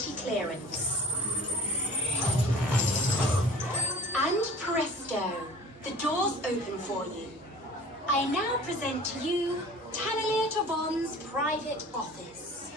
security clearance. And presto, the doors open for you. I now present to you Tannelier Tavon's private office.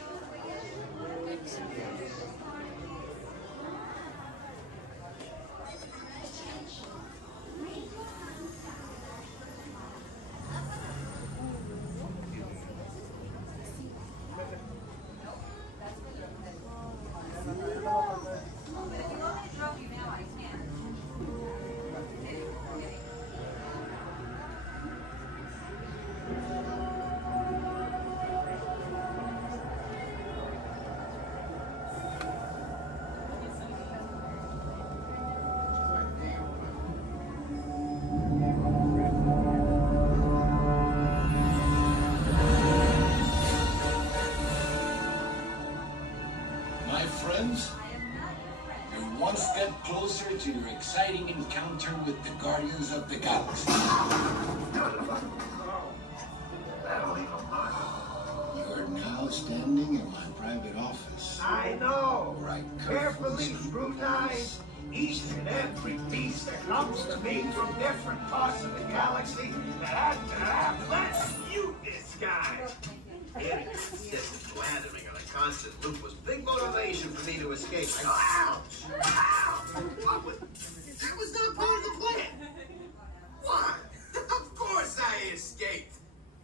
Friends, you're one step closer to your exciting encounter with the Guardians of the Galaxy. You're now standing in my private office. I know. Right, Carefully scrutinize each and every piece that comes to me from different parts of the galaxy let's mute this guy. Getting consistent flattering on a constant loop was big motivation for me to escape. I go, ouch! Ouch! That was not part of the plan. What? Of course I escaped.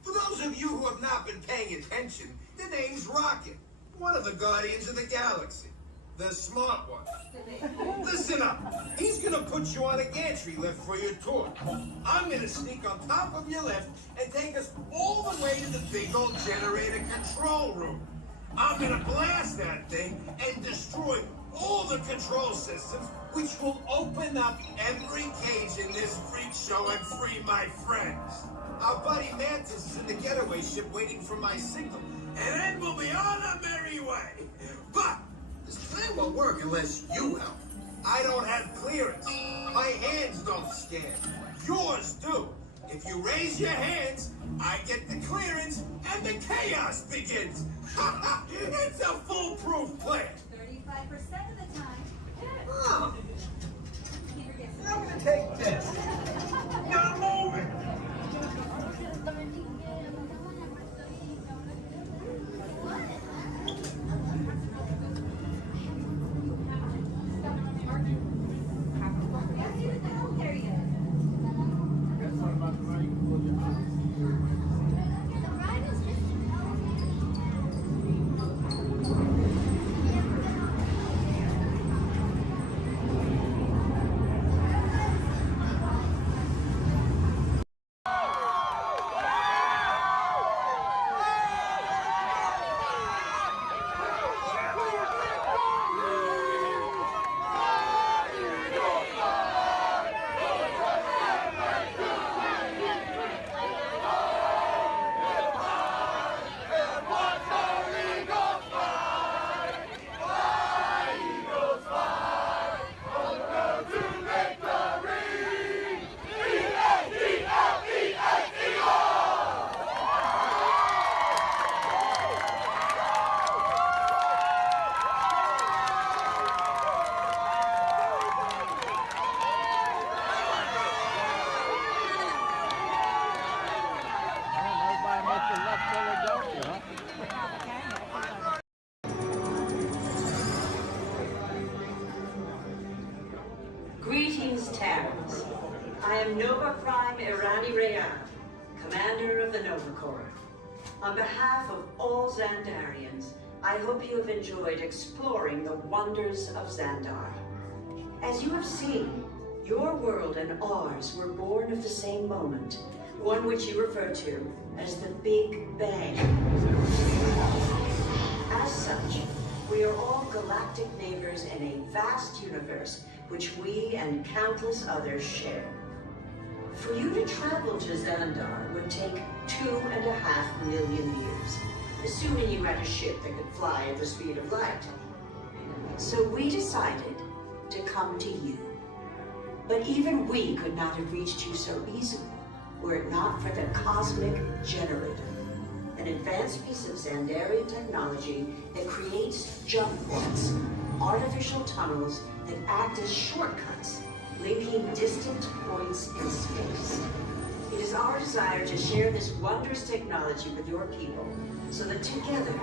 For those of you who have not been paying attention, the name's Rocket, one of the Guardians of the Galaxy. The smart one. Listen up. He's gonna put you on a gantry lift for your tour. I'm gonna sneak on top of your lift and take us all the way to the big old generator control room. I'm gonna blast that thing and destroy all the control systems, which will open up every cage in this freak show and free my friends. Our buddy Mantis is in the getaway ship waiting for my signal, and then we'll be on our merry way. But this plan won't work unless you help. I don't have clearance. My hands don't scan. Yours do. If you raise your hands, I get the clearance and the chaos begins. It's a foolproof plan. 35% of the time. Oh. I'm gonna take this. Now move it. Greetings, Terrans. I am Nova Prime Irani Rayan, Commander of the Nova Corps. On behalf of all Xandarians, I hope you have enjoyed exploring the wonders of Xandar. As you have seen, your world and ours were born of the same moment, one which you refer to as the Big Bang. As such, we are all galactic neighbors in a vast universe which we and countless others share. For you to travel to Xandar would take 2.5 million years, assuming you had a ship that could fly at the speed of light. So we decided to come to you. But even we could not have reached you so easily were it not for the cosmic generator. an advanced piece of Xandarian technology that creates jump points, artificial tunnels that act as shortcuts, linking distant points in space. It is our desire to share this wondrous technology with your people so that together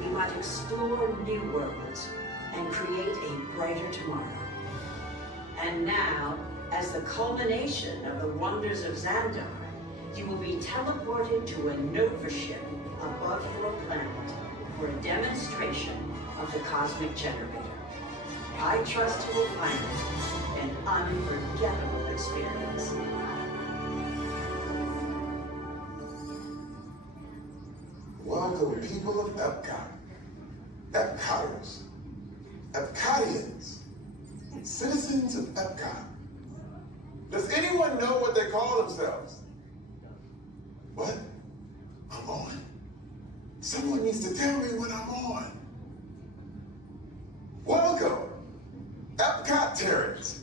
we might explore new worlds and create a brighter tomorrow. And now, as the culmination of the wonders of Xandar, you will be teleported to a Nova ship above your planet for a demonstration of the cosmic generator. I trust you will find it an unforgettable experience. Welcome, people of Epcot, Epcoters, Epcotians, citizens of Epcot. Does anyone know what they call themselves? What? I'm on. Someone needs to tell me when I'm on. Welcome, Epcot Terrans.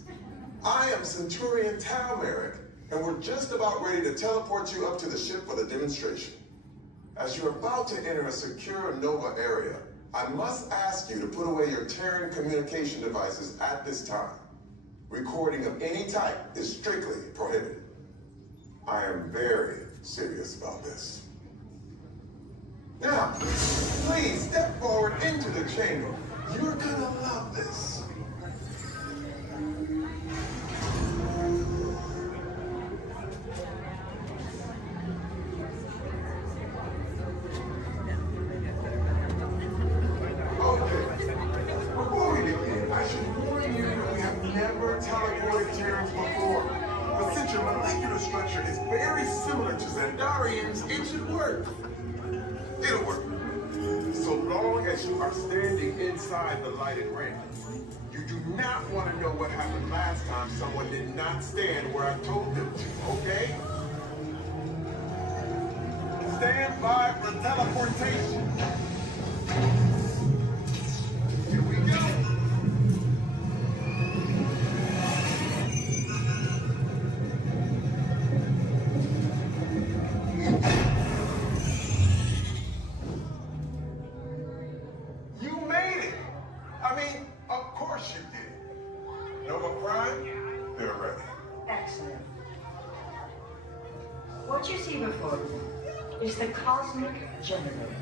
I am Centurion Tal Merrick, and we're just about ready to teleport you up to the ship for the demonstration. As you're about to enter a secure Nova area, I must ask you to put away your Terran communication devices at this time. Recording of any type is strictly prohibited. I am very serious about this. Now, please step forward into the chamber. You're gonna love this. It should work. It'll work. So long as you are standing inside the lighted ring. You do not want to know what happened last time someone did not stand where I told them to, okay? Stand by for teleportation. Here we go. What you see before you is the cosmic generator.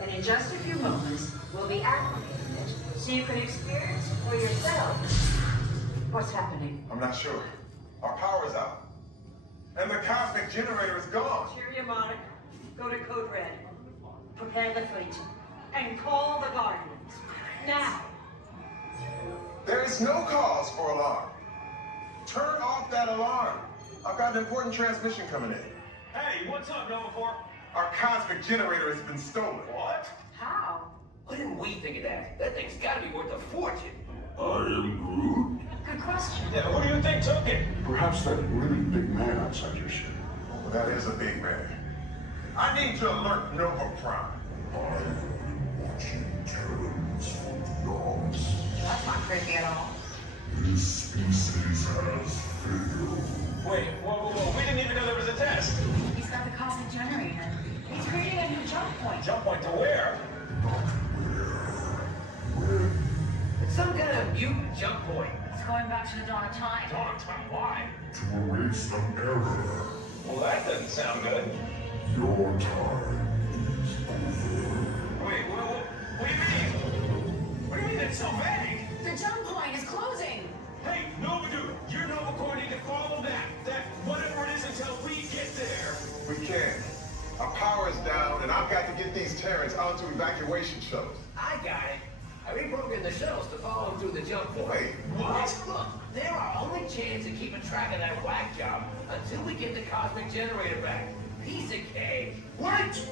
And in just a few moments, we'll be activating it so you can experience for yourself what's happening. I'm not sure. Our power's out. And the cosmic generator is gone. Cheerio, Monarch. Go to Code Red. Prepare the fleet. And call the Guardians. Now. There is no cause for alarm. Turn off that alarm. I've got an important transmission coming in. Hey, what's up, Nova Corps? Our cosmic generator has been stolen. What? How? Why didn't we think of that? That thing's gotta be worth a fortune. I am Groot? Good question. Yeah, who do you think took it? Perhaps that really big man outside your ship. Well, that is a big man. I need to alert Nova Prime. I am watching Terrans for dogs. That's not creepy at all. This species has failed. Wait, whoa, we didn't even know there was a test. He's got the cosmic generator. He's creating a new jump point. Jump point to where? Not where. It's some kind of mutant jump point. It's going back to the dawn of time. Dawn of time, why? To erase an error. Well, that doesn't sound good. Your time is over. Wait, what do you mean? What do you mean it's so vague? The jump point is closing. Hey, Nova Dude, you're Nova Corps, need to follow that whatever it is until we get there. We can't. Our power is down, and I've got to get these Terrans onto evacuation shuttles. I got it. I reprogrammed the shuttles to follow them through the jump point. Wait, what? Look, they're our only chance of keeping track of that whack job until we get the cosmic generator back. Piece of cake. Wait!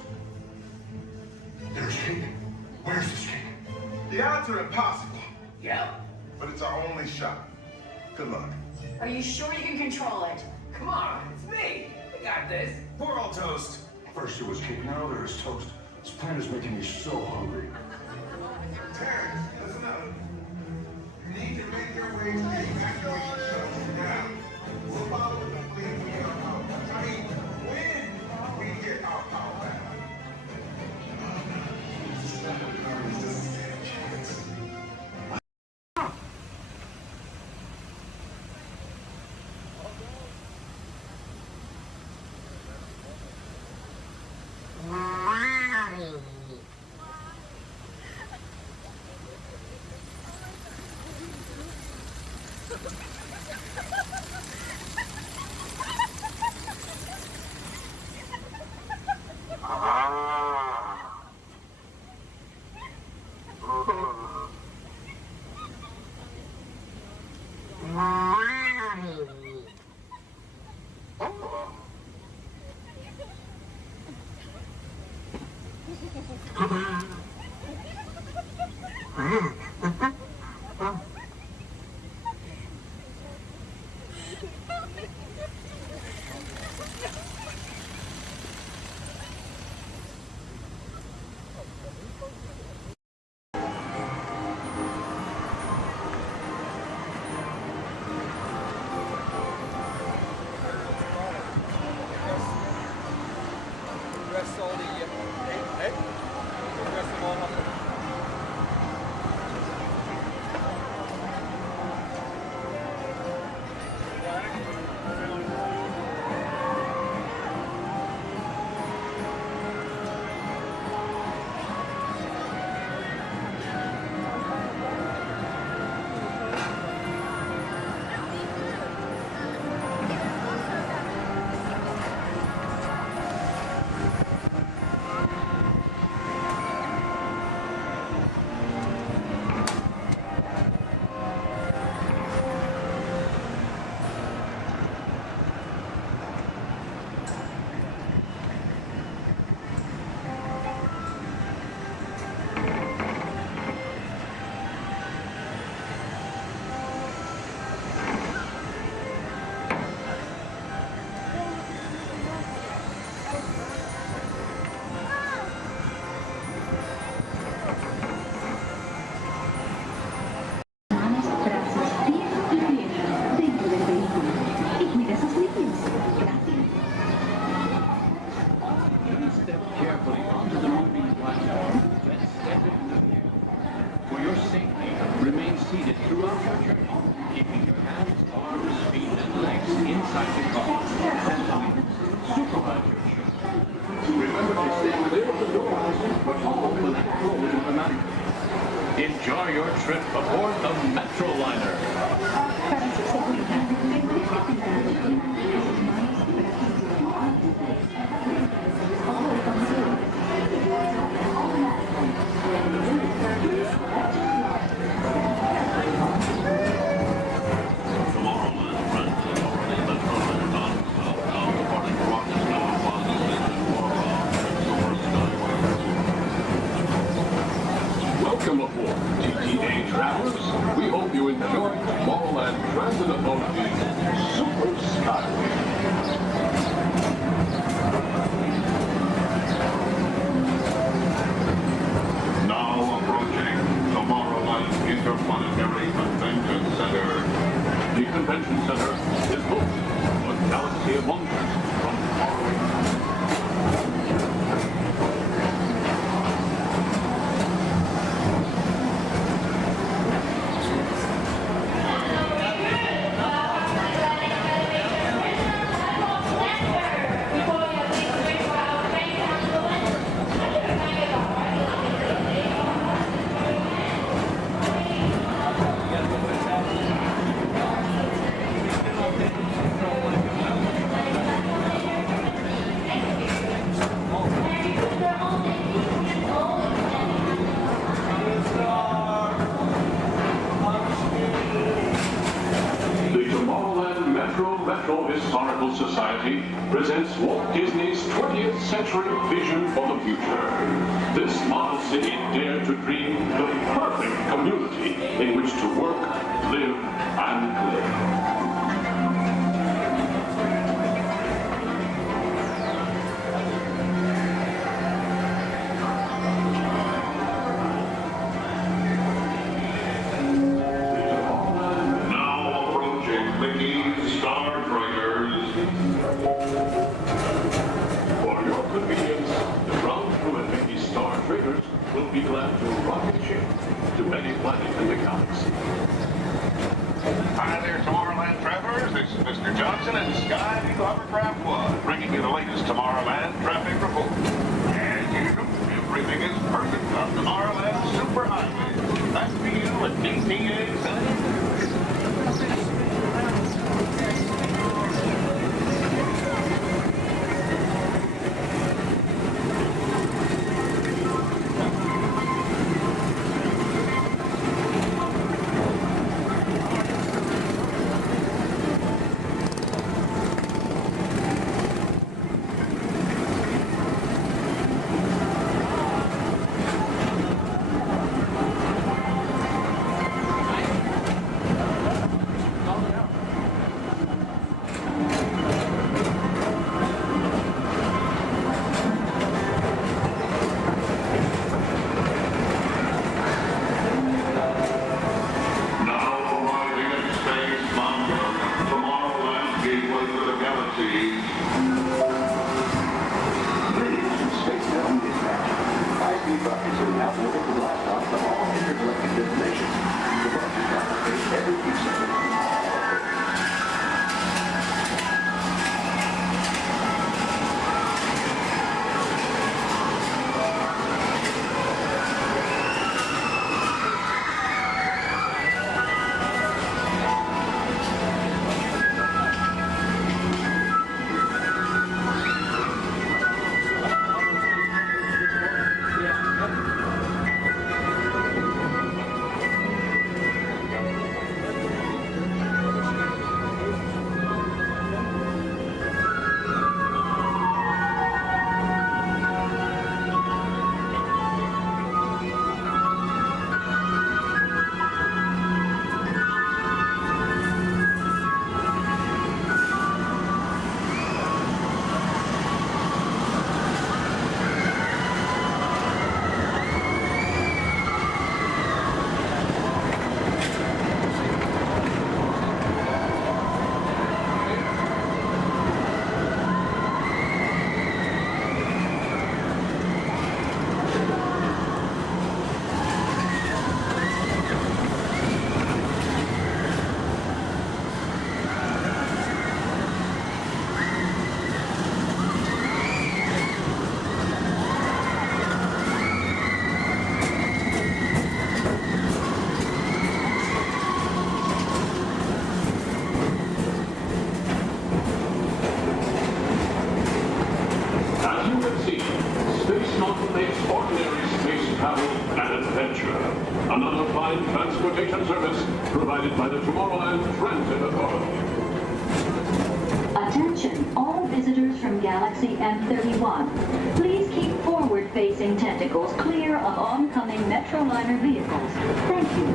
There's cake. Where's this cake? the odds are impossible, Yep. but it's our only shot. Good luck. Are you sure you can control it? Come on, it's me. I got this. We're all toast. First it was cake, now there is toast. This plan is making me so hungry. Terrence, listen up. You need to make your way to the evacuation shelter now. We'll follow the fleet when we get our power back. I mean, when we get our power back. Enjoy your trip aboard the Metroliner. Welcome aboard, TTA travelers. We hope you enjoy Tomorrowland Transit Authority's Super Skyway. Now approaching Tomorrowland Interplanetary Convention Center. The convention center is home to a galaxy of wonders from far away. Historical Society presents Walt Disney's 20th century vision for the future. This model city dared to dream the perfect community in which to work, live, and play. Will be glad to rocket ship to any planet in the galaxy. Hi there, Tomorrowland travelers. This is Mr. Johnson and Sky Eagle Hovercraft 1, bringing you the latest Tomorrowland traffic report. As usual, everything is perfect on Tomorrowland Superhighway. Back to you at DTA. wheelchair service provided by the Tomorrowland Transit Authority. Attention, all visitors from Galaxy M31. Please keep forward-facing tentacles clear of oncoming Metroliner vehicles. Thank you.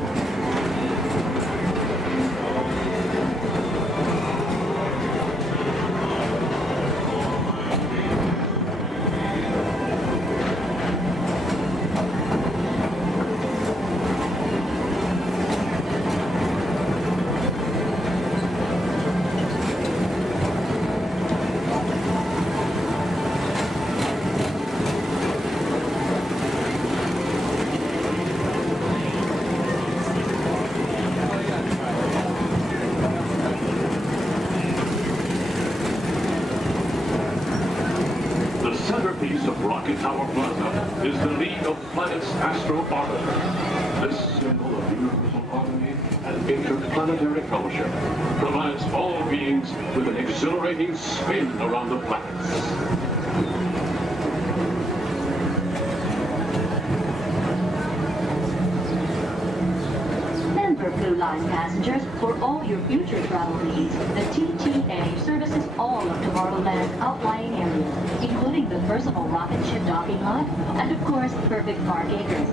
Rocket Tower Plaza is the League of Planets Astro Orbiter. This symbol of universal harmony and interplanetary fellowship provides all beings with an exhilarating spin around the planets. Blue Line passengers, for all your future travel needs, the TTA services all of Tomorrowland's outlying areas, including the personal rocket ship docking lot, and of course, Perfect Park Acres.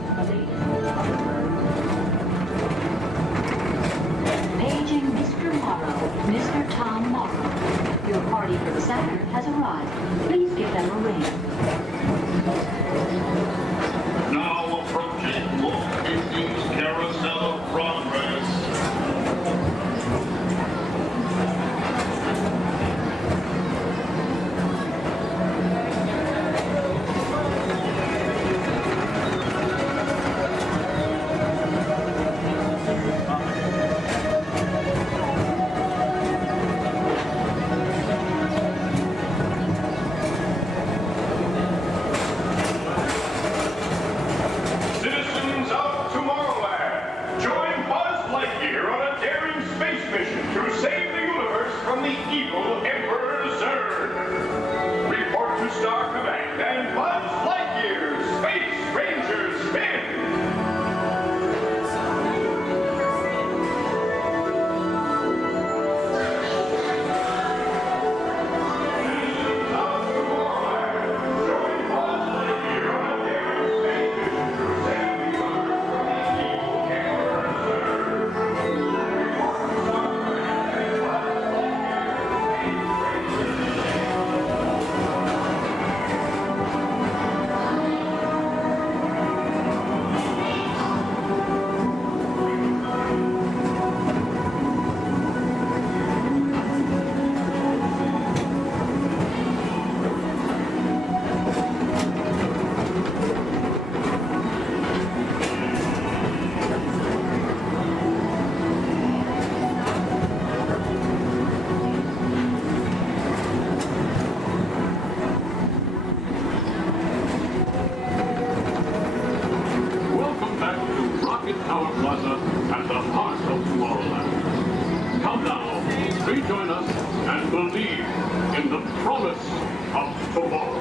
Paging Mr. Morrow, Mr. Tom Morrow. Your party for the Saturn has arrived. Please give them a ring. Now approaching Walt Disney's Carousel of Progress. Rejoin us and believe in the promise of tomorrow.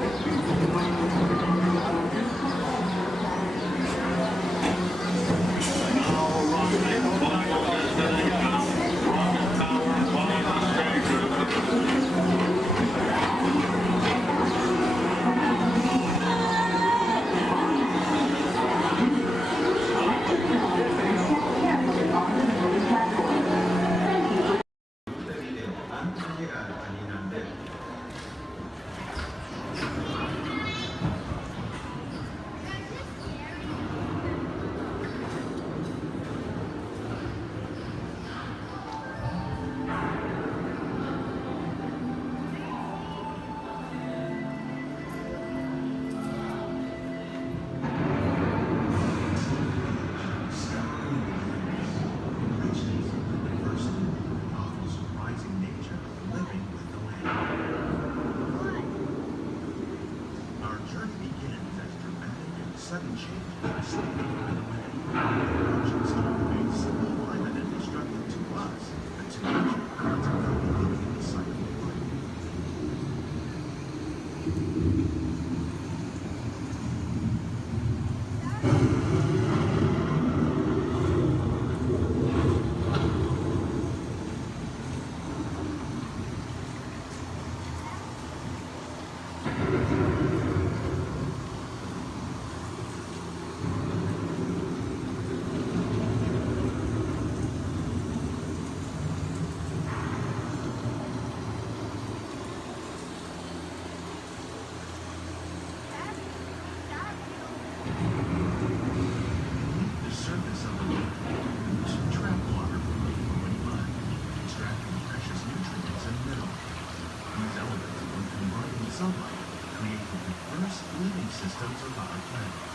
survive planet.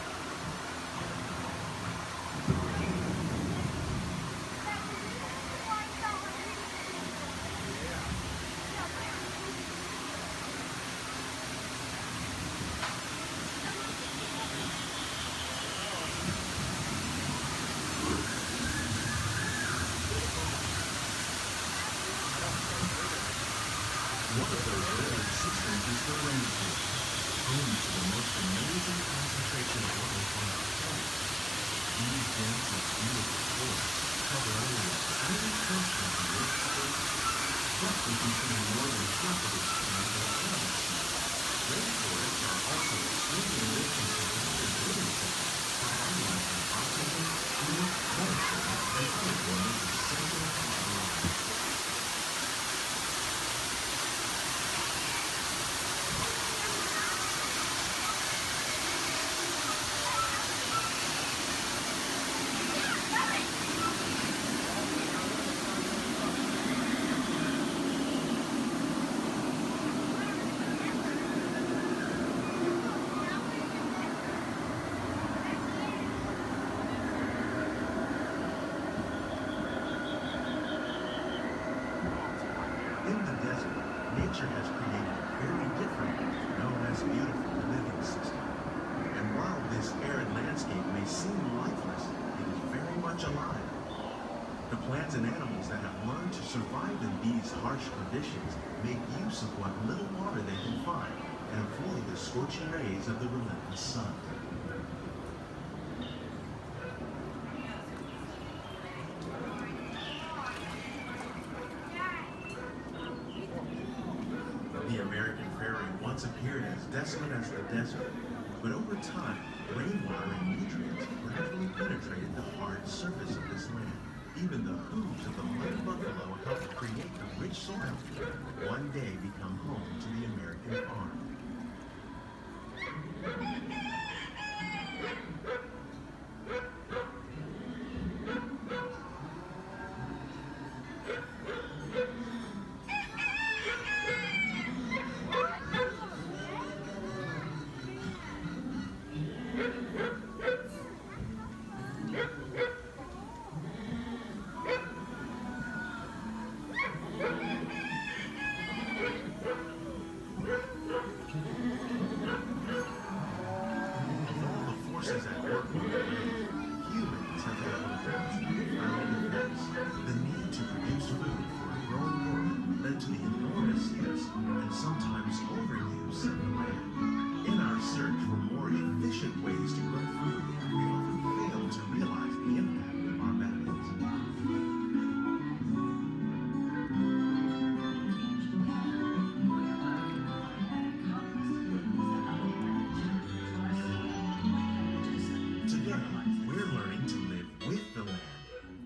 One of those living systems is the rainforest, home to the most amazing concentration of life on our planet. These dense and beautiful forests cover only a tiny portion of the Earth's surface, roughly between more than half of its planet and planet sea. Rainforests are also extremely rich in protected living systems, providing us with oxygen, food, medicine, and other forms of essential life. Nature has created a very different, known as beautiful living system. And while this arid landscape may seem lifeless, it is very much alive. The plants and animals that have learned to survive in these harsh conditions make use of what little water they can find and avoid the scorching rays of the relentless sun. The American prairie once appeared as desolate as the desert, but over time, rainwater and nutrients gradually penetrated the hard surface of this land. Even the hooves of the mighty buffalo helped create the rich soil that one day become home to the American farm.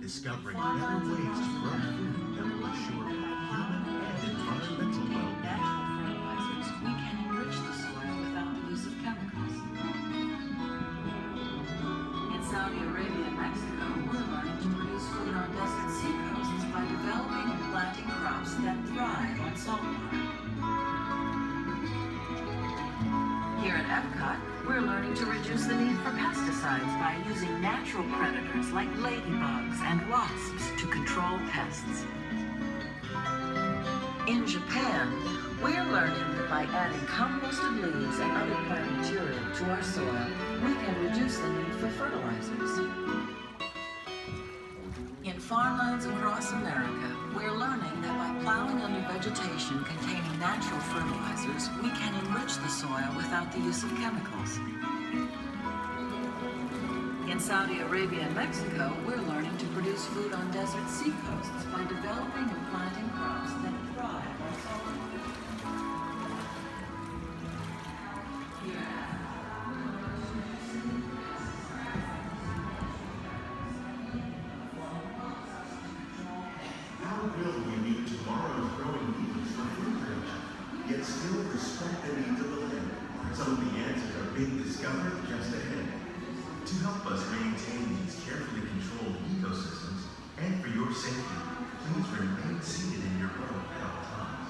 Discovering better ways to grow food that will assure human and environmental well-being. Natural fertilizers, we can enrich the soil without the use of chemicals. In Saudi Arabia and Mexico, we're learning to produce food on desert seacoasts by developing and planting crops that thrive on saltwater. Here at Epcot, we're learning to reduce the need for pesticides by using natural predators like ladybugs and wasps to control pests. In Japan, we're learning that by adding composted leaves and other plant material to our soil, we can reduce the need for fertilizers. In farmlands across America, we're learning that by plowing under vegetation containing natural fertilizers, we can enrich the soil without the use of chemicals. In Saudi Arabia and Mexico, we're learning to produce food on desert seacoasts by developing and planting crops that thrive on saltwater. How will we meet tomorrow's growing needs for food production, yet still respect the needs of the land? Some of the answers are being discovered just ahead. To help us maintain these carefully controlled ecosystems, and for your safety, please remain seated in your boat at all times.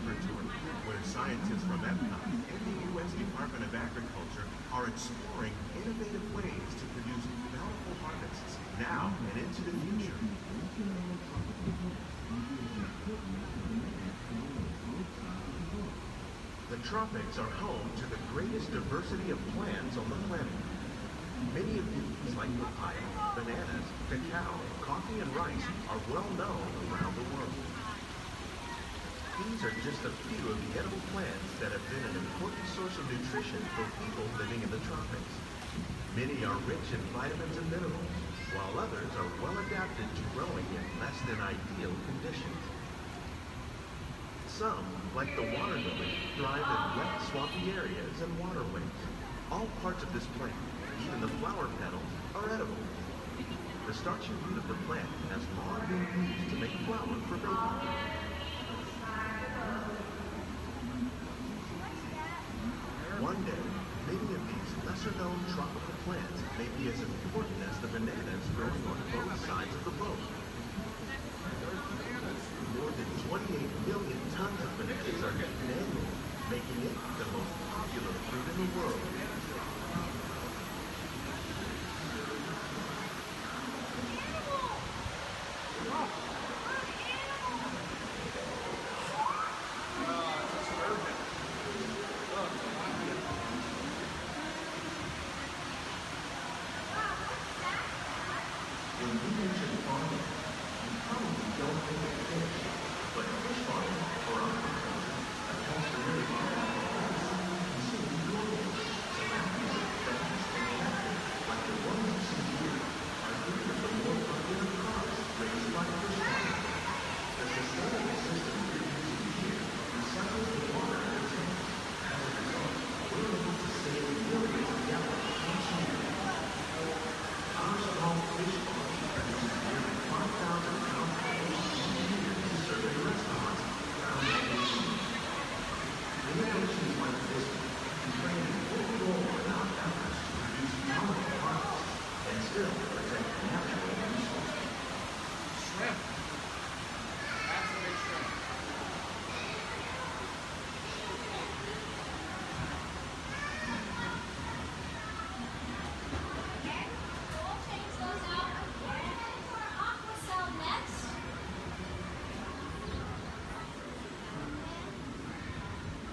laboratory, where scientists from Epcot and the U.S. Department of Agriculture are exploring innovative ways to produce bountiful harvests now and into the future. The tropics are home to the greatest diversity of plants on the planet. Many of these, like papaya, bananas, cacao, coffee, and rice, are well known around the world. These are just a few of the edible plants that have been an important source of nutrition for people living in the tropics. Many are rich in vitamins and minerals, while others are well adapted to growing in less than ideal conditions. Some, like the water lily, thrive in wet, swampy areas and waterways. All parts of this plant, even the flower petals, are edible. The starchy root of the plant has long been used to make flour for baking. One day, many of these lesser-known tropical plants may be as important as the bananas growing on both sides of the boat. More than 28 million tons of bananas are eaten annually, making it the most popular fruit in the world. When we mention farming, you probably don't think of fish, but fish farming, for aquaculture, accounts for nearly half of all the food consumed globally. Tilapia, crabs, and catfish, like the ones you see here, are three of the more popular crops raised by fish farming. The sustainable system you're using here recycles the water in the tanks. As a result, we're able to save millions of gallons each year. Our small fish farm produces nearly 5,000 pounds of fish each year to serve in restaurants around the nation. Innovations like this can play an important role in our efforts to produce bountiful harvests and still protect natural resources. Shrimp. That's a big shrimp.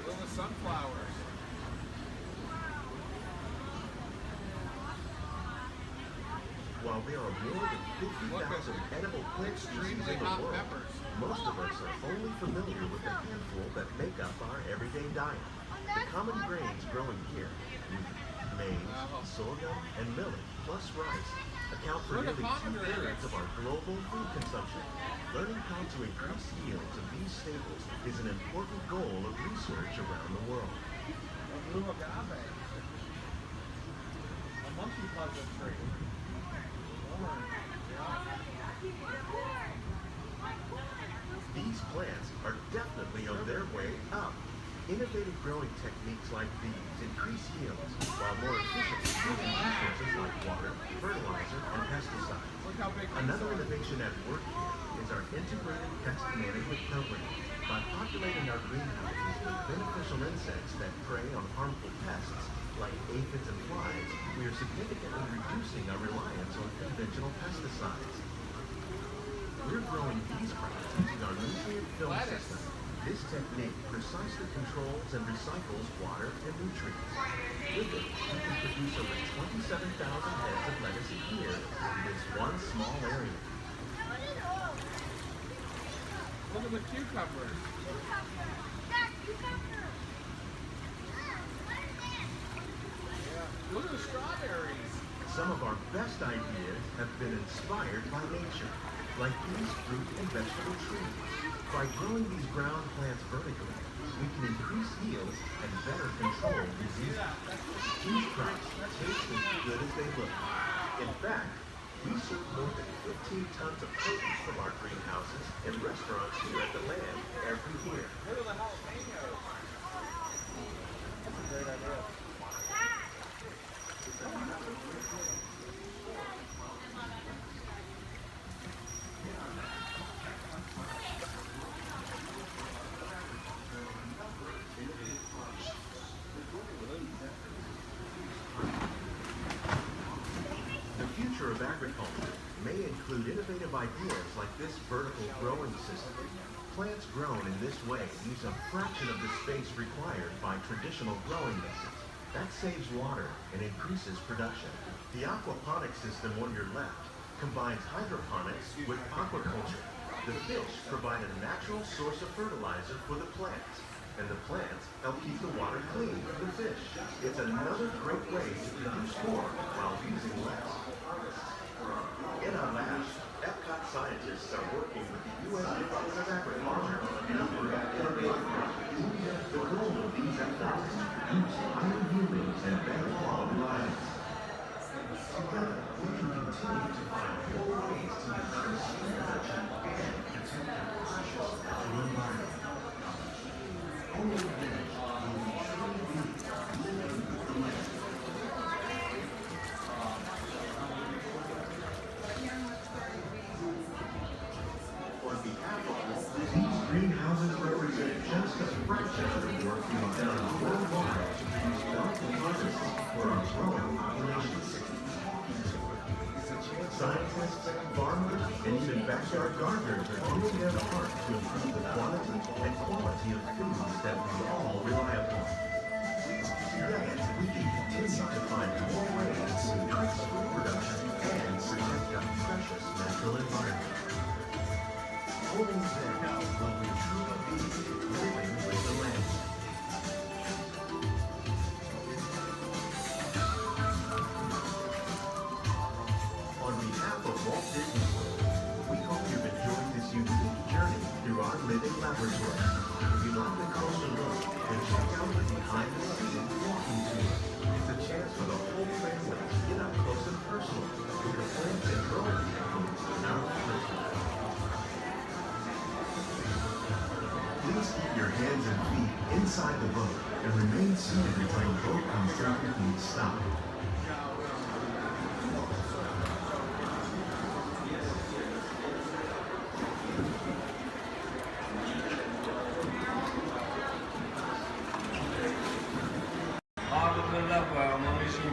Little sunflowers. While there are more than 50,000 edible plant species in the world, most of us are only familiar with the handful that make up our everyday diet. The common grains growing here, wheat, maize, sorghum, and millet, plus rice, account for nearly 2/3 of our global food consumption. Learning how to increase yields of these staples is an important goal of research around the world. A blue agave. A monkey puzzle tree. These plants are definitely on their way up. Innovative growing techniques like these increase yields, while more efficiently using resources like water, fertilizer, and pesticides. Another innovation at work here is our integrated pest management program. By populating our greenhouses with beneficial insects that prey on harmful pests, like aphids and flies, we are significantly reducing our reliance on conventional pesticides. We're growing these crops using our nutrient film system. This technique precisely controls and recycles water and nutrients. With it, we can produce over 27,000 heads of lettuce a year in this one small area. Look at the cucumbers. Look at the strawberries. Some of our best ideas have been inspired by nature, like these fruit and vegetable trees. By growing these ground plants vertically, we can increase yields and better control diseases. These crops taste as good as they look. In fact, we serve more than 15 tons of produce from our greenhouses in restaurants here at the Land every year. Look at the jalapenos. That's a great idea. future of agriculture may include innovative ideas like this vertical growing system. Plants grown in this way use a fraction of the space required by traditional growing methods. That saves water and increases production. The aquaponics system on your left combines hydroponics with aquaculture. The fish provide a natural source of fertilizer for the plants, and the plants help keep the water clean for the fish. It's another great way to produce more while using less. In our labs, Epcot scientists are working with the U.S. Department of Agriculture on a number of innovative projects. The goal of these efforts is to produce higher yieldings and better quality lives. Together, we can continue to find more ways to increase production and protect our precious natural environment. Only then will we truly be living with the land. On behalf of Walt Disney's greenhouses represent just a fraction of the work being done worldwide to produce bountiful harvests for our growing populations. Scientists, farmers, and even backyard gardeners are doing their part to improve the quantity and quality of foods that we all rely upon. Together, we can continue to find more ways to increase food production and protect our precious natural environment. Only then will we truly be living with the land. On behalf of Walt Disney World, we hope you've enjoyed this unique journey through our living laboratory. If you'd like a closer look, then check out the behind-the-scenes walking tour. It's a chance for the whole family to get up close and personal with the plants and growing techniques in our laboratory. Please keep your hands and feet inside the boat and remain seated until the boat comes to a complete stop.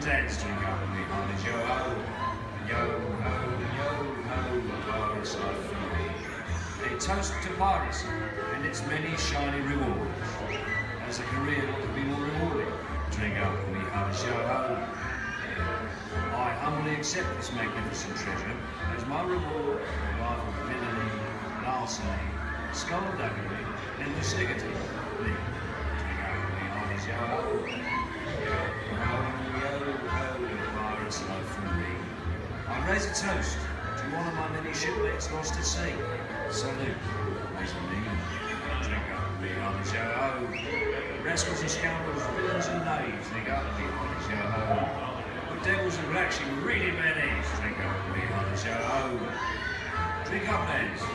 Dance string up with me, honey, yo ho, yo ho, Paris are free. A toast to Paris and its many shiny rewards. As a career, what could be more rewarding? Drink up with me, honey, yo ho. I humbly accept this magnificent treasure as my reward for a life of villainy, larceny, skullduggery, and lucidity. Drink up with me, honey, yo ho. I raise a toast to one of my many shipmates lost at sea. Salute, raise a knee, drink up with me, honey, yo ho. Rascals and scoundrels, villains and knaves, drink up with me, honey, yo ho. But devils and actually really bad eggs, drink up with me, honey, yo ho. Drink up, lads,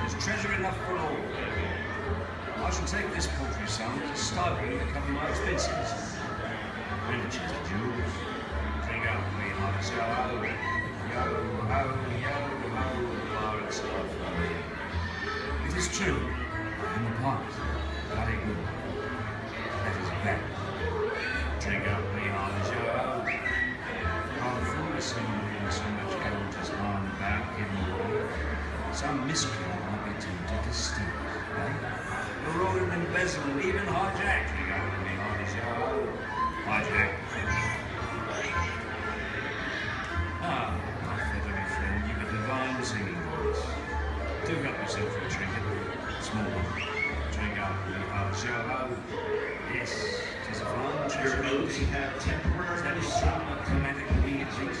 there's treasure enough for all. I shall take this paltry sum as a stipend to cover my expenses. Riches and jewels, drink up with me, honey, yo ho. Yo ho, pirates are free. It is true, I am a pirate, bloody good. That is bad. Drink up with me, honey, yo ho. I'm foolish in reading so much gold as lying about hidden away. Some miscreant might be tempted to steal it, eh? You're all embezzle and even hijack. Drink up with me, honey, yo ho. Hijack. Ah, my feathery friend, you've a divine singing voice. Do help yourself for a trinket. Small one. Drink up, you heart, yo ho. Yes, 'tis a fine treasure. Your notes have temporary. That is some climatic needs.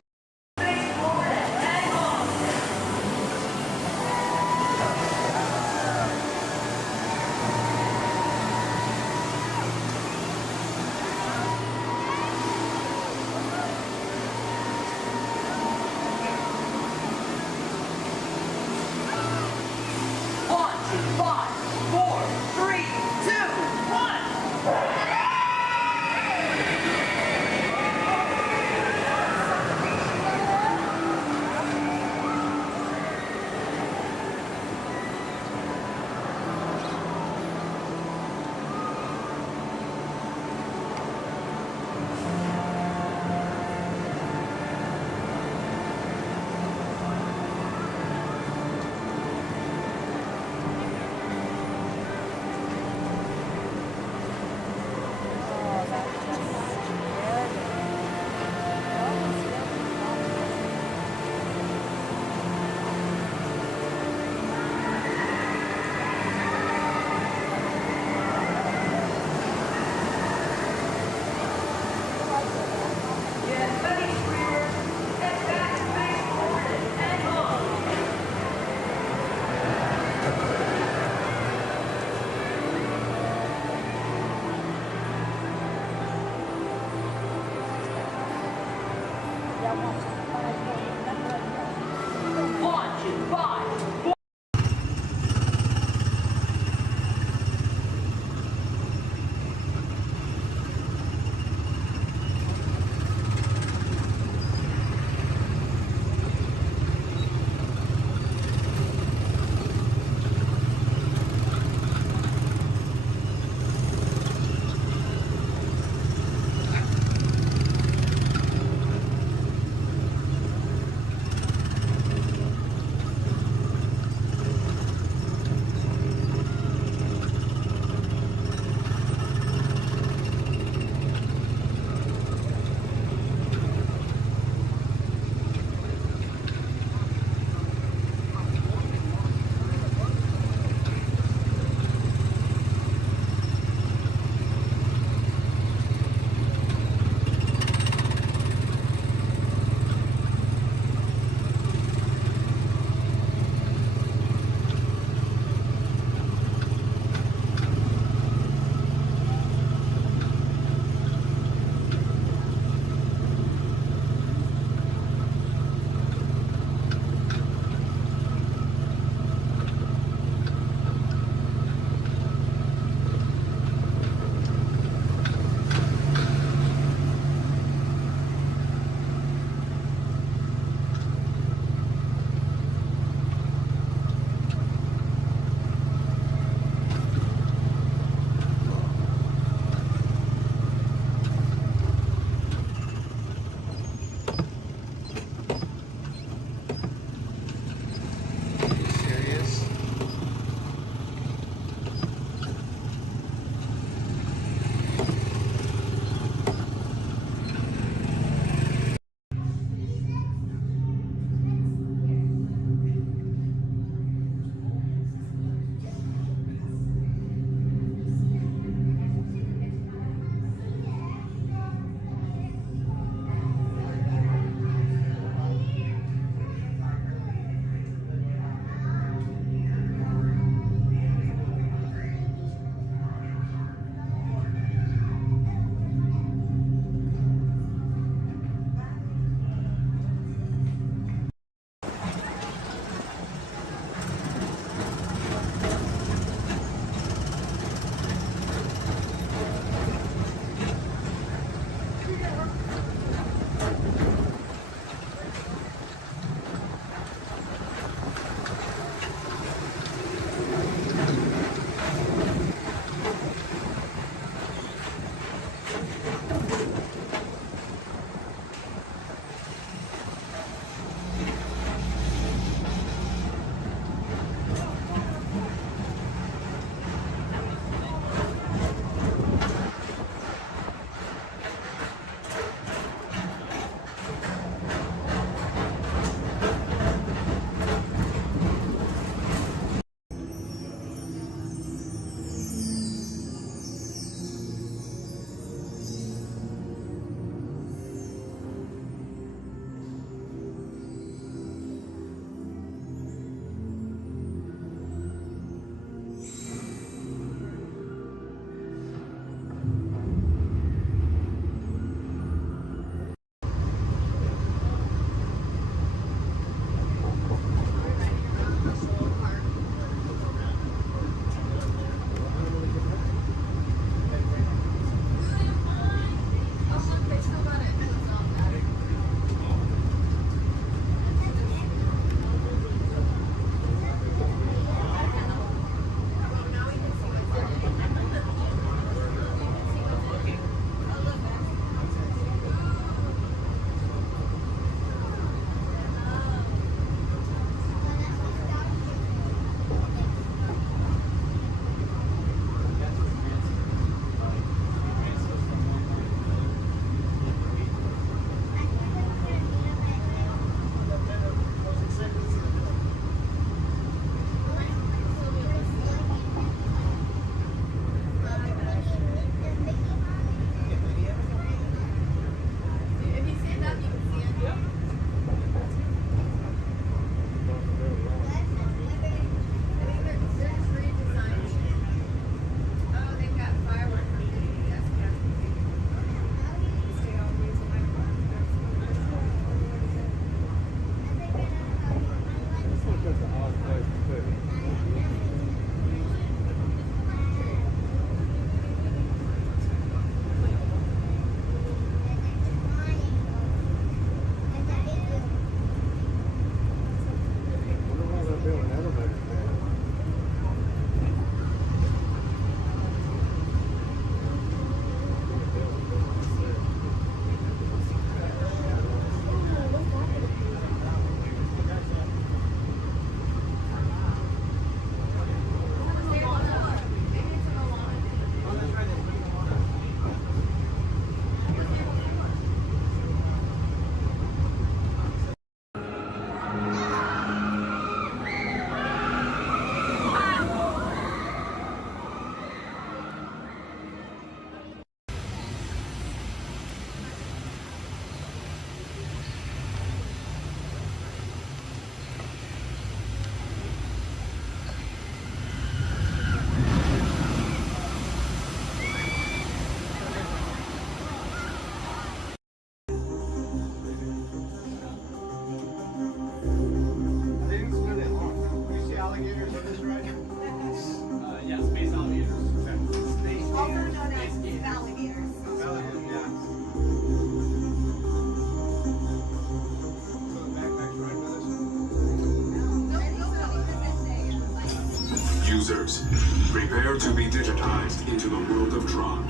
passengers. Prepare to be digitized into the world of Tron.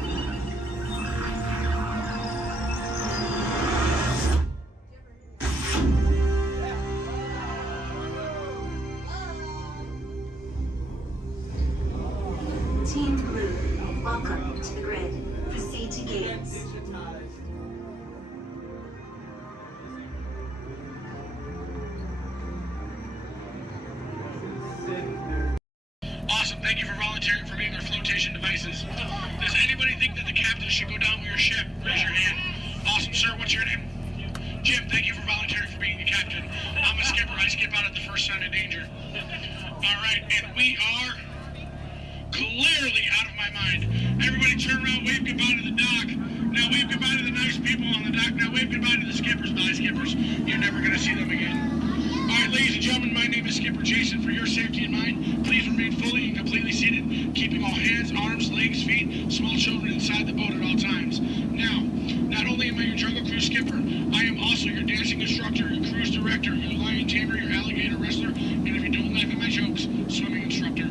Team Blue, welcome to the grid. Proceed to gates. Awesome, thank you for volunteering for being our flotation devices. Does anybody think that the captain should go down with your ship? Raise your hand. Awesome, sir, what's your name? Jim, thank you for volunteering for being the captain. I'm a skipper, I skip out at the first sign of danger. Alright, and we are clearly out of my mind. Everybody turn around, wave goodbye to the dock. Now wave goodbye to the nice people on the dock. Now wave goodbye to the skippers. Bye, skippers. You're never going to see them again. Alright, ladies and gentlemen, my name is Skipper Jason. For your safety and mine, please remain fully and completely seated, keeping all hands, arms, legs, feet, small children inside the boat at all times. Now, not only am I your jungle cruise skipper, I am also your dancing instructor, your cruise director, your lion tamer, your alligator wrestler, and if you don't laugh at my jokes, swimming instructor.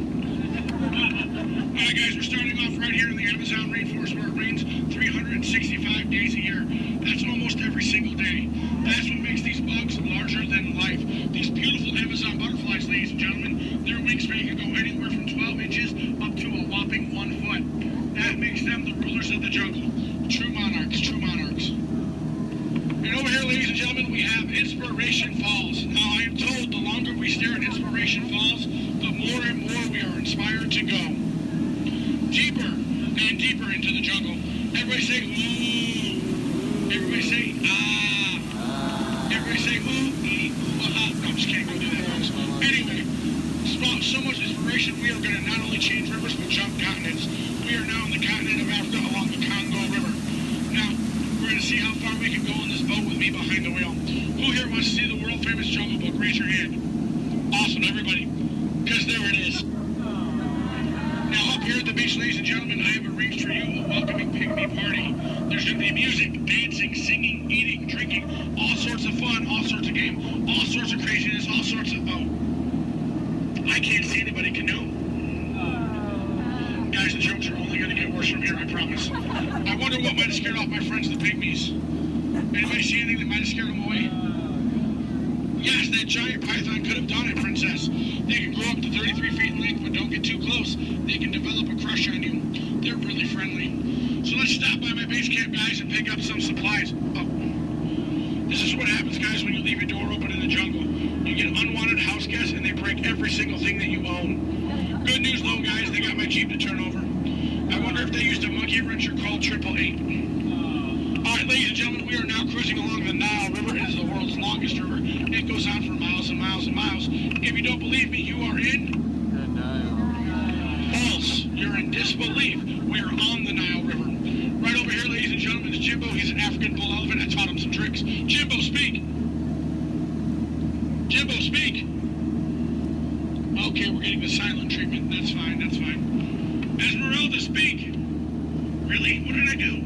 Alright guys, we're starting off right here in the Amazon rainforest where it rains 365 days a year. That's almost every single day. That's what makes these bugs larger than life. These beautiful Amazon butterflies, ladies and gentlemen, their wingspan can go anywhere from 12 inches up to a whopping 1 foot. That makes them the rulers of the jungle. True monarchs, true monarchs. And over here, ladies and gentlemen, we have Inspiration Falls. Now, I am told the longer we stare at Inspiration Falls, the more and more we are inspired to go. Deeper and deeper into the jungle. Everybody say, ooh. Everybody say, ah. Everybody say, ooh, ee, ooh, ah. No, I'm just kidding. Don't do that, folks. Anyway, so much inspiration, we are going to not only change rivers, but jump continents. We are now in the continent of Africa along the Congo River. Now, we're going to see how far we can go in this boat with me behind the wheel. Who here wants to see the world-famous Jungle Book? Raise your hand. Awesome, everybody. Because there it is. Now, up here at the beach, ladies and gentlemen, I have arranged for you a welcoming pygmy party. There's going to be music, dancing, singing, eating, drinking, all sorts of fun, all sorts of game, all sorts of craziness, all sorts of... Oh. I can't see anybody canoe. Guys, the jokes are only going to get worse from here, I promise. I wonder what might have scared off my friends, the pygmies. Anybody see anything that might have scared them away? Yes, that giant python could have done it, princess. They can grow up to 33 feet in length, but don't get too close. They can develop a crush on you. They're really friendly. So let's stop by my base camp, guys, and pick up some supplies. Oh. This is what happens, guys, when you leave your door open in the jungle. You get unwanted house guests, and they break every single thing that you own. Good news, though, guys, they got my Jeep to turn over. I wonder if they used a monkey wrencher called 888. All right, ladies and gentlemen, we are now cruising along the Nile River. It is the world's longest river. It goes on for miles and miles and miles. If you don't believe me, you are in... False. You're in disbelief. We are on the Nile River. Right over here, ladies and gentlemen, is Jimbo. He's an African bull elephant. I taught him some tricks. Jimbo, speak. Jimbo, speak. Okay, we're getting the silent treatment. That's fine, that's fine. Esmeralda, speak. Really? What did I do?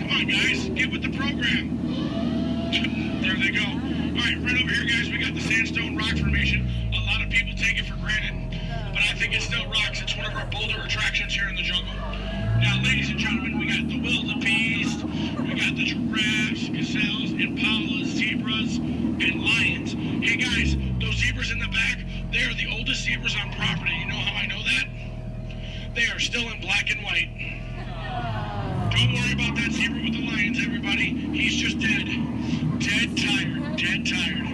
Come on, guys. Get with the program. There they go. All right, right over here, guys, we got the sandstone rock formation. A lot of people take it for granted, but I think it still rocks. It's one of our bolder attractions here in the jungle. Now, ladies and gentlemen, we got the wildebeest, we got the giraffes, gazelles, impalas, zebras, and lions. Hey, guys, those zebras in the back, they are the oldest zebras on property. You know how I know that? They are still in black and white. Don't worry about that zebra with the lions, everybody. He's just dead. Dead tired. Dead tired.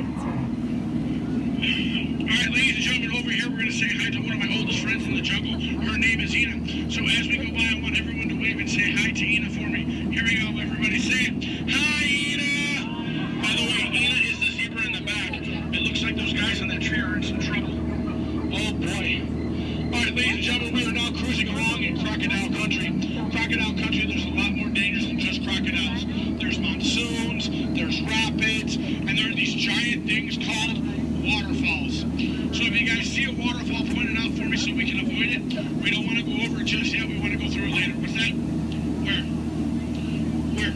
All right, ladies and gentlemen, over here we're going to say hi to one of my oldest friends in the jungle. Her name is Ina. So as we go by, I want everyone to wave and say hi to Ina for me. Here we go, everybody. Say it. Hi, Ina! By the way, Ina is the zebra in the back. It looks like those guys on that tree are in some trouble. Oh, boy. All right, ladies and gentlemen, we are now cruising along in crocodile country. Crocodile country, there's a lot more dangers than just crocodiles. There's monsoons, there's rapids, and there are these giant things called waterfalls. So if you guys see a waterfall, point it out for me so we can avoid it. We don't want to go over it just yet. We want to go through it later. What's that? Where? Where?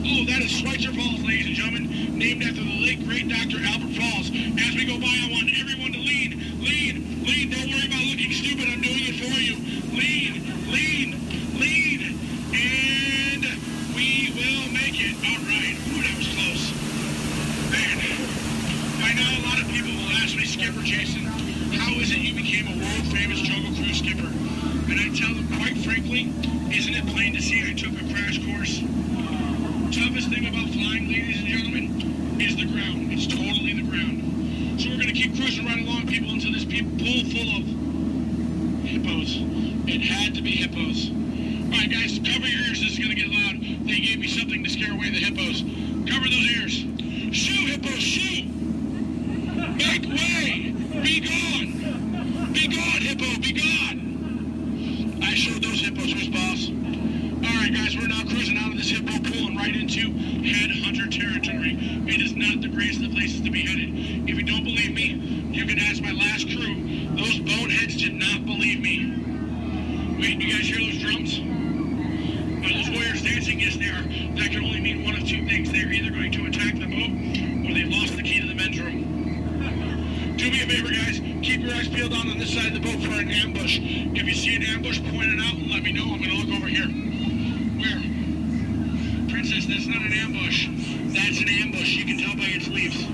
Oh, that is Schweitzer Falls, ladies and gentlemen, named after the late, great Dr. Albert Falls. As we go by, I want everyone to lean. Lean, lean, don't worry about looking stupid, I'm doing it for you. Lean, lean, lean, and we will make it. All right, ooh, that was close. Man, I know a lot of people will ask me, Skipper Jason, how is it you became a world-famous Jungle Cruise skipper? And I tell them, quite frankly, isn't it plain to see I took a crash course? Toughest thing about flying, ladies and gentlemen, is the ground. It's totally the ground. So we're going to keep cruising right along, people, until this pool full of hippos. It had to be hippos. All right, guys, cover your ears. This is going to get loud. They gave me something to scare away the hippos. Cover those ears. Shoo, hippos, shoo! Make way! Be gone! Be gone, hippo, be gone! I showed those hippos who's boss. Alright guys, we're now cruising out of this hippo pool and right into headhunter territory. It is not the greatest of places to be headed. If you don't believe me, you can ask my last crew. Those boneheads did not believe me. Wait, you guys hear those drums? Are those warriors dancing? Yes, they are. That can only mean one of two things. They're either going to attack the boat or they've lost the key to the men's room. Do me a favor, guys. Keep your eyes peeled on this side of the boat for an ambush. If you see an ambush, point it out and let me know. I'm going to look over here. Where? Princess, that's not an ambush. That's an ambush. You can tell by its leaves. All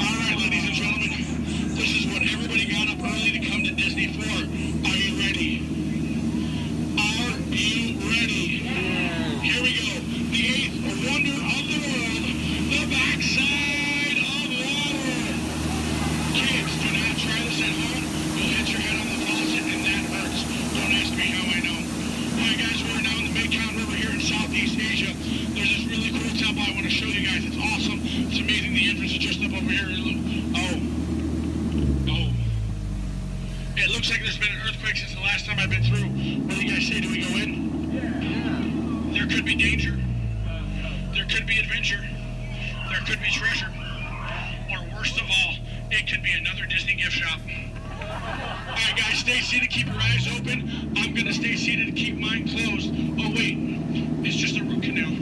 right, ladies and gentlemen. This is what everybody got up early to come to Disney for. Are you ready? Are you ready? Here we go. The eighth wonder of the world. The backside of water. Kids, do not try this at home. You'll hit your head on the faucet and that hurts. Don't ask me how I know. Alright guys, we're now in the Mekong River here in Southeast Asia. There's this really cool temple I want to show you guys. It's awesome. It's amazing. The entrance is just up over here. Oh. It looks like there's been an earthquake since the last time I've been through. What do you guys say? Do we go in? Yeah. There could be danger. There could be adventure. There could be treasure. Or worst of all, it could be another Disney gift shop. Alright guys, stay seated, keep your eyes open. I'm gonna stay seated and keep mine closed. Oh wait, it's just a root canal.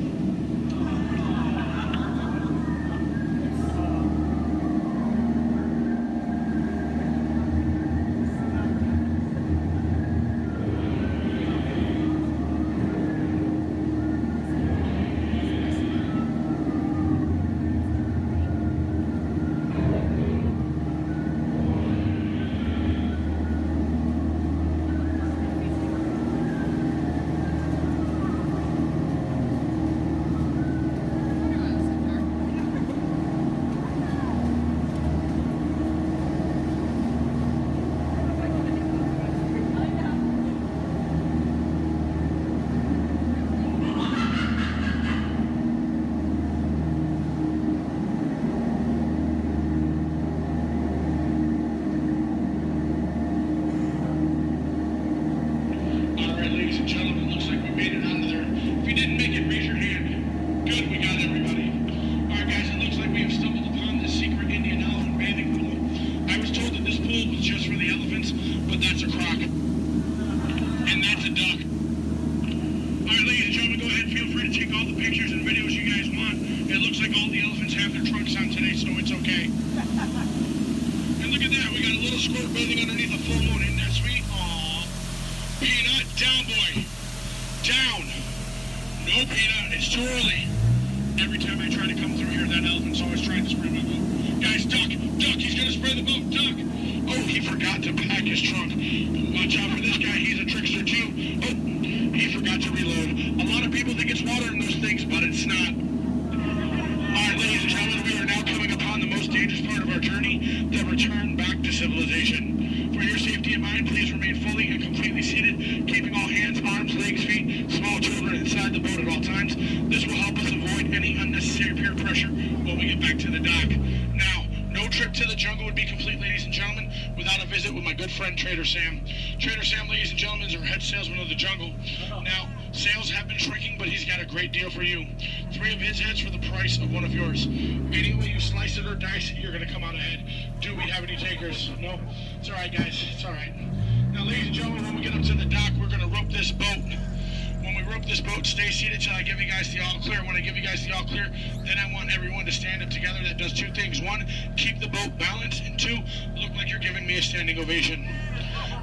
Trader Sam, ladies and gentlemen, is our head salesman of the jungle. Now, sales have been shrinking, but he's got a great deal for you. 3 of his heads for the price of 1 of yours. Any way you slice it or dice it, you're going to come out ahead. Do we have any takers? No? It's all right, guys. It's all right. Now, ladies and gentlemen, when we get up to the dock, we're going to rope this boat. When we rope rope this boat. Stay seated till I give you guys the all clear. When I give you guys the all clear, then I want everyone to stand up together. That does two things. One, keep the boat balanced, and two, look like you're giving me a standing ovation.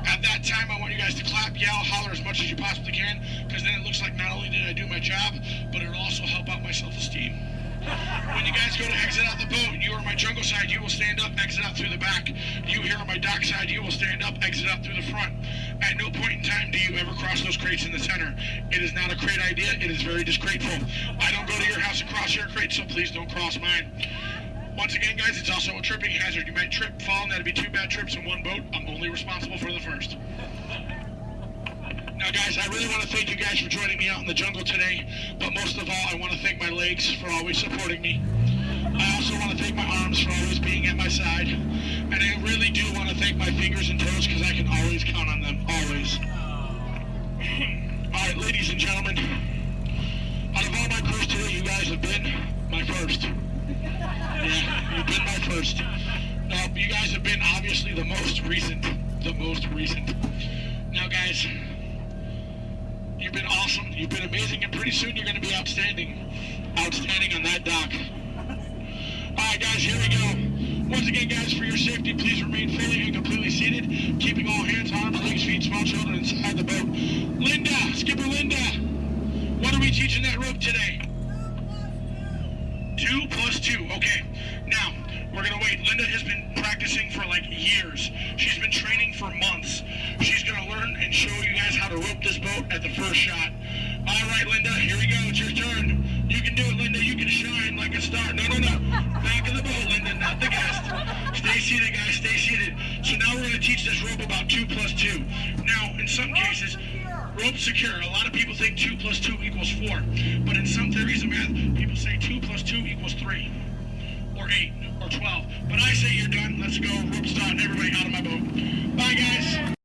At that time, I want you guys to clap, yell, holler as much as you possibly can, because then it looks like not only did I do my job, but it'll also help out my self-esteem. When you guys go to exit out the boat, you are my jungle side, you will stand up, exit out through the back. You here on my dock side, you will stand up, exit out through the front. At no point in time do you ever cross those crates in the center. It is not a crate idea, it is very disgraceful. I don't go to your house and cross your crate, so please don't cross mine. Once again, guys, it's also a tripping hazard. You might trip, fall, and that'd be 2 bad trips in one boat. I'm only responsible for the first. Now, guys, I really want to thank you guys for joining me out in the jungle today, but most of all, I want to thank my legs for always supporting me. I also want to thank my arms for always being at my side, and I really do want to thank my fingers and toes because I can always count on them, always. All right, ladies and gentlemen, out of all my crews today, you guys have been my first. Yeah, you've been my first. You guys have been obviously the most recent. Now, guys, you've been awesome. You've been amazing, and pretty soon you're going to be outstanding on that dock. All right, guys, here we go. Once again, guys, for your safety, please remain fully and completely seated, keeping all hands, arms, legs, feet, small children inside the boat. Linda, Skipper Linda, what are we teaching that rope today? 2 plus 2. Okay. Now, we're going to wait. Linda has been practicing for like years. She's been training for months. She's going to learn and show you guys how to rope this boat at the first shot. All right, Linda, here we go. It's your turn. You can do it, Linda. You can shine like a star. No. Back of the boat, Linda, not the guest. Stay seated, guys. Stay seated. So now we're going to teach this rope about 2 plus 2. Now, in some cases, rope secure. A lot of people think 2 plus 2 equals 4. But in some theories of math, people say 2 plus 2 equals 3. Or 8. Or 12. But I say you're done. Let's go. Rope's done. Everybody out of my boat. Bye, guys.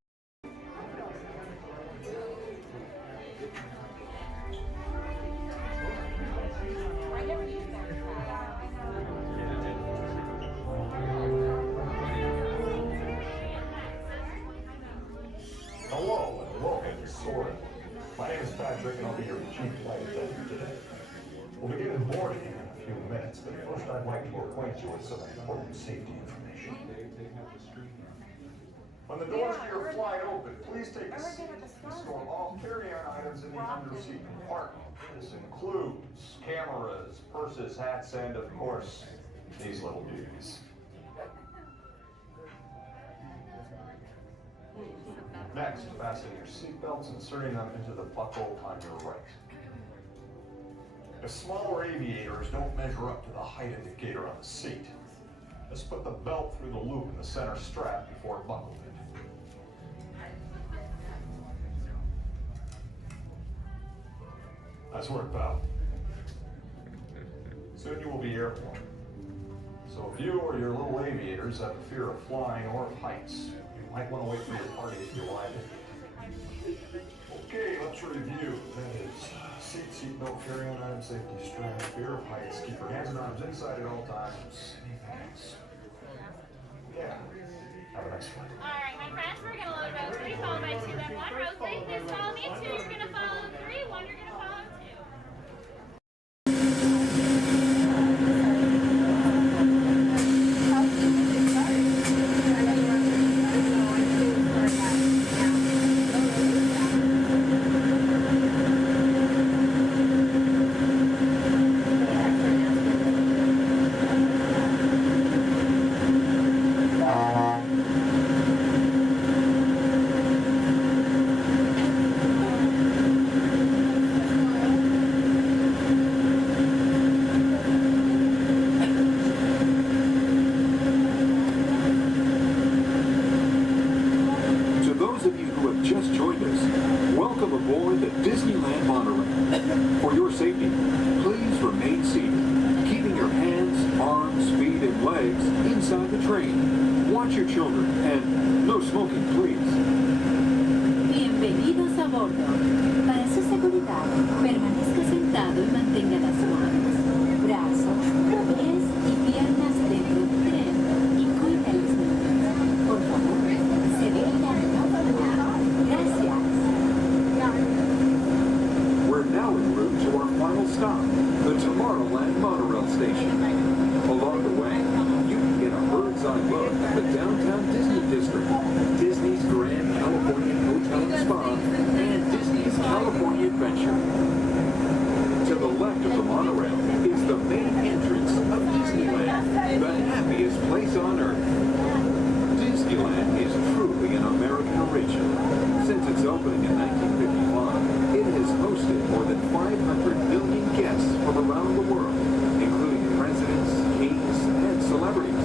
Hello and welcome to Soaring. My name is Patrick and I'll be your chief flight attendant today. We'll begin boarding in a few minutes, but first I'd like to acquaint you with some important safety information. When the doors to your flight open, please take a seat and store all carry-on items in the under-seat compartment. This includes cameras, purses, hats, and of course, these little dudes. Next, fasten your seatbelts, inserting them into the buckle on your right. If smaller aviators don't measure up to the height indicator on the seat, just put the belt through the loop in the center strap before buckling it. Nice work, pal. Soon you will be airborne. So if you or your little aviators have a fear of flying or of heights, you might want to wait for your party to arrive. Okay, let's review. That is seat belt, carry-on item, safety strap, fear of heights, keep your hands and arms inside at all times. Anything else? Yeah. Have a nice flight. All right, my friends, we're going to load row 3, followed by 2, then 1. Row 3, please follow me. 2, you're going to follow 3. 1, you're going to follow 2. Just joined us. Welcome aboard the Disneyland monorail. For your safety, please remain seated, keeping your hands, arms, feet, and legs inside the train. Watch your children, and no smoking, please. Bienvenidos a bordo. Para su seguridad, permanezca sentado y mantenga las manos, brazos, pies y piernas dentro del tren y cuida a los niños. Por favor, se dejan. Gracias. We're Tomorrowland monorail station. Along the way, you can get a bird's-eye look at the downtown Disney district, Disney's Grand Californian Hotel and Spa, and Disney's California Adventure. To the left of the monorail is the main entrance of Disneyland, the happiest place on Earth. Disneyland is truly an American origin. Since its opening in 1955, it has hosted more than 500 million guests from around the world, including presidents, kings, and celebrities.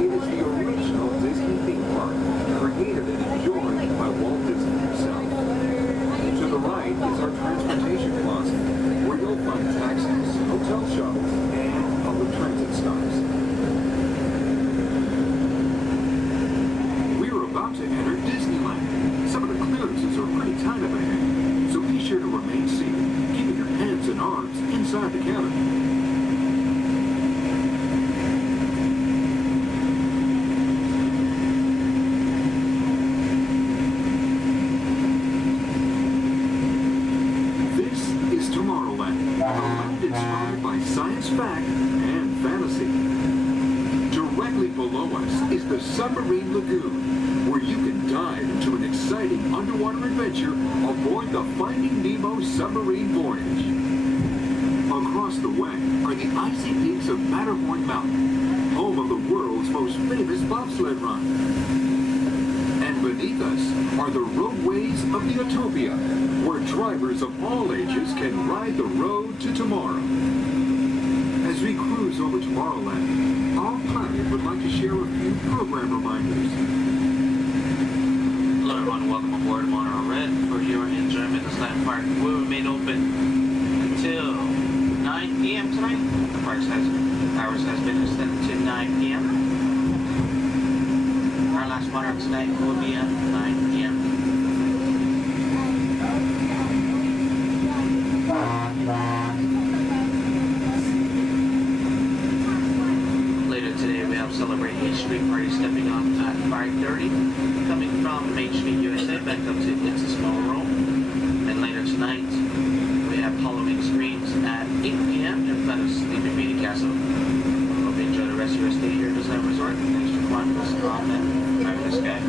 It is the original Disney theme park, created and enjoyed by Walt Disney himself. To the right is our transportation closet, where you'll find taxis, hotel shuttles, and public transit stops. We're about to enter Disneyland. Some of the clearances are pretty tight up ahead, so be sure to remain seated, keeping your hands and arms inside the cabin. Inspired by science fact and fantasy. Directly below us is the Submarine Lagoon, where you can dive into an exciting underwater adventure aboard the Finding Nemo submarine voyage. Across the way are the icy peaks of Matterhorn Mountain, home of the world's most famous bobsled run. And beneath us are the roadways of the Utopia, where drivers of all ages can ride the road to tomorrow. As we cruise over Tomorrowland, our pilot would like to share a few program reminders. Hello everyone, welcome aboard Monorail Red for your enjoyment. This land park will remain open until 9 p.m. tonight. The park's hours has been extended to 9 p.m. Our last monorail tonight will be at 9 p.m. Later today we have Celebrate H Street Party stepping off at 5:30, coming from Main Street, USA, back up to It's a Small World. And later tonight we have Halloween screens at 8 p.m. in front of Sleeping Beauty Castle. Hope you enjoy the rest of your stay here at Disneyland Resort. Thanks for joining us on that fabulous sky.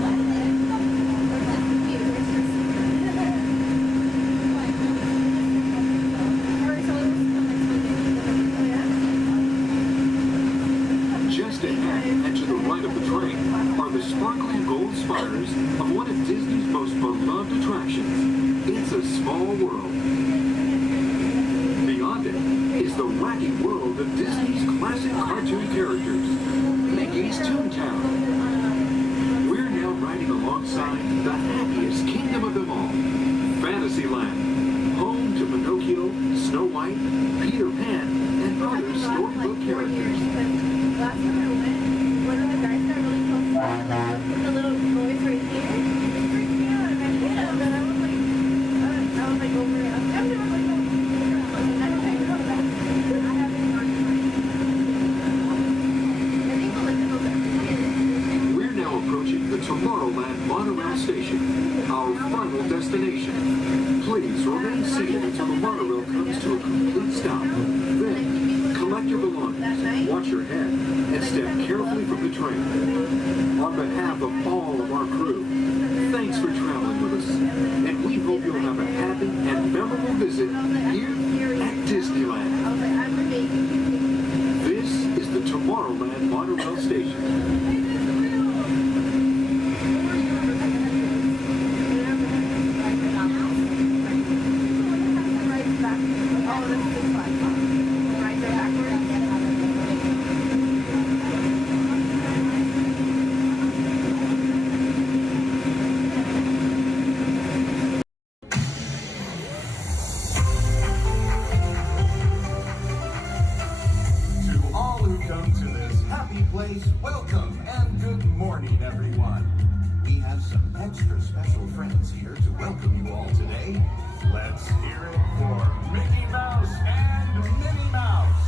And to the right of the train are the sparkling gold spires of one of Disney's most beloved attractions, It's a Small World. Beyond it is the wacky world of Disney's classic cartoon characters, Mickey's Toontown. We're now riding alongside the happiest kingdom of them all, Fantasyland, home to Pinocchio, Snow White, Peter Pan, and other storybook characters. Last time I went, one of the guys got really close to the little boys right here. It freaked me out, and I hit him, and I was like over it. I've never like, I haven't gone to We're now approaching the Tomorrowland monorail station, our final destination. Please remain seated until the monorail comes to a complete stop. Then, collect your belongings, watch your head, and step carefully from the train. On behalf of all of our crew, thanks for traveling with us, and we hope you'll have a happy and memorable visit here at Disneyland. This is the Tomorrowland monorail station. Welcome and good morning, everyone. We have some extra special friends here to welcome you all today. Let's hear it for Mickey Mouse and Minnie Mouse.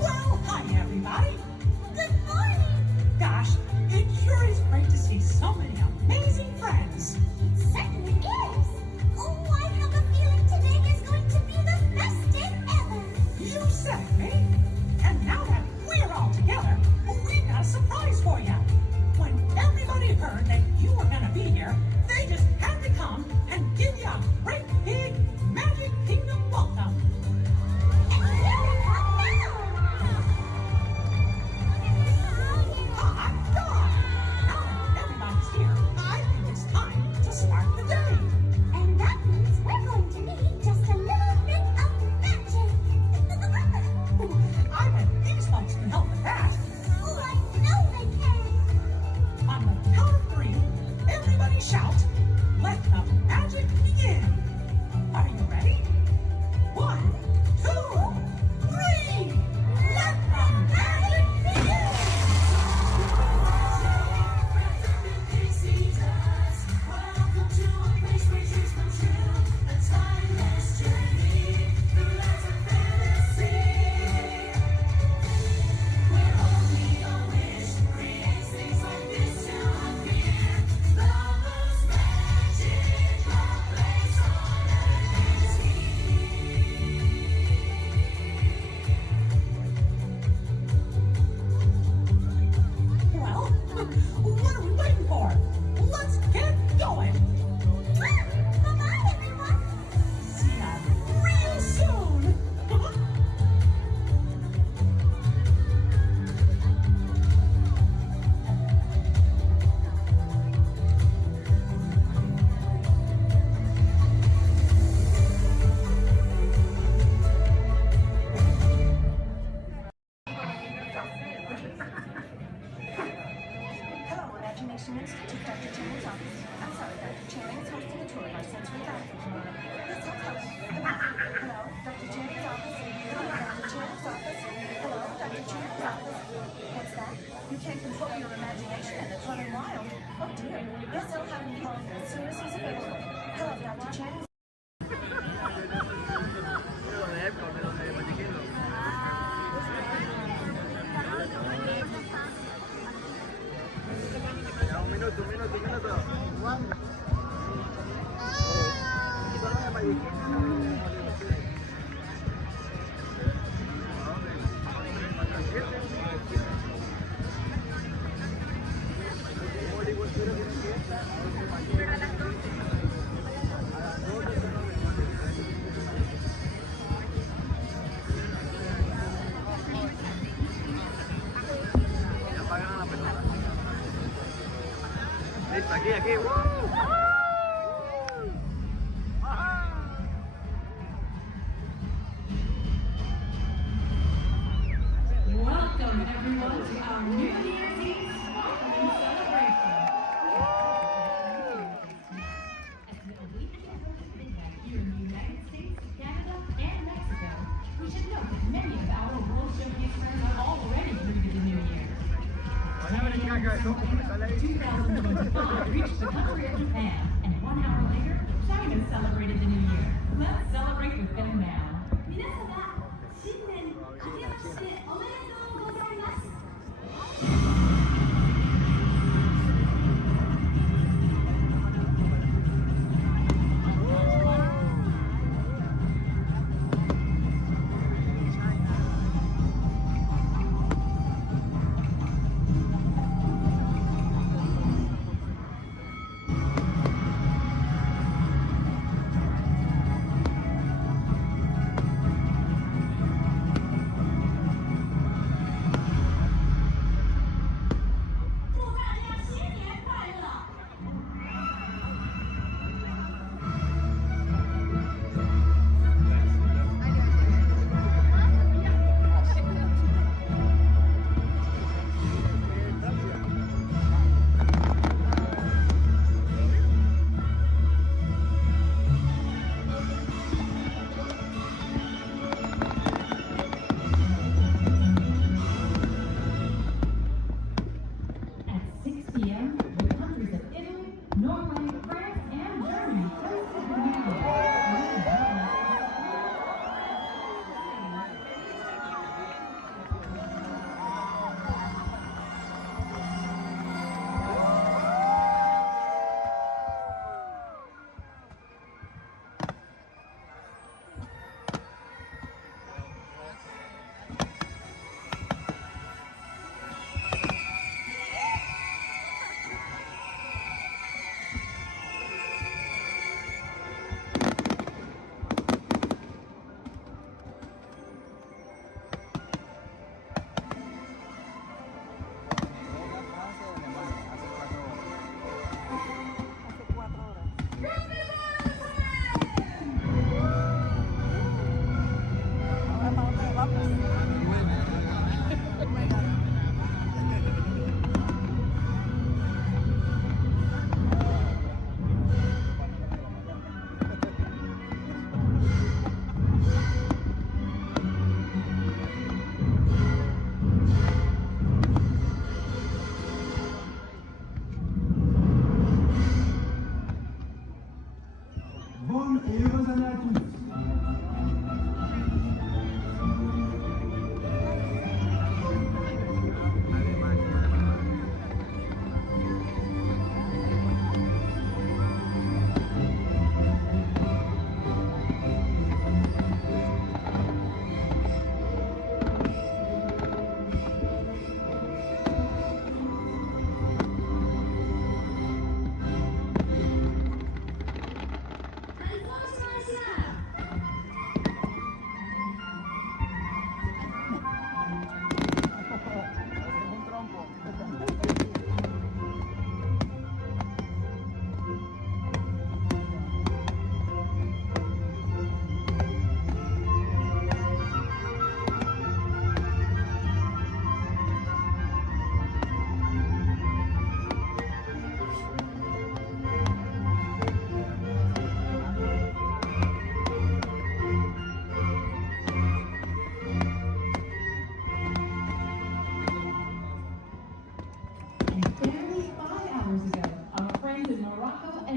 Well, hi, everybody. Good morning. Gosh, it sure is great to see so many amazing magic begin. Are you ready? 1, 2, 3. Let the magic begin. Welcome to a place where dreams come true. A timeless journey through lands of fantasy. Where only a wish creates things like this to appear. The most magical place on earth is here. Well, what are we waiting for? Let's get going. Bye-bye, everyone. See ya real soon. Hello, Imagination Institute, Dr. Channing's office. I'm sorry, Dr. Channing is hosting a tour of our sensory dining tomorrow. Yes, hello. Hello, Dr. Channing's office. Hello, Dr. Channing's office. Hello, Dr. Channing's office. What's that? You can't control your imagination and it's running wild. Oh dear. Yes, I'll have him call you as soon as he's available. Hello, Dr. Channing's Aquí. Welcome everyone to our New Year's Eve sparkling celebration. As we await the approach of midnight here in the United States, Canada, and Mexico, we should note that many of our World Showcase friends are already greeted the New Year. 2025 reached the country of Japan, and 1 hour later, China celebrated the New Year. Let's celebrate with them now. 皆様、新年明けましておめでとうございます。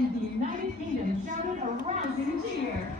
and the United Kingdom shouted a rousing cheer.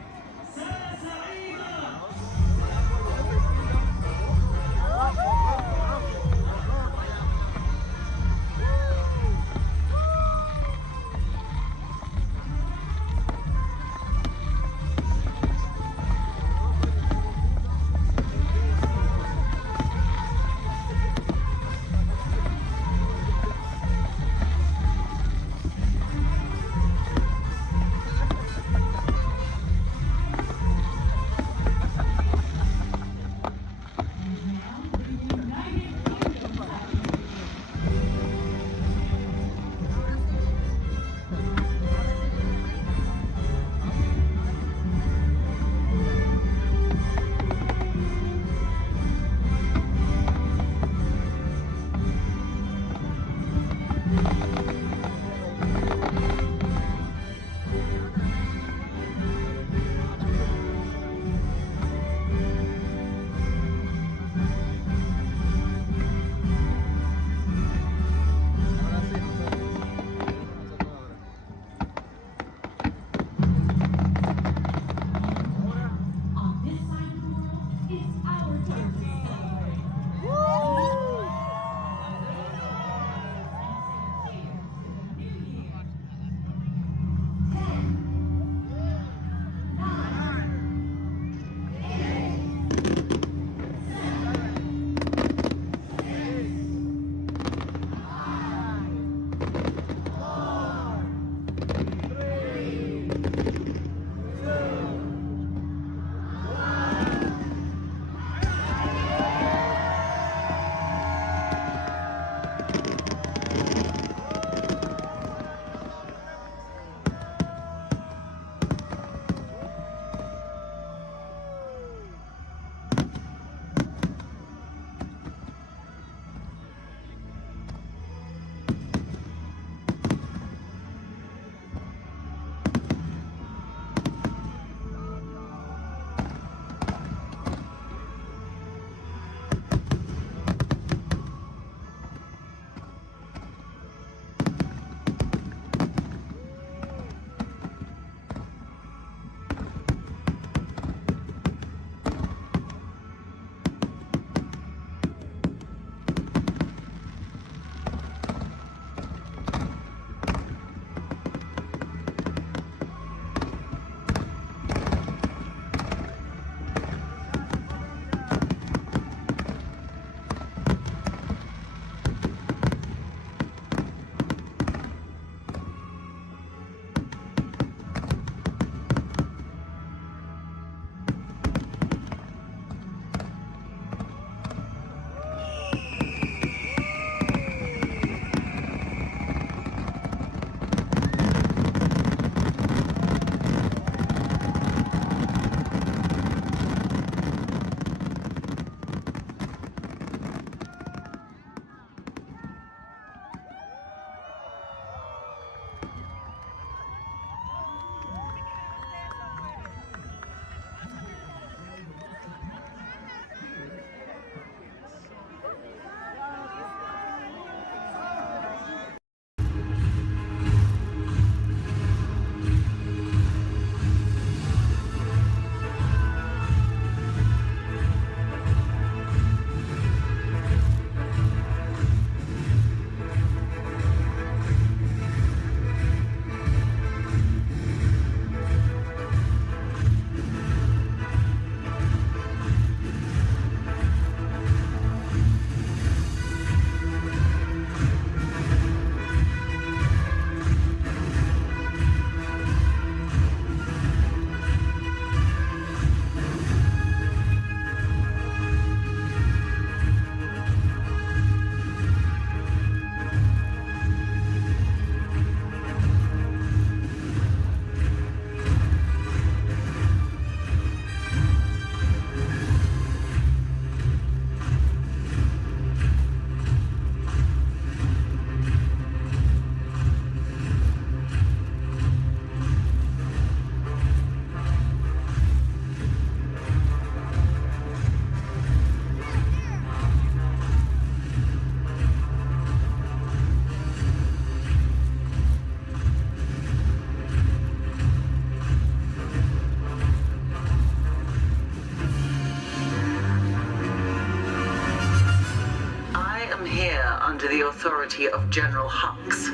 authority of General Hux.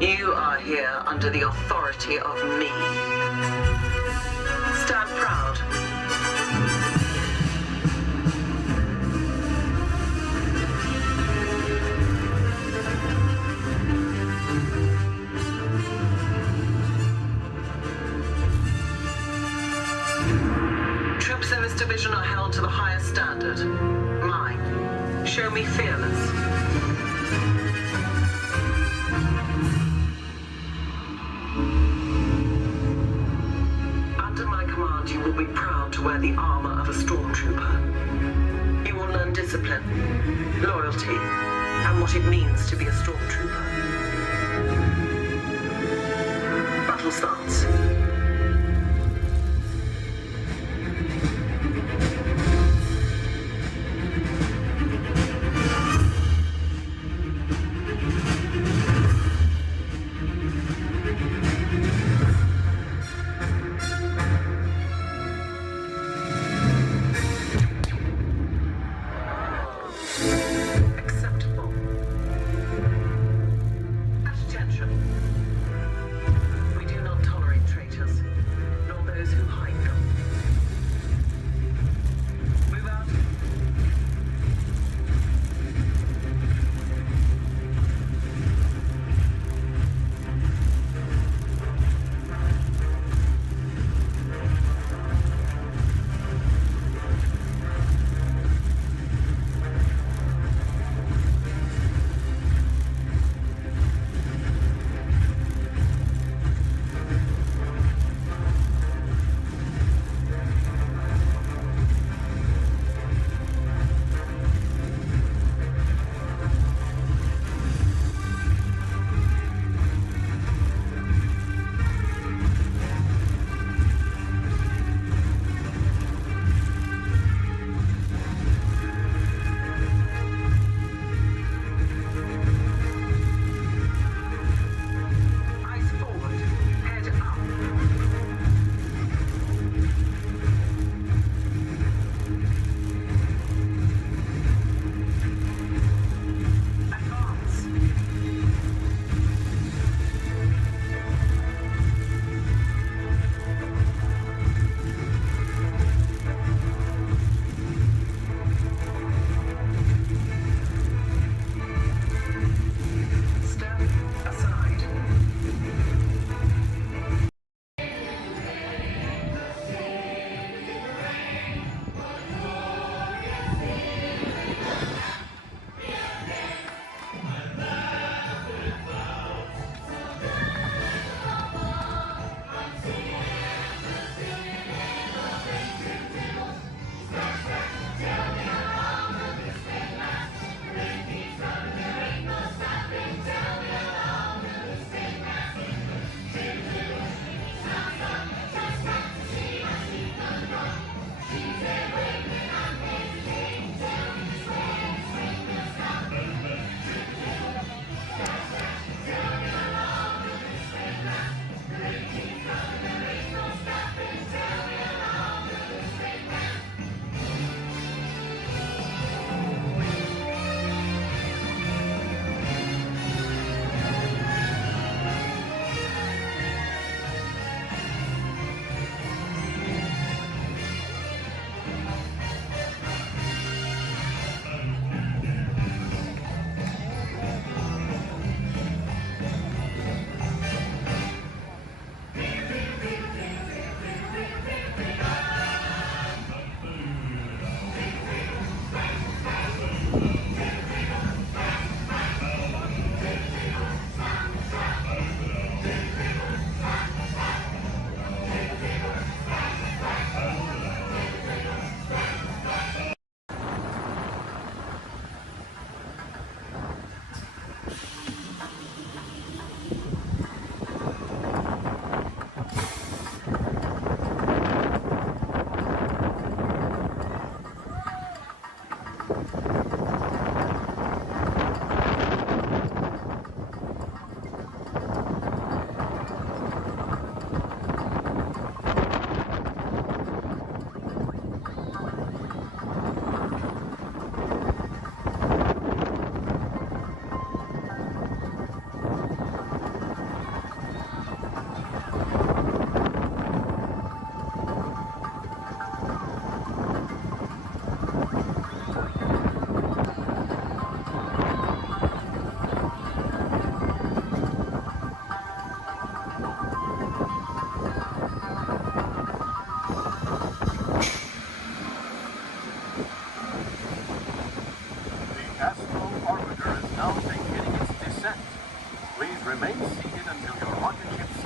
You are here under the authority of me. Stand proud. Troops in this division are held to the highest standard. Mine. Show me fearless. Under my command, you will be proud to wear the armor of a stormtrooper. You will learn discipline, loyalty, and what it means to be a stormtrooper. Battle starts. Acceptable. Attention. We do not tolerate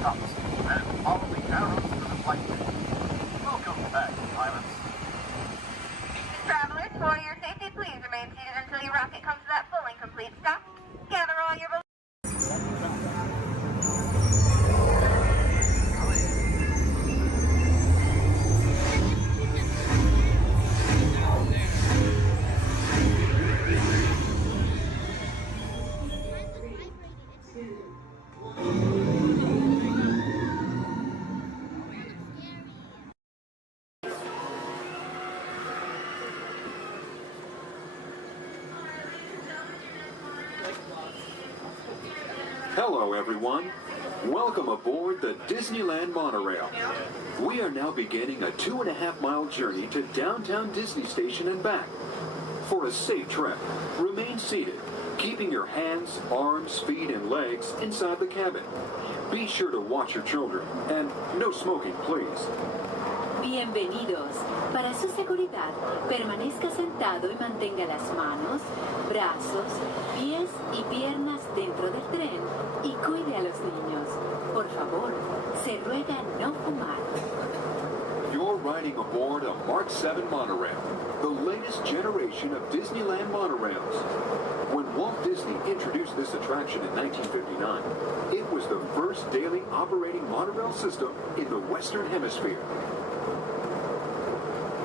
compass and follow the arrows to the flight deck. Welcome back, pilots. Travelers, for your safety, please remain seated until your rocket comes to that full and complete stop. Gather all your Hello, everyone. Welcome aboard the Disneyland monorail. We are now beginning a 2.5-mile journey to downtown Disney Station and back. For a safe trip, remain seated, keeping your hands, arms, feet, and legs inside the cabin. Be sure to watch your children, and no smoking, please. Bienvenidos. Para su seguridad, permanezca sentado y mantenga las manos, brazos, pies y piernas dentro del tren y cuide a los niños. Por favor, se ruega no fumar. You're riding aboard a Mark 7 monorail, the latest generation of Disneyland monorails. When Walt Disney introduced this attraction in 1959, it was the first daily operating monorail system in the Western Hemisphere.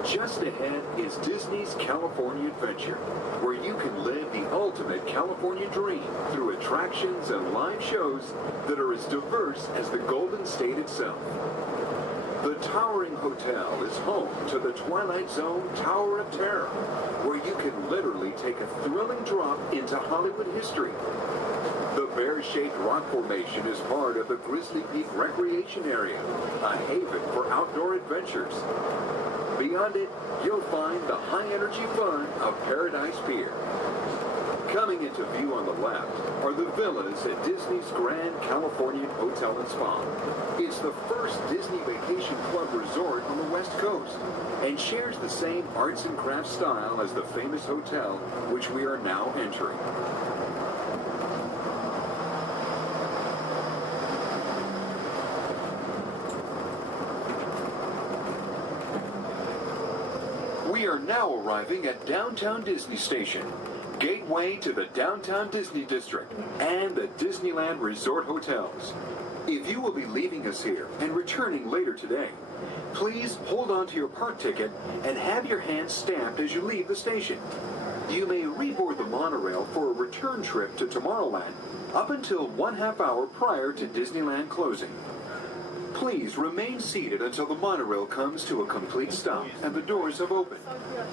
Just ahead is Disney's California Adventure, where you can live the ultimate California dream through attractions and live shows that are as diverse as the Golden State itself. The towering hotel is home to the Twilight Zone Tower of Terror, where you can literally take a thrilling drop into Hollywood history. The bear-shaped rock formation is part of the Grizzly Peak Recreation Area, a haven for outdoor adventures. Beyond it, you'll find the high-energy fun of Paradise Pier. Coming into view on the left are the villas at Disney's Grand Californian Hotel and Spa. It's the first Disney Vacation Club resort on the West Coast and shares the same arts and crafts style as the famous hotel which we are now entering. We are now arriving at Downtown Disney Station, gateway to the Downtown Disney District and the Disneyland Resort Hotels. If you will be leaving us here and returning later today, please hold on to your park ticket and have your hands stamped as you leave the station. You may reboard the monorail for a return trip to Tomorrowland up until 1/2 hour prior to Disneyland closing. Please remain seated until the monorail comes to a complete stop and the doors have opened.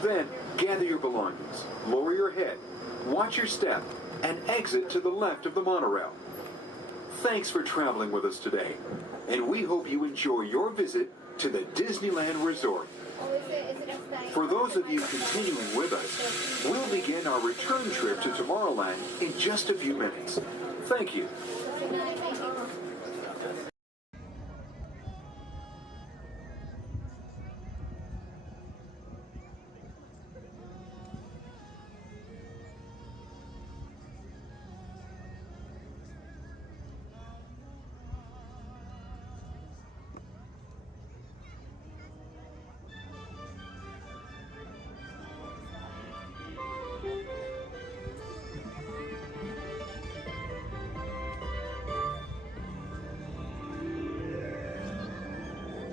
Then, gather your belongings, lower your head, watch your step, and exit to the left of the monorail. Thanks for traveling with us today, and we hope you enjoy your visit to the Disneyland Resort. For those of you continuing with us, we'll begin our return trip to Tomorrowland in just a few minutes. Thank you.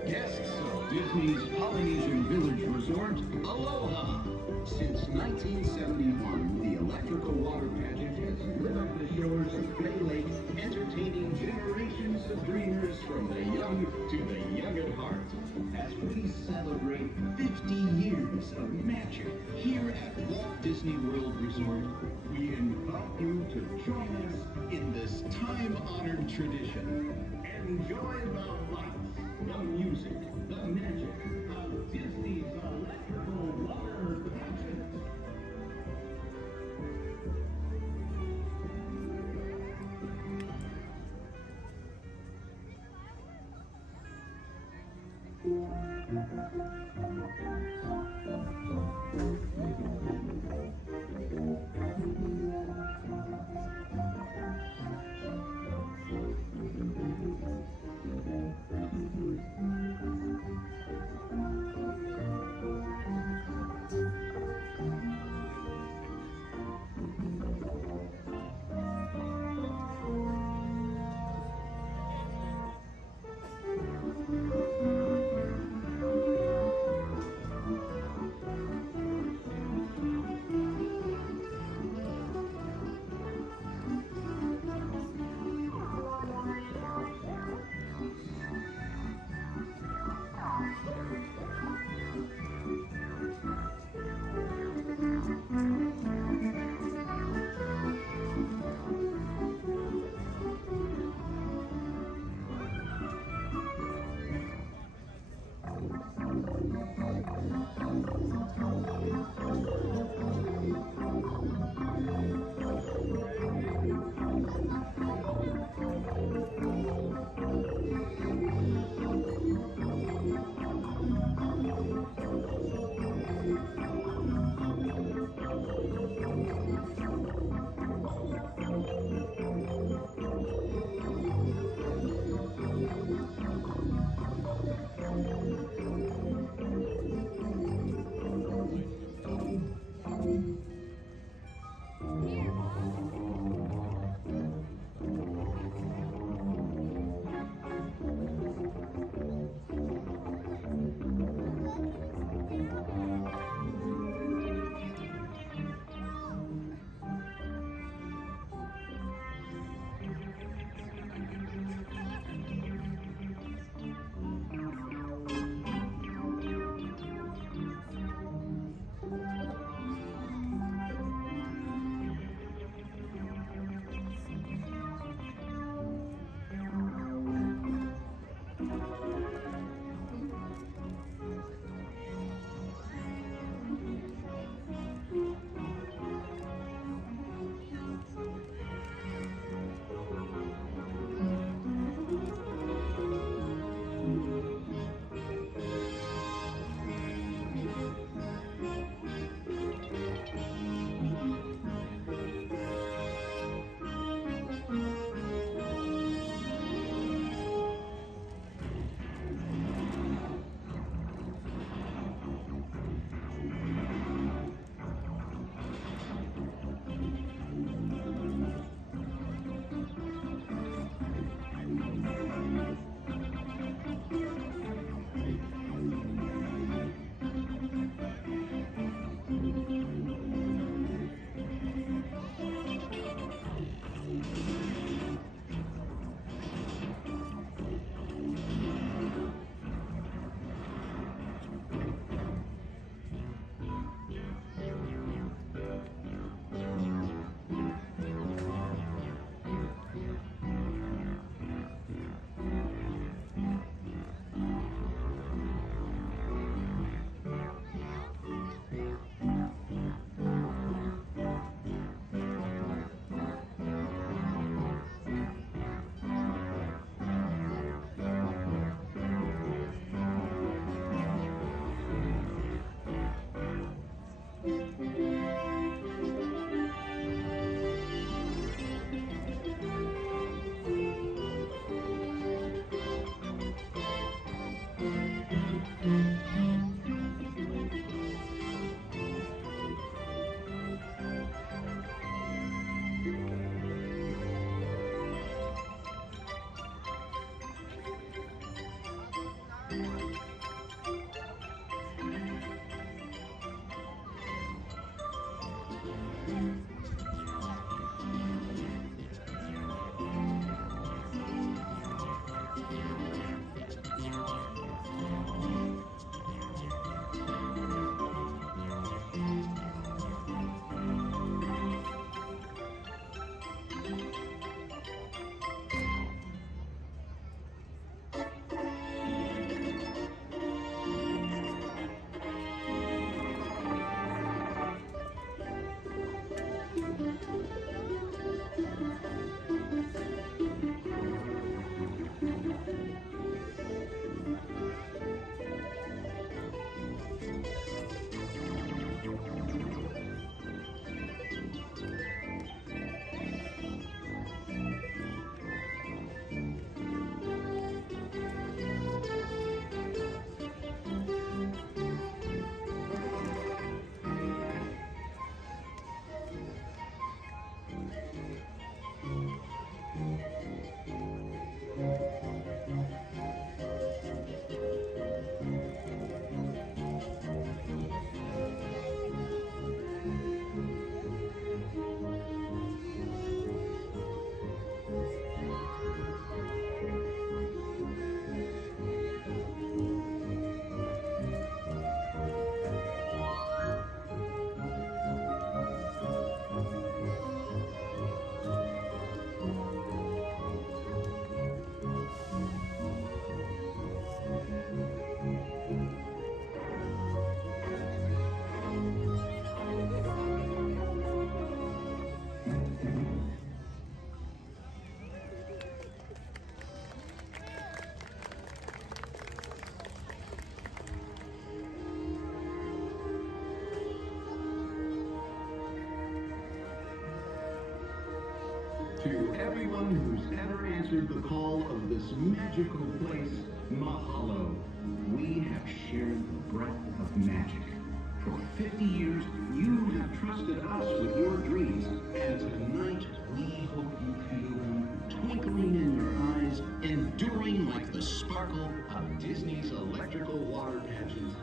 Guests of Disney's Polynesian Village Resort, aloha! Since 1971, the electrical water pageant has lit up the shores of Bay Lake, entertaining generations of dreamers from the young to the young at heart. As we celebrate 50 years of magic here at Walt Disney World Resort, we invite you to join us in this time-honored tradition. Enjoy the lights, the music, the magic of Disney's electrical water pageant. To everyone who's ever answered the call of this magical place, mahalo. We have shared the breath of magic. For 50 years, you have trusted us with your dreams, and tonight we hope you feel them twinkling in your eyes, enduring like the sparkle of Disney's electrical water patches.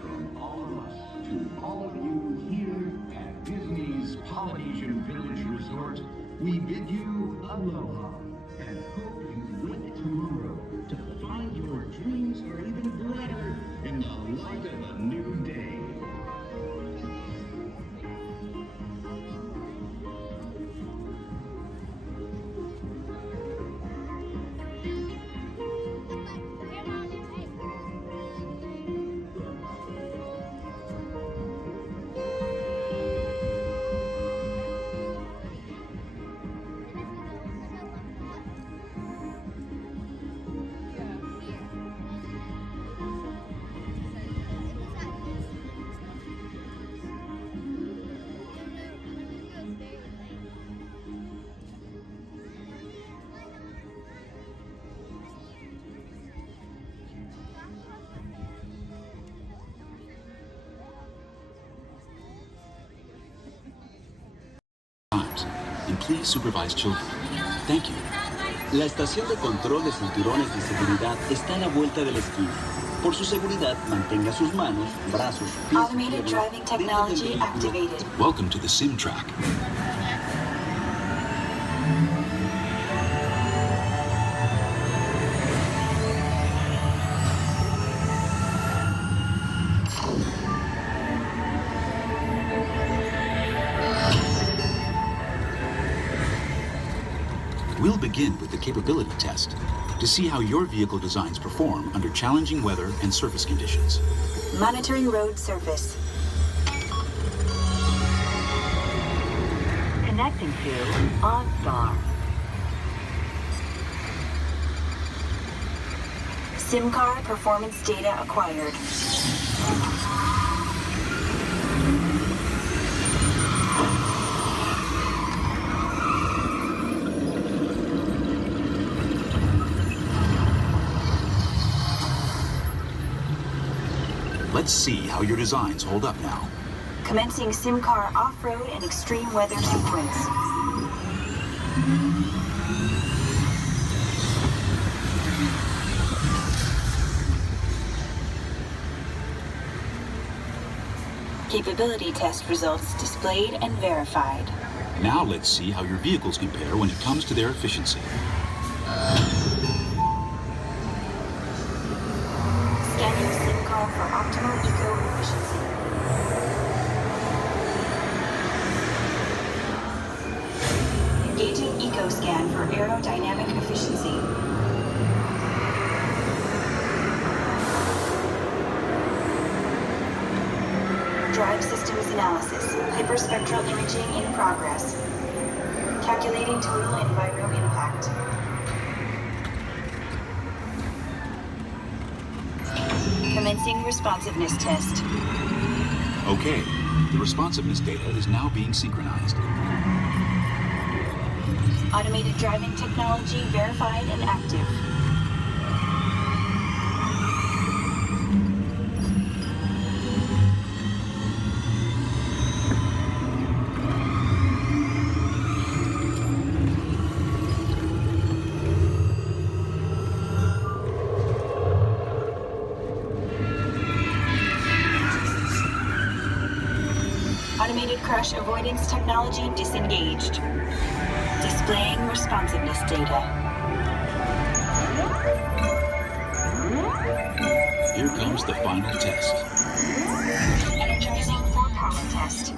From all of us to all of you here at Disney's Polynesian Village Resort, we bid you aloha and hope you wake tomorrow to find your dreams are even brighter in the light of a new day. And please supervise children. Thank you. La estación de control de cinturones de seguridad está a la vuelta de la esquina. Por su seguridad, mantenga sus manos, brazos, pies Automated driving technology activated. Welcome to the sim track. We'll begin with the capability test to see how your vehicle designs perform under challenging weather and surface conditions. Monitoring road surface. Connecting to OnStar. SIM card performance data acquired. Let's see how your designs hold up now. Commencing SIM car off-road and extreme weather sequence. Capability test results displayed and verified. Now let's see how your vehicles compare when it comes to their efficiency. Scanning SIM car for optimal eco-efficiency. Engaging eco-scan for aerodynamic efficiency. Drive systems analysis. Hyperspectral imaging in progress. Calculating total enviro impact. Starting responsiveness test. Okay, the responsiveness data is now being synchronized. Automated driving technology verified and active. Automated crash avoidance technology disengaged. Displaying responsiveness data. Here comes the final test. Energizing for power test.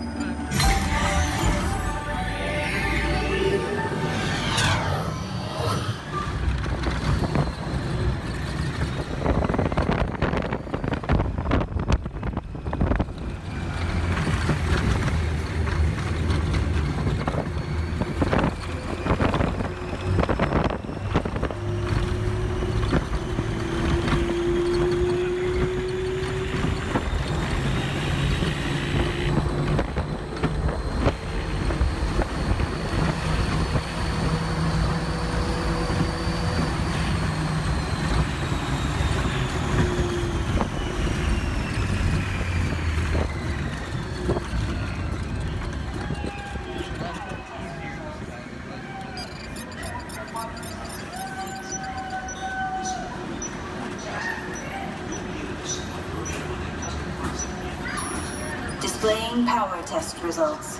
Displaying power test results.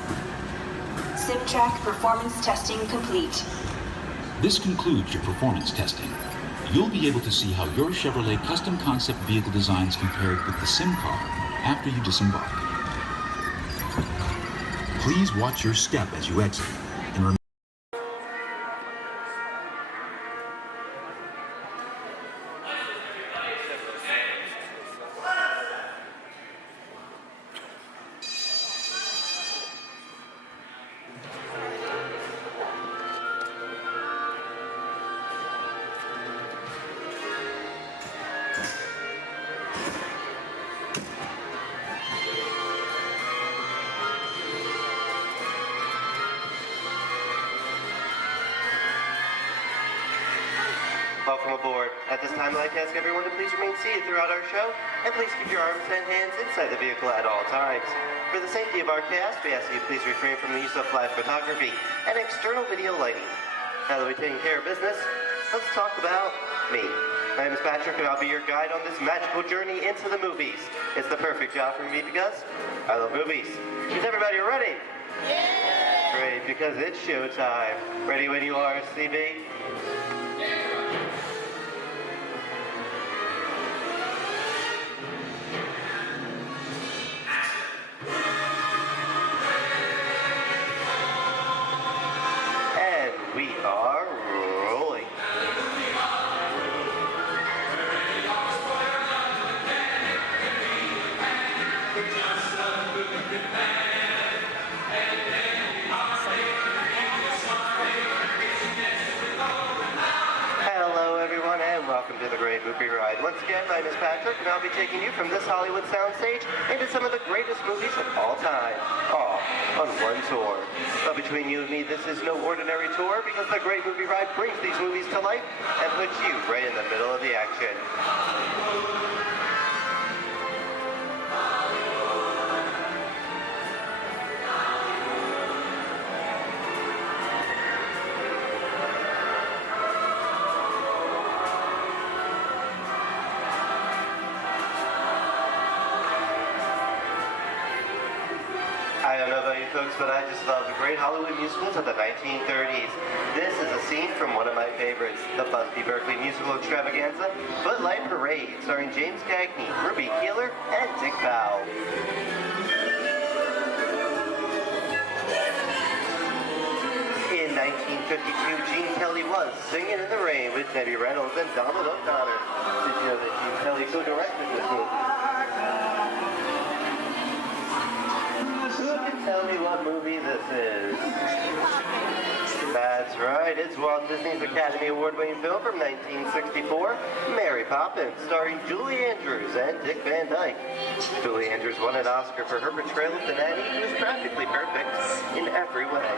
SimTrack performance testing complete. This concludes your performance testing. You'll be able to see how your Chevrolet custom concept vehicle designs compared with the sim car after you disembark. Please watch your step as you exit and remember. Welcome aboard. At this time, I'd like to ask everyone to please remain seated throughout our show, and please keep your arms and hands inside the vehicle at all times. For the safety of our cast, we ask that you please refrain from the use of flash photography and external video lighting. Now that we've taken care of business, let's talk about me. My name is Patrick, and I'll be your guide on this magical journey into the movies. It's the perfect job for me because I love movies. Is everybody ready? Yeah! Great, because it's showtime. Ready when you are, CB? We are rolling. Hello everyone and welcome to the Great Movie Ride. Once again, my name is Patrick and I'll be taking you from this Hollywood soundstage into some of the greatest movies of all time. All on one tour. But between you and me, this is no ordinary tour because the Great Movie Ride brings these movies to life and puts you right in the middle of the action. I don't know about you folks, but I just love the great Hollywood musicals of the 1930s. This is a scene from one of my favorites, the Busby Berkeley musical extravaganza, Footlight Parade, starring James Cagney, Ruby Keeler, and Dick Powell. In 1952, Gene Kelly was Singing in the Rain with Debbie Reynolds and Donald O'Connor. Did you know that Gene Kelly co-directed this movie? Who can tell me what movie this is? That's right, it's Walt Disney's Academy Award-winning film from 1964, Mary Poppins, starring Julie Andrews and Dick Van Dyke. Julie Andrews won an Oscar for her portrayal of the nanny, who was practically perfect in every way.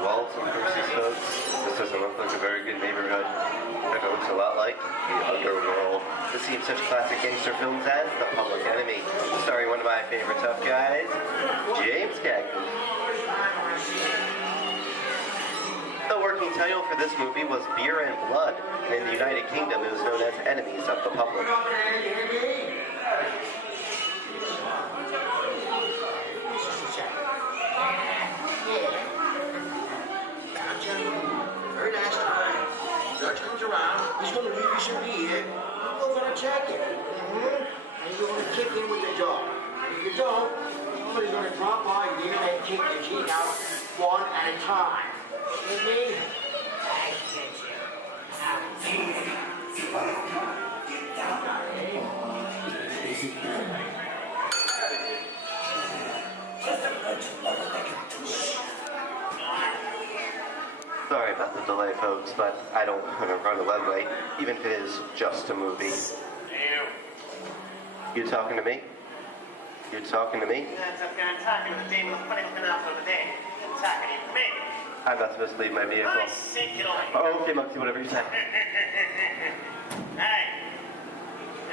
Walt and Bruce's folks. This doesn't look like a very good neighborhood. It looks a lot like the underworld. This seems such classic gangster films as The Public Enemy, starring one of my favorite tough guys, James Cagney. The working title for this movie was Beer and Blood, and in the United Kingdom it was known as Enemies of the Public. Very nice time. Dutch comes around, he's going to leave you some here. Go for a jacket. And you're going to kick in with the dog. If you don't, somebody's going to drop by here and kick the teeth out one at a time. With me? I get you. Sorry about the delay, folks, but I don't want to run a red light, even if it is just a movie. You talking to me? You talking to me? I'm talking to the demon who's putting looking out for the day. You're talking to me. I'm not supposed to leave my vehicle. I see, get away. Oh, okay, Monkey, whatever you say. Hey,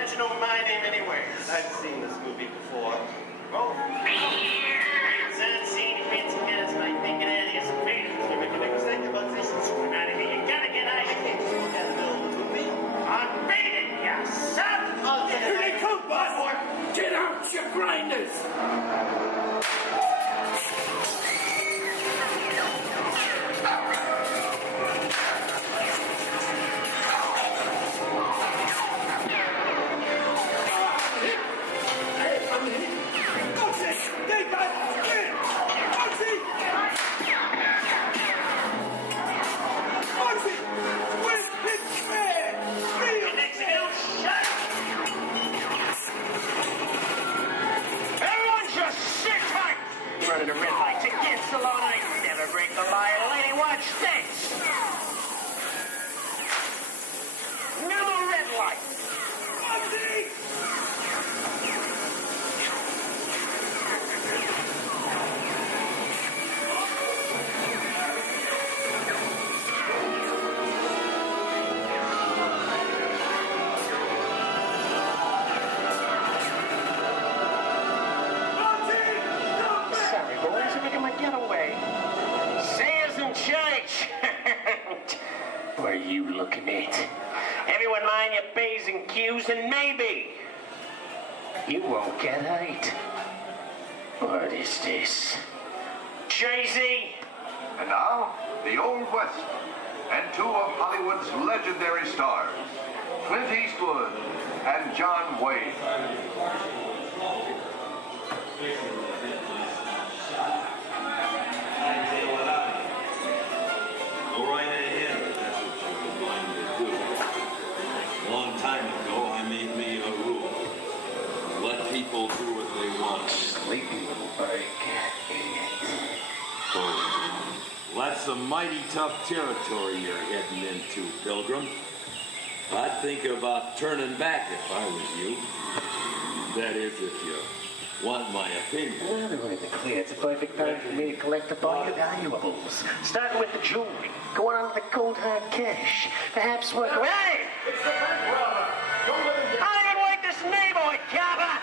you know my name anyway. I've seen this movie before. Oh, I've seen you fancy guys like thinking that is great. You make a mistake about this and so out of here. You gotta get out of here. You gotta know the movie. I'm beating you, son. Here they come, boy. Get out your grinders. Running a red light against the law, and I never break the law. Lady, watch this. Another red light. What are you looking at? Everyone mind your P's and Q's, and maybe you won't get hate. What is this? Jay-Z? And now, the Old West, and two of Hollywood's legendary stars, Clint Eastwood and John Wayne. Go right ahead if that's what you're going to do. A long time ago, I made me a rule. Let people do what they want. Sleepy little break. Well, that's some mighty tough territory you're heading into, Pilgrim. I'd think about turning back if I was you. That is, if you want my opinion. Well, to be clear, it's a perfect time for me to collect up all your valuables. Starting with the jewelry, going on to the cold hard cash. Perhaps work. Hey! I don't even like this neighborhood, Kappa!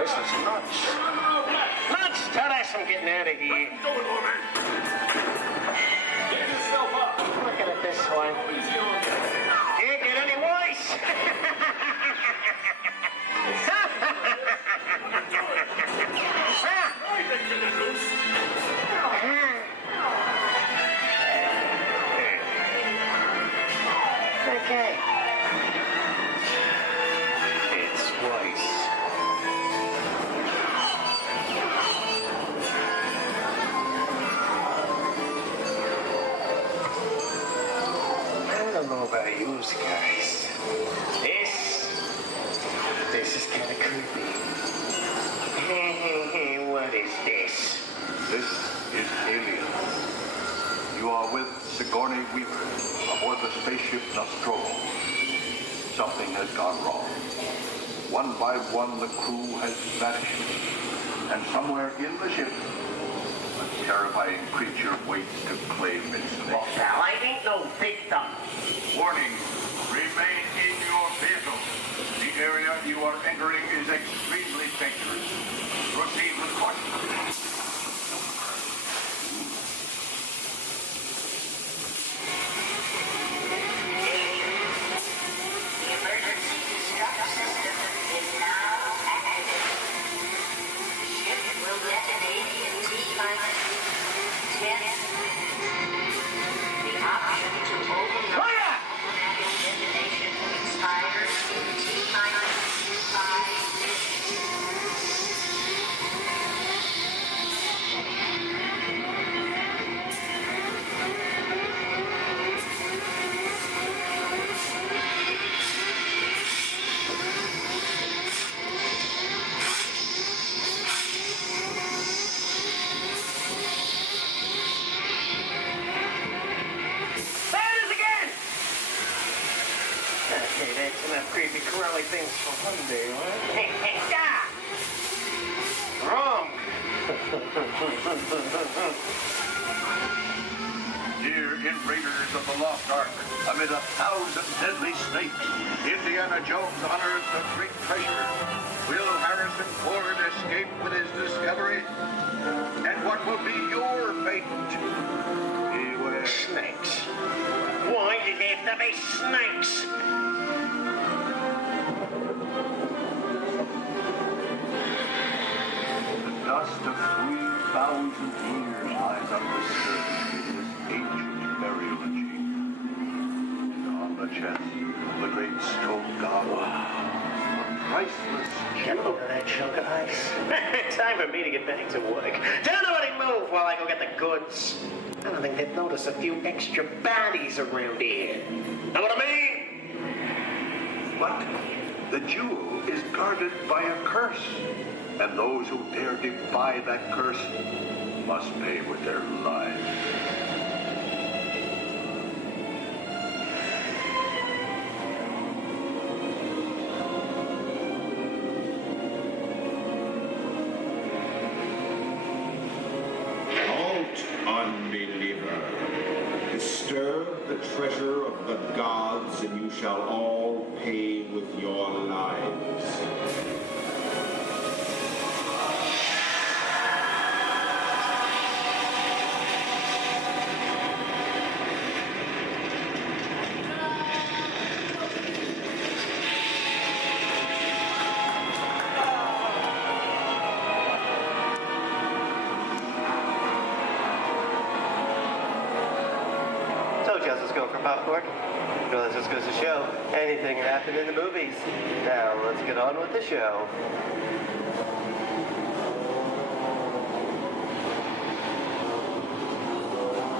This is nuts. Nuts! Tell us I'm getting out of here. Get yourself up. Looking at this one. Can't get any worse. Okay. It's Weiss. What is this? This is Aliens. You are with Sigourney Weaver aboard the spaceship Nostromo. Something has gone wrong. One by one, the crew has vanished. And somewhere in the ship, a terrifying creature waits to claim its name. Well, pal, I ain't no victim. Warning, remain in your vehicle. The area you are entering is extremely dangerous. Proceed with caution. Creepy crawly things for one day, huh? Wrong. Here in Raiders of the Lost Ark, amid 1,000 deadly snakes, Indiana Jones unearths a great treasure. Will Harrison Ford escape with his discovery? And what will be your fate? Beware. Snakes. Why did they have to be snakes? Dust of 3,000 years lies undisturbed in this ancient burial chamber. And on the chest, the great stone god. A priceless Get over that chunk of ice. Time for me to get back to work. Don't nobody move while I go get the goods. I don't think they'd notice a few extra bodies around here. Know what I mean? But the jewel is guarded by a curse. And those who dare defy that curse must pay with their lives. Halt, unbeliever. Disturb the treasure of the gods, and you shall all pay with your lives. Just go for popcorn. No, that just goes to show anything can happen in the movies. Now, let's get on with the show.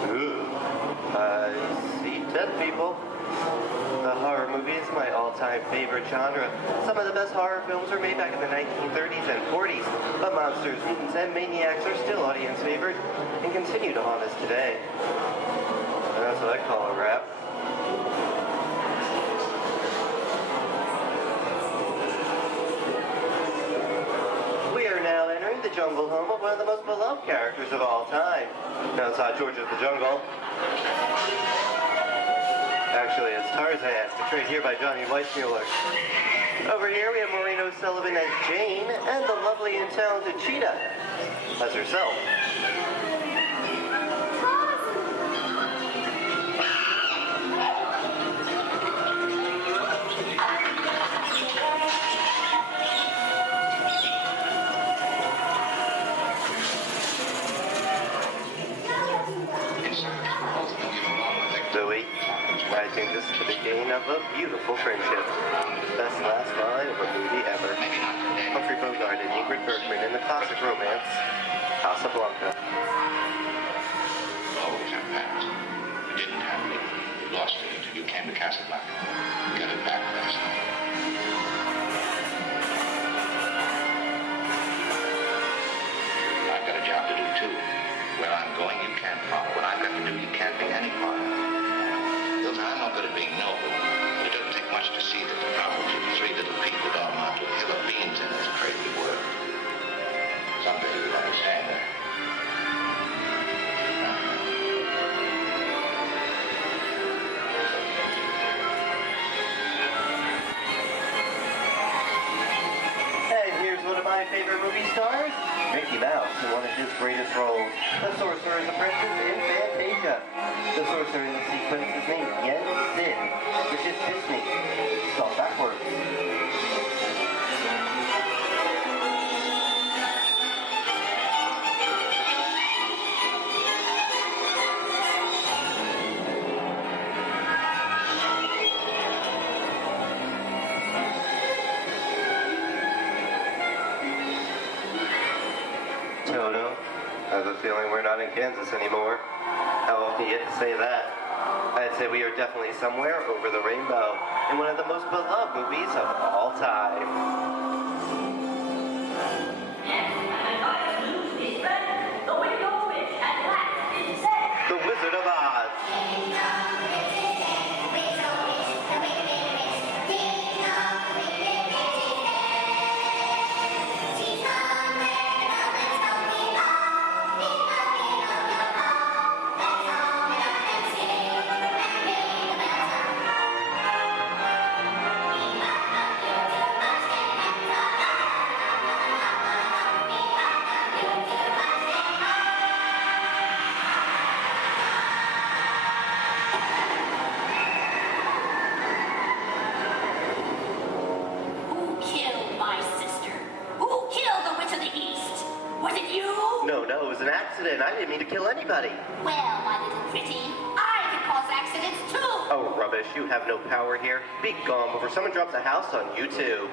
Ooh, I see 10 people. The horror movie is my all-time favorite genre. Some of the best horror films were made back in the 1930s and 40s, but monsters, mutants, and maniacs are still audience favorite and continue to haunt us today. That's what I call a wrap. We are now entering the jungle home of one of the most beloved characters of all time. Now it's not George of the Jungle. Actually, it's Tarzan, portrayed here by Johnny Weissmuller. Over here we have Maureen O'Sullivan as Jane, and the lovely and talented Cheetah as herself. I think this is the beginning of a beautiful friendship. Best last line of a movie ever. Humphrey Bogart and Ingrid Bergman in the classic romance, Casablanca. Always have past. You didn't have it. You lost it until you came to Casablanca. Get it back last night. too. Where I'm going, you can't follow. What I've got to do, you can't be any part of. Hilton, I'm no good at being noble, but it doesn't take much to see that the problems of three little people don't amount to a hill of beans in this crazy world. Someday you'll understand that. And here's one of my favorite movie stars, Mickey Mouse, in one of his greatest roles, the Sorcerer's Apprentice in Fantasia. The sorcerer in the sequence is named Yen Sin, which is Disney, spelled backwards. Toto, I have a feeling we're not in Kansas anymore. How often you get to say that? I'd say we are definitely somewhere over the rainbow in one of the most beloved movies of all time. The Wizard of Oz. Who killed my sister? Who killed the Witch of the East? Was it you? No, it was an accident. I didn't mean to kill anybody. Well, my little pretty, I can cause accidents too. Oh, rubbish. You have no power here. Be gone before someone drops a house on you, too.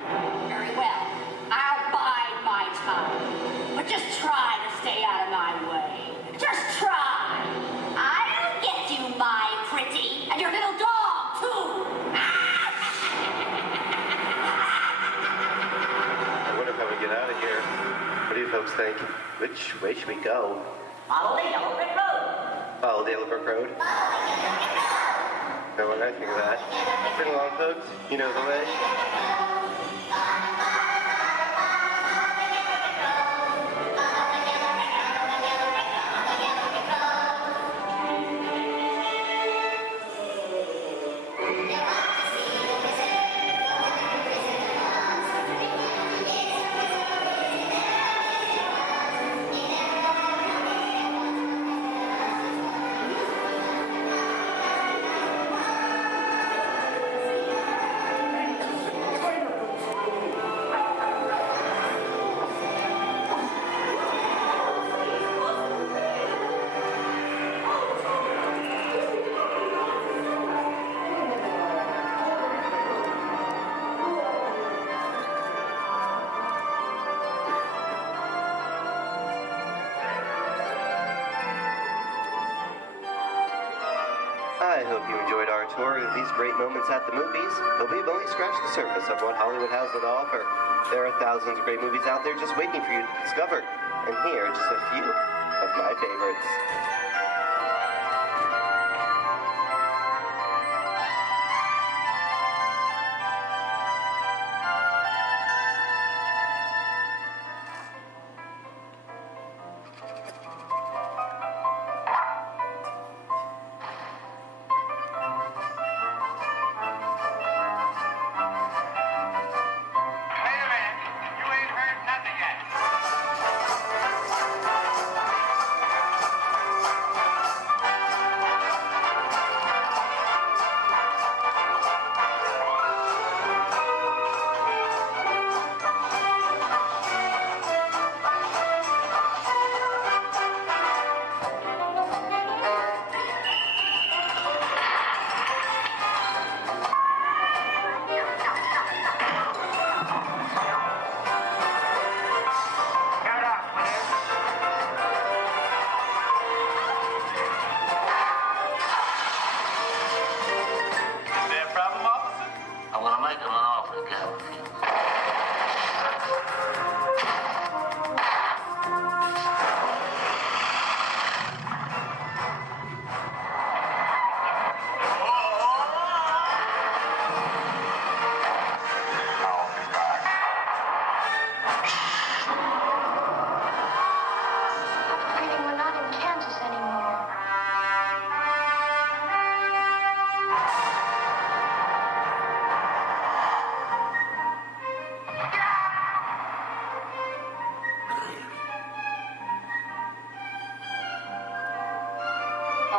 Very well. I'll bide my time. But just try to stay out of my way. Just try. I'll get you, my pretty, and your little dog too. I wonder how we get out of here. What do you folks think? Which way should we go? Follow the yellow brick road. Follow the Yellow Brick Road? No, what did I think of that? Bring along, folks. You know the way. I hope you enjoyed our tour of these great moments at the movies, but we've only scratched the surface of what Hollywood has to offer. There are thousands of great movies out there just waiting for you to discover, and here are just a few of my favorites.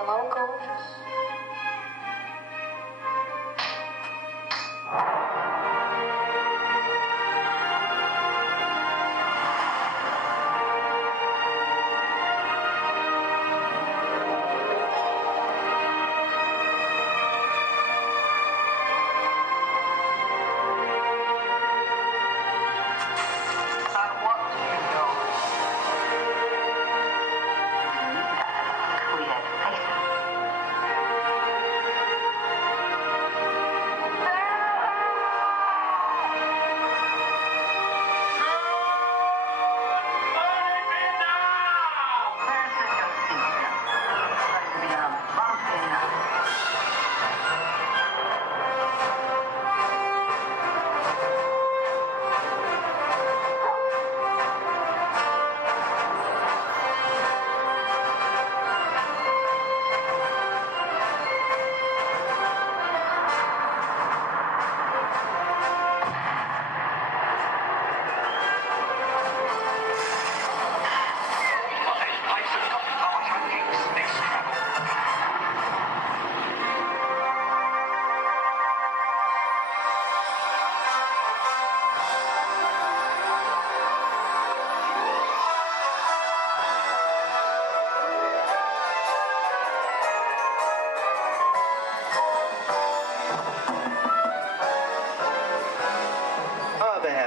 Hello, gorgeous.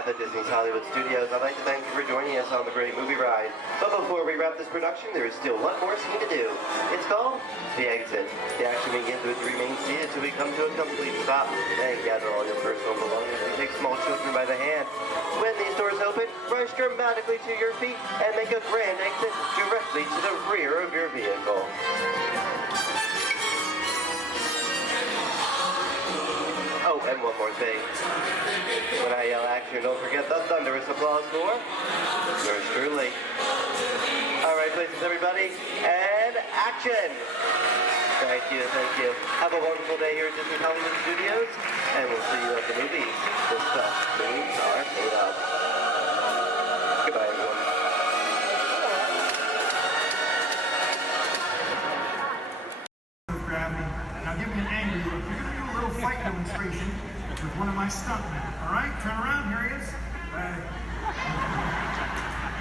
At Disney's Hollywood Studios, I'd like to thank you for joining us on the great movie ride. But before we wrap this production, there is still one more scene to do. It's called The Exit. The action begins with you remain seated till we come to a complete stop. Then gather all your personal belongings and take small children by the hand. When these doors open, rush dramatically to your feet and make a grand exit directly to the rear of your vehicle. Oh, and one more thing. When I yell action, don't forget the thunderous applause for yours truly. All right, places, everybody, and action! Thank you, thank you. Have a wonderful day here at Disney Hollywood Studios, and we'll see you at the movies. The stuff movies are made of. Goodbye, everyone. Grab me. Now give me an angry look. You're going to do a little fight demonstration with one of my stuntmen. All right? Turn around. Here he is.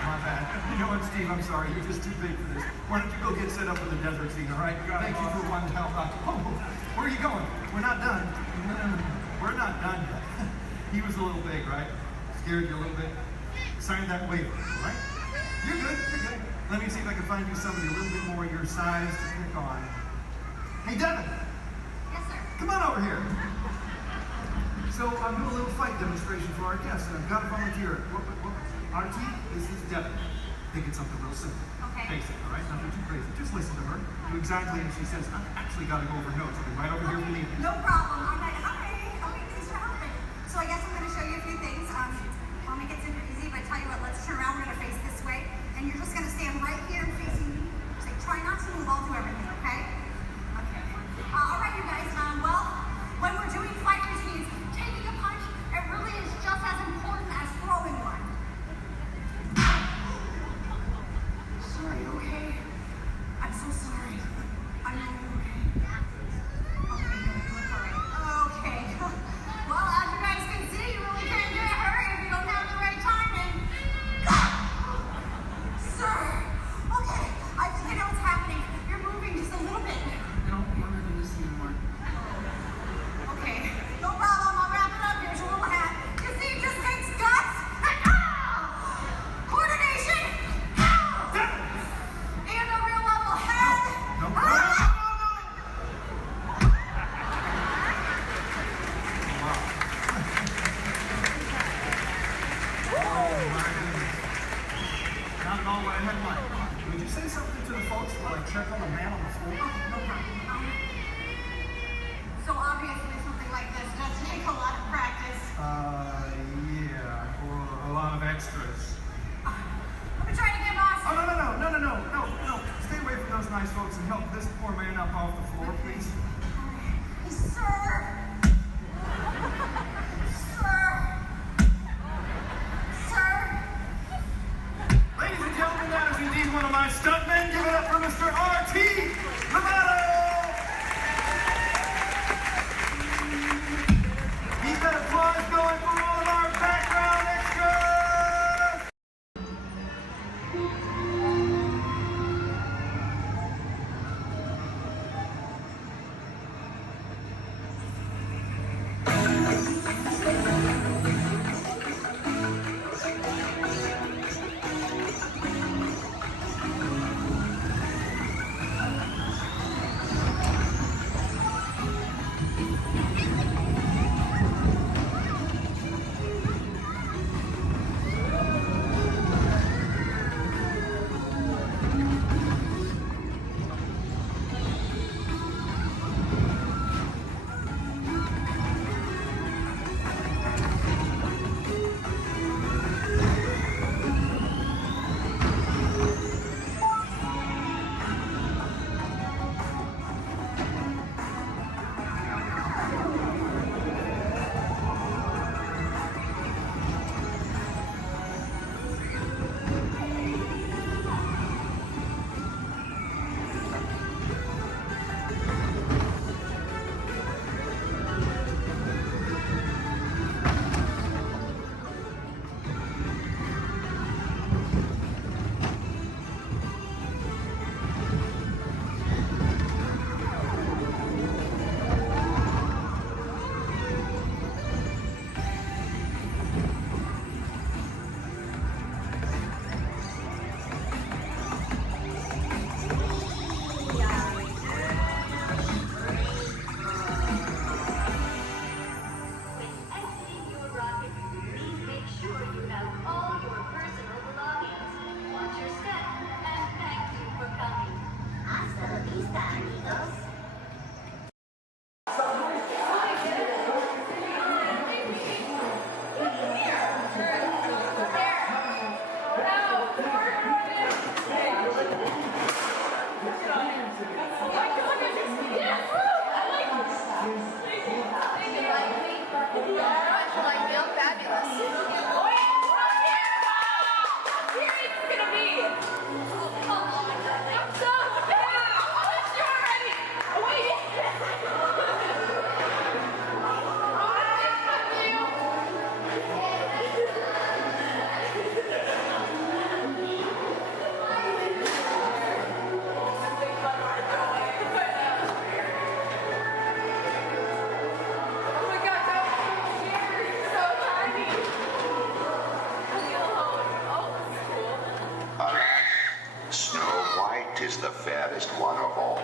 My bad. You know what, Steve? I'm sorry. You're just too big for this. Why don't you go get set up with the desert scene, all right? Thank you for one help out. Oh, where are you going? We're not done. We're not done yet. He was a little big, right? Scared you a little bit? Sign that waiver, all right? You're good. You're good. Let me see if I can find you somebody a little bit more your size to pick on. Hey, Devin. Yes, sir. Come on over here. So I'm doing a little fight demonstration for our guests, and I've got a volunteer. RT, this is Devin. Think it's something real simple. Okay. Basic, all right? Nothing too crazy. Just listen to her. Do exactly as she says. I've actually got to go over notes. I'll be right over here if you need me. No problem. I'm like, hi. Okay, thanks for helping. So I guess I'm going to show you a few things. I'll make it super easy, but tell you what, let's turn around. We're going to face this way, and you're just going to stand right here facing me. So try not to move. I'll do everything, okay? Okay. All right, you guys. Well, when we're doing fight routines, taking a punch, it really is just as important as throwing one. Sorry, okay? I'm so sorry. I know you're okay. Okay, you look all right. Okay. Well, as you guys can see, you really can't get hurt if you don't have the right timing. Sir! Okay, I think I know what's happening. You're moving just a little bit. I don't want her to listen anymore. Okay, no problem. I'll wrap it up. Here's your little hat. You see, it just takes guts. Coordination. And a real level head. Not at all what I had in mind. Would you say something to the folks while I check on the man on the floor? No problem. So obviously something like this does take a lot of practice. Yeah, or a lot of extras. Let me try it again, boss. Oh, no. Stay away from those nice folks and help this poor man up off the floor, please. Sir. Ladies and gentlemen, that is indeed one of my stuntmen. Give it up for Mr. R.T. Lovato! Is the fattest one of all.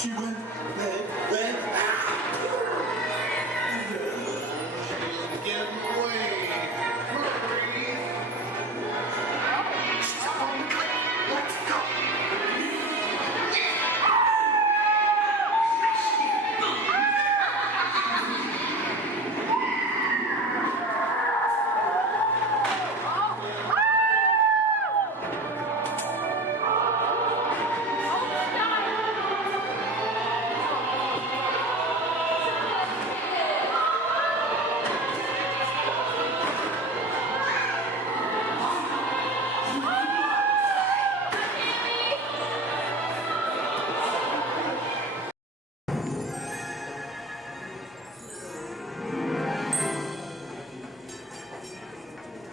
She went red. She's getting away. Hurry. Stop on the cliff. Let's go.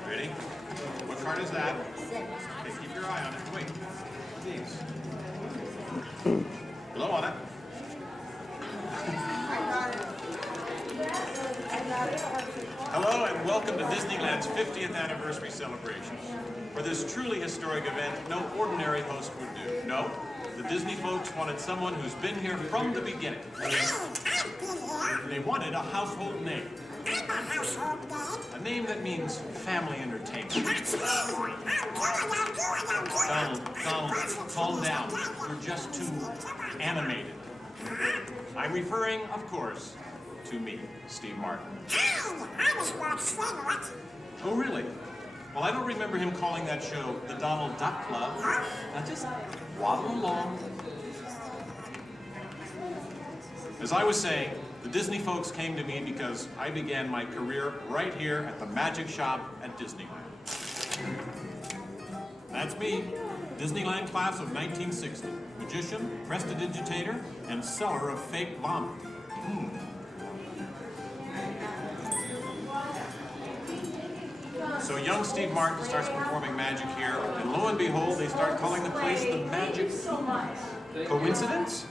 Ready? What card is that? Okay, keep your eye on it. Wait. Please. Blow on it. Hello and welcome to Disneyland's 50th anniversary celebration. For this truly historic event, no ordinary host would do. No, the Disney folks wanted someone who's been here from the beginning. They wanted a household name. A name that means family entertainment. Donald, calm down. You're just too animated. I'm referring, of course, to me, Steve Martin. Oh, really? Well, I don't remember him calling that show the Donald Duck Club. Now just waddle along. As I was saying, the Disney folks came to me because I began my career right here at the magic shop at Disneyland. That's me, Disneyland class of 1960. Magician, prestidigitator, and seller of fake vomit. So young Steve Martin starts performing magic here, and lo and behold, they start calling the place the Magic Room. Coincidence?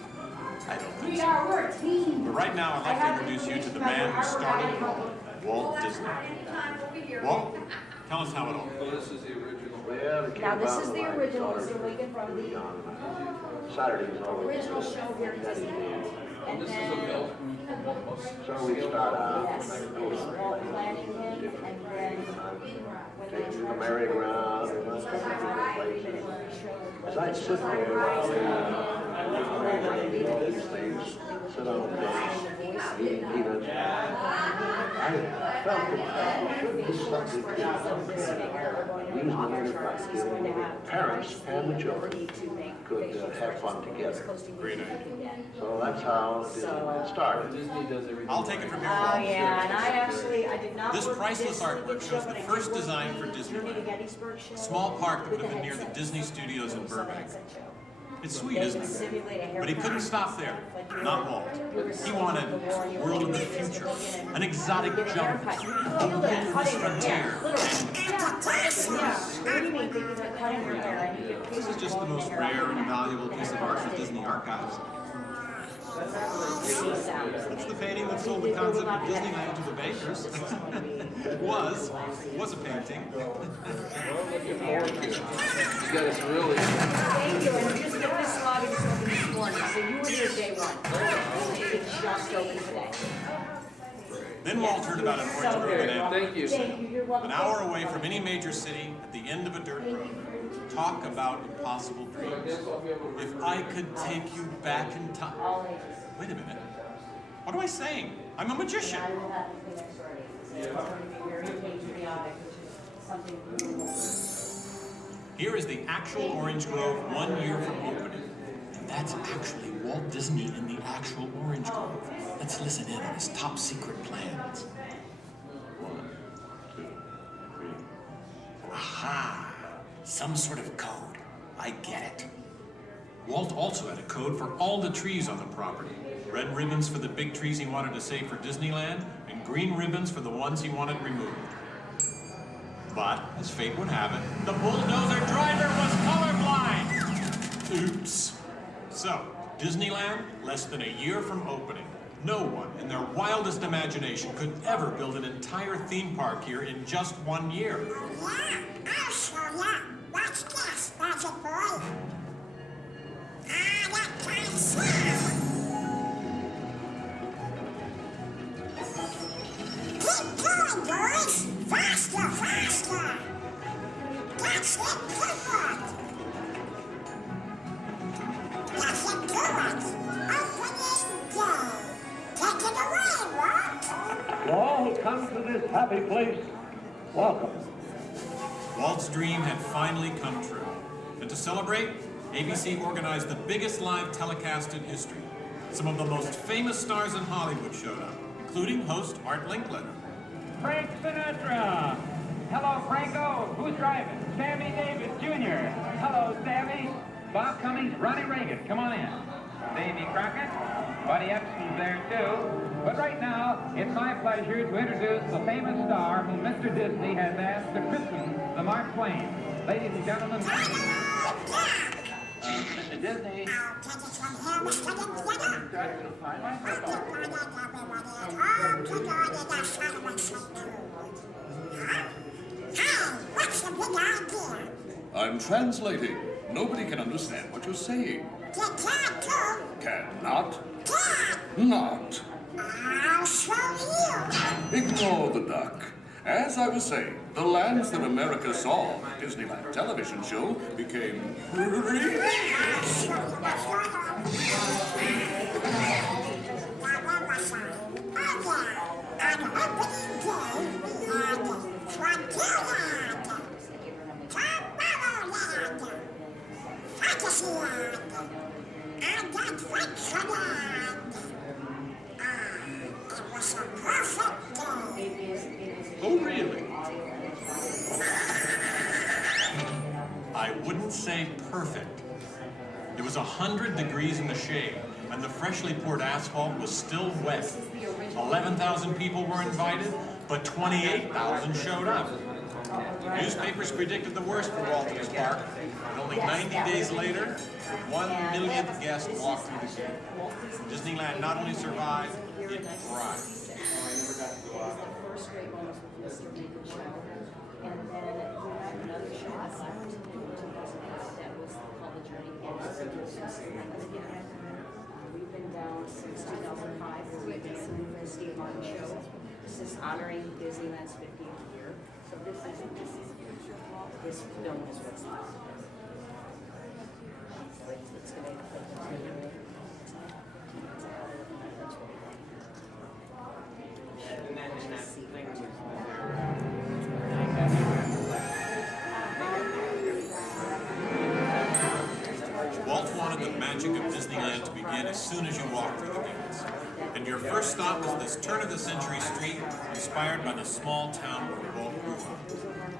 I don't think so. But right now, I'd like to introduce you to the man who started it all, Walt Disney. Walt, tell us how it all. Well, this is the original. Now, this is the original, so we can from the original show here at Disneyland. And This is a then, film. so we start out, yes, Walt planning him, and then merry-go-round, and lots of different places. As I sit there while they do all these things, sit on the bench, eating peanuts, I felt that this subject is reasonably reflective, parents and the children could have fun together. Great idea. So that's how Disneyland started. I'll take it from here. Oh, yeah, and I did not. This priceless artwork shows the first design for Disneyland. A small park that would have been near the Disney Studios in Burbank. It's sweet, isn't it? But he couldn't stop there. Not Walt. He wanted a world of the future, an exotic jungle, a wilderness frontier. This is just the most rare and valuable piece of art for Disney Archives. It's the painting that sold the concept of Disneyland to the bakers. It was a painting. You got us really. Thank you, and just get this lobby just open this morning, so you were here day one. It's just open today. Then Walt heard about an orange grove in Thank you. an hour away from any major city at the end of a dirt road. Talk about impossible dreams. If I could take you back in time. Wait a minute. What am I saying? I'm a magician. Here is the actual orange grove 1 year from opening. And that's actually Walt Disney in the actual orange grove. Let's listen in on his top secret plans. 1, 2, 3. Aha! Some sort of code. I get it. Walt also had a code for all the trees on the property. Red ribbons for the big trees he wanted to save for Disneyland, and green ribbons for the ones he wanted removed. But, as fate would have it, the bulldozer driver was colorblind! Oops. So, Disneyland, less than a year from opening. No one, in their wildest imagination, could ever build an entire theme park here in just 1 year. Yeah, I'll show ya. Watch this, Budget Boy. That kind of sound. Keep going, boys. Faster, faster. That's it, perfect. That's it, correct. Opening day. Take it away, Walt. To all who come to this happy place, welcome. Walt's dream had finally come true. And to celebrate, ABC organized the biggest live telecast in history. Some of the most famous stars in Hollywood showed up, including host Art Linkletter. Frank Sinatra. Hello, Franco. Who's driving? Sammy Davis Jr. Hello, Sammy. Bob Cummings, Ronnie Reagan. Come on in. Davy Crockett. Buddy Epson's there, too. But right now, it's my pleasure to introduce the famous star whom Mr. Disney has asked to christen the Mark Twain. Ladies and gentlemen, Mr. Disney. I'll take it from here, Mr. Linkletter. Hey, what's the big idea? I'm translating. Nobody can understand what you're saying. You can't do. Cannot. Can't. Not. I'll show you. Ignore the duck. As I was saying, the lands that America saw on the Disneyland television show became really... I'll show you what's going on. Now, where was I? Oh, yeah. On opening day, we had Frontierland, Tomorrowland, Fantasyland, and Adventureland. It was a perfect day. Oh, really? I wouldn't say perfect. It was 100 degrees in the shade, and the freshly poured asphalt was still wet. 11,000 people were invited, but 28,000 showed up. Newspapers predicted the worst for Walt and his park, and only 90 days later, the 1 millionth guest walked through the gate. Disneyland not only survived, it thrived. First grade one was with Mr. Lincoln show, and then we had another show that was called The Journey Again. We've been down since 2005. We've been doing the Steve Martin show. This is honoring Disneyland's 50th year. So this is this film is what's left. It's going to continue. Walt wanted the magic of Disneyland to begin as soon as you walk through the gates. And your first stop was this turn-of-the-century street inspired by the small town where Walt grew up.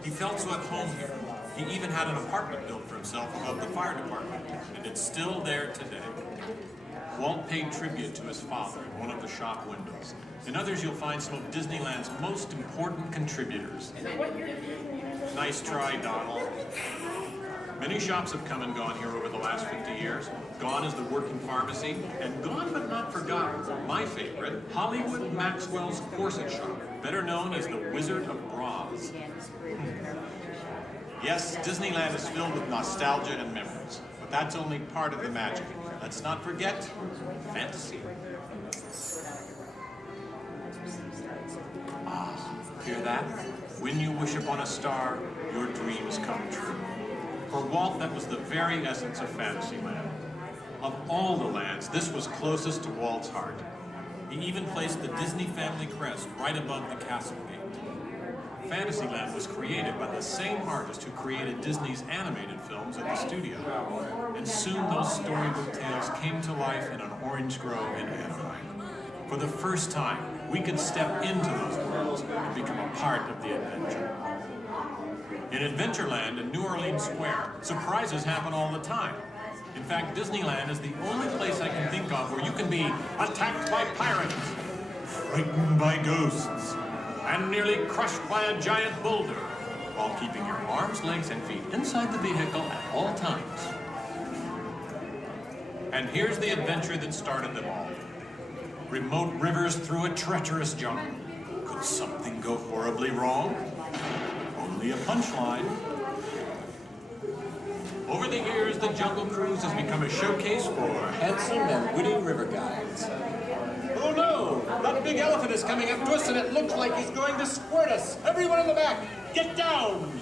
He felt so at home here. He even had an apartment built for himself above the fire department, and it's still there today. Walt paid tribute to his father in one of the shop windows. In others, you'll find some of Disneyland's most important contributors. Nice try, Donald. Many shops have come and gone here over the last 50 years. Gone is the working pharmacy, and gone but not forgotten, my favorite, Hollywood Maxwell's corset shop, better known as the Wizard of Bras. Yes, Disneyland is filled with nostalgia and memories, but that's only part of the magic. Let's not forget fantasy. Ah, hear that? When you wish upon a star, your dreams come true. For Walt, that was the very essence of Fantasyland. Of all the lands, this was closest to Walt's heart. He even placed the Disney family crest right above the castle gate. Fantasyland was created by the same artist who created Disney's animated films at the studio. And soon those storybook tales came to life in an orange grove in Anaheim. For the first time, we could step into those worlds and become a part of the adventure. In Adventureland in New Orleans Square, surprises happen all the time. In fact, Disneyland is the only place I can think of where you can be attacked by pirates, frightened by ghosts, and nearly crushed by a giant boulder, while keeping your arms, legs, and feet inside the vehicle at all times. And here's the adventure that started them all. Remote rivers through a treacherous jungle. Could something go horribly wrong? Only a punchline. Over the years, the Jungle Cruise has become a showcase for handsome and witty river guides. Oh no! That big elephant is coming up to us and it looks like he's going to squirt us! Everyone in the back, get down!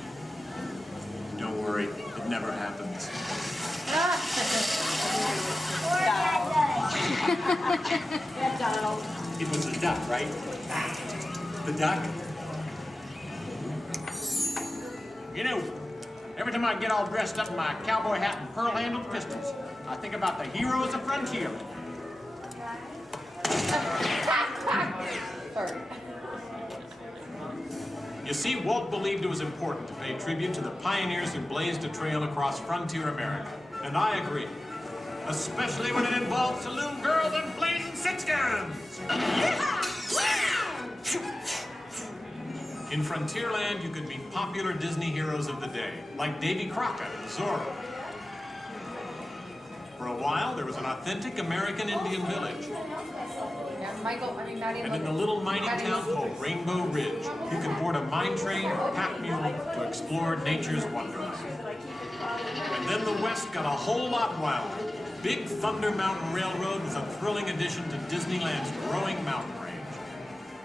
Don't worry, it never happens. Donald. It was the duck, right? The duck? You know, every time I get all dressed up in my cowboy hat and pearl-handled pistols, I think about the heroes of Frontier. You see, Walt believed it was important to pay tribute to the pioneers who blazed a trail across frontier America. And I agree. Especially when it involves saloon girls and blazing six-guns! In Frontierland, you could meet popular Disney heroes of the day, like Davy Crockett and Zorro. For a while, there was an authentic American Indian village. And in the little mining town called Rainbow Ridge, you could board a mine train or pack mule to explore nature's wonderland. And then the West got a whole lot wilder. Big Thunder Mountain Railroad was a thrilling addition to Disneyland's growing mountain range.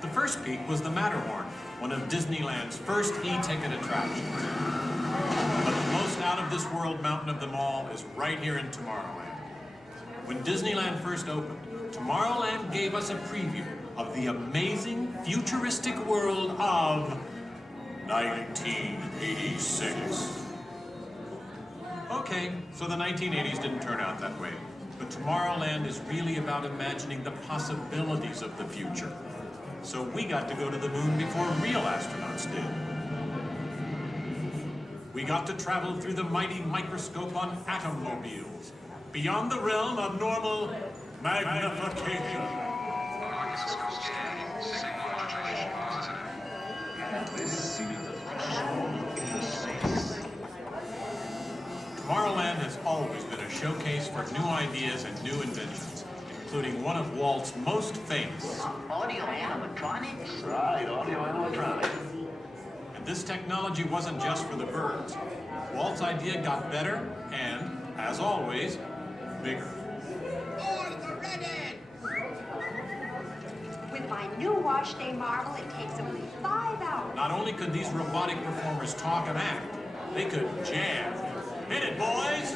The first peak was the Matterhorn, one of Disneyland's first e-ticket attractions. But the most out-of-this-world mountain of them all is right here in Tomorrowland. When Disneyland first opened, Tomorrowland gave us a preview of the amazing, futuristic world of 1986. Okay, so the 1980s didn't turn out that way. But Tomorrowland is really about imagining the possibilities of the future. So we got to go to the moon before real astronauts did. We got to travel through the mighty microscope on atommobiles, beyond the realm of normal magnification. Tomorrowland has always been a showcase for new ideas and new inventions, including one of Walt's most famous. Audio animatronics? Right, audio animatronics. And this technology wasn't just for the birds. Walt's idea got better and, as always, bigger. With my new wash day marvel, it takes only 5 hours. Not only could these robotic performers talk and act, They could jam. Hit it, boys!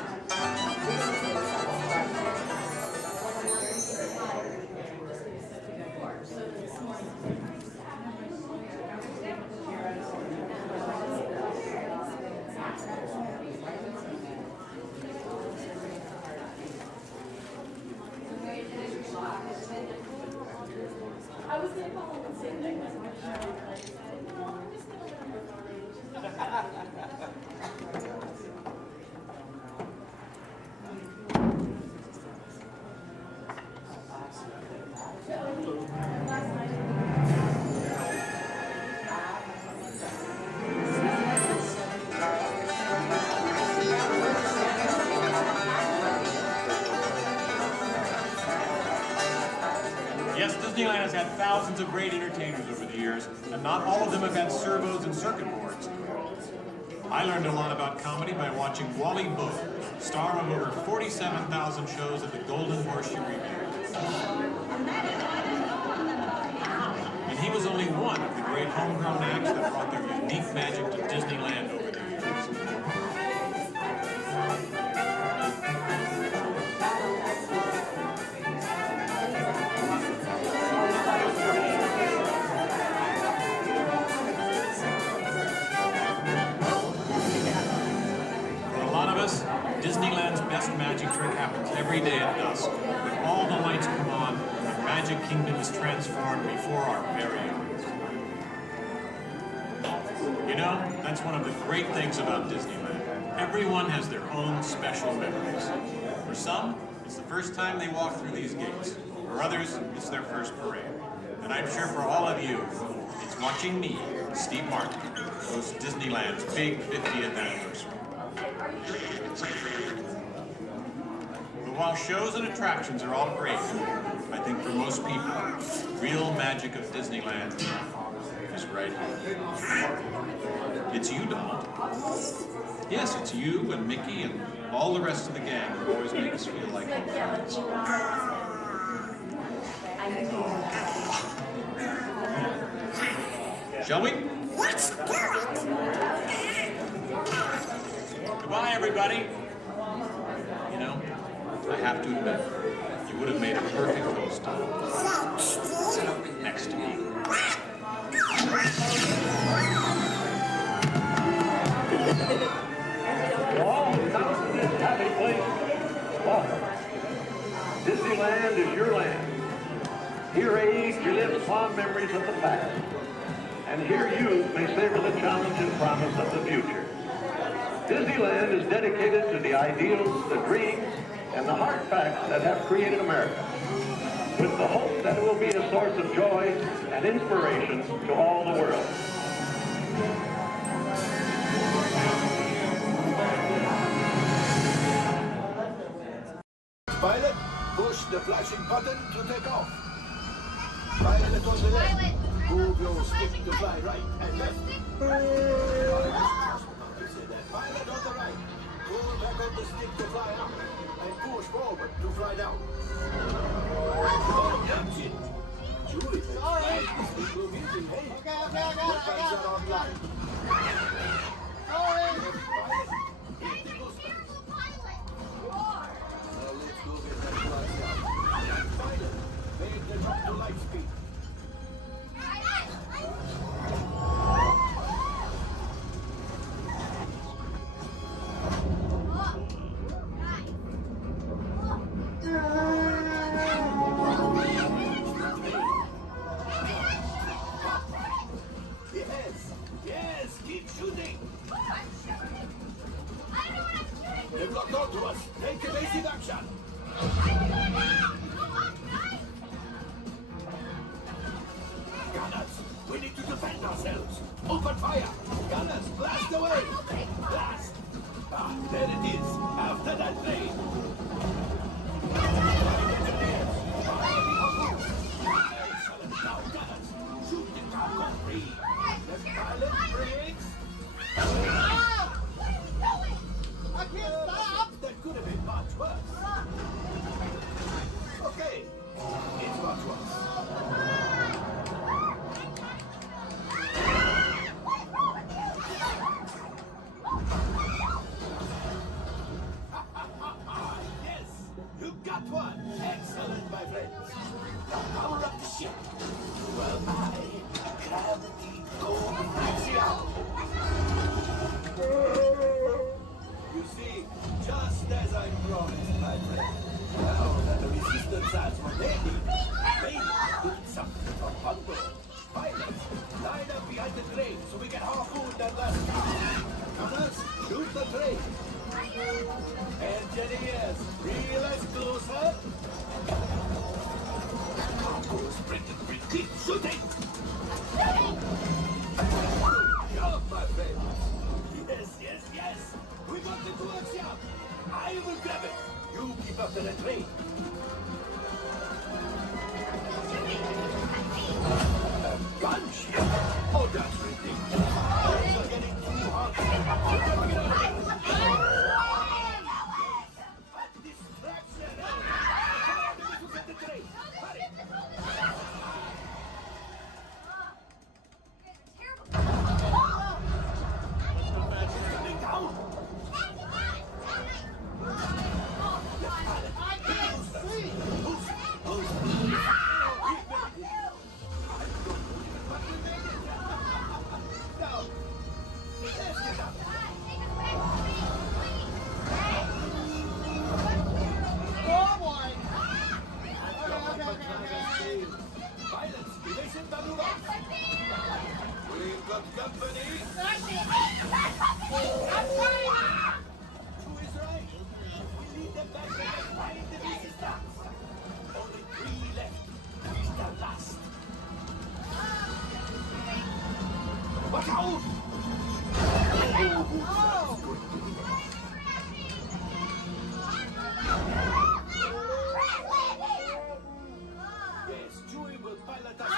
Yes, Disneyland has had thousands of great entertainers over the years, and not all of them have had servos and circuit boards. I learned a lot about comedy by watching Wally Boat, star of over 47,000 shows at the Golden Horseshoe Revue. And he was only one of the great homegrown acts that brought their unique magic to Disneyland over the years. Disneyland's best magic trick happens every day at dusk. When all the lights come on, the Magic Kingdom is transformed before our very eyes. You know, that's one of the great things about Disneyland. Everyone has their own special memories. For some, it's the first time they walk through these gates. For others, it's their first parade. And I'm sure for all of you, it's watching me, Steve Martin, host Disneyland's big 50th anniversary. But while shows and attractions are all great, I think for most people, the real magic of Disneyland is right here. It's you, Donald. Yes, it's you and Mickey and all the rest of the gang who always make us feel like home. Shall we? Let's do it! Goodbye, everybody. You know, I have to admit, you would have made a perfect host. Next to me. All come to this happy place. Welcome. Disneyland is your land. Here age relives fond memories of the past. And here youth may savor the challenge and promise of the future. Disneyland is dedicated to the ideals, the dreams, and the hard facts that have created America, with the hope that it will be a source of joy and inspiration to all the world. Pilot, push the flashing button to take off. Pilot on the left. Move your stick to fly right and left. Pilot on the right. Pull back on the stick to fly up and push forward to fly down. Oh, Captain. Julie, sorry. Okay, I got it. Sorry. Hit the booster. Let's go get that fly down. Pilot, make the drop to light speed. Yes, keep shooting. They've locked onto us. Take evasive action. Gunners, we need to defend ourselves. Open fire. Gunners, blast away. Blast. Ah, there it is. After that blade. Excellent. Now, gunners, shoot the cargo free. The pilot brings. I can't stop. That could have been much worse. Okay, it's much worse. Engineers, reel us closer. Keep shooting! Jump, my friends! Yes! We got the towards you! I will grab it! You keep up to the train! Gunship? Oh, that's ridiculous! You're getting too hot! What distraction! This was at the train! Hurry! We've got company. Who is right? We lead them back and find the resistance. Only 3 left. He's the last. Watch out! Yes, Chewie will pilot us.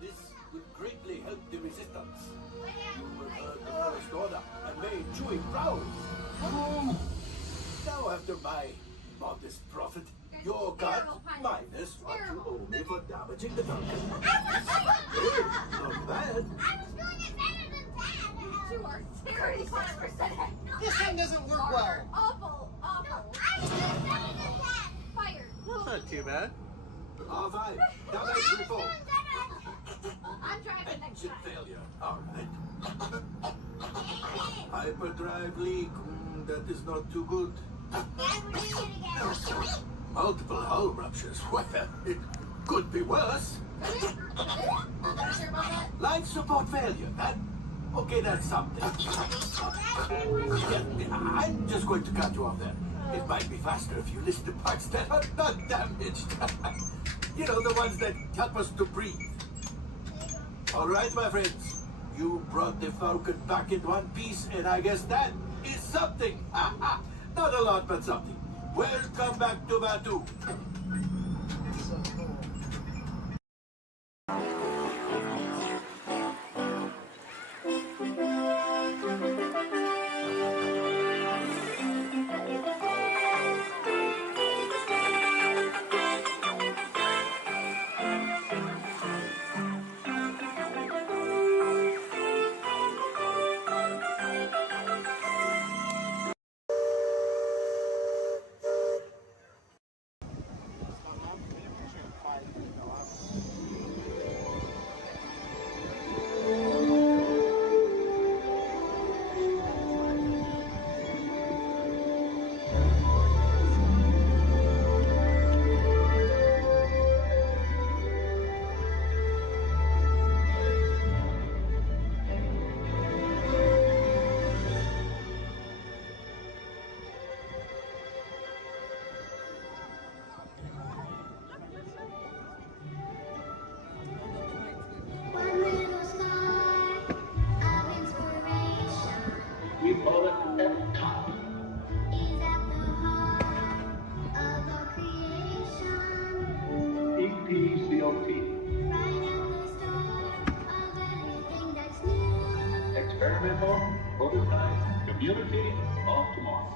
This will greatly help the resistance. You will earn the first order and made Chewie proud. Now, after my modest profit, your cut minus what you owe me for damaging the Falcon. Hey, not bad. You are 35%. This thing doesn't work well. Awful. Fired. That's not too bad. All right, damage report. I'm driving next Engine time. failure. All right. Hyperdrive leak. That is not too good. Multiple hull ruptures. Well, it could be worse. Life support failure. Okay, that's something. Yeah, I'm just going to cut you off there. It might be faster if you list the parts that are not damaged. You know, the ones that help us to breathe. All right, my friends. You brought the Falcon back in one piece, and I guess that is something. Not a lot, but something. Welcome back to Batu. We call it F-Top. EPCOT. Experimental, prototype, community of tomorrow.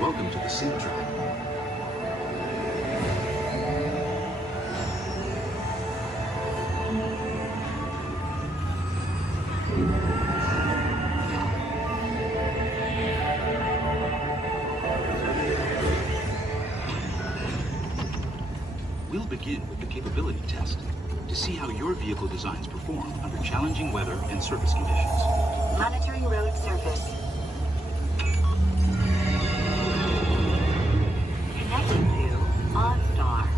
Welcome to the sync track. We'll begin with the capability test to see how your vehicle designs perform under challenging weather and surface conditions. Monitoring road surface. Connecting to OnStar.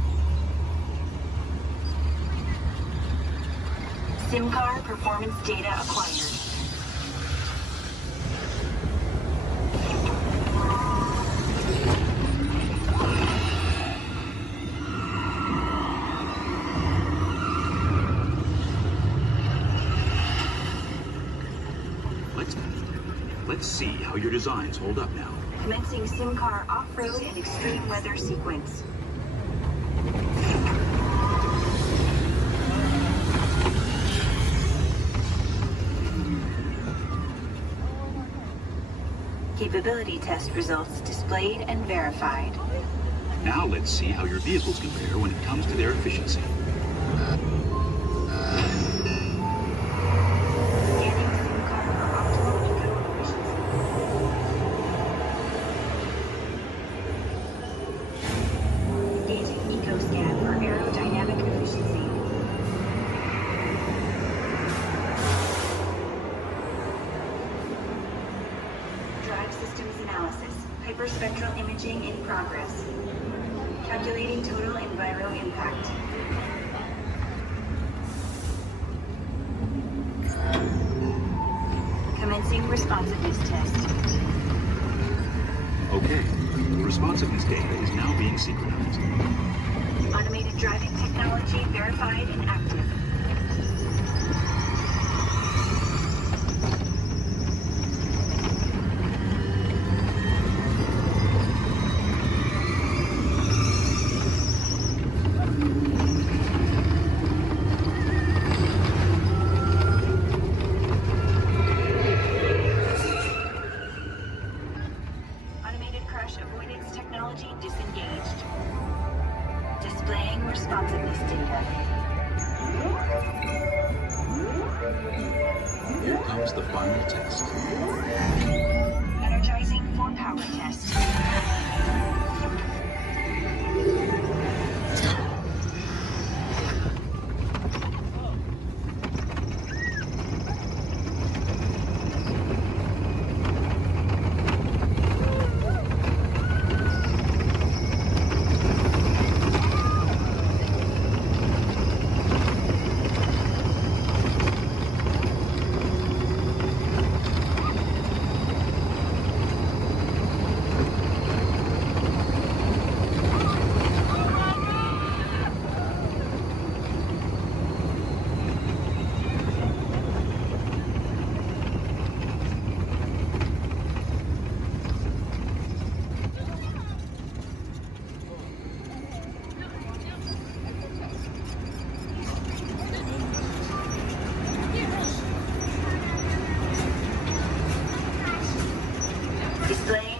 SIM-car performance data acquired. Let's see how your designs hold up now. Commencing SIM-car off-road and extreme weather sequence. Capability test results displayed and verified. Now let's see how your vehicles compare when it comes to their efficiency. Spectral imaging in progress. Calculating total enviro impact. Commencing responsiveness test. Okay, the responsiveness data is now being synchronized. Automated driving technology verified and active. Responsiveness data. Here comes the final test. Energizing for power test.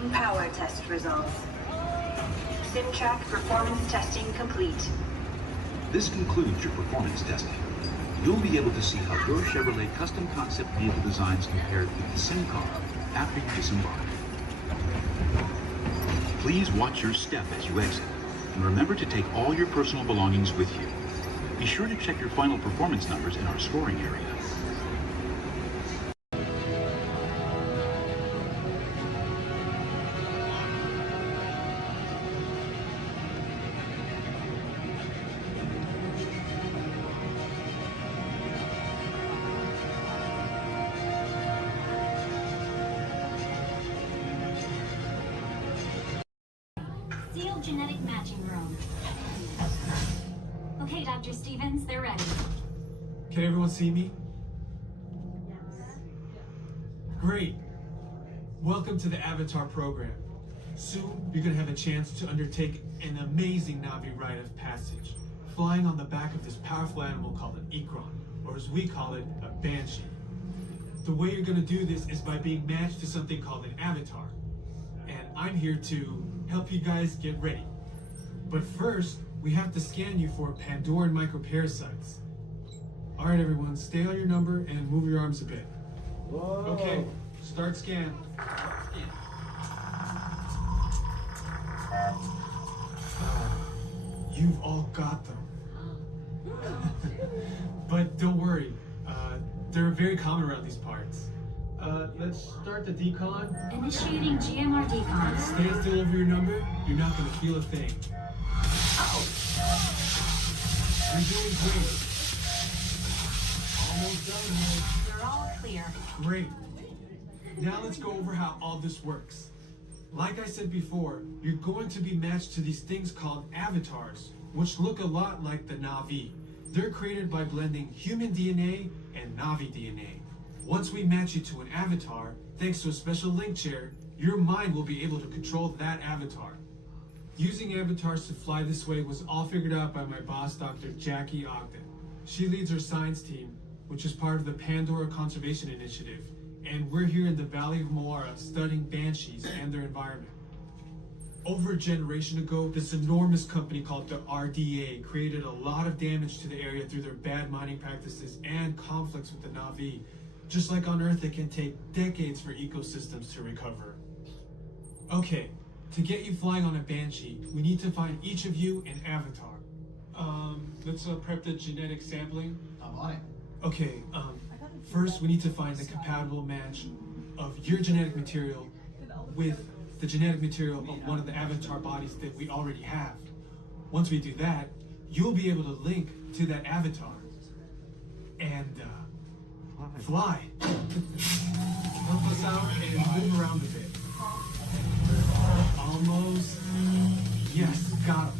Sim power test results. SimTrack performance testing complete. This concludes your performance testing. You'll be able to see how your Chevrolet custom concept vehicle designs compared with the Sim car after you disembark. Please watch your step as you exit, and remember to take all your personal belongings with you. Be sure to check your final performance numbers in our scoring area. Sealed genetic matching room. Okay, Dr. Stevens, they're ready. Can everyone see me? Great. Welcome to the Avatar program. Soon, you're going to have a chance to undertake an amazing Na'vi rite of passage, flying on the back of this powerful animal called an Ikron, or as we call it, a Banshee. The way you're going to do this is by being matched to something called an avatar. And I'm here to help you guys get ready. But first, we have to scan you for Pandoran microparasites. All right, everyone, stay on your number and move your arms a bit. Whoa. Okay, start scan. You've all got them. But don't worry, they're very common around these parts. Let's start the decon. Initiating GMR decon. Stay still over your number. You're not going to feel a thing. You're doing great. Almost done here. You're all clear. Great. Now let's go over how all this works. Like I said before, you're going to be matched to these things called avatars, which look a lot like the Na'vi. They're created by blending human DNA and Na'vi DNA. Once we match you to an avatar, thanks to a special link chair, your mind will be able to control that avatar. Using avatars to fly this way was all figured out by my boss, Dr. Jackie Ogden. She leads our science team, which is part of the Pandora Conservation Initiative, and we're here in the Valley of Moara studying banshees and their environment. Over a generation ago, this enormous company called the RDA created a lot of damage to the area through their bad mining practices and conflicts with the Na'vi. Just like on Earth, it can take decades for ecosystems to recover. Okay, to get you flying on a Banshee, we need to find each of you an avatar. Let's prep the genetic sampling. I'm on it. Okay, first we need to find the compatible match of your genetic material with the genetic material of one of the avatar bodies that we already have. Once we do that, you'll be able to link to that avatar and fly. Help us out and move around a bit. Almost. Yes, got him.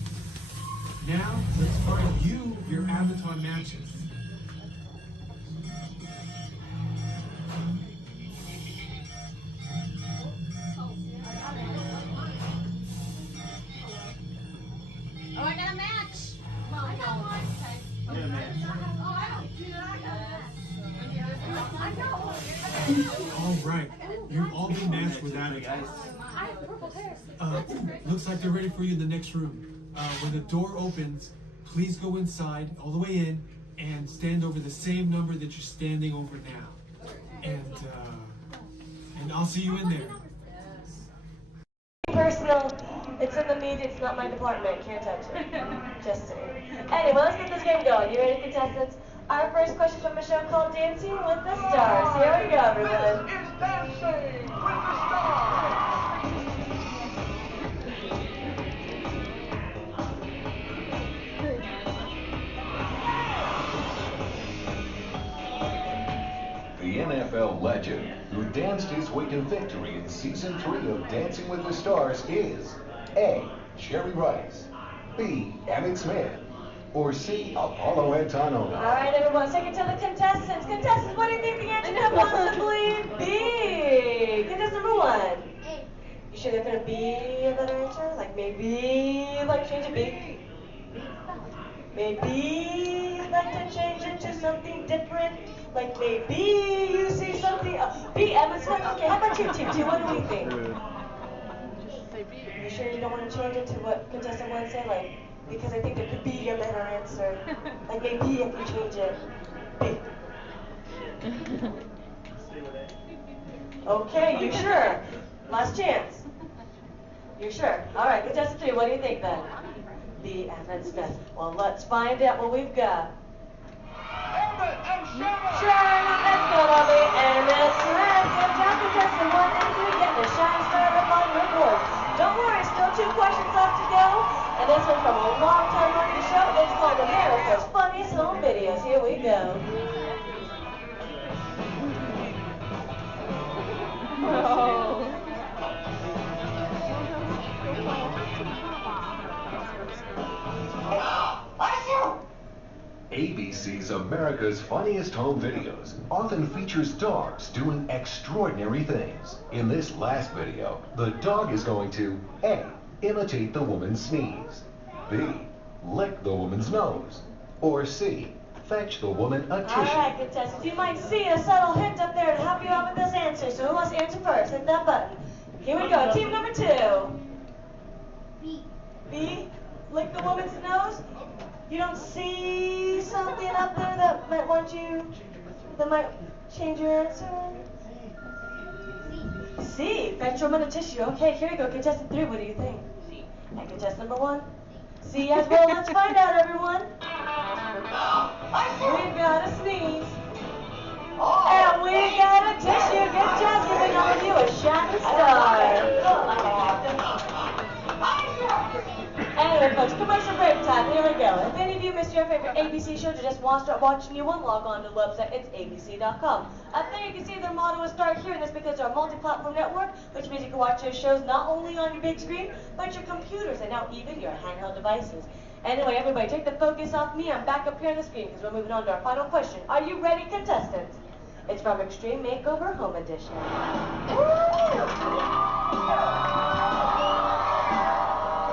Now, let's find you your avatar matches. Oh, I got a match. Well, I got one. Okay. Get a match. Oh, I don't do that. I got one. All right, you've all been matched with avatars. I have purple hair. Looks like they're ready for you in the next room. When the door opens, please go inside, all the way in, and stand over the same number that you're standing over now. And I'll see you in there. Personal. It's in the media. It's not my department. Can't touch it. Just saying. Anyway, let's get this game going. You ready, contestants? Our first question from a show called Dancing with the Stars. Here we go, everyone. This is Dancing with the Stars. The NFL legend who danced his way to victory in Season 3 of Dancing with the Stars is A. Jerry Rice, B. Emmett Smith, or C. Apollo Antonova. All right, everyone, take it to the contestants. Contestants, what do you think the answer could possibly be? Contestant number one. You sure they put a B in that answer? Like maybe you'd like to change it B? Maybe you'd like to change it to something different? Like maybe you see something. B, Emmett Smith. Okay, how about you, T2? What do we think? say B. You sure you don't want to change it to what contestant 1 said? Like, because I think there could be a better answer. Like maybe if you change it. B. Okay, you sure? Last chance. You're sure? All right, contestant 3, what do you think then? B, Emmett Smith. Well, let's find out what we've got. Sure, let's go, lovely. Emmett Smith. Good job, contestant 1 and 3, getting a shine started up on your board. Don't worry, still 2 questions left to go. And this one's from a long time running show. It's called America's Funniest Home Videos. Here we go. ABC's America's Funniest Home Videos often features dogs doing extraordinary things. In this last video, the dog is going to A. Imitate the woman's sneeze, B. Lick the woman's nose, or C. Fetch the woman a tissue. All right, contestants, you might see a subtle hint up there to help you out with this answer. So who wants to answer first? Hit that button. Here we go. Team number 2. B. B? Lick the woman's nose? You don't see something up there that might change your answer? C. Fetch woman a tissue. Okay, here we go. Contestant 3, what do you think? C. And contestant number 1? C as well. Let's find out, everyone. We've got a sneeze. And we got a tissue. Good job giving all of you a shining star. Anyway, folks, commercial break time. Here we go. If any of you missed your favorite ABC shows or just want to start watching new one, log on to the website. It's abc.com. Up there you can see their motto is Start Here, and that's because they're a multi-platform network, which means you can watch your shows not only on your big screen, but your computers and now even your handheld devices. Anyway, everybody, take the focus off me. I'm back up here on the screen because we're moving on to our final question. Are you ready, contestants? It's from Extreme Makeover Home Edition.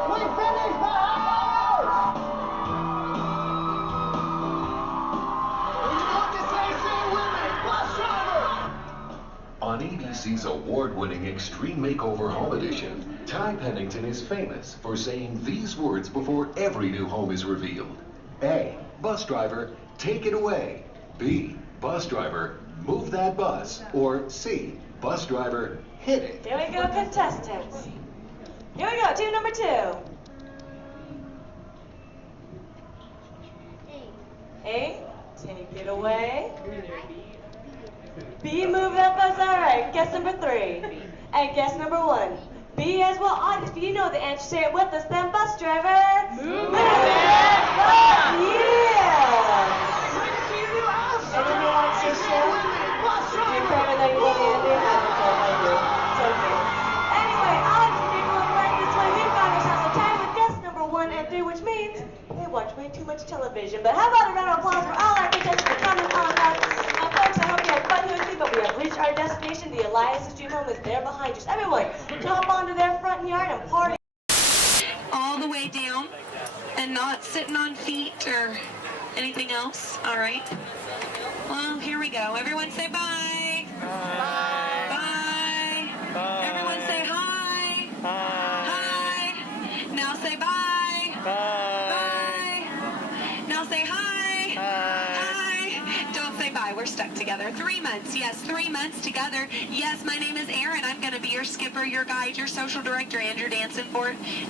We finished the house! When you want to say with me, bus driver! On ABC's award-winning Extreme Makeover Home Edition, Ty Pennington is famous for saying these words before every new home is revealed. A. Bus driver, take it away. B. Bus driver, move that bus. Or C. Bus driver, hit it. Here we go, contestants. Here we go, team number 2. A, take it away. B, move that bus. All right, guess number 3. And guess number 1. B as well. Audience, if you know the answer, say it with us then. Bus driver, move that bus. Yeah. Anyone wants to show? Do you probably know you want to end it? It's okay. Anyway, audience, if you're going right this way, we found ourselves a tie with guess number 1 and 3, which means they watch way too much television. But how about a round of applause for all our contestants for coming on us? Now, folks, I hope you had fun here with me, but we have reached our destination. The Elias Street Home is there behind us. Everyone, to hop onto their front yard and party. All the way down and not sitting on feet or anything else. All right. Well, here we go. Everyone say bye. Bye. Bye. Bye. Everyone say hi. Bye. Hi. Now say bye. Bye. Bye. Now say hi. Hi. Hi. Don't say bye. We're stuck together. 3 months. Yes, 3 months together. Yes, my name is Erin. I'm going to be your skipper, your guide, your social director, and your dance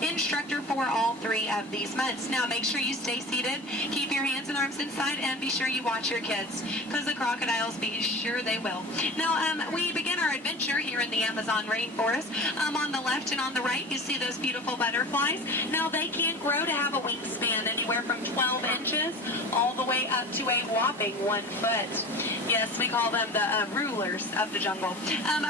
instructor for all 3 of these months. Now, make sure you stay seated. Keep your hands and arms inside, and be sure you watch your kids, because the crocodiles, be sure they will. Now, we begin our adventure here in the Amazon rainforest. On the left and on the right, you see those beautiful butterflies. Now, they can grow to have a wingspan anywhere from 12 inches all the way up to a whopping 1 foot. Yes, we call them the rulers of the jungle.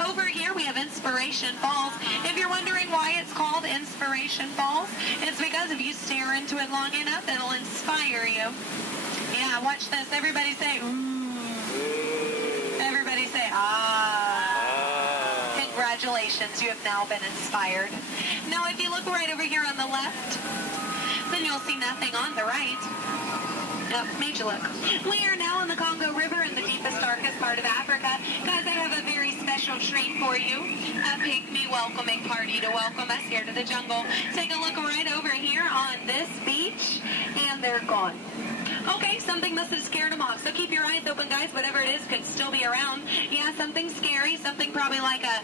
Over here, we have Inspiration Falls. If you're wondering why it's called Inspiration Falls, it's because if you stare into it long enough, it'll inspire you. Yeah, watch this. Everybody say, ooh. Everybody say, ah. Congratulations, you have now been inspired. Now, if you look right over here on the left, then you'll see nothing on the right. Yep, major look. We are now in the Congo River in the deepest, darkest part of Africa. Guys, I have a very special special treat for you. A pygmy welcoming party to welcome us here to the jungle. Take a look right over here on this beach, and they're gone. Okay, something must have scared them off. So keep your eyes open, guys. Whatever it is could still be around. Yeah, something scary. Something probably like a,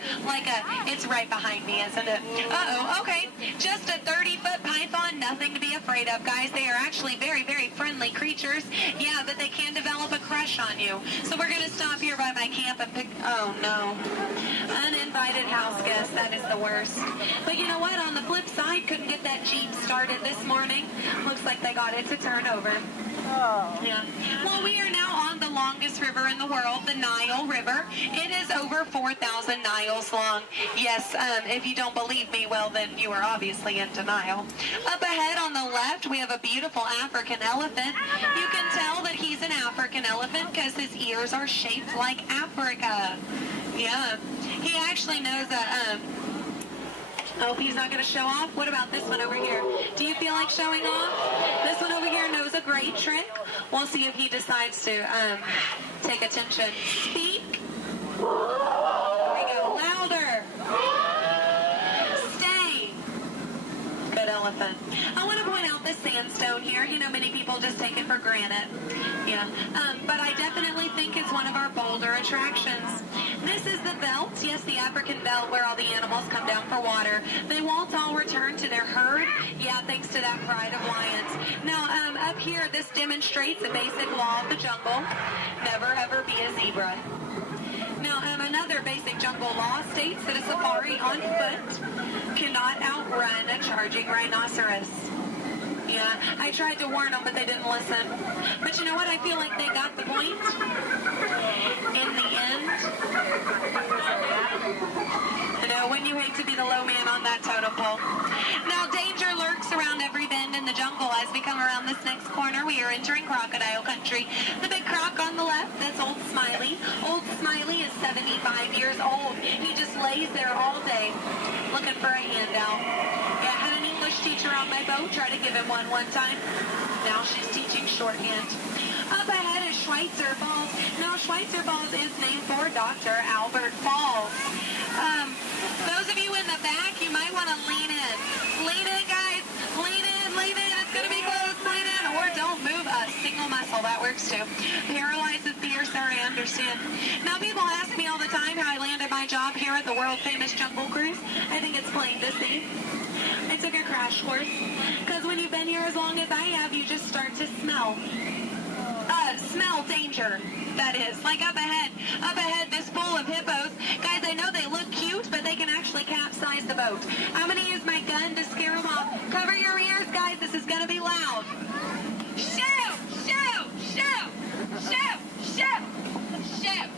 it's right behind me, isn't it? Uh-oh, okay. Just a 30-foot python. Nothing to be afraid of, guys. They are actually very, very friendly creatures. Yeah, but they can develop a crush on you. So we're going to stop here by my camp and pick, oh no. Uninvited house guests. That is the worst. But you know what? On the flip side, couldn't get that Jeep started this morning. Looks like they got it to turn over. Oh. Yeah. Well, we are now on the longest river in the world, the Nile River. It is over 4,000 miles long. Yes, if you don't believe me, well, then you are obviously in denial. Up ahead on the left, we have a beautiful African elephant. You can tell that he's an African elephant because his ears are shaped like Africa. Yeah. He actually knows oh, he's not going to show off? What about this one over here? Do you feel like showing off? This one over here knows a great trick. We'll see if he decides to take attention. Speak. There we go. Louder. Stay. Good elephant. I want to point out the sandstone here. You know, many people just take it for granted. Yeah. But I definitely think it's one of our bolder attractions. This is the belt, yes, the African belt where all the animals come down for water. They won't all return to their herd, yeah, thanks to that pride of lions. Now, up here, this demonstrates the basic law of the jungle. Never, ever be a zebra. Now, another basic jungle law states that a safari on foot cannot outrun a charging rhinoceros. Yeah, I tried to warn them, but they didn't listen. But you know what? I feel like they got the point. In the end, you know, when you hate to be the low man on that totem pole. Now, danger lurks around every bend in the jungle. As we come around this next corner, we are entering crocodile country. The big croc on the left, that's Old Smiley. Old Smiley is 75 years old. He just lays there all day looking for a handout. Yeah, I had an English teacher on my boat, try to give him one time. Now she's teaching shorthand. Up ahead is Schweitzer Falls. Now Schweitzer Falls is named for Dr. Albert Falls. Those of you in the back, you might want to lean in. Lean in, guys. Lean in, lean in. It's going to be close. Lean in. Or don't move a single muscle. That works too. Paralyzes fear, sir, I understand. Now people ask me all the time how I landed my job here at the world famous Jungle Cruise. I think it's plain to see. I took a crash course. Because when you've been here as long as I have, you just start to smell. Smell danger, that is. Like up ahead, this full of hippos. Guys, I know they look cute, but they can actually capsize the boat. I'm going to use my gun to scare them off. Cover your ears, guys. This is going to be loud. Shoot! Shoot! Shoot! Shoot! Shoot! Shoot!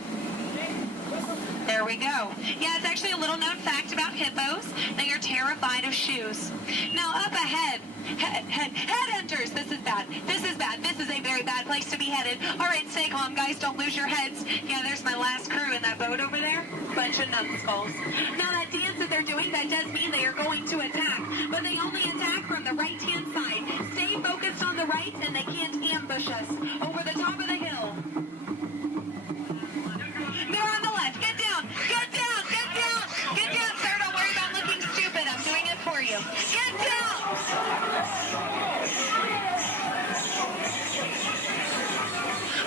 There we go. Yeah, it's actually a little known fact about hippos. They are terrified of shoes. Now up ahead, headhunters. This is bad. This is bad. This is a very bad place to be headed. All right, stay calm, guys. Don't lose your heads. Yeah, there's my last crew in that boat over there. Bunch of numbskulls. Now that dance that they're doing, that does mean they are going to attack. But they only attack from the right-hand side. Stay focused on the right, and they can't ambush us. Over the top of the hill. They're on the left. Get down. Get down. Get down. Get down, sir. Don't worry about looking stupid. I'm doing it for you. Get down.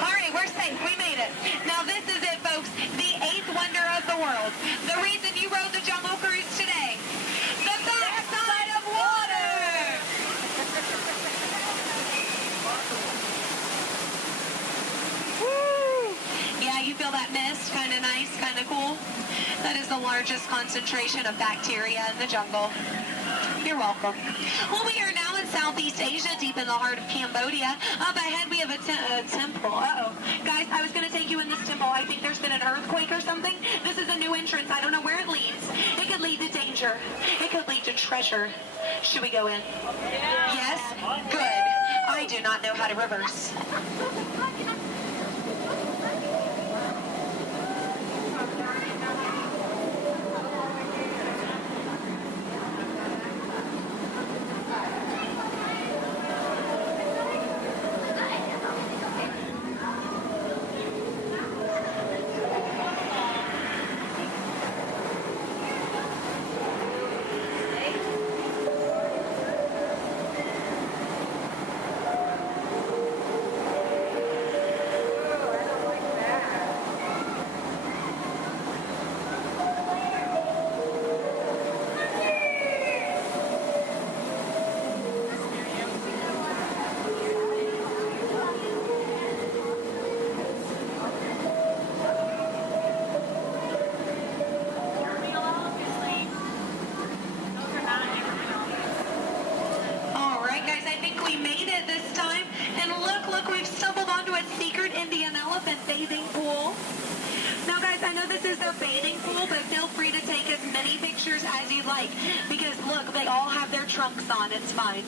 All right, we're safe. We made it. Now this is it, folks. The 8th wonder of the world. The reason you rode the Jungle Cruise today. The backside of water. Woo! Yeah, you feel that mist? Kind of nice, kind of cool. That is the largest concentration of bacteria in the jungle. You're welcome. Well, we are now in Southeast Asia, deep in the heart of Cambodia. Up ahead, we have a temple. Uh-oh. Guys, I was going to take you in this temple. I think there's been an earthquake or something. This is a new entrance. I don't know where it leads. It could lead to danger. It could lead to treasure. Should we go in? Yes? Good. I do not know how to reverse. like, because look, they all have their trunks on. It's fine.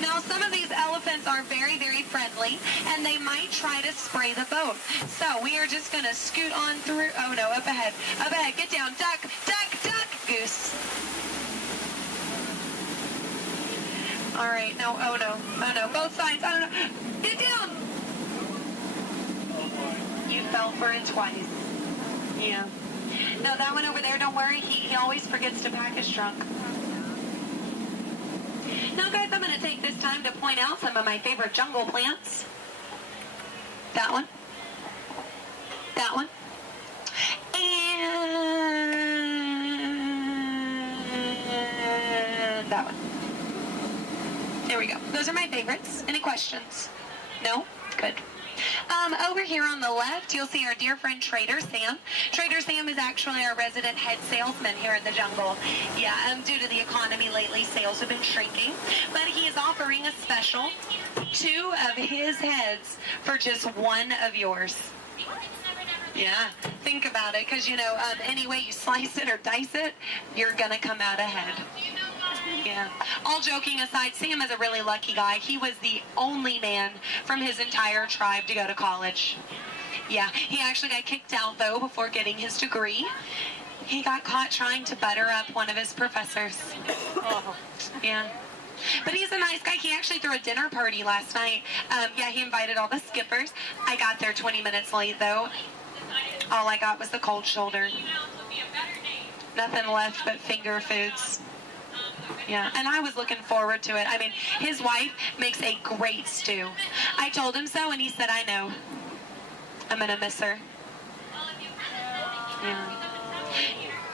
Now, some of these elephants are very, very friendly, and they might try to spray the boat. So we are just going to scoot on through. Oh, no, up ahead. Up ahead. Get down. Duck, duck, duck. Goose. All right. No, oh, no. Oh, no. Both sides. Oh, no. Get down. You fell for it twice. Yeah. No, that one over there, don't worry. He always forgets to pack his trunk. Now, guys, I'm going to take this time to point out some of my favorite jungle plants. That one. That one. And that one. There we go. Those are my favorites. Any questions? No? Good. Over here on the left, you'll see our dear friend Trader Sam. Trader Sam is actually our resident head salesman here in the jungle. Yeah, due to the economy lately, sales have been shrinking. But he is offering a special, 2 of his heads for just 1 of yours. Yeah, think about it, because, you know, any way you slice it or dice it, you're going to come out ahead. Yeah. All joking aside, Sam is a really lucky guy. He was the only man from his entire tribe to go to college. Yeah, he actually got kicked out, though, before getting his degree. He got caught trying to butter up one of his professors. Yeah. But he's a nice guy. He actually threw a dinner party last night. Yeah, he invited all the skippers. I got there 20 minutes late, though. All I got was the cold shoulder. Nothing left but finger foods. Yeah, and I was looking forward to it. I mean, his wife makes a great stew. I told him so, and he said, I know. I'm going to miss her. Yeah.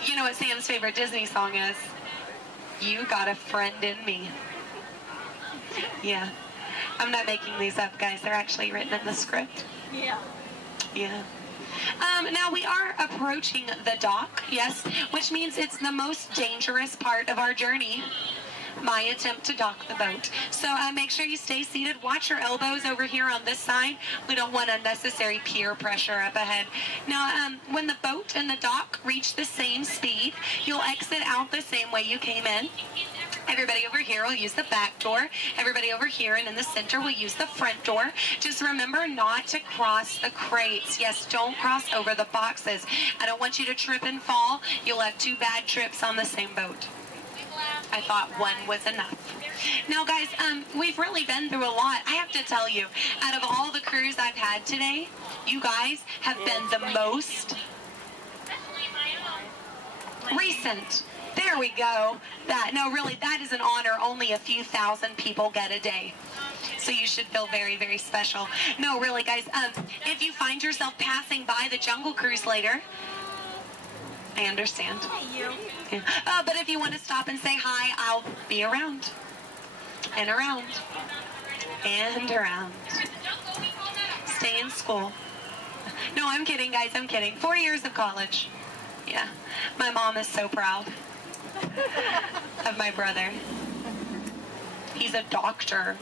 You know what Sam's favorite Disney song is? You Got a Friend in Me. Yeah. I'm not making these up, guys. They're actually written in the script. Yeah. Yeah. Now we are approaching the dock, yes, which means it's the most dangerous part of our journey, my attempt to dock the boat. So make sure you stay seated. Watch your elbows over here on this side. We don't want unnecessary peer pressure up ahead. Now, when the boat and the dock reach the same speed, you'll exit out the same way you came in. Everybody over here will use the back door. Everybody over here and in the center will use the front door. Just remember not to cross the crates. Yes, don't cross over the boxes. I don't want you to trip and fall. You'll have 2 bad trips on the same boat. I thought 1 was enough. Now, guys, we've really been through a lot. I have to tell you, out of all the crews I've had today, you guys have been the most recent. There we go. No, really, that is an honor only a few thousand people get a day. So you should feel very, very special. No, really, guys, if you find yourself passing by the Jungle Cruise later, I understand. Yeah. But if you want to stop and say hi, I'll be around. And around. And around. Stay in school. No, I'm kidding, guys, I'm kidding. 4 years of college. Yeah. My mom is so proud of my brother. He's a doctor.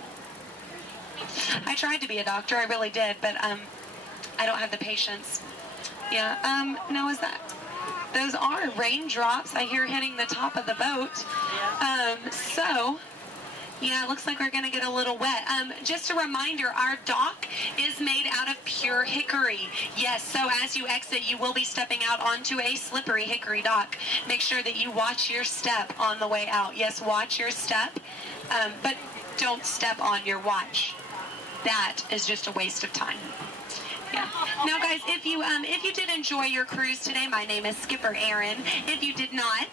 I tried to be a doctor, I really did, but I don't have the patience. Yeah, now is that, those are raindrops I hear hitting the top of the boat. So, yeah, it looks like we're gonna get a little wet. Just a reminder, our dock is made out of pure hickory. Yes, so as you exit, you will be stepping out onto a slippery hickory dock. Make sure that you watch your step on the way out. Yes, watch your step, but don't step on your watch. That is just a waste of time. Yeah. Now, guys, if you did enjoy your cruise today, my name is Skipper Aaron. If you did not,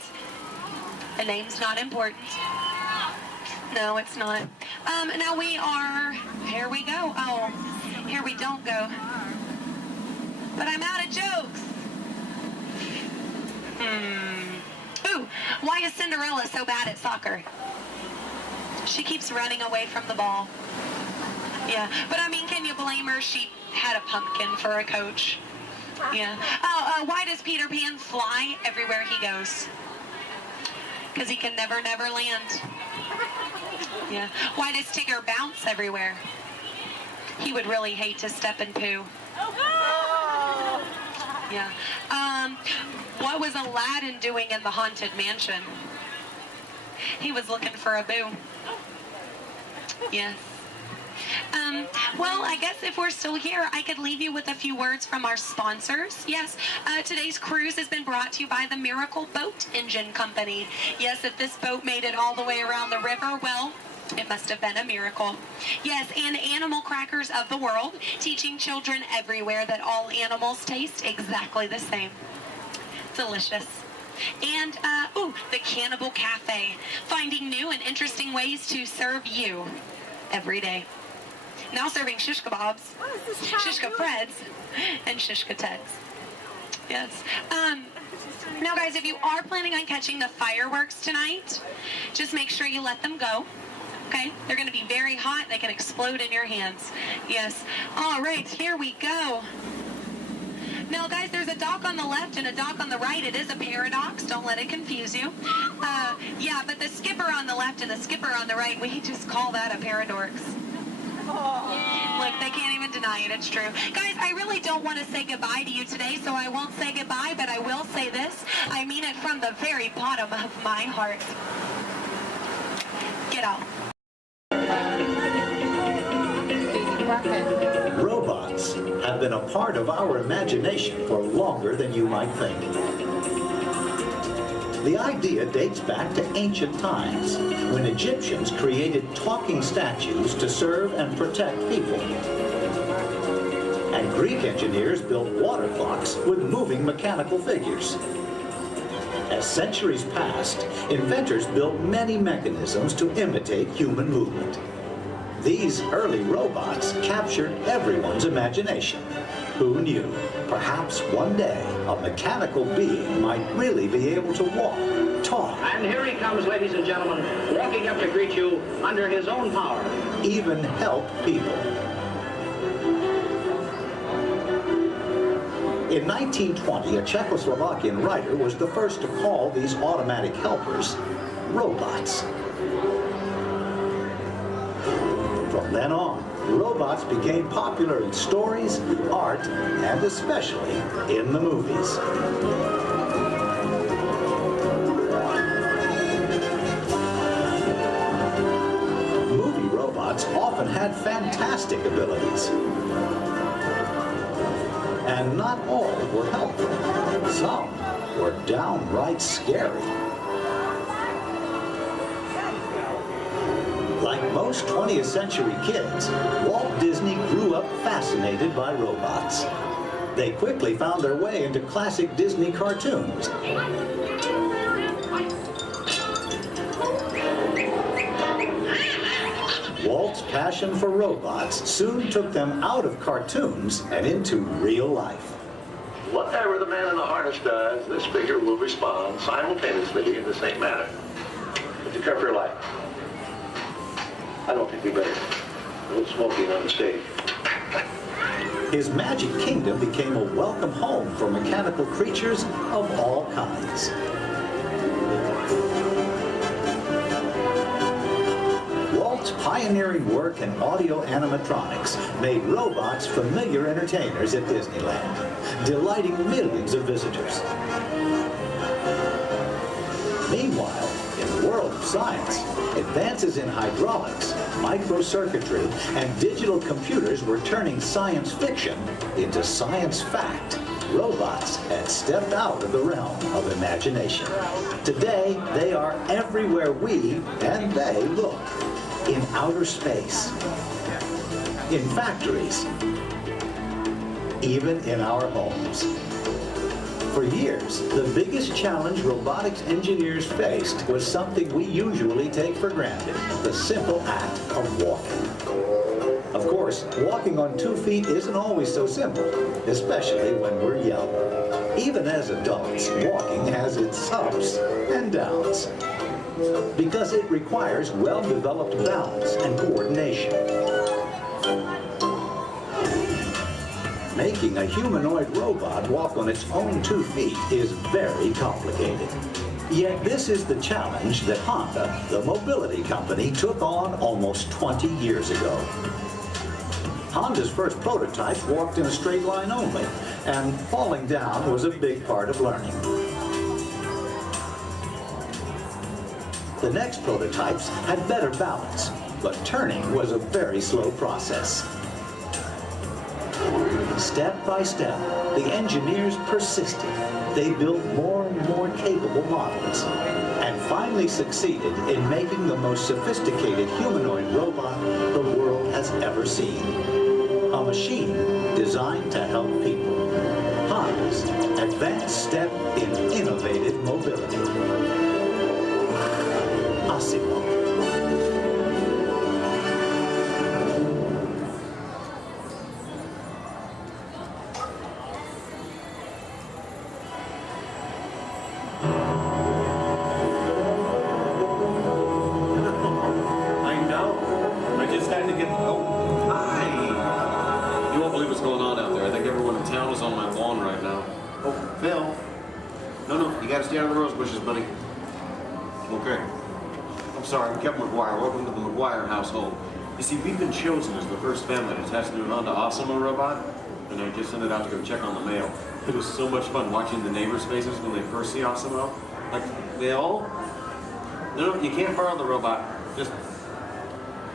the name's not important. No, it's not. Now we are, here we go. Oh, here we don't go. But I'm out of jokes. Ooh, why is Cinderella so bad at soccer? She keeps running away from the ball. Yeah, but I mean, can you blame her? She had a pumpkin for a coach. Yeah. Oh, why does Peter Pan fly everywhere he goes? Because he can never land. Yeah. Why does Tigger bounce everywhere? He would really hate to step in poo. Yeah. What was Aladdin doing in the Haunted Mansion? He was looking for a boo. Yes. Well, I guess if we're still here, I could leave you with a few words from our sponsors. Yes, today's cruise has been brought to you by the Miracle Boat Engine Company. Yes, if this boat made it all the way around the river, well, it must have been a miracle. Yes, and Animal Crackers of the World, teaching children everywhere that all animals taste exactly the same. Delicious. And, the Cannibal Cafe, finding new and interesting ways to serve you every day. Now serving shish kebabs, shish freds, and shish teds. Yes. Now, guys, if you are planning on catching the fireworks tonight, just make sure you let them go. Okay? They're going to be very hot. They can explode in your hands. Yes. All right, here we go. Now, guys, there's a dock on the left and a dock on the right. It is a paradox. Don't let it confuse you. Yeah, but the skipper on the left and the skipper on the right, we just call that a paradorx. Look, they can't even deny it. It's true. Guys, I really don't want to say goodbye to you today, so I won't say goodbye, but I will say this. I mean it from the very bottom of my heart. Get out. Robots have been a part of our imagination for longer than you might think. The idea dates back to ancient times, when Egyptians created talking statues to serve and protect people. And Greek engineers built water clocks with moving mechanical figures. As centuries passed, inventors built many mechanisms to imitate human movement. These early robots captured everyone's imagination. Who knew? Perhaps one day a mechanical being might really be able to walk, talk. And here he comes, ladies and gentlemen, walking up to greet you under his own power. Even help people. In 1920, a Czechoslovakian writer was the first to call these automatic helpers robots. From then on, robots became popular in stories, art, and especially in the movies. Movie robots often had fantastic abilities. And not all were helpful. Some were downright scary. Like most 20th century kids, Walt Disney grew up fascinated by robots. They quickly found their way into classic Disney cartoons. Walt's passion for robots soon took them out of cartoons and into real life. Whatever the man in the harness does, this figure will respond simultaneously in the same manner. Would you care for your life? I don't think we better. A little smoking on the stage. His magic kingdom became a welcome home for mechanical creatures of all kinds. Walt's pioneering work in audio animatronics made robots familiar entertainers at Disneyland, delighting millions of visitors. Meanwhile, in the world of science, advances in hydraulics, microcircuitry, and digital computers were turning science fiction into science fact. Robots had stepped out of the realm of imagination. Today, they are everywhere we and they look. In outer space, in factories, even in our homes. For years, the biggest challenge robotics engineers faced was something we usually take for granted, the simple act of walking. Of course, walking on 2 feet isn't always so simple, especially when we're young. Even as adults, walking has its ups and downs, because it requires well-developed balance and coordination. Making a humanoid robot walk on its own 2 feet is very complicated. Yet this is the challenge that Honda, the mobility company, took on almost 20 years ago. Honda's first prototypes walked in a straight line only, and falling down was a big part of learning. The next prototypes had better balance, but turning was a very slow process. Step by step, the engineers persisted. They built more and more capable models, and finally succeeded in making the most sophisticated humanoid robot the world has ever seen. A machine designed to help people. Han's advanced step in innovative mobility. Asimo. Welcome to the McGuire household. You see, we've been chosen as the first family to test a new Honda Asimo robot, and I just sent it out to go check on the mail. It was so much fun watching the neighbors' faces when they first see Asimo. Like, they all... No, you can't borrow the robot. Just...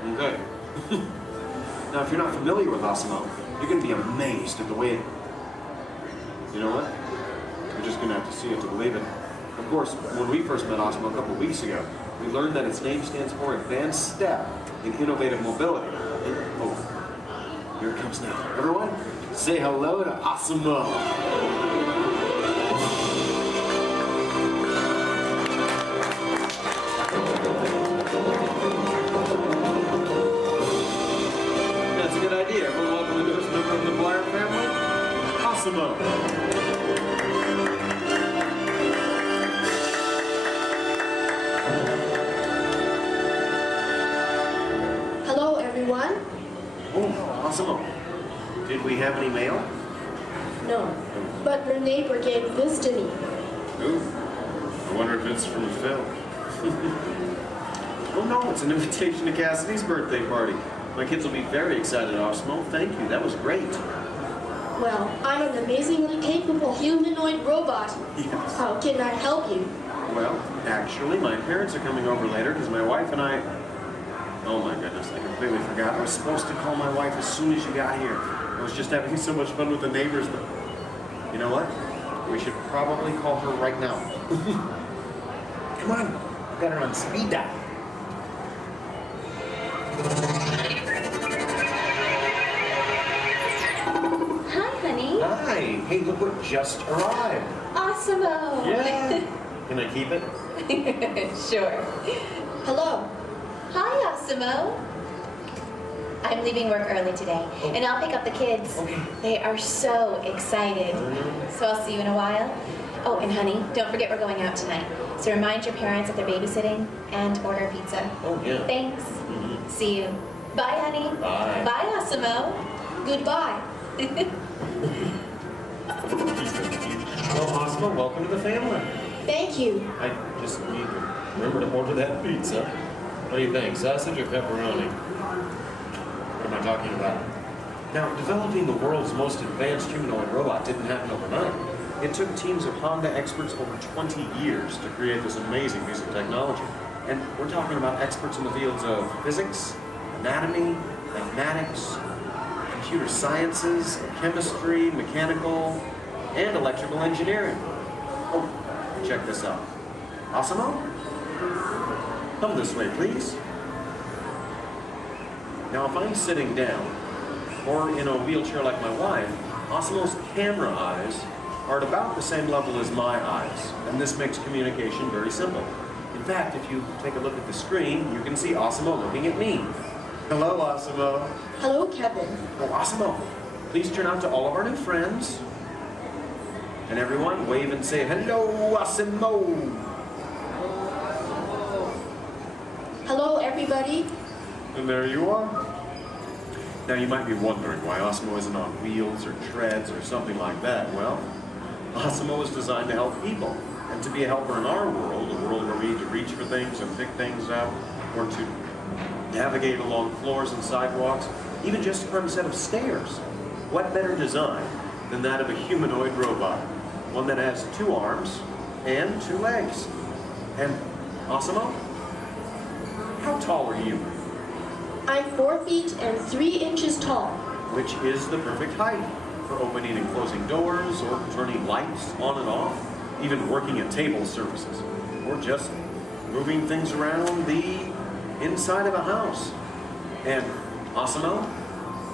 Okay. Now, if you're not familiar with Asimo, you're going to be amazed at the way it... You know what? You're just going to have to see it to believe it. Of course, when we first met Asimo a couple of weeks ago, we learned that its name stands for Advanced Step in Innovative Mobility. Oh, here it comes now. Everyone, say hello to Asimo. That's a good idea. Everyone welcome the newest member of the McGuire family, Asimo. Oh, Asimo. Did we have any mail? No, but your neighbor gave this to me. Ooh, I wonder if it's from Phil. Oh no, it's an invitation to Cassidy's birthday party. My kids will be very excited, Asimo. Thank you, that was great. Well, I'm an amazingly capable humanoid robot. Yes. How can I help you? Well, actually, my parents are coming over later because my wife and I... Oh my goodness, I completely forgot. I was supposed to call my wife as soon as you got here. I was just having so much fun with the neighbors, but... You know what? We should probably call her right now. Come on, I've got her on speed dial. Hi, honey. Hi. Hey, look what just arrived. Asimo. Yeah. Can I keep it? Sure. Hello. Hi, Asimo. I'm leaving work early today, and I'll pick up the kids. Okay. They are so excited. So I'll see you in a while. Oh, and honey, don't forget we're going out tonight. So remind your parents that they're babysitting and order pizza. Oh, yeah. Thanks. See you. Bye, honey. Bye. Bye, Asimo. Goodbye. Well, Asimo, welcome to the family. Thank you. I just need to remember to order that pizza. What do you think, sausage or pepperoni? What am I talking about? Now, developing the world's most advanced humanoid robot didn't happen overnight. It took teams of Honda experts over 20 years to create this amazing piece of technology. And we're talking about experts in the fields of physics, anatomy, mathematics, computer sciences, chemistry, mechanical, and electrical engineering. Oh, check this out. Asimo? Come this way, please. Now, if I'm sitting down, or in a wheelchair like my wife, Asimo's camera eyes are at about the same level as my eyes, and this makes communication very simple. In fact, if you take a look at the screen, you can see Asimo looking at me. Hello, Asimo. Hello, Kevin. Oh, Asimo, please turn out to all of our new friends. And everyone, wave and say, hello, Asimo. Hello, everybody. And there you are. Now, you might be wondering why Asimo isn't on wheels or treads or something like that. Well, Asimo is designed to help people, and to be a helper in our world, a world where we need to reach for things and pick things up, or to navigate along floors and sidewalks, even just from a set of stairs. What better design than that of a humanoid robot. One that has 2 arms and 2 legs. And Asimo, how tall are you? I'm 4 feet and 3 inches tall. Which is the perfect height for opening and closing doors, or turning lights on and off, even working at table services, or just moving things around the inside of a house. And Asimo,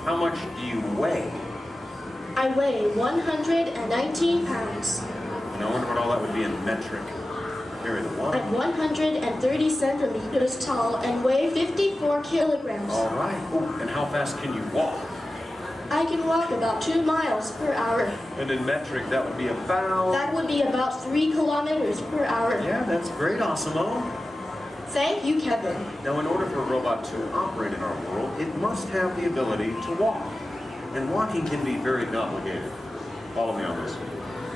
how much do you weigh? I weigh 119 pounds. And I wonder what all that would be in metric. Here the one. I'm 130 centimeters tall and weigh 54 kilograms. All right. Oh, and how fast can you walk? I can walk about 2 miles per hour. And in metric, that would be about... That would be about 3 kilometers per hour. Yeah, that's great, Asimo. Thank you, Kevin. Now, in order for a robot to operate in our world, it must have the ability to walk. And walking can be very complicated. Follow me on this.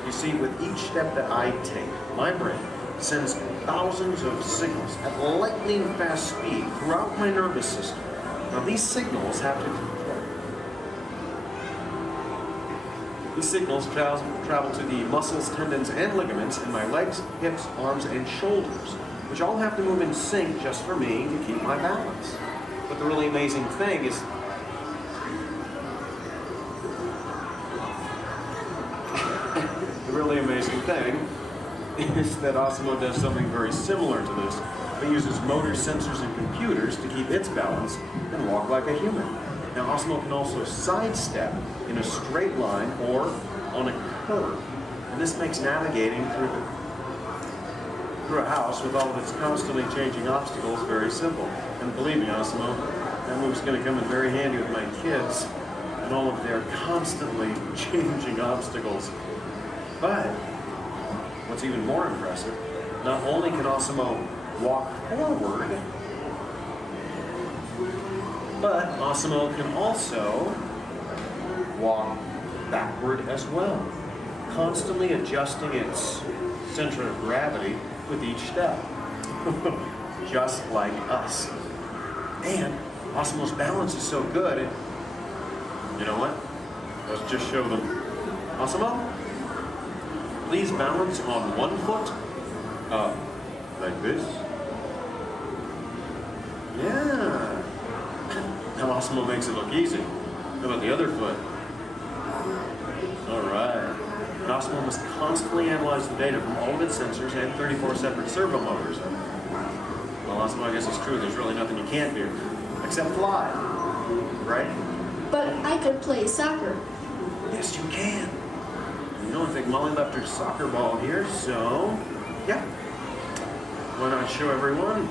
You see, with each step that I take, my brain sends thousands of signals at lightning fast speed throughout my nervous system. Now, these signals travel to the muscles, tendons, and ligaments in my legs, hips, arms, and shoulders, which all have to move in sync just for me to keep my balance. But the really amazing thing is that Asimo does something very similar to this. It uses motor sensors and computers to keep its balance and walk like a human. Now, Asimo can also sidestep in a straight line or on a curve. And this makes navigating through a house with all of its constantly changing obstacles very simple. And believe me, Asimo, that move's going to come in very handy with my kids and all of their constantly changing obstacles. But what's even more impressive, not only can Asimo walk forward, but Asimo can also walk backward as well, constantly adjusting its center of gravity with each step, just like us. And Asimo's balance is so good, you know what? Let's just show them. Asimo, please balance on one foot, like this. Yeah. Now Asimo makes it look easy. How about the other foot? All right. And Asimo must constantly analyze the data from all of its sensors and 34 separate servo motors. Well, Asimo, I guess it's true. There's really nothing you can't do, except fly, right? But I could play soccer. Yes, you can. You know, I think Molly left her soccer ball here, so yeah. Why not show everyone?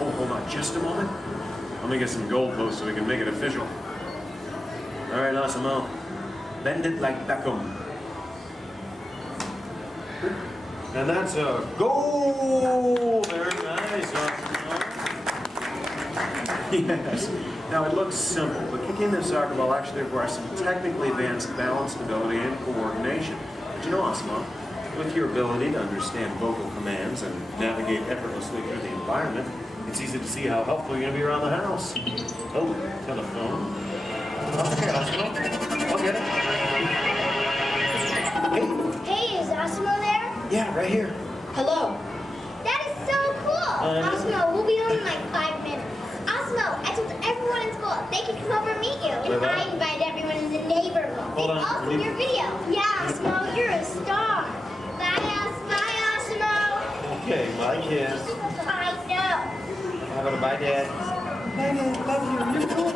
Oh, hold on just a moment. Let me get some goalposts so we can make it official. All right, Asimo. Bend it like Beckham. And that's a goal! Very nice, Asimo. Yes. Now, it looks simple, but kicking the soccer ball actually requires some technically advanced balance, stability, and coordination. But you know, Asimo, with your ability to understand vocal commands and navigate effortlessly through the environment, it's easy to see how helpful you're going to be around the house. Oh, telephone. Okay, Asimo. I'll get it. Hey. Hey, is Asimo there? Yeah, right here. Hello. That is so cool. Asimo, we'll be home in like 5 minutes. Asimo, I told everyone in school they can come over and meet you. And I invited everyone in the neighborhood. Hold on. Also your video. Yeah, Asimo, you're a star. Bye, Asimo. Okay, bye, kids. I know. How about a bye, Dad? Bye, Dad. Love you. You're cool.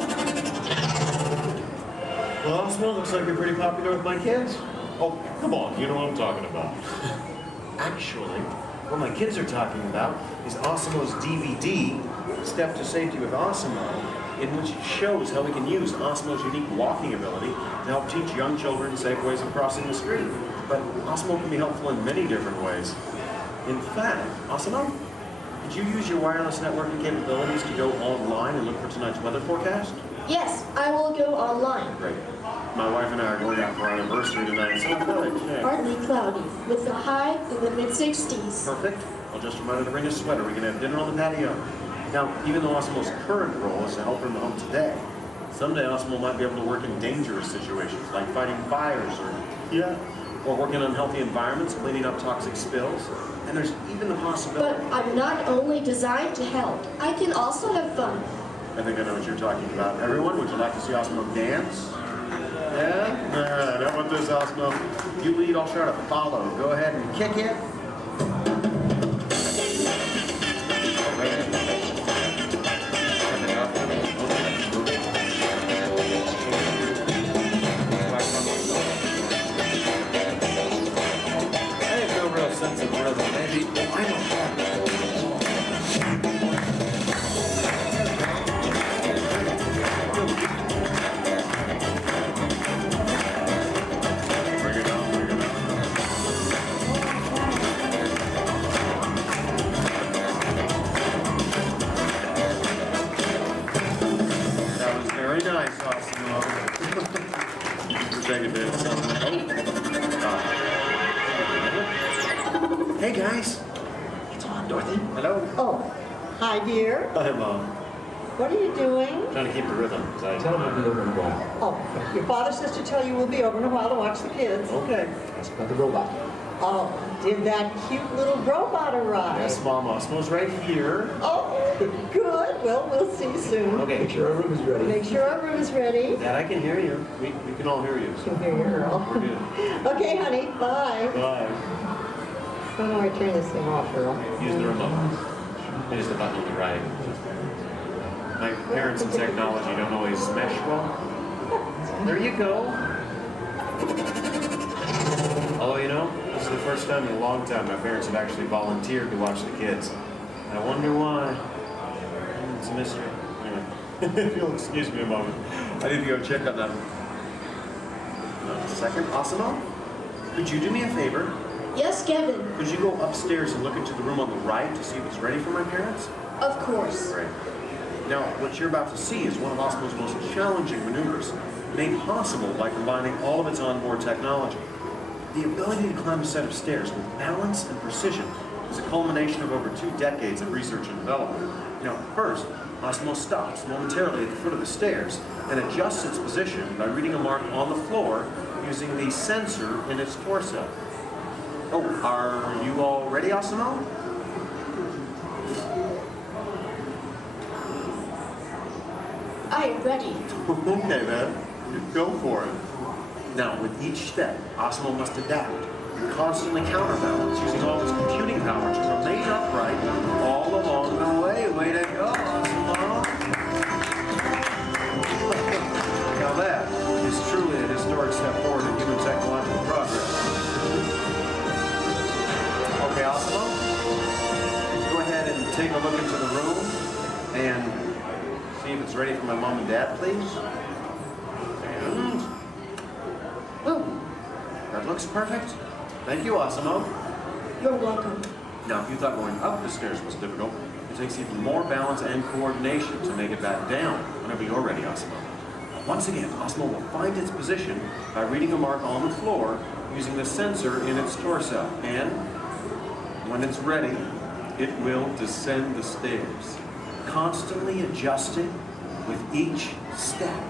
Well, Asimo, looks like you're pretty popular with my kids. Oh, come on. You know what I'm talking about. Actually, what my kids are talking about is Asimo's DVD, Step to Safety with Asimo, in which it shows how we can use Asimo's unique walking ability to help teach young children safe ways of crossing the street. But Asimo can be helpful in many different ways. In fact, Asimo, did you use your wireless networking capabilities to go online and look for tonight's weather forecast? Yes, I will go online. Great. My wife and I are going out for our anniversary tonight, so I'm going to check. Partly cloudy, with a high in the mid-60s. Perfect. I'll just remind her to bring a sweater. We can have dinner on the patio. Now, even though Asimo's current role is to help her in the home today, Someday Osmo might be able to work in dangerous situations, like fighting fires or working in unhealthy environments, cleaning up toxic spills. And there's even the possibility... But I'm not only designed to help. I can also have fun. I think I know what you're talking about. Everyone, would you like to see Osmo dance? Yeah? All right, how about this, Osmo? You lead, I'll try to follow. Go ahead and kick it. Sense of rhythm, maybe. Oh, I know. Bring it on, bring it on. That was very nice, Osmo. Take a bit. Hey guys. It's on, Dorothy. Hello. Oh, hi dear. Hi, Mom. What are you doing? Trying to keep the rhythm. Tell them to be over in a while. Oh, your father says to tell you we'll be over in a while to watch the kids. Okay. That's about the robot. Oh, did that cute little robot arrive? Yes, Mom. Osmo's right here. Oh, good. Well, we'll see you soon. Okay. Make sure our room is ready. Make sure our room is ready. Dad, I can hear you. We can all hear you. You can hear you, Earl. We're good. Okay, honey. Bye. Bye. How do I turn this thing off, Earl? Use the remote. Use the button on the right. My parents in technology don't always mesh well. There you go. Although, you know, this is the first time in a long time my parents have actually volunteered to watch the kids. I wonder why. It's a mystery. Anyway, if you'll excuse me a moment, I need to go check on that. A second. Osmo, could you do me a favor? Yes, Kevin. Could you go upstairs and look into the room on the right to see if it's ready for my parents? Of course. Great. Now, what you're about to see is one of Osmo's most challenging maneuvers, made possible by combining all of its onboard technology. The ability to climb a set of stairs with balance and precision is a culmination of over 2 decades of research and development. Now, first, Osmo stops momentarily at the foot of the stairs and adjusts its position by reading a mark on the floor using the sensor in its torso. Oh, are you all ready, Osmo? I am ready. Okay, then. Go for it. Now, with each step, Osmo must adapt and constantly counterbalance using all its computing power to remain upright all along the way. Way to go, Osmo! Now that is truly a historic step forward in human technological progress. Okay, Osmo, go ahead and take a look into the room and see if it's ready for my mom and dad, please. And, oh, that looks perfect. Thank you, Osmo. You're welcome. Now, if you thought going up the stairs was difficult, it takes even more balance and coordination to make it back down whenever you're ready, Osmo. Once again, Osmo will find its position by reading a mark on the floor using the sensor in its torso. And when it's ready, it will descend the stairs, constantly adjusting with each step.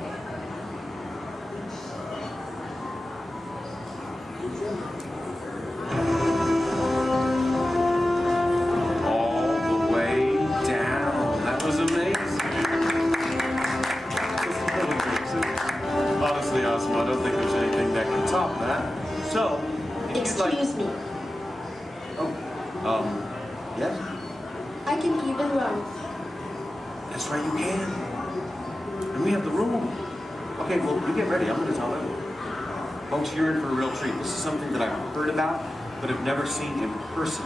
All the way down. That was amazing. Honestly, Osmo, I don't think there's anything that can top that. So, Excuse me. Oh, yes? I can even run. That's right, you can. And we have the room. Okay, well, you get ready. I'm going to tell everyone. Folks, you're in for a real treat. This is something that I've heard about, but have never seen in person.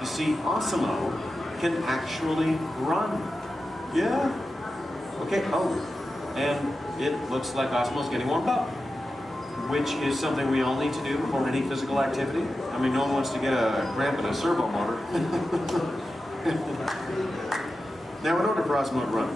You see, Osmo can actually run. Yeah. Okay, oh, and it looks like Osmo's getting warmed up, which is something we all need to do before any physical activity. I mean, no one wants to get a cramp in a servo motor. Now, in order for Osmo to run,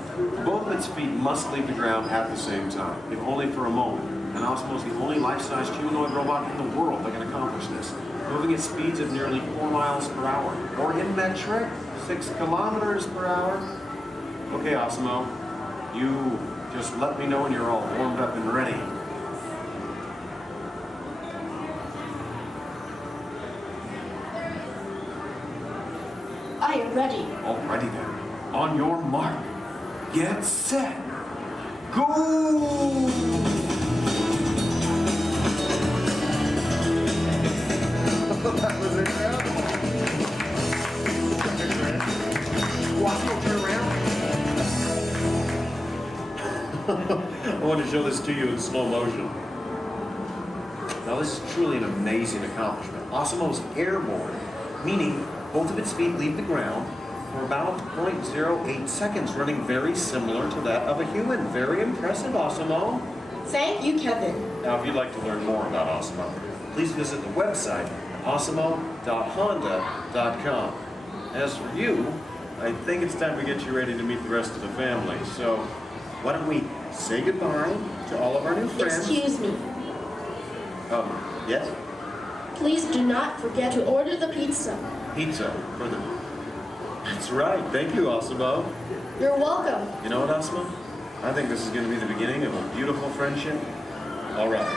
both of its feet must leave the ground at the same time, if only for a moment. And Osmo is the only life-sized humanoid robot in the world that can accomplish this, moving at speeds of nearly 4 miles per hour, or in metric, 6 kilometers per hour. Okay, Osmo, you Just let me know when you're all warmed up and ready. I am ready. Alrighty then. On your mark, get set, go! That was it, man. Watch, turn around. I want to show this to you in slow motion. Now this is truly an amazing accomplishment. Osimo's airborne, meaning both of its feet leave the ground for about 0.08 seconds, running very similar to that of a human. Very impressive, Osimo. Thank you, Kevin. Now if you'd like to learn more about Osimo, please visit the website osimo.honda.com. As for you, I think it's time to get you ready to meet the rest of the family. So why don't we say goodbye to all of our new friends? Excuse me. Yes? Please do not forget to order the pizza. Pizza for the... That's right. Thank you, Osimo. You're welcome. You know what, Osimo? I think this is going to be the beginning of a beautiful friendship. All right.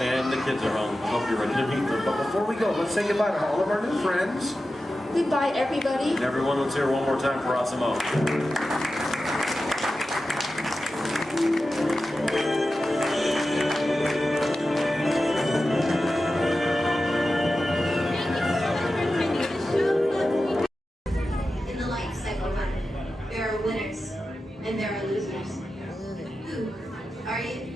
And the kids are home. I hope you're ready to meet them. But before we go, let's say goodbye to all of our new friends. Goodbye, everybody. And everyone, let's hear one more time for Osimo. In the life cycle, there are winners and there are losers. Who are you?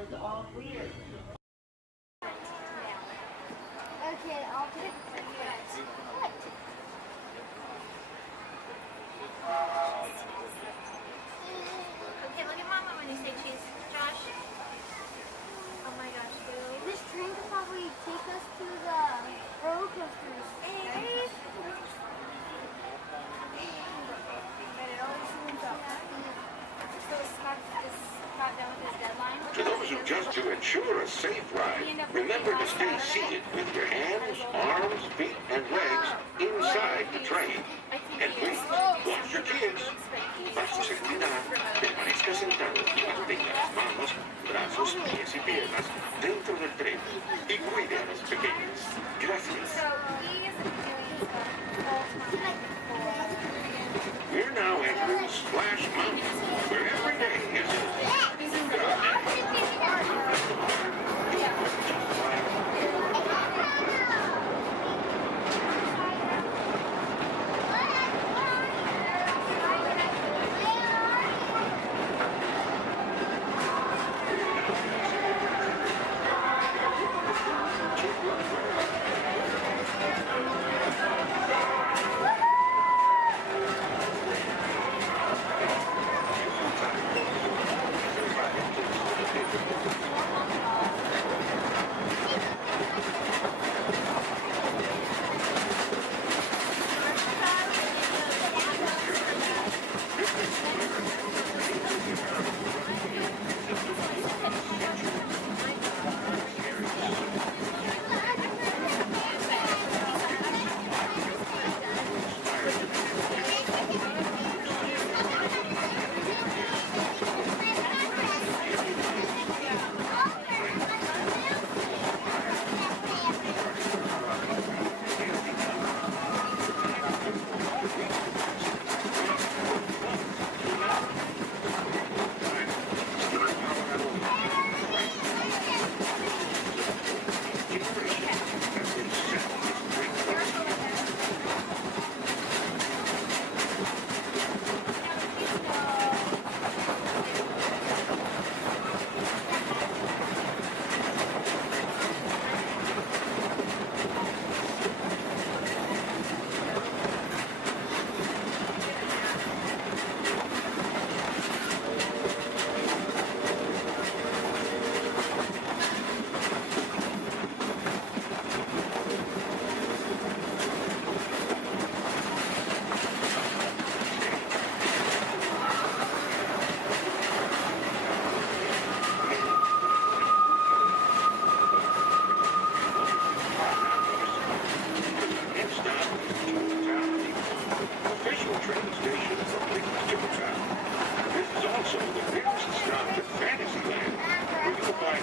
cars, all clear. Okay, I'll pick what? Okay, look at Mama when you say cheese. Josh. Oh my gosh, dude. This train could probably take us to the roller coasters. Hey. To those who just to ensure a safe ride, remember to stay seated with your hands, arms, feet, and legs inside the train. And please, watch your kids. Para su seguridad, permanezca sentado y mantenga las manos, brazos, pies y piernas dentro del tren y cuide a los pequeños. Gracias. We're now entering Splash Mountain, where every day is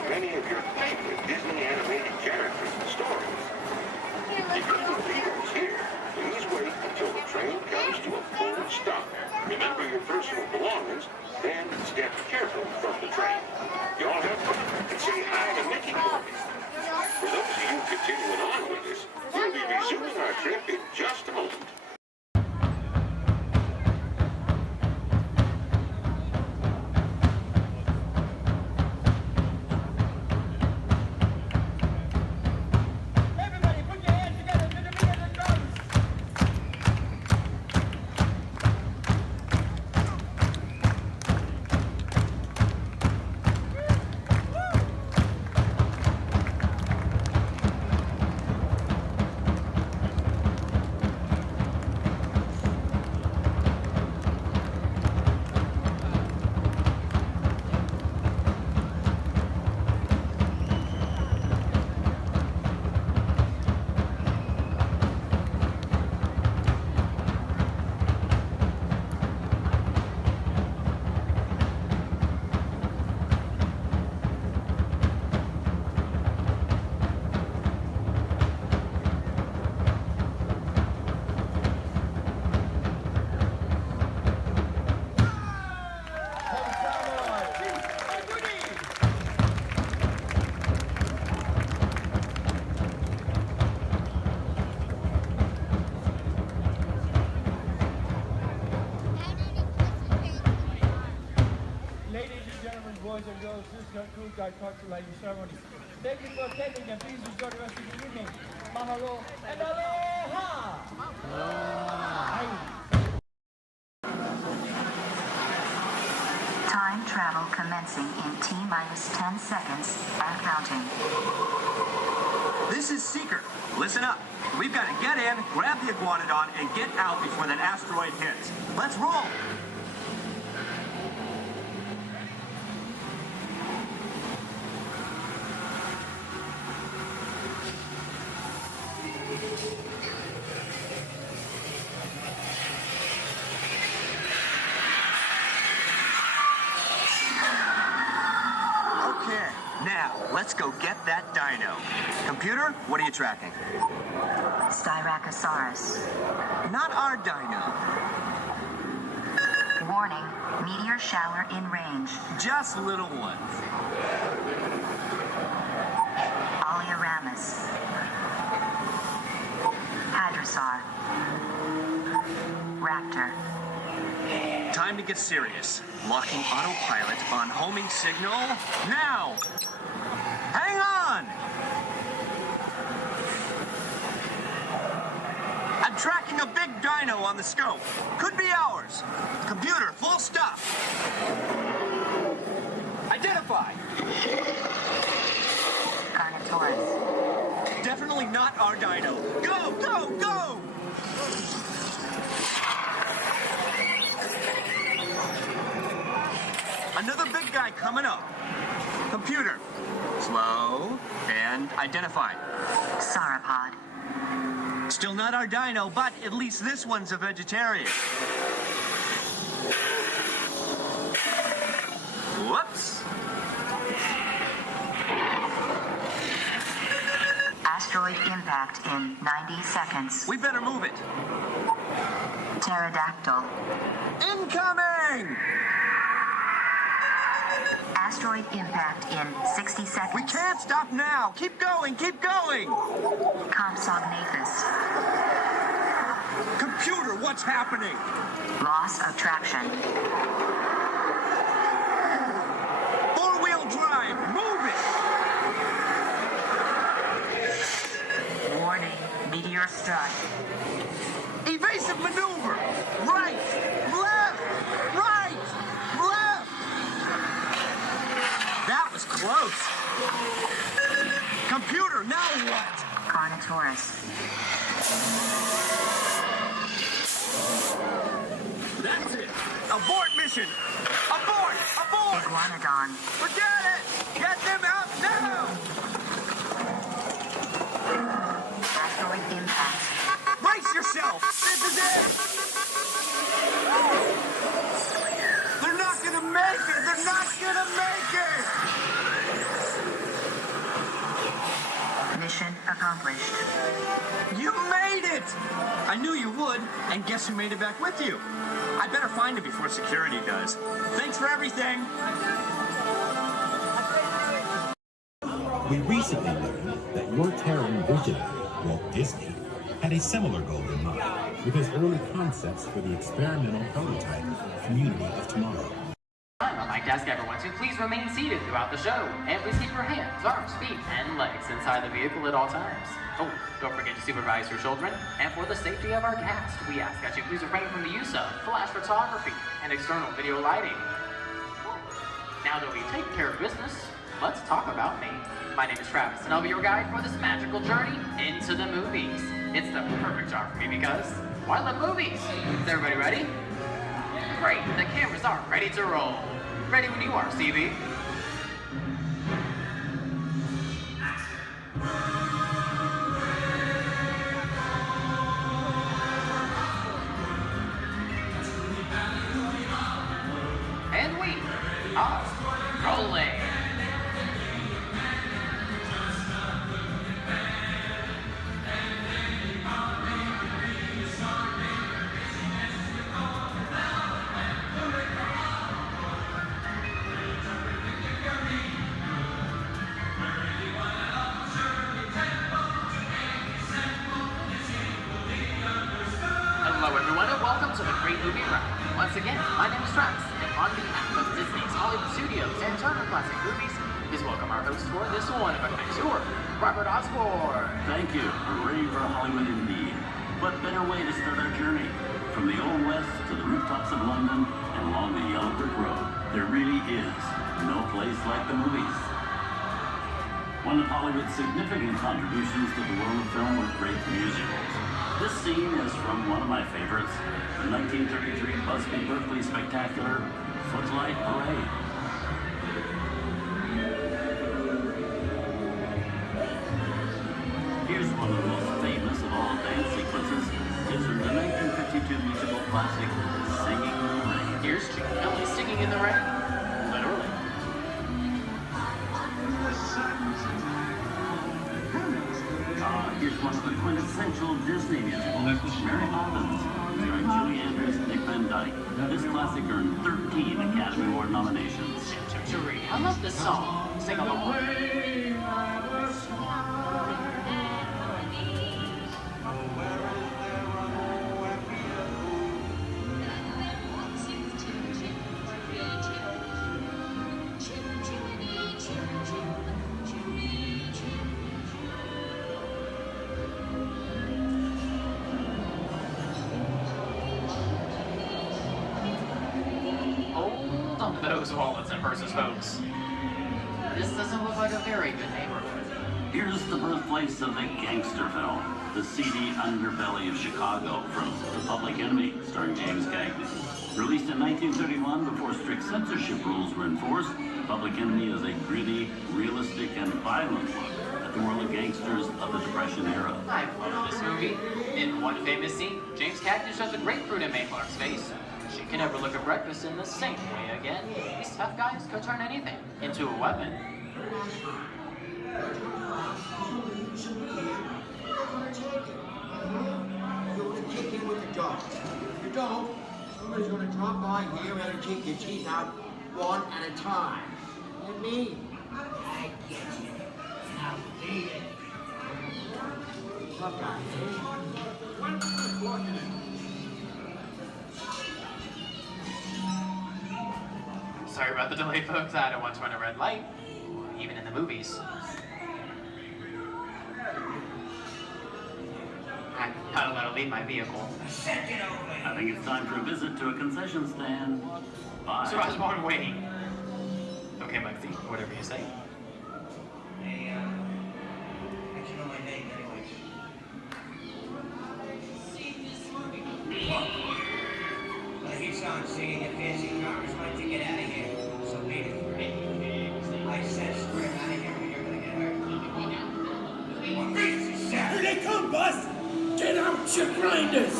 many of your favorite Disney animated characters and stories. If your leaders here, please wait until the train comes to a full stop. Remember your personal belongings, then step carefully from the train. You all have fun and say hi to Mickey for me. For those of you continuing on with us, we'll be resuming our trip in just a moment. boys and girls, this concludes our culturalizing ceremony. Thank you for attending and please enjoy the rest of the evening. Mahalo and aloha! Time travel commencing in T-minus 10 seconds and counting. This is Seeker. Listen up. We've got to get in, grab the iguanodon, and get out before that asteroid hits. Let's roll! Okay, now let's go get that dino. Computer, what are you tracking? Styracosaurus. Not our dino. Warning, meteor shower in range. Just little ones. Oleoramus. Hadrosaur. Raptor. Time to get serious. Locking autopilot on homing signal now. Hang on! I'm tracking a big dino on the scope. Could be ours. Computer, full stop. Identify. Carnotaurus. Definitely not our dino. Go, go, go! Another big guy coming up. Computer, slow and identify. Sauropod. Still not our dino, but at least this one's a vegetarian. Whoops. Asteroid impact in 90 seconds. We better move it. Pterodactyl. Incoming! Asteroid impact in 60 seconds. We can't stop now. Keep going, keep going. Compsognathus. Computer, what's happening? Loss of traction. Four-wheel drive, move it. Warning, meteor strike. Evasive maneuver. Right, left, right, left. That was close. Computer, now what? Carnotaurus. That's it. Abort mission. Abort, abort. Iguanodon. Forget it. Get them out now. Asteroid impact. Brace yourself. This is it. They're not gonna make it. They're not gonna make it. Mission accomplished. You made it! I knew you would, and guess who made it back with you? I better find it before security does. Thanks for everything! We recently learned that your Terran visionary, Walt Disney, had a similar goal in mind with his early concepts for the experimental prototype Community of Tomorrow. On my desk, everyone, so please remain seated throughout the show. And please keep your hands, arms, feet, and legs inside the vehicle at all times. Oh, don't forget to supervise your children. And for the safety of our cast, we ask that you please refrain from the use of flash photography and external video lighting. Now that we've taken care of business, let's talk about me. My name is Travis, and I'll be your guide for this magical journey into the movies. It's the perfect job for me because, well, I love movies. Is everybody ready? Great, the cameras are ready to roll. Ready when you are, Stevie. And we are rolling. Hello everyone and welcome to the Great Movie Round. Once again, My name is Travis, and on behalf of Disney's Hollywood Studios and Turner Classic Movies, please welcome our host for this one-of-a-kind tour, Robert Osborne. Thank you. Hooray for Hollywood indeed. What better way to start our journey? From the Old West to the rooftops of London and along the yellow brick road, there really is no place like the movies. One of Hollywood's significant contributions to the world of film were great musicals. This scene is from one of my favorites, the 1933 Busby Berkeley spectacular, Footlight Parade. Here's one of the most famous of all dance sequences. It's from the 1952 musical classic, Singing in the Rain. Here's Chicken Kelly singing in the rain. Literally. Here's one of the quintessential Disney musicals, Mary Poppins, starring Julie Andrews and Dick Van Dyke. This classic earned 13 Academy Award nominations. I love this song. Sing along. Those wallets and purses, folks. This doesn't look like a very good neighborhood. Here's the birthplace of the gangster film, the seedy underbelly of Chicago, from The Public Enemy, starring James Cagney. Released in 1931 before strict censorship rules were enforced, The Public Enemy is a gritty, realistic, and violent look at the world of gangsters of the Depression era. I love this movie. In one famous scene, James Cagney shoves a grapefruit in Mae Clark's face. She can never look at breakfast in the same way again. These tough guys could turn anything into a weapon. You're gonna kick in with the dog. If you don't, somebody's gonna drop by here and kick your teeth out one at a time. And me, I get you. Now beat it. Tough guy. Sorry about the delay, folks. I don't want to run a red light, even in the movies. I don't let her leave my vehicle. I think it's time for a visit to a concession stand. Bye. So I was born waiting. Okay, Muggsy, whatever you say. Hey, you know my name anyways. Well, he sounds singing your fancy cars like to get out of here. So wait for it. I said square out of here or you're gonna get hurt. What reason is that? Here they come, Bus! Get out, your grinders!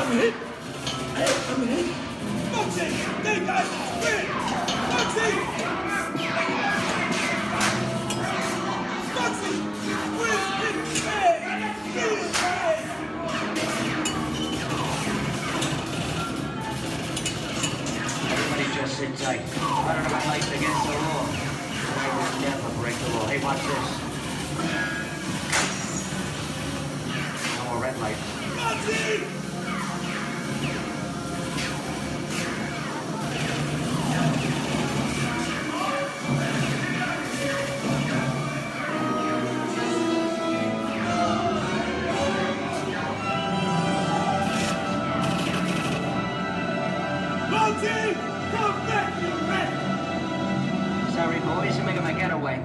I'm hit! Hey, I'm hit! Muggsy! They got spin! Muggsy! Muggsy! Where's his head? His head! Everybody just sit tight. Running my life against the law. I will never break the law. Hey, watch this. No more red light. Muggsy! Muggsy! Come back, you rat! Sorry, boys. I'm making my getaway.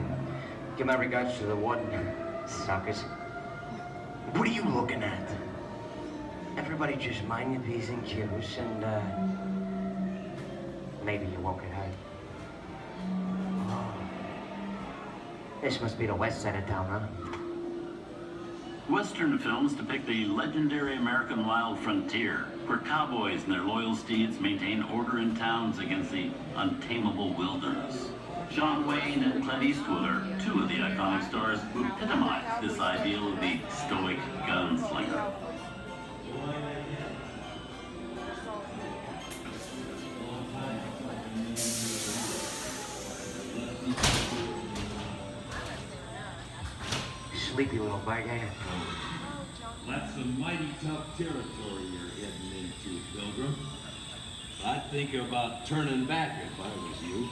Give my regards to the warden. Suckers. What are you looking at? Everybody just mind your P's and Q's and, maybe you won't get hurt. Oh. This must be the west side of town, huh? Western films depict the legendary American wild frontier, where cowboys and their loyal steeds maintain order in towns against the untamable wilderness. John Wayne and Clint Eastwood are two of the iconic stars who epitomize this ideal of the stoic gunslinger. sleepy little bug, ain't it? That's some mighty tough territory you're heading into, Pilgrim. I'd think about turning back if I was you.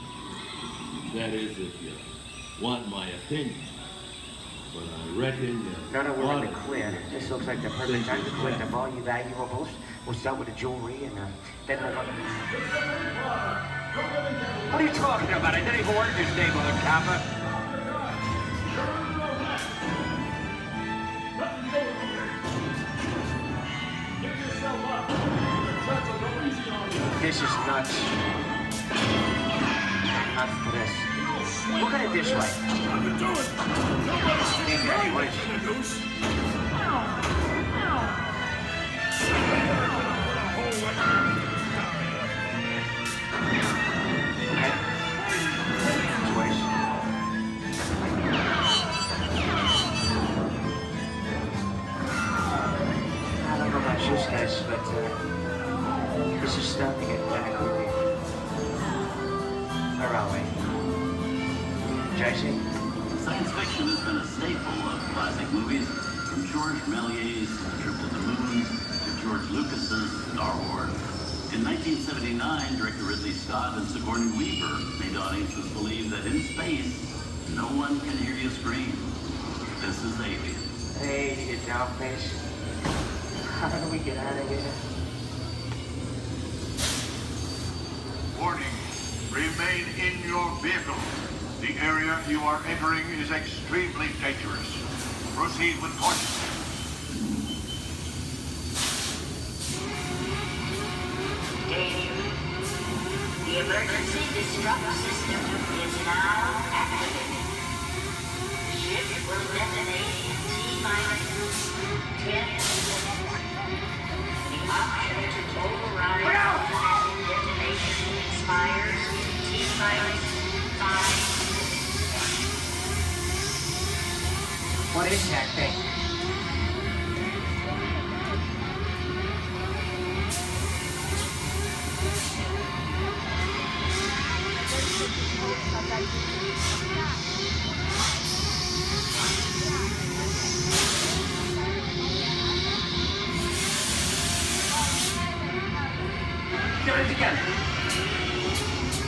That is, if you want my opinion. But I reckon No, we're in the clear. This looks like the perfect time to collect up all your valuables. We'll start with the jewelry and then we'll... What are you talking about? I didn't even order this neighborhood, copper. This is nuts. Nuts for this. Look at it this way. I don't know about you guys, but this is starting to get kind of creepy. Where are we? JC? Science fiction has been a staple of classic movies, from George Méliès's Trip to the Moon to George Lucas's Star Wars. In 1979, director Ridley Scott and Sigourney Weaver made audiences believe that in space, no one can hear you scream. This is Alien. Hey, you down face. How do we get out of here? Warning, remain in your vehicle. The area you are entering is extremely dangerous. Proceed with caution. Danger. The emergency disrupt system is now activated. Ship will detonate in T-minus 10 seconds. The option to override automatic detonation expires T-minus 5. What is that thing? Get it together.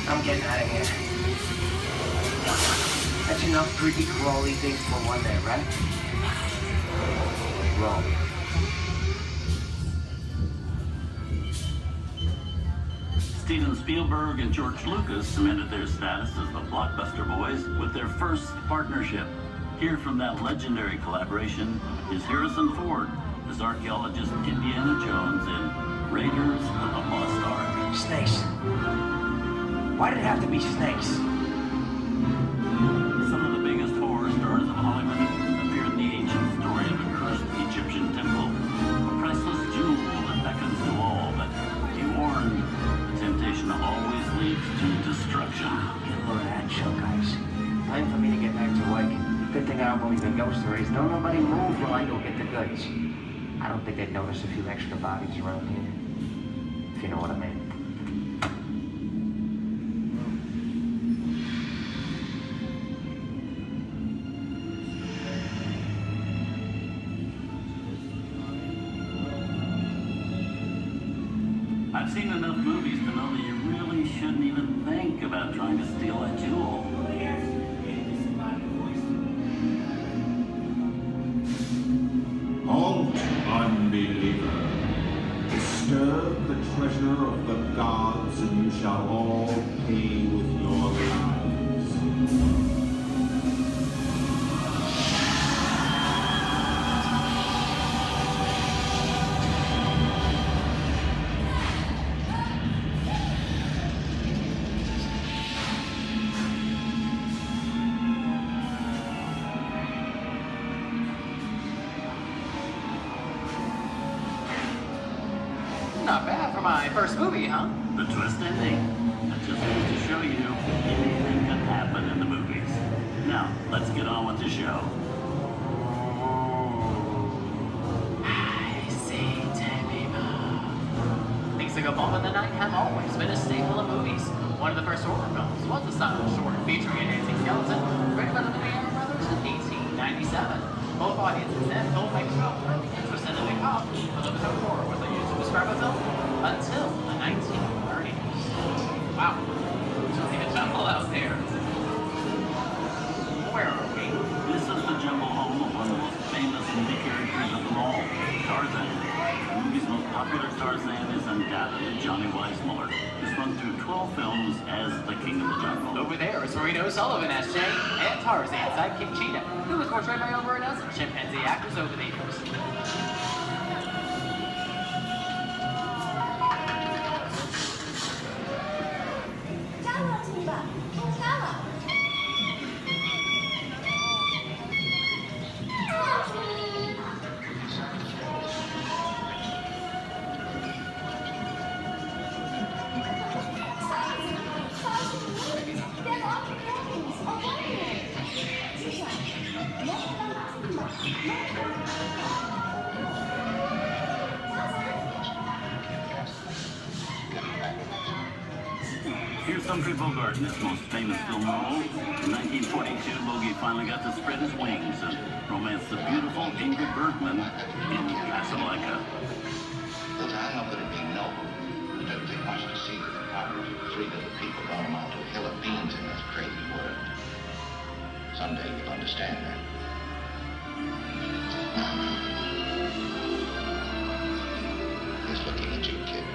I'm getting out of here. That's enough creepy crawly things for one day, right? Wrong. Steven Spielberg and George Lucas cemented their status as the blockbuster boys with their first partnership. Here from that legendary collaboration is Harrison Ford as archaeologist Indiana Jones in Raiders of the Lost Ark. Snakes. Why did it have to be snakes? Some of the biggest horror stars of Hollywood appear in the ancient story of a cursed Egyptian temple, a priceless jewel that beckons to all, but be warned, the temptation always leads to destruction. Get a load of that show, guys. Time for me to get back to work. Good thing I don't believe in ghost stories. Don't nobody move while I go get the goods. I don't think they'd notice a few extra bodies around here, if you know what I mean. I've seen enough movies to know that you really shouldn't even think about trying to steal a jewel. Halt, unbeliever. Disturb the treasure of the gods, and you shall all pay with your lives. Not bad for my first movie, huh? The twist ending. That just goes to show you anything can happen in the movies. Now, let's get on with the show. I see dead people. Things that go bump in the night have always been a staple of movies. One of the first horror films was the silent short featuring a dancing skeleton, written by the Lumiere brothers in 1897. both audiences then told by 12% of the cost of the film horror was used to describe a film until the 1930s. Wow, it's really a jungle out there. Where are we? This is the jungle home of one of the most famous movie characters of them all, Tarzan. The movie's most popular Tarzan is undoubtedly Johnny Weissmuller, who's run through 12 films as the King of the Jungle. Over there is Reno Sullivan as Jay, and Tarzan sidekick Cheetah, who was portrayed by over a dozen chimpanzee actors over the years. Here's Humphrey Bogart in his most famous film role. In 1942, Bogey finally got to spread his wings and romance the beautiful Ingrid Bergman in Casablanca. Look, I know that it'd be noble. It doesn't take much to see that the powers of 3 little people don't amount to a hill of beans in this crazy world. Someday you'll understand that. He's looking at you, kid.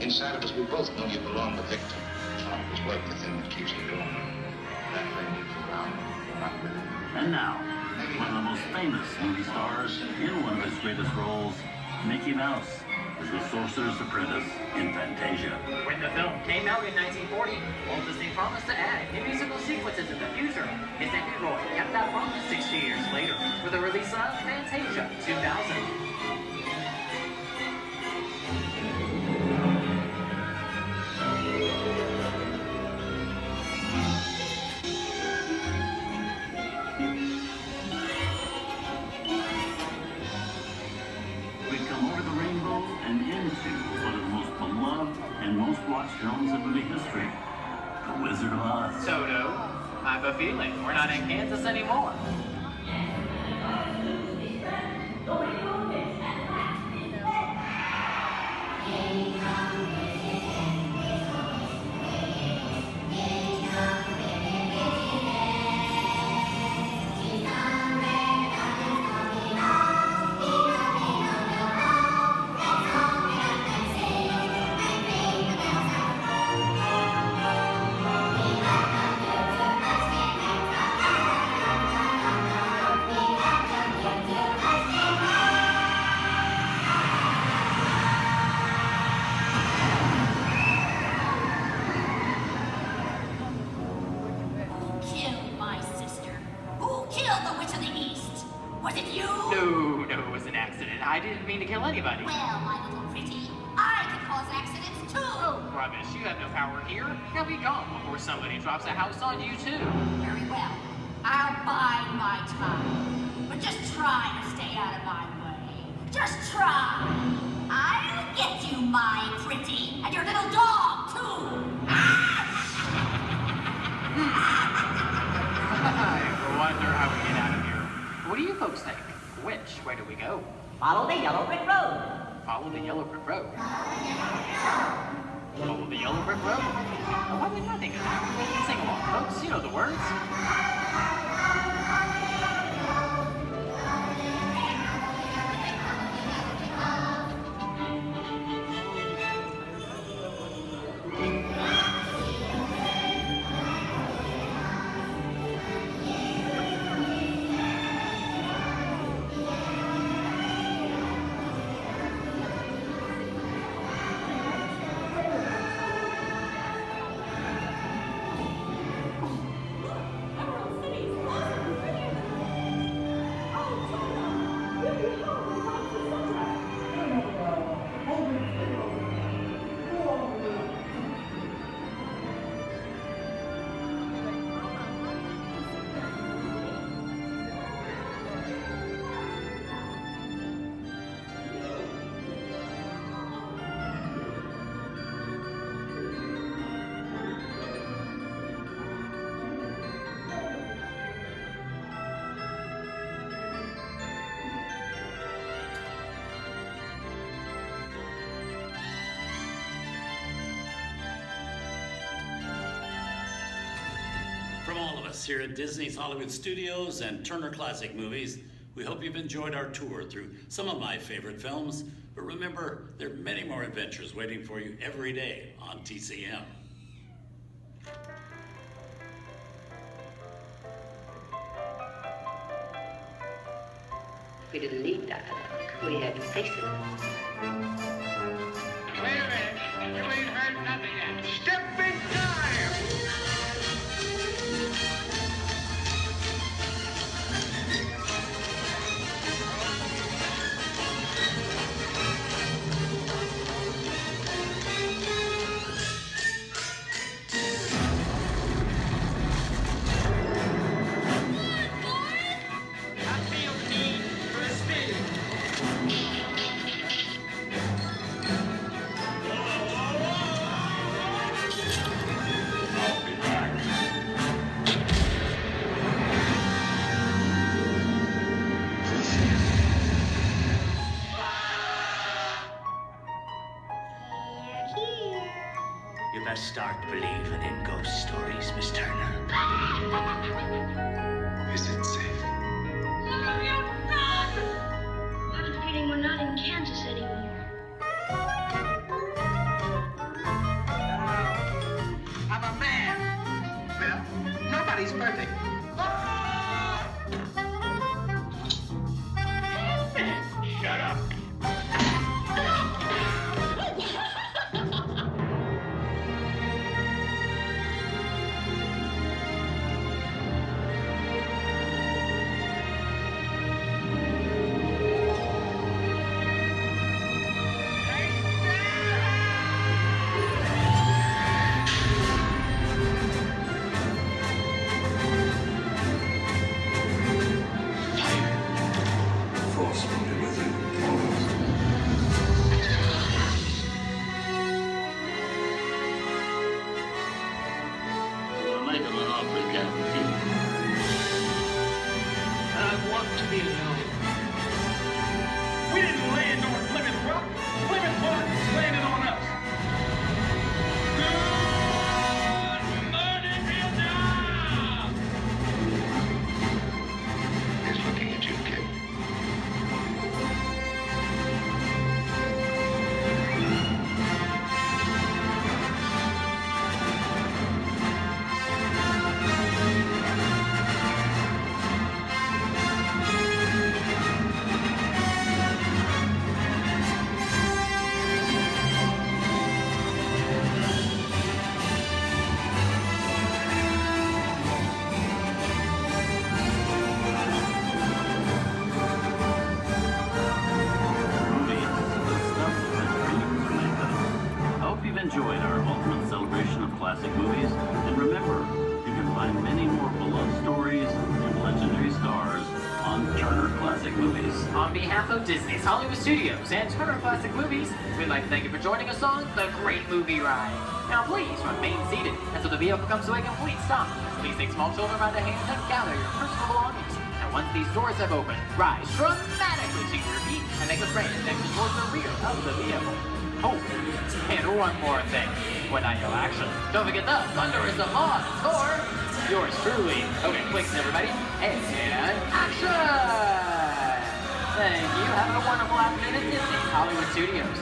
Inside of us, we both know you belong to Victor. His work, the thing that keeps you going. That thing keeps you around. Not with it. And now, one of the most famous movie stars in one of his greatest roles, Mickey Mouse, is the Sorcerer's Apprentice in Fantasia. When the film came out in 1940, Walt Disney promised to add new musical sequences in the future. His nephew Roy kept that promise 60 years later for the release of Fantasia 2000. Most watched films in movie history, The Wizard of Oz. Toto, I have a feeling we're not in Kansas anymore. I didn't mean to kill anybody. Well, my little pretty, I can cause accidents too. Oh, rubbish. You have no power here. You'll be gone before somebody drops a house on you, too. Very well. I'll bide my time. But just try to stay out of my way. Just try. I'll get you, my pretty, and your little dog, too. I wonder how we get out of here. What do you folks think? Which way do we go? Follow the yellow brick road. Follow the yellow brick road. Follow the yellow brick road? Oh, why didn't I think of that? Sing along, folks. You know the words. From all of us here at Disney's Hollywood Studios and Turner Classic Movies, we hope you've enjoyed our tour through some of my favorite films. But remember, there are many more adventures waiting for you every day on TCM. We didn't need dialogue. We had faces. Wait a minute. You ain't heard nothing yet. Step in time! You best start believing in ghost stories, Miss Turner. Is it safe? No, you're not! I have a feeling we're not in Kansas anymore. I'm a man. Well, nobody's perfect. Shut up. Enjoyed our ultimate celebration of classic movies, and remember, you can find many more beloved stories and legendary stars on Turner Classic Movies. On behalf of Disney's Hollywood Studios and Turner Classic Movies, we'd like to thank you for joining us on the Great Movie Ride. Now please remain seated until the vehicle comes to a complete stop. Please take small children by the hand and gather your personal belongings. And once these doors have opened, rise dramatically to your feet and make a straight exit towards the rear of the vehicle. Oh, and one more thing. When I yell action, don't forget the thunder is the law for yours truly. Okay, clicks everybody, and action! Thank you. Having a wonderful afternoon at Disney's Hollywood Studios.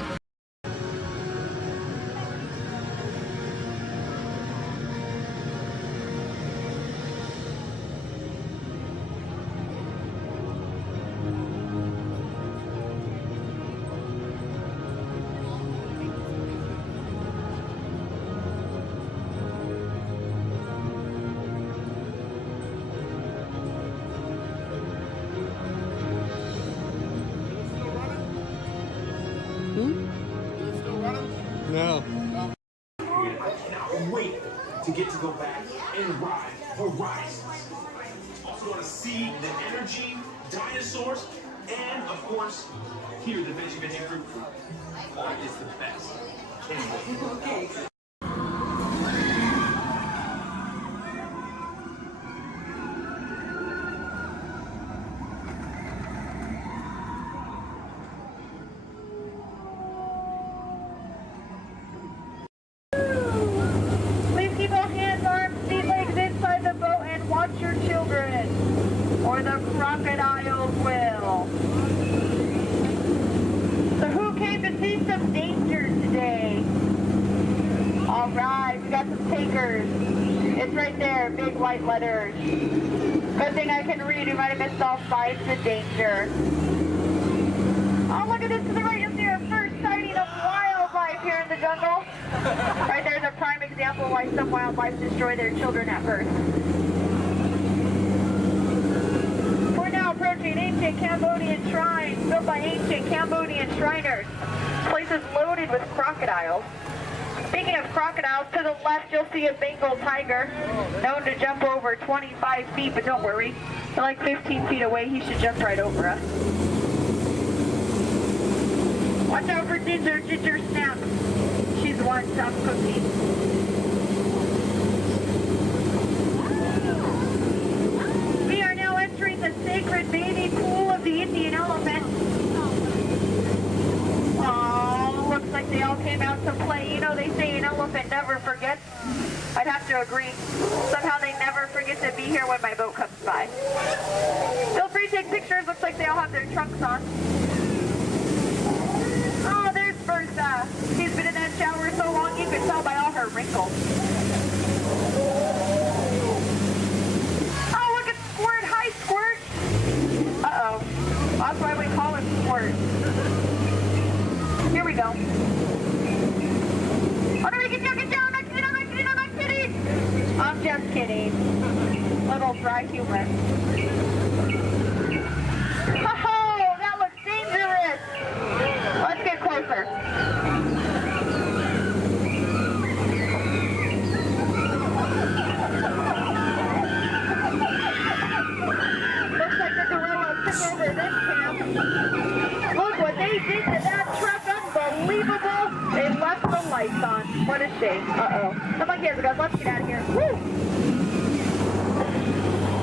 No. Now wait to get to go back and ride Horizons. Also want to see the energy, dinosaurs, and of course, hear the Veggie Veggie Fruit Fruit. That is the best. Okay. Please keep all hands, arms, feet, legs inside the boat right there, big white letters. Good thing I can read. You might have missed all signs of danger. Oh, look at this to the right. You'll see our first sighting of wildlife here in the jungle. Right there's a prime example of why some wildlife destroy their children at birth. We're now approaching ancient Cambodian shrines built by ancient Cambodian Shriners. This place is loaded with crocodiles. Speaking of crocodiles, to the left you'll see a Bengal tiger, known to jump over 25 feet, but don't worry, they're like 15 feet away, he should jump right over us. Watch out for Ginger Snap. She's the one that stops cooking. We are now entering the sacred baby pool of the Indian elephant. Oh, looks like they all came out to play. You know, they say an elephant never forgets. I'd have to agree. Somehow they never forget to be here when my boat comes by. Feel free to take pictures. Looks like they all have their trunks on. Oh, there's Bertha. She's been in that shower so long you can tell by all her wrinkles. Oh, look at Squirt. Hi, Squirt. Uh-oh. That's why we call him Squirt. Here we go. Oh, no, get down, I'm not kidding. I'm just kidding. Little dry humor. Oh, that looks dangerous. Let's get closer. Looks like the gorillas took over this camp. Look what they did to that truck. Unbelievable. They left the lights on. What a shame. Uh-oh. Come on, kids. Let's get out of here. Woo!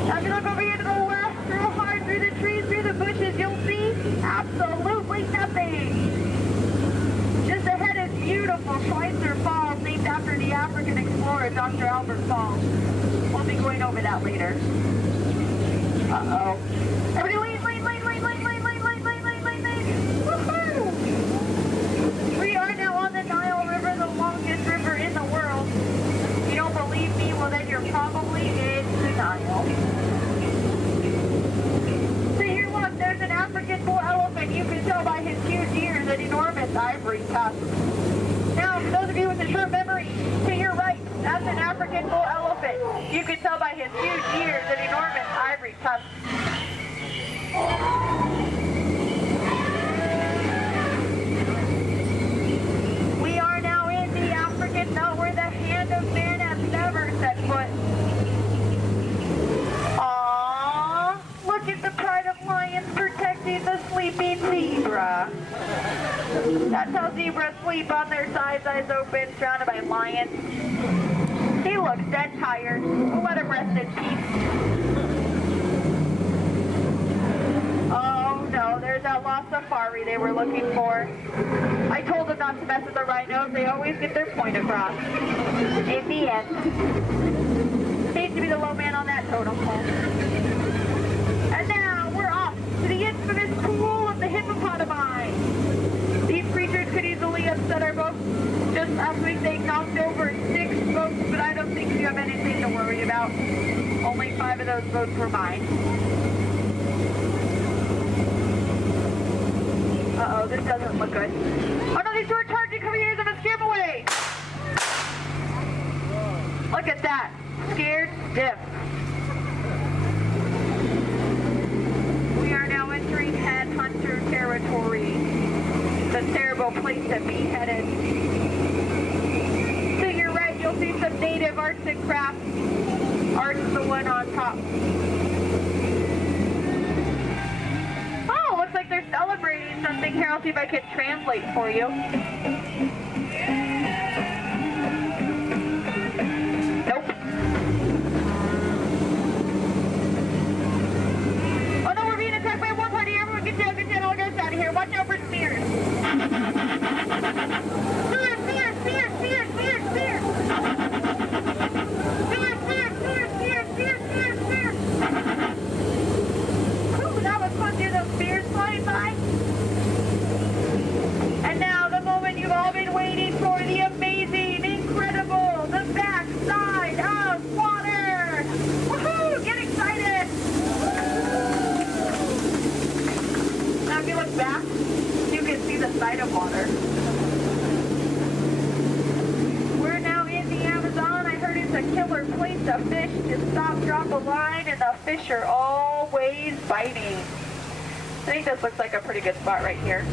Now if you look over here to the left, real hard through the trees, through the bushes, you'll see absolutely nothing. Just ahead is beautiful Schweitzer Falls, named after the African explorer, Dr. Albert Falls. We'll be going over that later. Uh-oh. Everybody lean. Woohoo! We are now on the Nile River, the longest river in the world. If you don't believe me, well then you're probably in denial. So here look, there's an African bull elephant. You can tell by his huge ears and enormous ivory tusks. Now, for those of you with a short memory, to your right, that's an African bull elephant. You can tell by his huge ears and enormous ivory tusks. We are now in the African belt where the hand of man has never set foot. Aww, look at the pride of lions protecting the sleeping zebra. That's how zebras sleep, on their sides, eyes open, surrounded by lions. He looks dead tired. We'll let him rest in peace. Oh no, there's that lost safari they were looking for. I told them not to mess with the rhinos. They always get their point across. In the end. Hate to be the low man on that totem pole. And now we're off to the infamous pool of the hippopotami. These creatures could easily upset our boat. Just last week they knocked over 6 boats, but I don't think you have anything to worry about. Only 5 of those boats were mine. Uh-oh, this doesn't look good. Oh no, these two are charging. Come here, I'm gonna scare them away. Look at that. Scared stiff. We are now entering headhunter territory. It's a terrible place to be headed. To your right, you'll see some native arts and crafts. Art's the one on top. Oh, looks like they're celebrating something here. I'll see if I can translate for you. Nope. Oh no, we're being attacked by one party. Everyone get down, all goes out of here. Watch out for spears. Spears, spears, spears, spears, spears, spears. Spears, spears, spears, spears, spears, spears, spears. Ooh, that was fun. Hear those spears flying by? And now the moment you've all been waiting for, the amazing, incredible, the backside of water. look back, you can see the sight of water. We're now in the Amazon. I heard it's a killer place to fish. Just stop, drop a line, and the fish are always biting. I think this looks like a pretty good spot right here.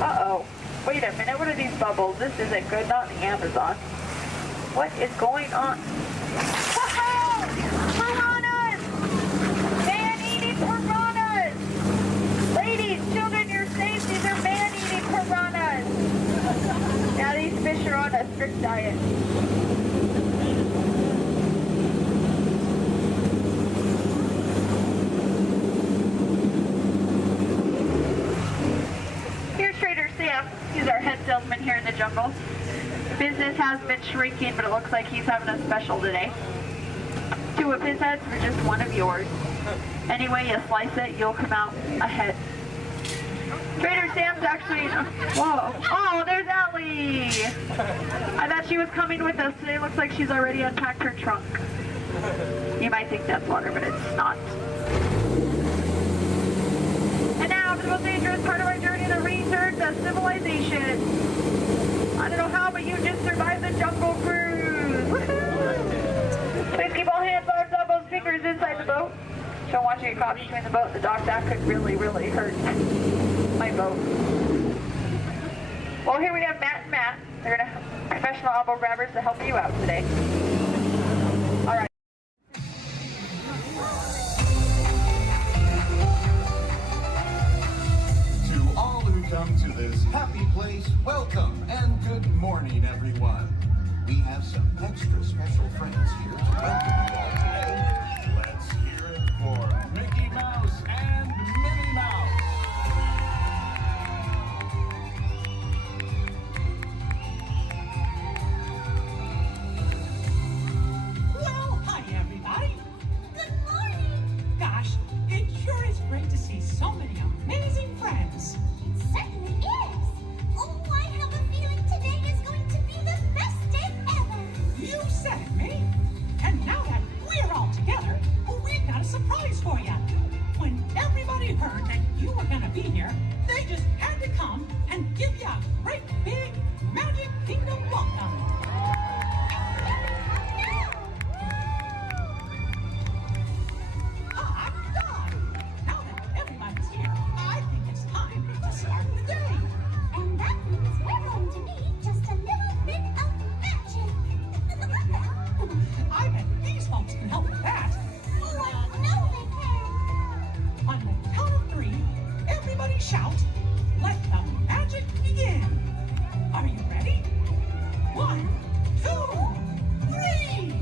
Uh-oh. Wait a minute, what are these bubbles? This isn't good, not in the Amazon. What is going on? Whoa! Piranhas! Man-eating piranhas! Ladies, children, you're safe. These are man-eating piranhas. Now these fish are on a strict diet. Here's Trader Sam. He's our head salesman here in the jungle. Business has been shrinking, but it looks like he's having a special today. 2 of his heads for just 1 of yours. Anyway, you slice it, you'll come out ahead. Trader Sam's actually... Whoa. Oh, there's Ellie! I thought she was coming with us today. Looks like she's already unpacked her trunk. You might think that's water, but it's not. And now for the most dangerous part of our journey, the return to civilization. I don't know how, but you just survived the jungle cruise. Woohoo! Please keep all hands, arms, elbows, fingers inside the boat. Don't want you to get caught between the boat and the dock. That could really, really hurt my boat. Well, here we have Matt and Matt. They're going to have professional elbow grabbers to help you out today. All right. To all who come to this happy place, welcome and good morning, everyone. We have some extra special friends here to welcome you all today. Let's hear it for Mickey Mouse and Minnie Mouse. Well, hi everybody. Good morning. Gosh, it sure is great to see so many amazing friends. It certainly is. Oh, I have a feeling today is going to be the best day ever. You said it, Minnie. And now that we're all together, we've got a surprise for you. When everybody heard that you were going to be here, they just had to come and give you a great big Magic Kingdom welcome. I'm done. Now that everybody's here, I think it's time to start the day. And that means we're going to need just a little bit of magic. I bet these folks can help with that. Oh, I know they can. On the count of 3, everybody shout, let the magic begin. Are you ready? 1, 2, 3.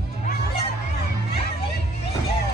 Let the magic begin.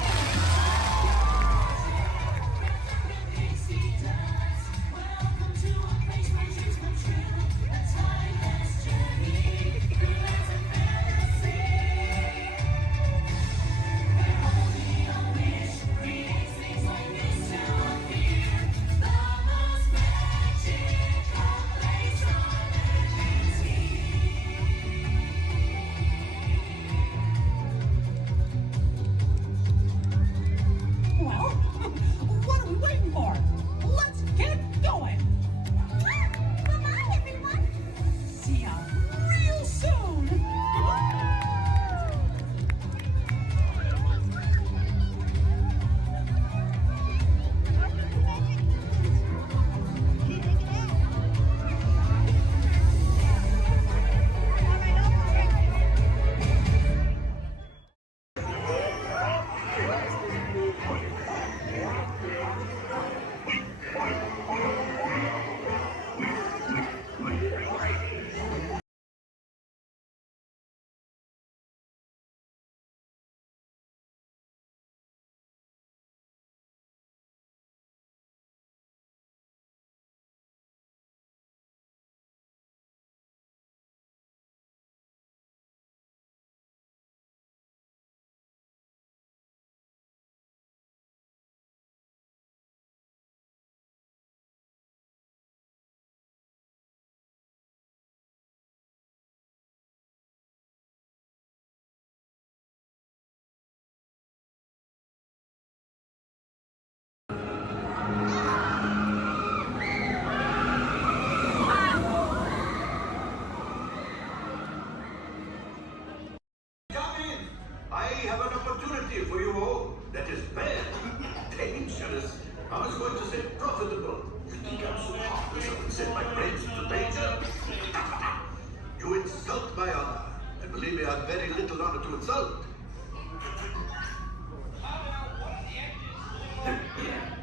to insult.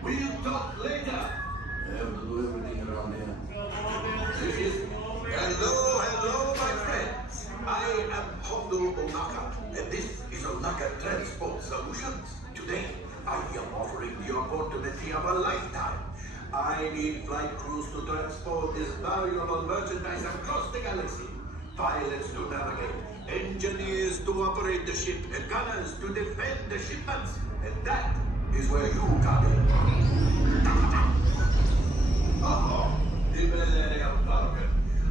We'll talk later. I have to do everything around here. Hello, my friends. I am Hondo Onaka, and this is Onaka Transport Solutions. Today, I am offering the opportunity of a lifetime. I need flight crews to transport this valuable merchandise across the galaxy. Pilots to navigate, engineers to operate the ship, and gunners to defend the shipments. And that is where you come in.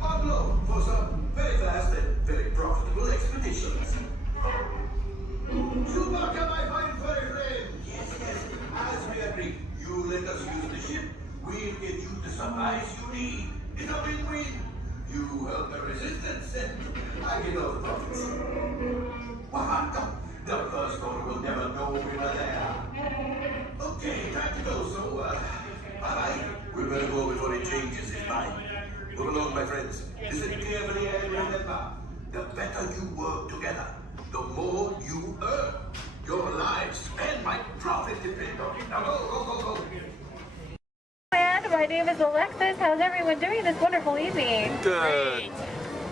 Upload for some very fast and very profitable expeditions. Chewbacca, my fine furry friend! Yes, as we agreed, you let us use the ship, we'll get you the supplies you need. It's a win-win. You help the resistance, and I get all the profits. The first order will never know we were there. Okay, time to go, so, bye-bye. We better go before he changes his mind. Move along, my friends. Listen carefully and remember, the better you work together, the more you earn. Your lives and my profit depend on it. Now go. And my name is Alexis. How's everyone doing this wonderful evening? Good.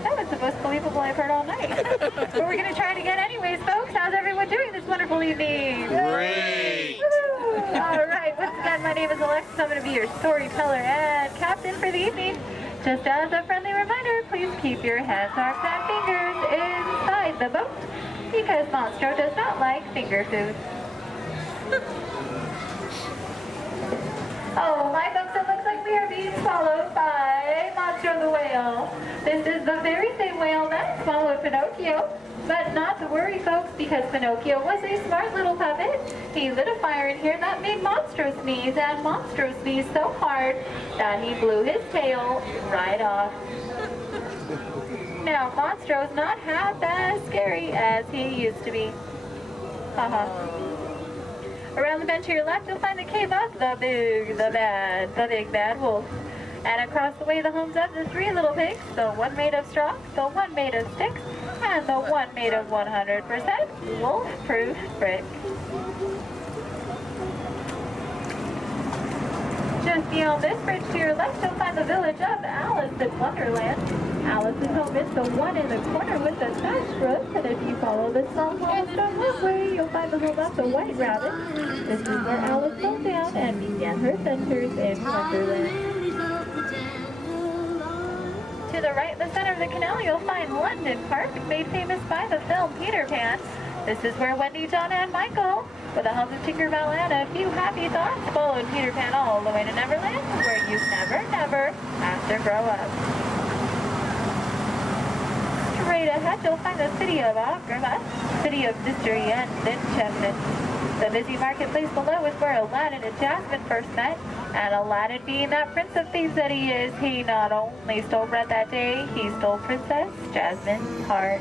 That was the most believable I've heard all night. But we're going to try it again anyways, folks. How's everyone doing this wonderful evening? Great. Woo! All right. Once again, my name is Alexis. I'm going to be your storyteller and captain for the evening. Just as a friendly reminder, please keep your hands, arms, and fingers inside the boat because Monstro does not like finger food. Oh, my folks, it looks like we are being swallowed by Monstro the whale. This is the very same whale that swallowed Pinocchio. But not to worry, folks, because Pinocchio was a smart little puppet. He lit a fire in here that made Monstro sneeze, and Monstro sneezed so hard that he blew his tail right off. Now, Monstro's not half as scary as he used to be. Haha. Around the bench to your left, you'll find the cave of the big bad wolf. And across the way, the homes of the three little pigs, the one made of straw, the one made of sticks, and the one made of 100% wolf-proof brick. Just beyond this bridge to your left, you'll find the village of Alice in Wonderland. Alice's home is the one in the corner with the thatched roof, and if you follow the small cobblestone walkway, you'll find the home of the White Rabbit. This is where Alice fell down and began her adventures in Wonderland. To the right, in the center of the canal, you'll find London Park, made famous by the film Peter Pan. This is where Wendy, John, and Michael, with a hum of Tinkerbell and a few happy thoughts, followed Peter Pan all the way to Neverland, where you never have to grow up. Straight ahead, you'll find the city of Agrabah, city of mystery and enchantment. The busy marketplace below is where Aladdin and Jasmine first met, and Aladdin, being that prince of thieves that he is, he not only stole bread that day, he stole Princess Jasmine's heart.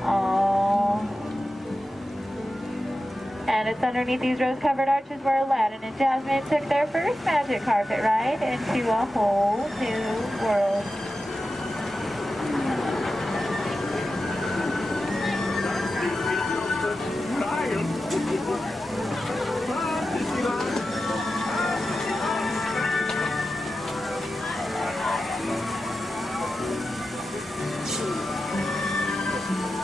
Aww. And it's underneath these rose-covered arches where Aladdin and Jasmine took their first magic carpet ride into a whole new world.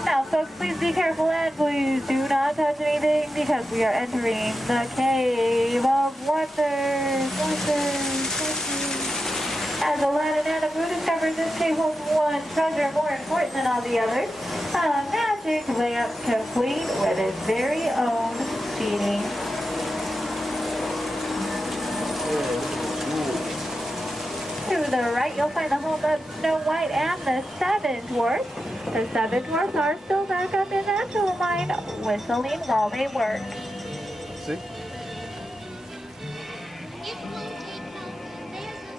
Now, folks, please be careful and please do not touch anything because we are entering the Cave of Wonders. As Aladdin and Abu discovered, this cave holds one treasure more important than all the others, a magic lamp complete with its very own genie. To the right, you'll find the home of Snow White and the Seven Dwarfs. The Seven Dwarfs are still back up in that jewel mine, whistling while they work. See?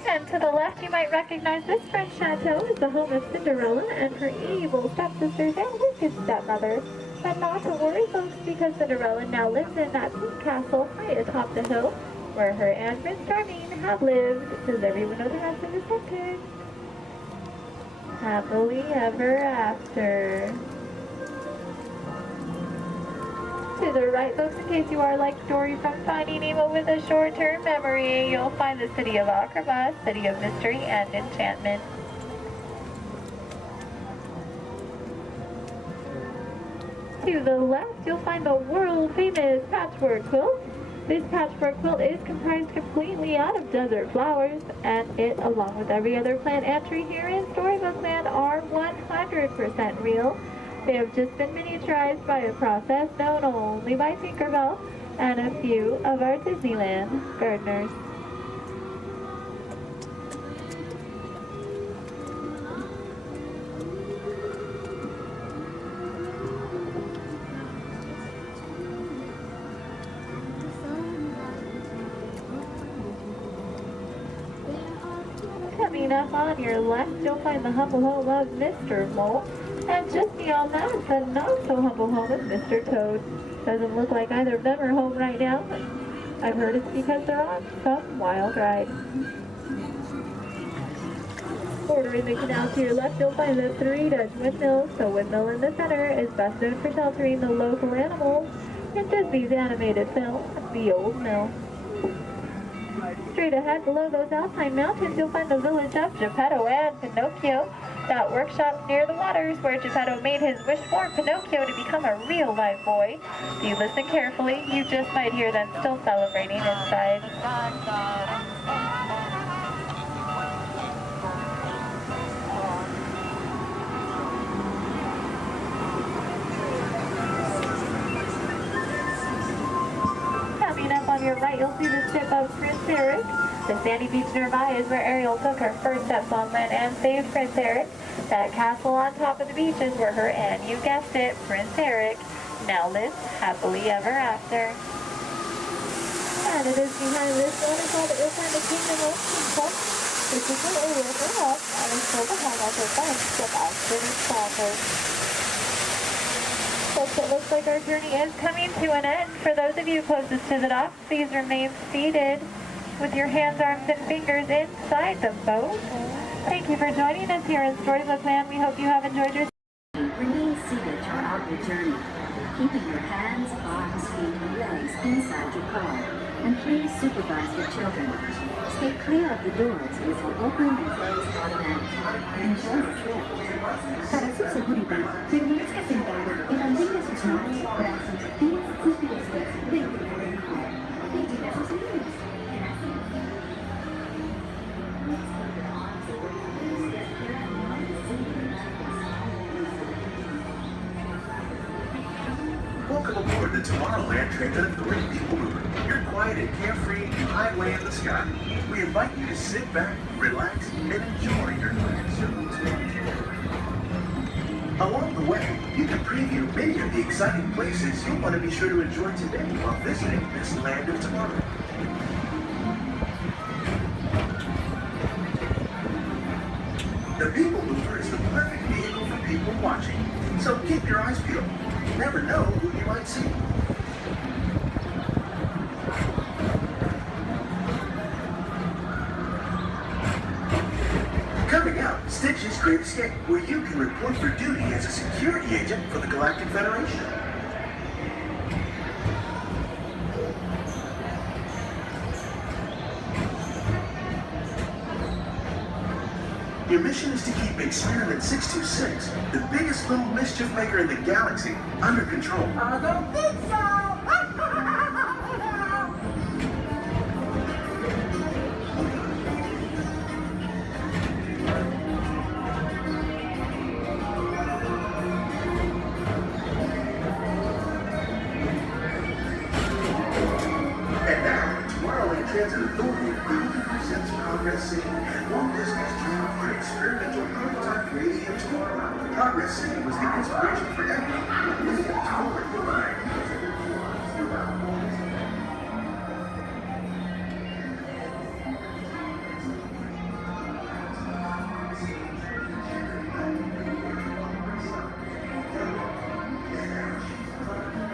And to the left, you might recognize this French chateau is the home of Cinderella and her evil stepsisters and wicked stepmother. But not to worry, folks, because Cinderella now lives in that pink castle high atop the hill, where her and Prince Charming have lived. Does everyone know the rest of the sentence? Happily ever after. To the right, folks, in case you are like Dory from Finding Nemo with a short-term memory, you'll find the city of Agrabah, city of mystery and enchantment. To the left, you'll find the world-famous patchwork quilt. This patchwork quilt is comprised completely out of desert flowers, and it, along with every other plant and tree here in Storybook Land, are 100% real. They have just been miniaturized by a process known only by Tinkerbell and a few of our Disneyland gardeners. Coming up on your left, you'll find the humble home of Mr. Mole. And just beyond that, the not-so-humble home of Mr. Toad. Doesn't look like either of them are home right now. I've heard it's because they're on some wild ride. Bordering the canal to your left, you'll find the 3 Dutch windmills. The windmill in the center is best known for sheltering the local animals in Disney's animated film, The Old Mill. Straight ahead, below those Alpine mountains, you'll find the village of Geppetto and Pinocchio. That workshop near the waters where Geppetto made his wish for Pinocchio to become a real live boy. If you listen carefully, you just might hear them still celebrating inside. Coming up on your right, you'll see the ship of Prince Eric. The sandy beach nearby is where Ariel took her first steps on land and saved Prince Eric. That castle on top of the beach is where her and, you guessed it, Prince Eric, now lives happily ever after. And it is behind this waterfall that you'll find the Kingdom of Kingdom. This is where a river up and is still the home of her bunch of outfitted sponsors. Folks, it looks like our journey is coming to an end. For those of you closest to the dock, please remain seated with your hands, arms, and fingers inside the boat. Thank you for joining us here in Storybook Land. We hope you have enjoyed your Remain seated throughout your journey, keeping your hands, arms, feet, and legs inside your car. And please supervise your children. Stay clear of the doors, which will open and close automatically. Enjoy the trip. Para su seguridad, permanezca sentado y mantenga sus manos, brazos, pies y pies dentro del car. Vigila sus niños. Welcome aboard the Tomorrowland Transit Authority People Mover, your quiet and carefree highway in the sky. We invite you to sit back, relax, and enjoy your journey. Along the way, you can preview many of the exciting places you'll want to be sure to enjoy today while visiting this land of tomorrow. The People Mover is the perfect vehicle for people watching, so keep your eyes peeled. You never know who you might see. Coming up, Stitch's Great Escape, where you can report for duty as a security agent for the Galactic Federation. Your mission is to keep Experiment 626, the biggest little mischief maker in the galaxy, under control. I don't think so! And now, Tomorrowland Transit Authority presents Progress City, Walt Disney's dream for experimental prototype radio tomorrow. Progress City was the inspiration for everything Disney was forward moving.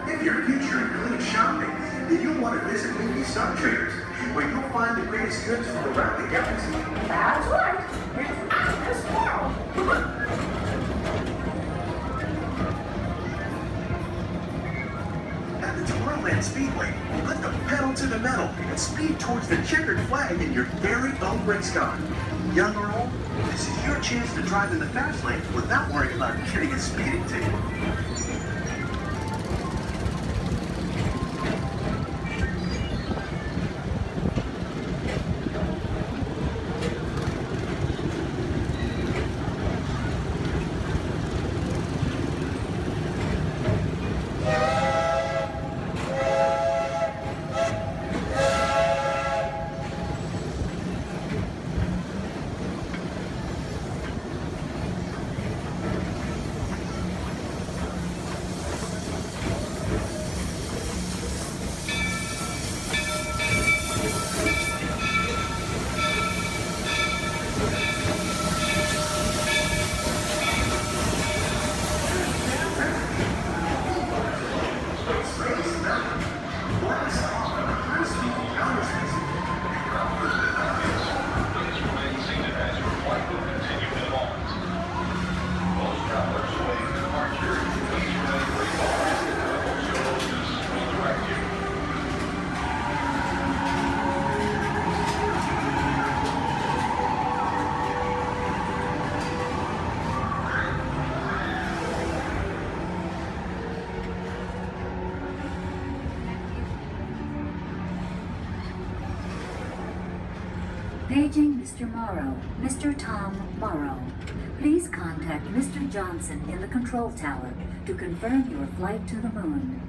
If your future includes shopping, then you'll want to visit Movie Star Traders, where you'll find the greatest goods from around the galaxy. That's right! It's after squirrel! At the wave towards the checkered flag in your very own race car. Young or old, this is your chance to drive in the fast lane without worrying about getting a speeding ticket. Paging Mr. Morrow, Mr. Tom Morrow. Please contact Mr. Johnson in the control tower to confirm your flight to the moon.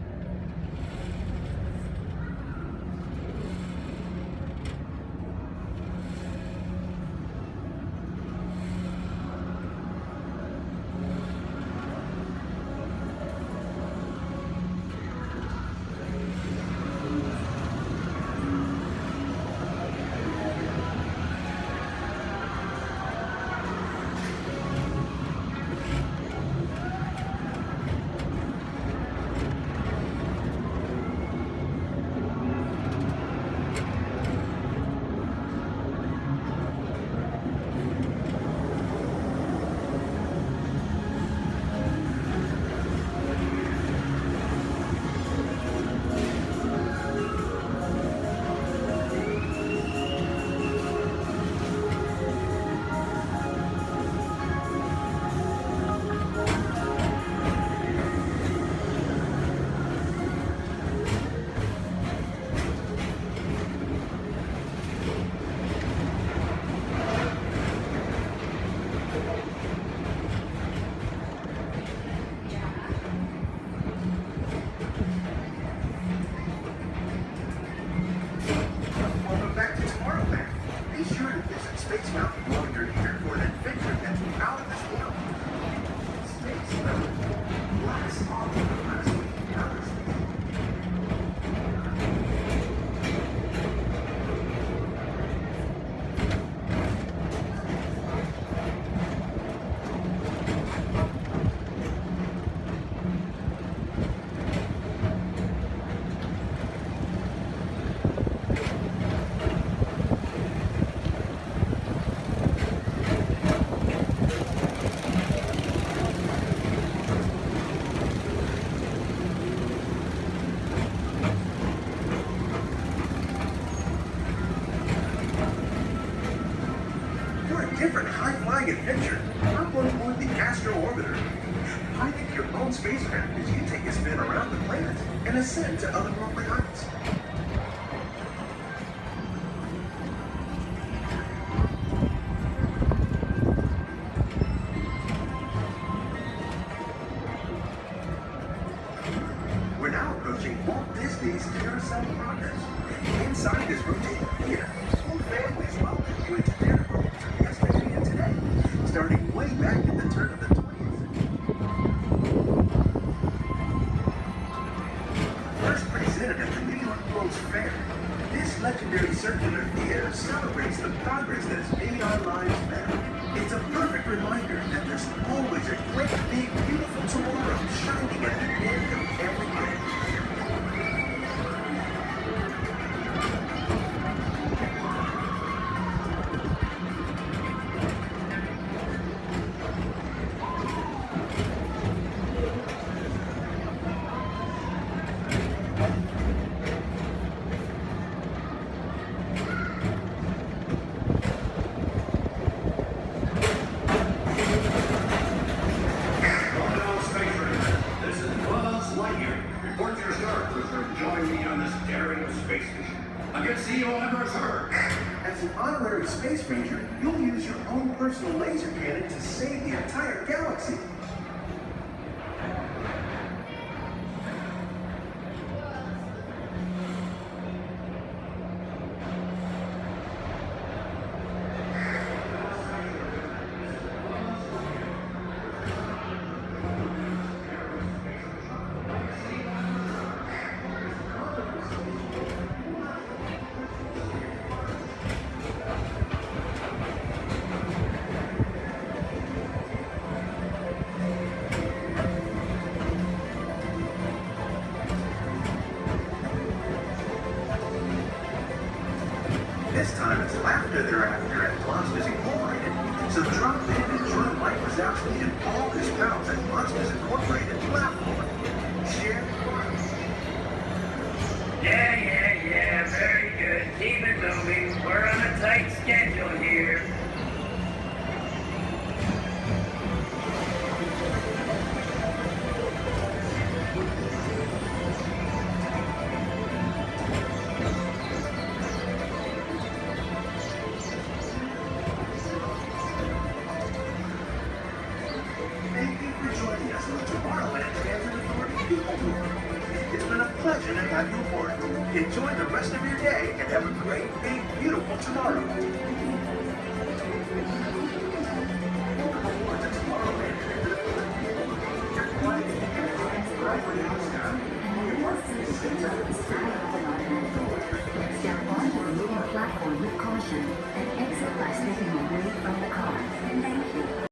Different high-flying adventure. Hop on board the Astro Orbiter. Pilot your own spacecraft as you take a spin around the planet and ascend to otherworldly heights. We're now approaching Walt Disney's Carousel of Progress. Inside this rotating theater, whole families welcome you into their home from yesterday and today, starting way back at the turn of the 20th. First presented at the New York World's Fair, this legendary circular theater celebrates the progress that has made our lives better. It's a perfect reminder that there's always a great, big, beautiful tomorrow shining at the end of every day. you'll use your own personal laser cannon to save the entire galaxy. This time it's laughter they're after at Monsters Incorporated. So drop in and join Mike Wazowski and all his pals at Monsters Incorporated platform. Share the fun. Yeah, very good. Keep it moving. We're on a tight schedule here. Thank you for joining us on the Tomorrowland Transit Authority People Tour. It's been a pleasure to have you aboard. Enjoy the rest of your day and have a great, big, beautiful tomorrow. Welcome aboard the Tomorrowland Transit Authority People Tour. Your flight is right for now, Scott. Your work is Step onto the moving platform with caution and exit by stepping away from the car. Thank you.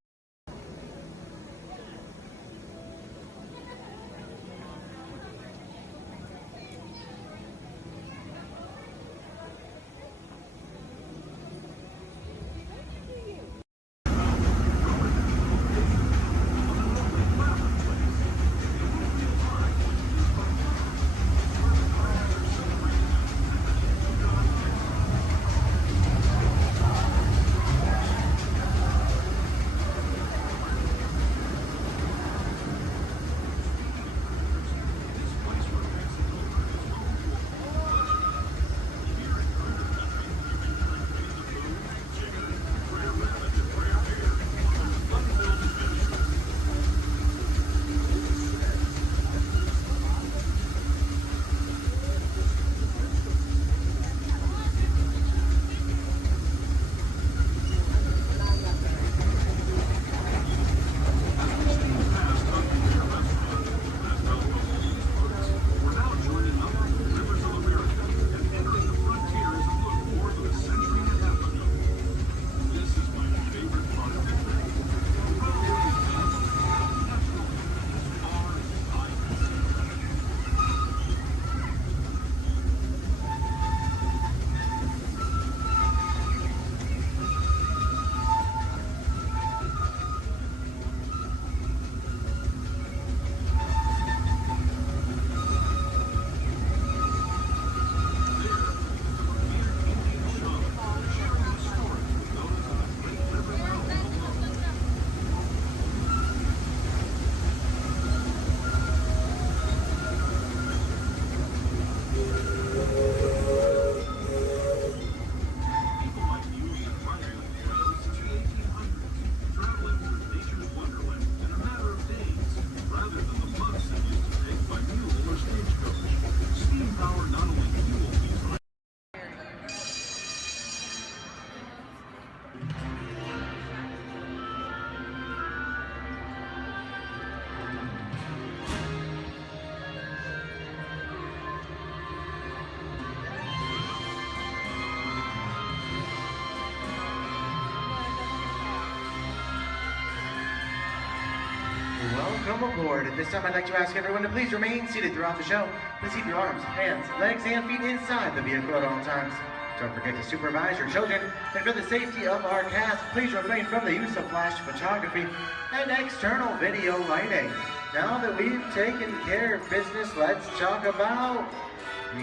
Welcome aboard. At this time, I'd like to ask everyone to please remain seated throughout the show. Please keep your arms, hands, legs, and feet inside the vehicle at all times. Don't forget to supervise your children. And for the safety of our cast, please refrain from the use of flash photography and external video lighting. Now that we've taken care of business, let's talk about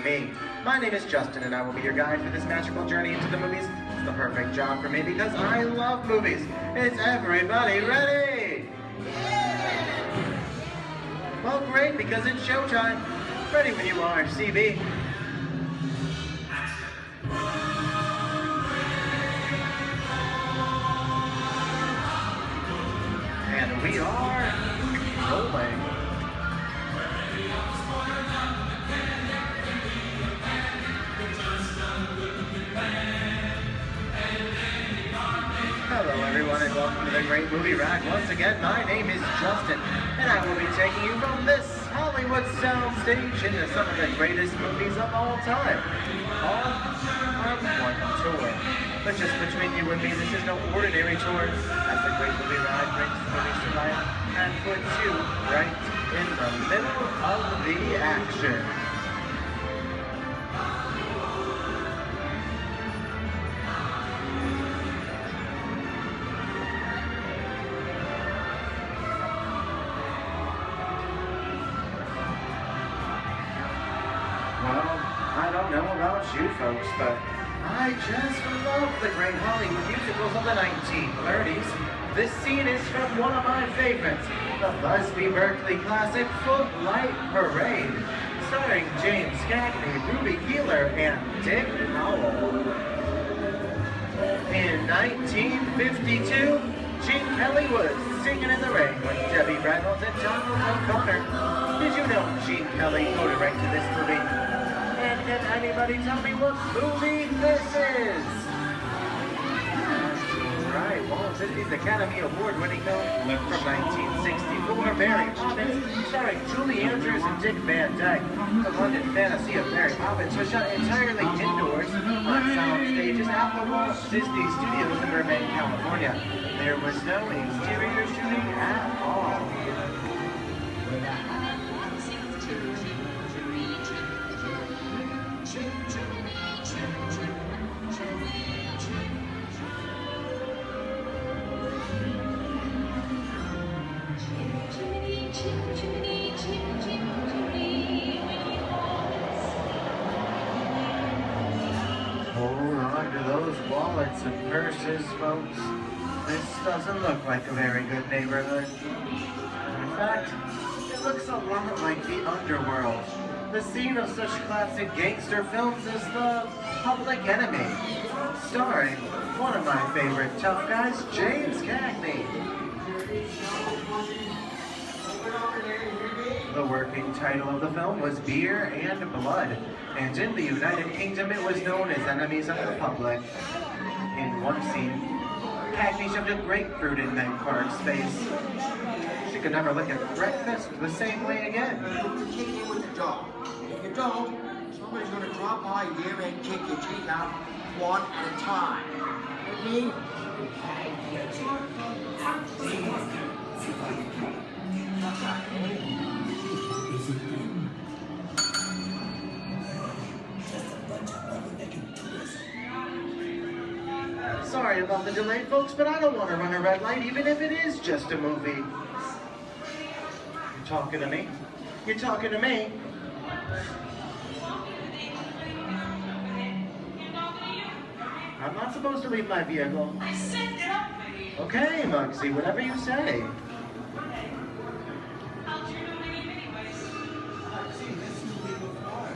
me. My name is Justin, and I will be your guide for this magical journey into the movies. It's the perfect job for me because I love movies. Is everybody ready? Well, great, because it's showtime. Ready when you are, CB. are rolling. Hello everyone and welcome to the Great Movie Ride. Once again, my name is Justin and I will be taking you from this Hollywood soundstage into some of the greatest movies of all time on our one tour. But just between you and me, this is no ordinary tour, as the Great Movie Ride brings movies to life and puts you right in the middle of the action. Well, I don't know about you folks, but I just love the great Hollywood musicals of the 1930s. This scene is from one of my favorites, the Busby Berkeley classic Footlight Parade, starring James Cagney, Ruby Keeler, and Dick Powell. In 1952, Gene Kelly was singing in the rain with Debbie Reynolds and Donald O'Connor. Did you know Gene Kelly co-directed this movie? And can anybody tell me what movie this is? Right, Walt Disney's Academy Award-winning film from 1964, Mary Poppins, starring Julie Andrews and Dick Van Dyke. The London fantasy of Mary Poppins was shot entirely indoors on sound stages at the Walt Disney Studios in Burbank, California. There was no exterior shooting at all. Hold on to those wallets and purses, folks. This doesn't look like a very good neighborhood. In fact, it looks a lot like the underworld, the scene of such classic gangster films as The Public Enemy, starring one of my favorite tough guys, James Cagney. The working title of the film was Beer and Blood, and in the United Kingdom it was known as Enemies of the Public. In one scene, Cagney shoved a grapefruit in Meg Clark's face. She could never look at breakfast the same way again. You kick it with the dog. If you don't, somebody's going to drop by here and kick your teeth out one at a time. With me? Sorry about the delay, folks, but I don't want to run a red light, even if it is just a movie. You talking to me? You talking to me? I'm not supposed to leave my vehicle. I said get up! Okay, Muggsy, whatever you say. How'd you know my name anyways? I've seen this movie before.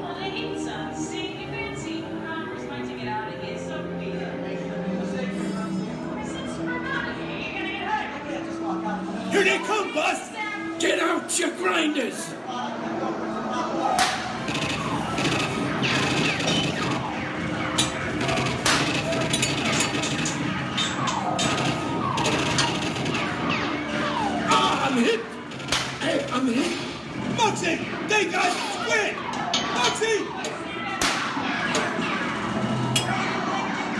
Well, they need some. See, you fancy. Congress might to get out of here, so be it. Since we're not here, you're gonna get hurt. I can't just walk out. Here they come, Bus! Get out your grinders! I'm hit! Hey, I'm hit! Muggsy! They got squid! Muggsy!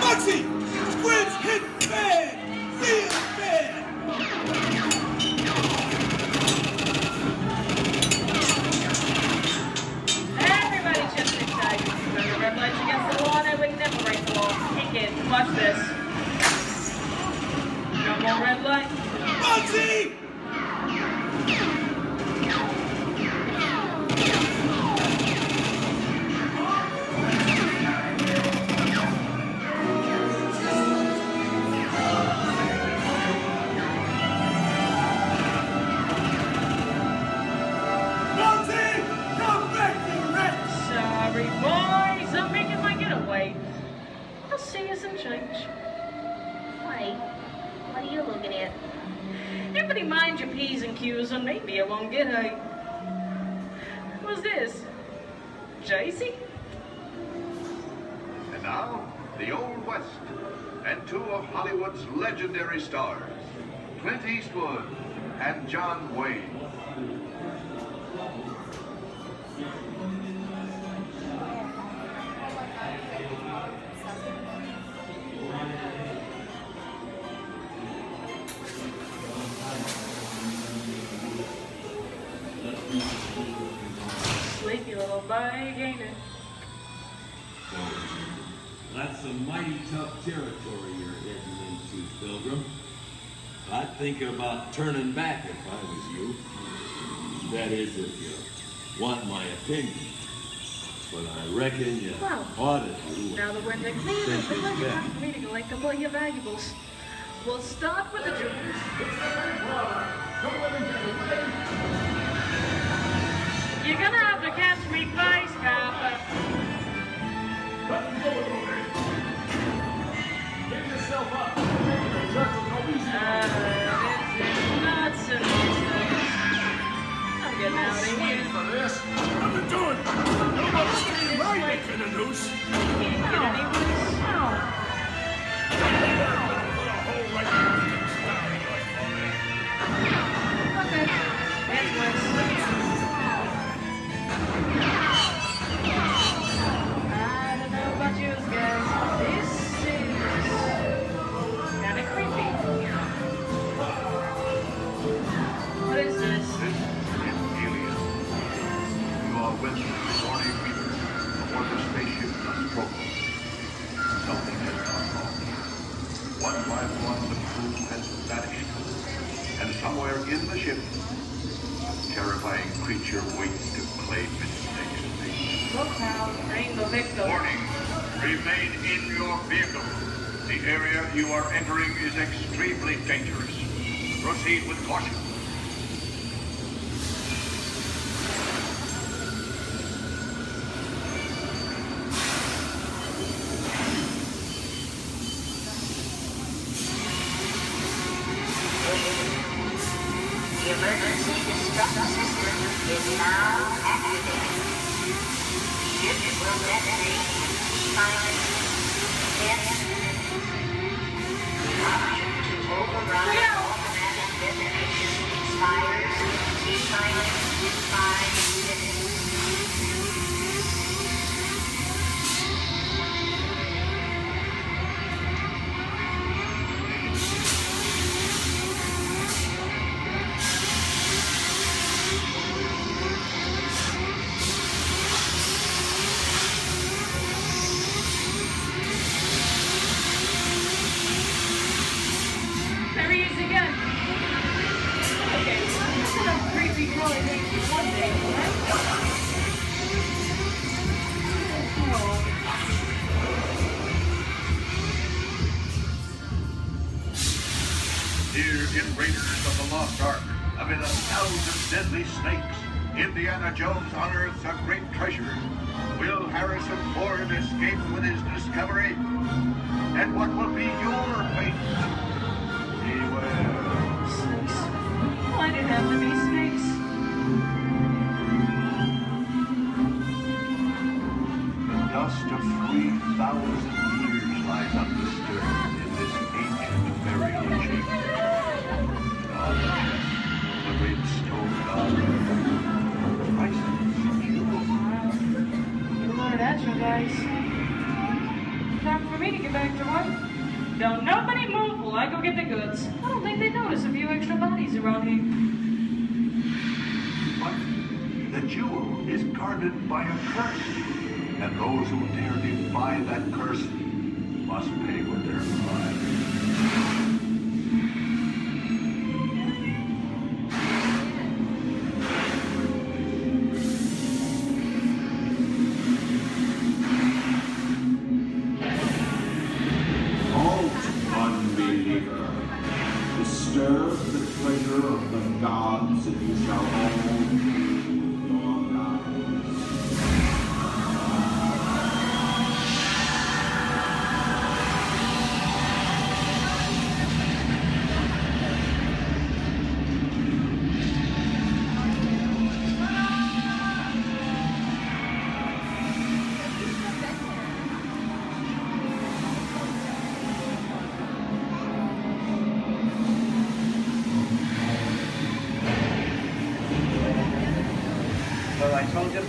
Muggsy! Squid's hit bad! Real bad! Everybody just inside. Remember, red lights against the law, and we never break the law. Kick it. Watch this. No more red light. Muggsy! Sorry, boys. I'm making my getaway. I'll see you some change. Wait, What are you looking at? Everybody mind your P's and Q's and maybe I won't get hurt. Who's this? JC? And now, the Old West, and two of Hollywood's legendary stars, Clint Eastwood and John Wayne. Sleepy little bag, ain't it? That's some mighty tough territory you're heading into, Pilgrim. I'd think about turning back if I was you. That is, if you want my opinion. But I reckon you ought to do Now that we're in the clear, it's the perfect time for me to collect up all your valuables. We'll start with the jewels. You're gonna have to catch me first, Papa. Give yourself up. It's nuts and bolts. I'm getting out of here. For this, what are you doing? Nobody's taking my neck in a noose. Can't get any worse. Okay, that's worse. I don't know about you guys. This is kind of creepy. What is this? This is Alien. You are with Sigourney Weaver aboard the spaceship Nostromo. Something has gone wrong. One by one, the crew has vanished. And somewhere in the ship, a terrifying creature waits to claim its next mate. Look now, bring the victim. Warning, remain in your vehicle. The area you are entering is extremely dangerous. Proceed with caution. The emergency destruct system is now activated. Ship will detonate in 5 minutes. The option to override automatic detonation expires in 5 minutes. There he is again. Okay, that's enough creepy crawly things for one day, right? Oh. Here in Raiders of the Lost Ark, amid 1,000 deadly snakes, Indiana Jones unearths a great treasure. Will Harrison Ford escape with his discovery? And what will be your fate? Beware. Snakes. Why'd it have to be snakes? The dust of 3,000 years lies undisturbed in this ancient burial chamber. On the chest, the great stone god, priceless jewels. Good Lord, that's your guys. Time for me to get back to work. Don't nobody move while I go get the goods. I don't think they notice a few extra bodies around here. But the jewel is guarded by a curse, and those who dare defy that curse must pay with their lives. Disturb the pleasure of the gods, and you shall all lose your lives.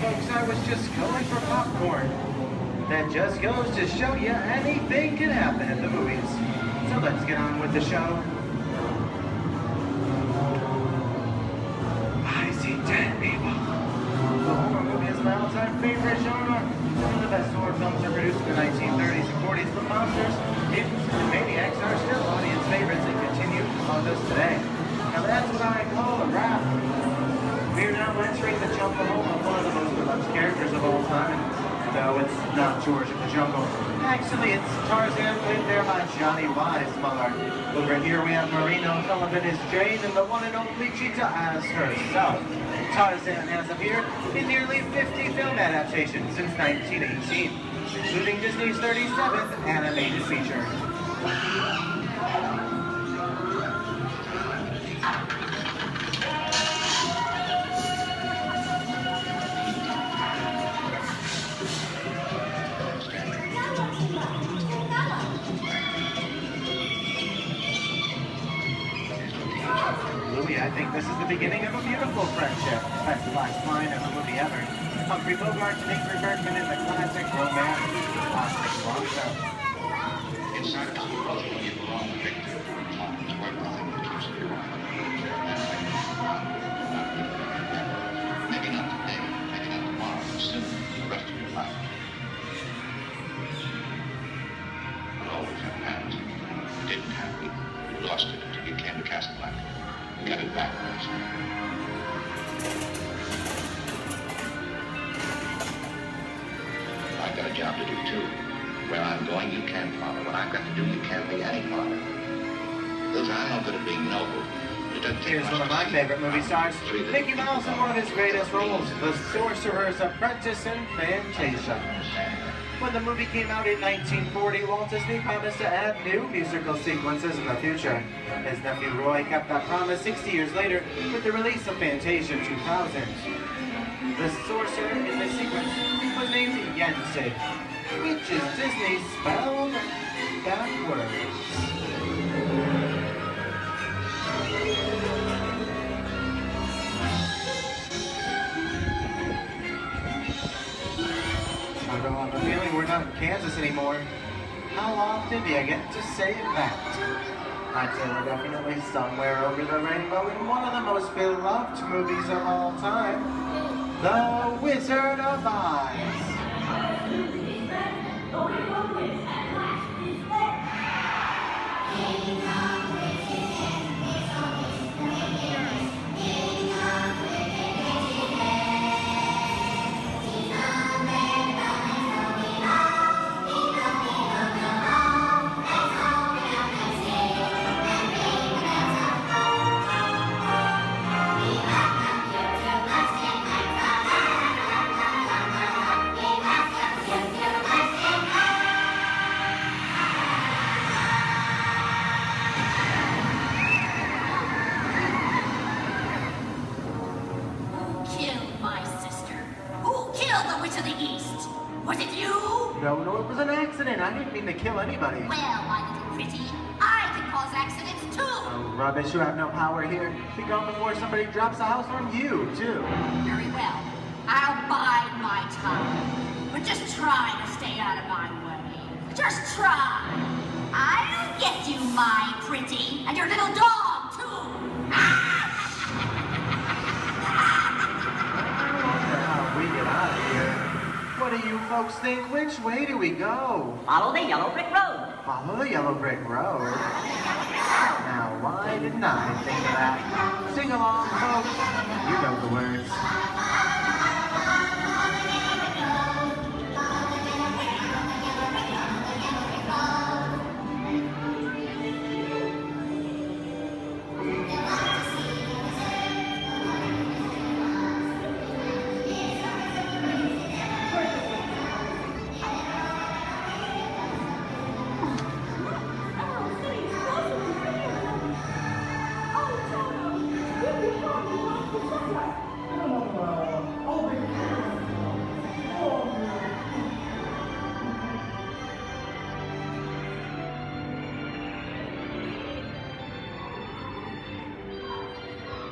folks, I was just going for popcorn. That just goes to show you anything can happen at the movies. So let's get on with the show. I see dead people. The horror movie is my all-time favorite genre. Some of the best horror films are produced in the 1930s and 40s, but monsters, mutants, and maniacs are still audience favorites and continue to haunt us today. Now that's what I call a wrap. We're now entering the jungle home of one of the most beloved characters of all time. No, it's not George of the Jungle. Actually, it's Tarzan, played there by Johnny Weissmuller. Over here we have Marino Sullivan as Jane, and the one and only Cheetah as herself. Tarzan has appeared in nearly 50 film adaptations since 1918, including Disney's 37th animated feature. I think this is the beginning of a beautiful friendship. That's the last line of the movie ever. Humphrey Bogart and Ingrid Bergman in the classic romance classic long-show. Inside of us, both of you belong to Victor. It's worth nothing to choose you. Maybe not today, maybe not tomorrow, but soon, the rest of your life. You'll always have past. You didn't have it. You lost it until you came to Casablanca. Get it back, please. I've got a job to do, too. Where I'm going, you can't follow. What I've got to do, you can't be any part of. Those I'm no good at being noble. Here's one of my favorite movie stars, Mickey Mouse in one of his greatest roles, The Sorcerer's Apprentice in Fantasia. When the movie came out in 1940, Walt Disney promised to add new musical sequences in the future. His nephew Roy kept that promise 60 years later with the release of Fantasia 2000. The sorcerer in the sequence was named Yensid, which is Disney spelled backwards. I have a feeling we're not in Kansas anymore. How often do you get to say that? I'd say we're definitely somewhere over the rainbow in one of the most beloved movies of all time, The Wizard of Oz. No, it was an accident. I didn't mean to kill anybody. Well, my little pretty, I can cause accidents too. Oh, rubbish. You have no power here. Be gone before somebody drops a house on you, too. Very well. I'll bide my time. But just try to stay out of my way. Just try. I'll get you, my pretty, and your little dog, too. We get out of here. What do you folks think? Which way do we go? Follow the yellow brick road. Follow the yellow brick road? Now, why didn't I think of that? Sing along, folks. You know the words.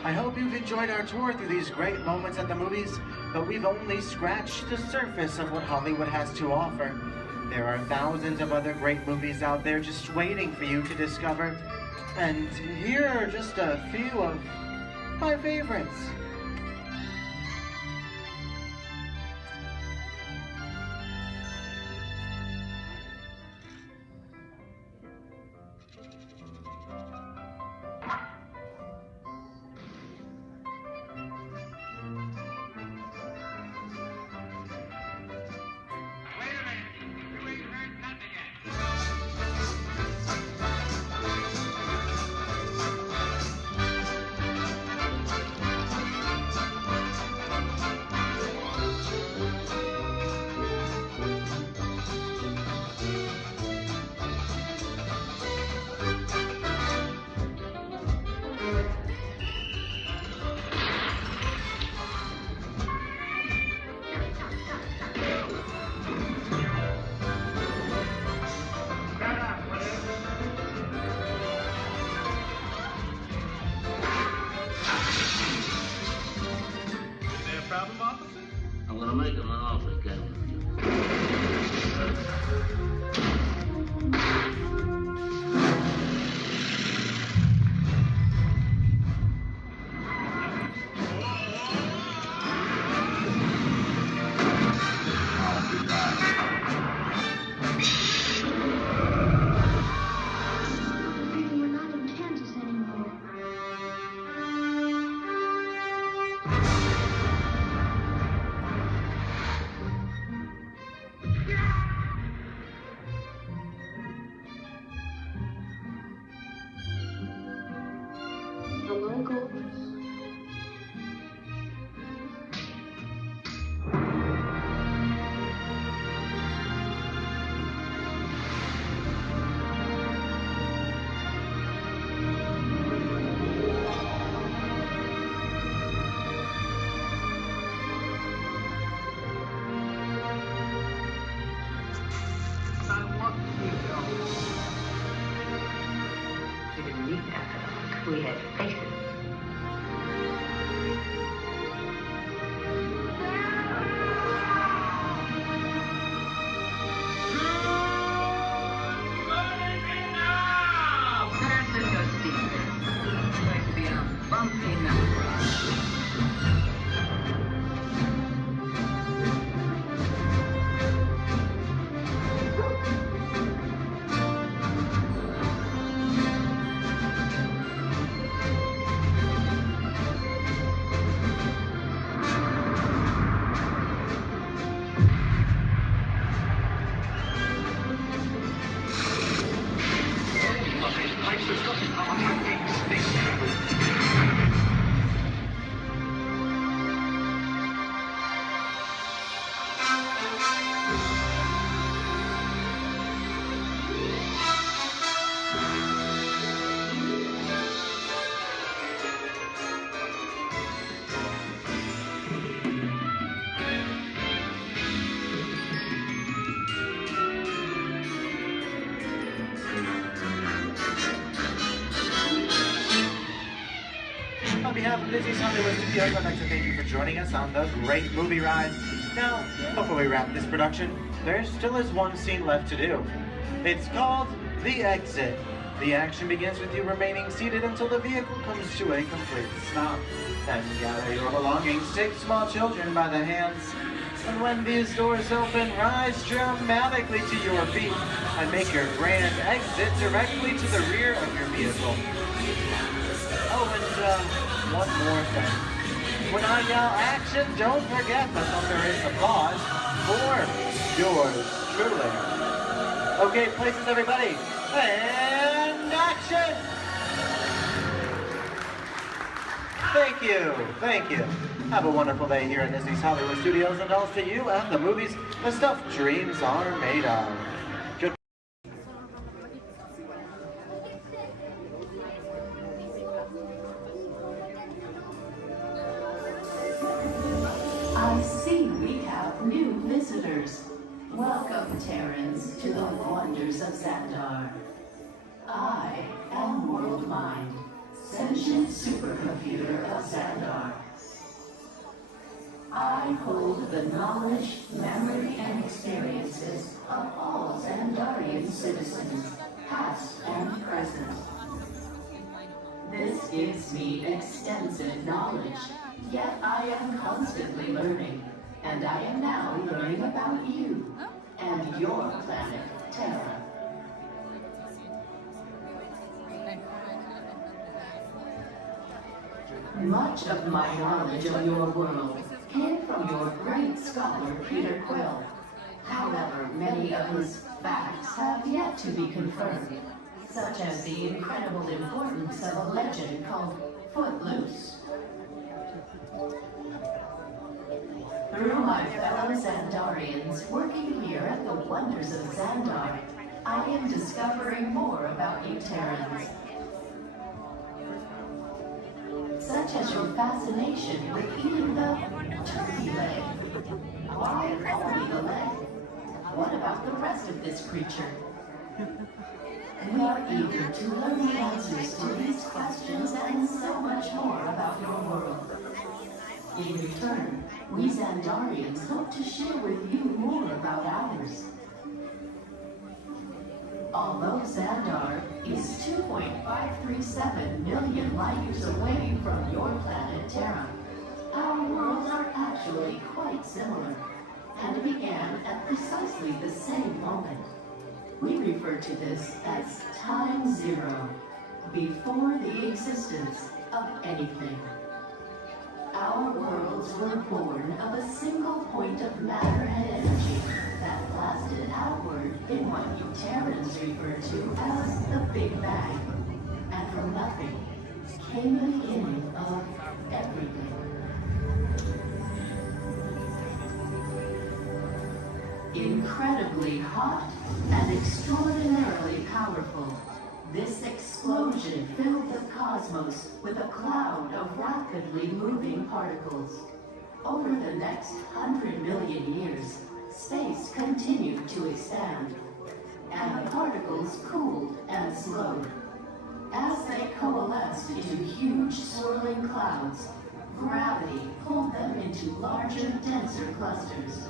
I hope you've enjoyed our tour through these great moments at the movies. but we've only scratched the surface of what Hollywood has to offer. There are thousands of other great movies out there just waiting for you to discover. And here are just a few of my favorites. We had faces. On behalf of Disney's Hollywood Studios, I'd like to thank you for joining us on the great movie ride. Now, before we wrap this production, there still is one scene left to do. It's called The Exit. The action begins with you remaining seated until the vehicle comes to a complete stop. Then gather your belongings, take small children by the hands, and when these doors open, rise dramatically to your feet and make your grand exit directly to the rear of your vehicle. Oh, and one more thing. When I yell action, don't forget the thunderous applause for yours truly. Okay, places everybody, and action! Thank you. Have a wonderful day here at Disney's Hollywood Studios, and also to you and the movies the stuff dreams are made of. Good. I see we have new visitors. Welcome, Terrans, to the wonders of Xandar. I am World Mind, sentient supercomputer of Xandar. I hold the knowledge, memory, and experiences of all Xandarian citizens, past and present. This gives me extensive knowledge, yet I am constantly learning, and I am now learning about you and your planet, Terra. Much of my knowledge of your world came from your great scholar, Peter Quill. However, many of his facts have yet to be confirmed, such as the incredible importance of a legend called Footloose. Through my fellow Xandarians working here at the Wonders of Xandar, I am discovering more about you Terrans. Such as your fascination with eating the turkey leg. Why only the leg? What about the rest of this creature? We are eager to learn the answers to these questions and so much more about your world. In return, we Xandarians hope to share with you more about ours. Although Xandar is 2.537 million light years away from your planet Terra, our worlds are actually quite similar and began at precisely the same moment. We refer to this as time zero, before the existence of anything. Our worlds were born of a single point of matter and energy that blasted outward in what you Terrans refer to as the Big Bang. And from nothing came the beginning of everything. Incredibly hot and extraordinarily powerful, this explosion filled the cosmos with a cloud of rapidly moving particles. Over the next 100 million years, space continued to expand, and the particles cooled and slowed. As they coalesced into huge swirling clouds, gravity pulled them into larger, denser clusters.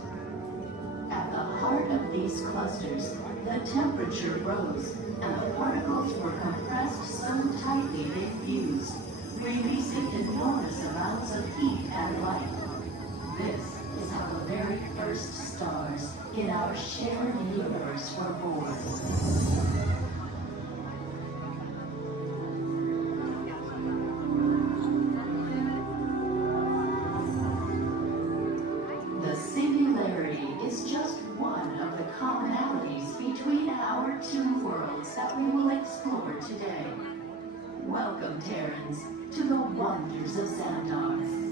At the heart of these clusters, the temperature rose, and the particles were compressed so tightly they fused, releasing enormous amounts of heat and light. This is how the very first stars in our shared universe were born. The singularity is just one of the commonalities between our two worlds that we will explore today. Welcome, Terrans, to the Wonders of Xandar.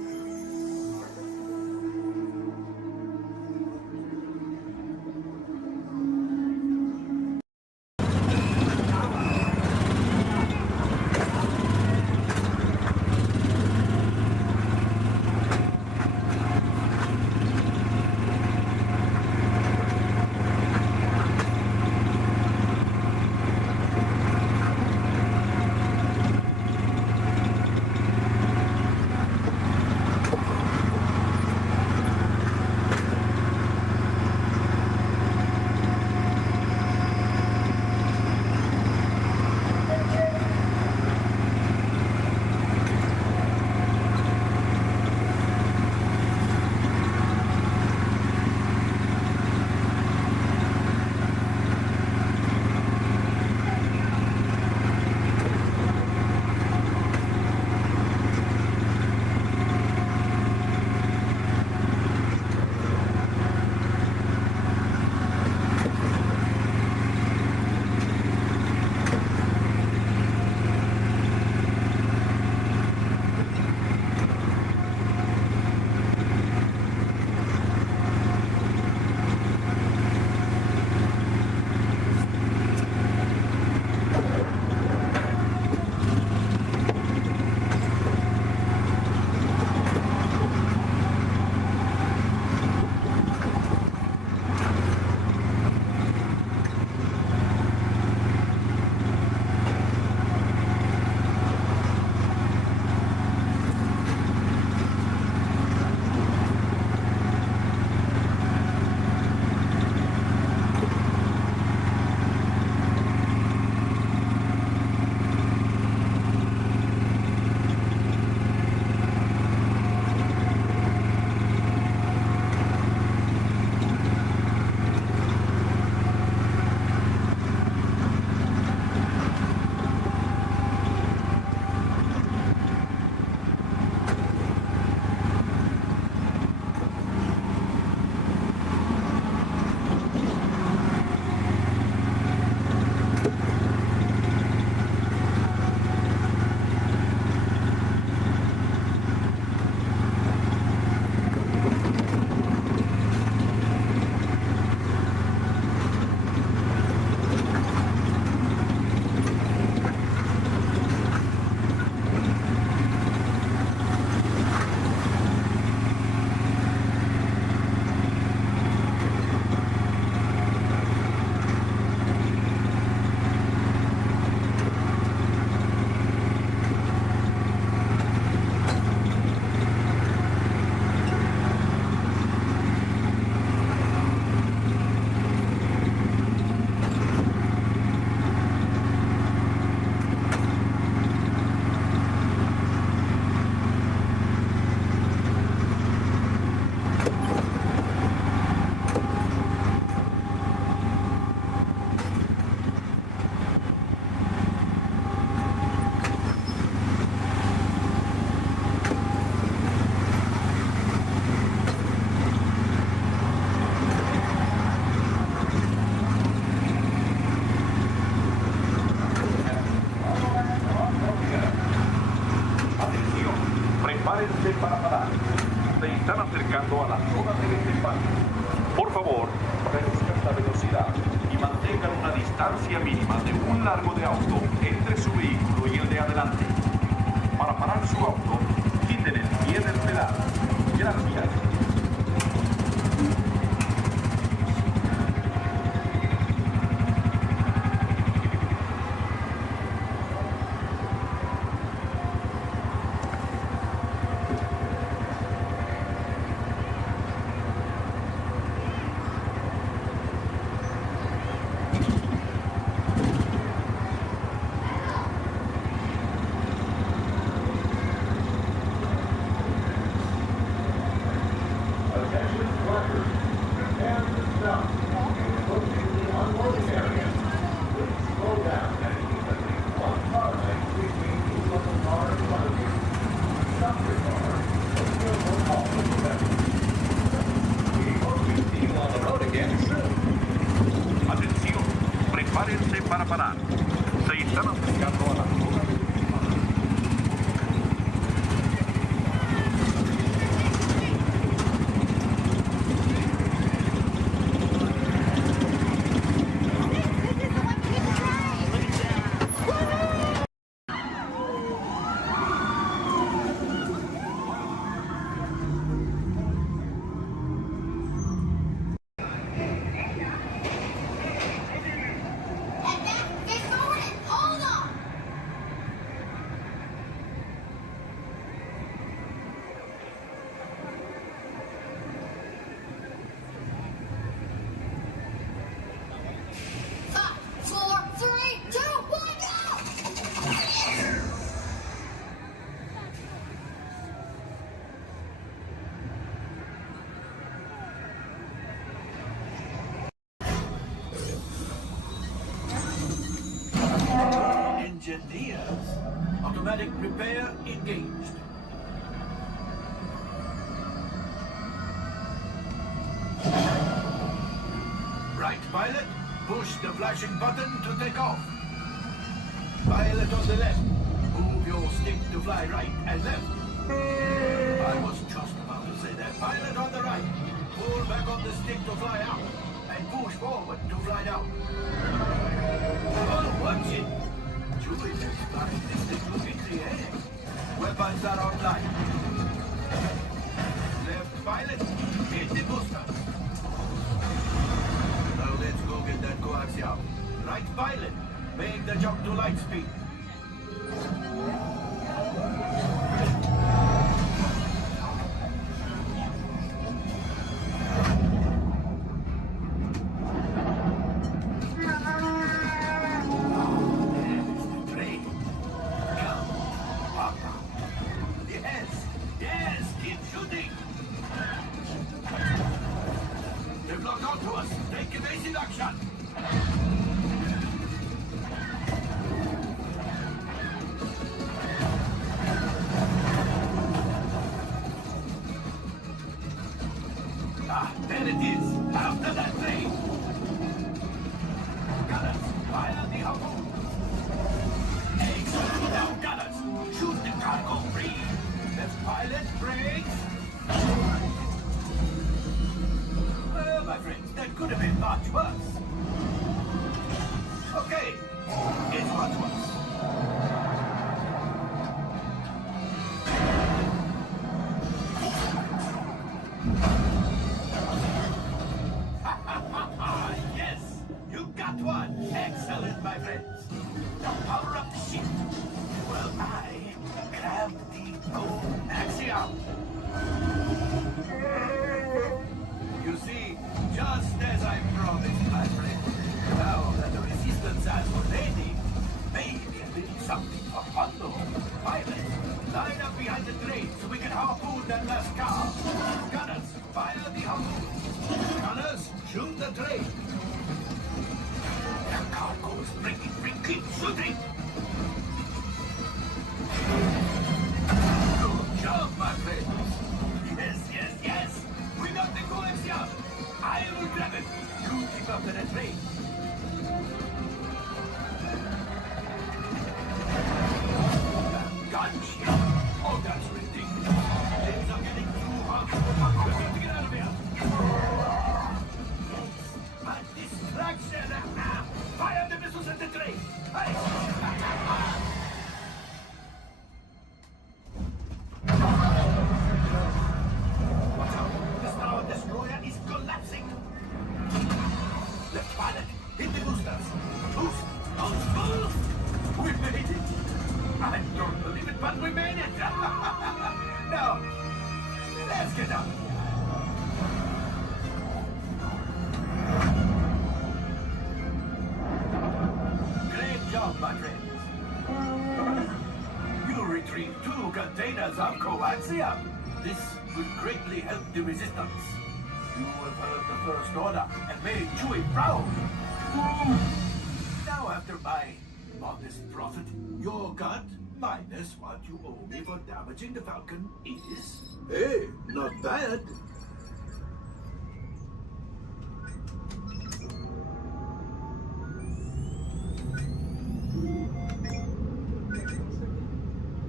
están acercando a la zona de desembarque. Por favor, reduzcan la velocidad y mantengan una distancia mínima de un largo de auto entre su vehículo y el de adelante. Para parar su auto, quiten el pie del pedal. Gracias. Atención, prepárense para parar. Se están acercando a la zona de Engineers. Automatic repair engaged. Right, pilot. Push the flashing button to take off. Pilot on the left. Move your stick to fly right and left. I was just about to say that. Pilot on the right. Pull back on the stick to fly out. And push forward to fly down. Oh, watch it. Julie is flying this thing look in the air. Weapons are online. Left pilot, hit the booster. Now let's go get that coaxial. Right pilot, make the jump to light speed. There it is, after that train. Gunners, fire the harpoon. Excellent, now gunners, shoot the cargo free. Left pilot, brakes. Well, my friends, that could have been much worse. Okay, it's much worse. Yes, you got one. Excellent, my friends. Now power up the ship. Well, I grab the gold axiom. You see, just as I promised, my friend, now that the resistance has already maybe a little something for Hondo. Pilots, line up behind the train so we can harpoon that last car. Gunners, fire the harpoon. Gunners, shoot the train. The cargo's breaking free. Keep shooting. Good job, my friends. Yes, yes, yes. We got the coaxium. I will grab it. You keep up to the train. Gunship. Oh, that's ridiculous. Things are getting too hot. we made it! Now, let's get out of here. Great job, my friends. You retrieved 2 containers of coaxium. This will greatly help the resistance. You have heard the First Order and made Chewie proud. Now, after my modest profit, your cut minus what you owe me for damaging the Falcon is... Hey, not bad.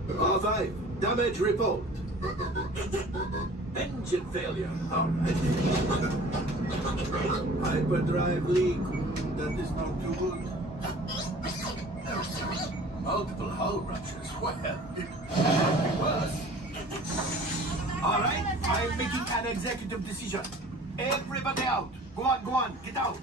R5, damage report. Engine failure. All right. Hyperdrive leak. That is not too good. Multiple hull ruptures. Well, it can't be worse. All right, I'm making an executive decision. Everybody out. Go on, get out.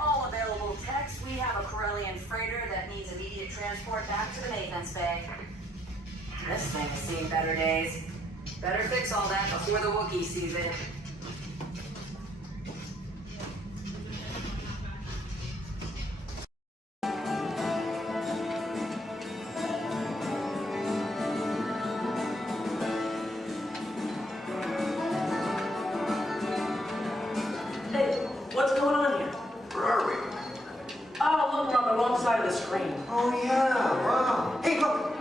All available techs, we have a Corellian freighter that needs immediate transport back to the maintenance bay. This thing has seen better days. Better fix all that before the Wookiee sees it. Hey, what's going on here? Where are we? Oh, look, we're on the wrong side of the screen. Oh, yeah, wow. Hey, look.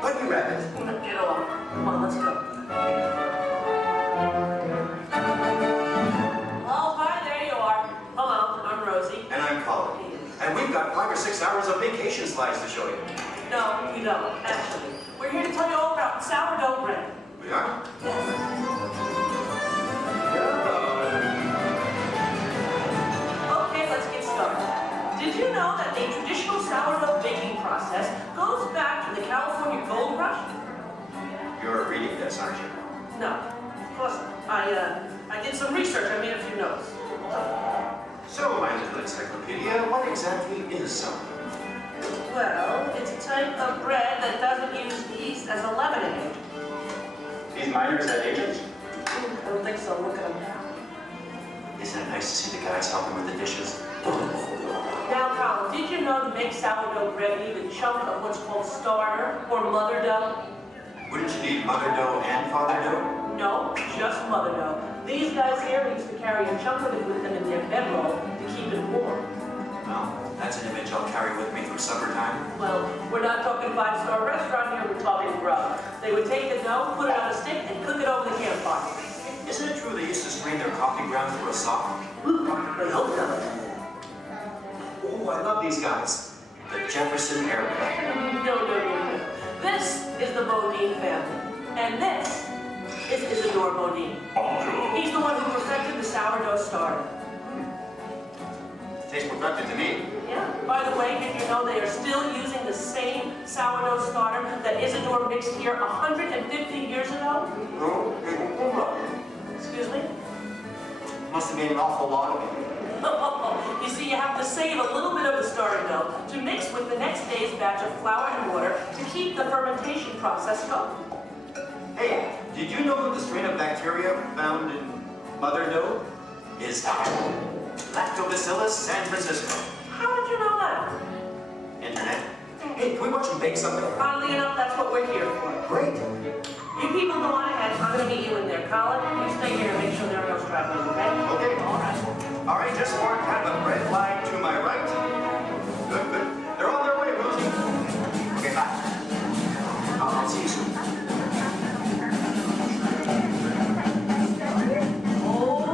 Bunny rabbit. Get on. Come on, let's go. Oh, hi, there you are. Hello, I'm Rosie. And I'm Colin. And we've got 5 or 6 hours of vacation slides to show you. No, we don't, actually. We're here to tell you all about sourdough bread. We are? Okay, let's get started. Did you know that the traditional sourdough baking process goes back to the California Gold Rush? You're reading this, aren't you? No, of course not. I did some research. I made a few notes. So, my little encyclopedia, what exactly is sourdough? Well, it's a type of bread that doesn't use yeast as a leavening agent. These miners had agents? I don't think so. Look at them. Isn't it nice to see the guys helping with the dishes? Now, Colin, did you know to make sourdough bread you need a chunk of what's called starter or mother dough? Wouldn't you need mother dough and father dough? No, just mother dough. These guys here used to carry a chunk of it with them in their bedroll to keep it warm. Well, that's an image I'll carry with me through summertime. Well, we're not talking 5-star restaurant here, we're talking grub. They would take the dough, put it on a stick, and cook it over the campfire. Isn't it true they used to strain their coffee grounds through a sock? I hope so. Oh, I love these guys. The Jefferson Airplane. No. This is the Bodine family. And this is Isidore Bodine. He's the one who perfected the sourdough starter. Tastes perfected to me. Yeah. By the way, did you know they are still using the same sourdough starter that Isidore mixed here 150 years ago? No. Excuse me? Must have made an awful lot of it. You see, you have to save a little bit of the starter dough to mix with the next day's batch of flour and water to keep the fermentation process going. Hey, did you know that the strain of bacteria found in mother dough is Lactobacillus San Francisco? How did you know that? Internet. Hey, can we watch them bake something? Oddly enough, that's what we're here for. Great. You people go on ahead. I'm going to meet you in there. Colin, you stay here and make sure there are no stragglers, okay? Okay. All right, just mark kind of a red line to my right. Good. They're on their way, Rosie. Okay, bye. I'll see you soon.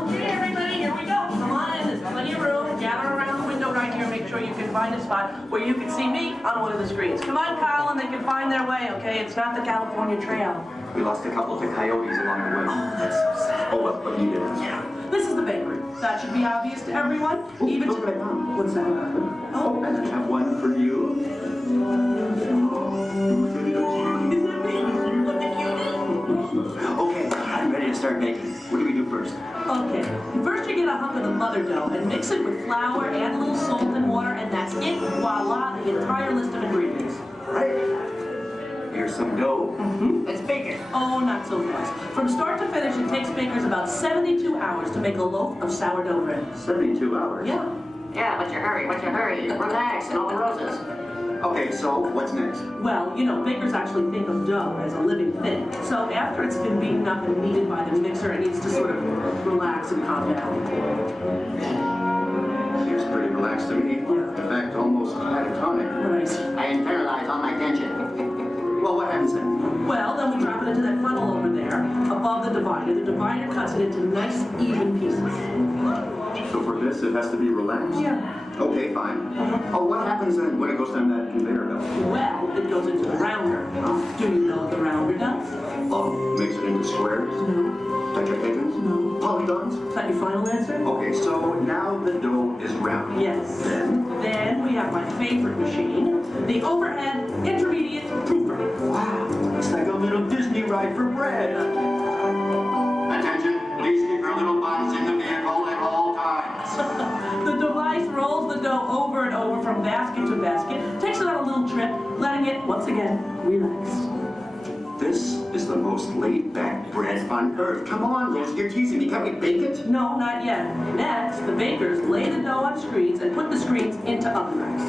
Okay, everybody, here we go. Come on in. There's plenty of room. Gather around the window right here. Make sure you can find a spot where you can see me on one of the screens. Come on, Colin. They can find their way, okay? It's not the California Trail. We lost a couple to coyotes along the way. Oh, that's so sad. Oh, well, what do you do? Yeah. This is the bakery. That should be obvious to everyone. Even to... What's that? Oh, and I have one for you. Is it me? What the cutie? Okay, I'm ready to start baking. What do we do first? Okay. First you get a hunk of the mother dough and mix it with flour, add a little salt and water, and that's it. Voila, the entire list of ingredients. Right. Here's some dough. Let's bake it. Oh, not so fast. From start to finish, it takes bakers about 72 hours to make a loaf of sourdough bread. 72 hours? Yeah. Yeah, what's your hurry? What's your hurry? Relax, and all the roses. Okay, so what's next? Well, you know, bakers actually think of dough as a living thing. So after it's been beaten up and kneaded by the mixer, it needs to sort of relax and calm down. Seems pretty relaxed to me. In fact, almost catatonic. Right. I internalize all my tension. Well, what happens then? Well, then we drop it into that funnel over there, above the divider. The divider cuts it into nice, even pieces. So for this, it has to be relaxed? Yeah. Okay, fine. Oh, what happens then when it goes down that conveyor belt? Well, it goes into the rounder. Do you know what the rounder does? Oh, makes it into squares? No. Tetrahedrons? No. Polygons? Is that your final answer? Okay, so now the dough is round. Yes. Then we have my favorite machine, the overhead intermediate proofer. Wow, it's like a little Disney ride for bread. Attention, please keep your little buns in the vehicle at all times. The device rolls the dough over and over from basket to basket, takes it on a little trip, letting it, once again, relax. This is the most laid-back bread on earth. Come on, Liz, you're teasing me. Can't we bake it? No, not yet. Next, the bakers lay the dough on screens and put the screens into oven racks.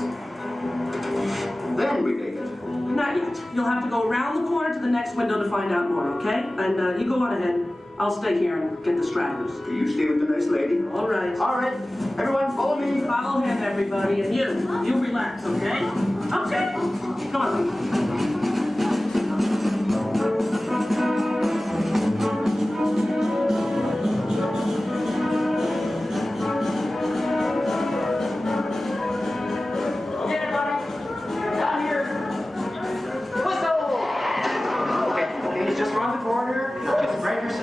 Then we bake it. Not yet. You'll have to go around the corner to the next window to find out more, okay? And you go on ahead. I'll stay here and get the stragglers. You stay with the nice lady. All right. All right. Everyone, follow me. Follow him, everybody. And you relax, okay? Okay. Come on.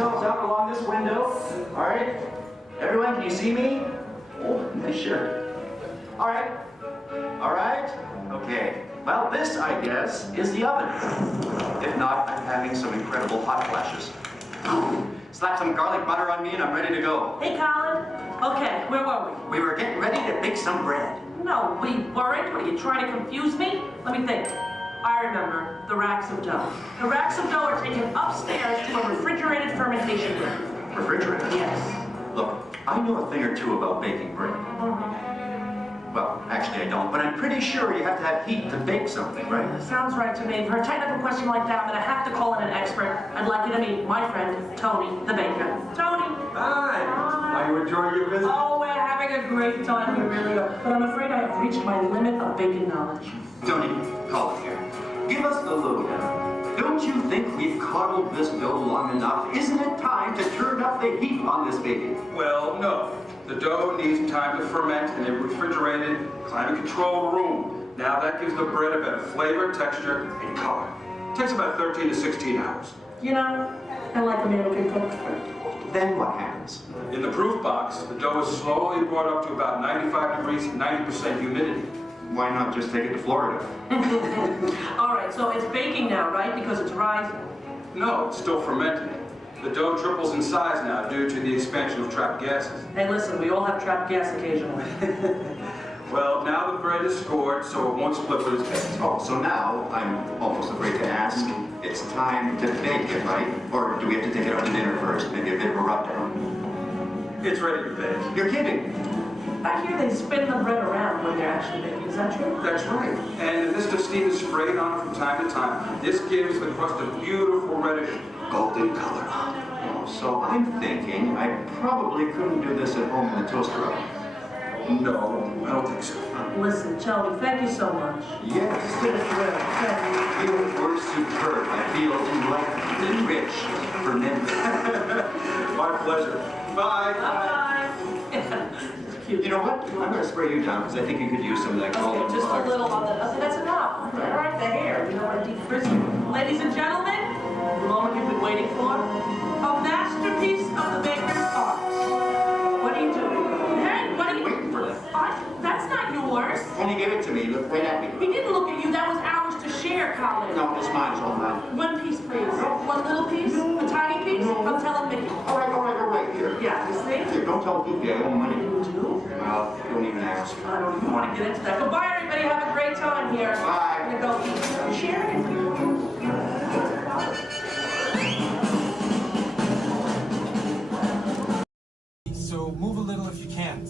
Out along this window. All right. Everyone, can you see me? Oh, nice shirt. All right. All right. Okay. Well, this, I guess, is the oven. If not, I'm having some incredible hot flashes. Slap some garlic butter on me and I'm ready to go. Hey, Colin. Okay, where were we? We were getting ready to bake some bread. No, we weren't. What, are you trying to confuse me? Let me think. I remember the racks of dough. The racks of dough are taken upstairs to a refrigerated fermentation room. Refrigerated? Yes. Look, I know a thing or two about baking bread. Well, actually I don't, but I'm pretty sure you have to have heat to bake something, right? Sounds right to me. For a technical question like that, I'm going to have to call in an expert. I'd like you to meet my friend, Tony, the baker. Tony! Hi! Are you enjoying your visit? Oh, we're having a great time. We really are. But I'm afraid I have reached my limit of baking knowledge. Tony, call it here. Give us the lowdown. Don't you think we've coddled this dough long enough? Isn't it time to turn up the heat on this baby? Well, no. The dough needs time to ferment in a refrigerated, climate-controlled room. Now that gives the bread a better flavor, texture, and color. It takes about 13 to 16 hours. You know, I like a man who can cook. Then what happens? In the proof box, the dough is slowly brought up to about 95 degrees, 90% humidity. Why not just take it to Florida? All right, so it's baking now, right? Because it's rising? No, it's still fermenting. The dough triples in size now due to the expansion of trapped gases. Hey, listen, we all have trapped gas occasionally. Well, now the bread is scored, so it won't split with its base. Oh, so now, I'm almost afraid to ask, it's time to bake it, right? Or do we have to take it out to dinner first? Maybe a bit of a rub-down? It's ready to bake. You're kidding. I hear they spin the bread around when they're actually baking. Is that true? That's right. And a mist of steam is sprayed on it from time to time. This gives the crust a beautiful reddish golden color. Oh, so I'm thinking I probably couldn't do this at home in the toaster oven. No, I don't think so. Listen, Tony, thank you so much. Yes. You were superb. I feel enlightened, enriched, fermented. My pleasure. Bye. Bye. You know what? I'm going to spray you down because I think you could use some of that golden Just color. a little on the... Okay, that's enough. All right, the hair. You know what I deep frizzy. Ladies and gentlemen, the moment you've been waiting for. A masterpiece of the baker's art. What are you doing? Hey, what are you... Waiting for that. That's not yours. Tony gave it to me. Look right at me. He didn't look at you. That was ours to share, Colin. No, it's mine, it's all mine. One piece, please. One little piece? A tiny piece? I'm telling me. All right, here. Yeah, you see? Here, don't tell people you owe money. You do? Well, don't even ask. I don't even want to get into that. Goodbye, everybody. Have a great time here. Bye. I'm gonna go eat. Share it. So move a little if you can't.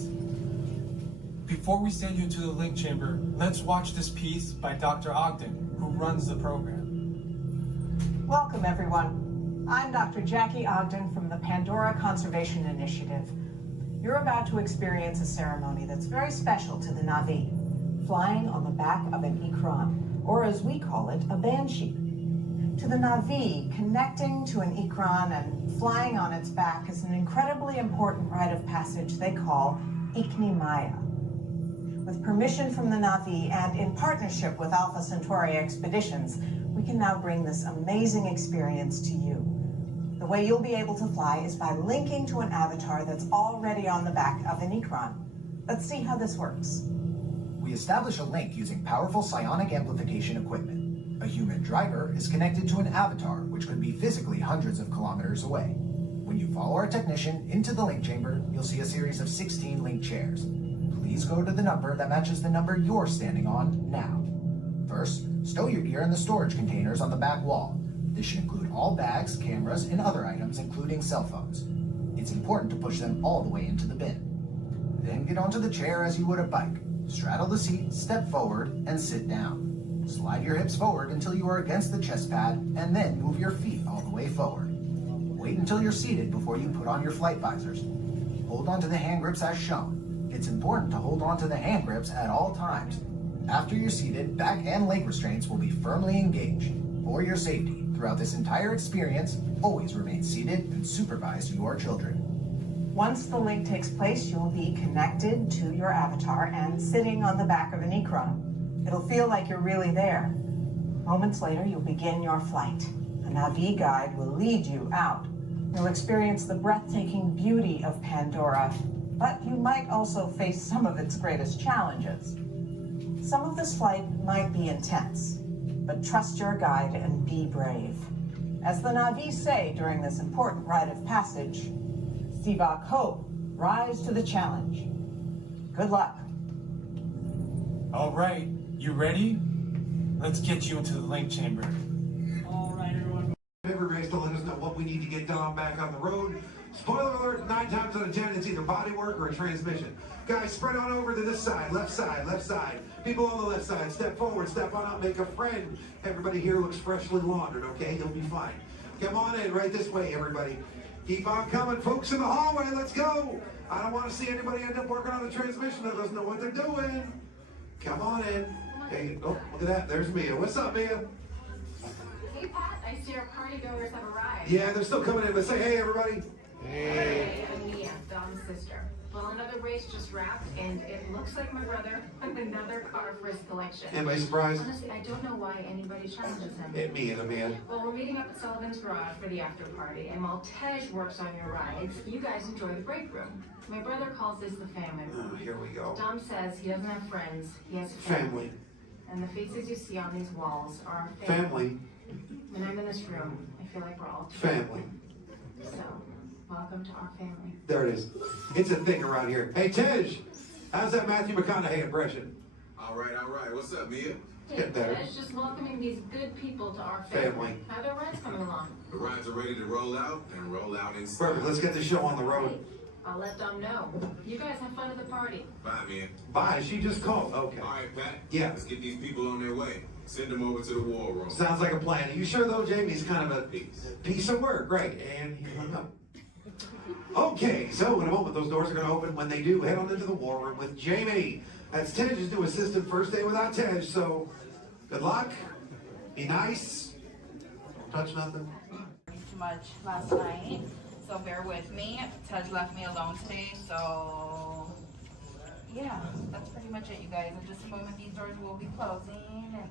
Before we send you to the link chamber, let's watch this piece by Dr. Ogden, who runs the program. Welcome, everyone. I'm Dr. Jackie Ogden from the Pandora Conservation Initiative. You're about to experience a ceremony that's very special to the Na'vi, flying on the back of an Ikran, or as we call it, a banshee. To the Na'vi, connecting to an Ikran and flying on its back is an incredibly important rite of passage they call Ikni Maya. With permission from the Na'vi and in partnership with Alpha Centauri Expeditions, we can now bring this amazing experience to you. The way you'll be able to fly is by linking to an avatar that's already on the back of an Ikran. Let's see how this works. We establish a link using powerful psionic amplification equipment. A human driver is connected to an avatar, which could be physically hundreds of kilometers away. When you follow our technician into the link chamber, you'll see a series of 16 link chairs. Please go to the number that matches the number you're standing on now. First, stow your gear in the storage containers on the back wall. This should include all bags, cameras, and other items, including cell phones. It's important to push them all the way into the bin. Then get onto the chair as you would a bike. Straddle the seat, step forward, and sit down. Slide your hips forward until you are against the chest pad, and then move your feet all the way forward. Wait until you're seated before you put on your flight visors. Hold onto the hand grips as shown. It's important to hold onto the hand grips at all times. After you're seated, back and leg restraints will be firmly engaged. For your safety, throughout this entire experience, always remain seated and supervise your children. Once the link takes place, you'll be connected to your avatar and sitting on the back of an Ikran. It'll feel like you're really there. Moments later, you'll begin your flight. A Na'vi guide will lead you out. You'll experience the breathtaking beauty of Pandora, but you might also face some of its greatest challenges. Some of this flight might be intense, but trust your guide and be brave. As the Na'vi say during this important rite of passage, Sivak Ho, rise to the challenge. Good luck. All right, you ready? Let's get you into the link chamber. All right, everyone. Everybody's to let us know what we need to get done back on the road. Spoiler alert, 9 times out of 10, it's either body work or a transmission. Guys, spread on over to this side, left side, left side. People on the left side, step forward, step on up, make a friend. Everybody here looks freshly laundered, okay? You'll be fine. Come on in, right this way, everybody. Keep on coming, folks in the hallway, let's go. I don't want to see anybody end up working on the transmission that doesn't know what they're doing. Come on in. Hey, oh, look at that, there's Mia. What's up, Mia? Hey, Pat, I see our party goers have arrived. Yeah, they're still coming in, but say hey, everybody. Hey, I'm Mia, Dom's sister. Well, another race just wrapped, and it looks like my brother with another car for his collection. Anybody surprised? Honestly, I don't know why anybody challenges him. Hit me in the man. Well, we're meeting up at Sullivan's Garage for the after party, and while Tej works on your rides, you guys enjoy the break room. My brother calls this the family room. Oh, here we go. Dom says he doesn't have friends, he has Family. And the faces you see on these walls are our family. Family. When I'm in this room, I feel like we're all Family. So, welcome to our family. There it is. It's a thing around here. Hey, Tej, how's that Matthew McConaughey impression? All right. What's up, Mia? Hey, Tej, just welcoming these good people to our family. How are their rides coming along? The rides are ready to roll out and roll out inside. Perfect. Let's get the show on the road. I'll let Dom know. You guys have fun at the party. Bye, Mia. Bye. She just called. Okay. All right, Pat. Yeah. Let's get these people on their way. Send them over to the war room. Sounds like a plan. Are you sure, though, Jamie's kind of a piece of work? Right. And he hung up. Okay, so in a moment, those doors are going to open. When they do, head on into the war room with Jamie. That's Tej's new assistant. First day without Tej, so good luck. Be nice. Don't touch nothing. Too much last night, so bear with me. Tej left me alone today, so yeah, that's pretty much it, you guys. In just a moment, these doors will be closing, and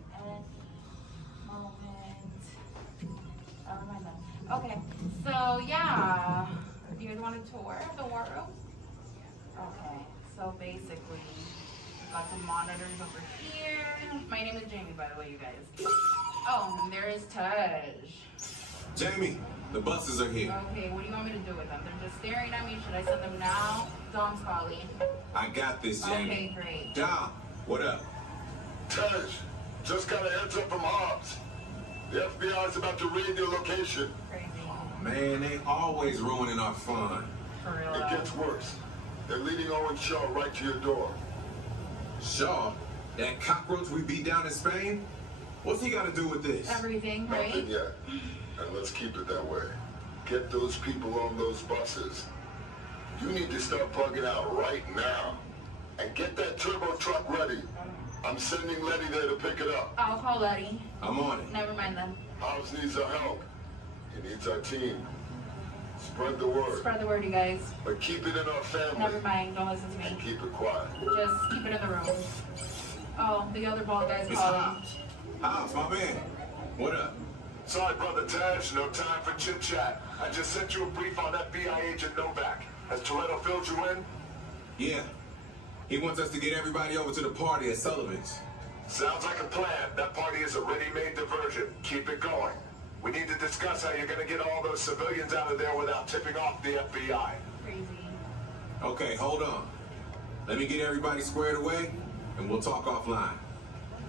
okay, so yeah, you guys want a tour of the war room? Okay, so basically, Got some monitors over here. My name is Jamie, by the way, you guys. Oh, and there is Taj. Jamie, the buses are here. Okay, what do you want me to do with them? They're just staring at me. Should I send them now? Dom's calling. I got this, Jamie. Okay, great. Dom, what up? Taj, just got a heads up from Hobbs. The FBI is about to raid your location. Crazy. Man, they always ruining our fun. For real. It gets worse. They're leading Owen Shaw right to your door. Shaw? That cockroach we beat down in Spain? What's he got to do with this? Everything, right? Nothing yet. And let's keep it that way. Get those people on those buses. You need to start bugging out right now. And get that turbo truck ready. I'm sending Letty there to pick it up. I'll call Letty. I'm on it. Never mind then. Hobbs needs our help. He needs our team. Spread the word. Spread the word, you guys. But keep it in our family. Never mind. Don't listen to me. And keep it quiet. Just keep it in the room. Oh, the other bald guy's It's calling. Hobbs. Hobbs, my man. What up? Sorry, Brother Taj, no time for chit-chat. I just sent you a brief on FBI agent Novak. Has Toretto filled you in? Yeah. He wants us to get everybody over to the party at Sullivan's. Sounds like a plan. That party is a ready-made diversion. Keep it going. We need to discuss how you're going to get all those civilians out of there without tipping off the FBI. Crazy. Okay, hold on. Let me get everybody squared away, and we'll talk offline.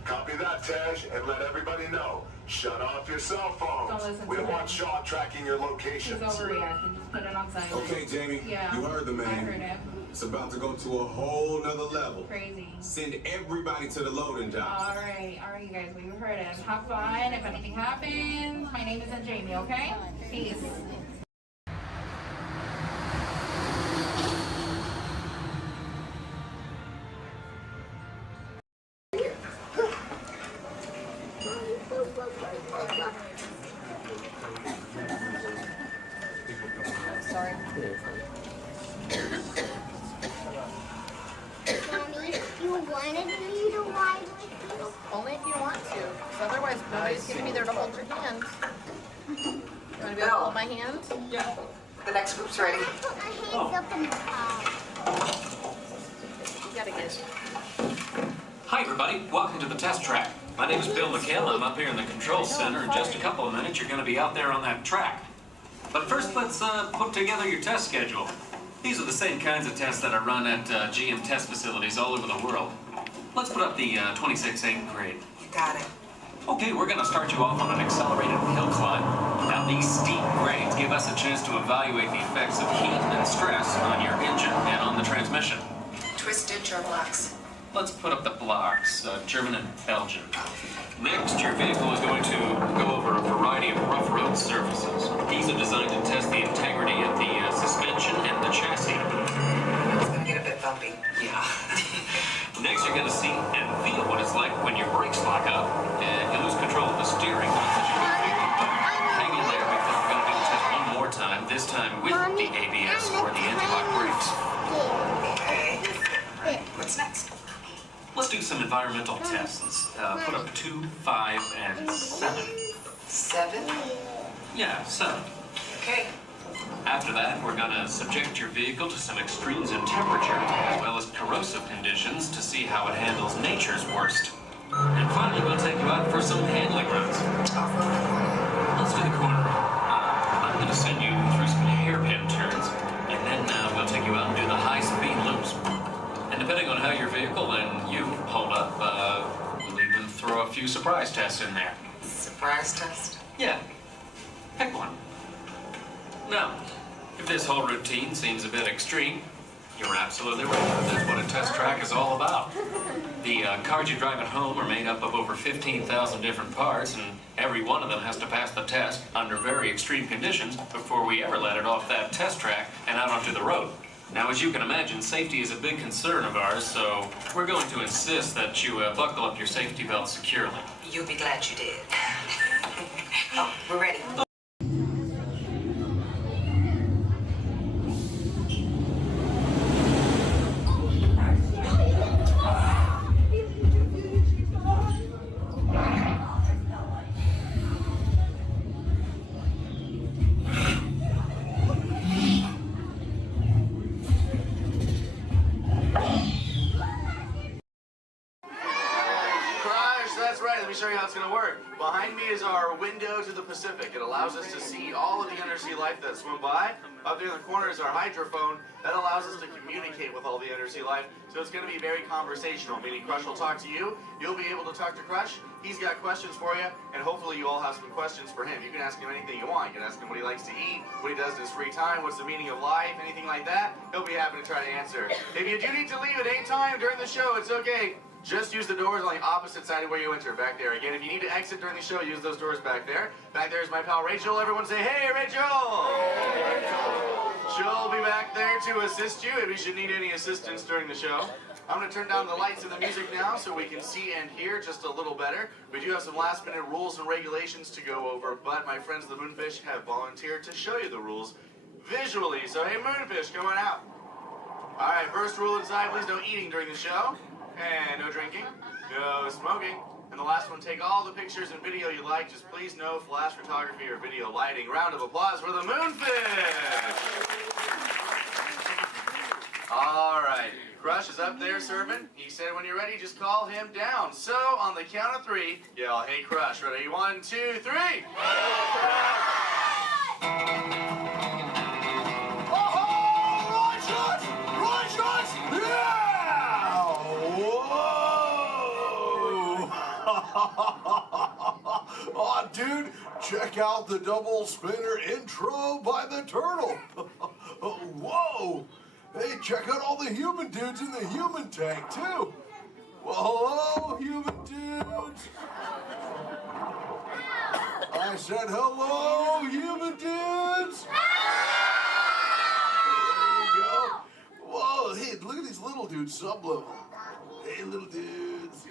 Copy that, Taj, and let everybody know. Shut off your cell phones. Don't listen We to don't him. want Shaw tracking your He's locations. overreacting. Just put it on silent. Okay, Jamie, Yeah. you heard the man. I heard him. It's about to go to a whole nother level. Crazy. Send everybody to the loading dock. All right, you guys. Well, you heard him. Have fun. If anything happens, my name isn't Jamie. Okay? Peace. Sorry. Mommy, you wanted me to ride with you? Only if you want to. 'Cause otherwise, nobody's gonna be there to hold your hand. You wanna be able to hold my hand? Yeah. The next group's ready. I put my hands up in the car. You gotta get. Hi, everybody. Welcome to the test track. My name is Bill McHale. I'm up here in the control center. In just a couple of minutes, you're going to be out there on that track. But first, let's put together your test schedule. These are the same kinds of tests that are run at GM test facilities all over the world. Let's put up the 26-8 grade. You got it. Okay, we're going to start you off on an accelerated hill climb. Now, these steep grades give us a chance to evaluate the effects of heat and stress on your engine and on the transmission. Twisted germ blocks. Let's put up the blocks, German and Belgian. Next, your vehicle is going to go over a variety of rough road surfaces. These are designed to test the integrity of the suspension and the chassis. It's gonna get a bit bumpy. Yeah. Next, you're going to see and feel what it's like when your brakes lock up and you lose control of the steering. Not such a good feeling, but hang in there because we're going to do the test one more time, this time with the ABS or the anti-lock brakes. Okay. What's next? Let's do some environmental tests. Put up 2, 5, and 7. 7? Yeah, 7. Okay. After that, we're going to subject your vehicle to some extremes in temperature, as well as corrosive conditions, to see how it handles nature's worst. And finally, we'll take you out for some handling runs. Let's do the corner run. I'm going to send you through some hairpin turns, and then we'll take you out and do the high-speed loops. And depending on how your vehicle and you hold up, we'll even throw a few surprise tests in there. Surprise test? Yeah. Pick one. Now, if this whole routine seems a bit extreme, you're absolutely right. That's what a test track is all about. The cars you drive at home are made up of over 15,000 different parts, and every one of them has to pass the test under very extreme conditions before we ever let it off that test track and out onto the road. Now, as you can imagine, safety is a big concern of ours, so we're going to insist that you buckle up your safety belt securely. You'll be glad you did. Oh, we're ready. So that's right, let me show you how it's going to work. Behind me is our window to the Pacific. It allows us to see all of the undersea life that swim by. Up there in the corner is our hydrophone. That allows us to communicate with all the undersea life. So it's going to be very conversational, meaning Crush will talk to you. You'll be able to talk to Crush. He's got questions for you, and hopefully you all have some questions for him. You can ask him anything you want. You can ask him what he likes to eat, what he does in his free time, what's the meaning of life, anything like that. He'll be happy to try to answer. If you do need to leave at any time during the show, it's okay. Just use the doors on the opposite side of where you enter, back there. Again, if you need to exit during the show, use those doors back there. Back there is my pal Rachel. Everyone say, hey, Rachel! Hey, Rachel! She'll be back there to assist you if you should need any assistance during the show. I'm going to turn down the lights and the music now so we can see and hear just a little better. We do have some last-minute rules and regulations to go over, but my friends the Moonfish have volunteered to show you the rules visually. So, hey, Moonfish, come on out. All right, first rule inside, please no eating during the show. And no drinking, no smoking. And the last one, take all the pictures and video you like. Just please no flash photography or video lighting. Round of applause for the Moonfish. All right, Crush is up there serving. He said when you're ready, just call him down. So on the count of 3, yell, hey Crush. Ready? 1, 2, 3. Hey, Oh, dude, check out the double spinner intro by the turtle. Whoa. Hey, check out all the human dudes in the human tank, too. Well, hello, human dudes. I said hello, human dudes. There you go. Whoa, hey, look at these little dudes, sub-level. Hey, little dudes.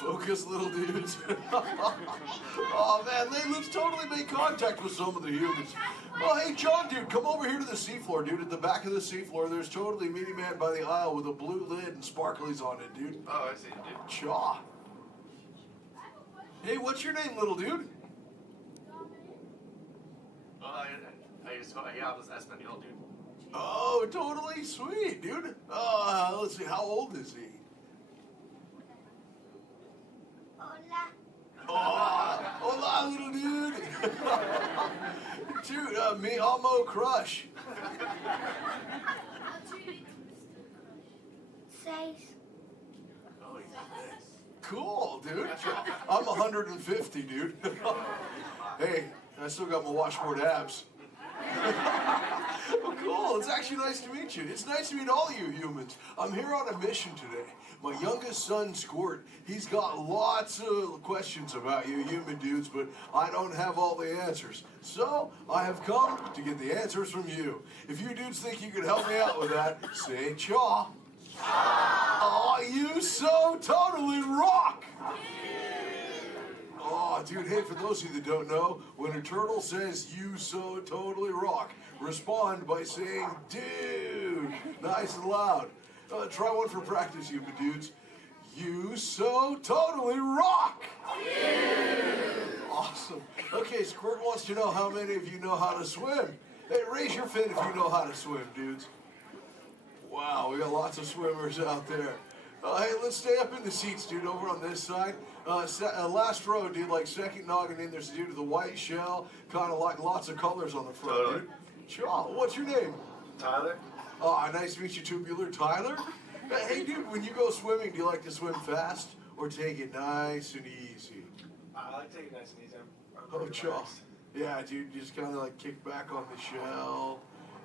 Focus, little dudes. Oh, man, let's totally make contact with some of the humans. Oh, hey, John, dude, come over here to the seafloor, dude. At the back of the seafloor, there's totally Meaty Man by the aisle with a blue lid and sparklies on it, dude. Oh, I see, dude. Chaw. Hey, what's your name, little dude? I'm Espanol, dude. Oh, totally sweet, dude. Let's see, how old is he? Hola, little dude. Dude, me amo Crush. 6. Cool, dude. I'm 150, dude. Hey, I still got my washboard abs. Well, cool. It's actually nice to meet you. It's nice to meet all you humans. I'm here on a mission today. My youngest son, Squirt, he's got lots of questions about you human dudes, but I don't have all the answers. So, I have come to get the answers from you. If you dudes think you can help me out with that, say chaw. Oh, you so totally rock! Oh, dude, hey, for those of you that don't know, when a turtle says, you so totally rock, respond by saying, dude, nice and loud. Try one for practice, human dudes. You so totally rock! Awesome. Okay, Squirt wants to know how many of you know how to swim. Hey, raise your fin if you know how to swim, dudes. Wow, we got lots of swimmers out there. Hey, let's stay up in the seats, dude, over on this side. Last row, dude, like second noggin in. There's a dude with a white shell, kind of like lots of colors on the front, dude. Chaw, what's your name? Tyler. Oh, nice to meet you, Tubular. Tyler? Hey, dude, when you go swimming, do you like to swim fast or take it nice and easy? I like to take it nice and easy. Oh, chaw. Yeah, dude, just kind of like kick back on the shell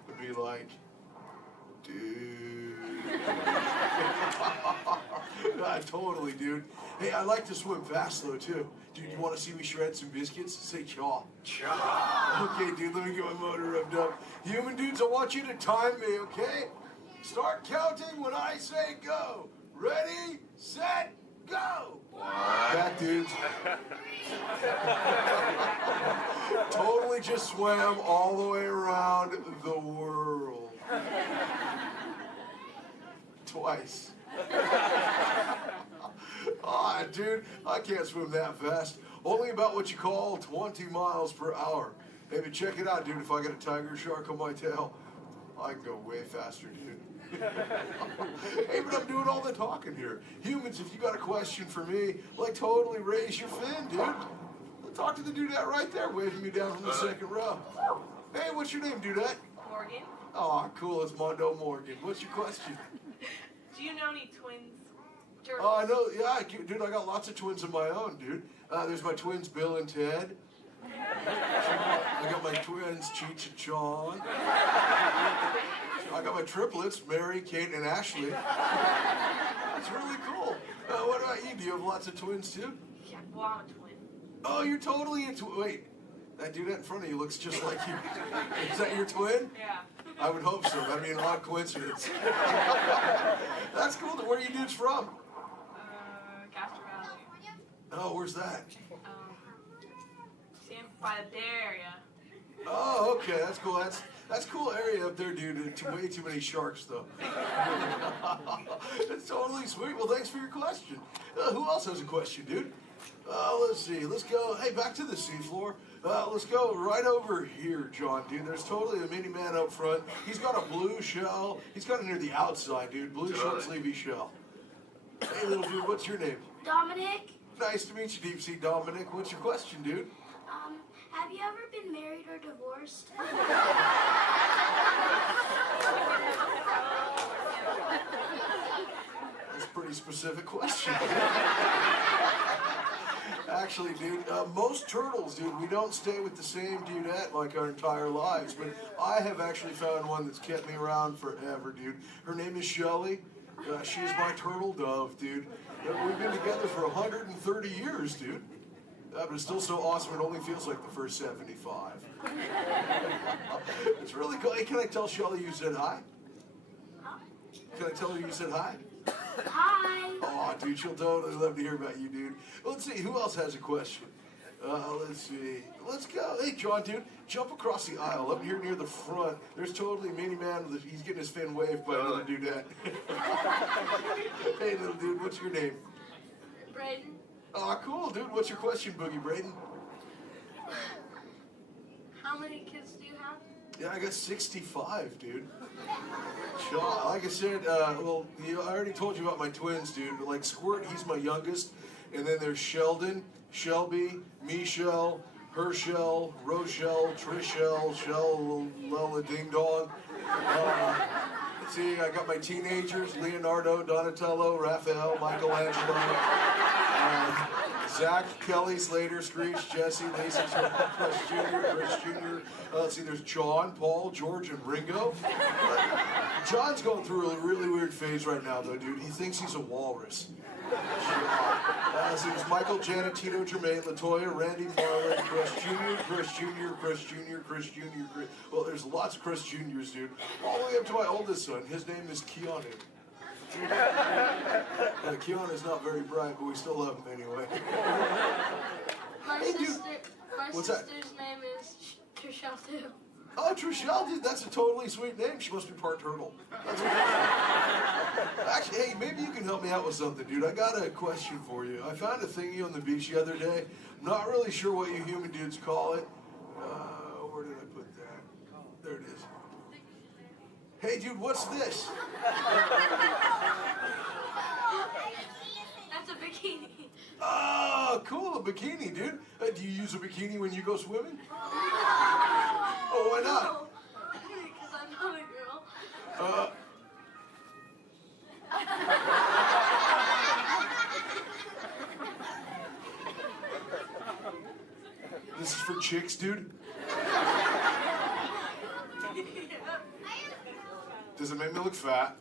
and be like, dude. Totally, dude. Hey, I like to swim fast, though, too. Dude, you want to see me shred some biscuits? Say chaw. Chaw. Okay, dude, let me get my motor revved up. Human dudes, I want you to time me, okay? Start counting when I say go. Ready, set, go. Back, dudes. Totally just swam all the way around the world. Twice. Ah, dude, I can't swim that fast. Only about what you call 20 miles per hour. Hey, but check it out, dude, if I got a tiger shark on my tail. I can go way faster, dude. Hey, but I'm doing all the talking here. Humans, if you got a question for me, like totally raise your fin, dude. Talk to the dudette right there, waving me down from the second row. Hey, what's your name, dudette? Morgan. Oh, cool. It's Mondo Morgan. What's your question? Do you know any twins? Turtles? Oh, I know. Yeah, dude, I got lots of twins of my own, dude. There's my twins, Bill and Ted. I got my twins, Cheech and John. I got my triplets, Mary, Kate, and Ashley. It's really cool. What about you? Do you have lots of twins, too? Yeah, well, I'm a twin. Oh, you're totally into. Wait, that dude in front of you looks just like you. Is that your twin? Yeah. I would hope so. That'd be an odd coincidence. That's cool. Where are you dudes from? Castro Valley. Oh, where's that? Same by the Bay Area. Oh, okay. That's cool. That's cool area up there, dude. Way too many sharks, though. It's totally sweet. Well, thanks for your question. Who else has a question, dude? Let's see. Let's go. Hey, back to the seafloor. Let's go right over here, John, dude. There's totally a mini man up front. He's got a blue shell. He's kind of near the outside, dude. Blue short sleevey shell. Hey, little dude, what's your name? Dominic, Nice to meet you, Deep Sea Dominic. What's your question, dude? have you ever been married or divorced? That's a pretty specific question. Actually, dude, most turtles, dude, we don't stay with the same dudette like our entire lives, but I have actually found one that's kept me around forever, dude. Her name is Shelly. She's my turtle dove, dude. We've been together for 130 years, dude. But it's still so awesome, it only feels like the first 75. It's really cool. Hey, can I tell Shelly you said hi? Can I tell her you said hi? Hi. Oh, dude, she'll totally love to hear about you, dude. Let's see, who else has a question? Let's see. Let's go. Hey, John, dude, jump across the aisle up here near the front. There's totally a mini man. He's getting his fin waved by another dudette. Hey, little dude, what's your name? Braden. Oh, cool, dude. What's your question, Boogie Braden? How many kids do you have? Yeah, I got 65, dude. Sean, like I said, I already told you about my twins, dude. Like Squirt, he's my youngest. And then there's Sheldon, Shelby, Michelle, Herschel, Rochelle, Trishelle, Shell, Lella Ding Dong. Let's see, I got my teenagers, Leonardo, Donatello, Raphael, Michelangelo, Zach, Kelly, Slater, Screech, Jesse, Lacey, Chris Jr. Let's see, there's John, Paul, George, and Ringo. John's going through a really weird phase right now, though, dude. He thinks he's a walrus. So there's Michael, Janet, Tito, Jermaine, LaToya, Randy, Marlon, Chris Jr., Chris Jr., Chris Jr., Chris Jr., Chris. Well, there's lots of Chris Jr.'s, dude. All the way up to my oldest son. His name is Keanu. Keanu's not very bright, but we still love him anyway. My What's that? sister's name is Trishelle too. Oh, Trishelle, dude, that's a totally sweet name. She must be part turtle. That's Actually, hey, maybe you can help me out with something, dude. I got a question for you. I found a thingy on the beach the other day. I'm not really sure what you human dudes call it. Where did I put that? There it is. Hey, dude, what's this? That's a bikini. Oh, cool, a bikini, dude. Do you use a bikini when you go swimming? Oh, why not? Because I'm not a girl. This is for chicks, dude? Does it make me look fat?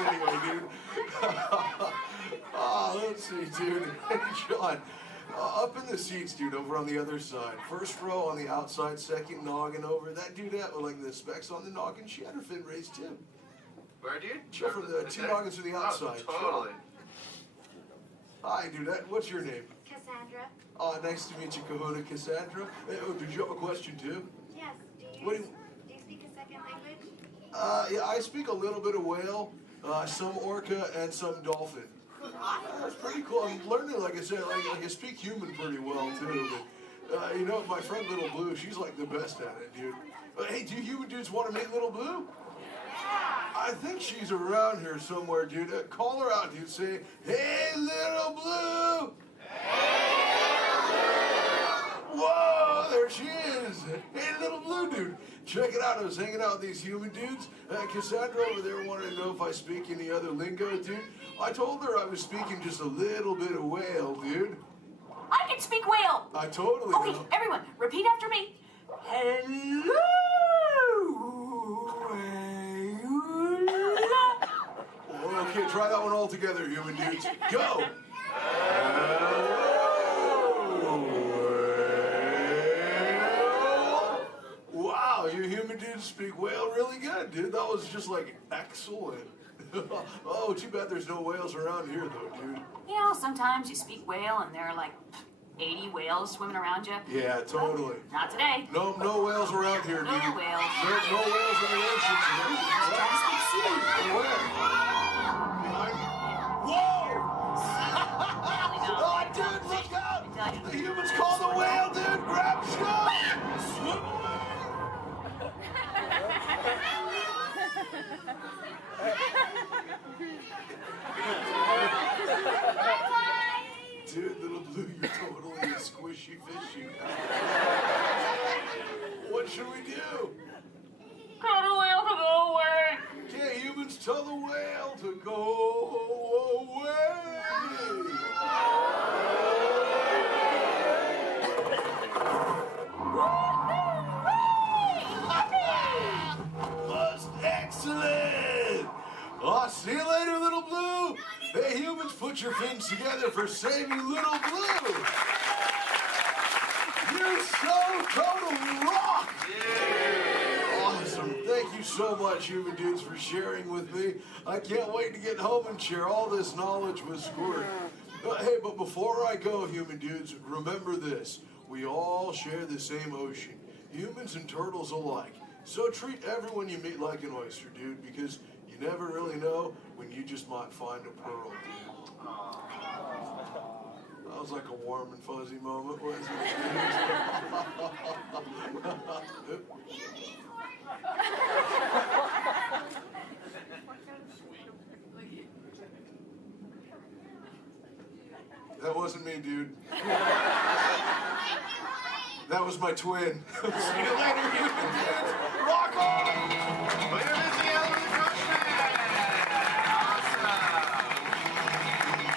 Anyway, dude. Let's see, dude. Hey, John. Up in the seats, dude, over on the other side. First row on the outside, second noggin over. That dudette with like the specs on the noggin, she had her fin raised too. Where, dude? From the two noggins to the outside. Oh, totally. Hi, dudette. What's your name? Cassandra. Oh, nice to meet you, Kahuna Cassandra. Hey, oh, did you have a question too? Yes. Do What you speak a second language? Yeah, I speak a little bit of whale, some orca, and some dolphin. That's pretty cool. I'm learning, like I said, like I speak human pretty well too. You know, my friend Little Blue, she's like the best at it, dude. Hey, do you human dudes want to meet Little Blue? I think she's around here somewhere, dude. Call her out, dude. Say, hey, Little Blue! Whoa, there she is. Hey, Little Blue, dude. Check it out. I was hanging out with these human dudes. Cassandra over there wanted to know if I speak any other lingo, dude. I told her I was speaking just a little bit of whale, dude. I can speak whale. I totally Okay, know. everyone, repeat after me. Hello. Okay, try that one all together, human dudes. Go. Wow, you human dudes speak whale really good, dude. That was just like excellent. Oh, too bad there's no whales around here, though, dude. You know, sometimes you speak whale and there are like 80 whales swimming around you. Yeah, totally. Not today. No whales around here, dude. No whales. No whales in the ocean today. Just try to speak sea. Where? Whoa! Oh, dude, look out! The humans call the whale, dude! Grab shot! Swim away! Dude, Little Blue, you're totally a squishy fishy. What should we do? Tell the whale to go away. Okay, humans, tell the whale to go away. Most excellent. I'll see you later, Little Blue. Hey, humans, put your fins together for saving Little Blue. You so totally rock. Yeah. Awesome. Thank you so much, human dudes, for sharing with me. I can't wait to get home and share all this knowledge with Squirt. Hey, but before I go, human dudes, remember this. We all share the same ocean, humans and turtles alike. So treat everyone you meet like an oyster, dude, because you never really know when you just might find a pearl, dude. That was like a warm and fuzzy moment, wasn't it? That wasn't me, dude. That was my twin. See you later, human dudes. Rock on! Later, Missy Ellen the Crush Man. Awesome.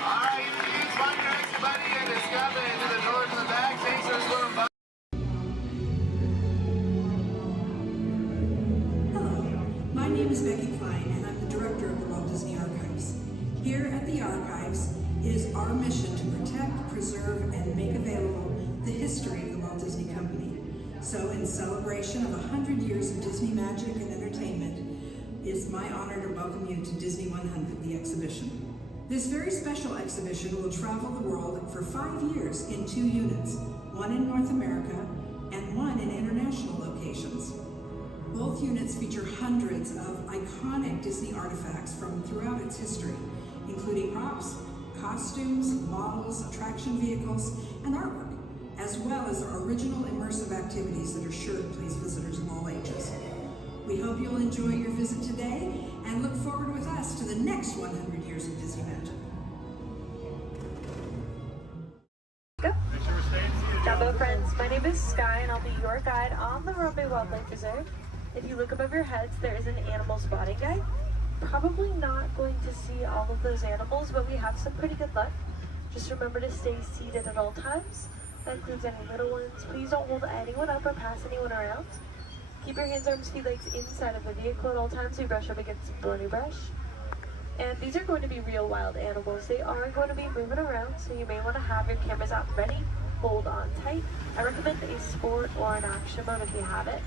All right, human dudes, find your next buddy and discover into the doors in the back. Thanks for swimming by. Hello, my name is Becky Klein, and I'm the director of the Walt Disney Archives. Here at the Archives, it is our mission to protect, preserve, and make available the history of the Walt Disney Company. So in celebration of 100 years of Disney magic and entertainment, it's my honor to welcome you to Disney 100, the exhibition. This very special exhibition will travel the world for 5 years in 2 units, one in North America and one in international locations. Both units feature hundreds of iconic Disney artifacts from throughout its history, including props, costumes, models, attraction vehicles, and artwork, as well as original immersive activities that are sure to please visitors of all ages. We hope you'll enjoy your visit today and look forward with us to the next 100 years of Disney magic. Go. Hello friends, my name is Sky and I'll be your guide on the Harambe Wildlife Reserve. If you look above your heads, there is an animal spotting guide. Probably not going to see all of those animals, but we have some pretty good luck. Just remember to stay seated at all times. That includes any little ones. Please don't hold anyone up or pass anyone around. Keep your hands, arms, feet, legs inside of the vehicle at all times. We brush up against some thorny brush. And these are going to be real wild animals. They are going to be moving around, so you may want to have your cameras out ready. Hold on tight. I recommend a sport or an action mode if you have it.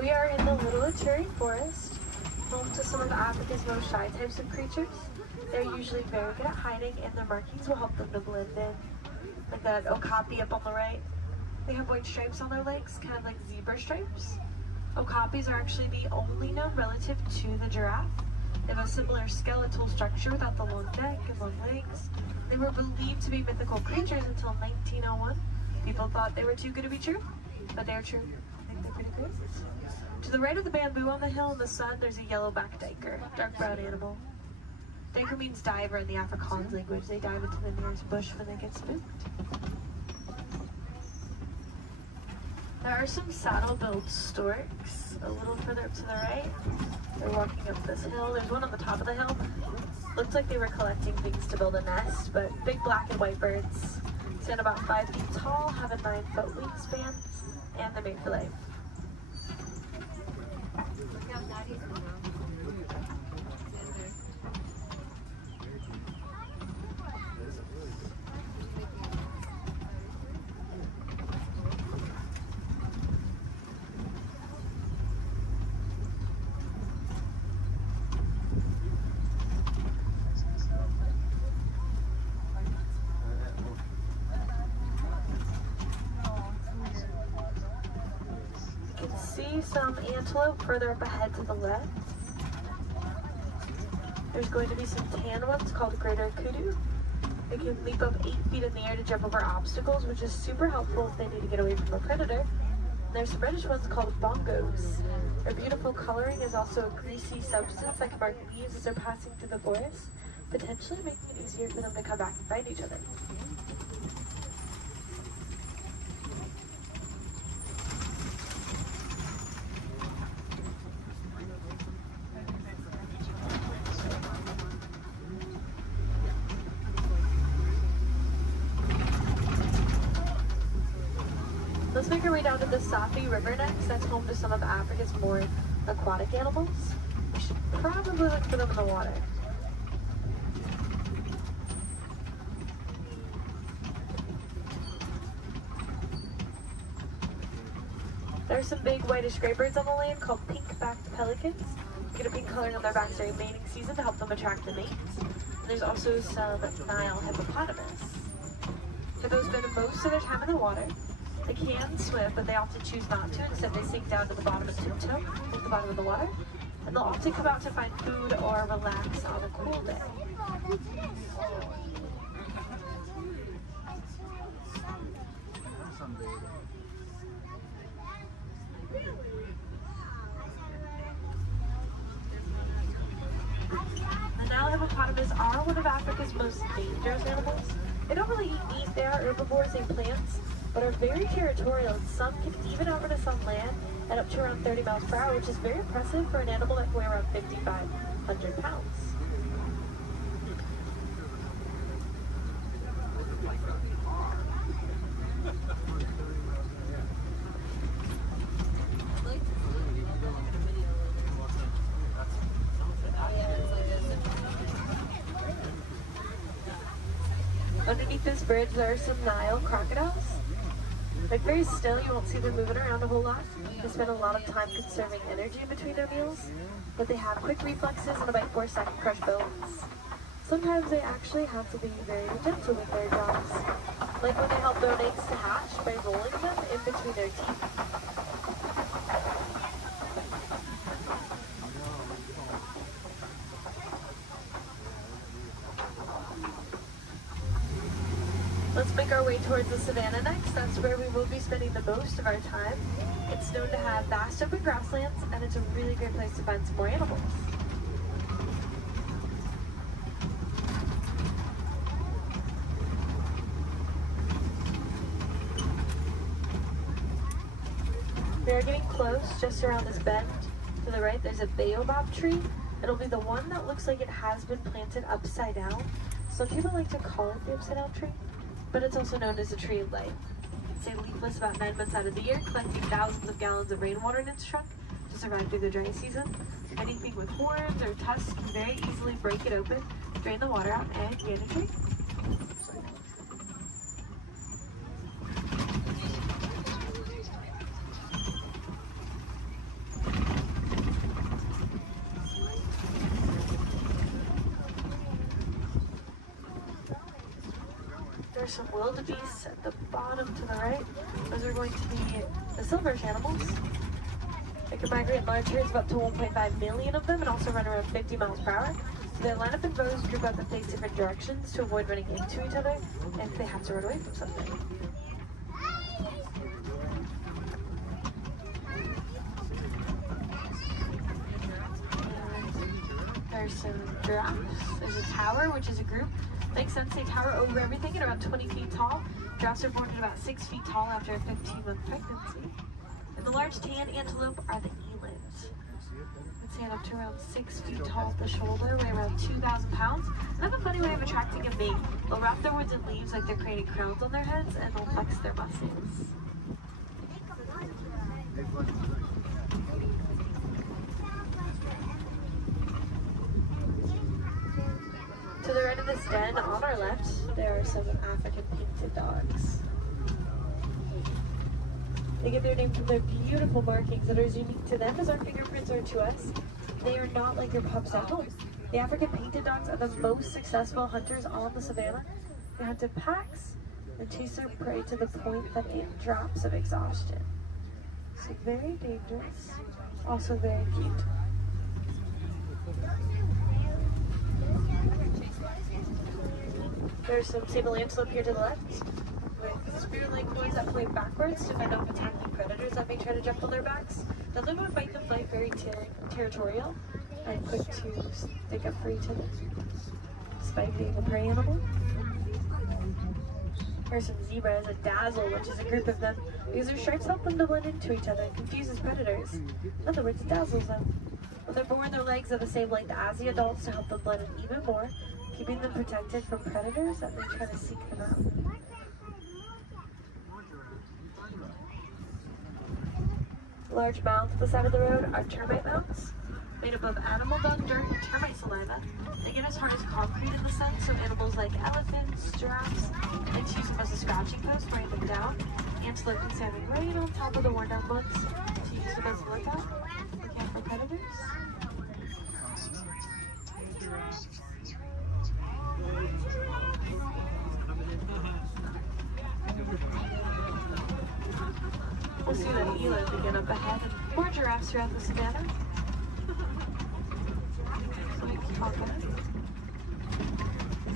We are in the Little Etruria Forest, home to some of Africa's most shy types of creatures. They're usually very good at hiding, and their markings will help them to blend in. Like that okapi up on the right. They have white stripes on their legs, kind of like zebra stripes. Okapis are actually the only known relative to the giraffe. They have a similar skeletal structure without the long neck and long legs. They were believed to be mythical creatures until 1901. People thought they were too good to be true, but they're true. I think they're pretty great. To the right of the bamboo on the hill in the sun, there's a yellow-backed duiker, dark brown animal. Duiker means diver in the Afrikaans language. They dive into the nearest bush when they get spooked. There are some saddle-billed storks a little further up to the right. They're walking up this hill. There's one on the top of the hill. Looks like they were collecting things to build a nest, but big black and white birds. Stand about 5 feet tall, have a 9-foot wingspan, and they're made for life. Some antelope further up ahead to the left. There's going to be some tan ones called greater kudu. They can leap up 8 feet in the air to jump over obstacles, which is super helpful if they need to get away from a predator. And there's some reddish ones called bongos. Their beautiful coloring is also a greasy substance that can mark leaves as they're passing through the forest, potentially making it easier for them to come back and find each other. Let's make our way down to the Safi River next. That's home to some of Africa's more aquatic animals. We should probably look for them in the water. There are some big whitish gray birds on the land called pink-backed pelicans. Get a pink coloring on their backs during mating season to help them attract the mates. And there's also some Nile hippopotamus. Hippos spend most of their time in the water. They can swim, but they often choose not to. Instead, they sink down to the bottom and tiptoe at the bottom of the water. And they'll often come out to find food or relax on a cool day. The Nile hippopotamus are one of Africa's most dangerous animals. They don't really eat meat. They are herbivores and plants, but are very territorial, and some can even outrun us on land at up to around 30 miles per hour, which is very impressive for an animal that can weigh around 5,500 pounds. Underneath this bridge, there are some Nile crocodiles. They're very still, you won't see them moving around a whole lot. They spend a lot of time conserving energy in between their meals, but they have quick reflexes and a bite force that can crush bones. Sometimes they actually have to be very gentle with their jaws, like when they help their eggs to hatch by rolling them in between their teeth. Let's make our way towards the savannah next. That's where we will be spending the most of our time. It's known to have vast open grasslands, and it's a really great place to find some more animals. We are getting close, just around this bend. To the right, there's a baobab tree. It'll be the one that looks like it has been planted upside down. Some people like to call it the upside down tree, but it's also known as a tree of life. It stays leafless about 9 months out of the year, collecting thousands of gallons of rainwater in its trunk to survive through the dry season. Anything with horns or tusks can very easily break it open, drain the water out, and gain a tree. There's some wildebeests at the bottom to the right. Those are going to be the silverfish animals. They can migrate in large herds of up to 1.5 million of them and also run around 50 miles per hour. So they line up in rows, group up and face different directions to avoid running into each other if they have to run away from something. There's some giraffes. There's a tower, which is a group. Makes sense, they tower over everything at about 20 feet tall. Giraffes are born at about 6 feet tall after a 15-month pregnancy. And the large tan antelope are the elands. They stand up to around 6 feet tall at the shoulder, weigh around 2,000 pounds, and have a funny way of attracting a mate. They'll wrap their woods in leaves like they're creating crowns on their heads, and they'll flex their muscles. To the right of this den, on our left, there are some African painted dogs. They get their name from their beautiful markings that are as unique to them as our fingerprints are to us. They are not like your pups at home. The African painted dogs are the most successful hunters on the savannah. They hunt in packs and chase their prey to the point that it drops of exhaustion. So very dangerous, also very cute. There's some sable antelope here to the left, with spear-like claws that point backwards to fend off attacking predators that may try to jump on their backs. Now they're going to fight the fight very territorial and quick to stick up for each other, despite being a prey animal. Here's some zebras, a dazzle, which is a group of them, because their stripes help them to blend into each other and confuses predators. In other words, it dazzles them. When they're born, their legs are the same length as the adults to help them blend in even more, keeping them protected from predators that may try to seek them out. Large mounds at the side of the road are termite mounds, made up of animal dung, dirt, and termite saliva. They get as hard as concrete in the sun, so animals like elephants, giraffes, like to use them as a scratching post, weighing them down. Antelope can stand right on top of the worn down ones to use them as a lookout, looking out for predators. We'll see that eland again up ahead and more giraffes throughout the savannah. So we can hop in.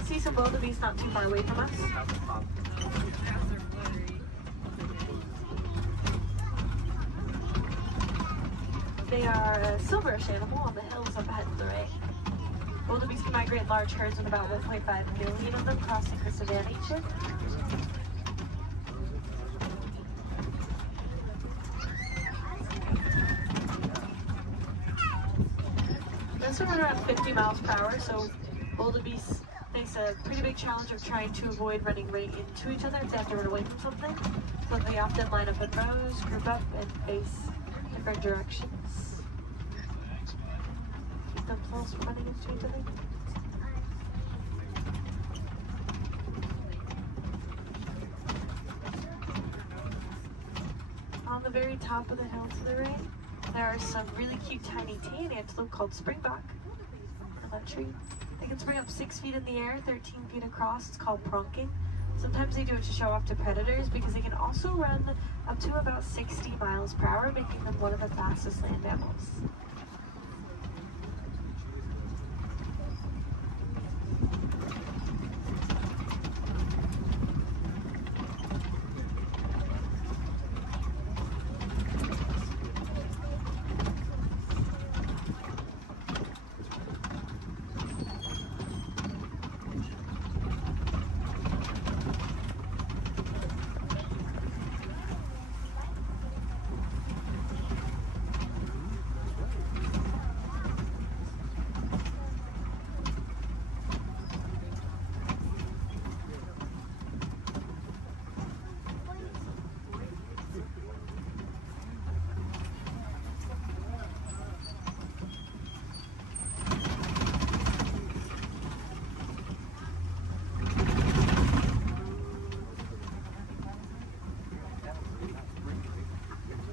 See some wildebeest not too far away from us. They are a silverish animal on the hills up ahead to the right. Wildebeest can migrate in large herds with about 1.5 million of them crossing the savannah each year. Those run around 50 miles per hour, so wildebeest face a pretty big challenge of trying to avoid running right into each other if they have to run away from something. So they often line up in rows, group up, and face different directions. Keep themselves from running into each other. On the very top of the hill to the right, there are some really cute tiny tan antelope called springbok on that tree. They can spring up 6 feet in the air, 13 feet across. It's called pronking. Sometimes they do it to show off to predators because they can also run up to about 60 miles per hour, making them one of the fastest land mammals.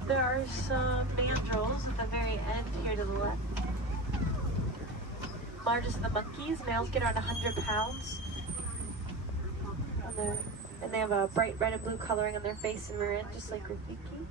There are some mandrills at the very end here to the left. Largest of the monkeys. Males get around 100 pounds. And they have a bright red and blue coloring on their face and rear end, just like Rafiki.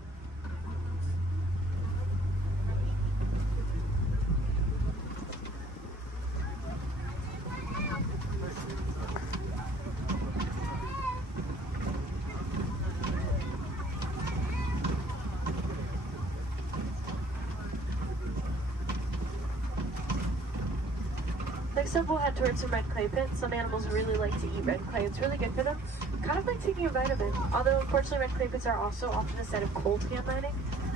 Next up, we'll head towards some red clay pits. Some animals really like to eat red clay. It's really good for them, kind of like taking a vitamin. Although, unfortunately, red clay pits are also often a set of coltan mining,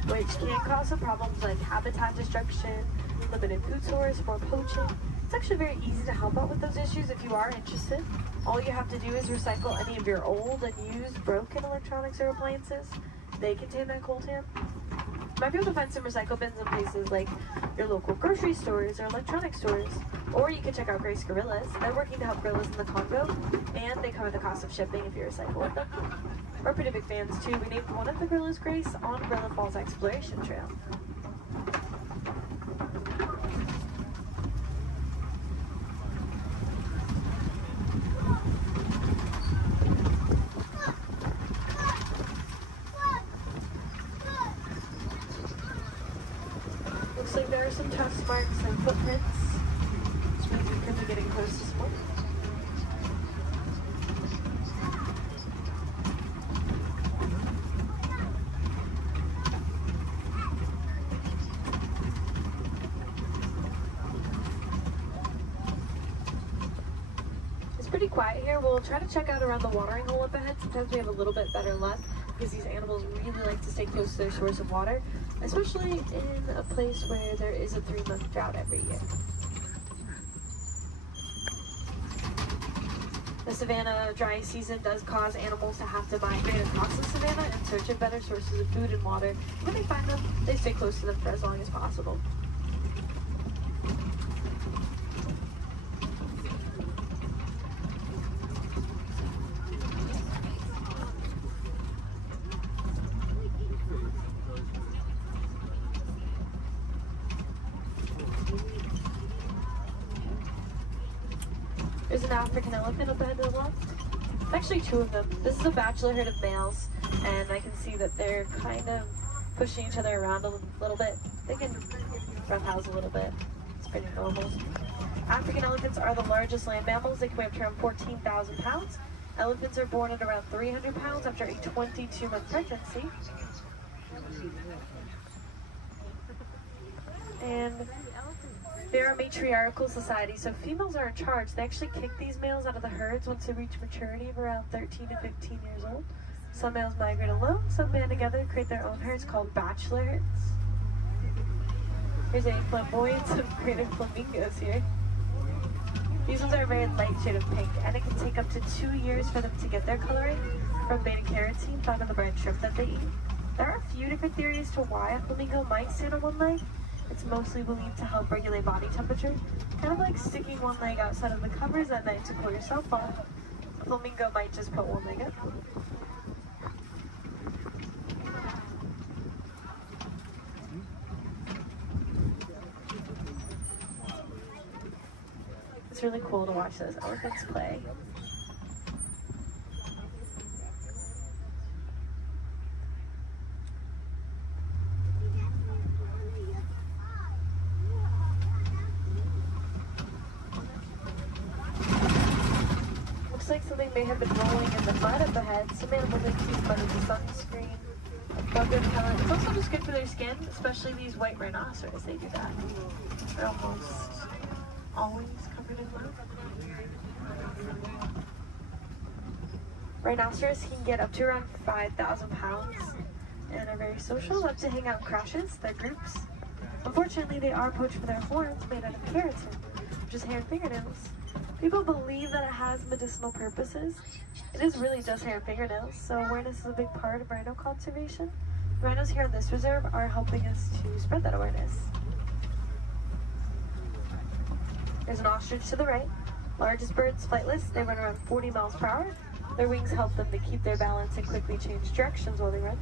which can cause some problems like habitat destruction, limited food source, more poaching. It's actually very easy to help out with those issues if you are interested. All you have to do is recycle any of your old and used broken electronics or appliances. They contain that coltan. You might be able to find some recycle bins in places like your local grocery stores or electronic stores. Or you can check out Grace Gorillas. They're working to help gorillas in the Congo, and they cover the cost of shipping if you recycle with them. We're pretty big fans too. We named one of the gorillas Grace on Gorilla Falls Exploration Trail. Looks like there are some tusk marks and footprints, which means we could be getting close to smoke. It's pretty quiet here. We'll try to check out around the watering hole up ahead. Sometimes we have a little bit better luck because these animals really like to stay close to their source of water, especially in a place where there is a 3-month drought every year. The savanna dry season does cause animals to have to migrate across the savanna in search of better sources of food and water. When they find them, they stay close to them for as long as possible. There's an African elephant up ahead of the left. It's actually 2 of them. This is a bachelor herd of males, and I can see that they're kind of pushing each other around a little bit. They can roughhouse a little bit. It's pretty normal. African elephants are the largest land mammals. They can weigh up to around 14,000 pounds. Elephants are born at around 300 pounds after a 22-month pregnancy. And they're a matriarchal society, so females are in charge. They actually kick these males out of the herds once they reach maturity of around 13 to 15 years old. Some males migrate alone, some band together to create their own herds called bachelor herds. Here's a flamboyance of creative flamingos here. These ones are a very light shade of pink, and it can take up to 2 years for them to get their coloring from beta-carotene found in the brine shrimp that they eat. There are a few different theories to why a flamingo might stand on one leg. It's mostly believed to help regulate body temperature, kind of like sticking one leg outside of the covers at night to cool yourself off. A flamingo might just put one leg up. It's really cool to watch those elephants play. Looks like something may have been rolling in the mud up ahead. Some animals like to use mud as a sunscreen, a bug repellent. It's also just good for their skin, especially these white rhinoceros. They do that. They're almost always covered in mud. Rhinoceros can get up to around 5,000 pounds and are very social, love to hang out in crashes, their groups. Unfortunately, they are poached for their horns made out of keratin, which is hair and fingernails. People believe that it has medicinal purposes. It is really just hair and fingernails, so awareness is a big part of rhino conservation. The rhinos here in this reserve are helping us to spread that awareness. There's an ostrich to the right. Largest birds, flightless, they run around 40 miles per hour. Their wings help them to keep their balance and quickly change directions while they run.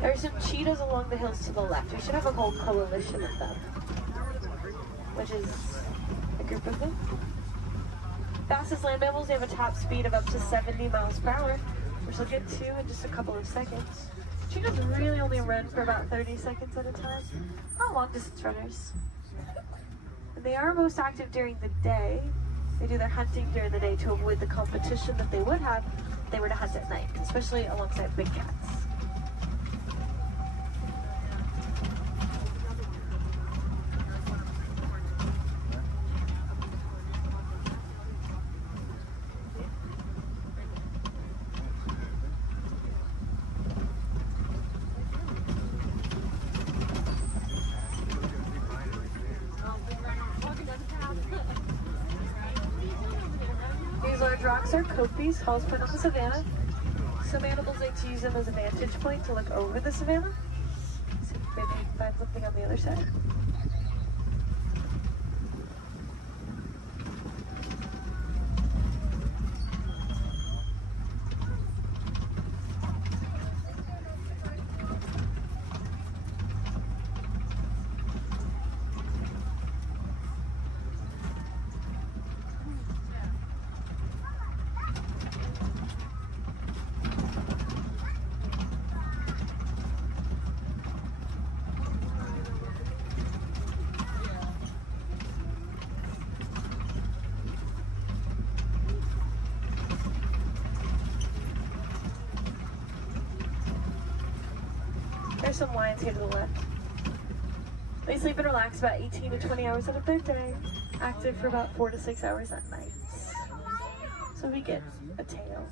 There are some cheetahs along the hills to the left. We should have a whole coalition of them, which is a group of them. Fastest land mammals, they have a top speed of up to 70 miles per hour, which we'll get to in just a couple of seconds. Cheetahs really only run for about 30 seconds at a time. Not long distance runners. And they are most active during the day. They do their hunting during the day to avoid the competition that they would have if they were to hunt at night, especially alongside big cats. rocks are copies, tallest point on the savannah. Some animals like to use them as a vantage point to look over the savannah. See if maybe you can find something on the other side. There's some lions here to the left. They sleep and relax about 18 to 20 hours out of their day, active for about 4 to 6 hours at night. So we get a tail.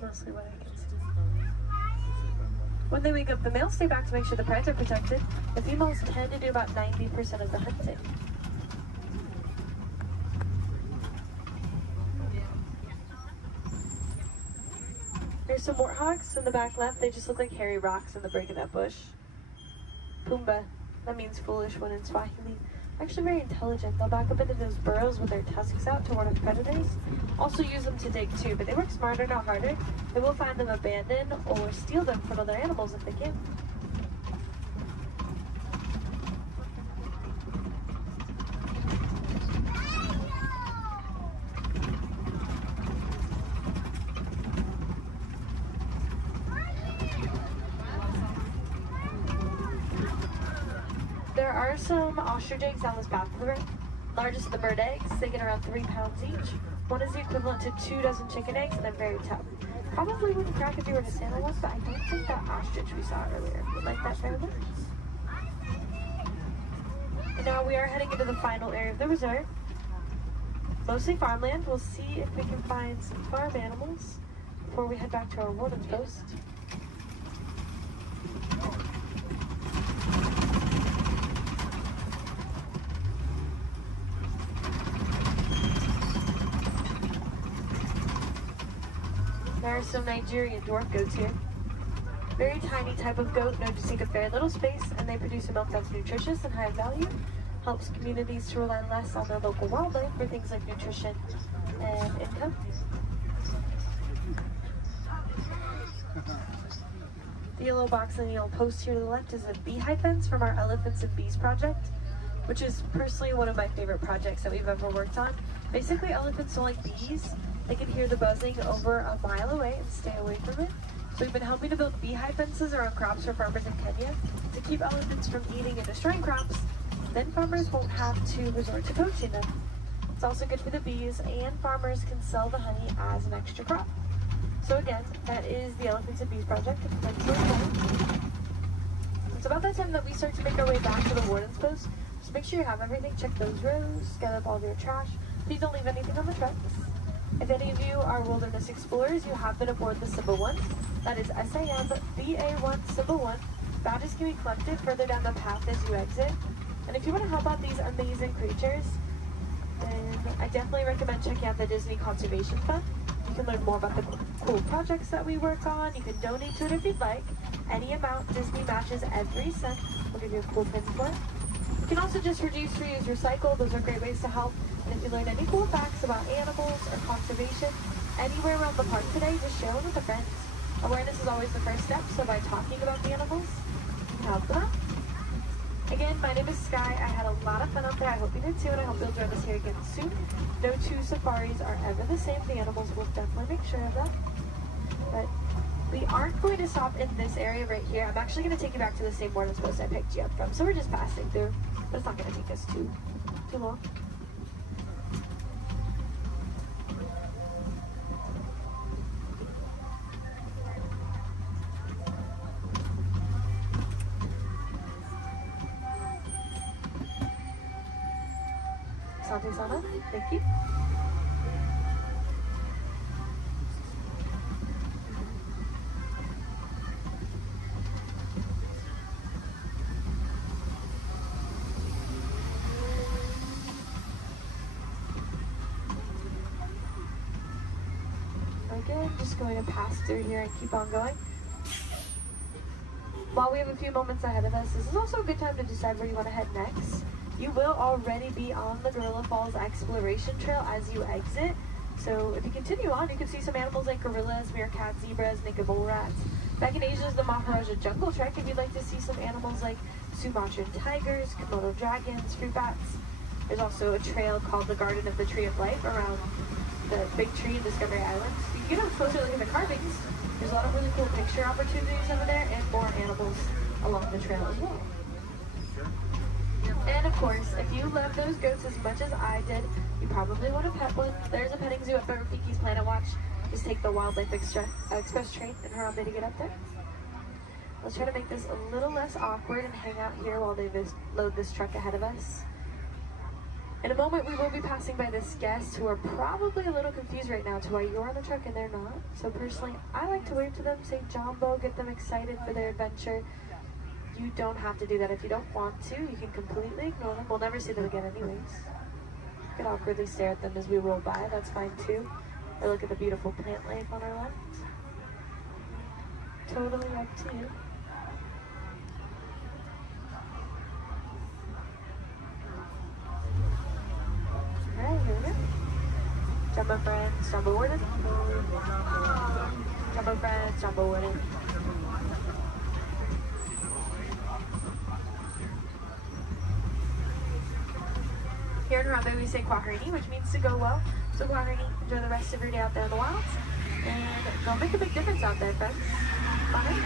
Mostly what I can see. When they wake up, the males stay back to make sure the prides are protected. The females tend to do about 90% of the hunting. There's some warthogs in the back left. They just look like hairy rocks in the break of that bush. Pumba, that means foolish one in Swahili. Actually very intelligent. They'll back up into those burrows with their tusks out to ward off predators. Also use them to dig too, but they work smarter, not harder. They will find them abandoned or steal them from other animals if they can. There are some ostrich eggs down this path to the right. Largest of the bird eggs, they get around 3 pounds each. One is the equivalent to 2 dozen chicken eggs, and they're very tough. Probably wouldn't crack if you were to stand on one, but I don't think that ostrich we saw earlier would like that very much. And now we are heading into the final area of the reserve. Mostly farmland. We'll see if we can find some farm animals before we head back to our warden's post. There are some Nigerian dwarf goats here. Very tiny type of goat known to take up very little space, and they produce a milk that's nutritious and high value. Helps communities to rely less on their local wildlife for things like nutrition and income. The yellow box and the yellow post here to the left is a beehive fence from our Elephants and Bees project, which is personally one of my favorite projects that we've ever worked on. Basically, elephants don't like bees. They can hear the buzzing over a mile away and stay away from it. So we've been helping to build beehive fences around crops for farmers in Kenya to keep elephants from eating and destroying crops. Then farmers won't have to resort to poaching them. It's also good for the bees, and farmers can sell the honey as an extra crop. So again, that is the Elephants and Bees project. It's about that time that we start to make our way back to the warden's post. Just make sure you have everything. Check those rows, gather up all of your trash. Please don't leave anything on the tracks. If any of you are wilderness explorers, you have been aboard the Simba 1. That is SAM-BA1 Simba 1. Badges can be collected further down the path as you exit. And if you want to help out these amazing creatures, then I definitely recommend checking out the Disney Conservation Fund. You can learn more about the cool projects that we work on. You can donate to it if you'd like. Any amount Disney matches every cent. We'll give you a cool pin for it. You can also just reduce, reuse, recycle. Those are great ways to help. And if you learn any cool facts about animals or conservation anywhere around the park today, just share them with a friend. Awareness is always the first step, so by talking about the animals, you can help them out. Again, my name is Sky. I had a lot of fun out there. I hope you did too, and I hope you'll join us here again soon. No two safaris are ever the same. The animals will definitely make sure of that. But we aren't going to stop in this area right here. I'm actually going to take you back to the same warden's post I picked you up from. So we're just passing through, but it's not going to take us too long. Asante Sana, thank you. again, just going to pass through here and keep on going. While we have a few moments ahead of us, this is also a good time to decide where you want to head next. You will already be on the Gorilla Falls Exploration Trail as you exit. So if you continue on, you can see some animals like gorillas, meerkats, zebras, naked bull rats. Back in Asia is the Maharaja Jungle Trek if you'd like to see some animals like Sumatran tigers, Komodo dragons, fruit bats. There's also a trail called the Garden of the Tree of Life around the big tree in Discovery Island. You can get a closer look at the carvings. There's a lot of really cool picture opportunities over there and more animals along the trail as well. And of course, if you love those goats as much as I did, you probably want to pet one. There's a petting zoo at Rafiki's Planet Watch. Just take the Wildlife Express train and Harambe to get up there. Let's try to make this a little less awkward and hang out here while they load this truck ahead of us. In a moment, we will be passing by this guest who are probably a little confused right now to why you're on the truck and they're not. So personally, I like to wave to them, say Jumbo, get them excited for their adventure. You don't have to do that if you don't want to. You can completely ignore them. We'll never see them again anyways. You can awkwardly stare at them as we roll by. That's fine too. Or look at the beautiful plant life on our left. Totally up to you. Alright, here we go. Jumbo friends, Jumbo warden. Jumbo friends, Jumbo warden. Here in Harambe we say Kwaherini, which means to go well. So Kwaherini, enjoy the rest of your day out there in the wilds. And go make a big difference out there, friends. Bye.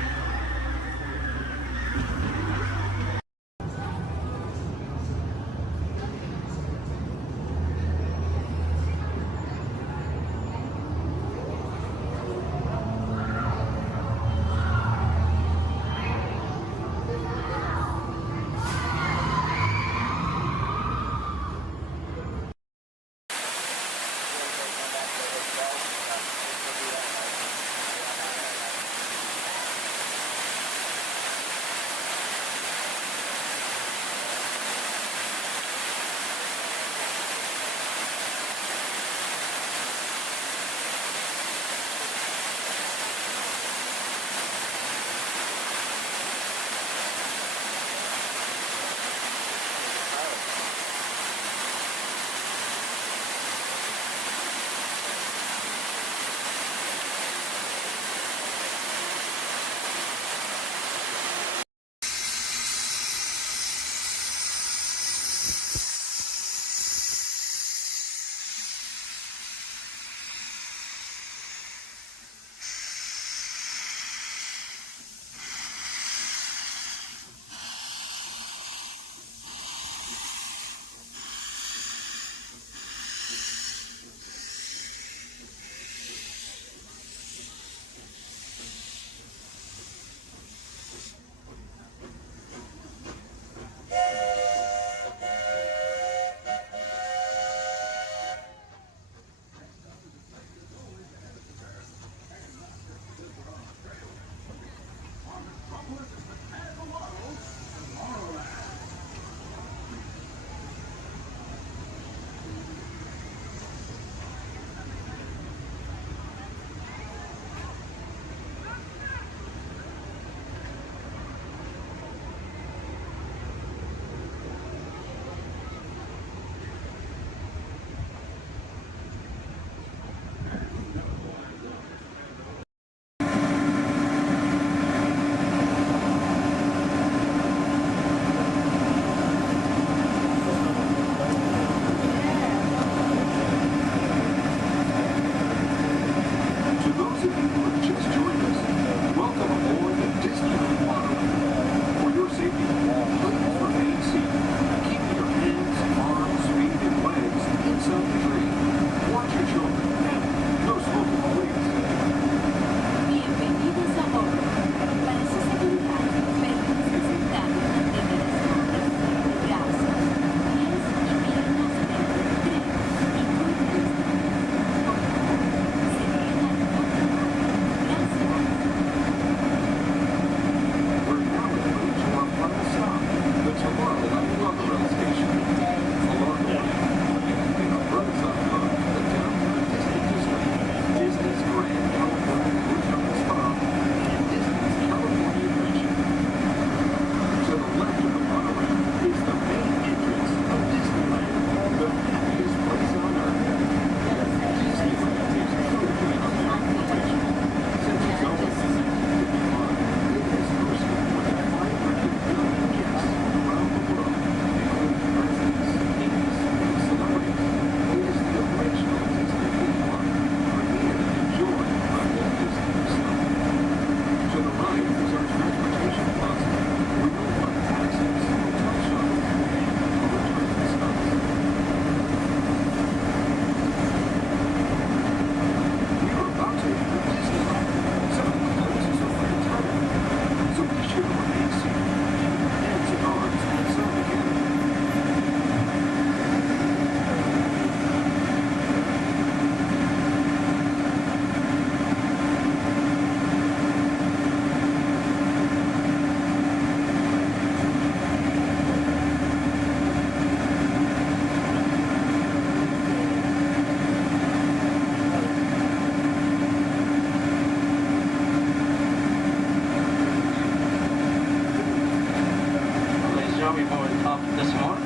top this morning.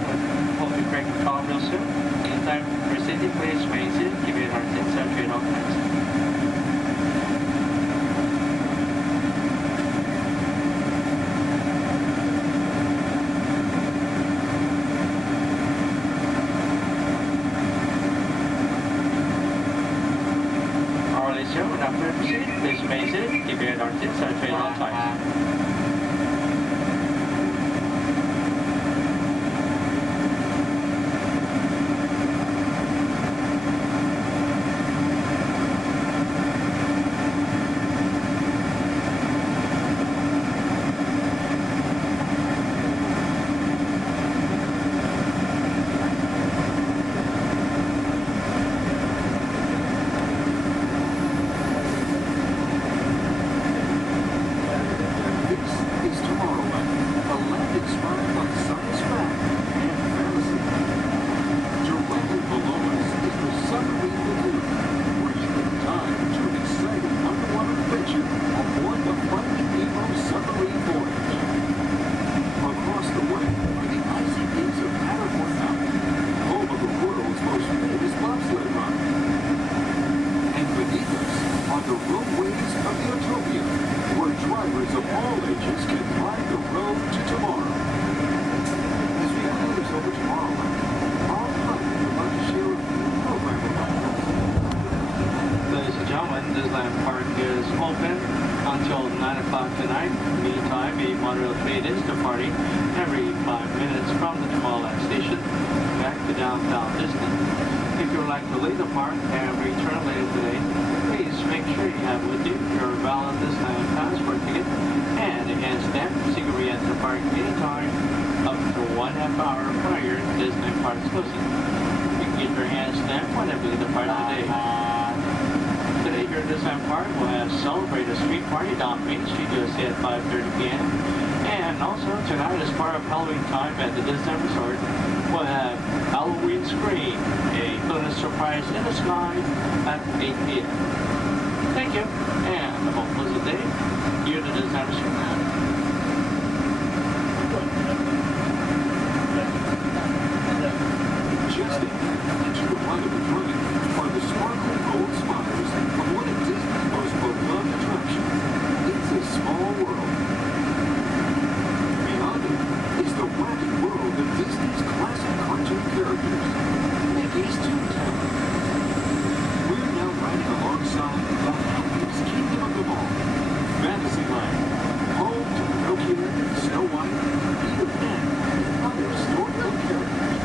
Hope you break the call real soon. Anytime you're sitting, please remain seated. Give you an arctic century at all times. When after proceed, please remain seated. Keep your head on tips and train all times. Disneyland Park is open until 9 o'clock tonight. Meantime, a monorail train is departing every 5 minutes from the Tomorrowland station back to downtown Disney. If you would like to leave the park and return later today, please make sure you have with you your valid Disneyland passport ticket and a hand stamp so you can re-enter the park anytime up to 1/2 hour prior to Disney Park's closing. You can get your hand stamp whenever you depart today. Today here at Disneyland Park, we'll have Celebrate a Street Party down Main Street USA at 5:30 p.m. And also tonight, as part of Halloween time at the Disney Resort, we'll have Halloween Scream, a bonus surprise in the sky at 8 p.m. Thank you, and have a pleasant day here at the Disney Resort. Just into the light of the train are the sparkling gold spires of one of Disney's most beloved attractions. It's a small world. Beyond it is the wacky world of Disney's classic cartoon characters, Mickey's Toontown. We're now riding alongside the happiest kingdom of them all, Fantasyland, home to Pinocchio, Snow White, Peter Pan, and other storybook characters.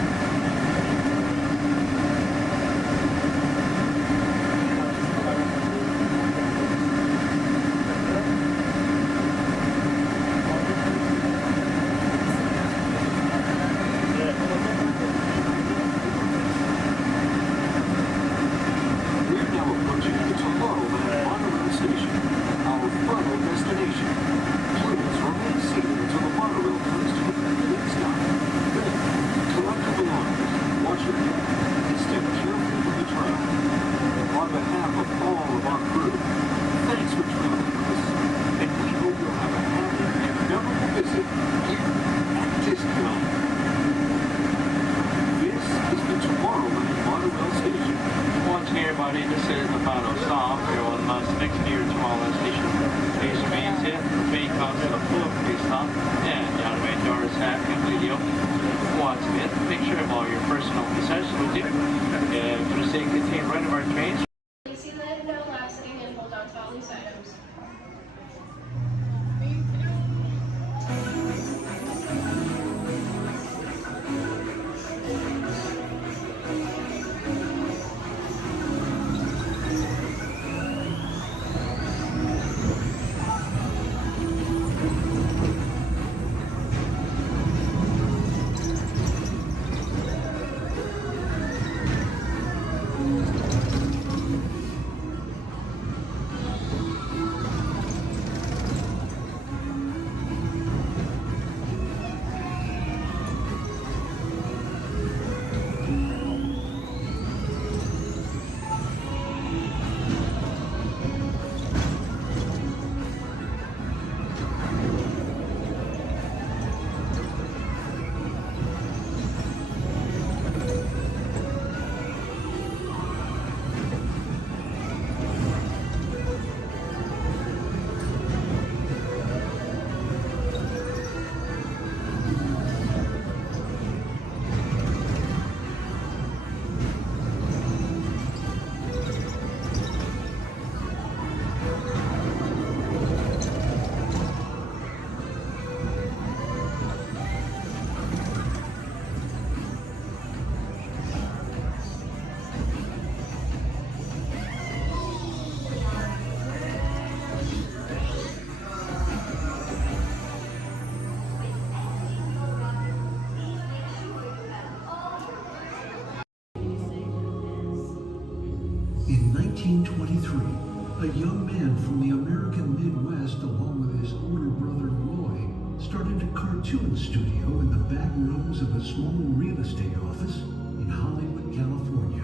1923, a young man from the American Midwest, along with his older brother Roy, started a cartoon studio in the back rooms of a small real estate office in Hollywood, California.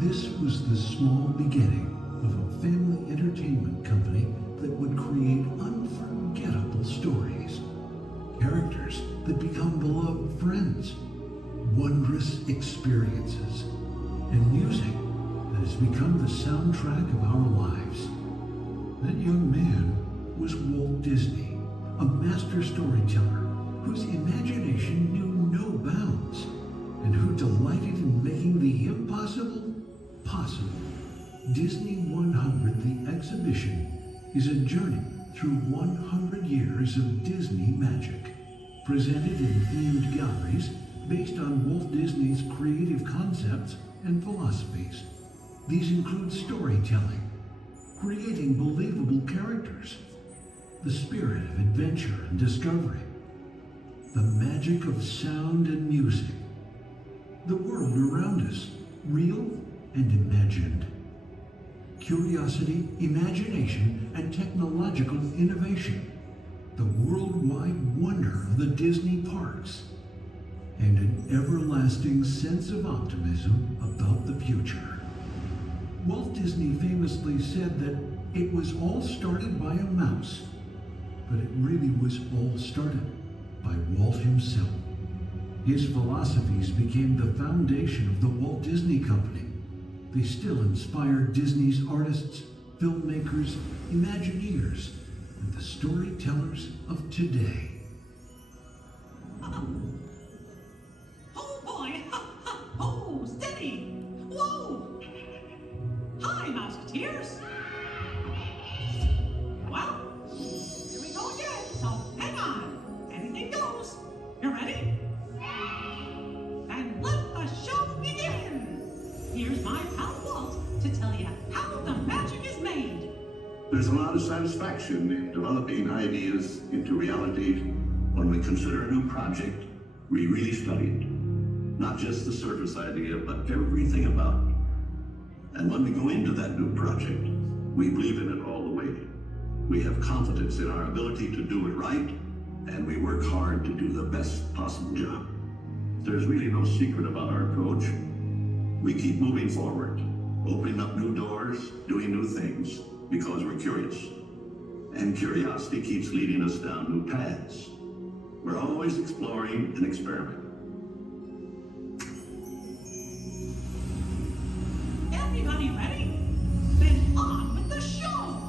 This was the small beginning of a family entertainment company that would create unforgettable stories, characters that become beloved friends, wondrous experiences, and music that has become the soundtrack of our lives. That young man was Walt Disney, a master storyteller whose imagination knew no bounds and who delighted in making the impossible possible. Disney 100, the exhibition, is a journey through 100 years of Disney magic, presented in themed galleries based on Walt Disney's creative concepts and philosophies. These include storytelling, creating believable characters, the spirit of adventure and discovery, the magic of sound and music, the world around us, real and imagined, curiosity, imagination, and technological innovation, the worldwide wonder of the Disney parks, and an everlasting sense of optimism about the future. Walt Disney famously said that it was all started by a mouse, but it really was all started by Walt himself. His philosophies became the foundation of the Walt Disney Company. They still inspire Disney's artists, filmmakers, Imagineers, and the storytellers of today. Oh boy! Oh, steady! Whoa! Hi, Musketeers! Well, here we go again, so hang on. Anything goes. You ready? And let the show begin! Here's my pal Walt to tell you how the magic is made. There's a lot of satisfaction in developing ideas into reality when we consider a new project we really studied. Not just the surface idea, but everything about it. And when we go into that new project, we believe in it all the way. We have confidence in our ability to do it right, and we work hard to do the best possible job. There's really no secret about our approach. We keep moving forward, opening up new doors, doing new things, because we're curious. And curiosity keeps leading us down new paths. We're always exploring and experimenting. Everybody ready? Then on with the show!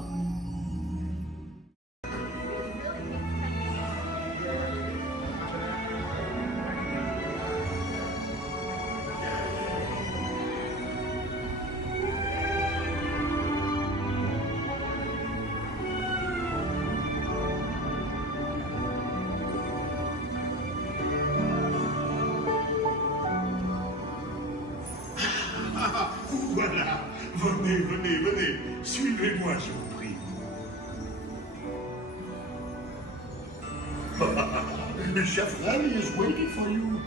Voilà, venez, venez, venez, suivez-moi, je vous prie. Chef Rally is waiting for you.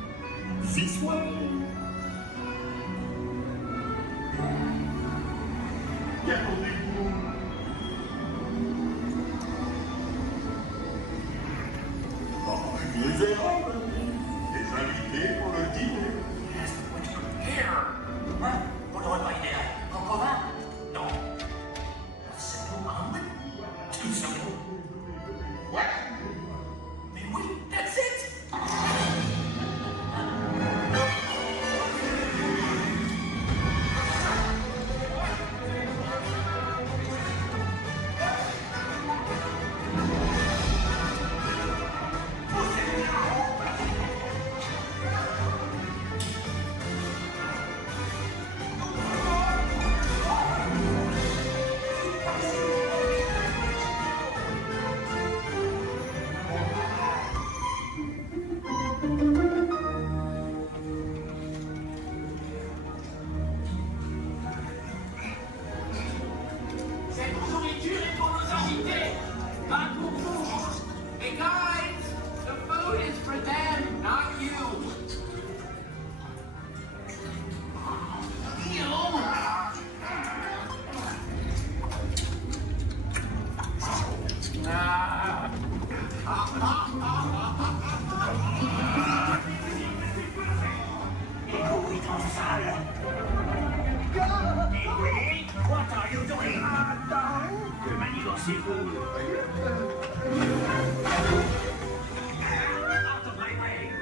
This way. Gardez-vous. Oh, les verres, les invités pour le dîner. Yes, what do you hear? Hein? Vous n'aurez pas idée à coq au vin? Non. A simple omelet? Too simple. What? Mais oui, that's it! seafood. Out of my way.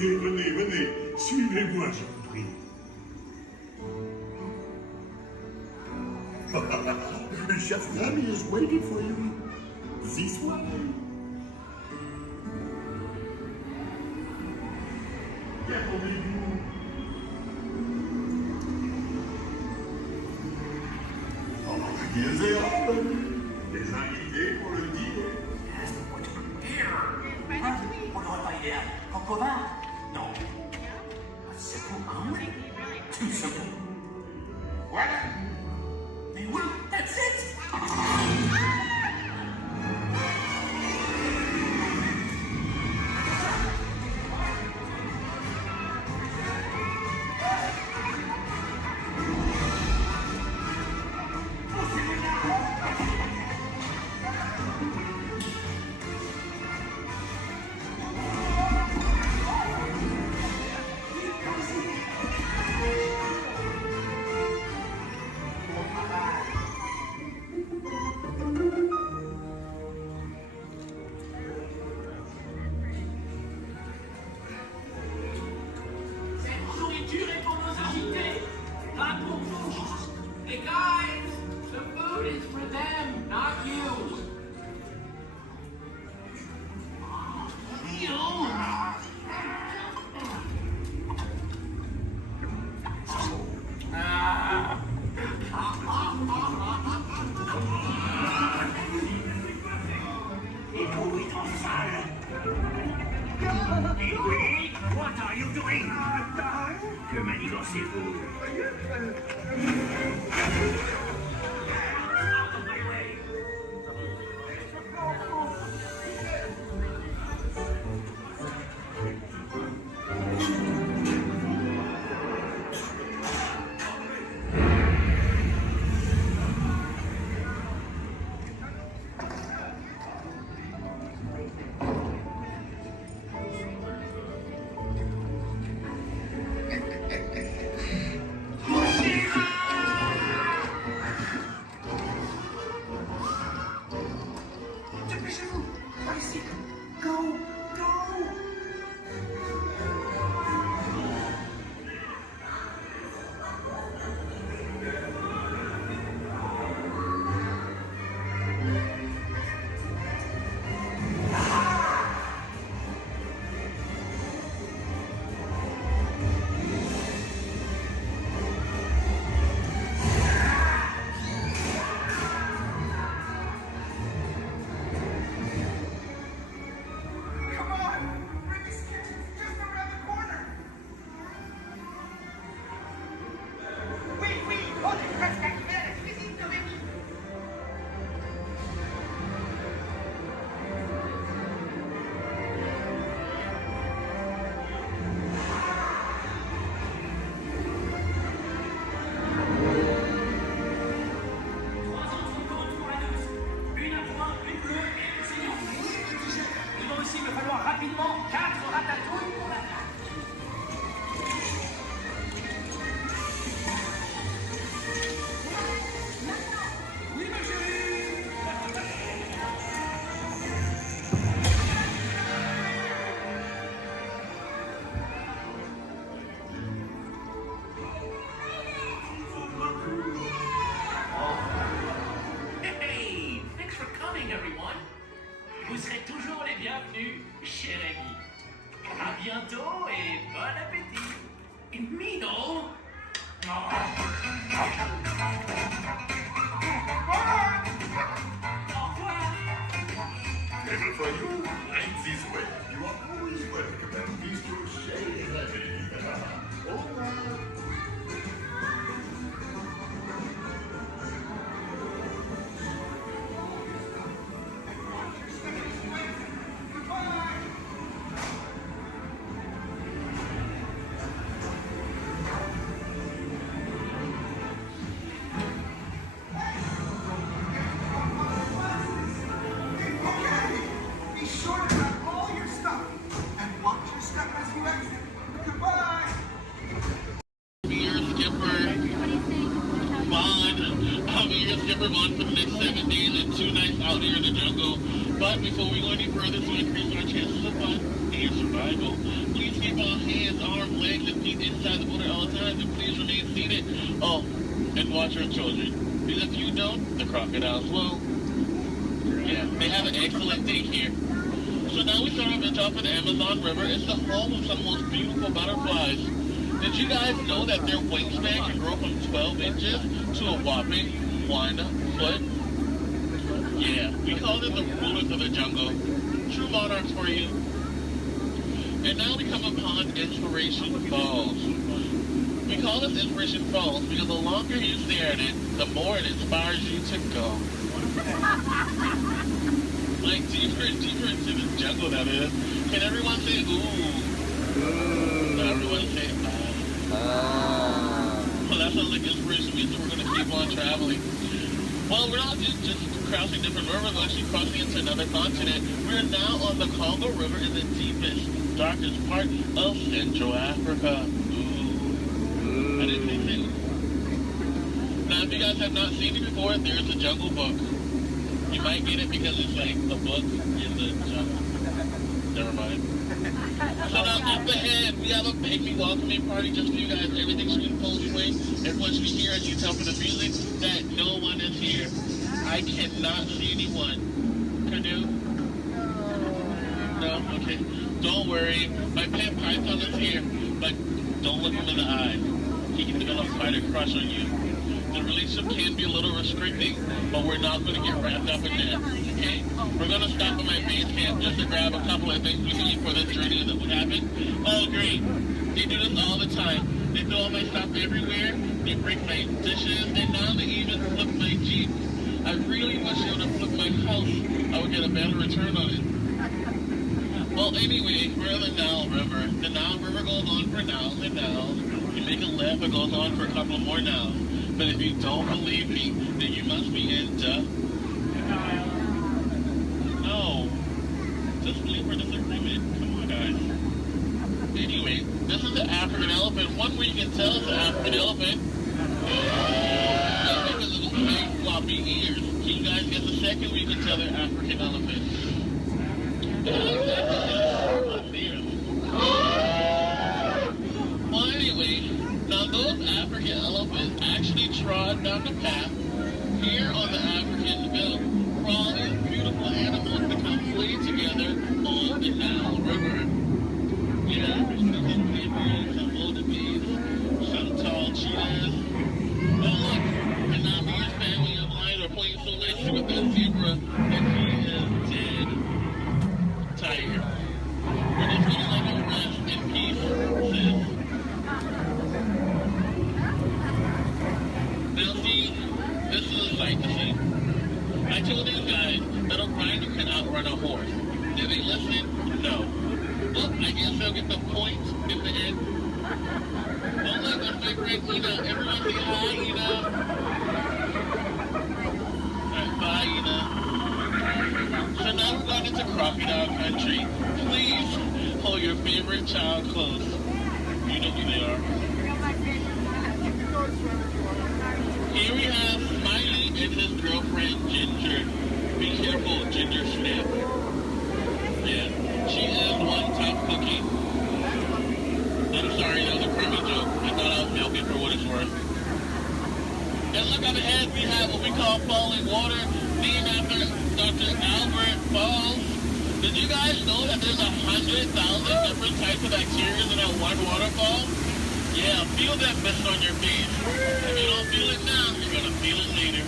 Venez, venez, venez. Suivez-moi, je vous prie. Chef Rami is waiting for you. This way. Qu'attendez-vous? Oh, les les invités pour le dîner. On n'aurait pas idée à Cocovin? Non. C'est pour un oui. Une seconde. Voilà. Mais oui, that's it. What are you doing? Que manigancez-vous? Out of my way! Vous serez toujours les bienvenus, cher ami. À bientôt et bon appétit. Mino. Never for you, right this way. You are always welcome and feast your shade heavy. Au revoir. live on for the next 7 days and 2 nights out here in the jungle. But before we go any further to increase our chances of fun and survival, please keep all hands, arms, legs, and feet inside the water at all times, and please remain seated. Oh, and watch your children. Because if you don't, the crocodiles will. Yeah, they have an excellent daycare. So now we start our adventure off in the Amazon River. It's the home of some of the most beautiful butterflies. Did you guys know that their wingspan can grow from 12 inches to a whopping 1 foot? Yeah, we call them the rulers of the jungle. True monarchs for you. And now we come upon Inspiration Falls. We call this Inspiration Falls because the longer you stare at it, the more it inspires you to go. Like deeper and deeper into the jungle that is. Can everyone say ooh? Ooh. Everyone say well, that sounds like inspiration means that we're going to keep on traveling. Well, we're not just crossing different rivers, we're actually crossing into another continent. We're now on the Congo River in the deepest, darkest part of Central Africa. Ooh. I didn't say so. Now, if you guys have not seen it before, there's a Jungle Book. You might get it because it's like a book in the jungle. Never mind. So now up ahead, we have a baby welcoming party just for you guys. Everything's been full swing. Everyone should be here, as you tell from the music, that no one is here. I cannot see anyone. Canoe? No? Okay. Don't worry. My pet python is here, but don't look him in the eye. He can develop quite a crush on you. The relationship can be a little restricting, but we're not going to get wrapped up in that, okay? We're going to stop at my base camp just to grab a couple of things we need for this journey that would happen. Oh, great. They do this all the time. They throw all my stuff everywhere, they break my dishes, and now they even flip my Jeep. I really wish they would have flipped my house. I would get a better return on it. Well, anyway, we're in the Nile River. The Nile River goes on for Nile and Nile. You make a left, it goes on for a couple more Niles. But if you don't believe me, then you must be in No. Just believe for disagreement. Come on, guys. Anyway, this is the African elephant. One way you can tell it's an African elephant is because of its big floppy ears. Can you guys get the second way you can tell they're African elephants? Well, anyway, now those African elephants actually trod down the path here on the African belt for all these beautiful animals to come play together on the Nile River. Yeah, some zebras, some wildebeest, some tall cheetahs. Oh look, and now Mia's family of lions are playing so nicely with that zebra that he is dead. Tired. We're just gonna let him rest in peace, sis. Now see, this is a sight to see. I told these guys that a rider can outrun a horse. Did they listen? No. Well, I guess they'll get the point in the end. Oh look, that's my friend Ina. Everyone say hi, Ina. Alright, bye, Ina. So now we're going into crocodile country. Please hold your favorite child close. You know who they are. Here we have Smiley and his girlfriend Ginger. Be careful, Ginger Snap. Yeah, she is one tough cookie. I'm sorry, that was a crummy joke. I thought I was milking for what it's worth. And look up ahead, we have what we call falling water, named after Dr. Albert Falls. Did you guys know that there's 100,000 different types of bacteria in that one waterfall? Yeah, feel that mist on your face. If you don't feel it now, you're gonna feel it later.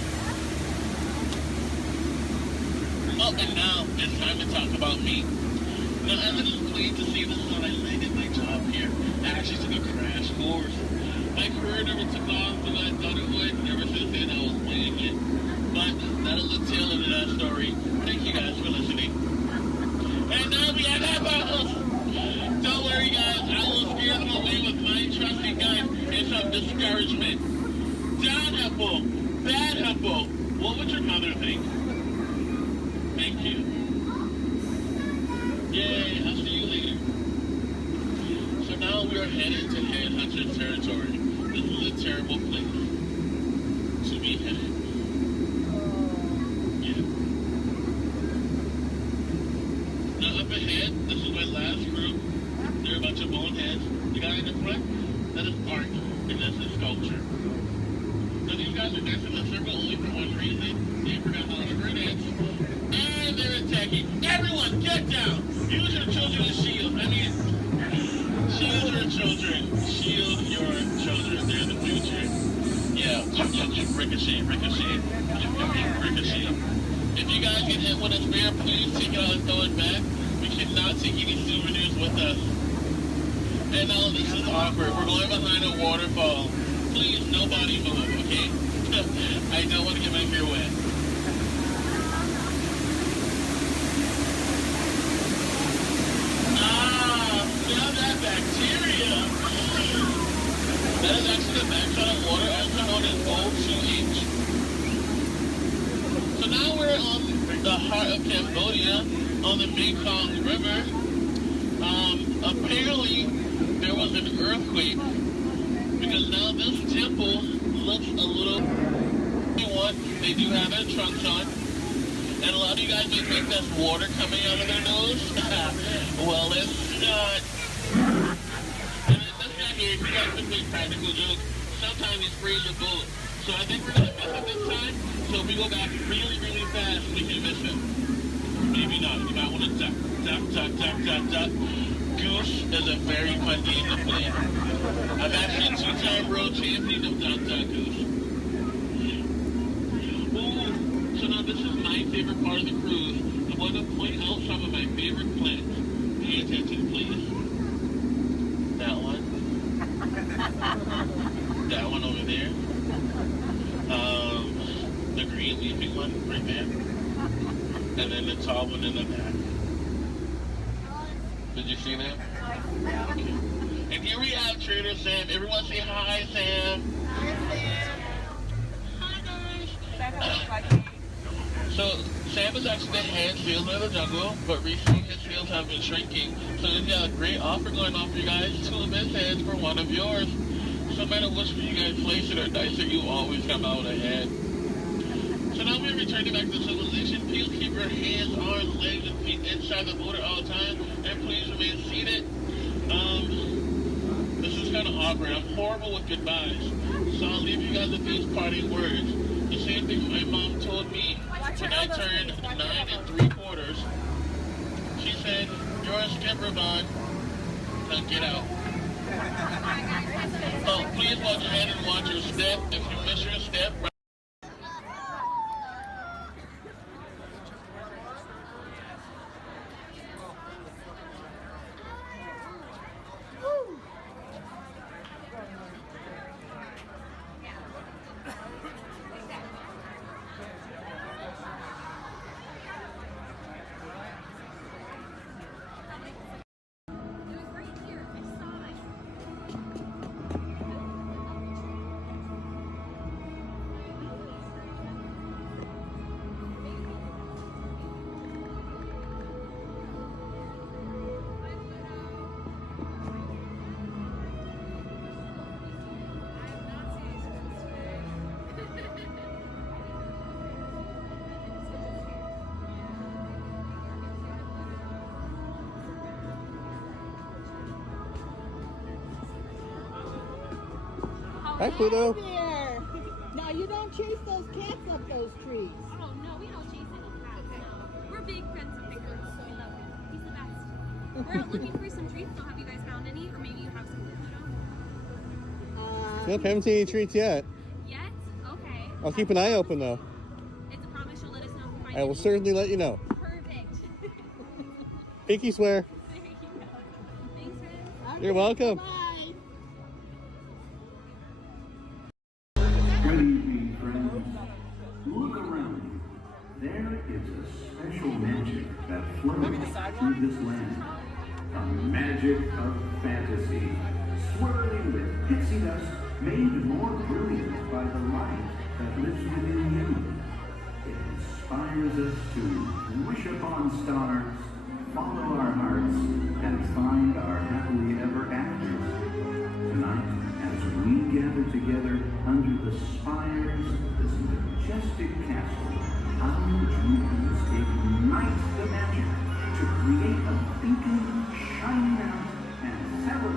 Oh, and now it's time to talk about me. Now, as it is pleased to see this is when I landed my job here. I actually took a crash course. My career never took off the way I thought it would. Ever since then, I was winging it. But that is the tail end of that story. Thank you guys for listening. And now we have apples. Don't worry, guys. I will steer them away with my trusty gun and some discouragement. Down apple, bad apple. What would your mother think? Thank you. Yay, I'll see you later. So now we are headed to Headhunter territory. This is a terrible place to be headed. bone heads. The guy in the front, that is art, and that's a sculpture. So these guys are dancing in a circle only for one reason. They forgot how to dance. And they're attacking. Everyone, get down! Use your children as shields. I mean, shield your children. Shield your children. They're the future. Yeah, ricochet, ricochet. Ricochet. If you guys get hit with a spear, please take it out and throw it back. We cannot take any souvenirs with us. And now this is awkward. We're going behind a waterfall. Please, nobody move, okay? I don't want to get my hair wet. Now that bacteria. That is actually the backside of water, also known as O2H. So now we're on the heart of Cambodia, on the Mekong River. Apparently, there was an earthquake, because now this temple looks a little... They do have their trunks on. And a lot of you guys may think that's water coming out of their nose. Well, it's not. And that's not here. If you guys can make practical jokes, sometimes he sprays a bullet. So I think we're going to miss him this time. So if we go back really, really fast, we can miss him. Maybe not. You might want to duck, duck, duck, duck, duck, duck. Goose is a very fun game to play. I'm actually a two-time world champion of Duck, Duck, Goose. So now this is my favorite part of the cruise. I want to point out some of my favorite plants. Pay attention, please. That one. That one over there. The green leafy one right there. And then the tall one in the back. Did you see that? Okay. And here we have Trader Sam. Everyone say hi, Sam. Hi, guys. So, Sam is actually the head salesman of the jungle, but recently his sales have been shrinking. So he's got a great offer going on for you guys, 2 of his heads for 1 of yours. So no matter which one you guys place it or dice it, you always come out ahead. So now we're returning back to civilization. Please keep your hands, arms, legs, and feet inside the motor all the time, and please remain seated. This is kind of awkward. I'm horrible with goodbyes, so I'll leave you guys with these parting words. The same thing my mom told me when I turned 9 3/4. She said, "You're a skipper, bud. Now get out." Oh, please watch ahead and watch your step. If you miss your step, Hi, Pluto. There. Now you don't chase those cats up those trees. Oh no, we don't chase any cats. No. We're big friends of Pickles. We love him. He's the best. We're out looking for some treats. So have you guys found any? Or maybe you have some Pluto? Nope, haven't seen any treats yet. Yet? Okay. I'll keep an eye open though. It's a promise you'll let us know if you find I will certainly let you know. Perfect. There Pinky swear. you go. Thanks, Riz. You're welcome. Bye. Good evening, friends. Look around you. There is a special magic that flows through this land. A magic of fantasy, swirling with pixie dust, made more brilliant by the light that lives within you. It inspires us to wish upon stars, follow our hearts, and find our happily ever afters. Tonight, as we gather together under the spires of this majestic castle, our dreams ignite the magic to create a beacon shining out and celebrate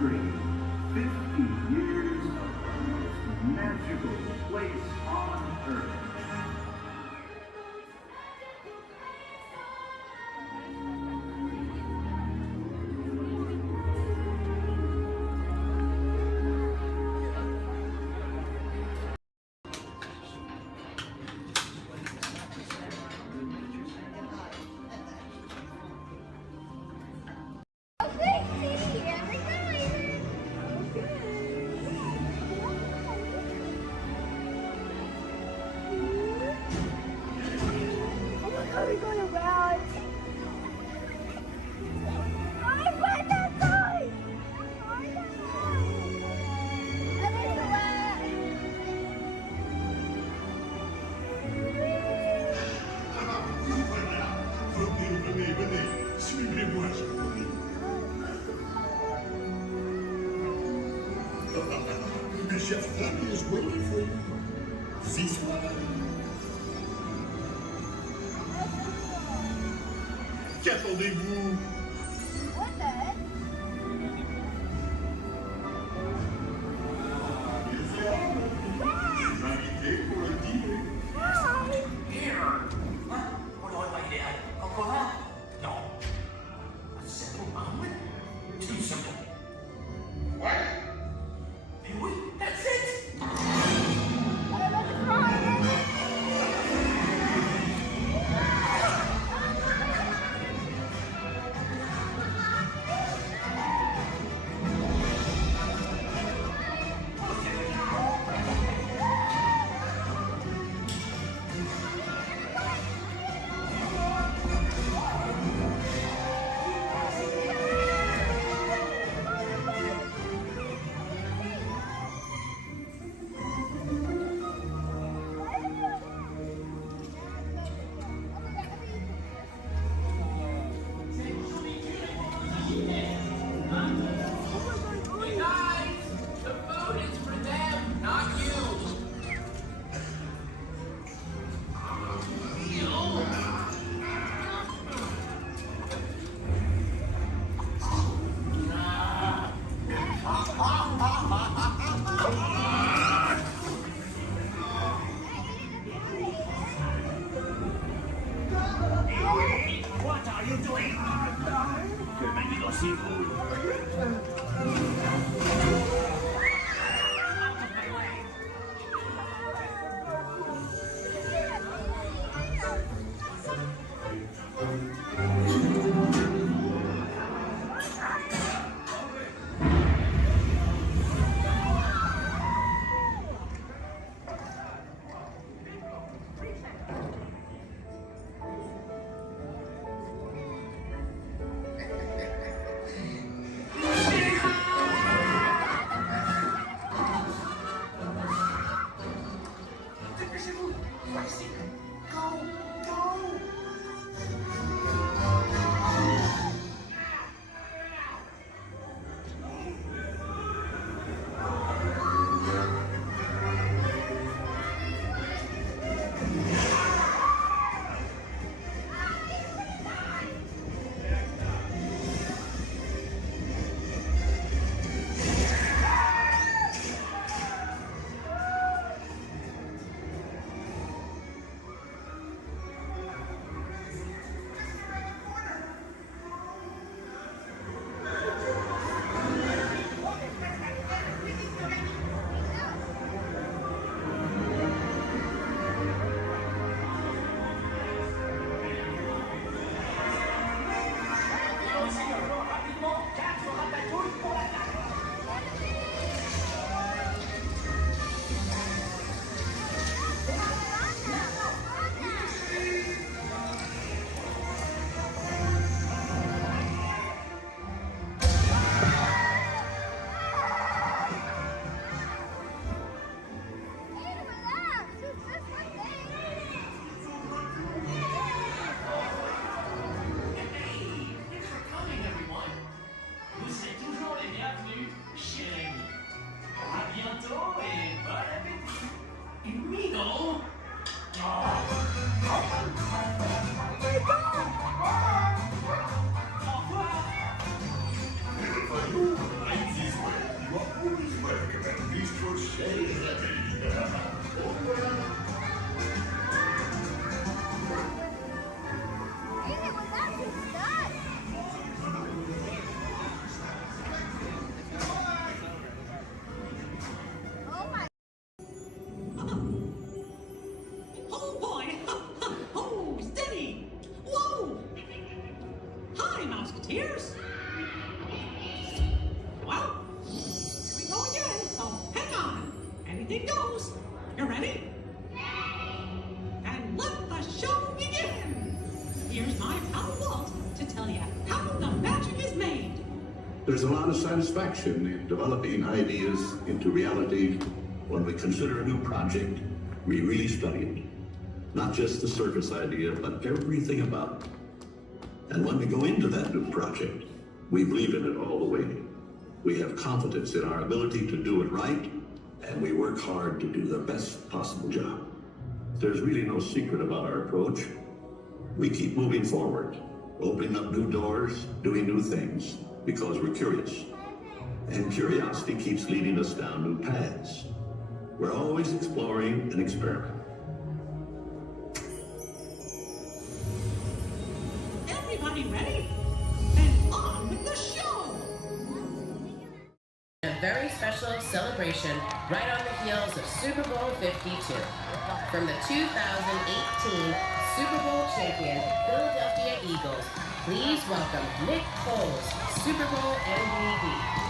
Chef Andy is waiting for you. This way. Qu'attendez-vous? What the heck? Invité pour le dîner. On n'aurait pas idéal. Encore non. A simple omelet? Too simple. What? Eh oui, that's it! What are you doing? Bienvenido, seafood. Oh boy! Oh, steady! Whoa! Hi, Musketeers! Well, here we go again, so hang on. Anything goes. You ready? And let the show begin! Here's my pal Walt to tell you how the magic is made. There's a lot of satisfaction in developing ideas into reality when we consider a new project. We really study it. Not just the surface idea, but everything about it. And when we go into that new project, we believe in it all the way. We have confidence in our ability to do it right and we work hard to do the best possible job. There's really no secret about our approach. We keep moving forward, opening up new doors, doing new things, because we're curious. And curiosity keeps leading us down new paths. We're always exploring and experimenting. Everybody ready? And on with the show! A very special celebration right on the heels of Super Bowl 52. From the 2018 Super Bowl champion Philadelphia Eagles, please welcome Nick Foles, Super Bowl MVP.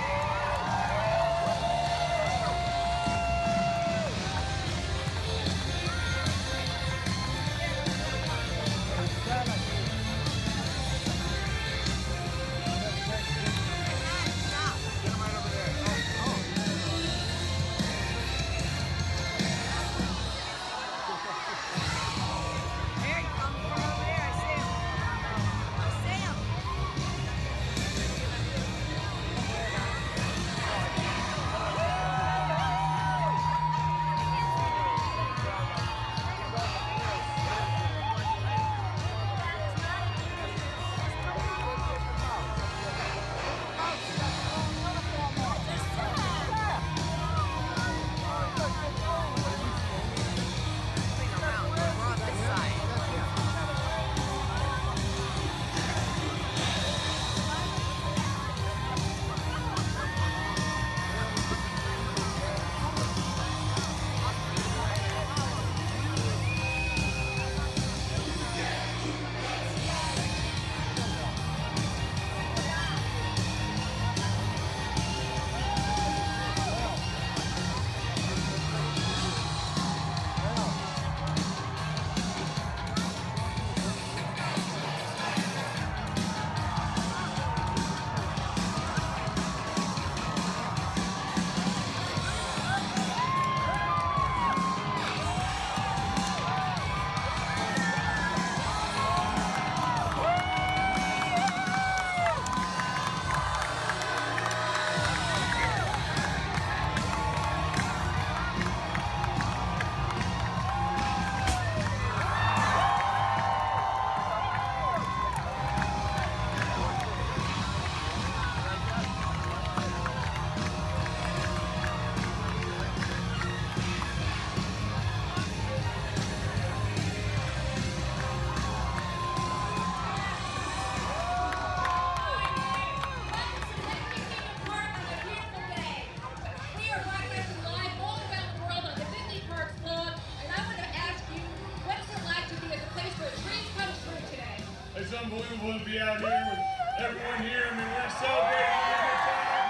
It's unbelievable to be out here with everyone here. I mean, we're celebrating a good time.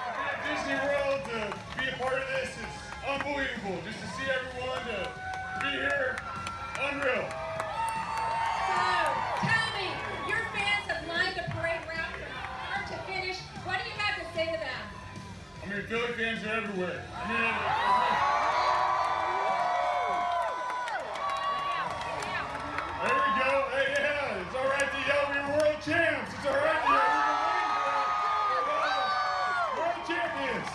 To be at Disney World, to be a part of this, it's unbelievable. Just to see everyone, to be here, unreal. So, tell me, your fans have lined the parade route from start to finish. What do you have to say to them? I mean, Philly fans are everywhere. I mean, there we go. Hey, yeah, it's all right to yell we're world champs. It's all right to yell we're world champions.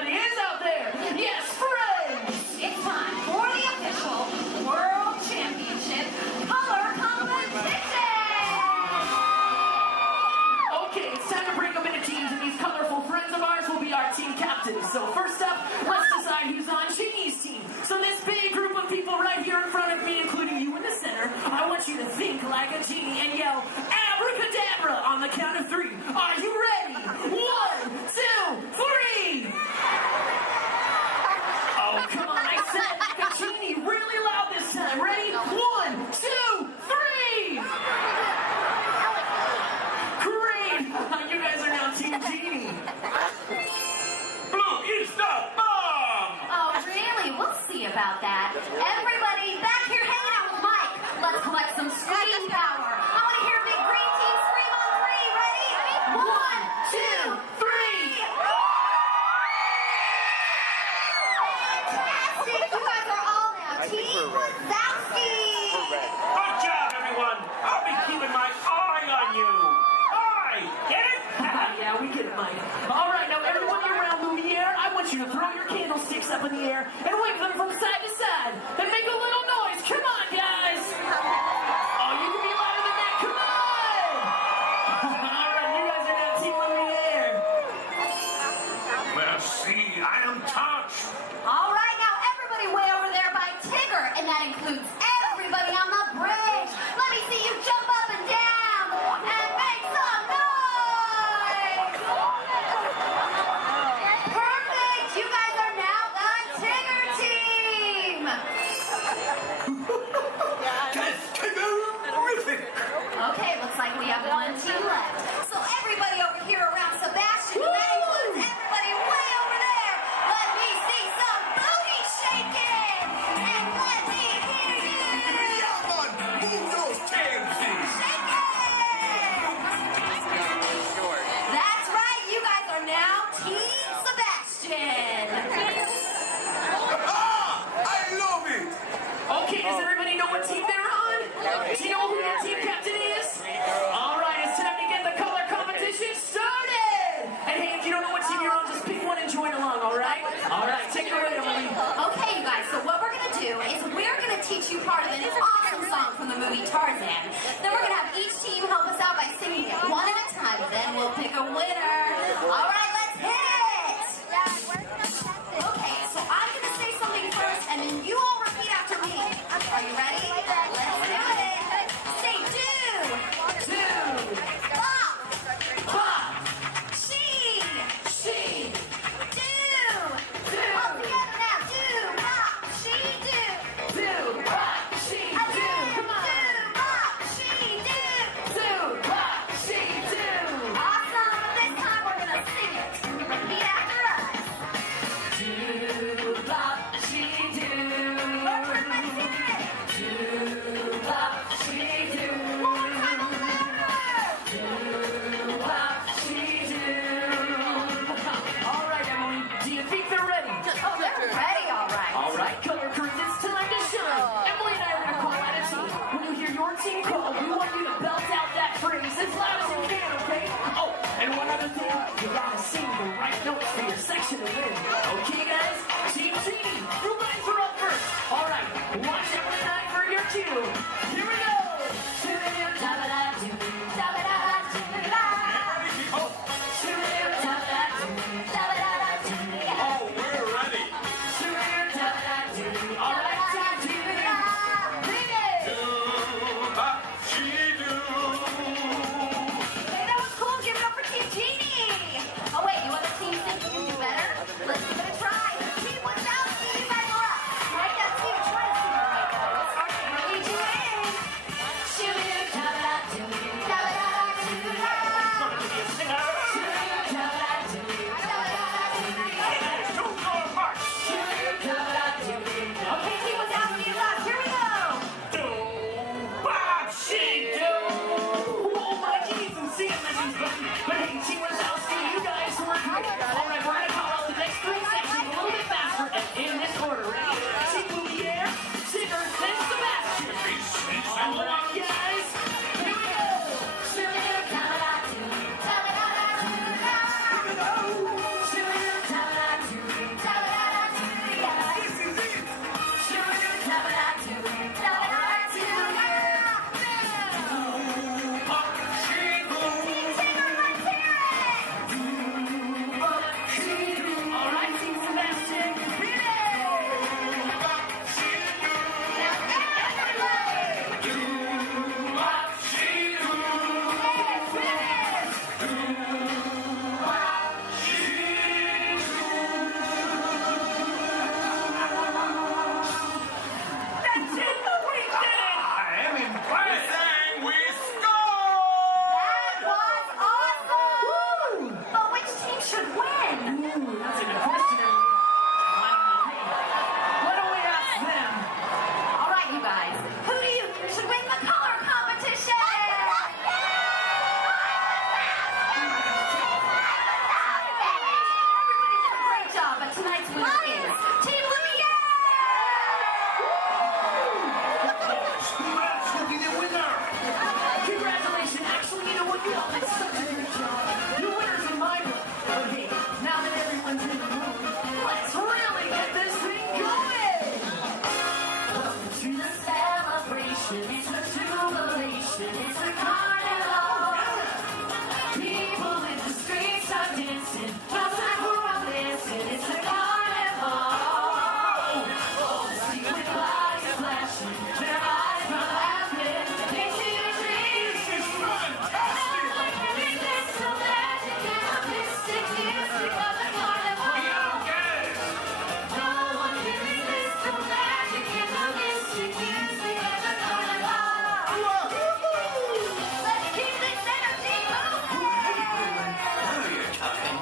everybody is out there. Yes, friends. It's time for the official World Championship Color Competition! Okay, it's time to break up into teams, and these colorful friends of ours will be our team captains. So first up, let's decide who's on Genie's team. So this big group of people right here in front of me, including you in the center, I want you to think like a genie and yell abracadabra on the count of 3. Are you ready? 1, 2, 3! Oh, come on, I said like a genie really loud this time. Ready? 1, 2, 3! Great! You guys are now Team Genie. Blue is the bomb! Oh, really? We'll see about that. Everybody back here hanging out with Mike. Let's collect some scream power. I want to hear a big green team scream on 3. Ready? 1, 2, 3! Fantastic! You guys are all now Team Wazowski! Good job, everyone! I'll be keeping my eye on you! Eye! Get it? Yeah, we get it, Mike. All right, now everyone around Lumiere, I want you to throw your candlesticks up in the air and wave them from side to side and make a little noise. Come on, guys. Oh, you can be louder than that. Come on. All right, you guys are now Team Lumiere. Merci, I am touched! All right, now everybody way over there by Tigger, and that includes everybody on the bridge. Let me see you jump up and down and make some noise. Perfect. You guys are now the Tigger team. That's terrific! Okay, looks like we have one team left. So everybody over here around Sebastian, and that includes everybody way over there. Let me see some booty shaking, and let me hear you. Yeah, man! Move those tailsies! Shake it! That's right, you guys are now Team Sebastian. Ah! I love it! Okay, does everybody know what team they're on? Do you know who your team captain is? All right, it's time to get the color competition started. And hey, if you don't know what team you're on, just pick one and join along, all right? All right, take it away, Emily. Okay, you guys, so what we're going to do is we're going to teach you part of an awesome song from the movie Tarzan. Then we're going to have each team help us out by singing it one at a time. Then we'll pick a winner. All right, let's hit it. Okay, so I'm going to say something first, and then you all repeat after me. Are you ready? Let's do it. Say do. Bop. Pop. She. She. Do. All together now. Do. Bop. She. Do. Do. Pop. She. Do. Come on. Do. Bop. She. Do. Do. Pop. She. Do. Awesome. This time we're gonna sing it. Repeat after us. Do. Pop. She. Do. Or everybody sing it. Do. Pop. She. Do. One more time, a little louder. Do. Pop. She. Do. All right, Emily. Do you think they're ready? Oh, they're ready, all right. All right, color crews, it's time to shine. Emily and I are going to call out a team. When you hear your team call, we want you to belt out that phrase as loud as you can, okay? Oh, and one other thing, you gotta sing the right notes for your section to win. Okay, guys? Team Genie, you guys are up first. All right, watch Emily and I for your cue. Here we go. Da-ba-da-doo, da-ba-da-da-doo, da. Da-ba-da-da-doo, yeah. Oh, we're ready! All right, Team Genie. Bring it. Do, bop, she do! Hey, that was cool. Give it up for Team Genie. Oh, wait, you other teams think you can do better? Let's give it a try. Team Wazowski, you guys are up. Right now, Team, try to sing the right notes. 3, 2, and tonight's winner is Team Lumiere! Congrats, looking the winner! Congratulations. Actually, you know what? You all did such a good job. Your winner's in my book. But hey, now that everyone's in the room, let's really get this thing going! Welcome to the celebration. It's a jubilation. It's a carnival. People in the streets are dancing. No time for all dancing. It's a carnival. All the secret lights flashing. Their eyes are laughing. Into your dreams. This is fantastic! It's so magic and a mystic music of the carnival. No one can resist the magic and the mystic music of the carnival. Let's keep this energy moving. Now you're talking.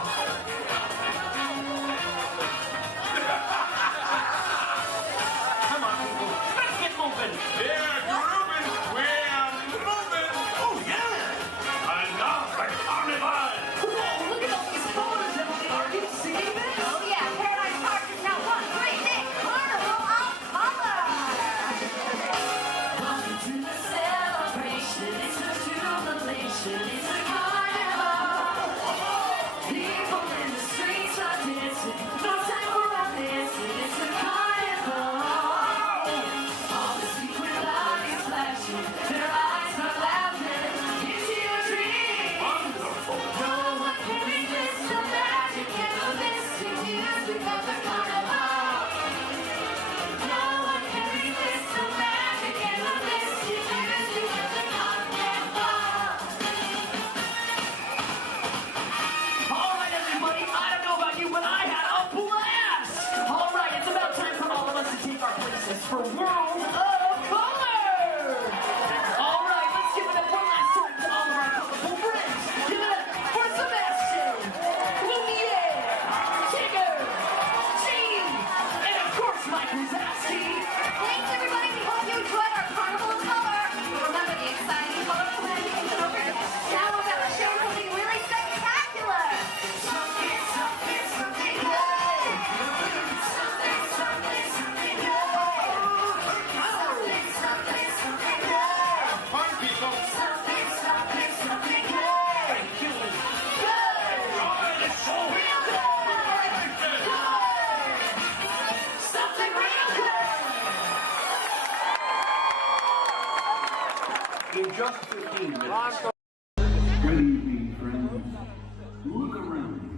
Come on, people. Let's get moving. Yeah, grooving. We're moving. Oh, yeah. And now for carnival. Whoa, look at all these photos, Emily. Are you seeing this? Oh yeah, Paradise Park is now one great big carnival of color. Welcome to the celebration. It's a jubilation. It's a carnival. People in the streets are dancing. No time for our dancing. It's a carnival. All the secret lights flashing. Their eyes are laughing. Into your dreams. Wonderful. No one can resist the magic and the mystic music of the carnival. No one can resist the magic and the mystic music of the carnival. All right, everybody. I don't know about you, but I had a blast. All right, it's about time for all of us to take our places for World of Color. All right, let's give it up one last time to all of our colorful friends. Give it up for Sebastian, Lumiere, Tigger, Gene, and of course, Mike Wazowski. Thanks, everybody. We hope you enjoyed our carnival of color. Remember the exciting colorful animations over here. Now we're going to show something really spectacular. Something, something, something good. Something, something, something good. Something, something, something good. Fun, people. Something, something, something good. Thank you. Good. Oh, it's so Real good. Good. Something real good. In just 15 minutes. Good evening, friends. Look around you.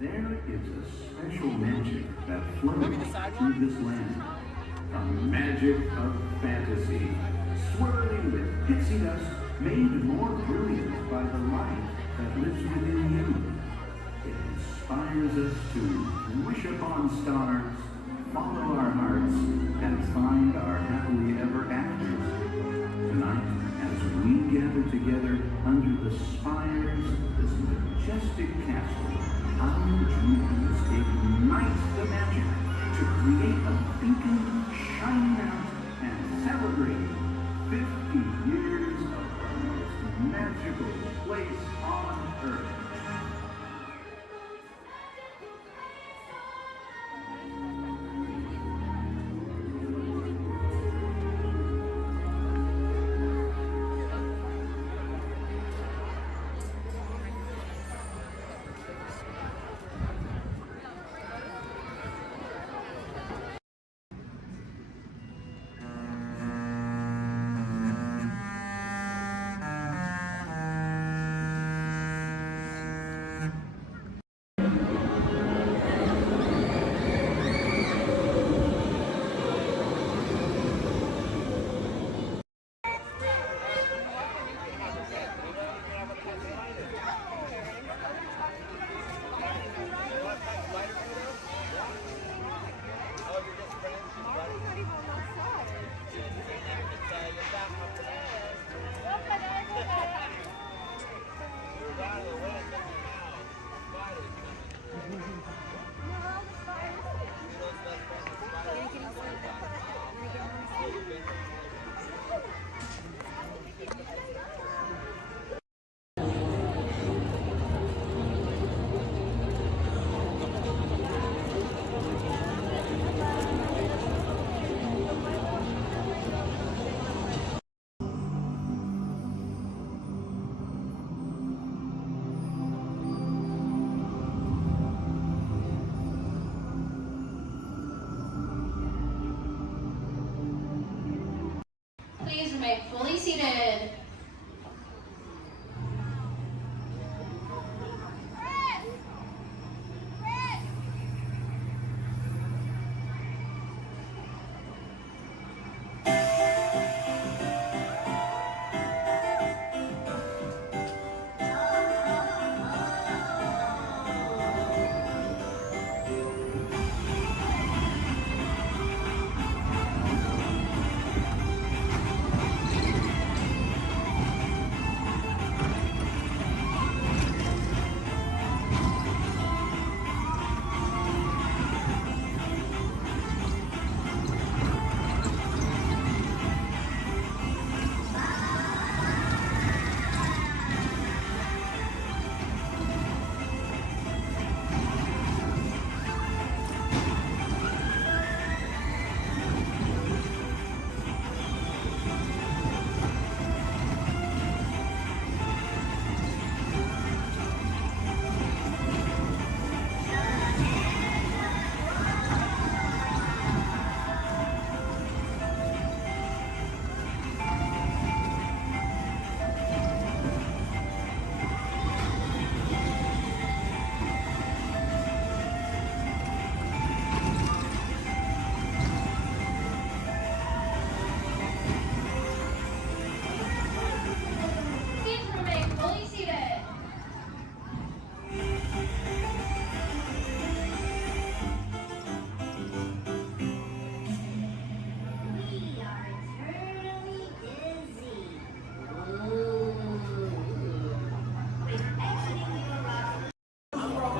There is a special magic that flows through this land. A magic of fantasy, swirling with pixie dust, made more brilliant by the light that lives within you. It inspires us to wish upon stars, follow our hearts, and find our happily ever afters. Tonight, as we gather together under the spires of this majestic castle, our dreams ignite the magic to create a beacon shining out and celebrating 50 years of the most magical place on earth. remain fully seated.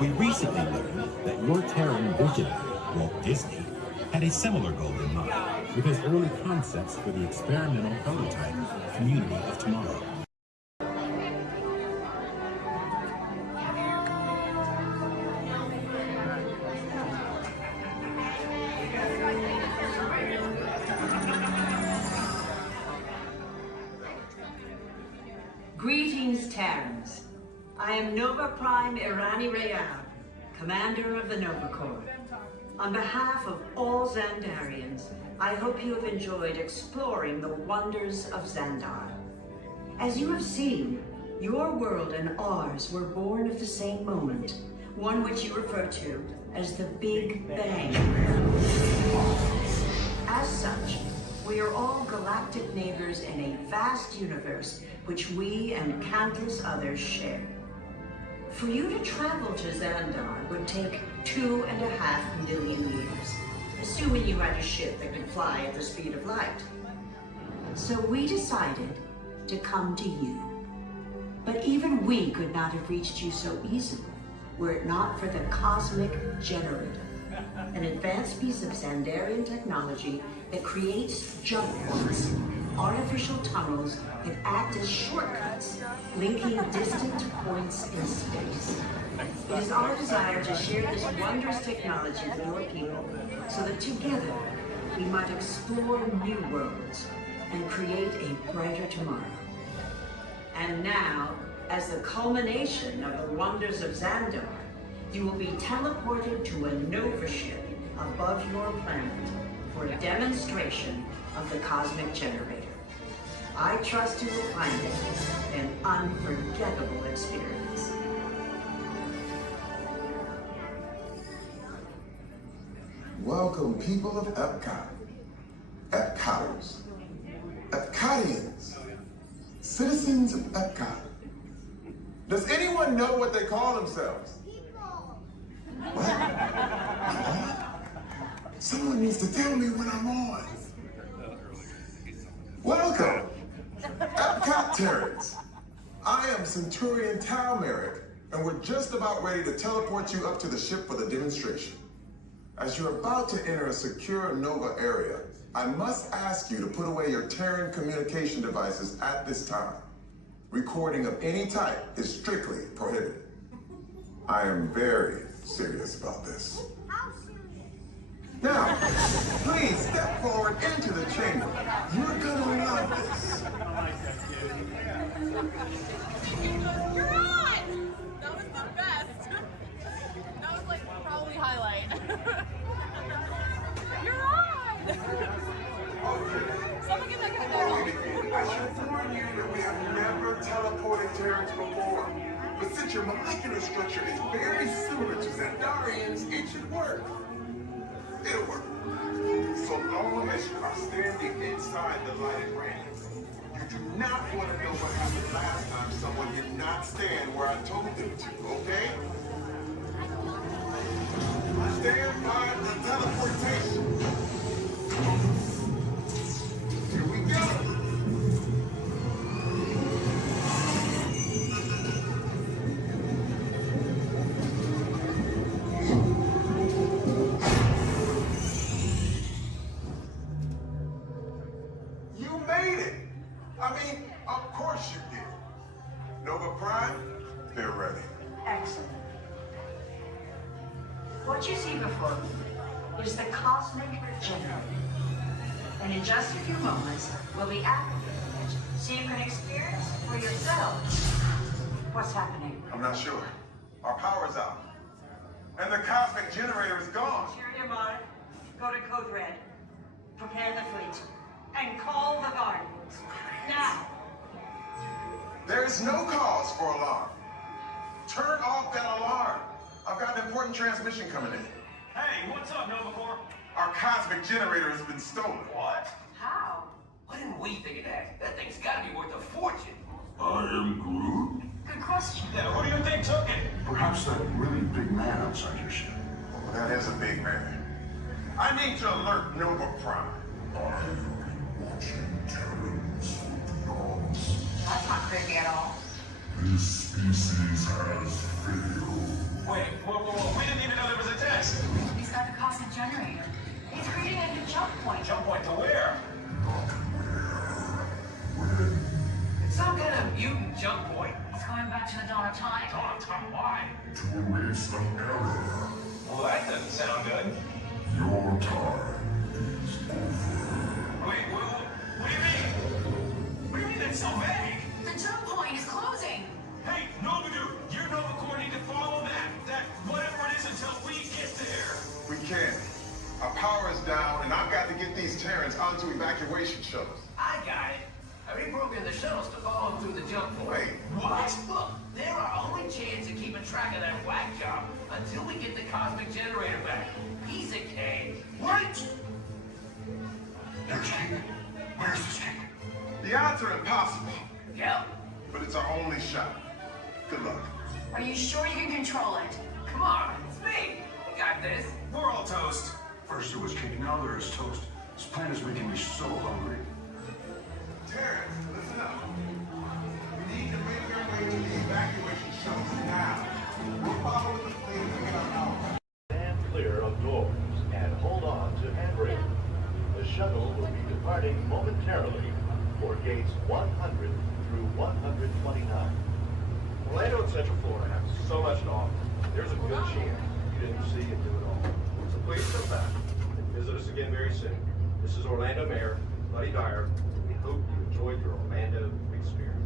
We recently learned that your Terran visionary, Walt Disney, had a similar goal in mind with his early concepts for the experimental prototype Community of Tomorrow. Greetings, Terrans. I am Nova Prime Irani Rayal, commander of the Nova Corps. On behalf of all Xandarians, I hope you have enjoyed exploring the wonders of Xandar. As you have seen, your world and ours were born of the same moment, one which you refer to as the Big Bang. As such, we are all galactic neighbors in a vast universe which we and countless others share. For you to travel to Xandar would take 2.5 million years, assuming you had a ship that could fly at the speed of light. So we decided to come to you. But even we could not have reached you so easily were it not for the Cosmic Generator, an advanced piece of Xandarian technology that creates jump points, artificial tunnels that act as shortcuts, linking distant points in space. It is our desire to share this wondrous technology with your people so that together we might explore new worlds and create a brighter tomorrow. And now, as the culmination of the wonders of Xandar, you will be teleported to a Nova ship above your planet for a demonstration of the Cosmic Generator. I trust you will find it an unforgettable experience. Welcome, people of Epcot, Epcoters, Epcotians, citizens of Epcot. Does anyone know what they call themselves? What? Someone needs to tell me when I'm on. Welcome, Epcot Terrans. I am Centurion Tal Merrick, and we're just about ready to teleport you up to the ship for the demonstration. As you're about to enter a secure Nova area, I must ask you to put away your Terran communication devices at this time. Recording of any type is strictly prohibited. I am very serious about this. Now, please step forward into the chamber. You're gonna love this. You're on! That was the best. That was like probably highlight. You're on! Someone get that guy back on. that your molecular structure is very similar to Xandarian's, it should work. It'll work. So long as you are standing inside the lighted ramp. You do not want to know what happened last time someone did not stand where I told them to, okay? Stand by for teleportation. Here we go. You made it. I mean, of course you did. Nova Prime, they're ready. Excellent. What you see before you is the cosmic generator. And in just a few moments, we'll be activating it so you can experience for yourself what's happening. I'm not sure. Our power's out. And the cosmic generator is gone. Cheer Mark. Go to Code Red. Prepare the fleet. And call the Guardians. Now. There is no cause for alarm. Turn off that alarm. I've got an important transmission coming in. Hey, what's up, Nova Corps? Our cosmic generator has been stolen. What? How? Why didn't we think of that? That thing's gotta be worth a fortune. I am Groot. Good question. Yeah, who do you think took it? Perhaps that really big man outside your ship. Oh, that is a big man. I need to alert Nova Prime. I'm watching Terrans for beyond. That's not creepy at all. This species has failed. Wait, whoa, we didn't even know there was a test. He's got the cosmic generator. He's creating a new jump point. Jump point to where? Not where. When? It's some kind of mutant jump point. It's going back to the dawn of time. Dawn of time, why? To erase an error. Well, that doesn't sound good. Your time is over. Wait, what do you mean? What do you mean that's so vague? The jump point is closing. Hey, Nova Dude, you Nova Corps need to follow that whatever it is until we get there. We can. Our power is down, and I've got to get these Terrans onto evacuation shuttles. I got it. I reprogrammed the shuttles to follow them through the jump point. Wait. What? Look, they're our only chance of keeping track of that whack job until we get the cosmic generator back. Piece of cake. What? There's King. Where's this King? The odds are impossible. Yeah. But it's our only shot. Good luck. Are you sure you can control it? Come on, it's me. We got this. We're all toast. First there was cake, now there is toast. This plan is making me so hungry. Terrans, listen up. We need to make our way to the evacuation shuttles now. We'll follow the fleet and get our power. Stand clear of doors and hold on to handrails. The shuttle will be departing momentarily for gates 100 through 129. Orlando and Central Florida have so much to offer. There's a good chance you didn't see and do it all. So please come back and visit us again very soon. This is Orlando Mayor Buddy Dyer. We hope you enjoyed your Orlando experience.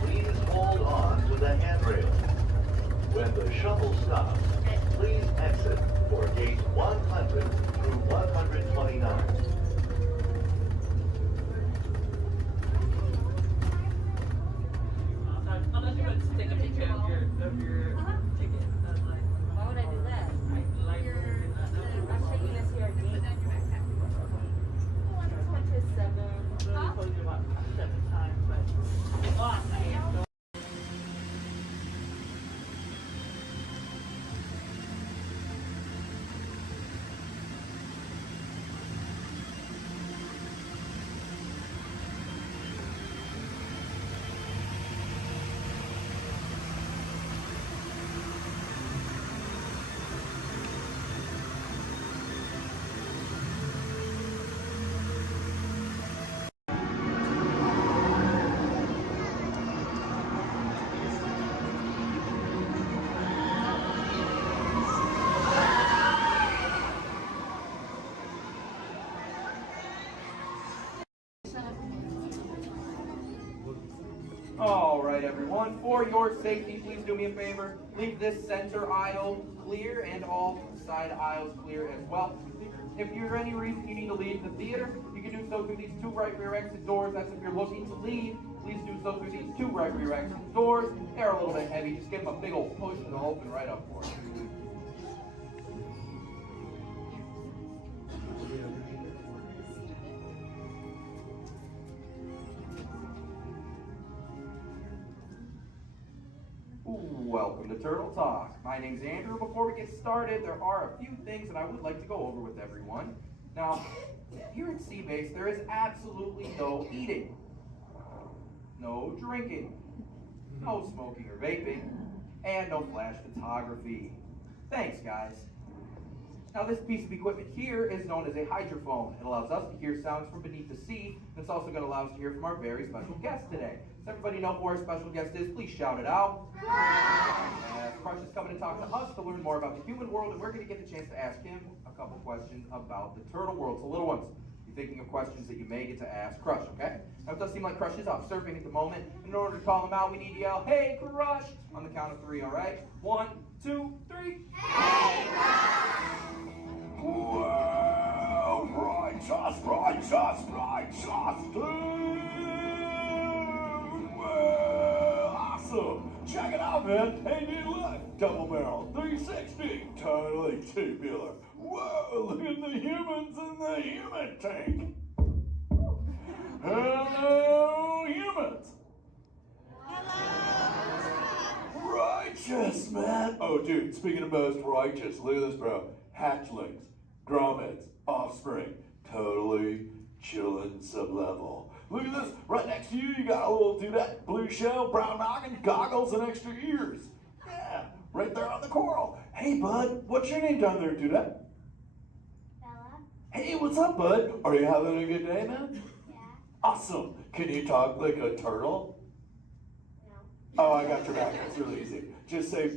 Please hold on to the handrail. When the shuttle stops, please exit for gate 100 through 129. Unless you want to take a picture of your ticket. Why would I do that? I'm taking this here gate. I just went to 7. Really told you about 7 times, but right, everyone. For your safety, please do me a favor. Leave this center aisle clear and all side aisles clear as well. If for any reason you need to leave the theater, you can do so through these two right rear exit doors. That's if you're looking to leave. Please do so through these two right rear exit doors. They're a little bit heavy. Just give them a big old push and they'll open right up for you. Welcome to Turtle Talk. My name's Andrew. Before we get started, there are a few things that I would like to go over with everyone. Now, here at Seabase, there is absolutely no eating, no drinking, no smoking or vaping, and no flash photography. Thanks, guys. Now, this piece of equipment here is known as a hydrophone. It allows us to hear sounds from beneath the sea, and it's also going to allow us to hear from our very special guest today. Does everybody know who our special guest is? Please shout it out. Crush is coming to talk to us to learn more about the human world, and we're going to get the chance to ask him a couple questions about the turtle world. So, little ones, you're thinking of questions that you may get to ask Crush, okay? Now, it does seem like Crush is off surfing at the moment. In order to call him out, we need to yell, "Hey, Crush!" on the count of 3, all right? 1, 2, 3. Hey, Crush! Well, righteous, well, awesome. Check it out, man. Hey, dude, look. Double barrel, 360, totally tubular. Whoa, look at the humans in the human tank. Hello, humans. Righteous, man. Oh, dude, speaking of most righteous, look at this, bro. Hatchlings, grommets, offspring, totally chillin' sub-level. Look at this, right next to you, you got a little dudette, blue shell, brown noggin, goggles, and extra ears. Yeah, right there on the coral. Hey, bud, what's your name down there, dudette? Bella. Hey, what's up, bud? Are you having a good day, man? Yeah. Awesome. Can you talk like a turtle? No. Oh, I got your back. It's really easy. Just say,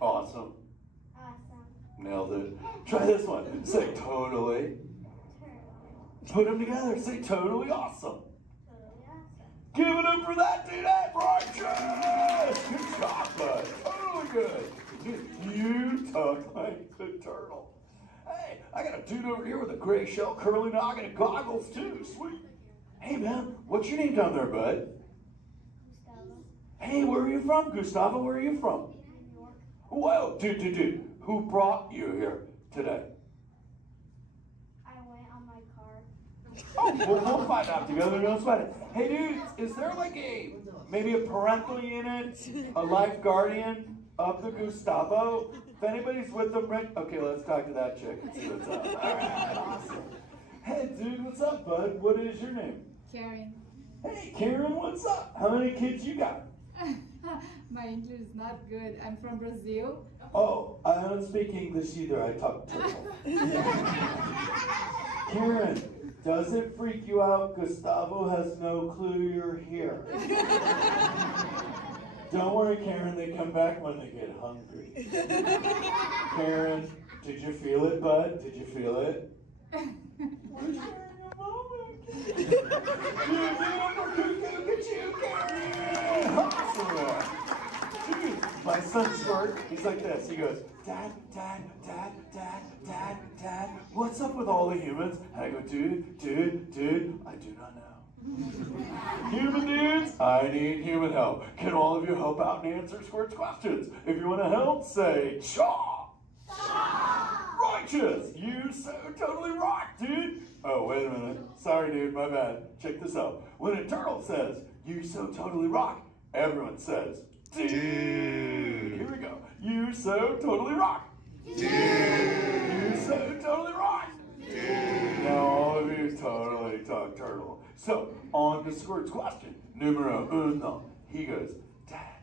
awesome. Awesome. Nailed it. Try this one. Say totally. Put them together. Say totally awesome. Totally awesome. Give it up for that dude. That righteous. Good job, bud. Totally good. You talk like a turtle. Hey, I got a dude over here with a gray shell, curly noggin, and goggles too. Sweet. Hey, man, what's your name down there, bud? Gustavo. Hey, where are you from, Gustavo? Where are you from? New York. Whoa, dude. Who brought you here today? I went on my car. Oh, we'll find out together. Don't sweat it. Hey, dude, is there like maybe a parental unit, a life guardian of the Gustavo? If anybody's with them, right? Okay, let's talk to that chick and see what's up. All right, awesome. Hey, dude, what's up, bud? What is your name? Karen. Hey, Karen, what's up? How many kids you got? My English is not good. I'm from Brazil. Oh, I don't speak English either. I talk turtle. Karen, does it freak you out Gustavo has no clue you're here? Don't worry, Karen. They come back when they get hungry. Karen, did you feel it, bud? Did you feel it? We're sharing a moment. Dude, look at you, Karen. Awesome. Dude, my son Squirt, he's like this. He goes, Dad, what's up with all the humans? And I go, dude, I do not know. Human dudes, I need human help. Can all of you help out and answer Squirt's questions? If you want to help, say, Chaw! Righteous! You so totally rock, dude! Oh, wait a minute. Sorry, dude, my bad. Check this out. When a turtle says, you so totally rock, everyone says, dude! Here we go. You so totally rock! Dude! You so totally rock! Dude! Now all of you totally talk turtle. So, on to Squirt's question. Numero uno. He goes, Dad,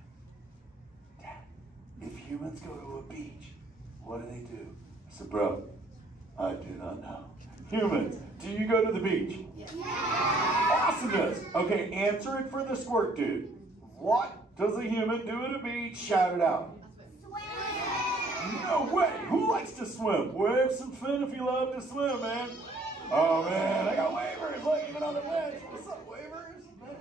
if humans go to a beach, what do they do? I said, bro, I do not know. Humans, do you go to the beach? Yeah. Awesomeness. Okay, answer it for the Squirt dude. What does a human do at a beach? Shout it out. Swim. No way. Who likes to swim? Wave some fin if you love to swim, man. Oh man, I got wavers. Look, even on the bench. What's up, wavers? Nice.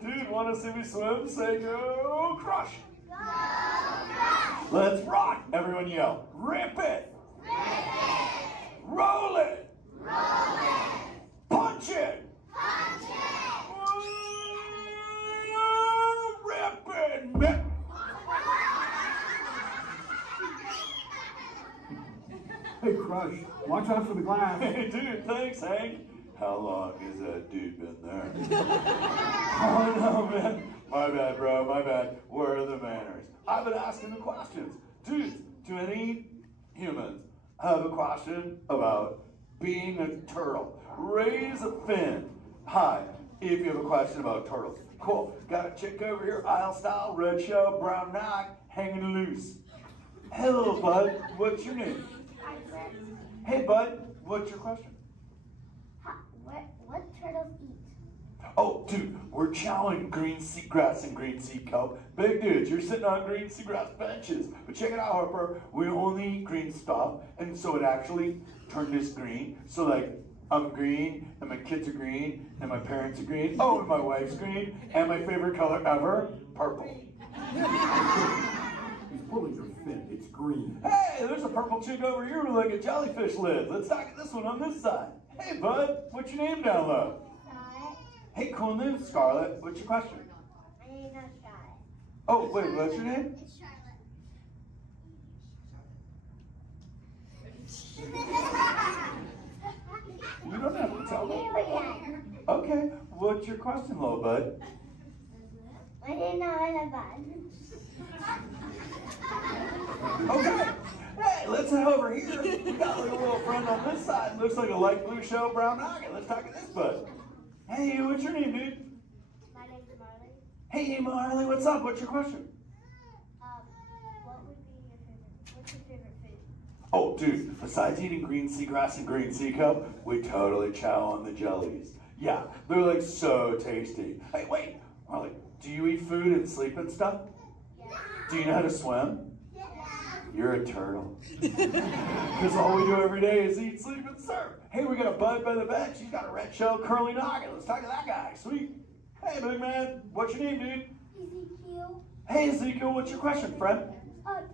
Dude, want to see me swim? Say go crush. Go crush. Let's rock. Everyone yell. Rip it. Rip it. Roll it. Roll it. Punch it. Punch it. Rip it. Rip. Hey, Crush, watch out for the glass. Hey, dude, thanks, Hank. How long has that dude been there? Oh, no, man. My bad, bro, my bad. Where are the manners? I've been asking the questions. Dudes, do any humans have a question about being a turtle? Raise a fin. Hi, if you have a question about turtles. Cool. Got a chick over here, aisle style, red shell, brown knock, hanging loose. Hello, bud. What's your name? Hey, bud. What's your question? What turtles eat? Oh, dude, we're chowing green seagrass and green sea kelp. Big dudes, you're sitting on green seagrass benches. But check it out, Harper. We only eat green stuff, and so it actually turned us green. So, like, I'm green, and my kids are green, and my parents are green. Oh, and my wife's green, and my favorite color ever, purple. He's pulling your fin. It's green. Hey, there's a purple chick over here with like a jellyfish lid. Let's talk to this one on this side. Hey, bud, what's your name down low? Hey, cool name, Scarlett. What's your question? My name's not Scarlett. Oh, wait, what's your name? It's Charlotte. You don't have to tell me. Okay, what's your question, little bud? My name's not bad. Okay. Hey, let's head over here. We got a little friend on this side. Looks like a light blue shell, brown nugget. Let's talk to this bud. Hey, what's your name, dude? My name's Marley. Hey, Marley, what's up? What's your question? What's your favorite food? Oh, dude, besides eating green seagrass and green sea kelp, we totally chow on the jellies. Yeah, they're like so tasty. Hey, wait, Marley, do you eat food and sleep and stuff? Yeah. Do you know how to swim? Yeah. You're a turtle. Because all we do every day is eat, sleep, and surf. Hey, we got a bud by the bench. He's got a red shell curly noggin. Let's talk to that guy. Sweet. Hey, big man. What's your name, dude? Ezekiel. Hey, Ezekiel. What's your question, friend? How do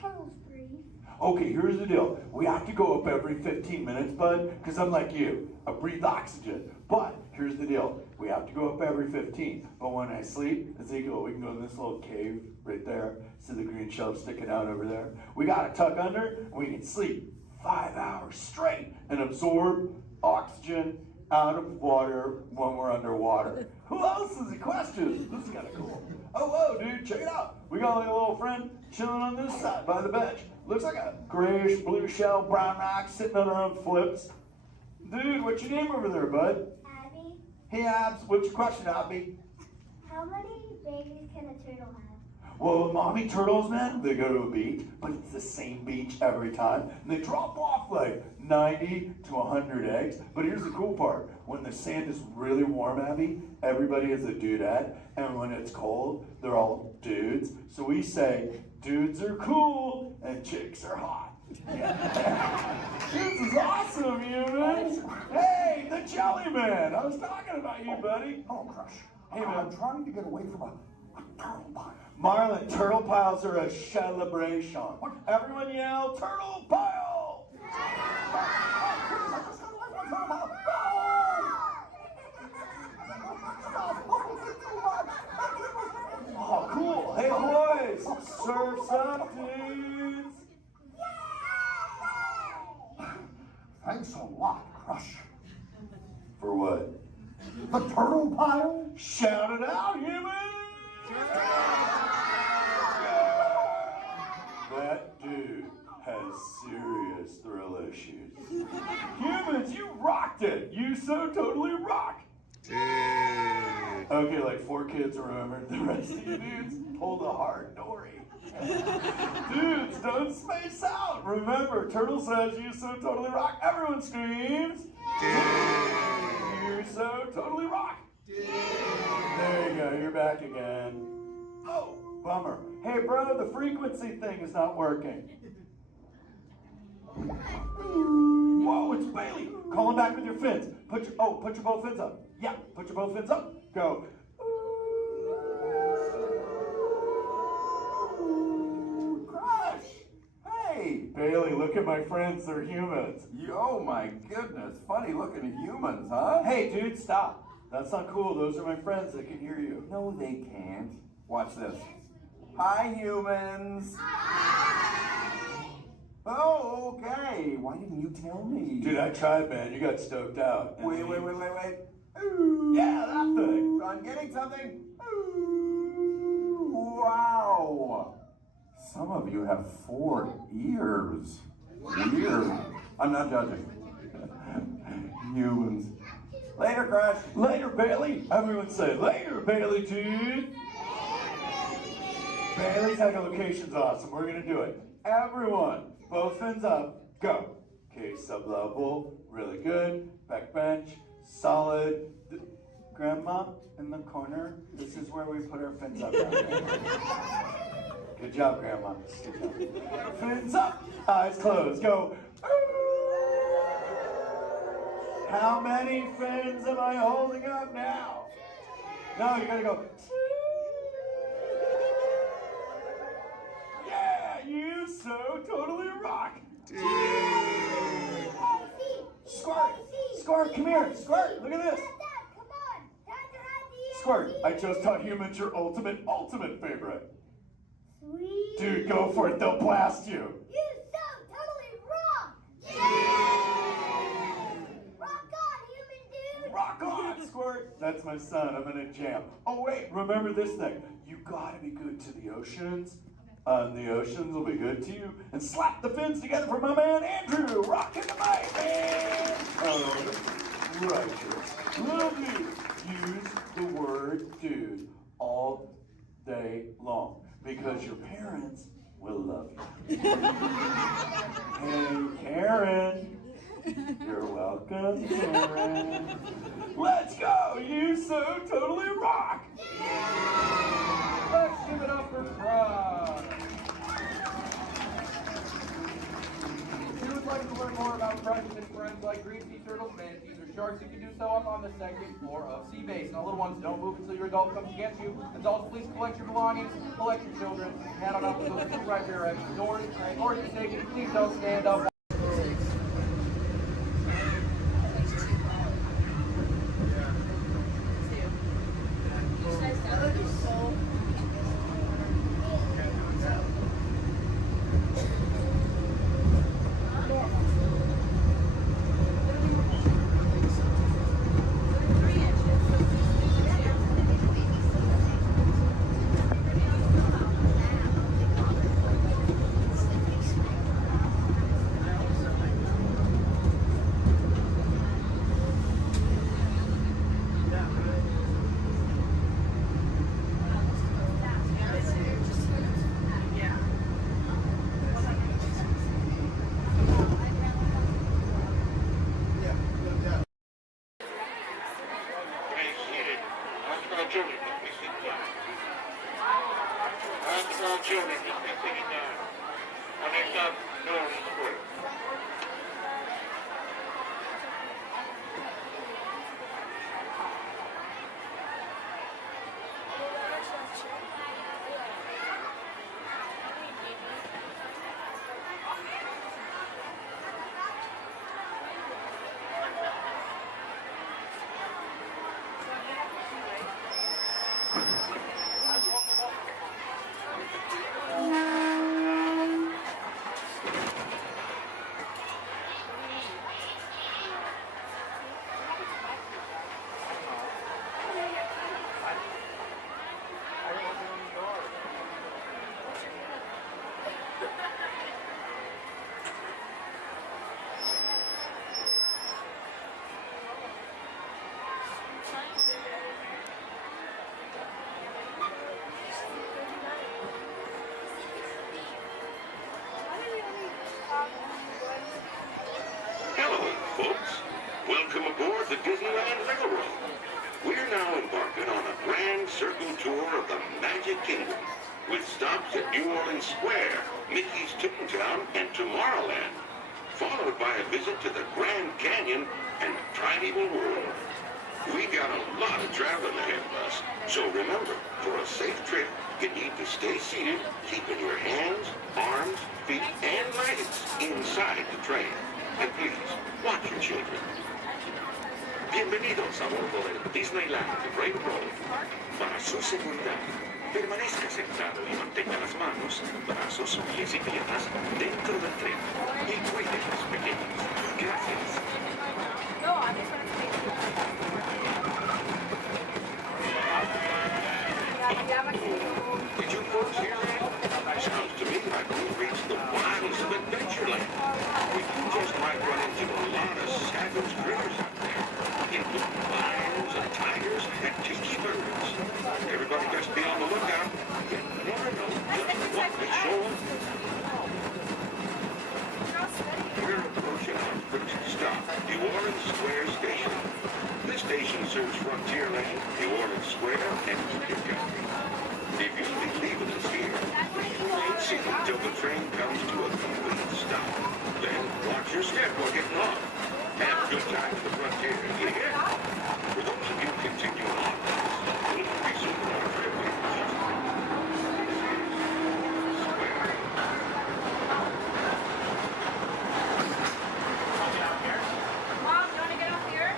turtles breathe? Okay, here's the deal. We have to go up every 15 minutes, bud, because I'm like you. I breathe oxygen. But here's the deal. We have to go up every 15. But when I sleep, Ezekiel, we can go in this little cave right there. See the green shell sticking out over there? We got to tuck under, and we can sleep 5 hours straight and absorb oxygen out of water when we're underwater. Who else has a question? This is kind of cool. Oh, whoa, dude, check it out. We got like a little friend chilling on this side by the bench. Looks like a grayish blue shell, brown ox sitting on her own flips. Dude, what's your name over there, bud? Abby. Hey, Abs, what's your question, Abby? How many babies can a turtle have? Well, mommy turtles, man, they go to a beach, but it's the same beach every time. And they drop off like 90 to 100 eggs. But here's the cool part. When the sand is really warm, Abby, everybody is a dudette. And when it's cold, they're all dudes. So we say, dudes are cool and chicks are hot. This is awesome, humans. Hey, the Jelly Man. I was talking about you, buddy. Oh, Crush. Hey, man. I'm trying to get away from a turtle pile. Marlon, turtle piles are a celebration. Everyone yell, turtle pile! Oh, cool. Hey, boys, surf's up, dudes. Thanks a lot, Crush. For what? The turtle pile? Shout it out, humans! That dude has serious thrill issues. Humans, you rocked it! You so totally rock! Okay, like 4 kids remembered. The rest of you dudes pulled a hard Dory. Dudes, don't space out! Remember, Turtle says you so totally rock. Everyone screams! You so totally rock! There you go, you're back again. Oh, bummer. Hey, bro, the frequency thing is not working. Whoa, it's Bailey. Call him back with your fins. Put your both fins up. Yeah, put your both fins up. Go. Bailey, look at my friends, they're humans. Oh my goodness, funny looking humans, huh? Hey, dude, stop. That's not cool. Those are my friends. They can hear you. No, they can't. Watch this. Hi, humans. Oh, okay. Why didn't you tell me? Dude, I tried, man. You got stoked out. Wait. Yeah, that thing. I'm getting something. Ooh, wow. Some of you have 4 ears. Weird. I'm not judging. Humans. Later, Crush. Later, Bailey. Everyone say, later, Bailey, dude. Bailey's echolocation's awesome. We're going to do it. Everyone, both fins up. Go. Okay, sub-level. Really good. Back bench. Solid. Grandma, in the corner. This is where we put our fins up. Good job, Grandma. Good job. Fins up. Eyes closed. Go. How many fins am I holding up now? No, you gotta go. Yeah, you so totally rock. Squirt, come here. Squirt, look at this. Squirt, I just taught humans your ultimate favorite. Sweet. Dude, go for it. They'll blast you. You so totally rock. Yeah. Rock on, human dude. Rock on, Squirt. That's my son. I'm in a jam. Oh, wait. Remember this thing. You gotta be good to the oceans. And the oceans will be good to you. And slap the fins together for my man, Andrew. Rockin' the mic, man. Oh, righteous. Lovely. Use the word dude all day long. Because your parents will love you. Hey, Karen. You're welcome, Karen. Let's go! You so totally rock! Let's give it up for Crush. If you would like to learn more about Crush and his friends like green sea turtles, manatees, or sharks, you can do so up on the second floor of Sea Base. Now, little ones, don't move until your adult comes to get you. Adults, please collect your belongings, collect your children, head on up to those 2 right rear exit doors, or if you're safety, please don't stand up. Welcome aboard the Disneyland Railroad. We're now embarking on a grand circle tour of the Magic Kingdom, with stops at New Orleans Square, Mickey's Toontown, and Tomorrowland, followed by a visit to the Grand Canyon and Primeval World. We got a lot of traveling ahead of us. So remember, for a safe trip, you need to stay seated, keeping your hands, arms, feet, and legs inside the train. And please, watch your children. Bienvenidos a bordo del Disneyland Railroad. Para su seguridad, permanezca sentado y mantenga las manos, brazos, pies y piernas dentro del tren. Y cuide a los pequeños. Gracias. No, I just wanted to make Did you folks hear that? Sounds to me like we've reached the wilds of Adventureland. We just might run into a lot of savage critters out there. Including lions and tigers and tiki birds. Everybody just be on the lookout. You never know just what may show up. We're approaching our first stop, New Orleans Square Station. This station serves Frontierland, New Orleans Square, and Utica. If you'll be leaving us here, please remain seated until the train comes to a complete stop. Then watch your step while getting off. Have a good time at the frontier, you hear? For those of you continuing on, we'll resume our trip in just a minute. Mom, you want to get up here?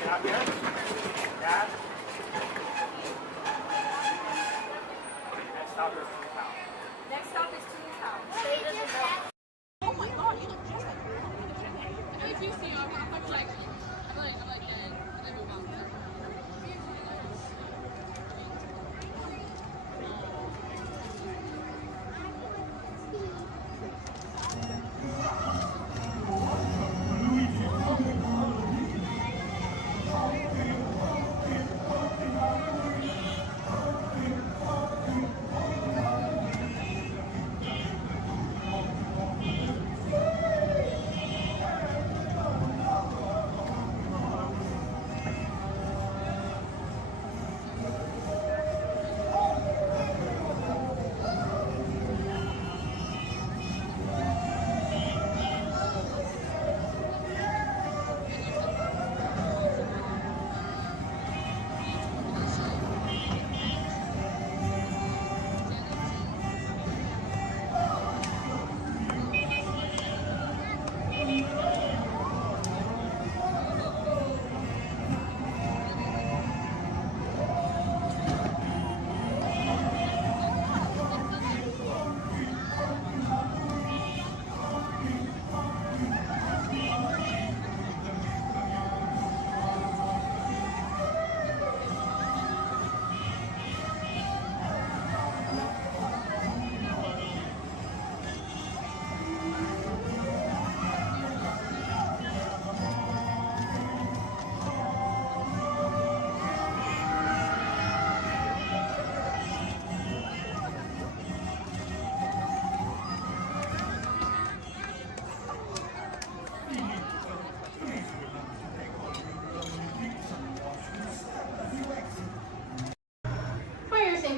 Get out here. Dad. Next stop is town. Next stop is Toontown. Oh my god, you look just like her. I know if you see her, I'm like that. And then move on.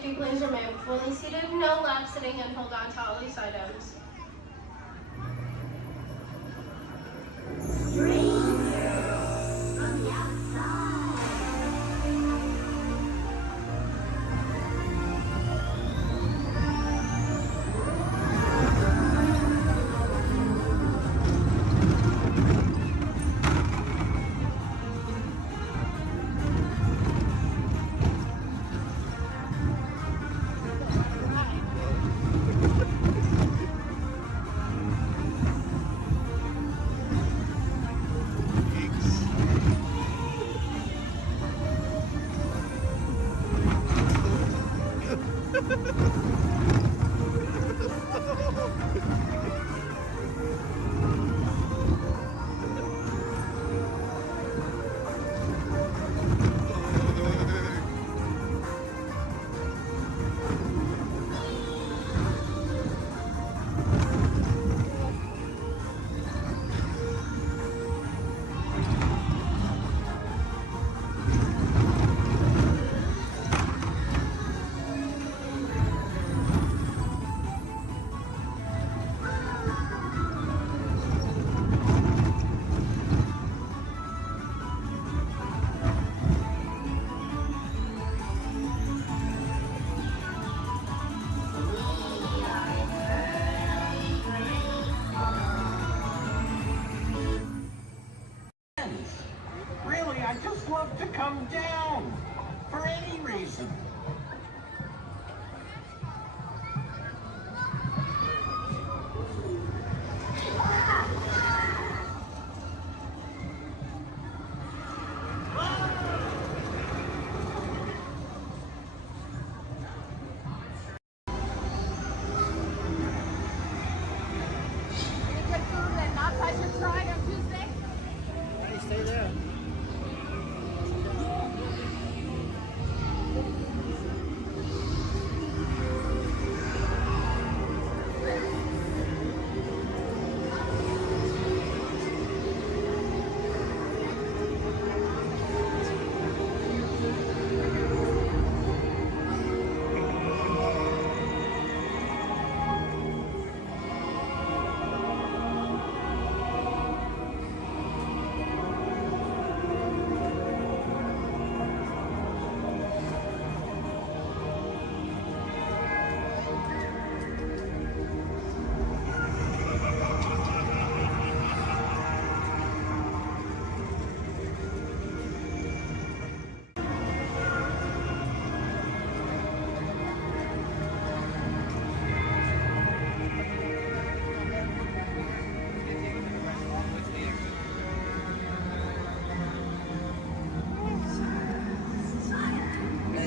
Please remain fully seated, no lap sitting, and hold on to all these items. I just love to come down for any reason.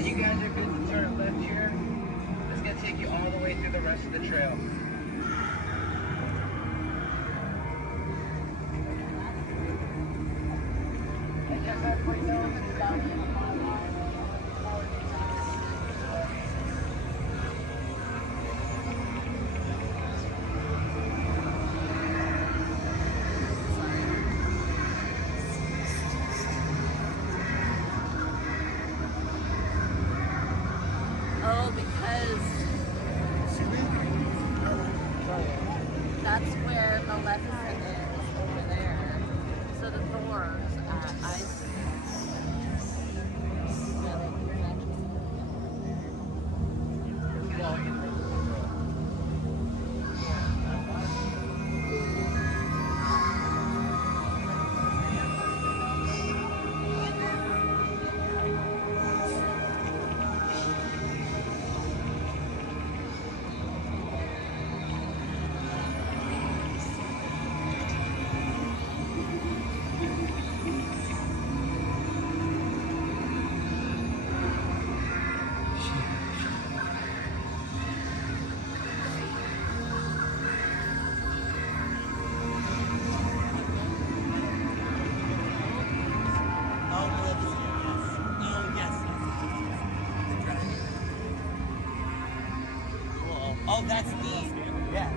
You guys are good to turn left here. It's gonna take you all the way through the rest of the trail. I guess everybody knows it's down here. Oh, because that's where Maleficent is, over there. So the doors at Ice. Oh, that's neat. Yeah.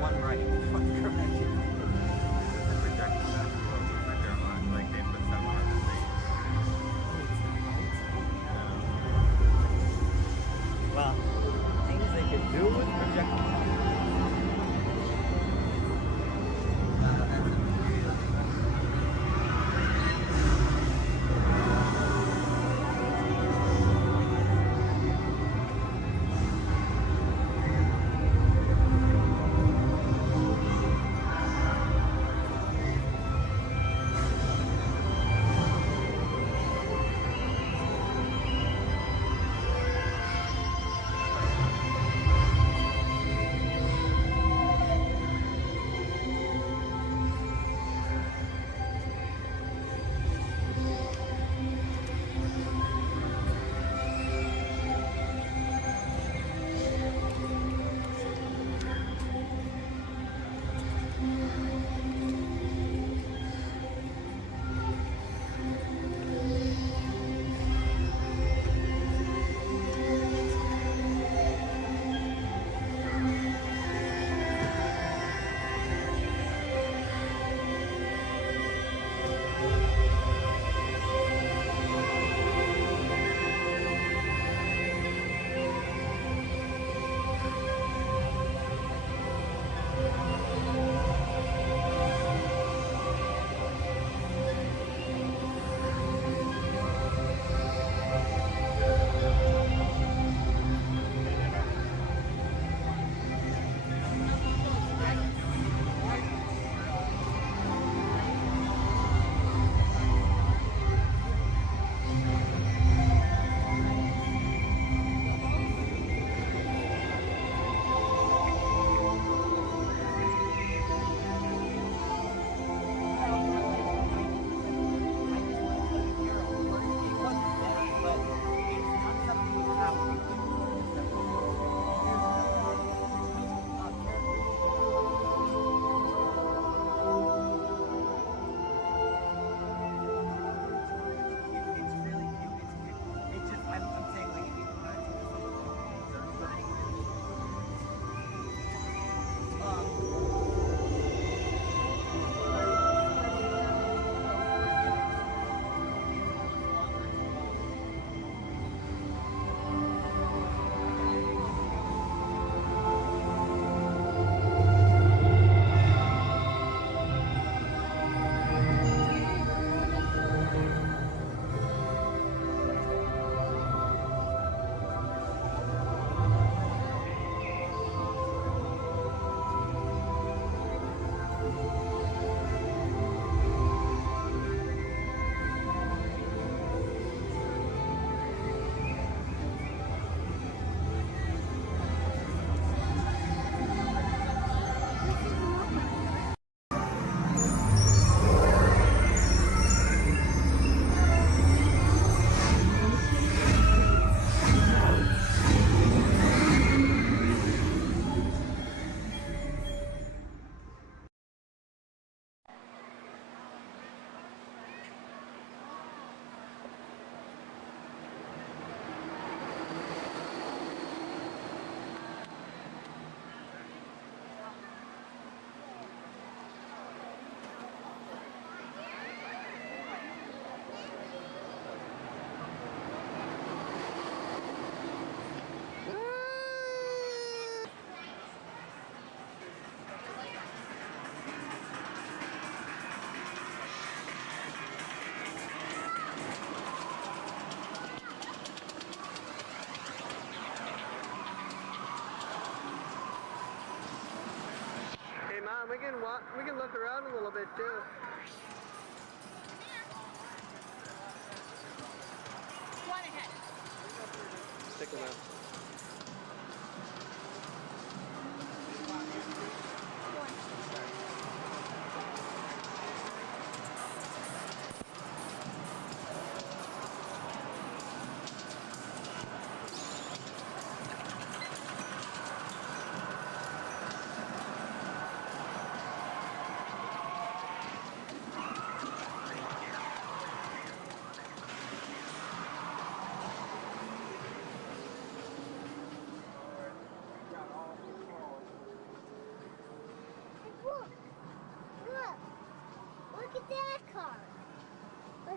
one right. One correct. The projections that they're on, like they put them on the stage. Well, things they could do with projections. We can look around a little bit too. One ahead. Stick around.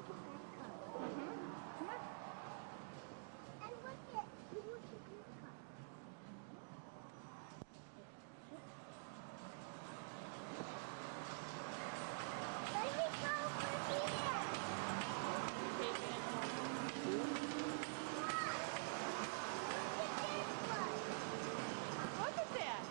at that car. Come on. And look at this car. Let me go over here. Look at that.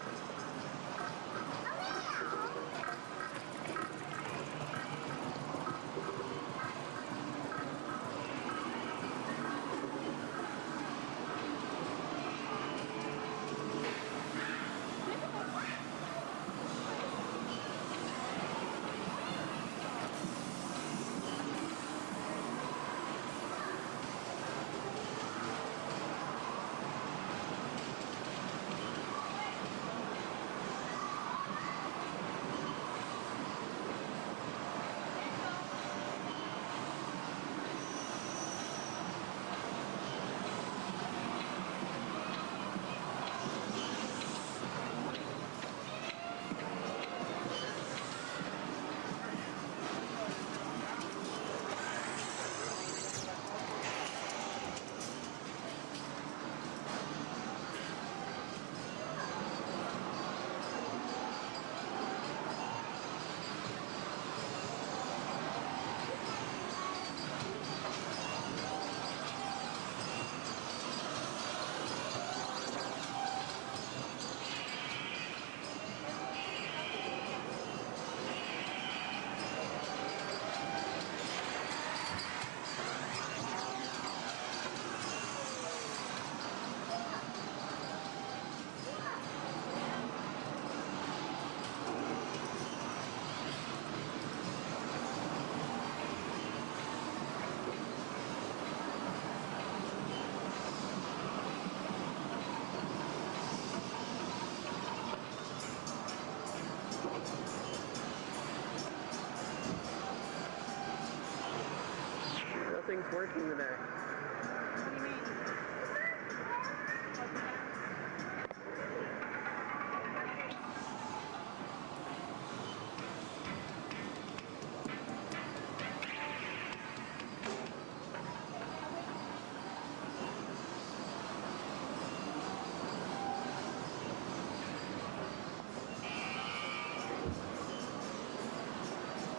Nothing's working today.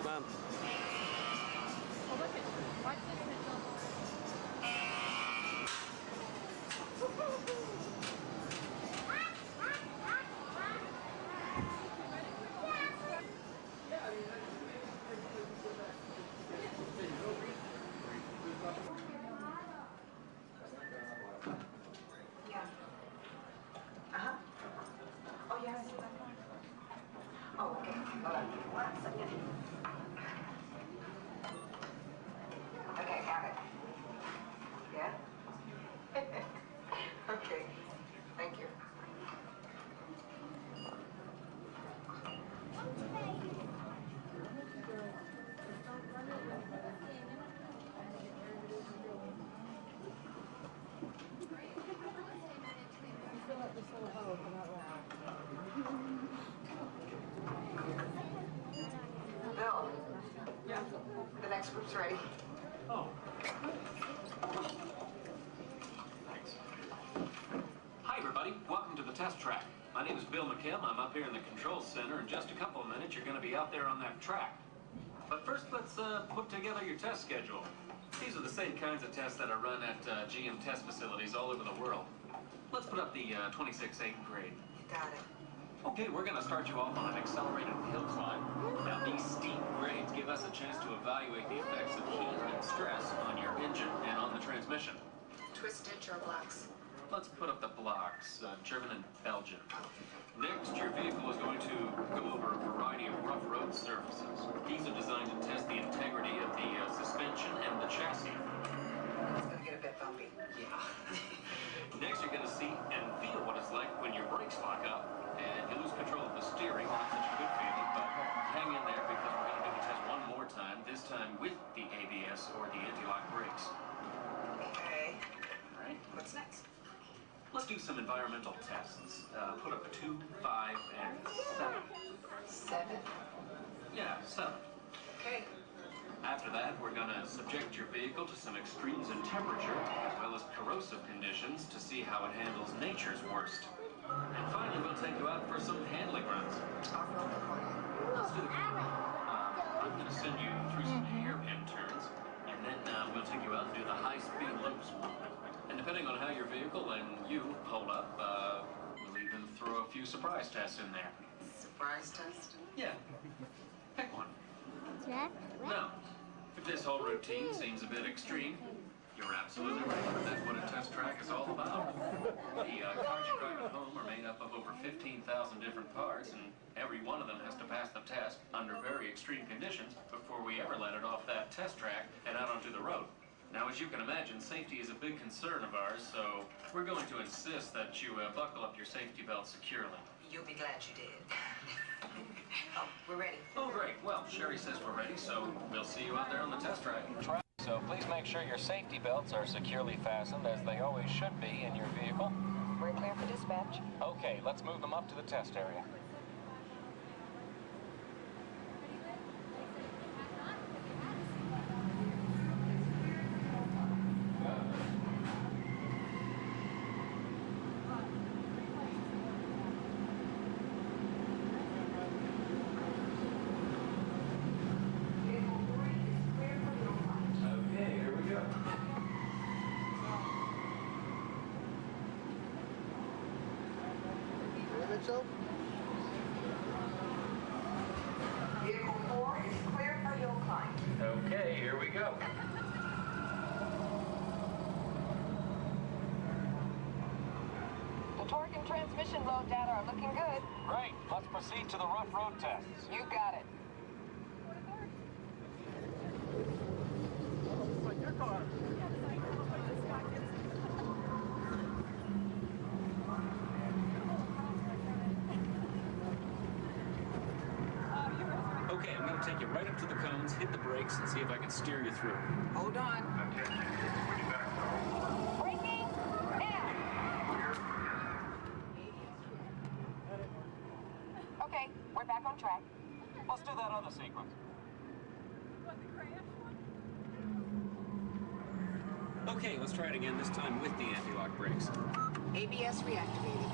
Mom. Oh, look at, watch this, Mitchell. Yeah. Uh-huh. Oh, yeah, I see that one. Oh, okay. Hold on. 1 second. Okay, got it. Yeah? Okay. Thank you. Bill. Yeah. The next group's ready. Oh. Thanks. Hi, everybody. Welcome to the test track. My name is Bill McKim. I'm up here in the control center. In just a couple of minutes, you're going to be out there on that track. But first, let's put together your test schedule. These are the same kinds of tests that are run at GM test facilities all over the world. Let's put up the 26-8 grade. Got it. Okay, we're going to start you off on an accelerated hill climb. Now, these steep grades give us a chance to evaluate the effects of heat and stress on your engine and on the transmission. Twist stitch or blocks? Let's put up the blocks, German and Belgian. Next, your vehicle is going to go over a variety of rough road surfaces. These are designed to test the integrity of the suspension and the chassis. It's going to get a bit bumpy. Yeah. Next, you're going to see and feel what it's like when your brakes lock up and you lose control of the steering. Not such a good feeling, but hang in there because we're going to do the test one more time, this time with the ABS or the anti-lock brakes. Okay. All right. What's next? Let's do some environmental tests. Put up 2, 5, and 7. 7? Yeah, 7. Okay. After that, we're going to subject some extremes in temperature, as well as corrosive conditions to see how it handles nature's worst. And finally, we'll take you out for some handling runs. Let's do the I'm going to send you through some hairpin turns, and then we'll take you out and do the high-speed loops. And depending on how your vehicle and you hold up, we'll even throw a few surprise tests in there. Surprise test? Yeah. Pick one. Jack? Now, if this whole routine seems a bit extreme, you're absolutely right. That's what a test track is all about. The cars you drive at home are made up of over 15,000 different parts, and every one of them has to pass the test under very extreme conditions before we ever let it off that test track and out onto the road. Now, as you can imagine, safety is a big concern of ours, so we're going to insist that you buckle up your safety belt securely. You'll be glad you did. Oh, we're ready. Oh, great. Well, Sherry says we're ready, so we'll see you out there on the test track. So please make sure your safety belts are securely fastened, as they always should be in your vehicle. We're clear for dispatch. Okay, let's move them up to the test area. Okay, here we go. Mitchell? Vehicle 4 is clear for hill climb. Okay, here we go. The torque and transmission load data are looking good. Great, let's proceed to the rough road tests. You got it. Okay, I'm going to take you right up to the cones, hit the brakes, and see if I can steer you through. Hold on. Braking now. Okay, we're back on track. Let's do that other sequence. Okay, let's try it again, this time with the anti-lock brakes. ABS reactivated.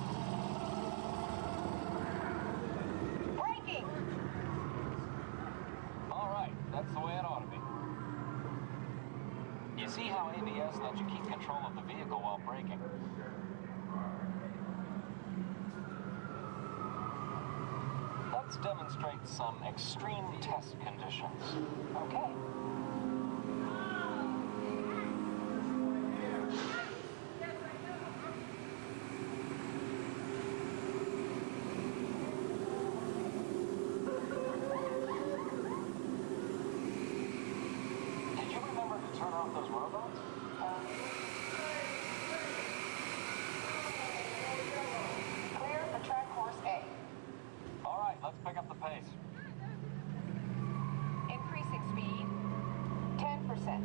Braking! All right, that's the way it ought to be. You see how ABS lets you keep control of the vehicle while braking? Let's demonstrate some extreme test conditions. Okay. Did you remember to turn off those robots? Clear for track course A. All right, let's pick up the pace. Increasing speed, 10%.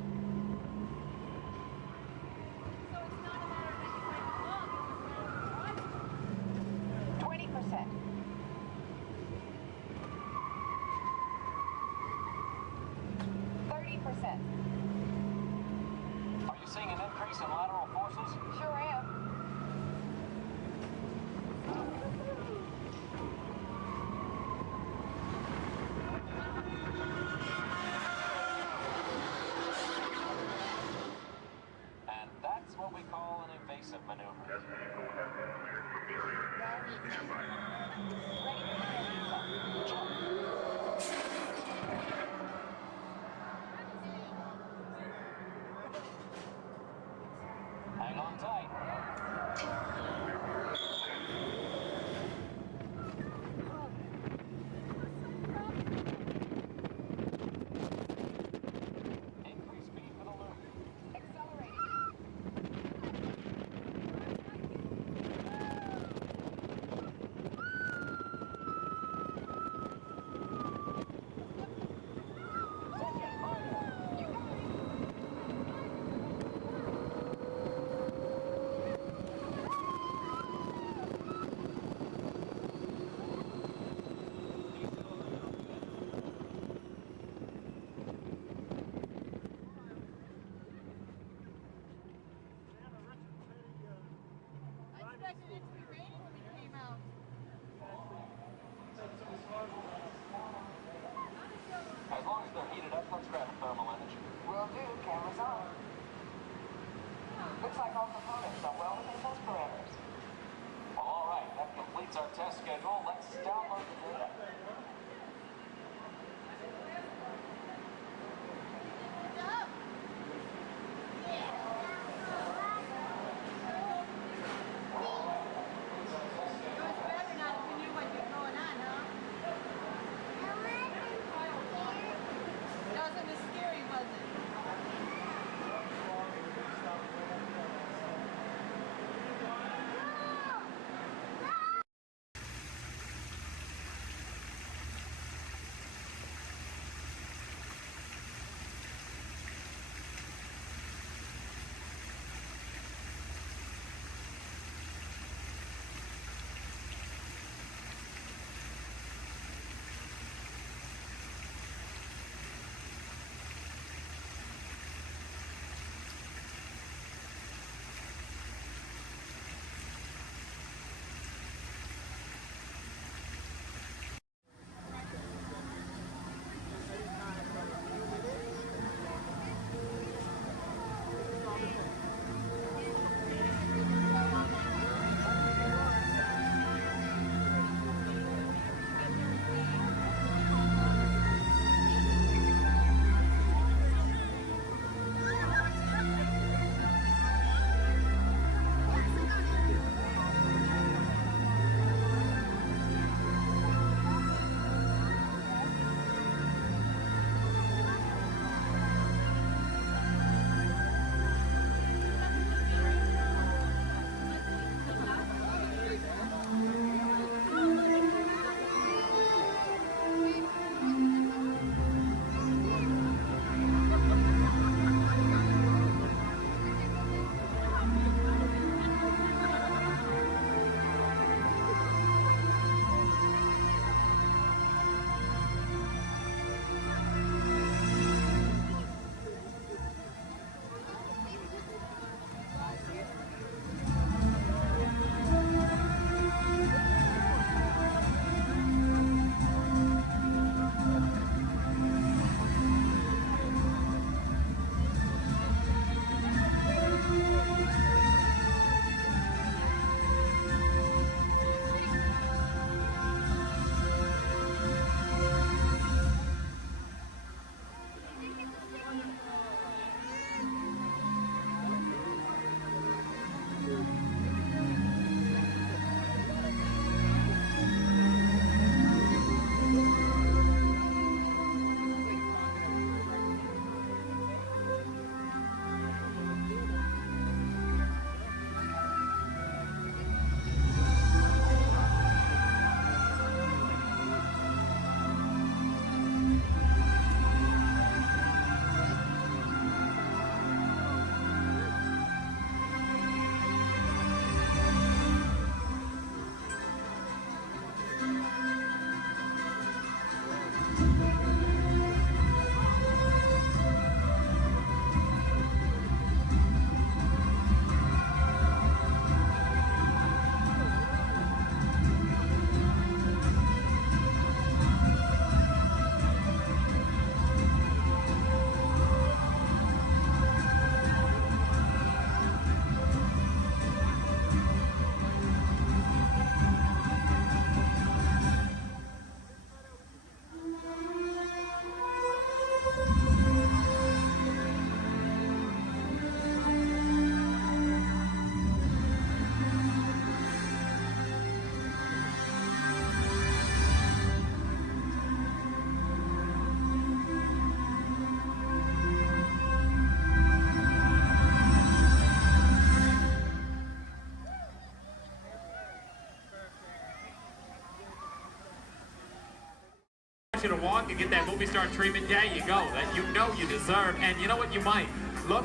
want you to walk and get that movie star treatment, there you go, that you know you deserve. And you know what? You might look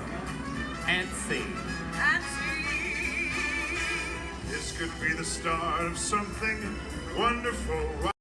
and see. And see. This could be the start of something wonderful.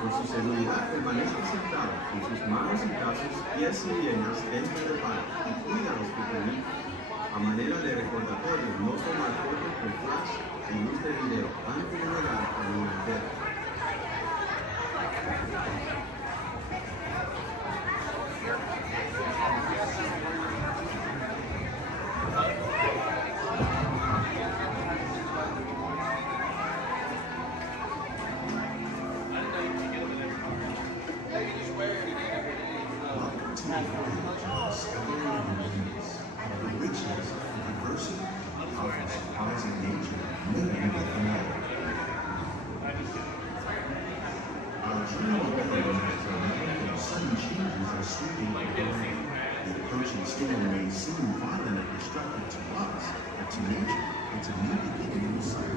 Por su seguridad, permanezca sentado con sus manos y brazos, pies y piernas dentro del bar y cuida los pequeñitos. A manera de recordatorio, no tomar fotos con flash y luz de video antes de llegar a una entera. The approaching storm may seem violent and destructive to us, but to nature, it's a new beginning in the cycle.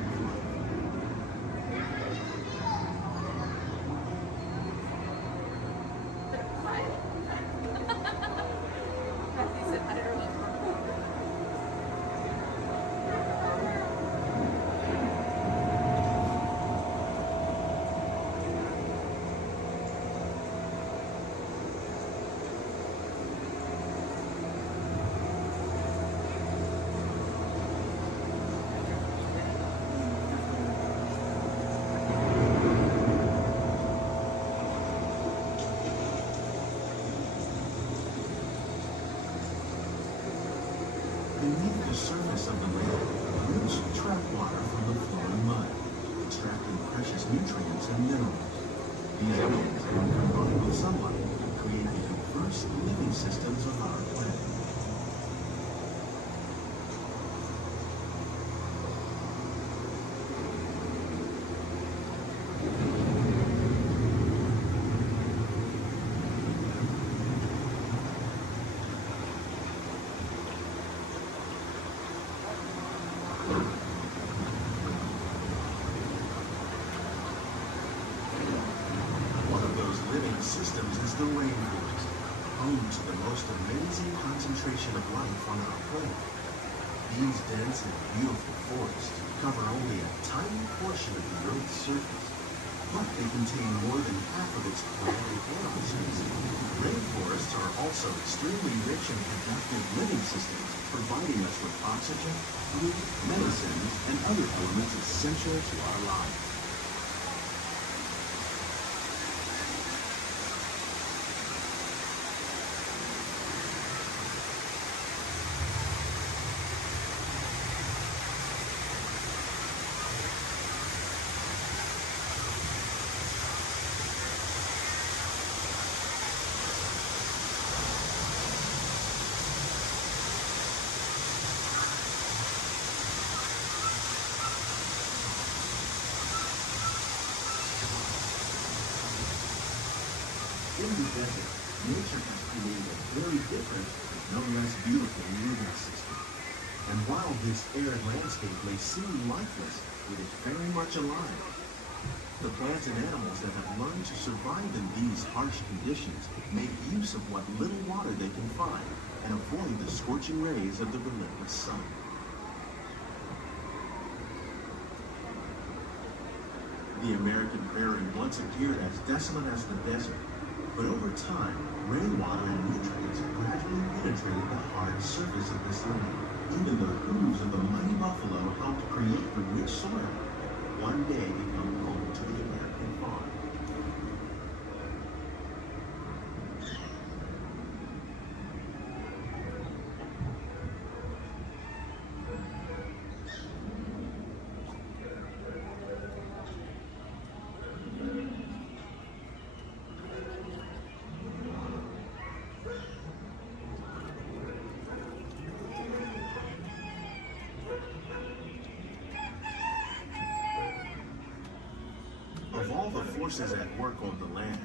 Beneath the surface of the lake, roots trap water from the flowing mud, extracting precious nutrients and minerals. These elements, when combined with sunlight, create the diverse living systems of our planet. Systems is the rainforest, home to the most amazing concentration of life on our planet. These dense and beautiful forests cover only a tiny portion of the Earth's surface, but they contain more than half of its plant and animal species. Rainforests are also extremely rich in productive living systems, providing us with oxygen, food, medicines, and other elements essential to our lives. desert, nature has created a very different, but no less beautiful living system. And while this arid landscape may seem lifeless, it is very much alive. The plants and animals that have learned to survive in these harsh conditions make use of what little water they can find and avoid the scorching rays of the relentless sun. The American prairie once appeared as desolate as the desert, but over time, rainwater and nutrients gradually penetrated the hard surface of this land. Even the hooves of the mighty buffalo helped create the rich soil that one day become home to the American farm. Of all the forces at work on the land,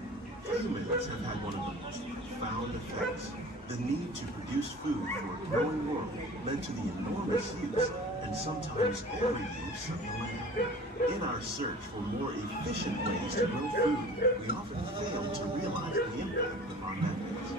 humans have had one of the most profound effects. The need to produce food for a growing world led to the enormous use and sometimes overuse of the land. In our search for more efficient ways to grow food, we often fail to realize the impact of our methods.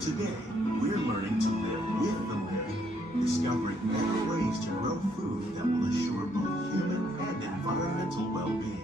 Today, we're learning to live with the land, discovering better ways to grow food that will assure both human and environmental well-being.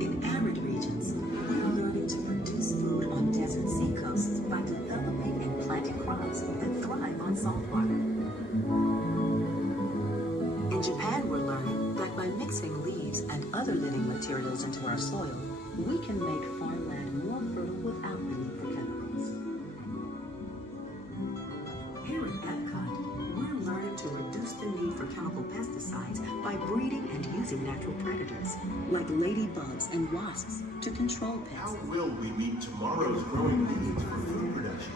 In arid regions, we are learning to produce food on desert seacoasts by developing and planting crops that thrive on salt water. In Japan, we're learning that by mixing leaves and other living materials into our soil, we can make farmland more fertile without the need for chemicals. Here at Epcot, we're learning to reduce the need for chemical pesticides by breeding and using natural predators, like ladybugs and wasps, to control pests. How will we meet tomorrow's growing needs for food production,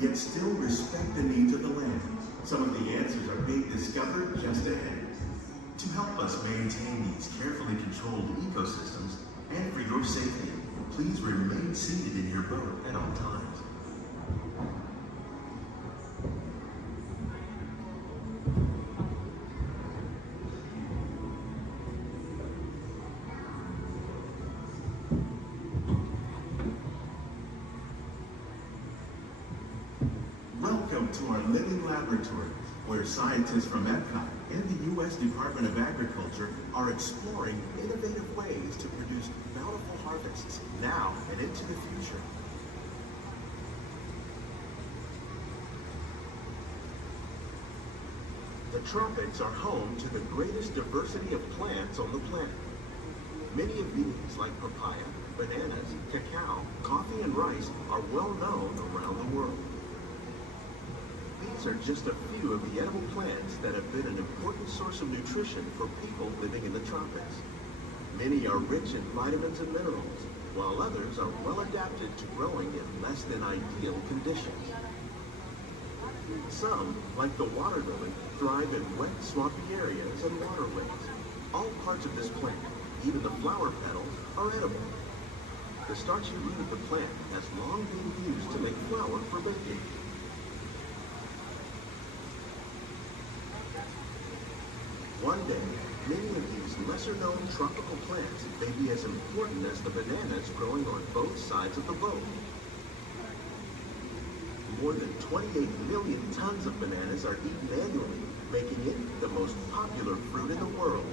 yet still respect the needs of the land? Some of the answers are being discovered just ahead. To help us maintain these carefully controlled ecosystems, and for your safety, please remain seated in your boat at all times. Welcome to our living laboratory, where scientists from Epcot and the U.S. Department of Agriculture are exploring innovative ways to produce bountiful harvests now and into the future. The tropics are home to the greatest diversity of plants on the planet. Many of these, like papaya, bananas, cacao, coffee, and rice, are well known around the world. These are just a few of the edible plants that have been an important source of nutrition for people living in the tropics. Many are rich in vitamins and minerals, while others are well adapted to growing in less than ideal conditions. Some, like the water lily, thrive in wet, swampy areas and waterways. All parts of this plant, even the flower petals, are edible. The starchy root of the plant has long been used to make flour for baking. One day, many of these lesser-known tropical plants may be as important as the bananas growing on both sides of the boat. More than 28 million tons of bananas are eaten annually, making it the most popular fruit in the world.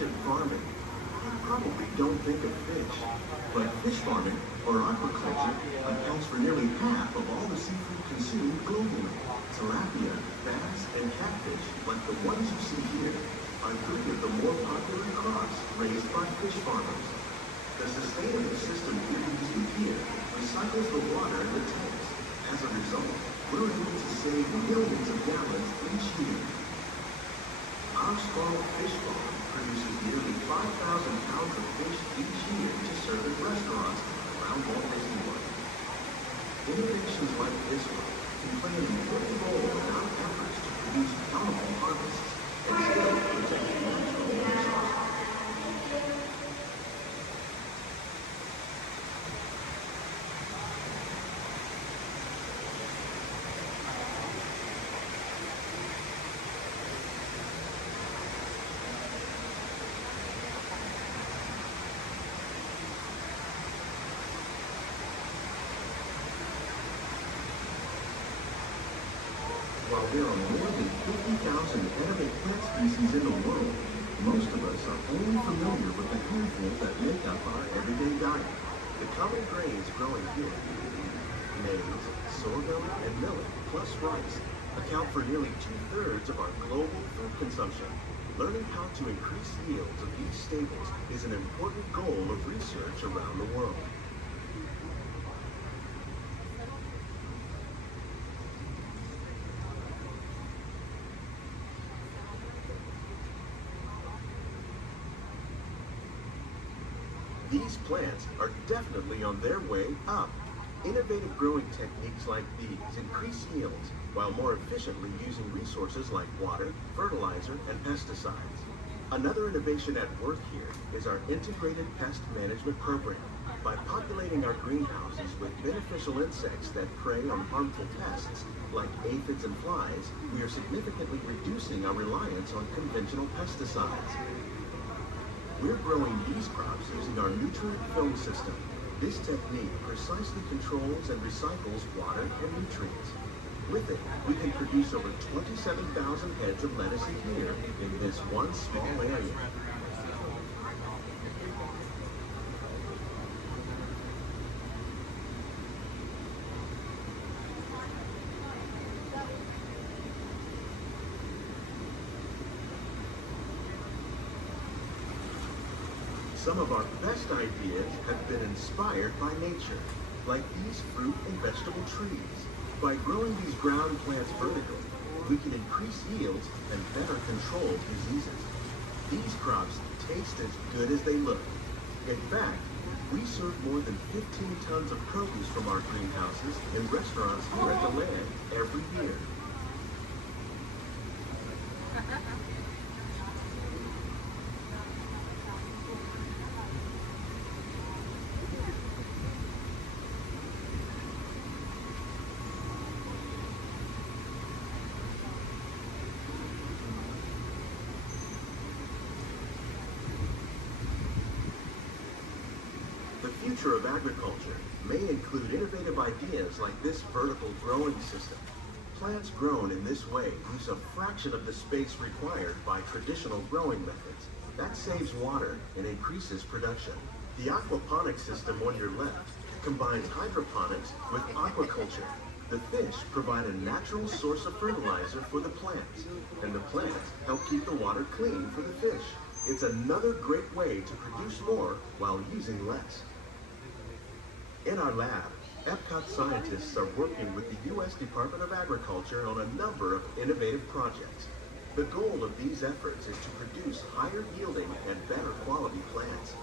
efficient farming, you probably don't think of fish. But fish farming, or aquaculture, accounts for nearly half of all the seafood consumed globally. Tilapia, bass, and catfish, like the ones you see here, are three of the more popular crops raised by fish farmers. The sustainable system we use here recycles the water in the tanks. As a result, we're able to save millions of gallons each year. Our small fish farm produces nearly 5,000 pounds of fish each year to serve in restaurants around Walt Disney World. Innovations like this one can play an important role in our efforts to produce bountiful harvests and still protect natural resources. While there are more than 50,000 edible plant species in the world, most of us are only familiar with the handful that make up our everyday diet. The common grains growing here, maize, sorghum, and millet, plus rice, account for nearly 2/3 of our global food consumption. Learning how to increase yields of these staples is an important goal of research around the world. These plants are definitely on their way up. Innovative growing techniques like these increase yields while more efficiently using resources like water, fertilizer, and pesticides. Another innovation at work here is our integrated pest management program. By populating our greenhouses with beneficial insects that prey on harmful pests like aphids and flies, we are significantly reducing our reliance on conventional pesticides. We're growing these crops using our nutrient film system. This technique precisely controls and recycles water and nutrients. With it, we can produce over 27,000 heads of lettuce a year in this one small area. Some of our best ideas have been inspired by nature, like these fruit and vegetable trees. By growing these ground plants vertically, we can increase yields and better control diseases. These crops taste as good as they look. In fact, we serve more than 15 tons of produce from our greenhouses in restaurants here at the land every year. The future of agriculture may include innovative ideas like this vertical growing system. Plants grown in this way use a fraction of the space required by traditional growing methods. That saves water and increases production. The aquaponics system on your left combines hydroponics with aquaculture. The fish provide a natural source of fertilizer for the plants, and the plants help keep the water clean for the fish. It's another great way to produce more while using less. In our lab, Epcot scientists are working with the U.S. Department of Agriculture on a number of innovative projects. The goal of these efforts is to produce higher yielding and better quality plants.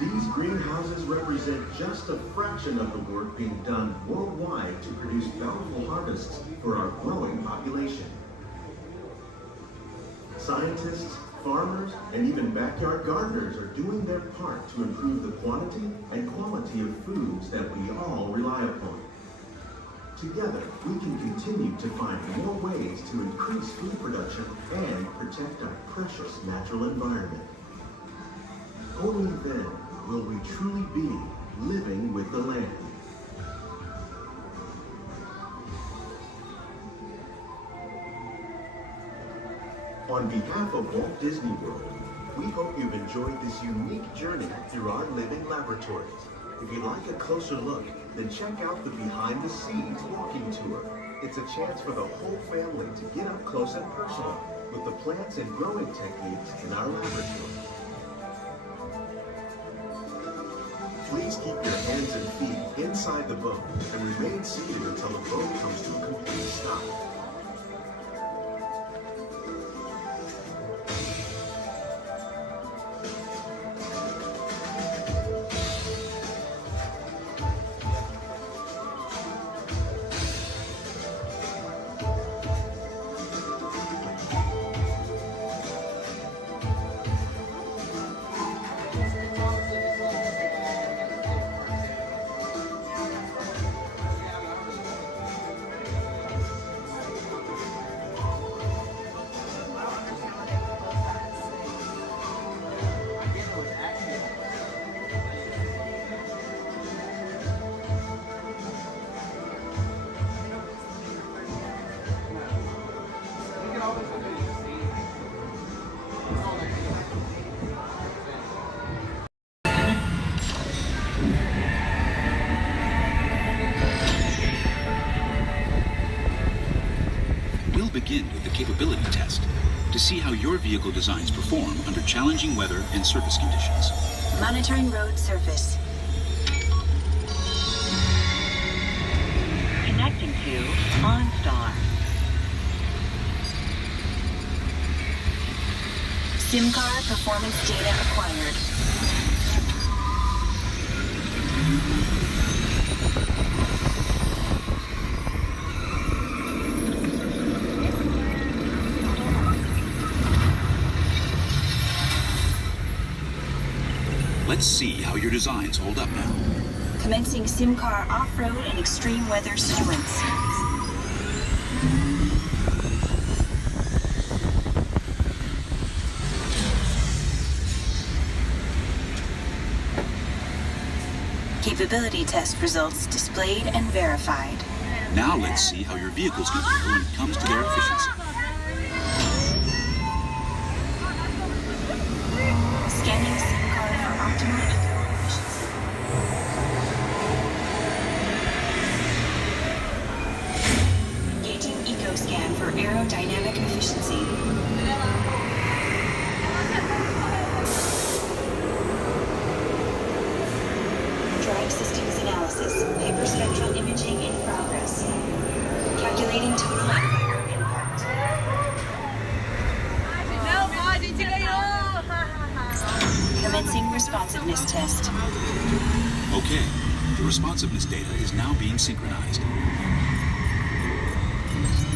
These greenhouses represent just a fraction of the work being done worldwide to produce bountiful harvests for our growing population. Scientists, Farmers and even backyard gardeners are doing their part to improve the quantity and quality of foods that we all rely upon. Together, we can continue to find more ways to increase food production and protect our precious natural environment. Only then will we truly be living with the land. On behalf of Walt Disney World, we hope you've enjoyed this unique journey through our living laboratories. If you'd like a closer look, then check out the Behind the Scenes walking tour. It's a chance for the whole family to get up close and personal with the plants and growing techniques in our laboratory. Please keep your hands and feet inside the boat and remain seated until the boat comes to a complete stop. Begin with the capability test to see how your vehicle designs perform under challenging weather and surface conditions. Monitoring road surface. Connecting to OnStar. SIM card performance data acquired. Let's see how your designs hold up now. Commencing SIM car off-road and extreme weather sequence. Capability test results displayed and verified. Now let's see how your vehicles compare when it comes to their efficiency. Scanning SIM card for optimal eco efficiency. Engaging eco scan for aerodynamic efficiency. Drive systems analysis. Hyperspectral imaging in progress. Calculating total environment impact. Commencing responsiveness test. Okay, the responsiveness data is now being synchronized.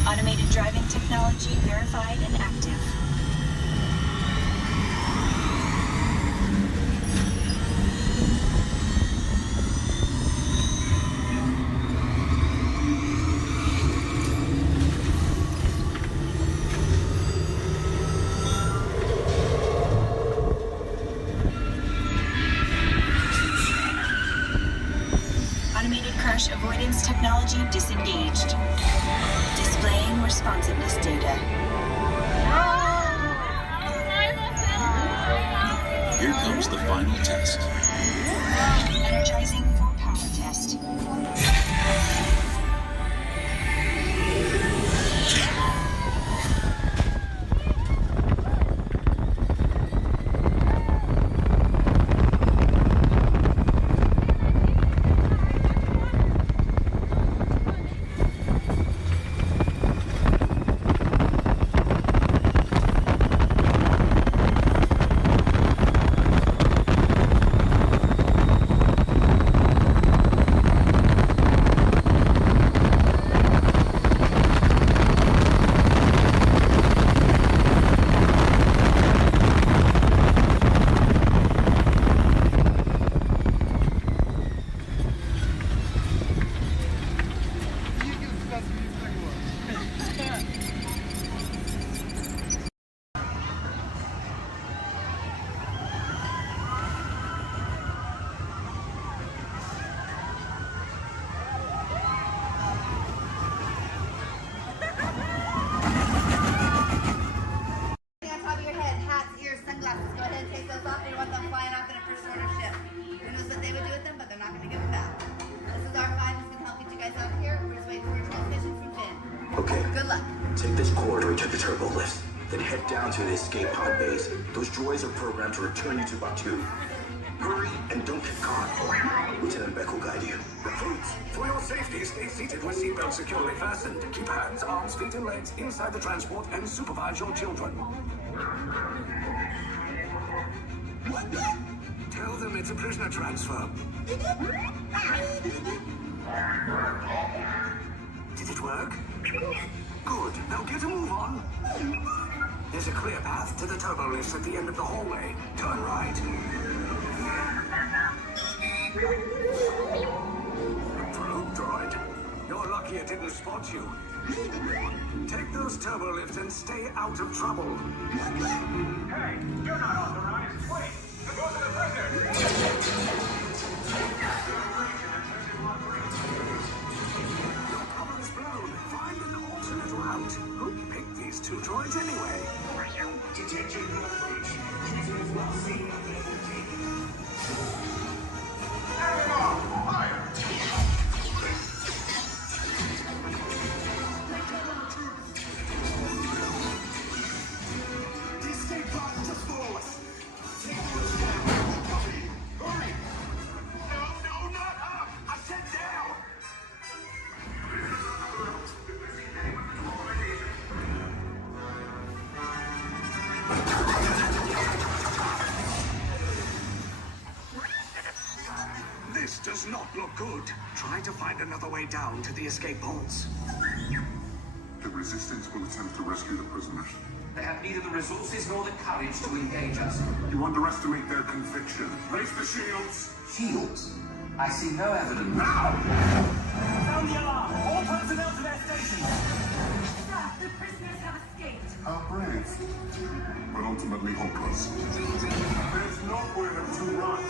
Automated driving technology verified and active. Crash avoidance technology disengaged. Displaying responsiveness data. Here comes the final test. Energizing for power test. the turbo lift. Then head down to the escape pod base. Those droids are programmed to return you to Batuu. Hurry and don't get caught. Lieutenant Beck will guide you. Recruits, for your safety, stay seated with seatbelts securely fastened. Keep hands, arms, feet, and legs inside the transport and supervise your children. Tell them it's a prisoner transfer. Did it work? Good. Now get a move on. There's a clear path to the turbo lifts at the end of the hallway. Turn right. Probe droid. You're lucky it didn't spot you. Take those turbo lifts and stay out of trouble. Hey, you're not authorized. Wait, go to the prisoner. Your cover is blown. Find an alternate route. Who picked these two droids anyway? Detention approach. Prisoners will see nothing. Fire! The escape pod just below us. Take those down. Copy. Hurry. No, not up. I said down. This does not look good. Try to find another way down to the escape pods. The Resistance will attempt to rescue the prisoners. They have neither the resources nor the courage to engage us. You underestimate their conviction. Raise the shields! Shields? I see no evidence. Now! Sound the alarm! All personnel to their stations! Sir, the prisoners have escaped. How brave, but ultimately hopeless. There's nowhere to run.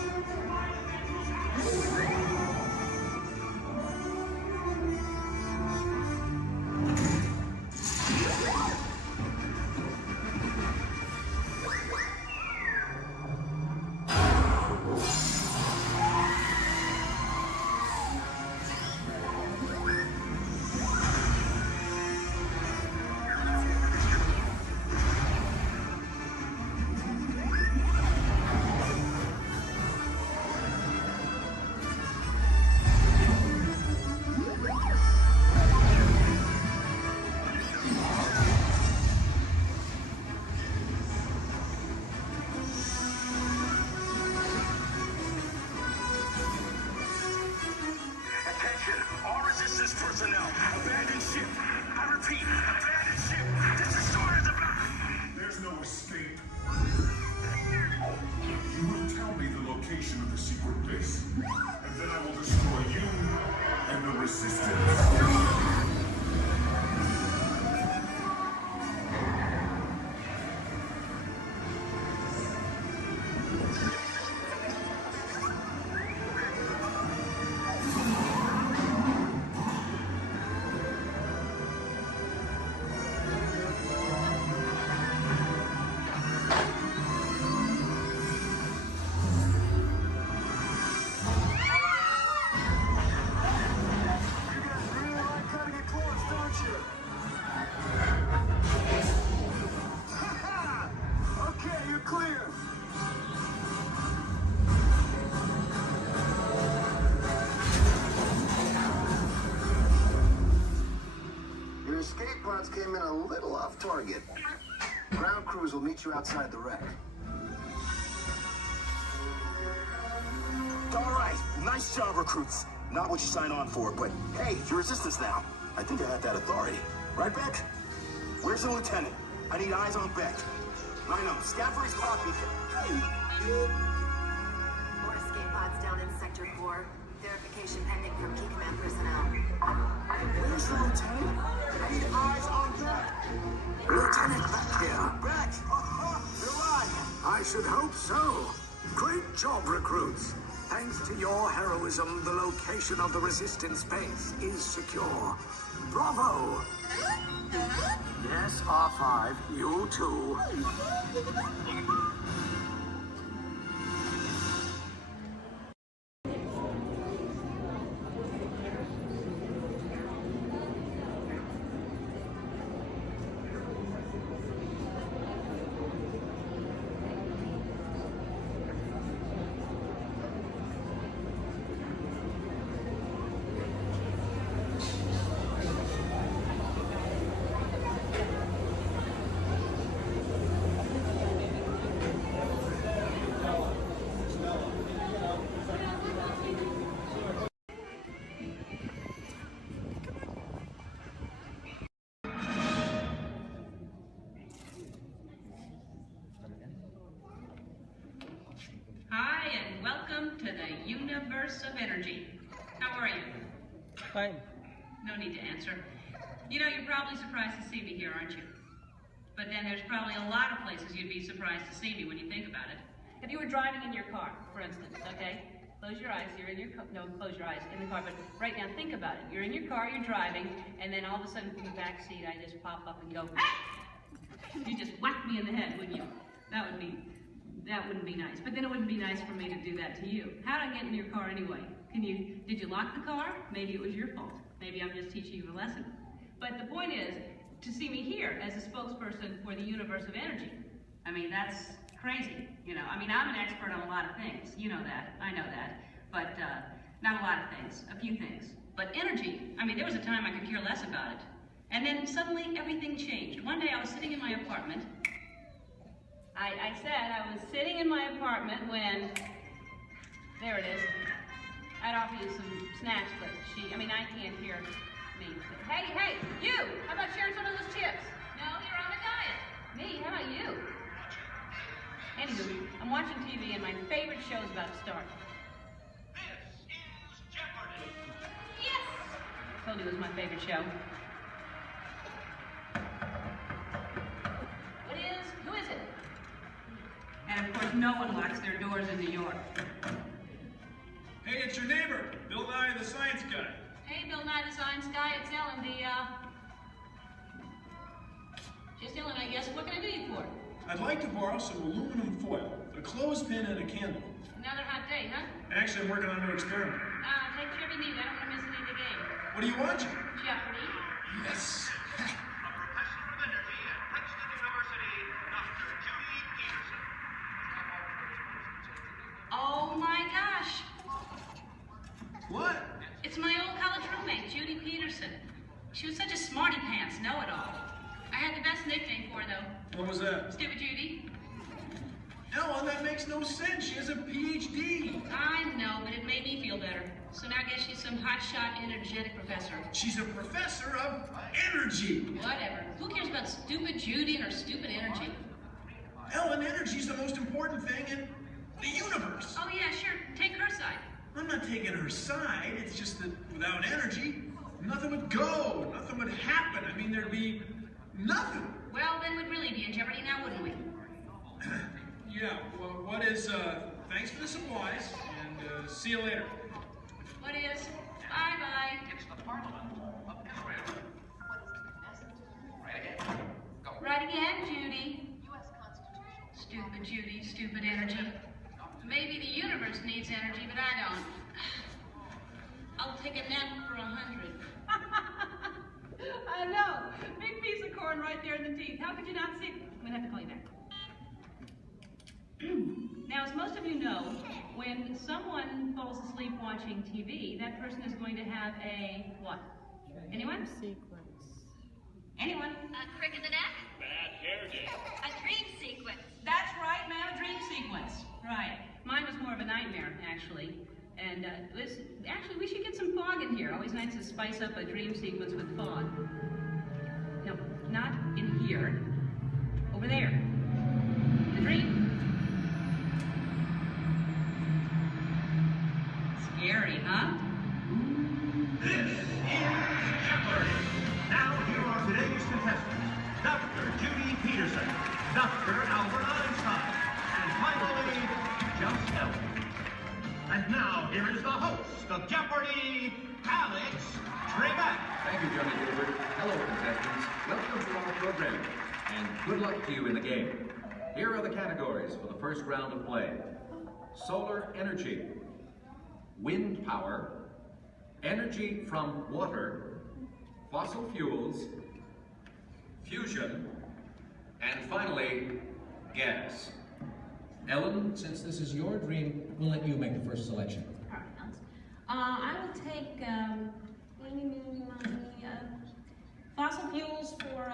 Personnel, abandon ship. I repeat, abandon ship. This destroyer's about. There's no escape. You will tell me the location of the secret base, and then I will destroy you and the Resistance. Came in a little off target. Ground crews will meet you outside the wreck. All right, nice job, recruits. Not what you signed on for, but hey, you're Resistance now. I think I have that authority. Right, Beck? Where's the lieutenant? I need eyes on Beck. I know, Scaffold's copy. More escape pods down in Sector 4. Verification pending from Key Command personnel. Where's the lieutenant? I need eyes on Beck. Lieutenant Beck here. Beck! You're right. I should hope so. Great job, recruits. Thanks to your heroism, the location of the Resistance base is secure. Bravo! Yes, R5, you too. universe of energy. How are you? Fine. No need to answer. You know, you're probably surprised to see me here, aren't you? But then there's probably a lot of places you'd be surprised to see me when you think about it. If you were driving in your car, for instance, okay? Close your eyes, you're in your car, no, close your eyes, in the car, but right now think about it. You're in your car, you're driving, and then all of a sudden from the back seat, I just pop up and go, ah! You just whack me in the head, wouldn't you? That wouldn't be nice. But then it wouldn't be nice for me to do that to you. How'd I get in your car anyway? Did you lock the car? Maybe it was your fault. Maybe I'm just teaching you a lesson. But the point is, to see me here as a spokesperson for the universe of energy. I mean, that's crazy, you know. I mean, I'm an expert on a lot of things. You know that, I know that. But not a lot of things, a few things. But energy, I mean, there was a time I could care less about it. And then suddenly everything changed. One day I was sitting in my apartment. I said I was sitting in my apartment when, there it is. I'd offer you some snacks, but I can't hear me. Hey, you! How about sharing some of those chips? No, you're on a diet. Me, how about you? Anywho, I'm watching TV and my favorite show's about to start. This is Jeopardy! Yes! I told you it was my favorite show. Who is it? And of course, no one locks their doors in New York. Hey, it's your neighbor, Bill Nye the Science Guy. Hey, Bill Nye the Science Guy, it's Ellen, just Ellen, I guess. What can I do you for? I'd like to borrow some aluminum foil, a clothespin, and a candle. Another hot day, huh? Actually, I'm working on a new experiment. Take whatever you need. I don't want to miss any of the game. What are you watching? Jeopardy. Yes. A professor of energy at Princeton University, Dr. Judy Peterson. Oh my gosh. What? It's my old college roommate, Judy Peterson. She was such a smarty pants, know-it-all. I had the best nickname for her, though. What was that? Stupid Judy. Ellen, that makes no sense. She has a PhD. I know, but it made me feel better. So now I guess she's some hotshot, energetic professor. She's a professor of energy. Whatever. Who cares about stupid Judy and her stupid energy? Ellen, energy's the most important thing in the universe. Oh yeah, sure. Take her side. I'm not taking her side. It's just that without energy, nothing would go. Nothing would happen. I mean, there'd be nothing. Well, then we'd really be in jeopardy now, wouldn't we? Yeah, well, what is, thanks for the supplies, and see you later. What is? Bye-bye. It's the Parliament of Israel. Right again. Go. Right again, Judy. U.S. Constitution. Stupid Judy, stupid energy. Maybe the universe needs energy, but I don't. I'll take a nap for 100. I know. Big piece of corn right there in the teeth. How could you not see? I'm gonna have to call you back. Now, as most of you know, when someone falls asleep watching TV, that person is going to have a what? Anyone? Sequence. Anyone? A crick in the neck? Bad hair day. A dream sequence. That's right, ma'am, a dream sequence. Right. Mine was more of a nightmare, actually. And actually, we should get some fog in here. Always nice to spice up a dream sequence with fog. No, not in here. Over there. The dream. Scary, huh? This is Jeopardy! Now here are today's contestants. Dr. Judy Peterson, Dr. Albert Einstein, and finally, just Ellen. And now here is the host of Jeopardy, Alex Trebek. Thank you, Johnny Gilbert. Hello, contestants. Welcome to our program, and good luck to you in the game. Here are the categories for the first round of play. Solar energy, wind power, energy from water, fossil fuels, fusion, and finally, gas. Ellen, since this is your dream, we'll let you make the first selection. All right, Alex. I will take fossil fuels for,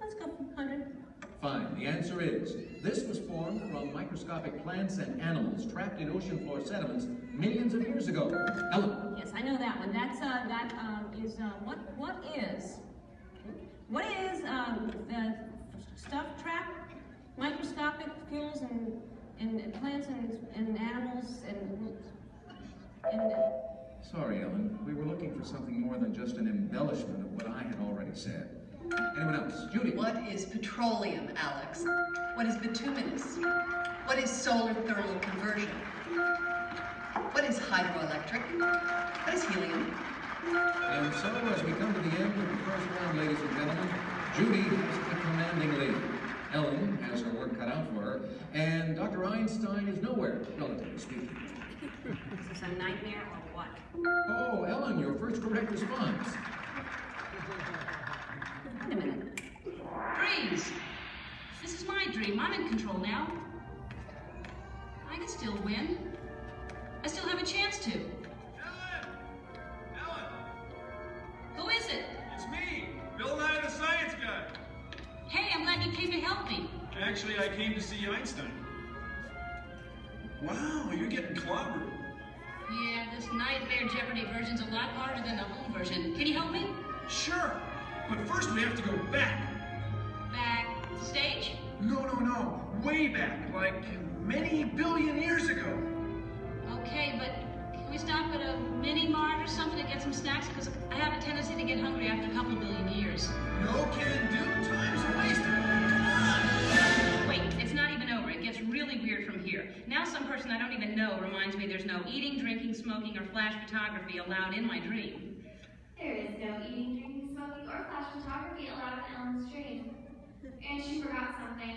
let's go 100. Fine. The answer is, this was formed from microscopic plants and animals trapped in ocean floor sediments millions of years ago. Ellen. Yes, I know that one. That's, what is the stuff trapped? Microscopic fuels and plants and animals and Sorry, Ellen. We were looking for something more than just an embellishment of what I had already said. Anyone else? Judy? What is petroleum, Alex? What is bituminous? What is solar thermal conversion? What is hydroelectric? What is helium? And so, as we come to the end of the first round, ladies and gentlemen, Judy has the commanding lead. Ellen has her work cut out for her, and Dr. Einstein is nowhere, relatively speaking. Is this a nightmare or what? Oh, Ellen, your first correct response. Wait a minute. Dreams! This is my dream. I'm in control now. I can still win. I still have a chance to. Ellen! Who is it? It's me, Bill Nye the Science Guy. Hey, I'm glad you came to help me. Actually, I came to see Einstein. Wow, you're getting clobbered. Yeah, this Nightmare Jeopardy version's a lot harder than the home version. Can you help me? Sure, but first we have to go back. Back stage? No. Way back, like many billion years ago. Okay, but can we stop at a mini-mart or something to get some snacks? Because I have a tendency to get hungry after a couple billion years. No can do, time's wasted. Wait, it's not even over. It gets really weird from here. Now some person I don't even know reminds me there's no eating, drinking, smoking, or flash photography allowed in my dream. There is no eating, drinking, smoking, or flash photography allowed in Ellen's dream. And she forgot something.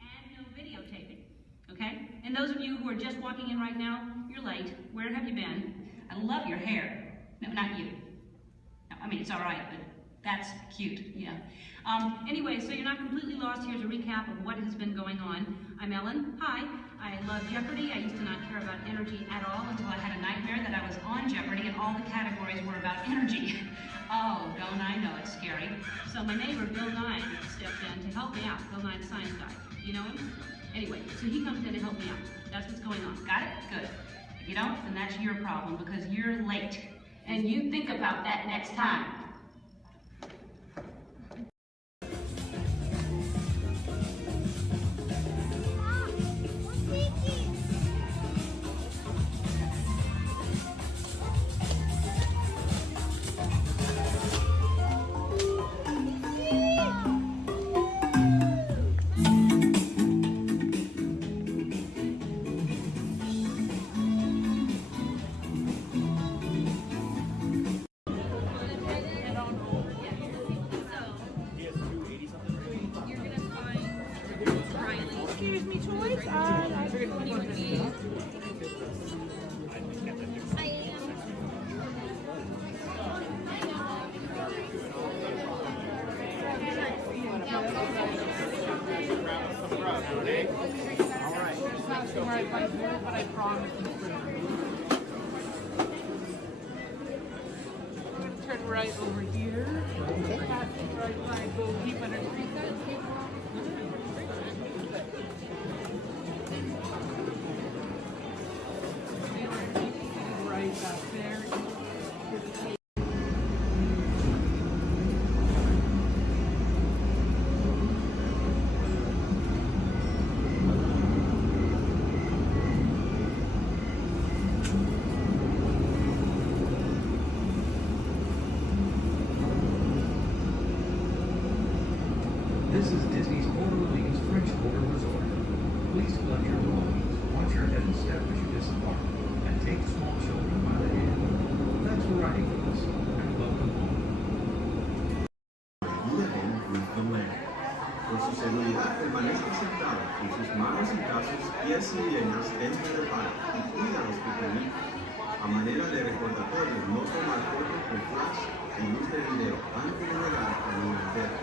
And no videotaping, okay? And those of you who are just walking in right now, you're late. Where have you been? I love your hair. No, not you. No, I mean, it's all right, but that's cute, yeah. Anyway, so you're not completely lost. Here's a recap of what has been going on. I'm Ellen. Hi. I love Jeopardy. I used to not care about energy at all until I had a nightmare that I was on Jeopardy and all the categories were about energy. Oh, don't I know, it's scary. So my neighbor, Bill Nye, stepped in to help me out. Bill Nye, the science guy. You know him? Anyway, so he comes in to help me out. That's what's going on. Got it? Good. If you don't, then that's your problem because you're late. And you think about that next time. Excuse me, choice. But I promise you. Turn right over here. Pass the right side, go deep underneath that. Right back there. This is Disney's Orleans French Quarter Resort. Please collect your belongings, watch your head and step as you disembark, and take small children by the hand. Thanks for riding with us, and welcome home. Living with the land. Por su seguridad, permanezca sentado con sus manos y brazos, pies y piernas dentro del parque y cuida a los pequeñitos. A manera de recordatorio, no tomar fotos con flash y luz de video antes de llegar a la universidad.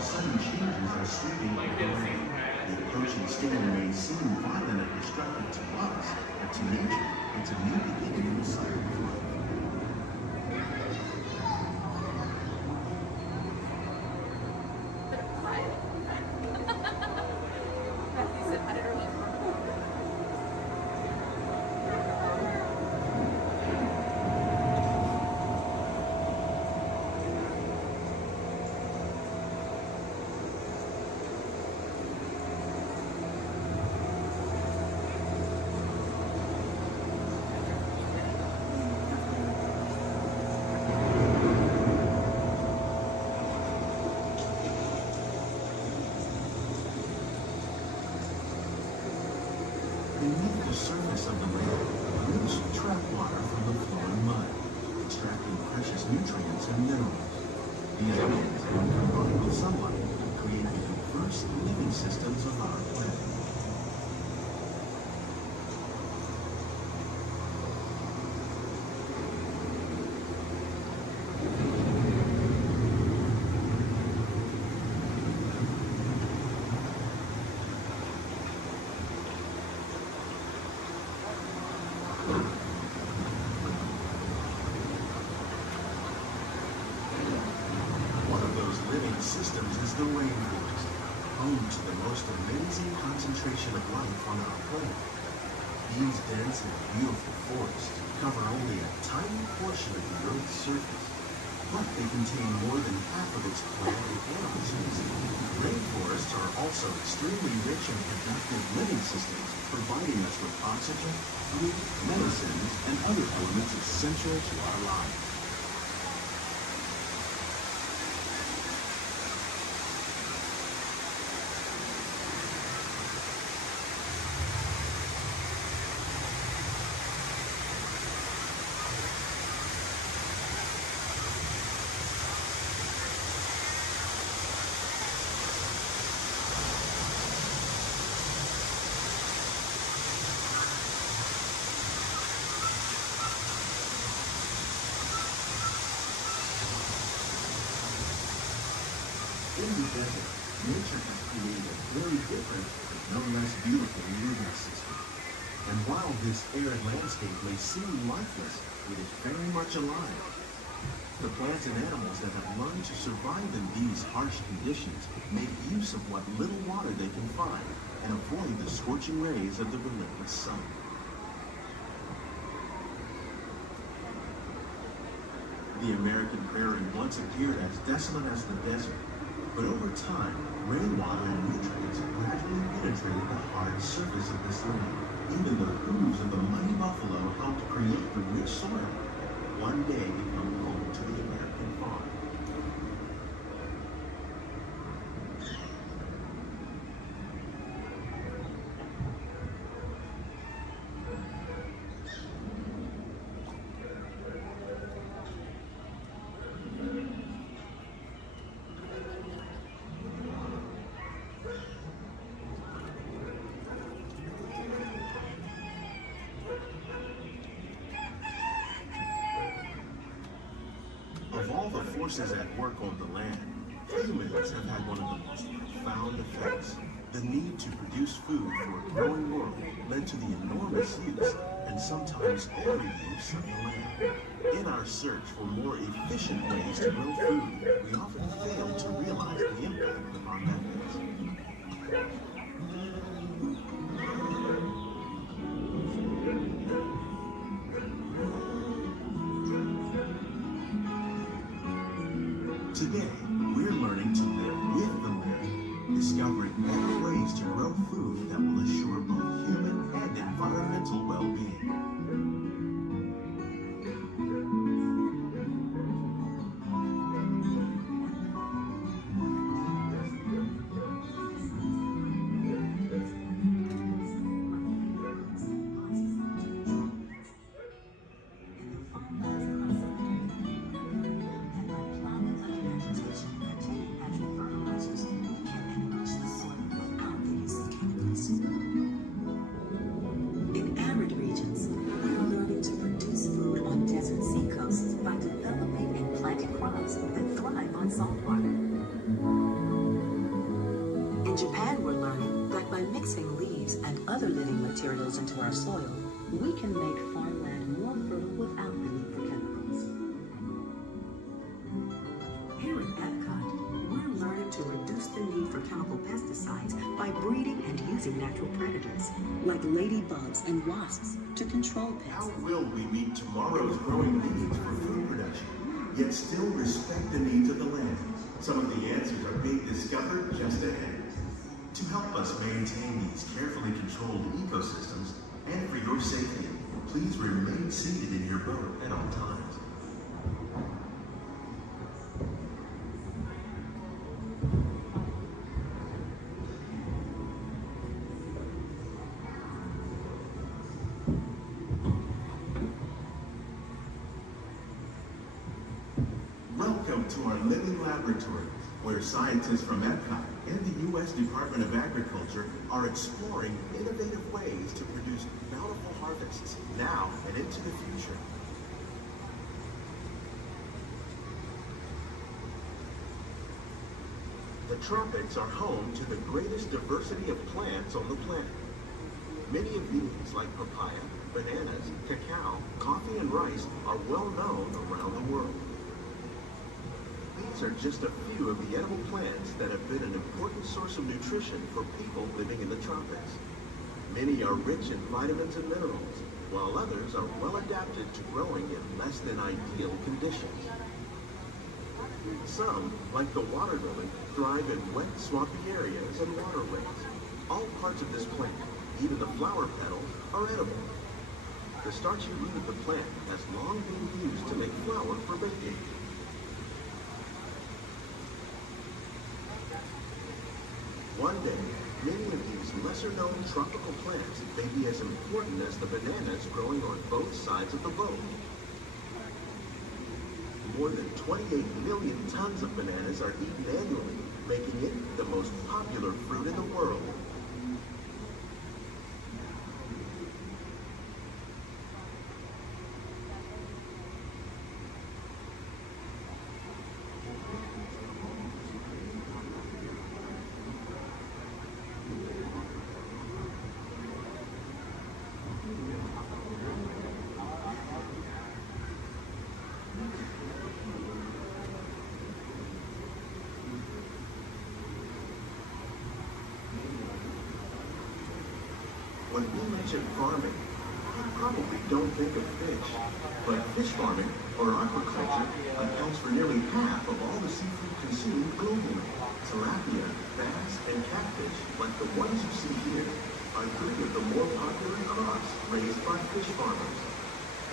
Sudden changes are sweeping the approaching storm means seem violent and destructive to us, but to nature, it's a new beginning in the cycle of life. Beneath the surface of the lake, roots trap water from the flowing mud, extracting precious nutrients and minerals. These winds, when combined with sunlight, create the diverse living systems of our planet. One of those living systems is the rainforest, home to the most amazing concentration of life on our planet. These dense and beautiful forests cover only a tiny portion of the Earth's surface, but they contain more than half of its plant and animal species. Rainforests are also extremely rich and productive living systems, providing us with oxygen, food, medicines, and other elements essential to our lives. In the desert, nature has created a very different, but no less beautiful living system. And while this arid landscape may seem lifeless, it is very much alive. The plants and animals that have learned to survive in these harsh conditions make use of what little water they can find and avoid the scorching rays of the relentless sun. The American prairie once appeared as desolate as the desert. But over time, rainwater and nutrients gradually penetrated the hard surface of this land. Even the hooves of the mighty buffalo helped create the rich soil, one day become home to the American farm. Of all the forces at work on the land, humans have had one of the most profound effects. The need to produce food for a growing world led to the enormous use and sometimes overuse of the land. In our search for more efficient ways to grow food, we often fail to realize the impact of our methods. Today, we're learning to live with the land, discovering better ways to grow food that will assure both human and environmental well-being. materials into our soil, we can make farmland more fertile without the need for chemicals. Here at Epcot, we're learning to reduce the need for chemical pesticides by breeding and using natural predators, like ladybugs and wasps, to control pests. How will we meet tomorrow's growing needs for food production, yet still respect the needs of the land? Some of the answers are being discovered just ahead. To help us maintain these carefully controlled ecosystems, and for your safety, please remain seated in your boat at all times. Welcome to our living laboratory, where scientists from Epcot and the U.S. Department of Agriculture are exploring innovative ways to produce bountiful harvests now and into the future. The tropics are home to the greatest diversity of plants on the planet. Many of these, like papaya, bananas, cacao, coffee, and rice, are well known around the world. These are just a few of the edible plants that have been an important source of nutrition for people living in the tropics. Many are rich in vitamins and minerals, while others are well adapted to growing in less than ideal conditions. Some, like the water lily, thrive in wet, swampy areas and waterways. All parts of this plant, even the flower petals, are edible. The starchy root of the plant has long been used to make flour for baking. One day, many of these lesser-known tropical plants may be as important as the bananas growing on both sides of the boat. More than 28 million tons of bananas are eaten annually, making it the most popular fruit in the world. When we mention farming, we probably don't think of fish. But fish farming, or aquaculture, accounts for nearly half of all the seafood consumed globally. Tilapia, bass, and catfish, like the ones you see here, are three of the more popular crops raised by fish farmers.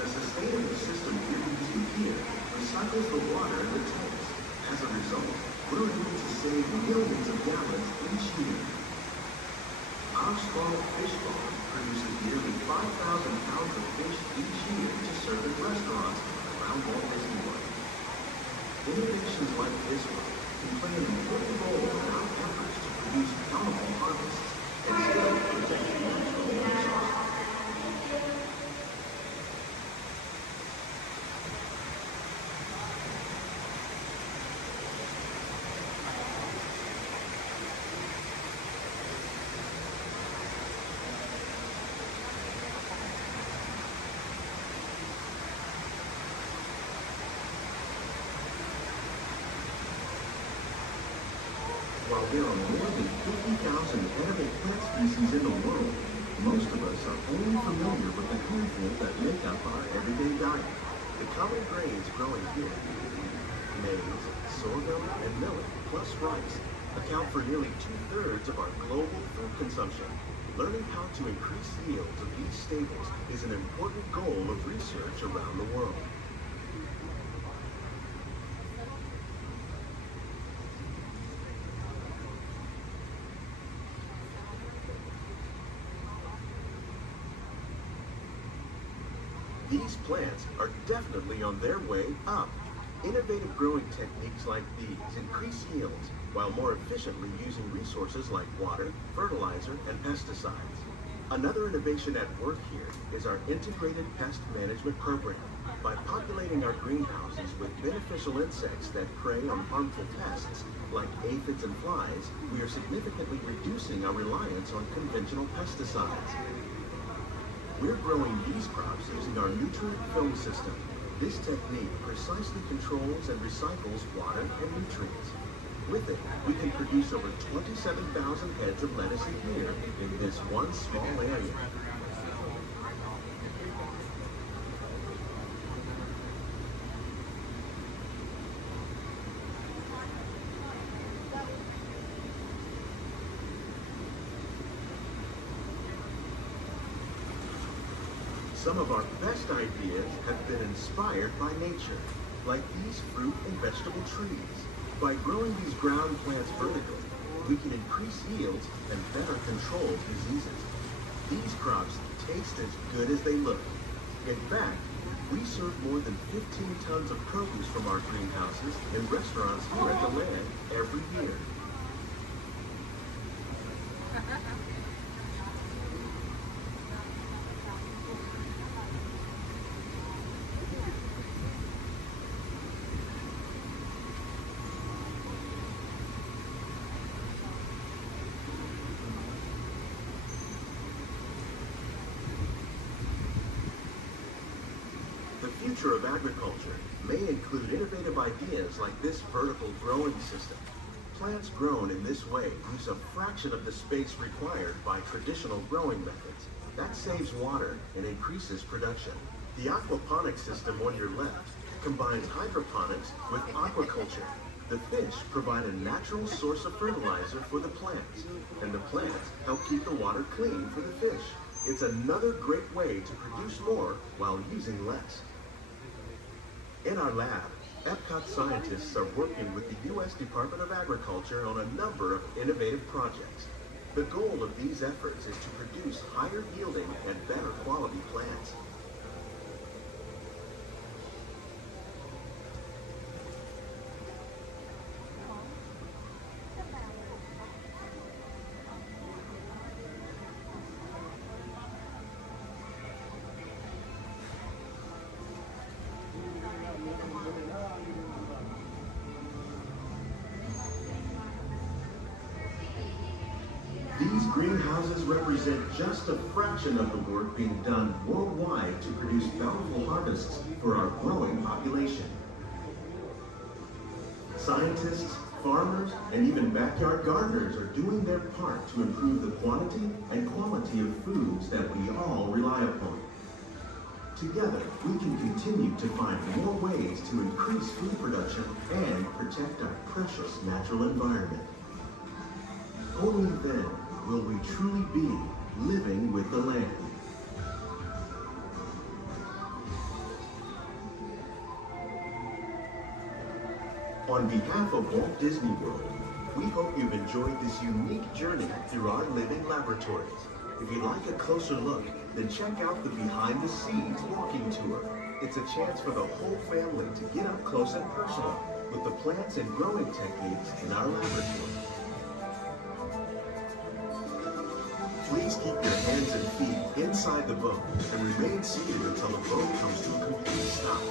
The sustainable system you're using here recycles the water in the tanks. As a result, we're able to save millions of gallons each year. Our small fish farm produces nearly 5,000 pounds of fish each year to serve in restaurants around Walt Disney World. Innovations like this one can play an important role in our efforts to produce bountiful harvests and still protect natural resources. While there are more than 50,000 edible plant species in the world, most of us are only familiar with the handful that make up our everyday diet. The common grains growing here, maize, sorghum, and millet, plus rice, account for nearly 2/3 of our global food consumption. Learning how to increase yields of these staples is an important goal of research around the world. These plants are definitely on their way up. Innovative growing techniques like these increase yields while more efficiently using resources like water, fertilizer, and pesticides. Another innovation at work here is our integrated pest management program. By populating our greenhouses with beneficial insects that prey on harmful pests like aphids and flies, we are significantly reducing our reliance on conventional pesticides. We're growing these crops using our nutrient film system. This technique precisely controls and recycles water and nutrients. With it, we can produce over 27,000 heads of lettuce a year in this one small area. Some of our best ideas have been inspired by nature, like these fruit and vegetable trees. By growing these ground plants vertically, we can increase yields and better control diseases. These crops taste as good as they look. In fact, we serve more than 15 tons of produce from our greenhouses in restaurants here at the land every year. The future of agriculture may include innovative ideas like this vertical growing system. Plants grown in this way use a fraction of the space required by traditional growing methods. That saves water and increases production. The aquaponics system on your left combines hydroponics with aquaculture. The fish provide a natural source of fertilizer for the plants, and the plants help keep the water clean for the fish. It's another great way to produce more while using less. In our lab, Epcot scientists are working with the U.S. Department of Agriculture on a number of innovative projects. The goal of these efforts is to produce higher yielding and better quality plants. These greenhouses represent just a fraction of the work being done worldwide to produce bountiful harvests for our growing population. Scientists, farmers, and even backyard gardeners are doing their part to improve the quantity and quality of foods that we all rely upon. Together, we can continue to find more ways to increase food production and protect our precious natural environment. Only then will we truly be living with the land. On behalf of Walt Disney World, we hope you've enjoyed this unique journey through our living laboratories. If you'd like a closer look, then check out the Behind the Scenes walking tour. It's a chance for the whole family to get up close and personal with the plants and growing techniques in our laboratory. Please keep your hands and feet inside the boat and remain seated until the boat comes to a complete stop.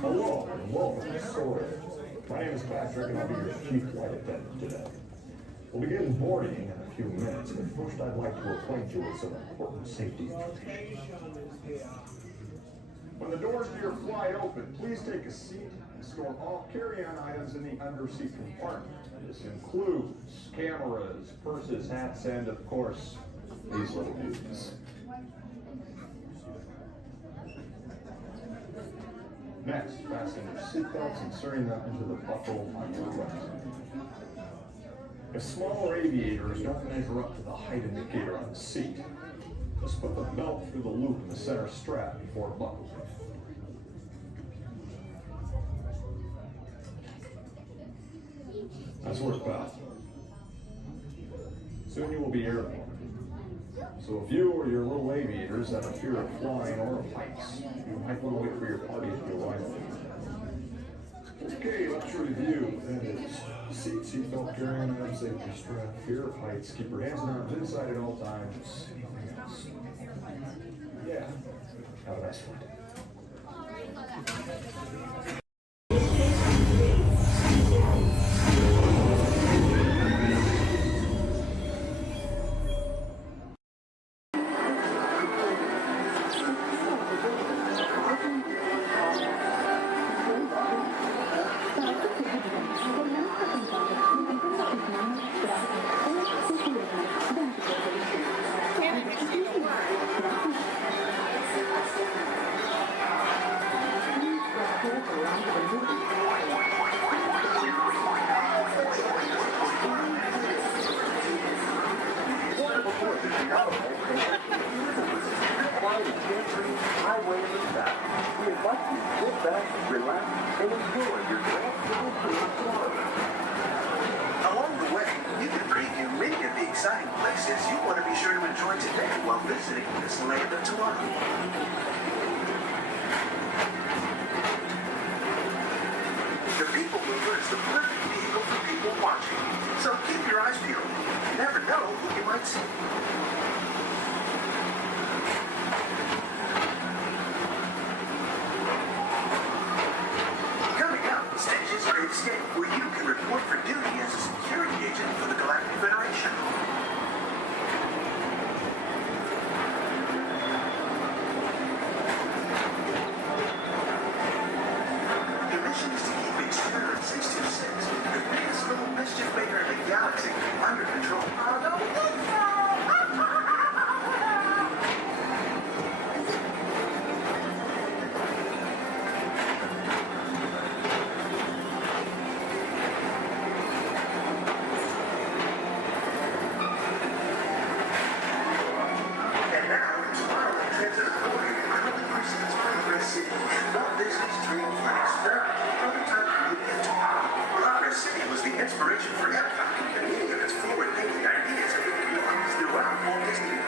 Hello, and welcome to Soaring. My name is Patrick, and I'll be your chief flight attendant today. We'll begin boarding in a few minutes, but first I'd like to acquaint you with some important safety information. When the doors to your flight open, please take a seat and store all carry-on items in the underseat compartment. This includes cameras, purses, hats, and of course, these little beauties. Next, fasten your seatbelts, inserting them into the buckle on your right. If smaller aviators don't measure up to the height indicator on the seat, just put the belt through the loop in the center strap before buckling. Nice work, pal. Soon you will be airborne. So if you or your little aviators have a fear of flying or of heights, you might want to wait for your party to arrive. Okay, let's review. That is seatbelt, carrying items, safety strap, fear of heights, keep your hands and arms inside at all times. Anything else? Yeah. Have a nice flight. Along the way, you can preview many of the exciting places you want to be sure to enjoy today while visiting Disneyland of Toronto. The People Mover is the perfect vehicle for people watching, so keep your eyes peeled. You never know who you might see. Where you can report for duty as a security agent for the Galactic Federation. The mission is to keep Experiment 626, the biggest little mischief maker in the galaxy, under control. Inspiration for Epcot, and many of its forward-thinking ideas have been realized throughout Walt Disney.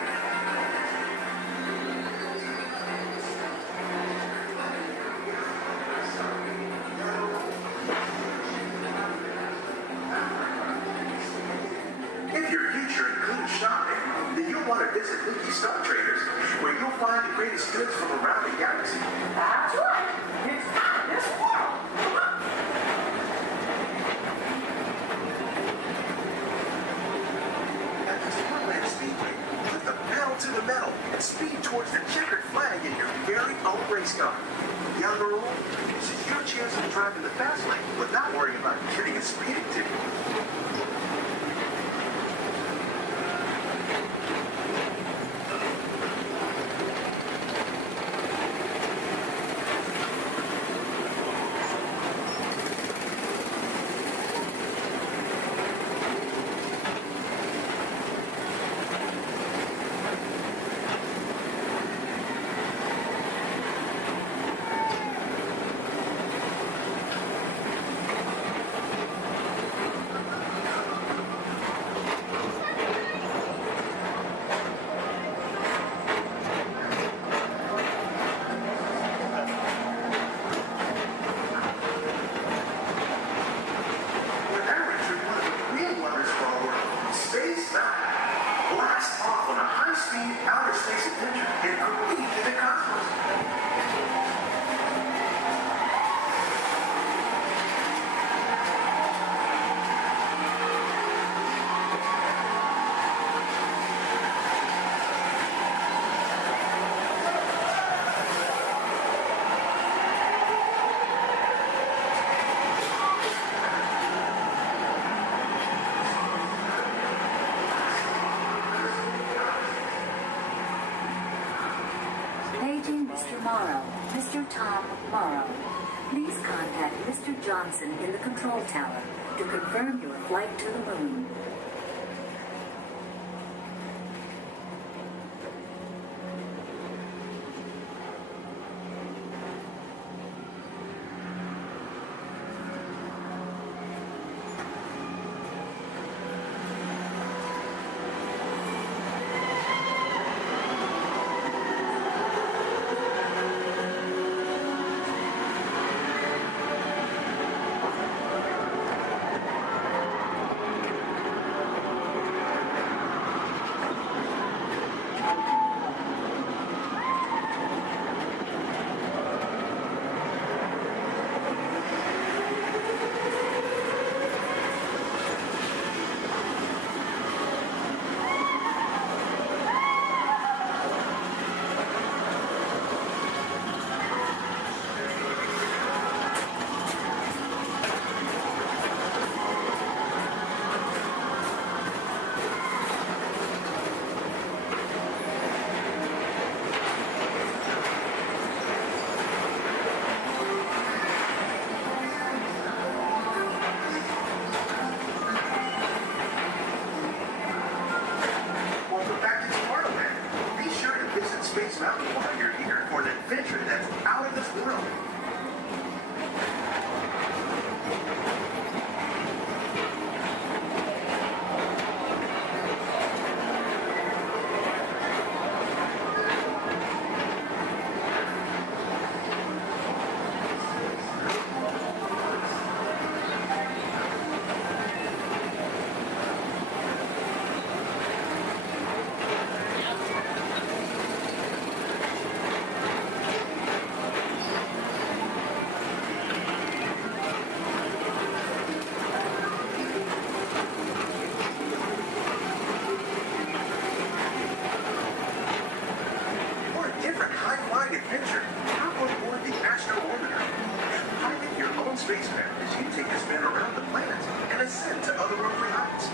If your future includes shopping, then you'll want to visit Mickey Star Traders, where you'll find the greatest goods from around the galaxy. That's right! It's out of this world! Put the pedal to the metal and speed towards the checkered flag in your very own race car. Young or old, this is your chance to drive in the fast lane without worrying about getting a speeding ticket. Morrow, Mr. Tom Morrow. Please contact Mr. Johnson in the control tower to confirm your flight to the moon. Space Mountain while you're here for an adventure that's out of this world. Adventure, hop on board the Astro Orbiter. Pilot your own spacecraft as you take a spin around the planet and ascend to otherworldly heights.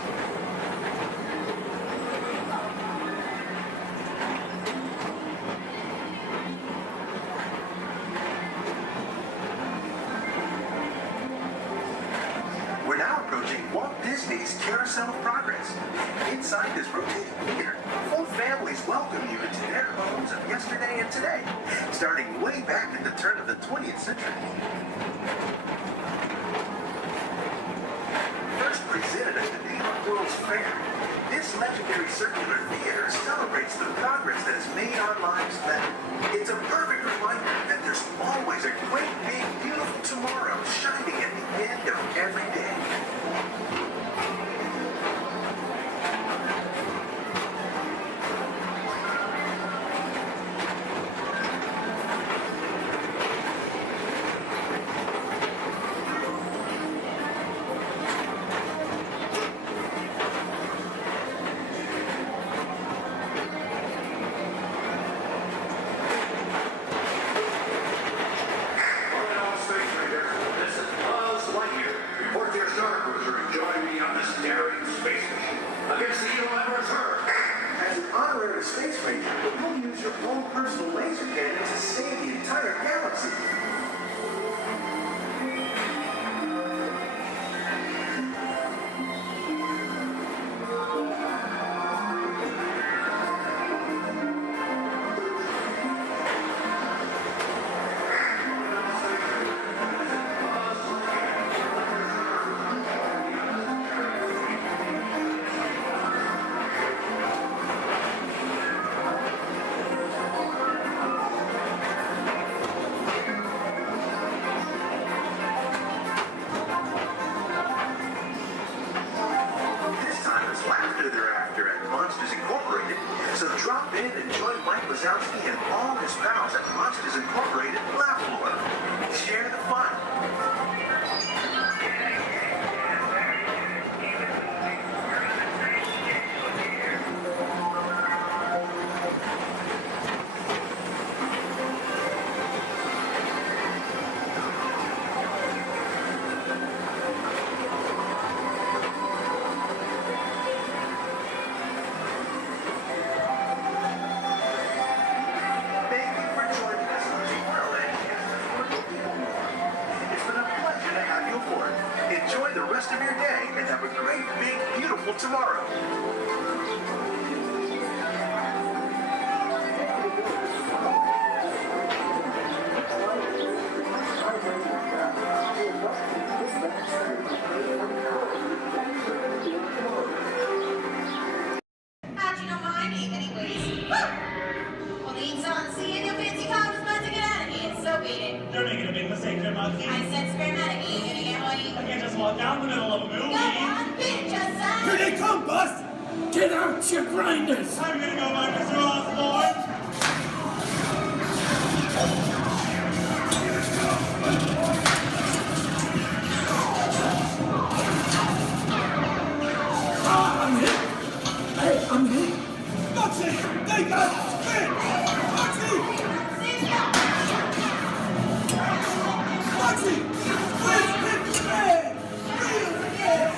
We're now approaching Walt Disney's Carousel of Progress. Inside this rotating theater, full families welcome you into their homes of yesterday and today, starting way back at the turn of the 20th century. First presented at the New York World's Fair, this legendary circular theater celebrates the progress that has made our lives better. It's a perfect reminder that there's always a great, big, beautiful tomorrow shining at the end of every day. Space Ranger, you'll use your own personal laser cannon to save the entire galaxy. So drop in and join Mike Wazowski and all his pals at Monsters Incorporated Laugh Floor. Share the fun. How'd you know my name, anyways? Well, leads on seeing your fancy cars about to get out of here, so beat it. You're making a big mistake there, Monkey. I said scrammatic, you gonna get what you... I can't just walk down the middle of a movie. Go on, beat it, just son. Here they come, Bus! Get out your grinders! I'm gonna go by Mr. Osborne. I'm hit! Hey, I'm hit! Foxy! They got spin! Foxy! Foxy! Please hit the man! Real man!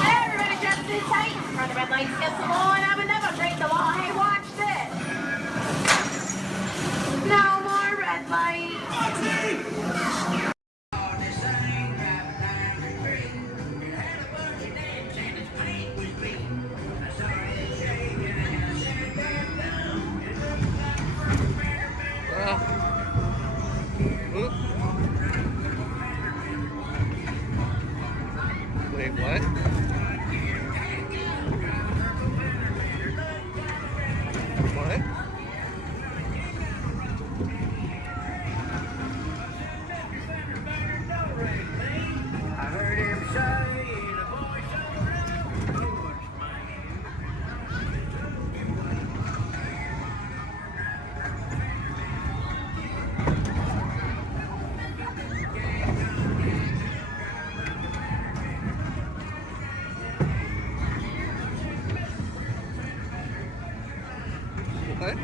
Hey, everybody grab the tight. Run the red lights against the law, and I would never break the law. Hey, watch this. No more red light. Foxy! Wait, what? What? I heard him say in a voice of a rhythm, "Oh, what's my What?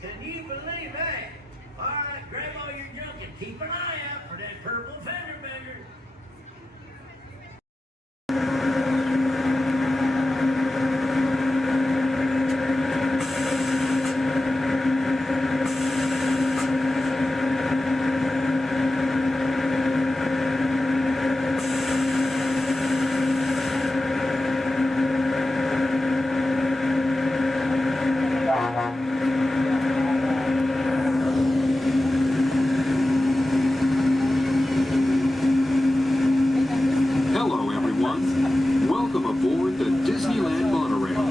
Can you believe that? All right, grab all your junk and keep an eye out for that purple fender bender. Hello, everyone. Welcome aboard the Disneyland monorail.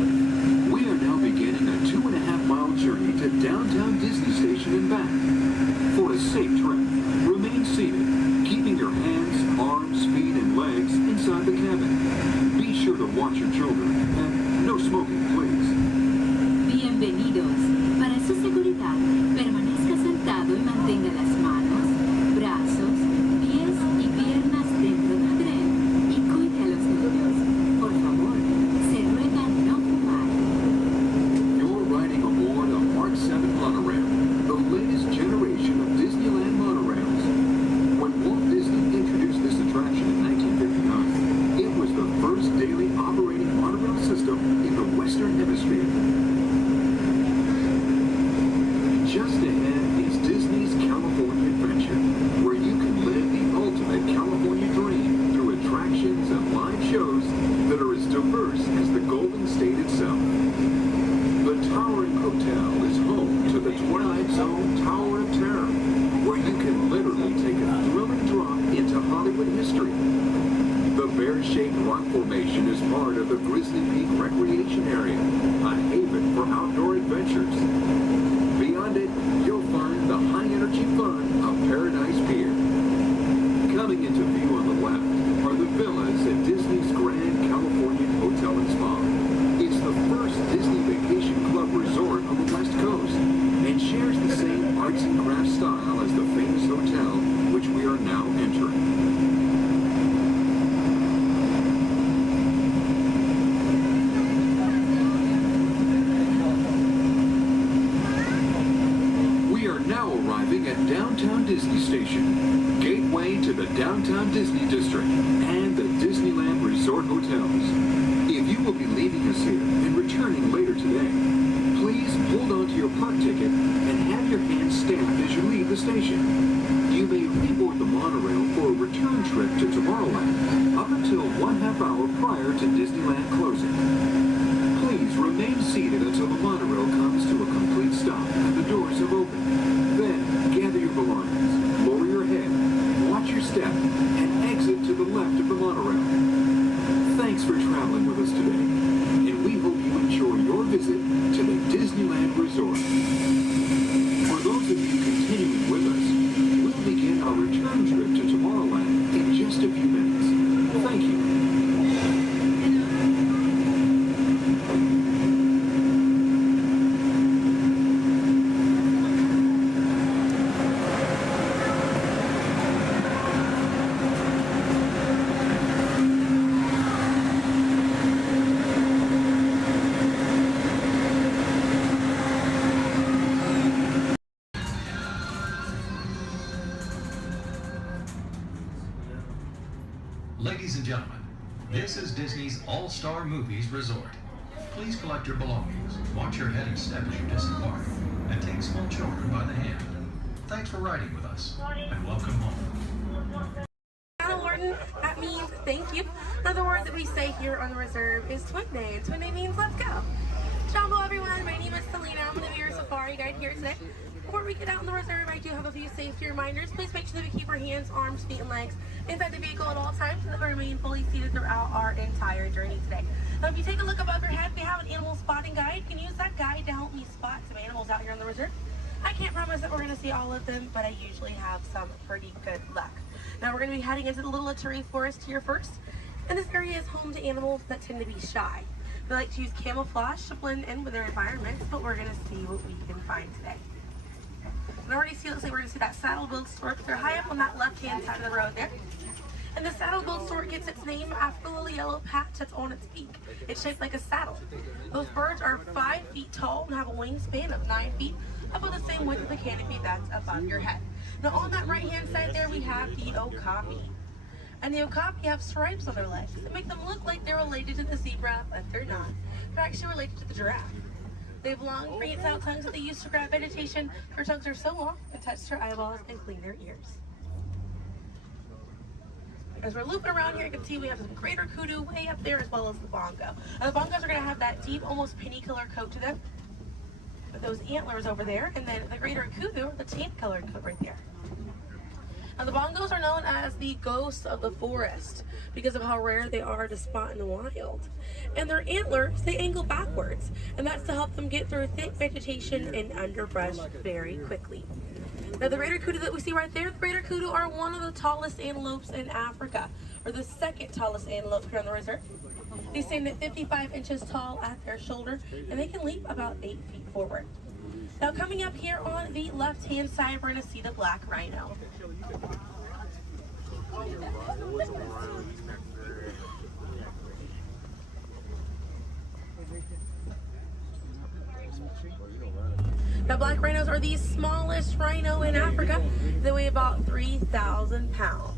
We are now beginning a 2.5-mile journey to downtown Disney Station and back. For a safe trip, remain seated, keeping your hands, arms, feet, and legs inside the cabin. Be sure to watch your children, and no smoking, please. Bienvenidos. Para su seguridad, permanezca sentado y mantenga las manos, brazos, pies y piernas dentro del tren y cuide a los niños. Por favor, se ruega no fumar. You're riding aboard a Mark 7 monorail, the latest generation of Disneyland monorails. When Walt Disney introduced this attraction in 1959, it was the first daily operating monorail system in the Western Hemisphere. Just ahead is Disney's California Adventure, where you can live the ultimate California dream through attractions and live shows that are as diverse as the Golden State itself. The Towering Hotel is home to the Twilight Zone Tower of Terror, where you can literally take a thrilling drop into Hollywood history. The bear-shaped rock formation is part of the Grizzly Peak Recreation Area, a haven for outdoor adventures. Beyond it, you'll Downtown Disney Station, gateway to the Downtown Disney District and the Disneyland Resort Hotels. If you will be leaving us here and returning later today, please hold on to your park ticket and have your hands stamped as you leave the station. You may reboard the monorail for a return trip to Tomorrowland up until 1/2 hour prior to Disneyland closing. Please remain seated until the monorail comes to a complete stop and the doors have opened. Then, gather your belongings, lower your head, watch your step, and exit to the left of the monorail. Thanks for traveling with us today, and we hope you enjoy your visit to the Disneyland Resort. For those of you continuing with us, we'll begin our return trip to Tomorrowland in just a few minutes. Thank you. Ladies and gentlemen, this is Disney's All-Star Movies Resort. Please collect your belongings, watch your head and step as you disembark, and take small children by the hand. Thanks for riding with us, and welcome home. Warden, that means thank you. Another word that we say here on the reserve is Twin Day, and Twin Day means let's go. Jumbo everyone, my name is Selena. I'm going to be your safari guide here today. Before we get out in the reserve, I do have a few safety reminders. Please make sure that we keep our hands, arms, feet, and legs inside the vehicle at all times so that we remain fully seated throughout our entire journey today. Now, if you take a look above your head, we have an animal spotting guide. You can use that guide to help me spot some animals out here on the reserve. I can't promise that we're going to see all of them, but I usually have some pretty good luck. Now, we're going to be heading into the Little Aturi Forest here first, and this area is home to animals that tend to be shy. They like to use camouflage to blend in with their environments, but we're going to see what we can find today. And already see, looks like we're going to see that saddle-billed stork. They're high up on that left-hand side of the road there. And the saddle-billed stork gets its name after the little yellow patch that's on its beak. It's shaped like a saddle. Those birds are 5 feet tall and have a wingspan of 9 feet, about the same width of the canopy that's above your head. Now on that right-hand side there, we have the okapi. And the okapi have stripes on their legs that make them look like they're related to the zebra, but they're not. They're actually related to the giraffe. They have long, prehensile tongues that they use to grab vegetation. Their tongues are so long they touch their eyeballs and clean their ears. As we're looping around here, you can see we have some greater kudu way up there as well as the bongo. Now, the bongos are going to have that deep, almost penny colored coat to them, with those antlers over there, and then the greater kudu, the tan colored coat right there. Now, the bongos are known as the ghosts of the forest because of how rare they are to spot in the wild. And their antlers, they angle backwards, and that's to help them get through thick vegetation and underbrush very quickly. Now, the greater kudu that we see right there, the greater kudu are one of the tallest antelopes in Africa, or the second tallest antelope here on the reserve. They stand at 55 inches tall at their shoulder, and they can leap about 8 feet forward. Now, coming up here on the left-hand side, we're going to see the black rhino. Now, black rhinos are the smallest rhino in Africa. They weigh about 3,000 pounds.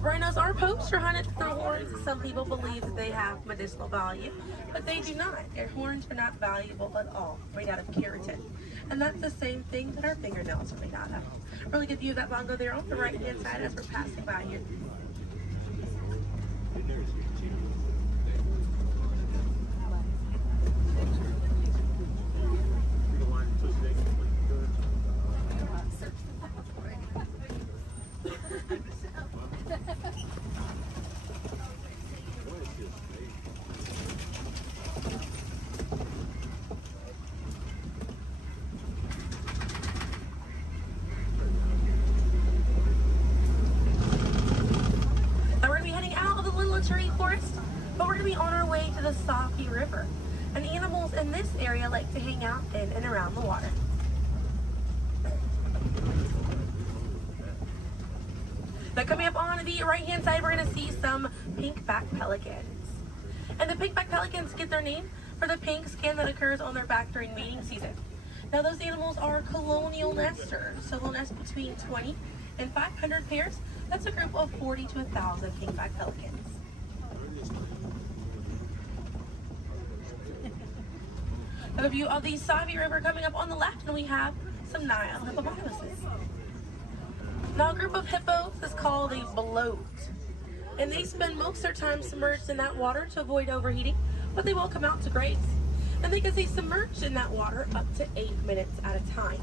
Rhinos are poached or hunted with their horns. Some people believe that they have medicinal value, but they do not. Their horns are not valuable at all, made out of keratin. And that's the same thing that our fingernails are made out of. Really good view of that bongo there on the right-hand side as we're passing by here. Forest, but we're going to be on our way to the Safi River, and animals in this area like to hang out in and around the water. Now, coming up on the right-hand side, we're going to see some pink-back pelicans. And the pink-back pelicans get their name for the pink skin that occurs on their back during mating season. Now those animals are colonial nesters, so they'll nest between 20 and 500 pairs. That's a group of 40 to 1,000 kingback pelicans. A view of the Savi River coming up on the left, and we have some Nile hippopotamuses. Now a group of hippos is called a bloat, and they spend most of their time submerged in that water to avoid overheating, but they will come out to graze. And they can stay submerged in that water up to 8 minutes at a time.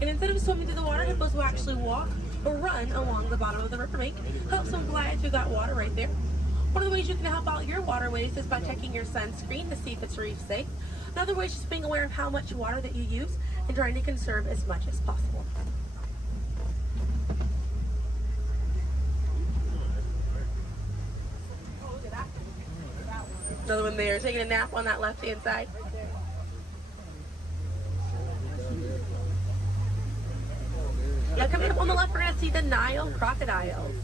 And instead of swimming through the water, hippos will actually walk or run along the bottom of the riverbank, helps them glide through that water right there. One of the ways you can help out your waterways is by checking your sunscreen to see if it's reef safe. Another way is just being aware of how much water that you use and trying to conserve as much as possible. Another one there, taking a nap on that left-hand side. Now coming up on the left, we're going to see the Nile crocodiles.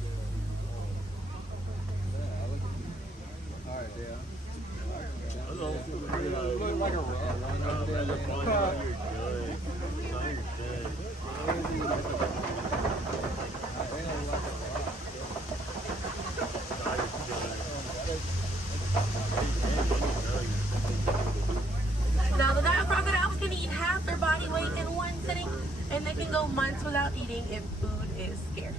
Now the Nile crocodiles can eat half their body weight in one sitting, and they can go months without eating if food is scarce.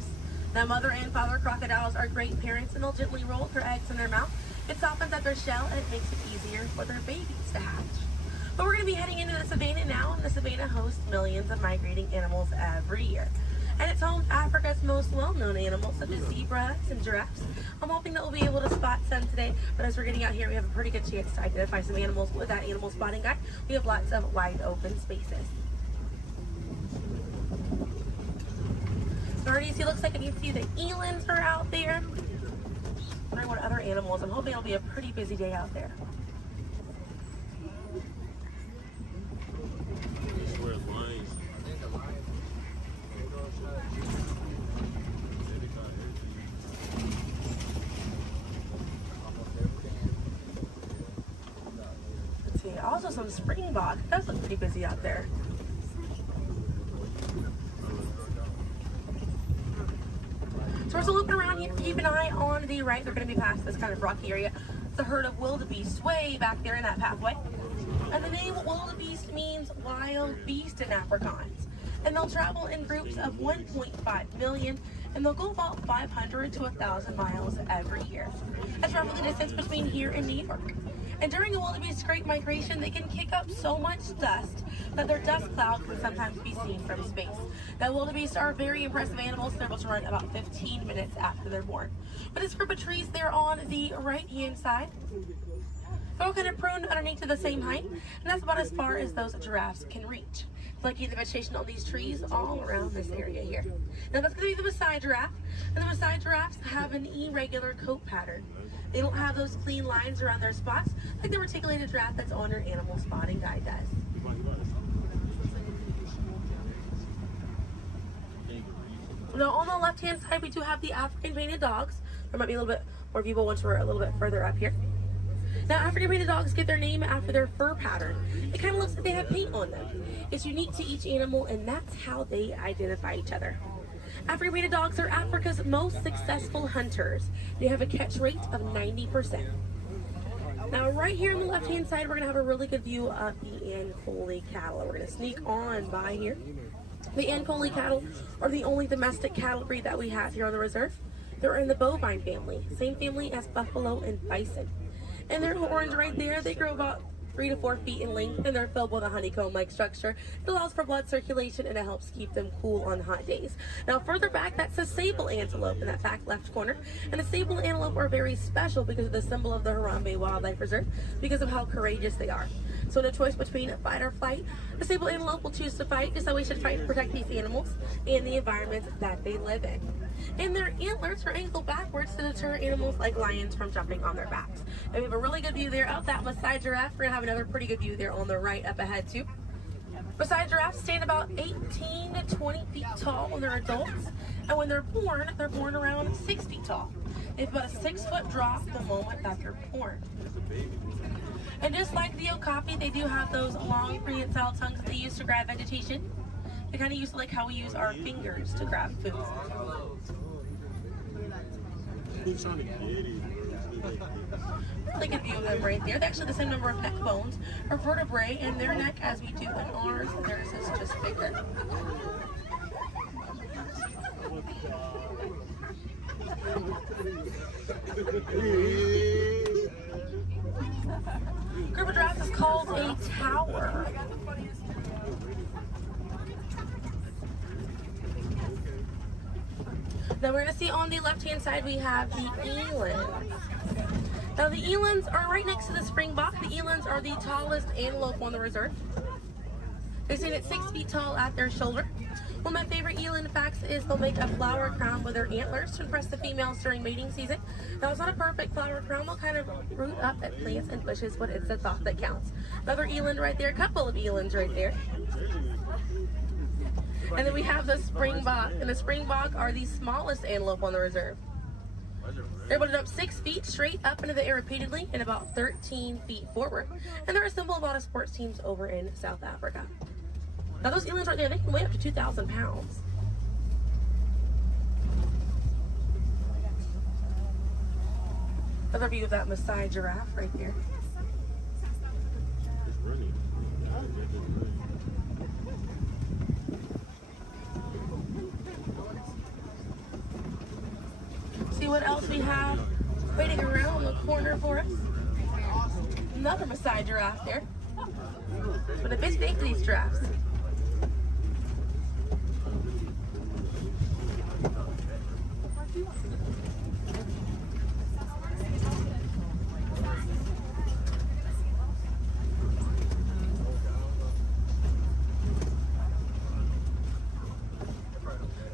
Now mother and father crocodiles are great parents, and they'll gently roll their eggs in their mouth. It softens up their shell, and it makes it easier for their babies to hatch. But we're going to be heading into the savannah now, and the savannah hosts millions of migrating animals every year. And it's home to Africa's most well-known animals, such as zebras and giraffes. I'm hoping that we'll be able to spot some today, but as we're getting out here, we have a pretty good chance to identify some animals with that animal spotting guide. We have lots of wide open spaces. Already see, looks like you can see the elands are out there. Wondering what other animals. I'm hoping it'll be a pretty busy day out there. Let's see, also some springbok. It does look pretty busy out there. So we're still looking around here. Keep an eye on the right. They're going to be past this kind of rocky area. It's a herd of wildebeest way back there in that pathway. And the name wildebeest means wild beast in Afrikaans. And they'll travel in groups of 1.5 million, and they'll go about 500 to 1,000 miles every year. That's roughly the distance between here and New York. And during a wildebeest's great migration, they can kick up so much dust that their dust cloud can sometimes be seen from space. Now, wildebeest are very impressive animals. They're able to run about 15 minutes after they're born. But this group of trees there on the right-hand side, they're all kind of pruned underneath to the same height, and that's about as far as those giraffes can reach. Like the vegetation on these trees all around this area here. Now that's going to be the Maasai giraffe, and the Maasai giraffes have an irregular coat pattern. They don't have those clean lines around their spots like the reticulated giraffe that's on your animal spotting guide does. Now on the left-hand side, we do have the African painted dogs. There might be a little bit more people once we're a little bit further up here. Now, African painted dogs get their name after their fur pattern. It kind of looks like they have paint on them. It's unique to each animal, and that's how they identify each other. African painted dogs are Africa's most successful hunters. They have a catch rate of 90%. Now, right here on the left-hand side, we're going to have a really good view of the Ankole cattle. We're going to sneak on by here. The Ankole cattle are the only domestic cattle breed that we have here on the reserve. They're in the bovine family, same family as buffalo and bison. And their horns right there, they grow about 3 to 4 feet in length, and they're filled with a honeycomb-like structure. It allows for blood circulation, and it helps keep them cool on hot days. Now, further back, that's a sable antelope in that back left corner. And the sable antelope are very special because of the symbol of the Harambe Wildlife Reserve, because of how courageous they are. So in a choice between fight or flight, the sable antelope will choose to fight, just how we should fight to protect these animals and the environment that they live in. And their antlers are angled backwards to deter animals like lions from jumping on their backs. And we have a really good view there of that Maasai giraffe. We're going to have another pretty good view there on the right up ahead too. Maasai giraffes stand about 18 to 20 feet tall when they're adults. And when they're born around 6 feet tall. They have about a 6-foot drop the moment that they're born. And just like the okapi, they do have those long prehensile tongues that they use to grab vegetation. They kind of use like how we use our fingers to grab food. Really good view of them right there. They're actually the same number of neck bones or vertebrae in their neck as we do in ours. Theirs is just bigger. Group of giraffes is called a tower. Now we're going to see on the left-hand side we have the elands. Now the elands are right next to the springbok. The elands are the tallest antelope on the reserve. They stand at 6 feet tall at their shoulder. One of my favorite eland facts is they'll make a flower crown with their antlers to impress the females during mating season. Now it's not a perfect flower crown, they'll kind of root up at plants and bushes, but it's the thought that counts. Another eland right there, a couple of elands right there. And then we have the springbok, and the springbok are the smallest antelope on the reserve. They're able to jump 6 feet straight up into the air repeatedly and about 13 feet forward. And they're a symbol of a lot of sports teams over in South Africa. Now those elands right there, they can weigh up to 2,000 pounds. Another view of that Maasai giraffe right there. See what else we have waiting around the corner for us. Another Maasai giraffe there. But a bit big for these giraffes.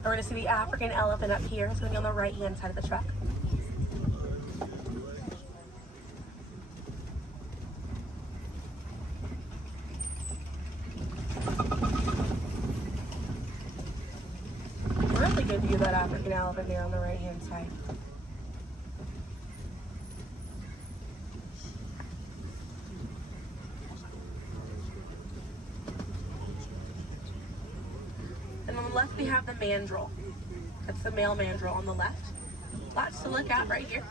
We're going to see the African elephant up here. It's going to be on the right-hand side of the truck. Really good view of that African elephant there on the right-hand side. And on the left we have the mandrill. That's the male mandrill on the left. Lots to look at right here.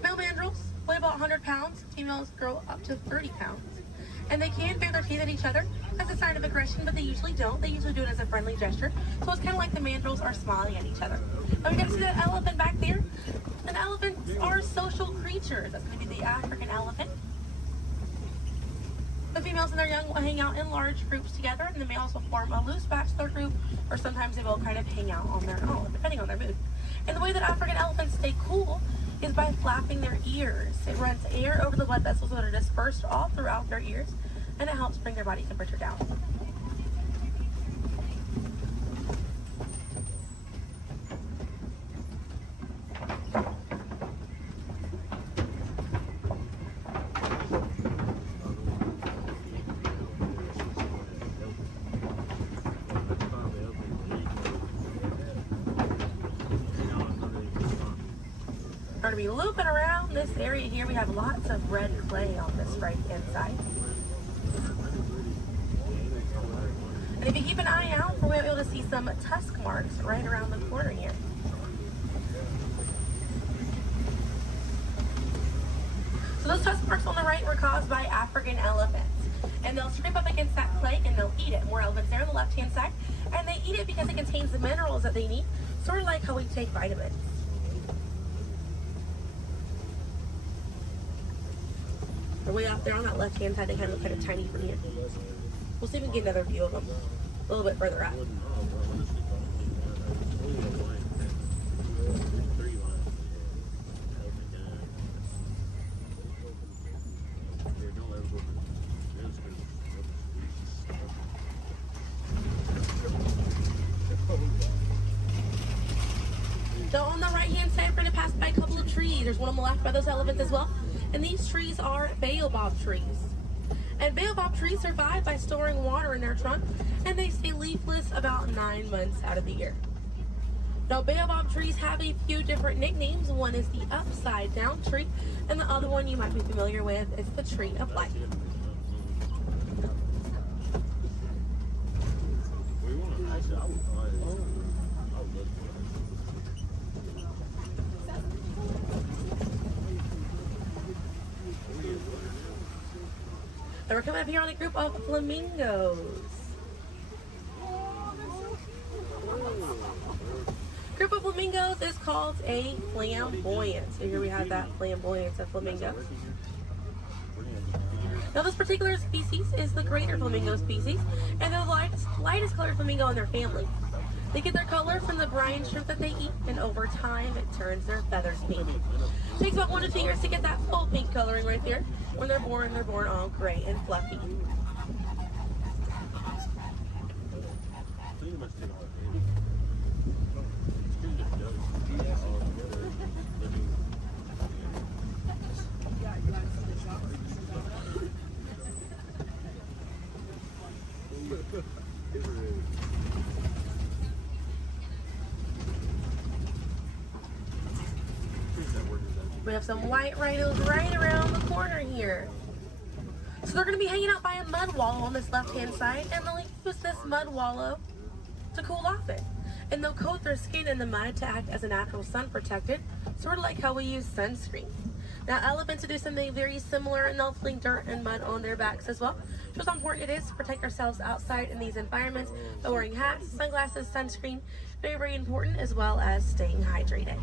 Male mandrills weigh about 100 pounds. Females grow up to 30 pounds. And they can bare their teeth at each other as a sign of aggression, but they usually don't. They usually do it as a friendly gesture. So it's kind of like the mandrills are smiling at each other. Now we got to see that elephant back there. And elephants are social creatures. That's going to be the African elephant. The females and their young will hang out in large groups together, and the males will form a loose bachelor group, or sometimes they will kind of hang out on their own, depending on their mood. And the way that African elephants stay cool is by flapping their ears. It runs air over the blood vessels that are dispersed all throughout their ears, and it helps bring their body temperature down. We're going to be looping around this area here. We have lots of red clay on this right-hand side. And if you keep an eye out, we're going to be able to see some tusk marks right around the corner here. So those tusk marks on the right were caused by African elephants. And they'll scrape up against that clay and they'll eat it. More elephants there on the left-hand side. And they eat it because it contains the minerals that they need, sort of like how we take vitamins. They're way off there on that left-hand side. They kind of look kind of tiny from here. We'll see if we can get another view of them a little bit further out. So on the right-hand side, we're going to pass by a couple of trees. There's one on the left by those elephants as well. And these trees are baobab trees. And baobab trees survive by storing water in their trunk, and they stay leafless about 9 months out of the year. Now, baobab trees have a few different nicknames. One is the upside down tree, and the other one you might be familiar with is the tree of life. And we're coming up here on a group of flamingos. Group of flamingos is called a flamboyant. So here we have that flamboyant of flamingo. Now this particular species is the greater flamingo species, and they're the lightest colored flamingo in their family. They get their color from the brine shrimp that they eat, and over time it turns their feathers pink. It takes about 1 to 2 years to get that full pink coloring right there. When they're born all gray and fluffy. We have some white rhinos right around the corner here. So they're going to be hanging out by a mud wallow on this left-hand side, and they'll use this mud wallow to cool off it. And they'll coat their skin in the mud to act as a natural sun protectant, sort of like how we use sunscreen. Now elephants do something very similar, and they'll fling dirt and mud on their backs as well. Just how important it is to protect ourselves outside in these environments by wearing hats, sunglasses, sunscreen. Very, very important, as well as staying hydrated.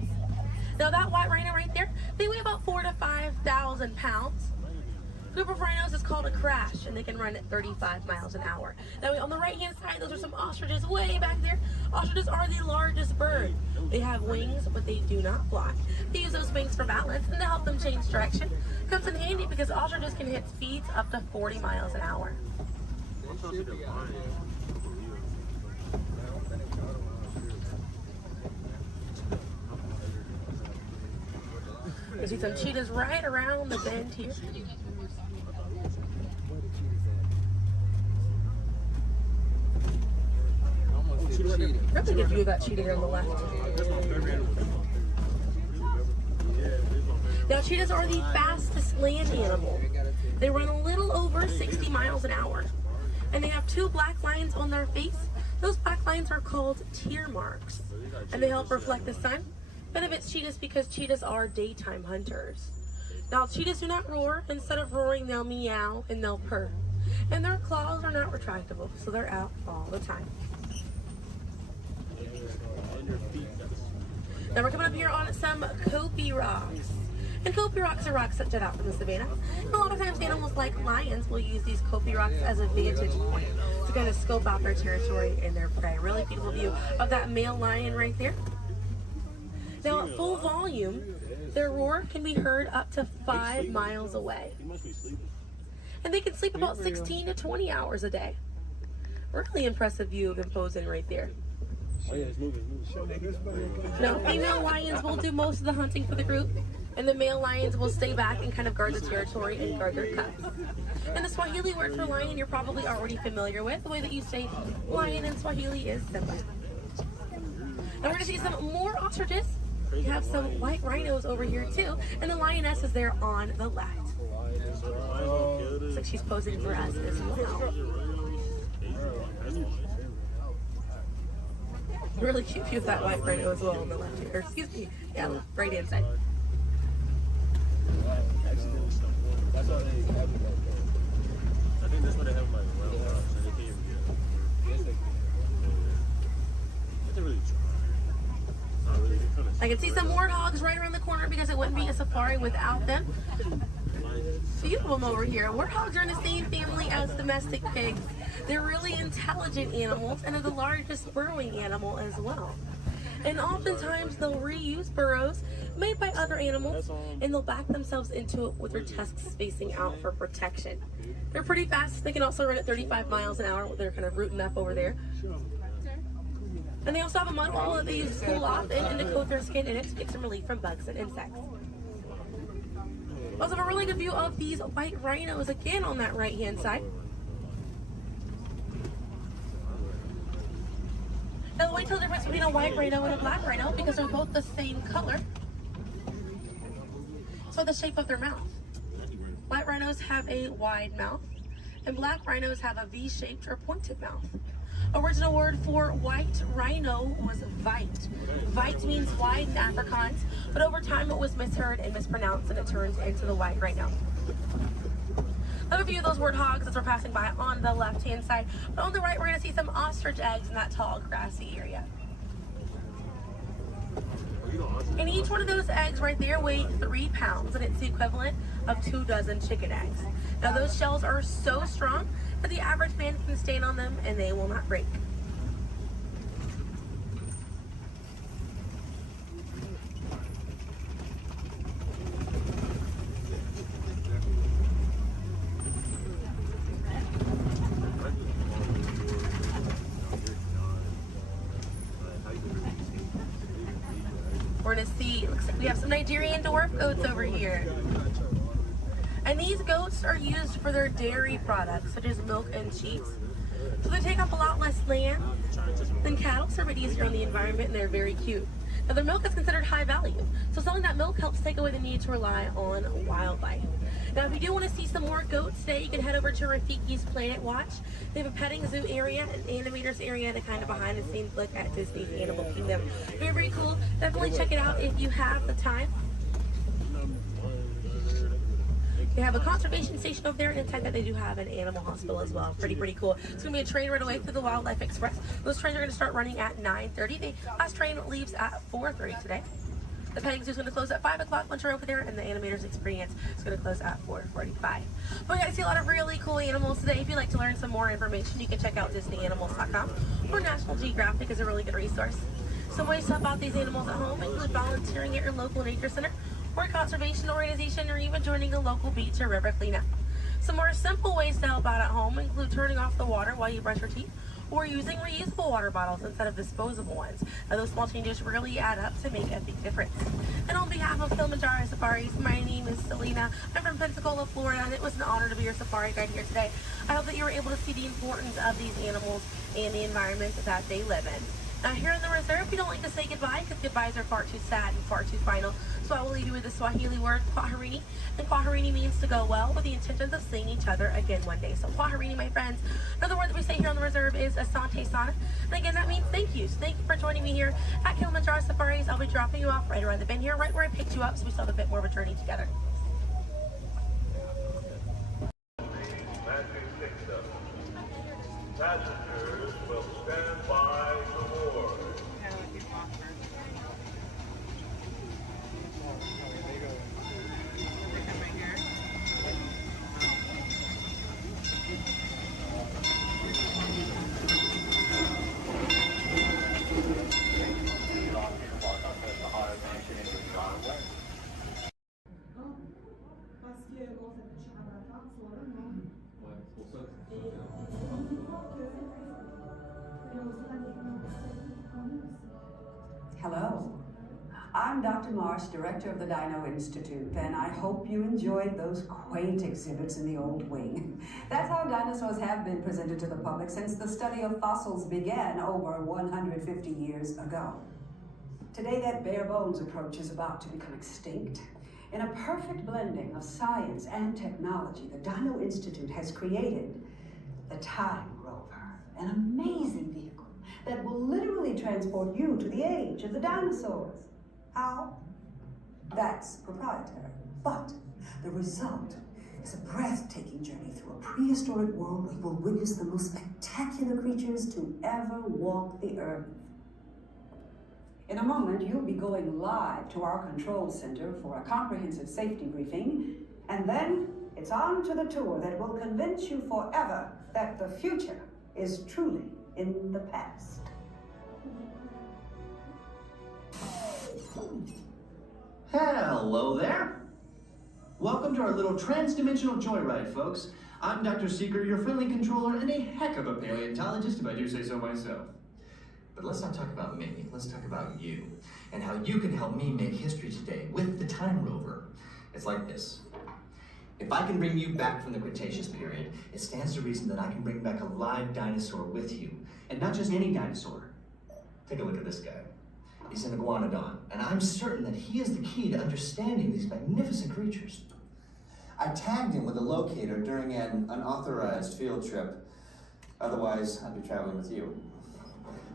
Now that white rhino right there, they weigh about 4,000 to 5,000 pounds. Group of rhinos is called a crash, and they can run at 35 miles an hour. Now on the right-hand side, those are some ostriches way back there. Ostriches are the largest bird. They have wings, but they do not fly. They use those wings for balance and to help them change direction. Comes in handy because ostriches can hit speeds up to 40 miles an hour. You see some cheetahs right around the bend here. That's a good view of that cheetah here on the left. Now cheetahs are the fastest land animal. They run a little over 60 miles an hour. And they have 2 black lines on their face. Those black lines are called tear marks. And they help reflect the sun. Benefits cheetahs because cheetahs are daytime hunters. Now cheetahs do not roar. Instead of roaring, they'll meow and they'll purr. And their claws are not retractable, so they're out all the time. Now we're coming up here on some Kopi rocks. And Kopi rocks are rocks that jut out from the savannah. And a lot of times animals like lions will use these Kopi rocks as a vantage point to kind of scope out their territory and their prey. Really beautiful view of that male lion right there. Now at full volume, their roar can be heard up to 5 miles away. And they can sleep about 16 to 20 hours a day. Really impressive view of them posing right there. Now, female lions will do most of the hunting for the group, and the male lions will stay back and kind of guard the territory and guard their cubs. And the Swahili word for lion you're probably already familiar with. The way that you say lion in Swahili is simba. Now we're going to see some more ostriches. We have some white rhinos over here too, and the lioness is there on the left. Looks like she's posing for us as well. Really cute view of that white rhino as well on the left here. Excuse me. Yeah, right hand side. I think that's what they have in my well, so they can't even get it. It's really not really. I can see some warthogs right around the corner because it wouldn't be a safari without them. Few of them over here. Warthogs are in the same family as domestic pigs. They're really intelligent animals and are the largest burrowing animal as well. And oftentimes they'll reuse burrows made by other animals and they'll back themselves into it with their tusks facing out for protection. They're pretty fast. They can also run at 35 miles an hour. They're kind of rooting up over there. And they also have a mud wall that they use to cool off and to coat their skin, and it takes some relief from bugs and insects. We also have a really good view of these white rhinos again on that right hand side. Now the only tell the difference between a white rhino and a black rhino because they're both the same color. So the shape of their mouth. White rhinos have a wide mouth, and black rhinos have a V-shaped or pointed mouth. Original word for white rhino was vite. Vite means wide in Afrikaans, but over time it was misheard and mispronounced, and it turned into the white rhino. I have a few of those warthogs as we're passing by on the left-hand side, but on the right we're going to see some ostrich eggs in that tall grassy area. And each one of those eggs right there weigh 3 pounds, and it's the equivalent of 2 dozen chicken eggs. Now those shells are so strong that the average man can stand on them and they will not break. We're gonna see, looks like we have some Nigerian dwarf goats over here. And these goats are used for their dairy products, such as milk and cheese. So they take up a lot less land than cattle, so they're easier on the environment, and they're very cute. Now their milk is considered high value, so selling that milk helps take away the need to rely on wildlife. Now if you do want to see some more goats today, you can head over to Rafiki's Planet Watch. They have a petting zoo area, an animators area, and a kind of behind the scenes look at Disney's Animal Kingdom. Very, very cool. Definitely check it out if you have the time. They have a conservation station over there, and inside that they do have an animal hospital as well. Pretty cool. It's going to be a train right away through the Wildlife Express. Those trains are going to start running at 9:30. The last train leaves at 4:30 today. The petting zoo is going to close at 5 o'clock once you're over there, and the animators experience is going to close at 4:45. But we got to see a lot of really cool animals today. If you'd like to learn some more information, you can check out DisneyAnimals.com, or National Geographic is a really good resource. Some ways to help out these animals at home include volunteering at your local nature center, or a conservation organization, or even joining a local beach or river cleanup. Some more simple ways to help out at home include turning off the water while you brush your teeth, or using reusable water bottles instead of disposable ones. Now, those small changes really add up to make a big difference. And on behalf of Kilimanjaro Safaris, my name is Selena. I'm from Pensacola, Florida, and it was an honor to be your safari guide here today. I hope that you were able to see the importance of these animals and the environment that they live in. Now here in the reserve, we don't like to say goodbye because goodbyes are far too sad and far too final. So I will leave you with the Swahili word, kwaherini. And kwaherini means to go well, with the intentions of seeing each other again one day. So kwaherini, my friends. Another word that we say here on the reserve is asante sana. And again, that means thank you. So thank you for joining me here at Kilimanjaro Safaris. I'll be dropping you off right around the bend here, right where I picked you up, so we still have a bit more of a journey together. Passengers will stand by to board. Hello, I'm Dr. Marsh, Director of the Dino Institute, and I hope you enjoyed those quaint exhibits in the old wing. That's how dinosaurs have been presented to the public since the study of fossils began over 150 years ago. Today, that bare bones approach is about to become extinct. In a perfect blending of science and technology, the Dino Institute has created the Time Rover, an amazing vehicle that will literally transport you to the age of the dinosaurs. How? That's proprietary. But the result is a breathtaking journey through a prehistoric world where you will witness the most spectacular creatures to ever walk the earth. In a moment, you'll be going live to our control center for a comprehensive safety briefing, and then it's on to the tour that will convince you forever that the future is truly in the past. Hello there. Welcome to our little trans-dimensional joyride, folks. I'm Dr. Seeker, your friendly controller, and a heck of a paleontologist, if I do say so myself. But let's not talk about me, let's talk about you, and how you can help me make history today with the Time Rover. It's like this. If I can bring you back from the Cretaceous period, it stands to reason that I can bring back a live dinosaur with you. And not just any dinosaur, Take a look at this guy. He's an iguanodon, and I'm certain that he is the key to understanding these magnificent creatures. I tagged him with a locator during an unauthorized field trip. Otherwise, I'd be traveling with you.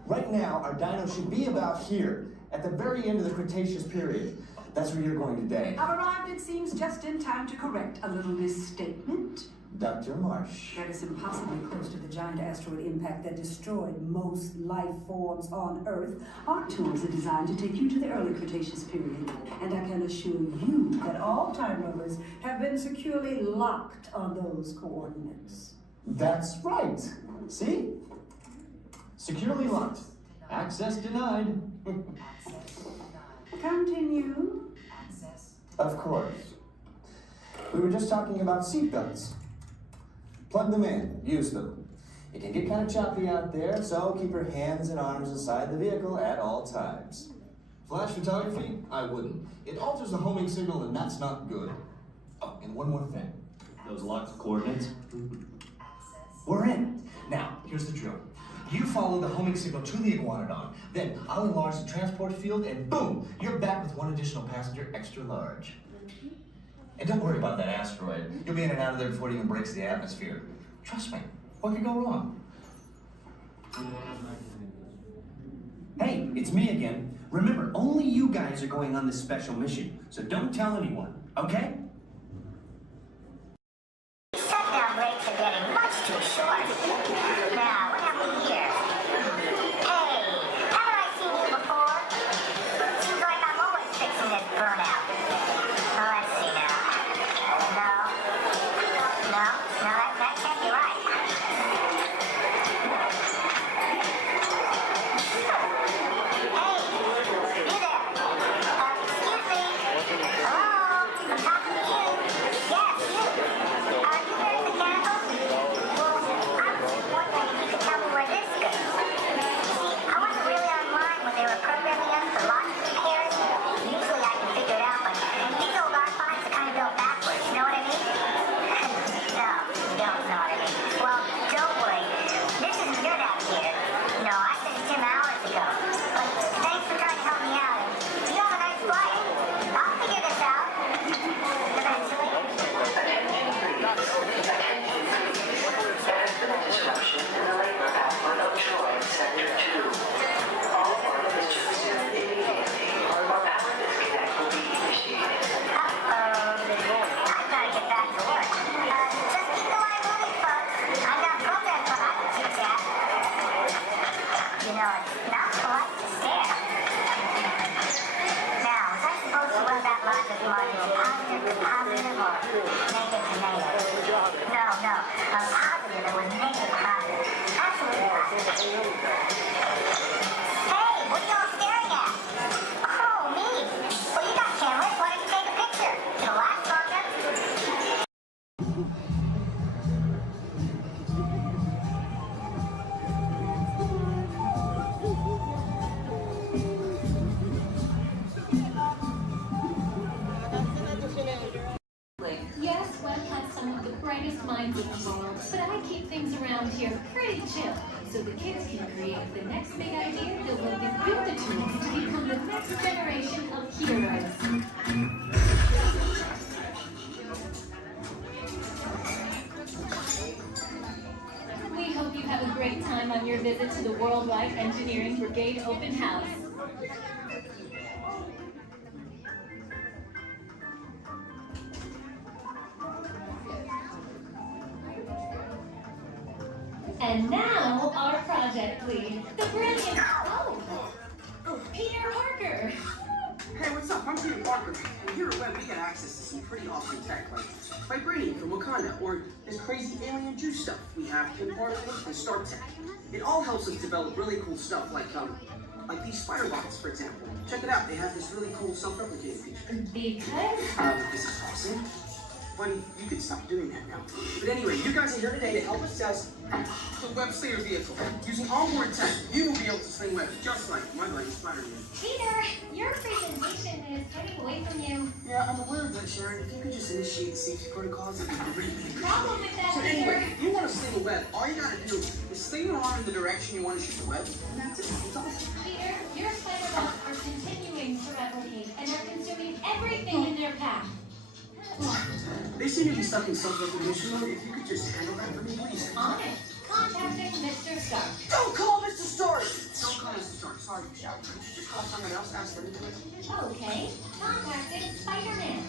Right now, our dino should be about here, at the very end of the Cretaceous period. That's where you're going today. I've arrived, it seems, just in time to correct a little misstatement. Dr. Marsh. That is impossibly close to the giant asteroid impact that destroyed most life forms on Earth. Our tours are designed to take you to the early Cretaceous period. And I can assure you that all time rovers have been securely locked on those coordinates. That's right. See? Securely locked. Access denied. Continue. Of course. We were just talking about seatbelts. Plug them in, use them. It can get kind of choppy out there, so keep your hands and arms inside the vehicle at all times. Flash photography? I wouldn't. It alters the homing signal, and that's not good. Oh, and one more thing. Those locked coordinates? We're in. Now, here's the drill. You follow the homing signal to the iguanodon, then I'll enlarge the transport field, and boom, you're back with one additional passenger extra large. And don't worry about that asteroid. You'll be in and out of there before it even breaks the atmosphere. Trust me, what could go wrong? Hey, it's me again. Remember, only you guys are going on this special mission, so don't tell anyone, okay? Shutdown breaks are getting much too short. Now, what have we here? Hey, haven't I seen you before? Seems like I'm always fixing this burnout. Let's see now. No, that can't be right. Hey, you there. Excuse me. Hello, I'm talking to you. Yes, you. Are you very mechanical? Well, I was wondering if you could tell me where this goes. See, I wasn't really online when they were programming us for logic repairs. Usually I can figure it out, but these old R5s are kind of built backwards, you know what I mean? No, you don't know what I mean. Well, don't worry. This isn't your navigator. No, I finished him hours ago. But thanks for trying to help me out. You have a nice flight. I'll figure this out. Eventually. Disruption in the labor output of Troy Sector 2. All workers to resume immediately, or power disconnect will be initiated. I've got to get back to work. Just keep the line moving, folks. I've got programs that I can teach at. You know, it's not polite to stare. Now, was I supposed to run that logic margin positive to positive or negative to negative? No. Positive, it was negative positive. Absolutely positive. Hey, what are y'all staring at? Oh, me. Well, you got cameras. Why don't you take a picture? It'll last longer. Yes, Walt has some of the brightest minds in the world, but I keep things around here pretty chill, so the kids can create the next big idea that will give you the tools to become the next generation of heroes. We hope you have a great time on your visit to the Worldwide Engineering Brigade Open House. And now, our project lead, the brilliant, Peter Parker. Hey, what's up? I'm Peter Parker. And here at Web, we get access to some pretty awesome tech, like vibranium from Wakanda, or this crazy alien juice stuff. We have imparticle and Stark Tech. It all helps us develop really cool stuff, like these spider bots, for example. Check it out. They have this really cool self-replicating feature. Because? This is awesome. Buddy, you can stop doing that now. But anyway, you guys are here today to help us test the Web Slayer vehicle. Using onboard tech, you will be able to sling webs just like my buddy Spider-Man. Peter, your presentation is getting away from you. Yeah, I'm aware of that, Sharon. If you could just initiate the safety protocols, it'd be great. Problem with that, So Peter. anyway, if you want to sling a web, all you gotta do is sling your arm in the direction you want to shoot the web, and that's it. It's awesome. Peter, your spider bots are continuing to replicate and are consuming everything in their path. They seem to be stuck in self-recognition mode. If you could just handle that for me, please. On it. Contacting Mr. Stark. Don't call Mr. Stark! Don't call Mr. Stark. Sorry for shouting. You should just call someone else. Ask them to do it. Okay. Contacting Spider-Man.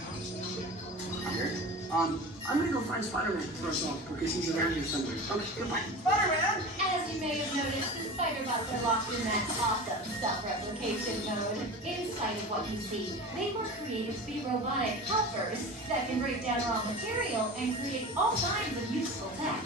Here. I'm gonna go find Spider-Man for us all because he's around here somewhere. Okay, goodbye. Spider-Man! As you may have noticed, the spider bots are locked in that awesome self-replication mode. In spite of what you see, they were created to be robotic helpers that can break down raw material and create all kinds of useful tech.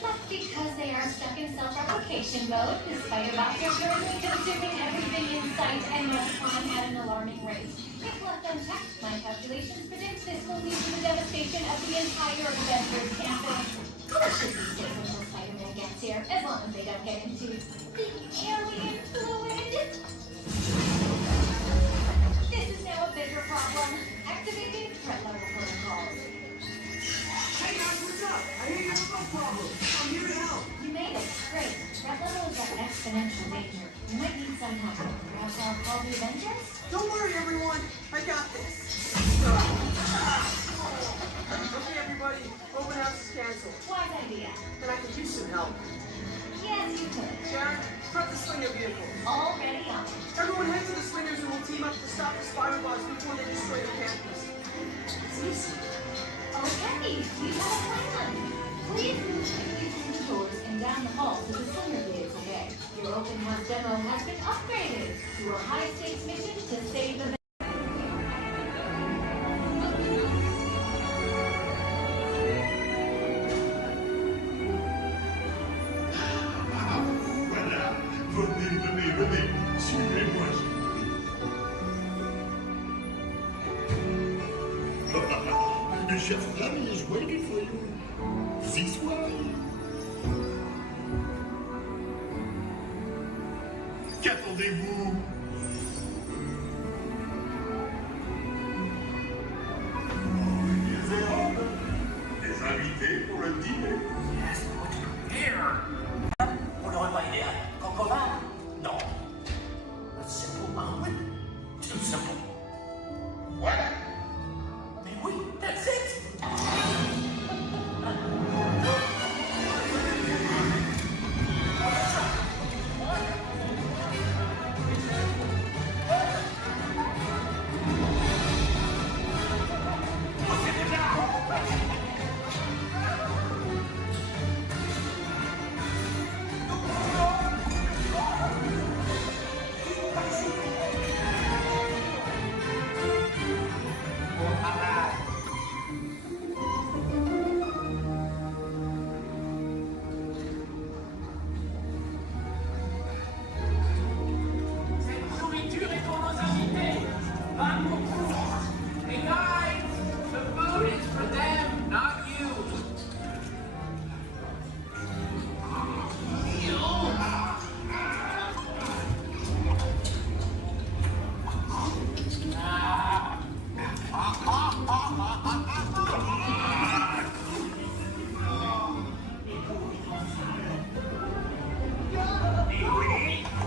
But because they are stuck in self-replication mode, the spider bots are currently consuming everything in sight and respond at an alarming rate. If left unchecked, my calculations predict this will lead to the devastation of the entire Avengers campus. That should be safe until Spider-Man gets here, as long as they don't get into the alien fluid. This is now a bigger problem. Activating threat level protocols. Hey guys, what's up? I hear you have no problem. I'm here to help. You made it. Great. Threat level is at exponential danger. You might need some help. Perhaps I'll call the Avengers? Don't worry, everyone. I got this. Okay, everybody. Open house is canceled. Wise idea. And I could use some help. Yes, you could. Sharon, prep the slinger vehicle. Already on. Everyone head to the slingers and we'll team up to stop the spider bots before they destroy the campus. It's easy. Okay, we have a plan. Please move quickly through the doors and down the hall to the slinger vehicle bay. Your open house demo has been upgraded to a high-stakes mission to save the Venez, suivez-moi, the chef family is waiting for you. This way. Qu'attendez-vous? Des invités pour le dîner. Yes, put here. Vous n'aurez pas idée à Cocola? No. A simple omelet? Too simple. What? Mais oui, that's it.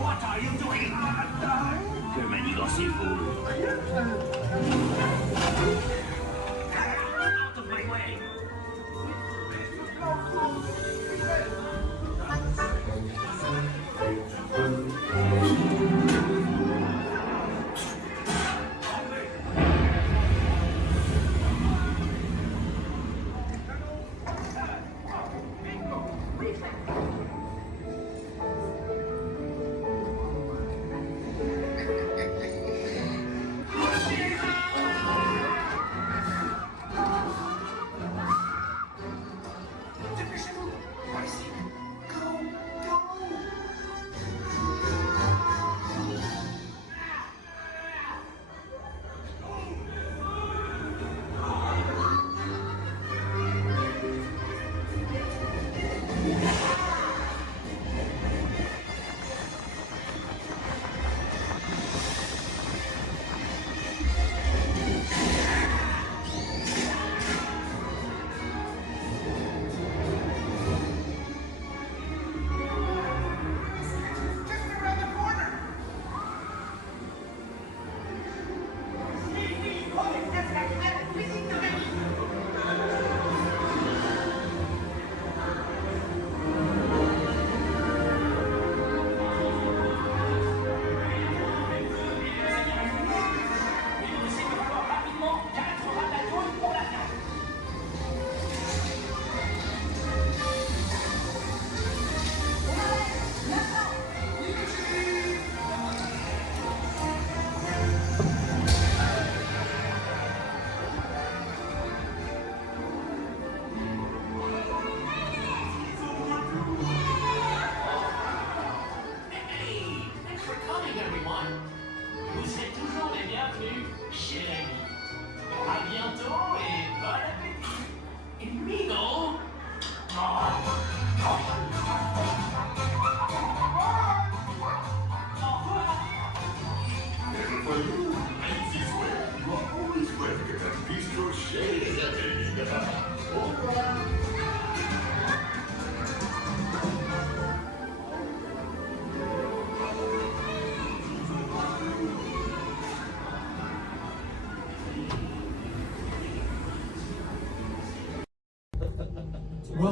What are you doing? Que manigancez-vous? Out of my way!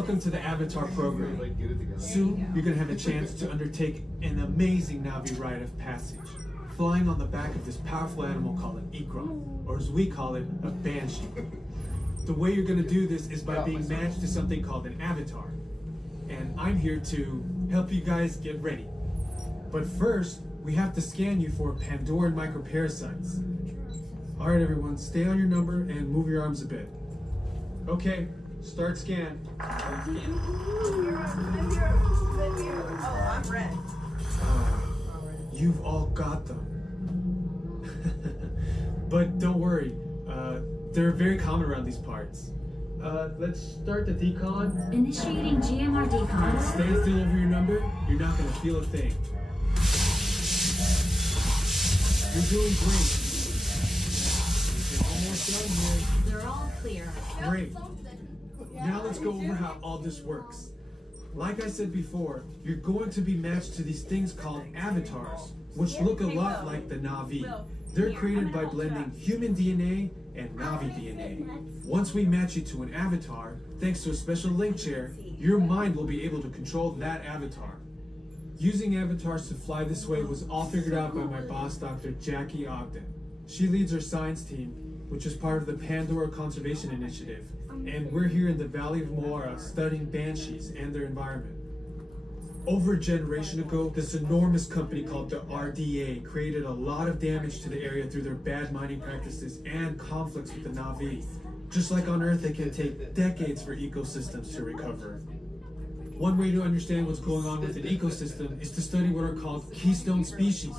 Welcome to the Avatar program. Soon, you're gonna have a chance to undertake an amazing Navi rite of passage, flying on the back of this powerful animal called an Ikron, or as we call it, a Banshee. The way you're gonna do this is by being matched to something called an avatar. And I'm here to help you guys get ready. But first, we have to scan you for Pandoran microparasites. All right, everyone, stay on your number and move your arms a bit. Okay, start scan. Oh, I'm red. You've all got them. But don't worry, they're very common around these parts. Let's start the decon. Initiating GMR decon. Stay still over your number, you're not gonna feel a thing. You're doing great. You're almost done here. They're all clear. Great. Now let's go over how all this works. Like I said before, you're going to be matched to these things called avatars, which look a lot like the Navi. They're created by blending human DNA and Navi DNA. Once we match you to an avatar, thanks to a special link chair, your mind will be able to control that avatar. Using avatars to fly this way was all figured out by my boss, Dr. Jackie Ogden. She leads our science team, which is part of the Pandora Conservation Initiative, and we're here in the Valley of Moara studying banshees and their environment. Over a generation ago, this enormous company called the RDA created a lot of damage to the area through their bad mining practices and conflicts with the Navi. Just like on Earth, it can take decades for ecosystems to recover. One way to understand what's going on with an ecosystem is to study what are called keystone species.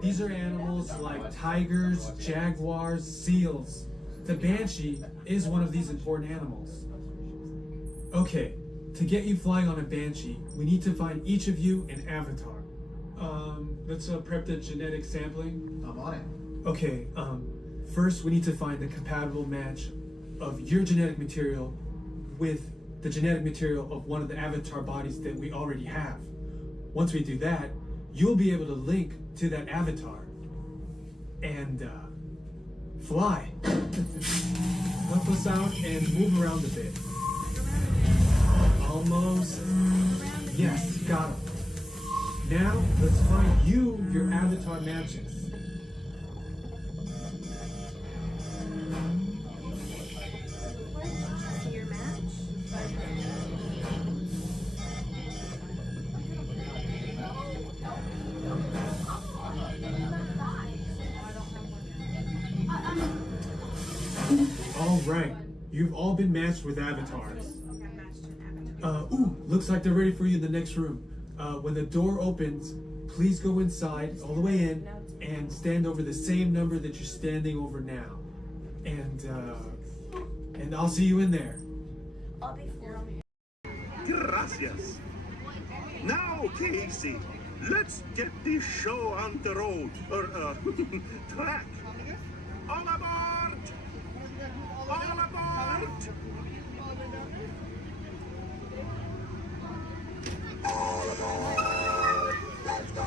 These are animals like tigers, jaguars, seals. The banshee is one of these important animals. Okay, to get you flying on a banshee, we need to find each of you an avatar. Let's prep the genetic sampling. I'm on it. Okay, first we need to find the compatible match of your genetic material with the genetic material of one of the avatar bodies that we already have. Once we do that, you'll be able to link to that avatar and fly. Help us out and move around a bit. Almost. Yes, got him. Now, let's find you your avatar matches. All right, you've all been matched with avatars. Looks like they're ready for you in the next room. When the door opens, please go inside, all the way in, and stand over the same number that you're standing over now. And I'll see you in there. Gracias. Now, Casey, let's get this show on the road, or track. All aboard! All aboard! All aboard! Let's go!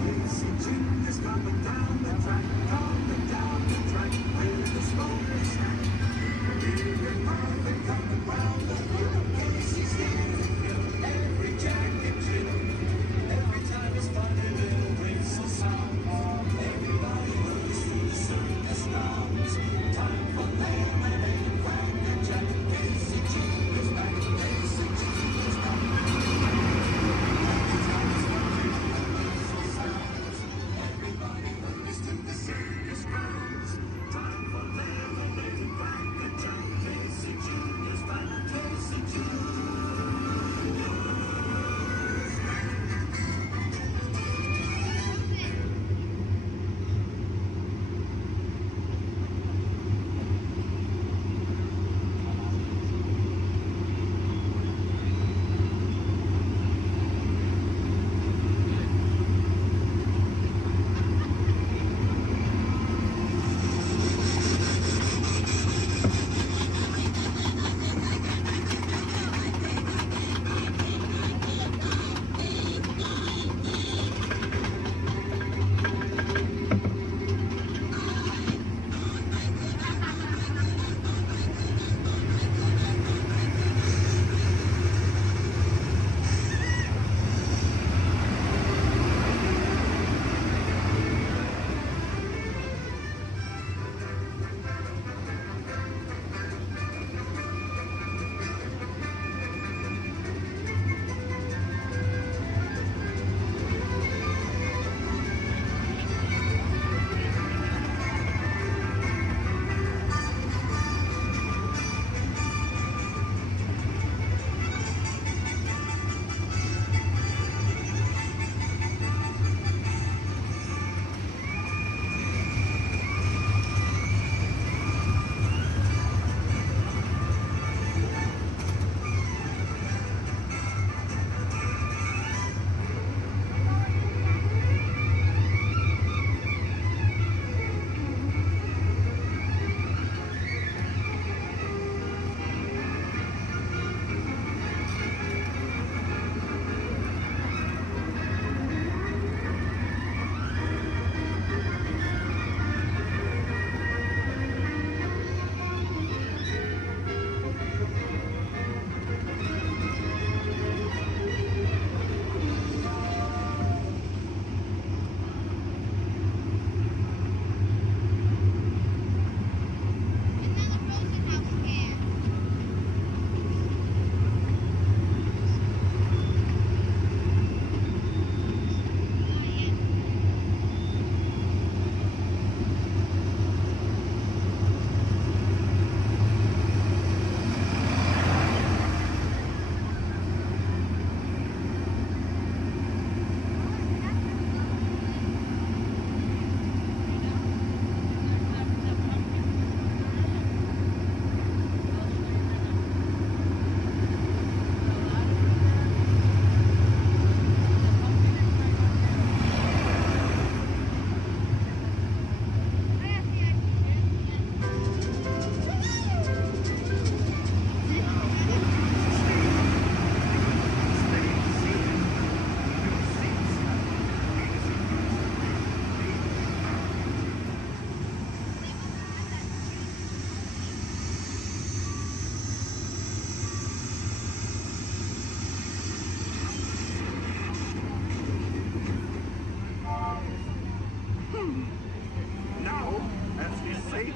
Casey Jim is coming down the track, coming down the track, with the smoker sack. Here coming round the hill, Casey's here. Every jacket Jill, every time it's funny little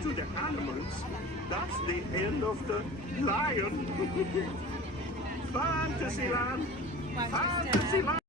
to the animals, that's the end of the lion. Fantasyland! Fantasyland!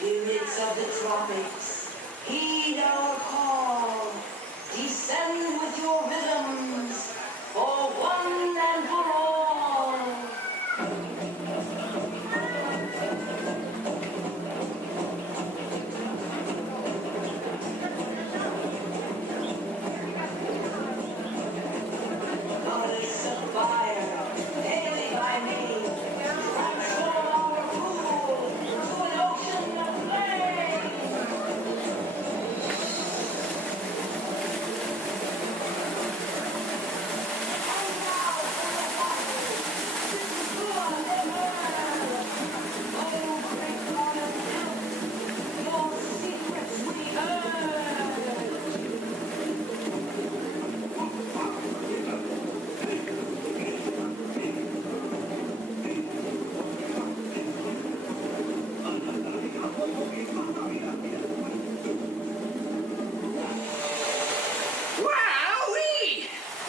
Spirits of the tropics, heed our call. Descend with your rhythms for one and for all. Goddess of fire, daily by me, transform our pool to an ocean of flame. Wowee!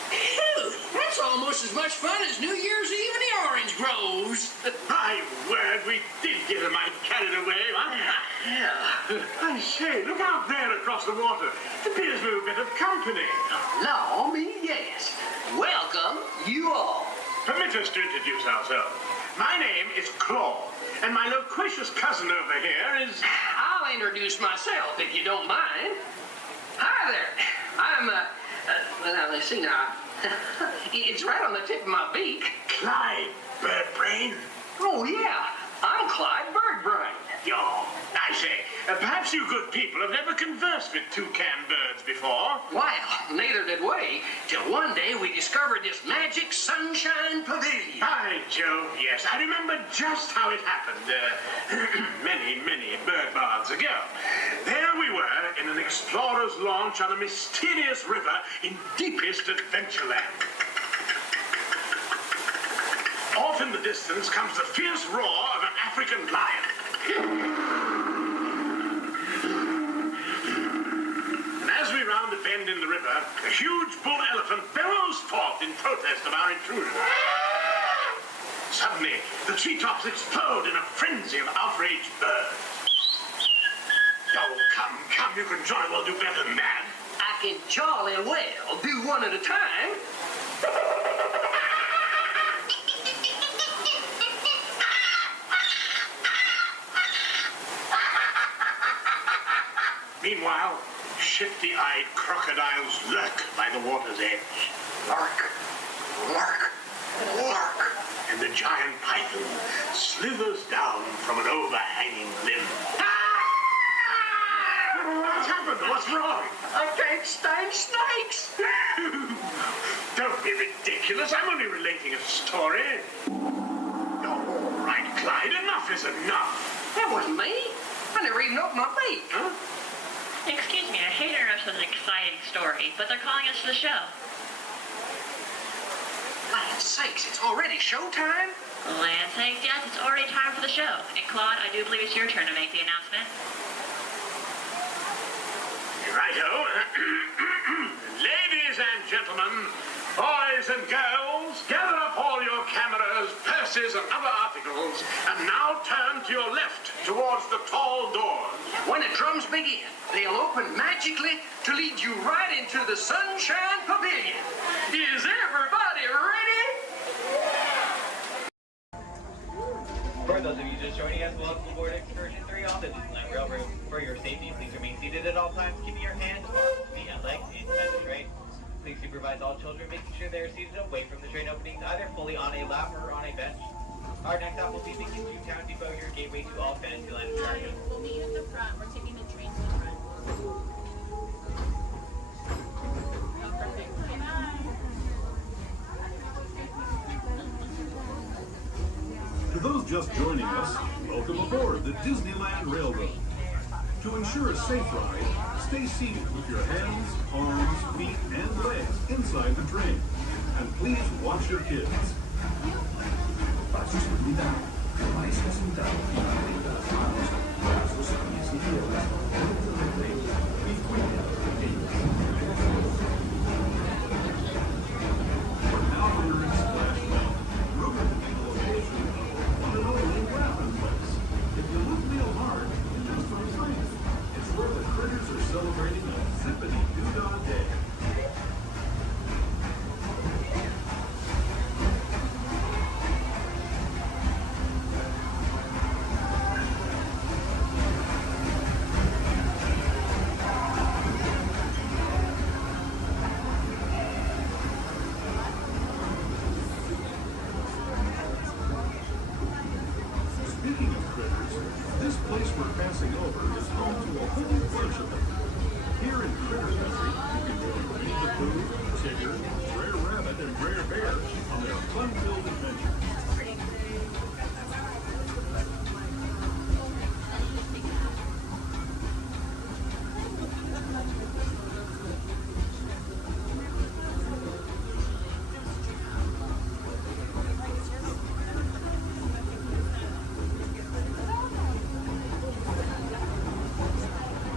Phew, that's almost as much fun as New Year's Eve in the orange groves. My word, we did get a mite carried away, huh? Yeah. I say, look out there across the water. It appears we're a bit of company. Law me, yes. Welcome, you all. Permit us to introduce ourselves. My name is Claude, and my loquacious cousin over here is... I'll introduce myself, if you don't mind. Hi there. I'm, well, let's see now. It's right on the tip of my beak. Clyde Birdbrain. Oh, yeah. I'm Clyde Birdbrain. Oh, I say, perhaps you good people have never conversed with toucan birds before. Well, neither did we, till one day we discovered this magic sunshine pavilion. By Jove, yes. I remember just how it happened, many, many bird baths ago. There we were in an explorer's launch on a mysterious river in deepest Adventureland. Off in the distance comes the fierce roar of an African lion. And as we round a bend in the river, a huge bull elephant bellows forth in protest of our intrusion. Suddenly, the treetops explode in a frenzy of outraged birds. Oh, come, you can jolly well do better than that. I can jolly well do one at a time. Meanwhile, shifty-eyed crocodiles lurk by the water's edge. Lurk, lurk, lurk. And the giant python slithers down from an overhanging limb. What's happened? What's wrong? I can't stand snakes. Don't be ridiculous. I'm only relating a story. All right, Clyde, enough is enough. That wasn't me. I never even opened my beak. Huh? Excuse me, I hate to interrupt such an exciting story, but they're calling us to the show. Land's sakes, it's already showtime? Land's sakes, yes, it's already time for the show. And Claude, I do believe it's your turn to make the announcement. Righto. Ladies and gentlemen, boys and girls, gather up all your cameras, dresses and other articles, and now turn to your left towards the tall doors. When the drums begin, they'll open magically to lead you right into the Sunshine Pavilion. Is everybody ready? For those of you just joining us, welcome aboard Excursion 3 on the Disneyland Railroad. For your safety, please remain seated at all times, keeping your hands off the legs inside the train. Please supervise all children, making sure they are seated away from the train openings, either fully on a lap or on a bench. Our next stop will be the Kitchen Town Depot, your gateway to all Fantasyland attractions. We'll meet you at the front. We're taking the train to the front. Oh, perfect. Okay, bye. To those just joining us, welcome aboard the Disneyland Railroad. To ensure a safe ride, stay seated with your hands, arms, feet, and legs inside the train. And please watch your kids. Para su seguridad, permanezca sentado firmemente las manos, brazos, pies y piernas dentro del tren y cuide a los pequeños. We're now entering Splash Mountain, rumored to be the location of a one-and-only rabbit place. If you look real hard, just for a drink, it's where the critters are celebrating a zippity-doo-dah day. Speaking of critters, this place we're passing over is home to a whole bunch of them. Here in Critter Country, you can join Winnie the Pooh, Tigger, Brer Rabbit, and Brer Bear on their fun-filled adventures.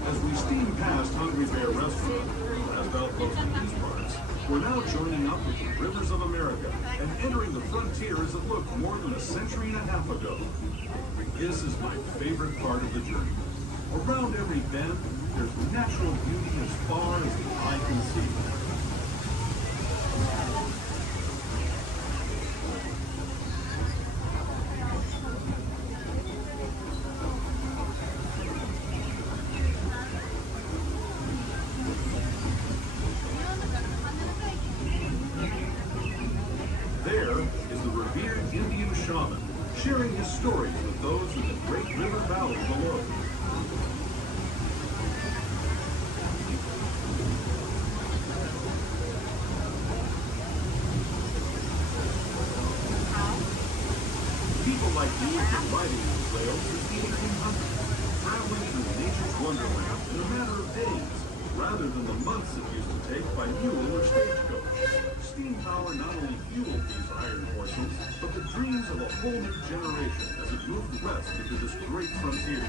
As we steam past Hungry Bear Restaurant, last outpost in these parts, we're now joining up with the Rivers of America and entering the frontier as it looked more than a century and a half ago. This is my favorite part of the journey. Around every bend, there's natural beauty as far as the eye can see. There is the revered Indian shaman, sharing his stories with those in the great river valley below. People like these and riding these rails since the 1800s, traveling through nature's wonderland in a matter of days, rather than the months it used to take by mule or stagecoach. Steam power not only fueled these iron horses, but the dreams of a whole new generation as it moved west into this great frontier.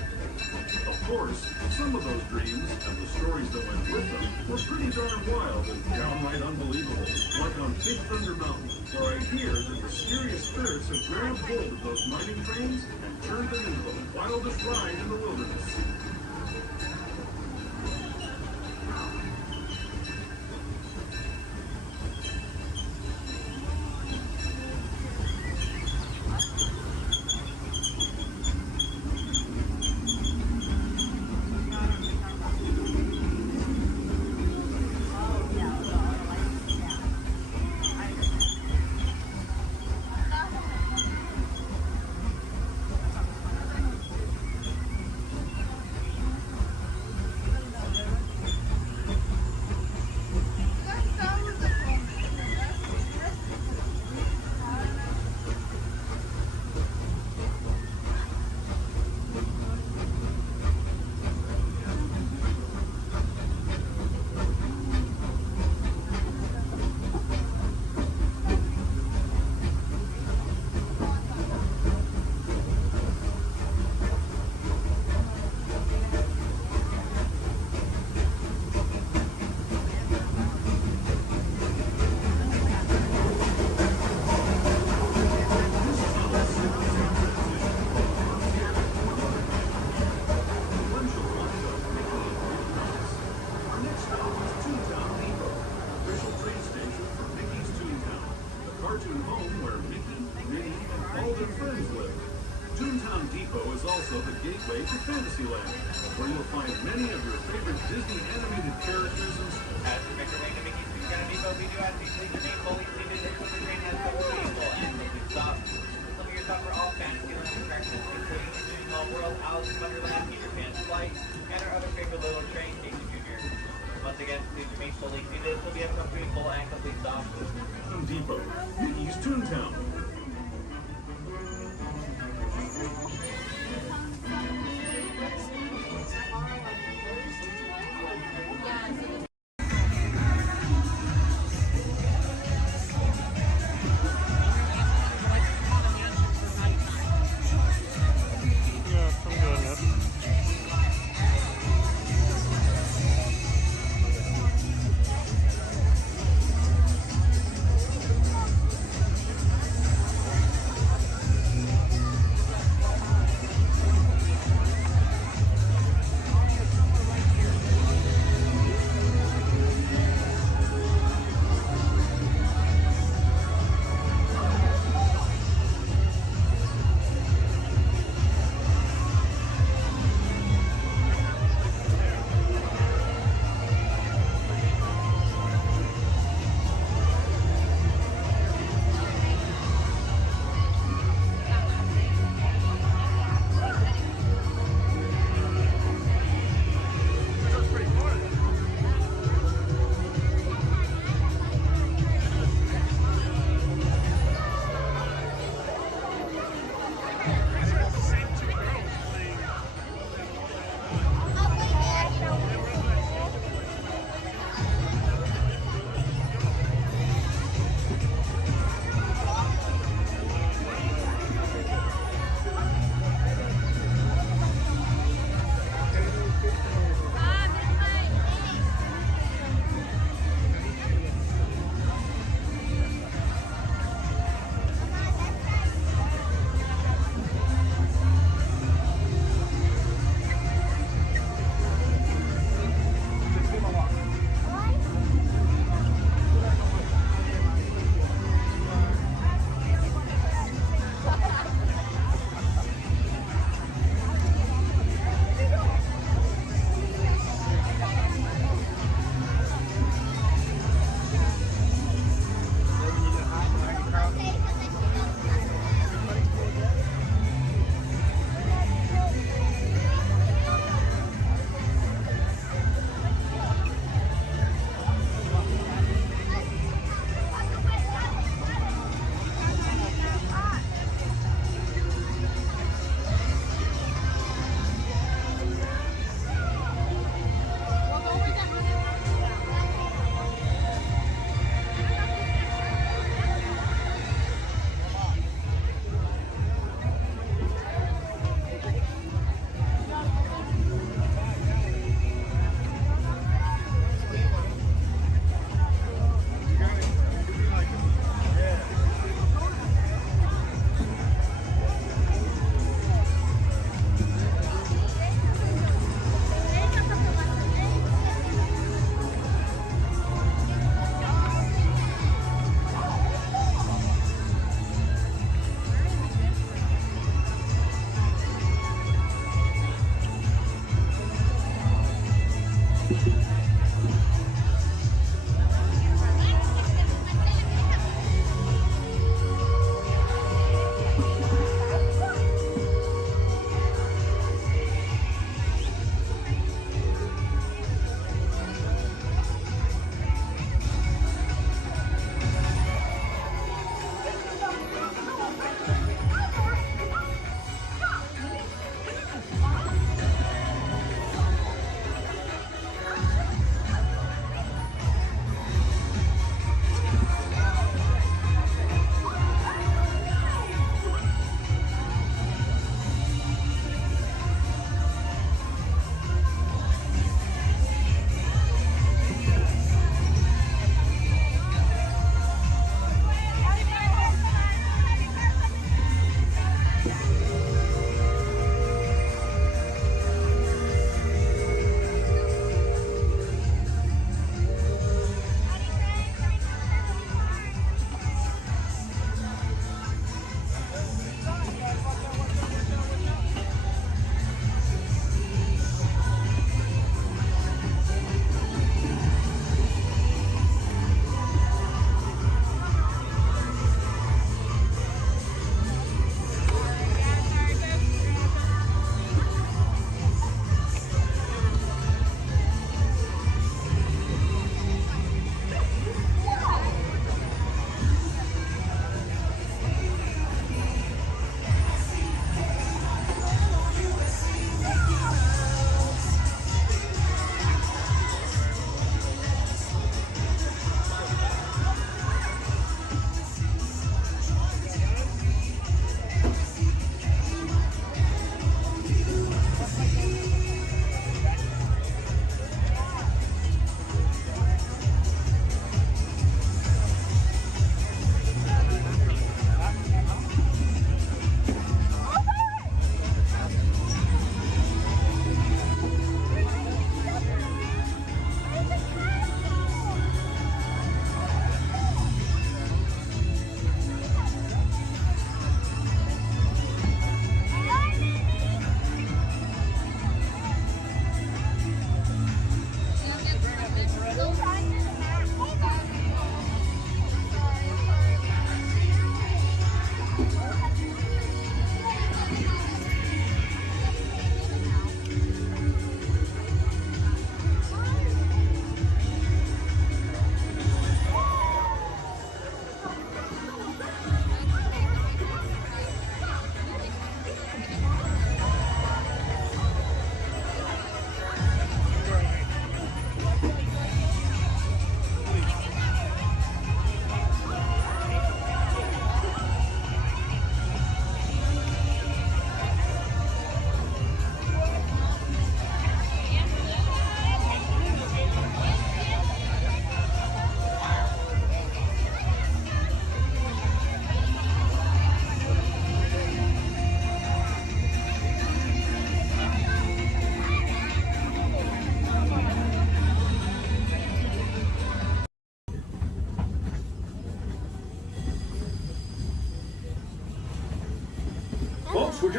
Of course, some of those dreams and the stories that went with them were pretty darn wild and downright unbelievable, like on Big Thunder Mountain, where I hear that mysterious spirits have grabbed hold of those mining trains and turned them into the wildest ride in the wilderness. Depot is also the gateway to Fantasyland, where you'll find many of your favorite Disney animated characters and As we make our way to Mickey's Food Depot, we do ask you please remain fully seated until the train has come to vehicle and quickly stop. Some of your top for all Fantasyland attractions, including Disney World, Alice in Wonderland, Peter Pan's Flight, and our other favorite little train, Casey Jr. Once again, please remain fully seated until we have come to vehicle and complete stop. Home Depot, Mickey's Toontown.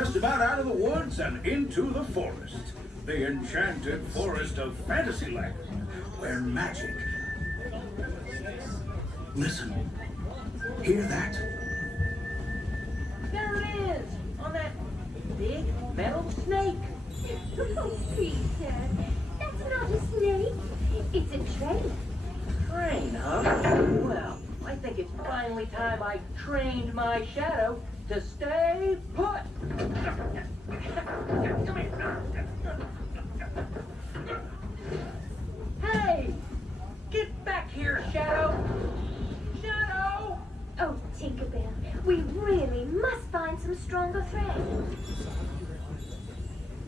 just about out of the woods and into the forest. The enchanted forest of Fantasyland, where magic... Listen. Hear that? There it is, on that big metal snake. Oh, Peter, that's not a snake. It's a train. Train, huh? Well, I think it's finally time I trained my shadow to stay put. Come here. Hey! Get back here, Shadow! Shadow! Oh, Tinkerbell, we really must find some stronger thread.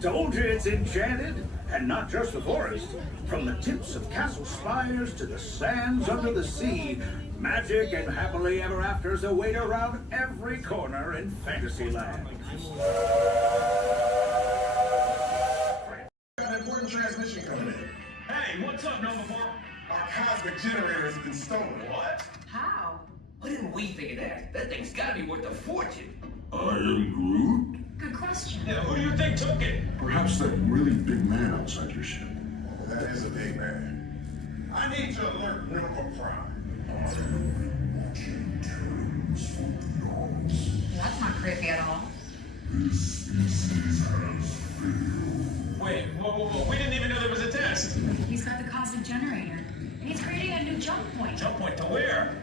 Told you it's enchanted, and not just the forest. From the tips of castle spires to the sands under the sea, magic and happily ever afters await around every corner in Fantasyland. Got an important transmission coming in. Hey, what's up, number 4? Our cosmic generator has been stolen. What? How? Why didn't we think of that? That thing's gotta be worth a fortune. I am Groot? Good question. Yeah, who do you think took it? Perhaps that really big man outside your ship. That is a big man. I need to alert Minimal Prime. That's not creepy at all. This species has failed. Wait, whoa. We didn't even know there was a test. He's got the cosmic generator. And he's creating a new jump point. Jump point to where?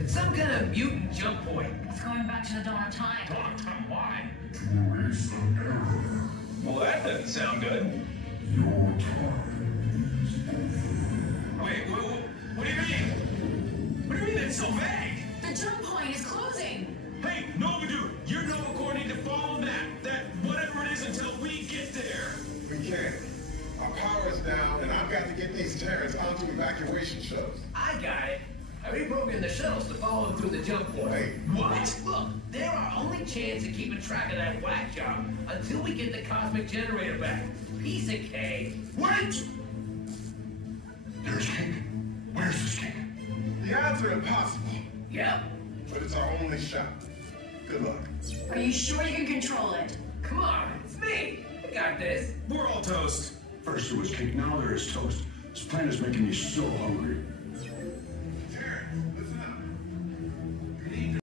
It's some kind of mutant jump point. It's going back to the dawn of time. Dawn of time, why? To erase an error. Well, that doesn't sound good. Your time is over. Wait, what do you mean? What do you mean it's so vague? The jump point is closing. Hey, Nova Dude, your Nova Corps need to follow that whatever it is until we get there. We can't. Our power is down, and I've got to get these Terrans onto evacuation shuttles. I got it. I reprogrammed the shuttles to follow them through the jump point. Wait, What? Look, they're our only chance of keeping track of that whack job until we get the cosmic generator back. Piece of cake. Wait! There's King. Where's this King? the odds are impossible, Yep. but it's our only shot. Good luck. Are you sure you can control it? Come on, it's me. I got this. We're all toast. First there was cake, now there is toast. This plan is making me so hungry. Terrence, listen up. You need to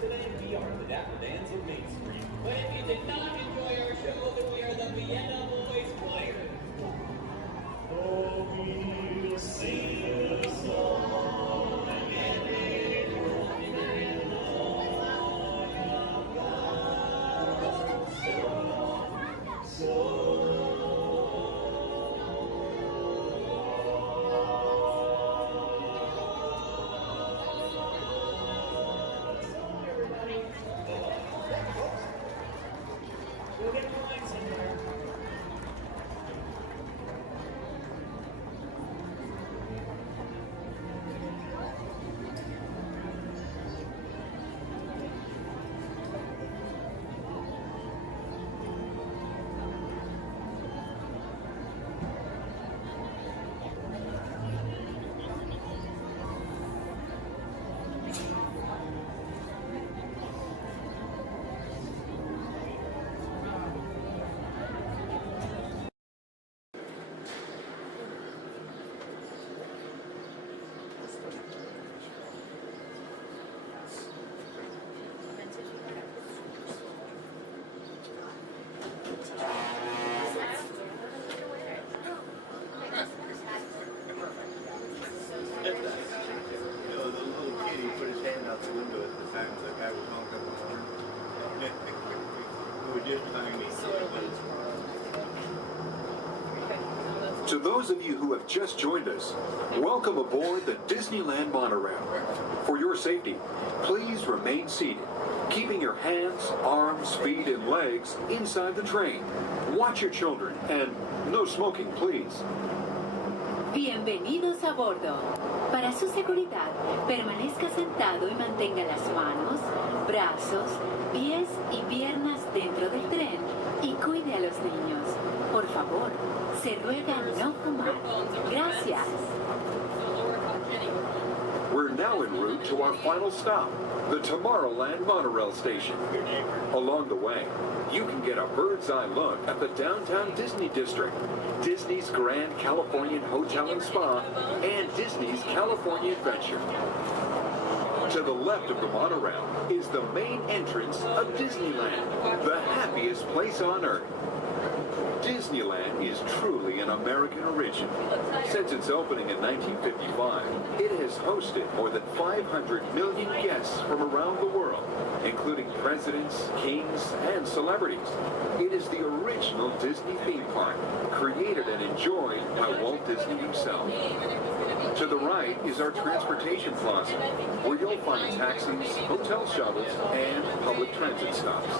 today, we are the Dapper Dans of Main Street. But if you did not enjoy our show, then we are the Vienna Boys Choir. Oh, we'll sing a song and To those of you who have just joined us, welcome aboard the Disneyland monorail. For your safety, please remain seated, keeping your hands, arms, feet, and legs inside the train. Watch your children, and no smoking, please. Bienvenidos a bordo. Para su seguridad, permanezca sentado y mantenga las manos, brazos, pies y piernas dentro del tren y cuide a los niños. Por favor, se ruega no fumar. Gracias. We're now en route to our final stop, the Tomorrowland monorail station. Along the way, you can get a bird's eye look at the downtown Disney district, Disney's Grand Californian Hotel and Spa, and Disney's California Adventure. To the left of the monorail is the main entrance of Disneyland, the happiest place on earth. Disneyland is truly an American origin. Since its opening in 1955, it has hosted more than 500 million guests from around the world, including presidents, kings, and celebrities. It is the original Disney theme park, created and enjoyed by Walt Disney himself. To the right is our transportation plaza, where you'll find taxis, hotel shuttles, and public transit stops.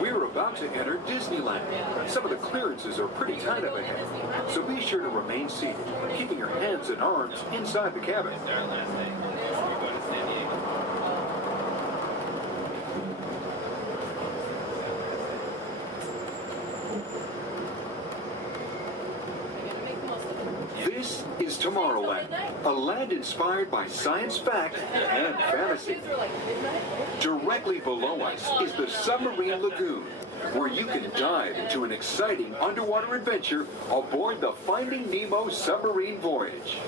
We're about to enter Disneyland. Some of the clearances are pretty tight up ahead, so be sure to remain seated, keeping your hands and arms inside the cabin. This is Tomorrowland, a land inspired by science fact and fantasy. Directly below us is the Submarine Lagoon, where you can dive into an exciting underwater adventure aboard the Finding Nemo submarine voyage.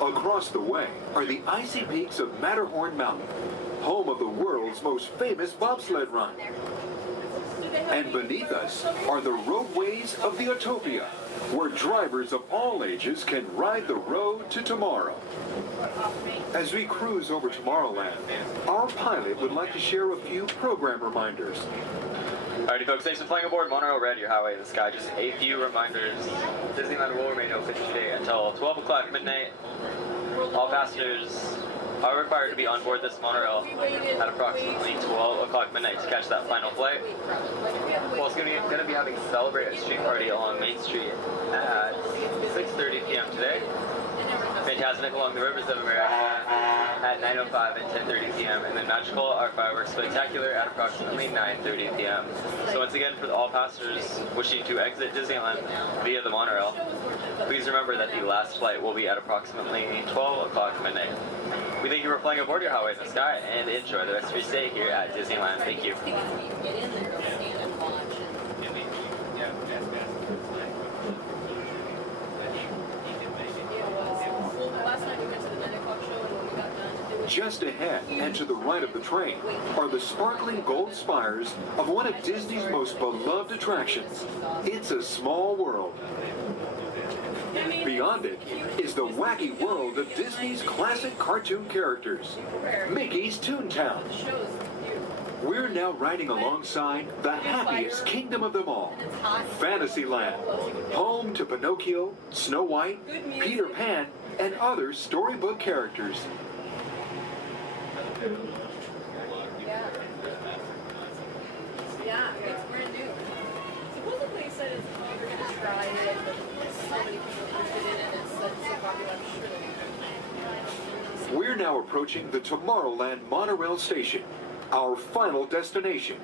Across the way are the icy peaks of Matterhorn Mountain, home of the world's most famous bobsled run. And beneath us are the roadways of the Utopia, where drivers of all ages can ride the road to tomorrow. As we cruise over Tomorrowland, our pilot would like to share a few program reminders. Alrighty folks, thanks for flying aboard Monorail Red, your highway in the sky. Just a few reminders. Disneyland will remain open today until 12 o'clock midnight. All passengers are required to be on board this monorail at approximately 12 o'clock midnight to catch that final flight. Well, it's going to be having Celebrate a Street Party along Main Street at 6:30 p.m. today. Fantastic along the Rivers of America at 9:05 and 10:30 p.m. and then Magical Our Fireworks Spectacular at approximately 9:30 p.m. So once again, for all passengers wishing to exit Disneyland via the monorail, please remember that the last flight will be at approximately 12 o'clock midnight. We thank you for flying aboard your highway in the sky and enjoy the rest of your stay here at Disneyland. Thank you. Last night we went to the 9 o'clock show. Just ahead and to the right of the train are the sparkling gold spires of one of Disney's most beloved attractions. It's a Small World. Beyond it is the wacky world of Disney's classic cartoon characters, Mickey's Toontown. We're now riding alongside the happiest kingdom of them all, Fantasyland, home to Pinocchio, Snow White, Peter Pan, and other storybook characters. Yeah, it's brand new. Supposedly it said you're going to try it, but so many people interested in it, it's so popular, I'm sure that We're now approaching the Tomorrowland monorail station, our final destination.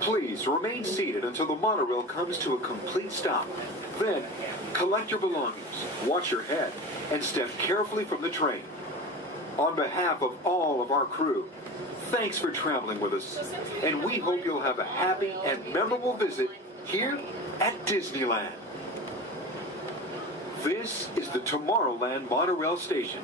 Please remain seated until the monorail comes to a complete stop. Then, collect your belongings, watch your head, and step carefully from the train. On behalf of all of our crew, thanks for traveling with us, and we hope you'll have a happy and memorable visit here at Disneyland. This is the Tomorrowland monorail station.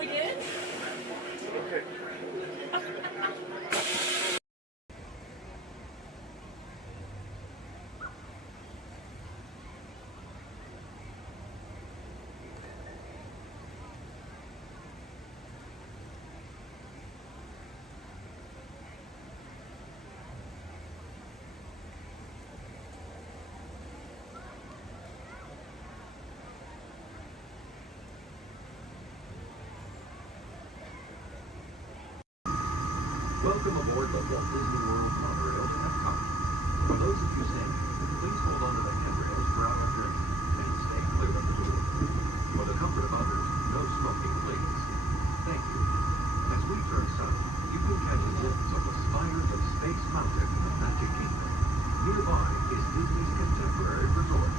we did? Okay. Welcome aboard the Walt Disney World monorail to Epcot. For those of you staying, please hold on to the handrails throughout our journey and stay clear of the door. For the comfort of others, no smoking, please. Thank you. As we turn south, you can catch a glimpse of the spires of Space Mountain in the Magic Kingdom. Nearby is Disney's contemporary resort.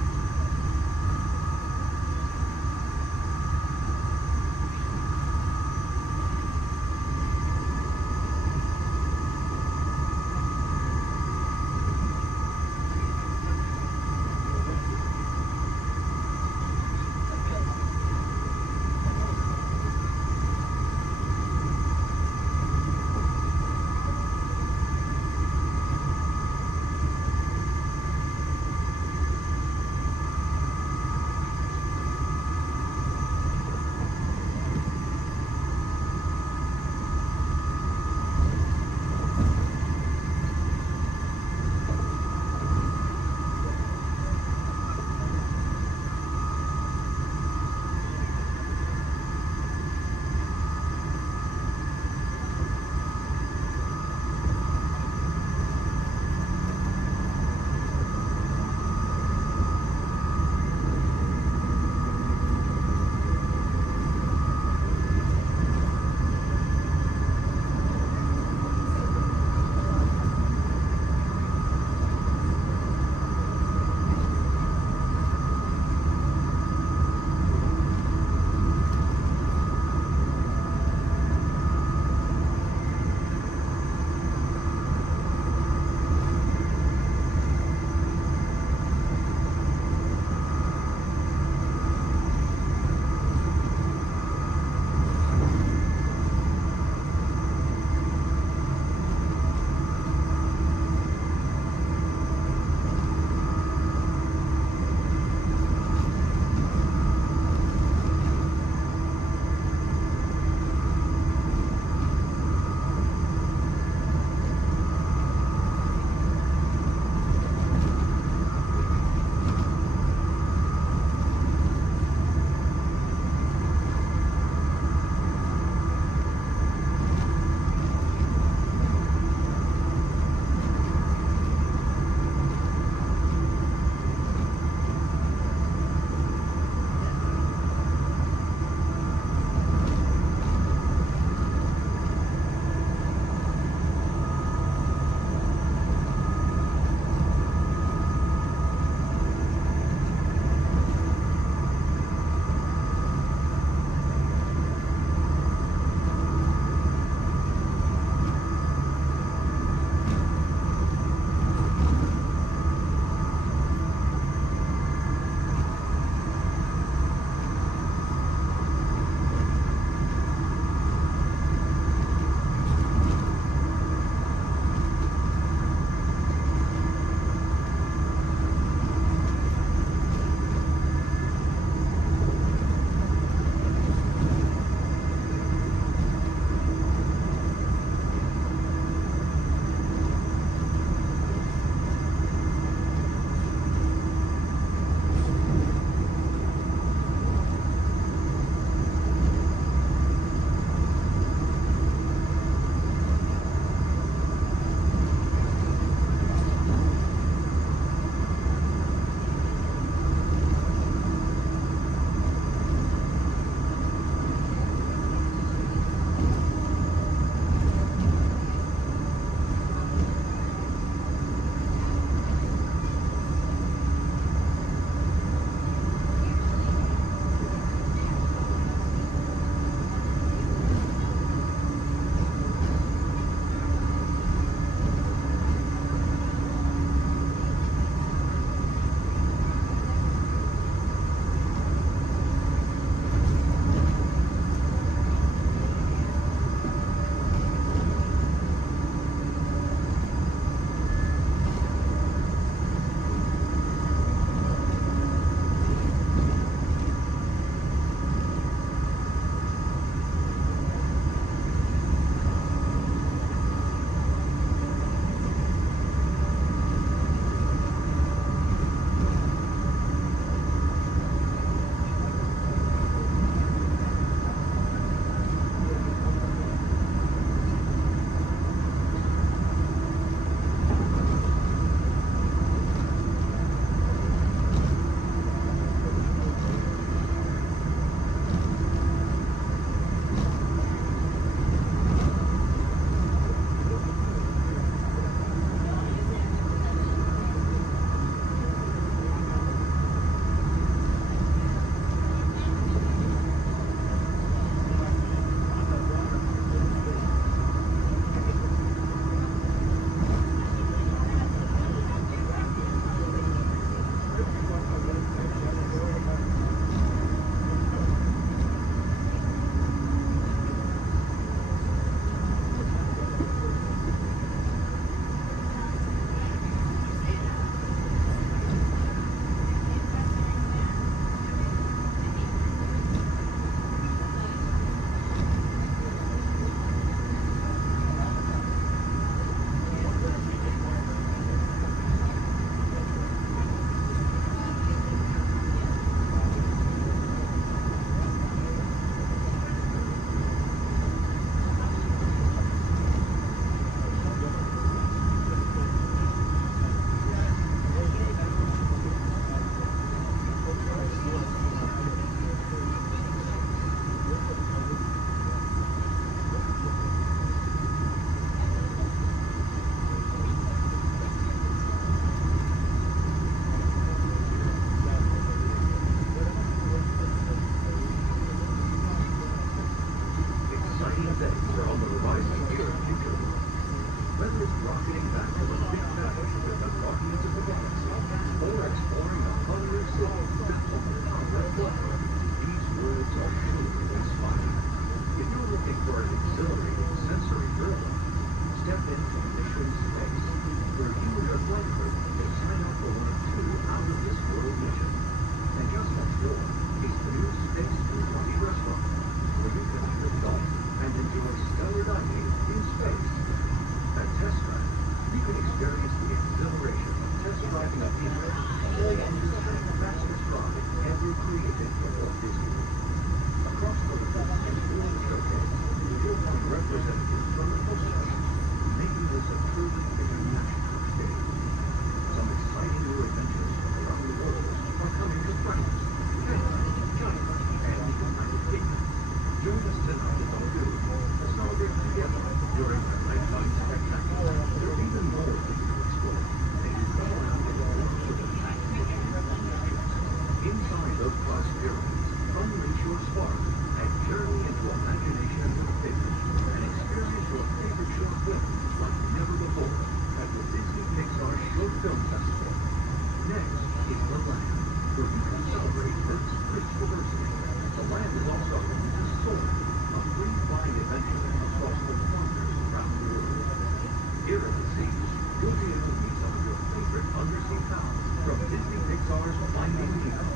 favorite undersea town from Disney Pixar's Finding Nemo.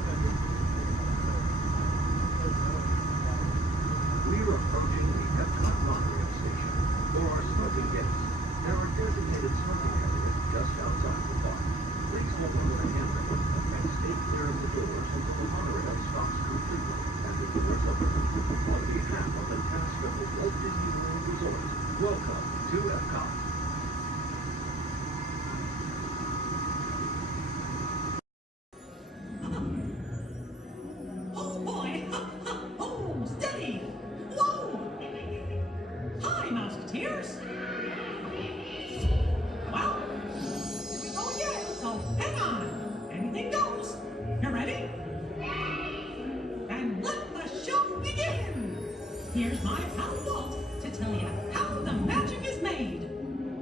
We're approaching the Epcot monorail station. For our smoking guests, there are designated smoking areas just outside the park. Please hold onto the handrail and stay clear of the doors until the monorail stops completely and the doors open. On behalf of the cast of the Walt Disney World Resort, welcome to Epcot. Oh boy! Oh, steady! Whoa! Hi, Mouseketeers! Well, here we go again, so hang on! Anything goes! You ready? And let the show begin! Here's my pal Walt to tell you how the magic is made.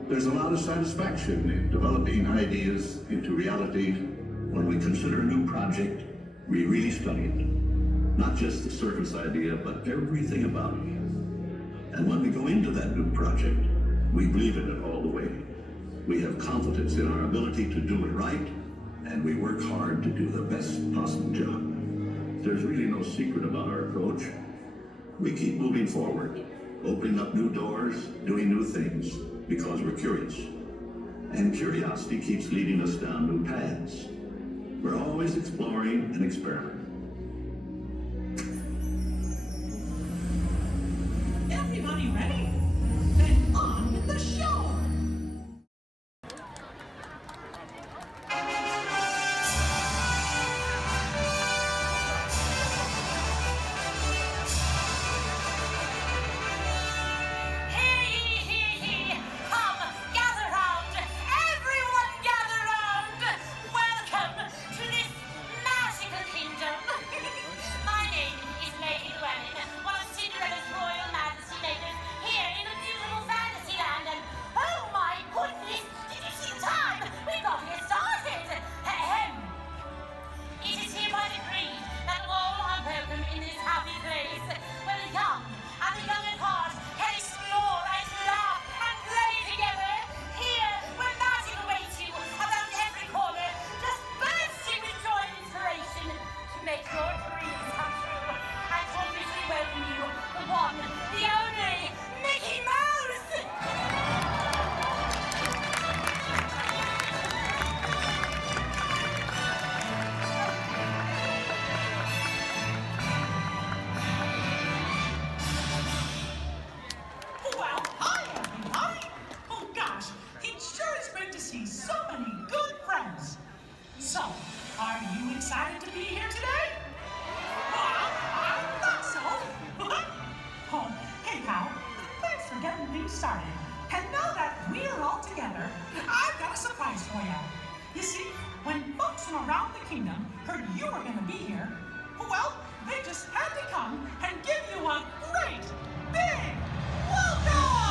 There's a lot of satisfaction in developing ideas into reality. When we consider a new project, we really study it. Not just the surface idea, but everything about it. And when we go into that new project, we believe in it all the way. We have confidence in our ability to do it right, and we work hard to do the best possible job. There's really no secret about our approach. We keep moving forward, opening up new doors, doing new things, because we're curious. And curiosity keeps leading us down new paths. We're always exploring and experimenting. Everybody ready? Then on with the show! Come, gather round! Everyone gather round! Welcome to this magical kingdom! My name is Lady Llewellyn, one of Cinderella's royal majesty makers here in the beautiful fantasy land, and oh my goodness, did you see the time? We've got to get started! Ahem. It is hereby decreed that all are welcome in this happy place, where the young and the young at heart can explore and laugh and play together. Here, where magic awaits you around every corner, just bursting with joy and inspiration to make your dreams come true. And to officially welcome you, the one, the only, Mickey Mouse! Well, hi everybody! Oh gosh, it sure is great to see so many good friends. So, are you excited to be here today? Well, I thought so. Oh, hey pal, thanks for getting things started. And now that we're all together, I've got a surprise for you. You see, when folks from around the kingdom heard you were going to be here, well, they just had to come and give you a great, big welcome!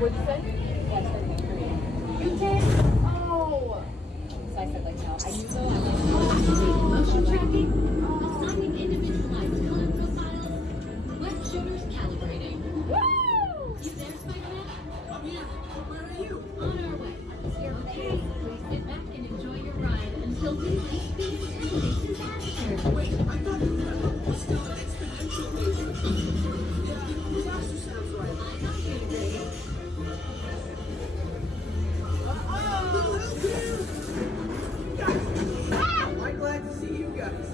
What'd you say? Yeah, 33. You did? Oh. So I said like no. I knew though. I'm like, Motion tracking, assigning individualized color profiles, web shooters calibrating. woo! You there, Spider-Man? I'm here. Where are you? On our way. Okay, please sit back and enjoy your ride until we reach the intimidating disaster. Wait, I thought the level was still exponential. Yeah, disaster sounds right. I'm not here today. Little help here! Guys! I'm glad to see you guys.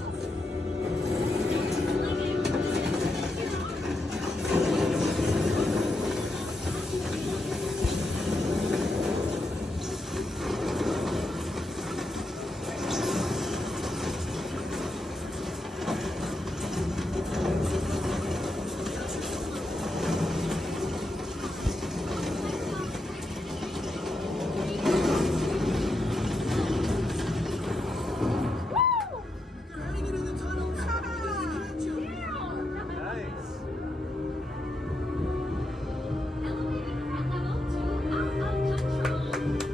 You're heading into the tunnels. Elevating threat level to out of control.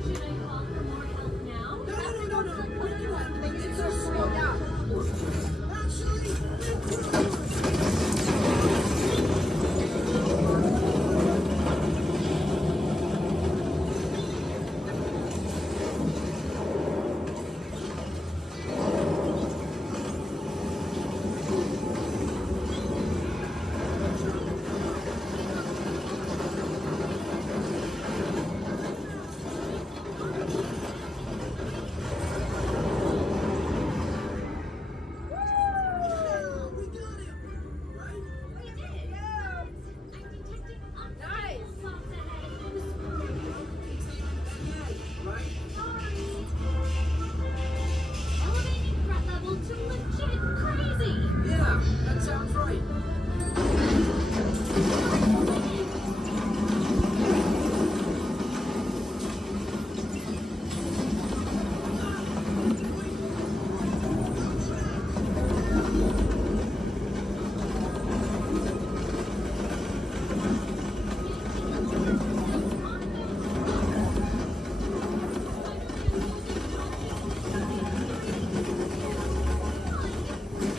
Should I call for more help now? No. We can handle it. It's our slow down. Actually, we got him. Right? We did. I'm detecting obstacles spots ahead. Right? Sorry. Elevating threat level to legit crazy. Yeah, that sounds right.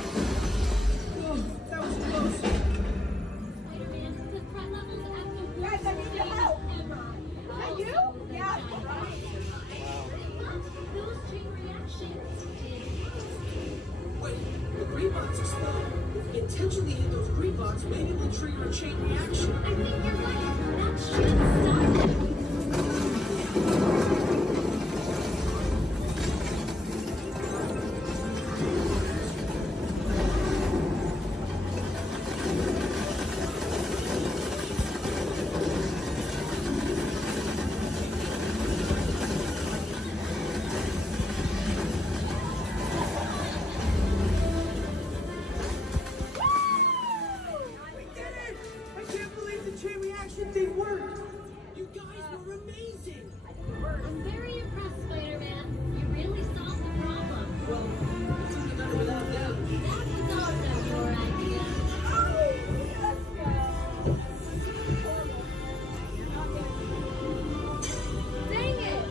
Whoa, that was close. Spider-Man, the threat level's at the worst Guys, I need your help. ever. Is that you? Yeah. But those chain reactions did. Wait, the green bots are slow. If we intentionally hit those green bots, maybe we'll trigger a chain reaction. I think you're right. That should stop it. We did it! I can't believe the chain reaction thing worked. You guys were amazing. I'm very impressed, Spider-Man. You really solved the problem. Well, we couldn't have done it without them. That was also your idea. Dang it!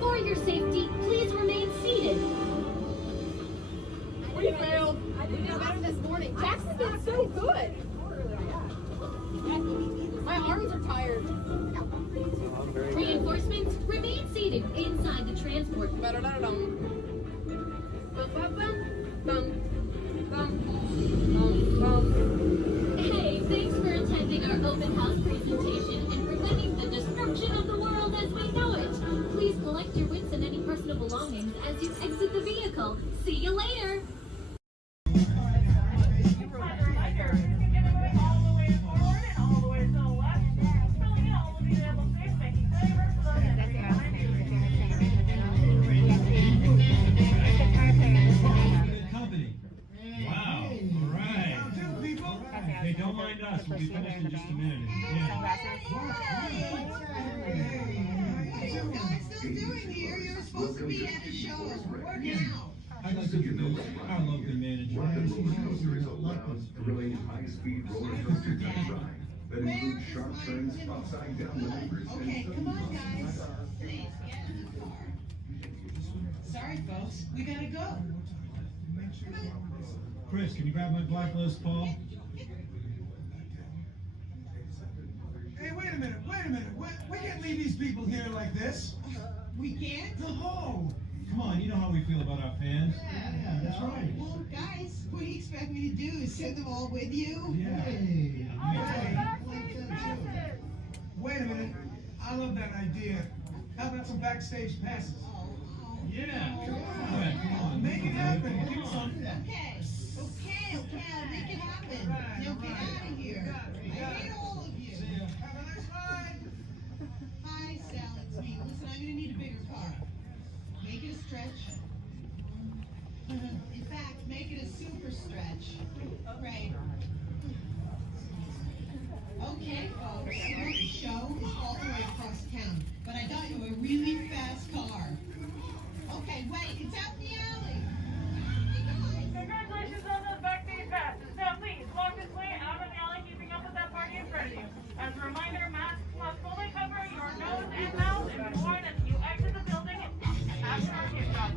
For your safety, please remain seated. We failed. I didn't know better this morning. Jackson did so good. My arms are tired. Reinforcements, remain seated inside the transport. Hey, thanks for attending our open house presentation and preventing the destruction of the world as we know it. Please collect your wits and any personal belongings as you exit the vehicle. See you later. Company. Wow. All right. Hey, don't mind us. We'll be finished in just a minute. Yeah. What are you guys still doing here? You're supposed to be at the show. Working out. I'd like to introduce our local manager. Rock and Roller Coasters allows thrilling high-speed roller coaster test ride that includes sharp turns, upside down maneuvers, Okay, come on, guys. Please, get in the car. Sorry, folks, we gotta go. Chris, can you grab my blacklist, Paul? Hey, wait a minute. We can't leave these people here like this. We can't? No! Come on, you know how we feel about our fans. Yeah, that's right. Well, guys, what do you expect me to do? Is send them all with you? Yeah. Hey. Wait a minute. I love that idea. How about some backstage passes? Yeah. Come on. Make it happen. Come on. Okay, I'll make it happen. Now get out of here. I hate all of you. Have a nice ride. Hi, Sal, it's me. Listen, I'm gonna need a bigger car. Make it a stretch. In fact, make it a super stretch. Right. Okay, folks, the show is all the way across town, but I got you a really fast car. Okay, wait, it's out in the alley. Congratulations on those backstage passes. Now please, walk this way out of the alley, keeping up with that party in front of you. As a reminder, masks must fully cover your nose and mouth and be worn as you exit the building after our kickoff.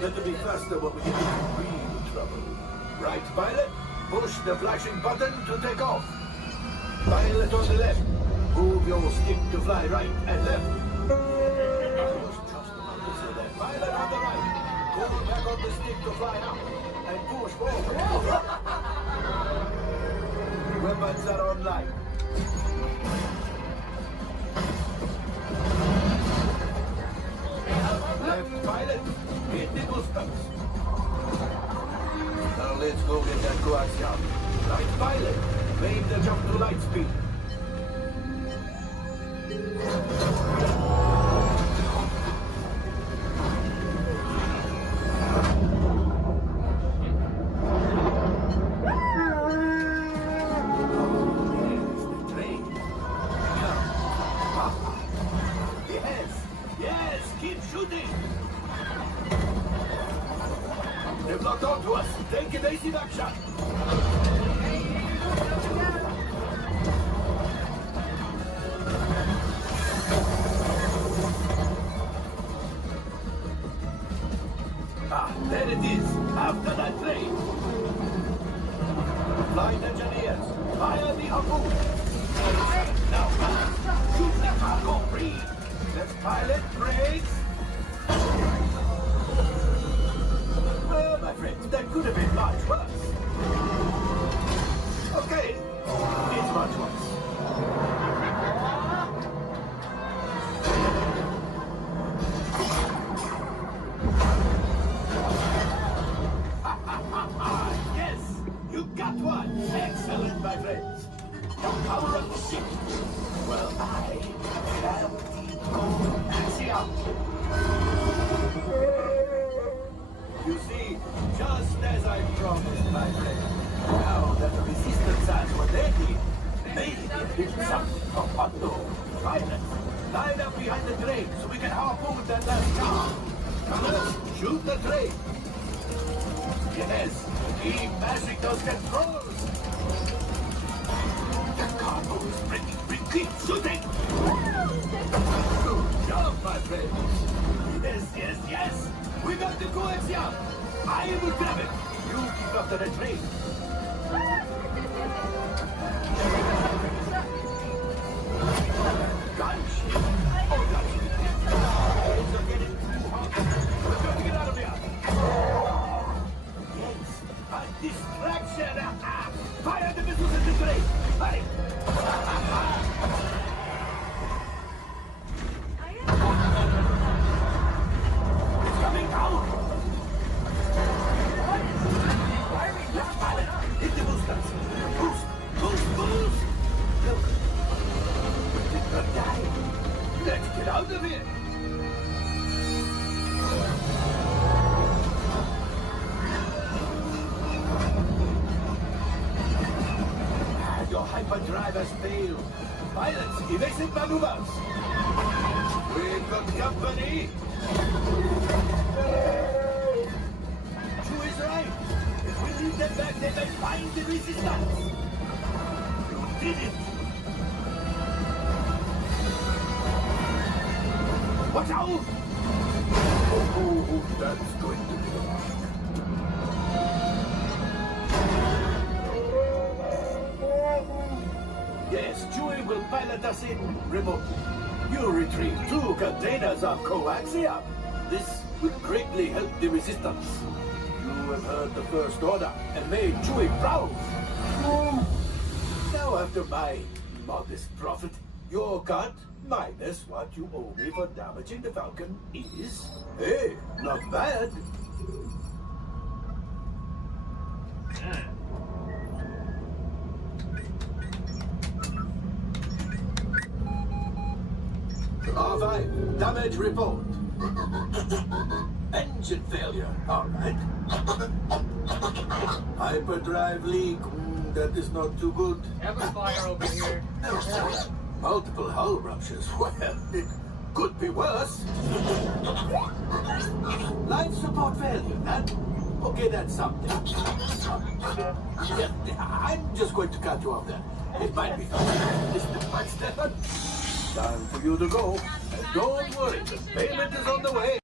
Better be faster when we get into real trouble. Right, pilot? Push the flashing button to take off. Pilot on the left. Move your stick to fly right and left. Pilot on the right. Pull back on the stick to fly up. And push forward. Weapons are online. Left pilot. Hit the goosebumps. Now let's go get that coaxium. Right pilot, make the jump to light speed. Yes, keep shooting. They've locked onto us. Take evasive action. Ah, there it is. After that plane. Flight engineers, fire the harpoon. Now, shoot the cargo free. Let's pilot brakes. Well, my friends, that could have been much worse. Okay, it's much worse. the power of the ship. Well, I am Axiom. You see, just as I promised, my friend, now that the resistance has what they need, maybe it's something from unknown pilots. Line up behind the train so we can harpoon that last car. Colors, shoot the train. Yes, keep mashing those controls. The cargo is breaking. Keep shooting. Good job, my friends. Yes. We got the coaxium. I will grab it. You keep up to the train. Gunship. Oh, gunship. Things are getting too hot. We're going to get out of here. Yes, a distraction. Fire the missiles at the train. Hurry. It's coming down. Hit the boosters. Boost. Look. We did not die. Let's get out of here. Your hyperdrive has failed. Pilots, evasive maneuvers. We've got company. Chu is right. If we leave them back, they may find the resistance. You did it. Watch out! Oh, that's going to be a lot. Yes, Chewie will pilot us in remotely. You retrieve 2 containers of coaxium. This will greatly help the resistance. You have heard the First Order and made Chewie proud. Now, after my modest profit, your cut minus what you owe me for damaging the Falcon is, hey, not bad. R5, damage report. Engine failure, all right. Hyperdrive leak, that is not too good. Have a fire over here. Multiple hull ruptures, well, it could be worse. Life support failure, okay, that's something. I'm just going to cut you off there. It might be Mr. Stefan. Time for you to go. And don't worry, the payment is on the way.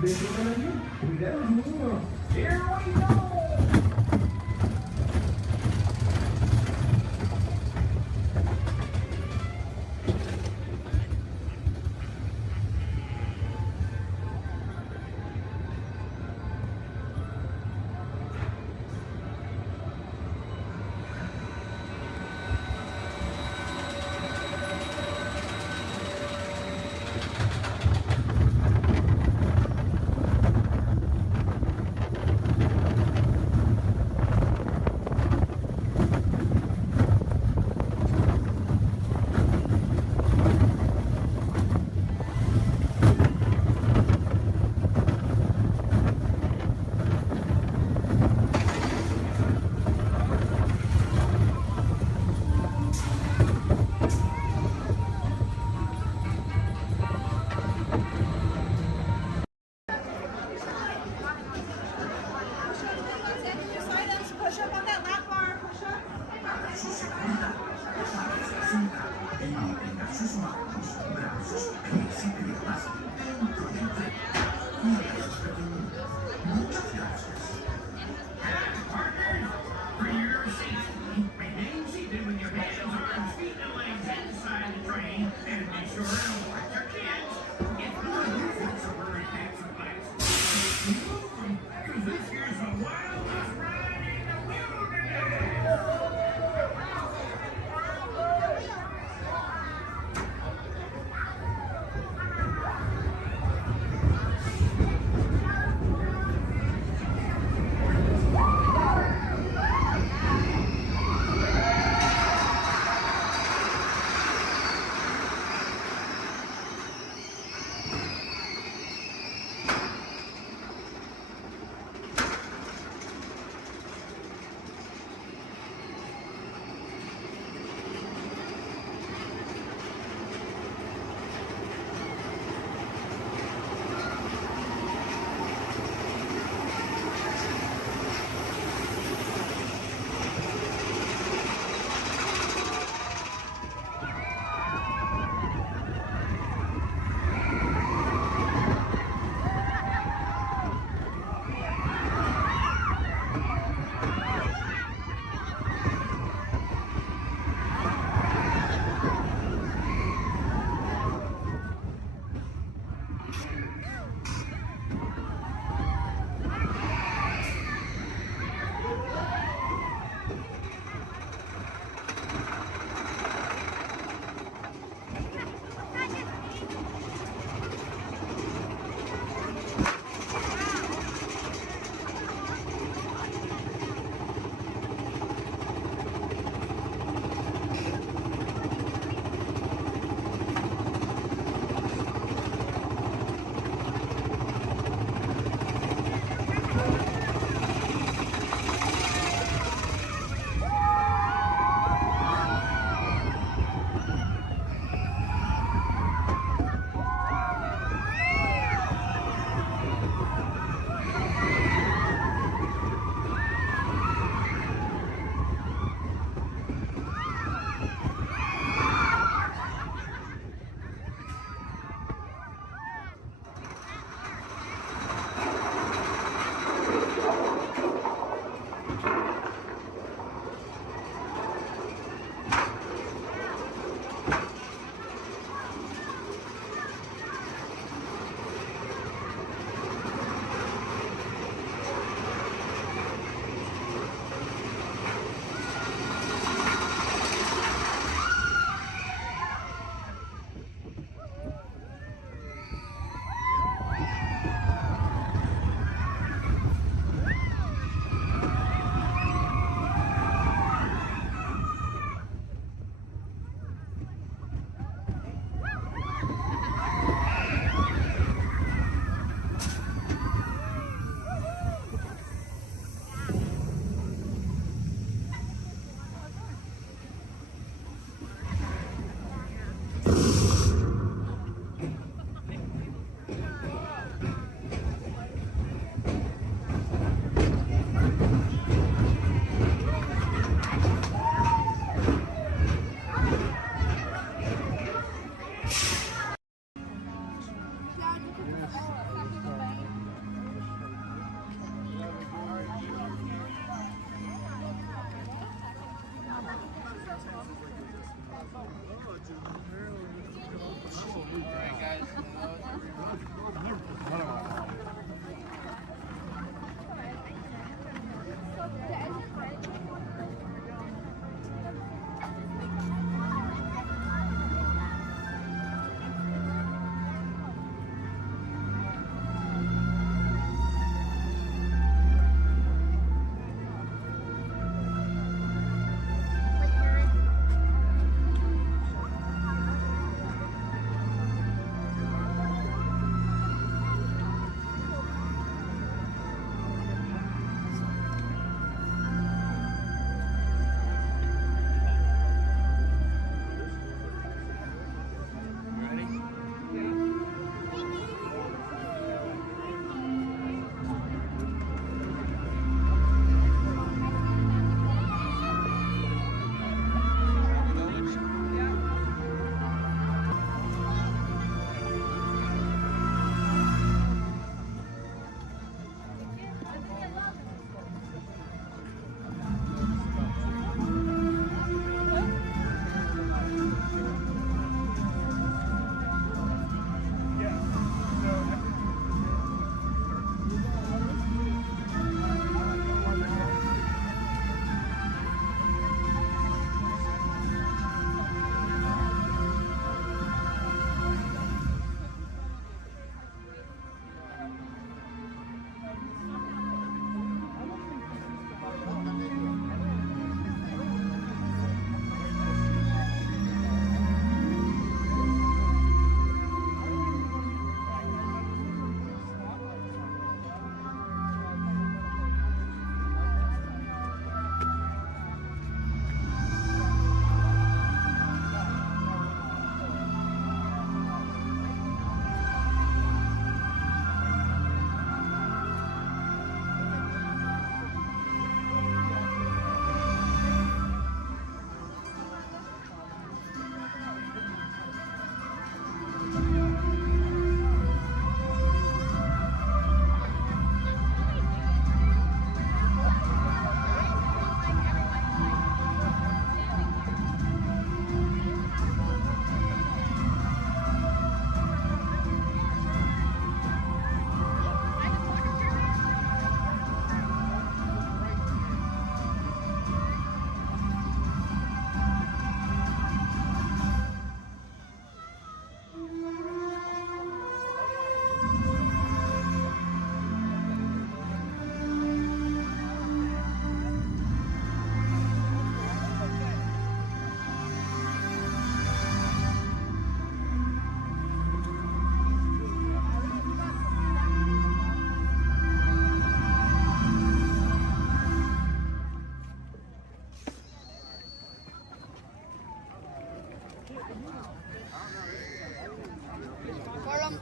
Here we go!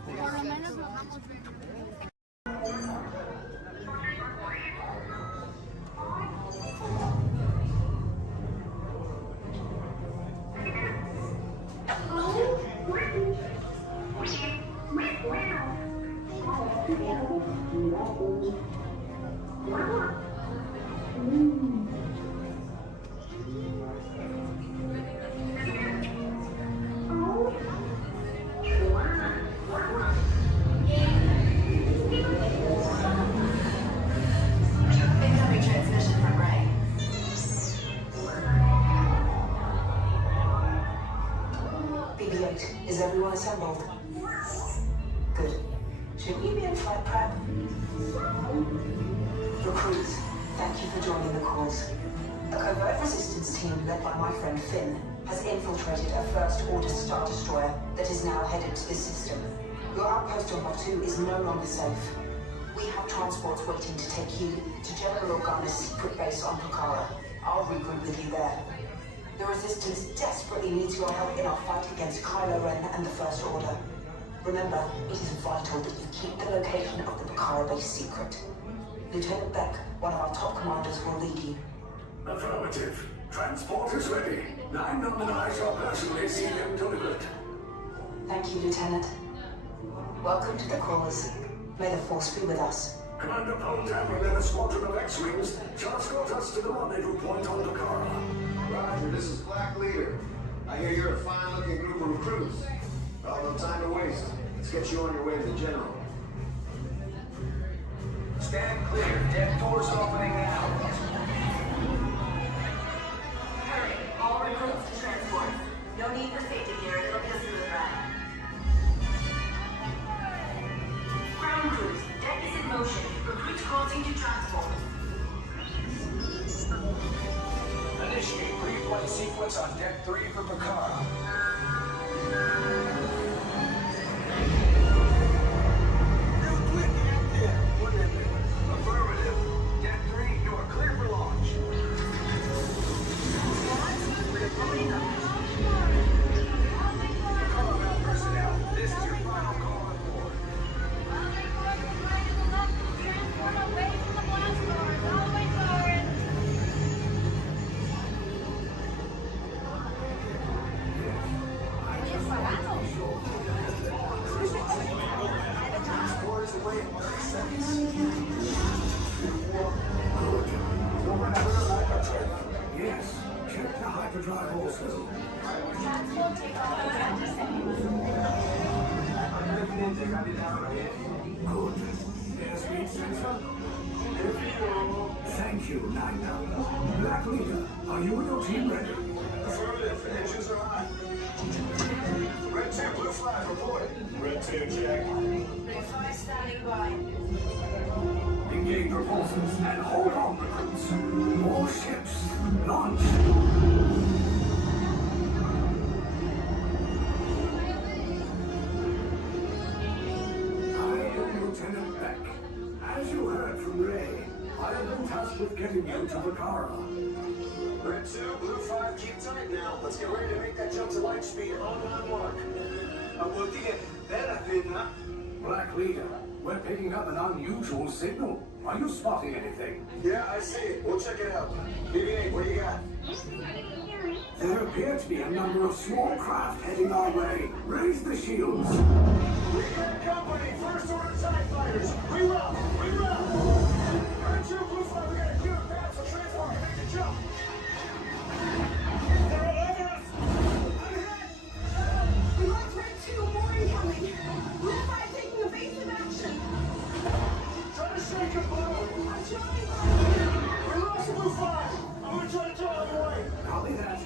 Por lo menos lo vamos bien. Incoming transmission from Ray. BB-8, is everyone assembled? Good. Should we be in flight prep? Recruits, thank you for joining the cause. A covert resistance team led by my friend Finn has infiltrated a First-Order Star Destroyer that is now headed to this system. Your outpost on Batu is no longer safe. We have transports waiting to take you to General Organa's secret base on Pucara. I'll regroup with you there. The Resistance desperately needs your help in our fight against Kylo Ren and the First Order. Remember, it is vital that you keep the location of the Pucara base secret. Lieutenant Beck, one of our top commanders, will lead you. Affirmative. Transport is ready. 9 and I shall personally see him delivered. Thank you, Lieutenant. Welcome to the cause. May the Force be with us. Commander Poltam and a squadron of X-Wings shall escort us to the rendezvous point on Pucara. Roger, this is Black Leader. I hear you're a fine-looking group of recruits. Well, no time to waste. Let's get you on your way to the General. Stand clear. Deck doors opening now. Hurry, all recruits to transport. No need for safety gear. It'll be a smooth ride. Ground crews, deck is in motion. Recruits crossing to transport. Initiate pre-flight sequence on deck 3 for Picard. Affirmative. Deck 3, you are clear for launch. Picard personnel, this is your final call on board. Transport away from the blast doors. All the way forward. Transport is away in 30 seconds. Yes, check the hyperdrive also. Transport takes off in 20 seconds. Good. Airspeed sensor. Thank you, Nina. Black Leader, are you and your team ready? Affirmative. Engines are hot. Red 2, blue 5 reporting. Red 2, check. Blue 5 standing by. Engage propulsors and hold on, recruits. More ships. Launch. I am Lieutenant Beck. As you heard from Ray, I have been tasked with getting you to Vakara. Red 2, blue 5, keep tight now. Let's get ready to make that jump to light speed on mark. Black Leader, we're picking up an unusual signal. Are you spotting anything? Yeah, I see it. We'll check it out. BB-8, what do you got? There appear to be a number of small craft heading our way. Raise the shields. We got company. First order TIE fighters. Reroute. Reroute. Red 2, blue 5, we got a clear path so transport can make the jump. They're all over us. I'm hit. We lost Red 2, more incoming. Blue 5 taking evasive action. Try to shake your boat. I'm trying. We lost blue 5. I'm gonna try to draw out of the way. Copy that.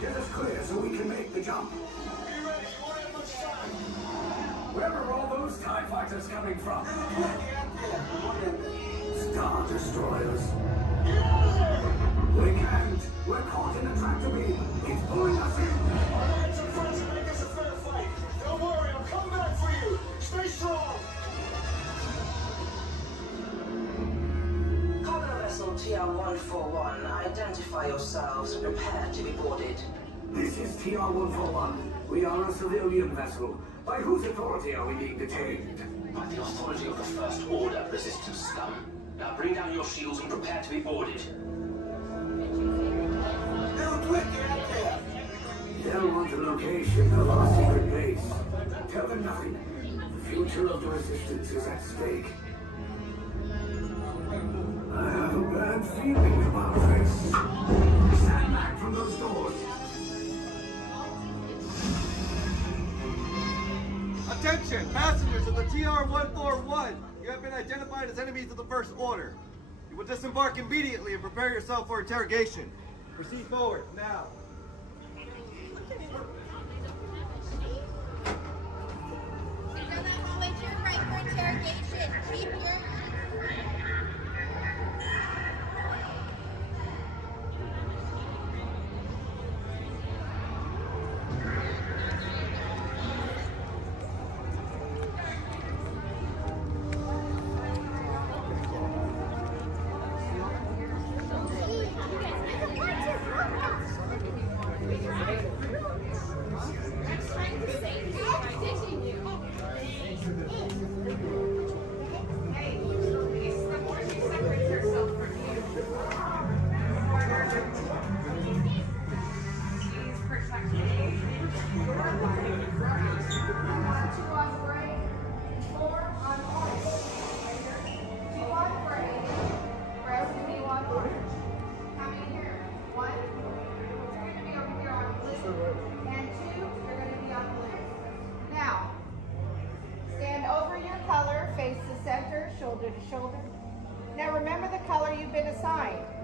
Get us clear so we can make the jump. Be ready. You won't have much time. Where are all those TIE fighters coming from? Star Destroyers. Get out of there. We can't. We're caught in a tractor beam. It's pulling us in. Our lives are friends and make this a fair fight. Don't worry, I'll come back for you. Stay strong. Cargo vessel TR-141, identify yourselves and prepare to be boarded. This is TR-141. We are a civilian vessel. By whose authority are we being detained? By the authority of the First Order, Resistance scum. Now bring down your shields and prepare to be boarded. They'll want a location of our secret base. Tell them nothing. The future of the Resistance is at stake. I have a bad feeling about this. Stand back from those doors. Attention, passengers of the TR-141. You have been identified as enemies of the First Order. You will disembark immediately and prepare yourself for interrogation. Proceed forward, now. Go that hallway to your right for interrogation. Keep your...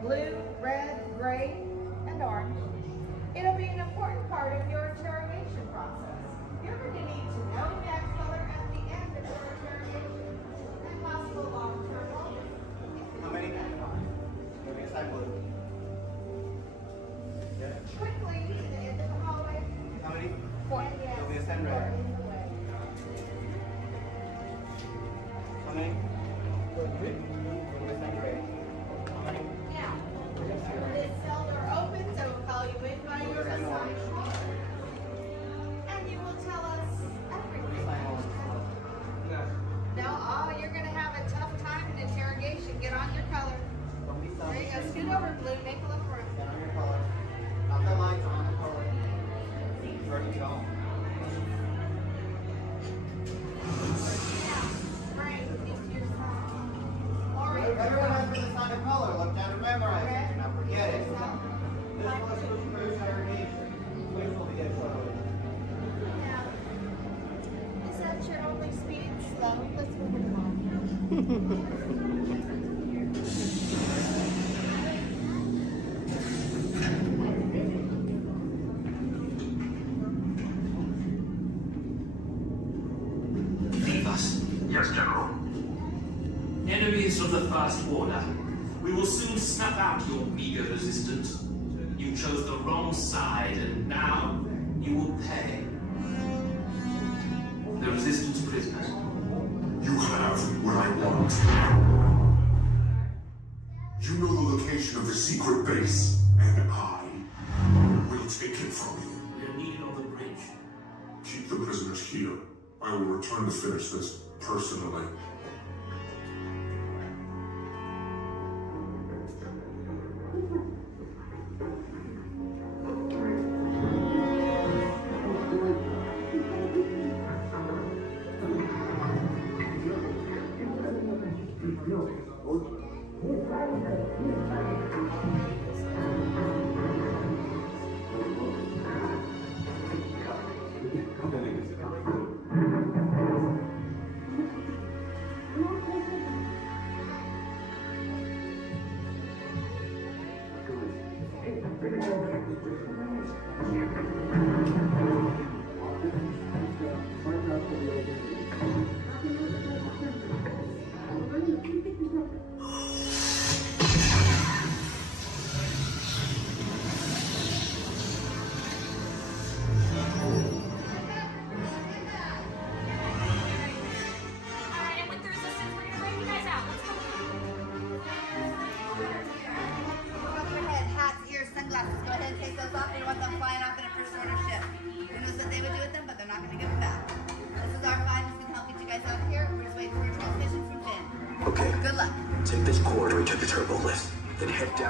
blue, red, gray, and orange. It'll be an important part of your interrogation process. You're going to need to know that color at the end of your interrogation and possible long-term motive. How many? Let me assign blue. Quickly to the end of the hallway. How many? 4. Let me assign red. How many? Let me assign gray. Yeah. This cell door opens, so we'll call you in by your assigned color. And you will tell us everything. No, oh, you're going to have a tough time in interrogation. Get on your color. There you go. Scoot over, blue. Make a little room. Get on your color. Not the lights, on the color. Ready to go. Everyone has been assigned a color. Look down and memorize it. Do not forget it. This was for interrogation. Which will be a color. Is that your only speed? Slow. Let's move it along. Yes, General. Enemies of the First Order, we will soon snuff out your meager resistance. You chose the wrong side, and now you will pay. The Resistance prisoners. You have what I want. You know the location of the secret base, and I will take it from you. We are needed on the bridge. Keep the prisoners here. I will return to finish this personally.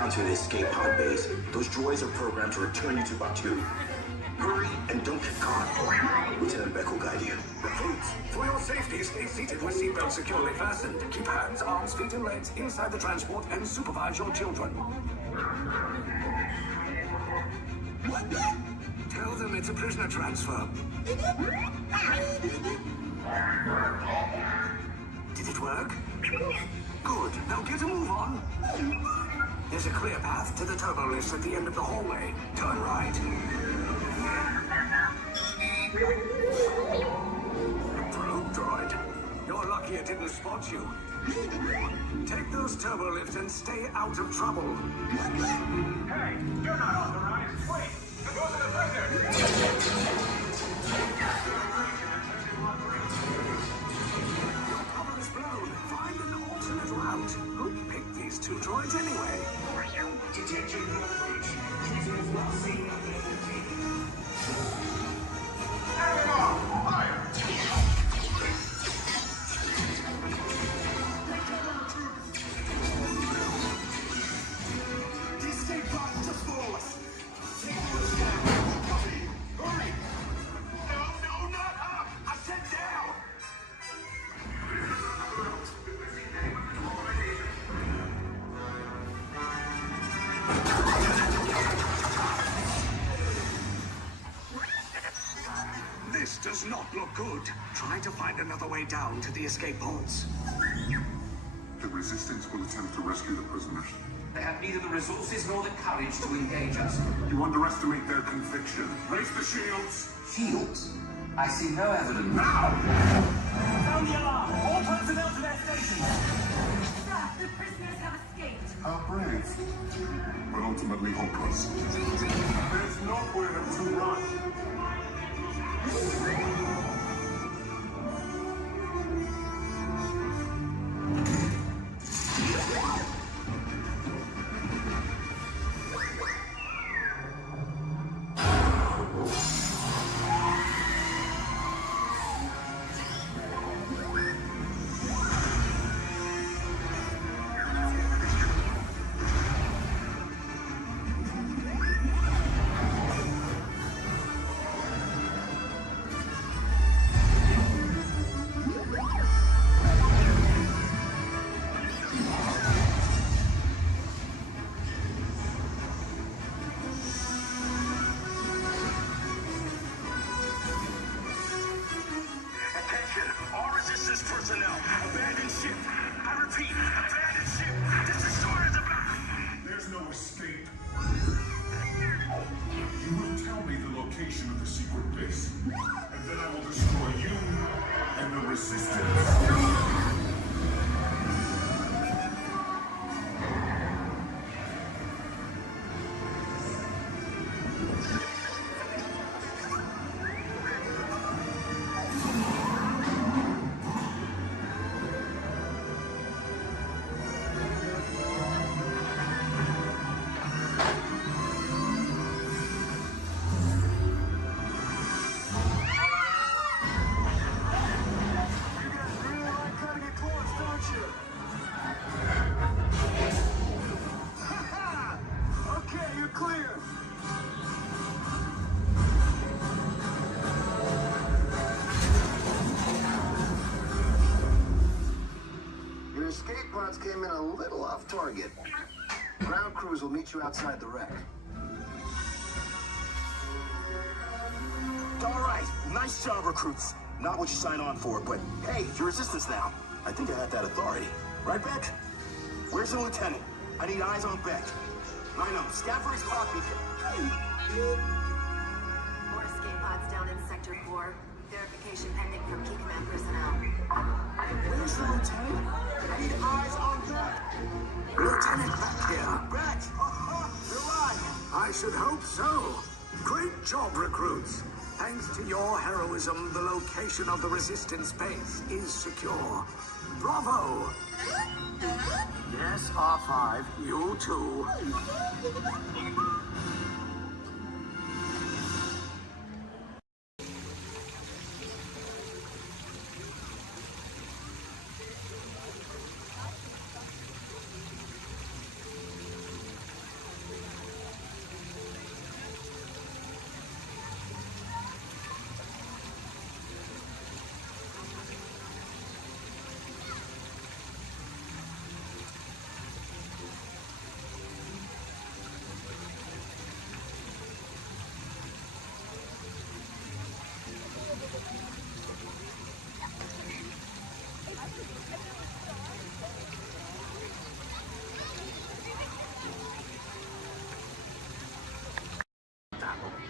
To the escape pod base. Those droids are programmed to return you to Batu. Hurry and don't get caught. Lieutenant Beck will guide you. Recruits, for your safety, stay seated with seatbelts securely fastened. Keep hands, arms, feet, and legs inside the transport and supervise your children. Tell them it's a prisoner transfer. Did it work? Good. Now get a move on. There's a clear path to the turbo lifts at the end of the hallway. Turn right. Probe droid. You're lucky it didn't spot you. Take those turbo lifts and stay out of trouble. Hey, you're not authorized. Wait, go to the prisoners. Cover is blown. Find an alternate route. Who picked these two droids anyway? Detention coverage. Prisoners not seen on their team. Having off. Fire. The escape pod just below us. Take those down. Copy. Hurry. No, not up. I said down. This does not look good. Try to find another way down to the escape pods. The Resistance will attempt to rescue the prisoners. They have neither the resources nor the courage to engage us. You underestimate their conviction. Raise the shields. Shields? I see no evidence. Now! Sound the alarm! All personnel to their stations! Sir, the prisoners have escaped. How brave, but ultimately hopeless. There's nowhere to run. Attention, all resistance personnel. Abandon ship. I repeat, abandon ship. This destroyer is about. There's no escape. You will tell me the location of the secret base, and then I will destroy you and the resistance. Okay, you're clear. Your escape pods came in a little off target. Ground crews will meet you outside the wreck. All right, nice job, recruits. Not what you signed on for, but hey, you're resistance now. I think I have that authority. Right, Beck? Where's the lieutenant? I need eyes on Beck. I know, Scaffold's copy. More escape pods down in Sector 4. Verification pending from key command personnel. Where's the lieutenant? I need eyes on Beck. Lieutenant back here. Beck! You're right. I should hope so. Great job, recruits. Thanks to your heroism, the location of the resistance base is secure. Bravo! Yes, R5, you too.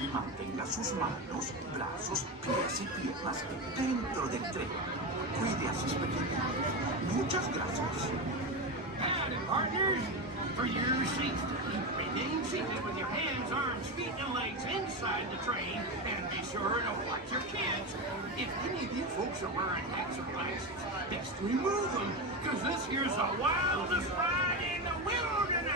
Y mantenga sus manos, brazos, pies y piernas dentro del tren. Cuide a sus pequeños. Muchas gracias. Howdy, partners. For your safety, remain seated with your hands, arms, feet, and legs inside the train, and be sure to watch your kids. If any of you folks are wearing hats or glasses, best remove them, because this here's the wildest ride in the wilderness.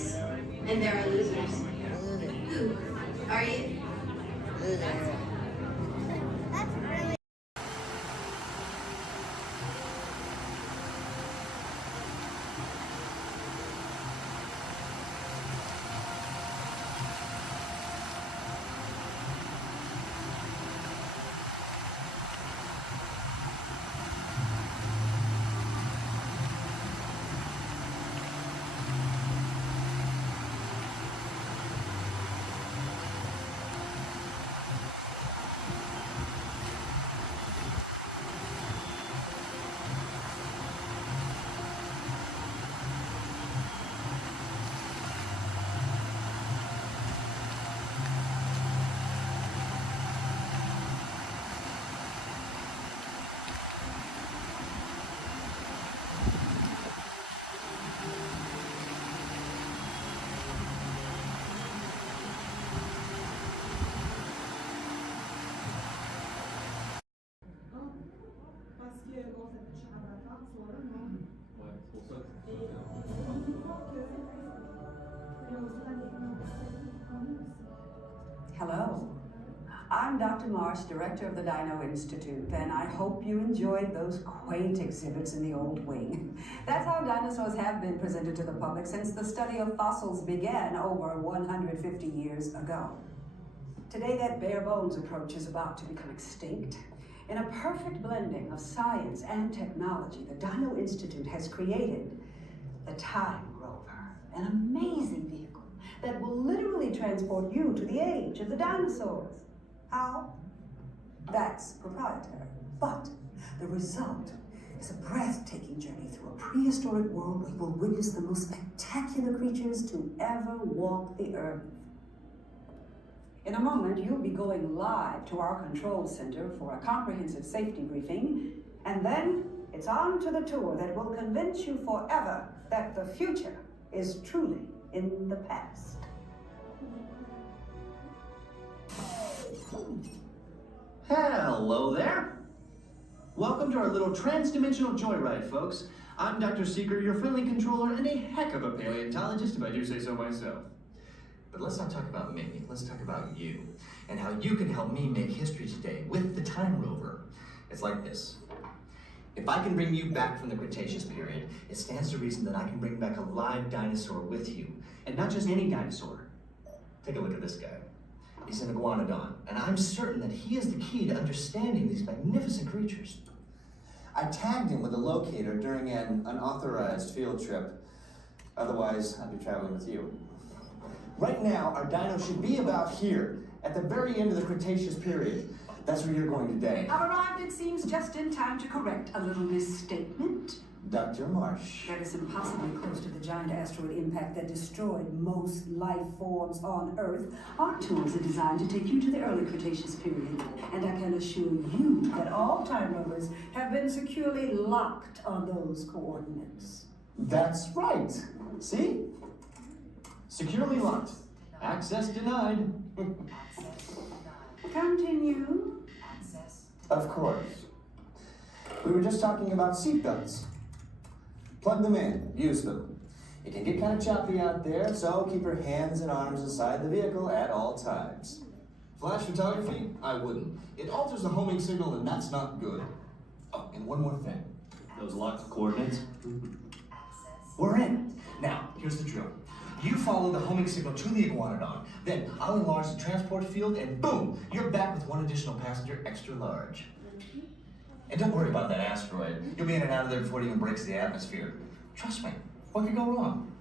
winners and there are losers. Who are you? Hello. I'm Dr. Marsh, director of the Dino Institute, and I hope you enjoyed those quaint exhibits in the old wing. That's how dinosaurs have been presented to the public since the study of fossils began over 150 years ago. Today, that bare bones approach is about to become extinct. In a perfect blending of science and technology, the Dino Institute has created the Time Rover, an amazing vehicle that will literally transport you to the age of the dinosaurs. How? That's proprietary. But the result is a breathtaking journey through a prehistoric world where you will witness the most spectacular creatures to ever walk the earth. In a moment, you'll be going live to our control center for a comprehensive safety briefing, and then it's on to the tour that will convince you forever that the future is truly in the past. Hello there. Welcome to our little trans-dimensional joyride, folks. I'm Dr. Seeker, your friendly controller, and a heck of a paleontologist, if I do say so myself. But let's not talk about me, let's talk about you, and how you can help me make history today with the Time Rover. It's like this. If I can bring you back from the Cretaceous period, it stands to reason that I can bring back a live dinosaur with you. And not just any dinosaur. Take a look at this guy. He's an iguanodon, and I'm certain that he is the key to understanding these magnificent creatures. I tagged him with a locator during an unauthorized field trip. Otherwise, I'd be traveling with you. Right now, our dino should be about here, at the very end of the Cretaceous period. That's where you're going today. I've arrived, it seems, just in time to correct a little misstatement. Dr. Marsh. That is impossibly close to the giant asteroid impact that destroyed most life forms on Earth. Our tours are designed to take you to the early Cretaceous period, and I can assure you that all time rovers have been securely locked on those coordinates. That's right. See? Securely locked. Access denied. Continue. Of course. We were just talking about seatbelts. Plug them in, use them. It can get kind of choppy out there, so keep your hands and arms inside the vehicle at all times. Flash photography? I wouldn't. It alters the homing signal, and that's not good. Oh, and one more thing. Those locked coordinates? We're in. Now, here's the drill. You follow the homing signal to the iguanodon, then I'll enlarge the transport field, and boom, you're back with one additional passenger extra large. And don't worry about that asteroid. You'll be in and out of there before it even breaks the atmosphere. Trust me, what could go wrong?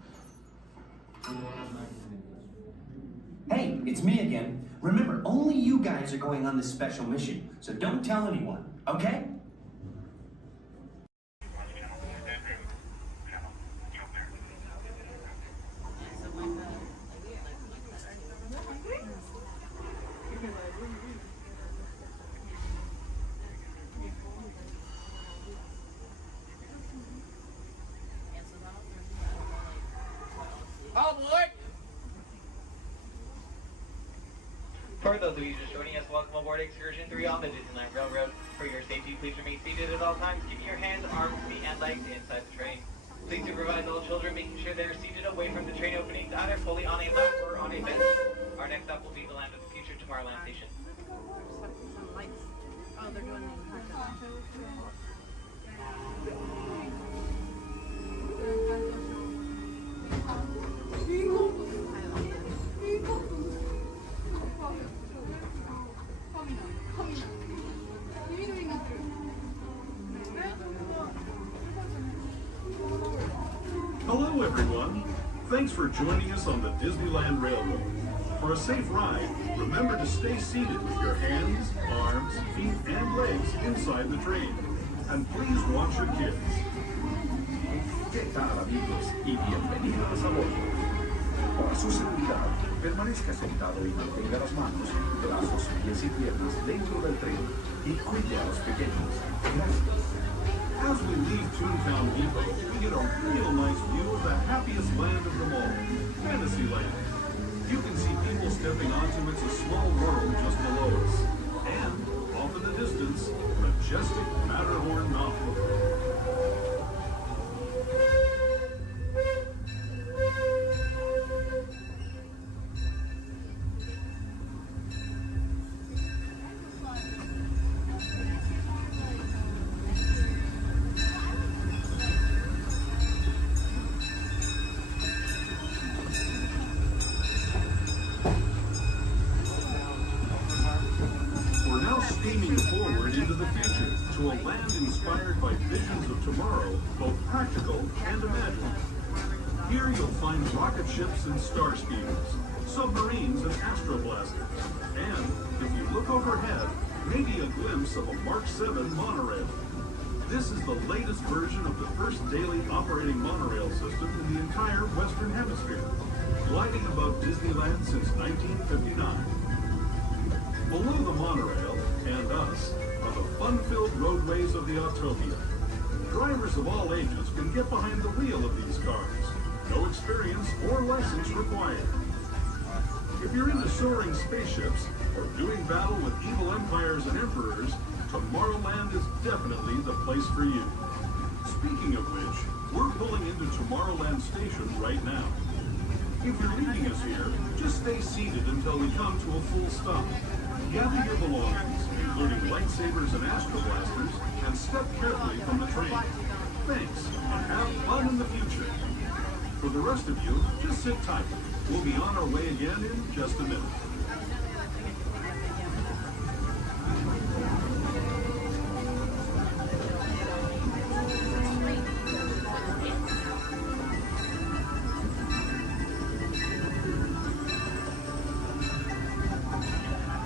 Hey, it's me again. Remember, only you guys are going on this special mission, so don't tell anyone, okay? For those of you just joining us, welcome aboard Excursion 3 on the Disneyland Railroad. For your safety, please remain seated at all times, keeping your hands, arms, feet, and legs inside the train. Please supervise all children, making sure they are seated away from the train openings, either fully on a lap or on a bench. Our next stop will be the Land of the Future Tomorrowland Station. Oh, they're doing Hello, everyone. Thanks for joining us on the Disneyland Railroad. For a safe ride, remember to stay seated with your hands, arms, feet, and legs inside the train. And please watch your kids. ¿Qué tal, amigos? Y bienvenidos a bordo. Para su seguridad, permanezca sentado y mantenga las manos, brazos, pies y piernas dentro del tren y cuide a los pequeños. Gracias. As we leave Toontown Depot, we get a real nice view of the happiest land of them all, Fantasyland. You can see people stepping onto It's a Small World just below us. And, off in the distance, majestic Matterhorn Mountain. Steaming forward into the future to a land inspired by visions of tomorrow, both practical and imagined. Here you'll find rocket ships and star speeders, submarines and astroblasters, and, if you look overhead, maybe a glimpse of a Mark 7 monorail. This is the latest version of the first daily operating monorail system in the entire Western Hemisphere, gliding above Disneyland since 1959. Below the monorail, and us, are the fun-filled roadways of the Autopia. Drivers of all ages can get behind the wheel of these cars. No experience or license required. If you're into soaring spaceships or doing battle with evil empires and emperors, Tomorrowland is definitely the place for you. Speaking of which, we're pulling into Tomorrowland Station right now. If you're leaving us here, just stay seated until we come to a full stop. Gather your belongings, including lightsabers and astroblasters, and step carefully from the train. Thanks, and have fun in the future. For the rest of you, just sit tight. We'll be on our way again in just a minute.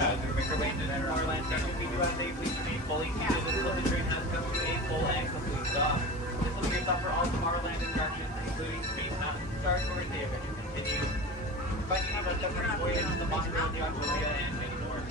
As we make our way into Tomorrowland Station, we do ask that you please remain fully seated until the train has come to a full and complete stop. This will be a stop for all Tomorrowland attractions, including Space Mountain, Star Tours, the adventure continues. Finding out about submarine voyage, the monorail, the Autopia, and many more.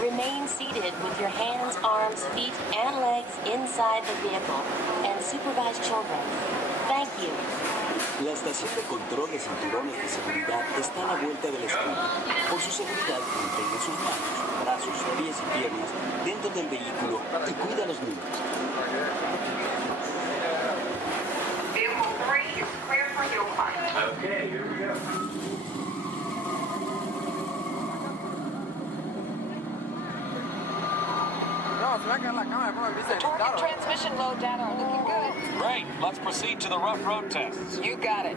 Remain seated with your hands, arms, feet, and legs inside the vehicle and supervise children. Thank you. La estación de control de cinturones de seguridad está a la vuelta de la esquina. Por su seguridad, mantenga sus manos, brazos, pies y piernas dentro del vehículo y cuida a los niños. Vehicle 3 is clear for your flight. Okay, here we go. No, The target transmission load data are looking good. Great. Let's proceed to the rough road tests. You got it.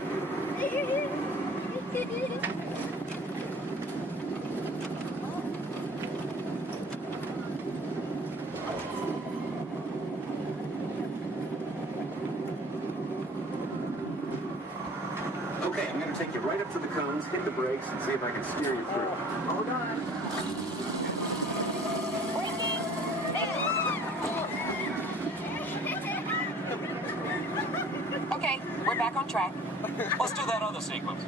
Okay, I'm gonna take you right up to the cones, hit the brakes, and see if I can steer you through. Hold on. Okay, we're back on track. Let's do that other sequence.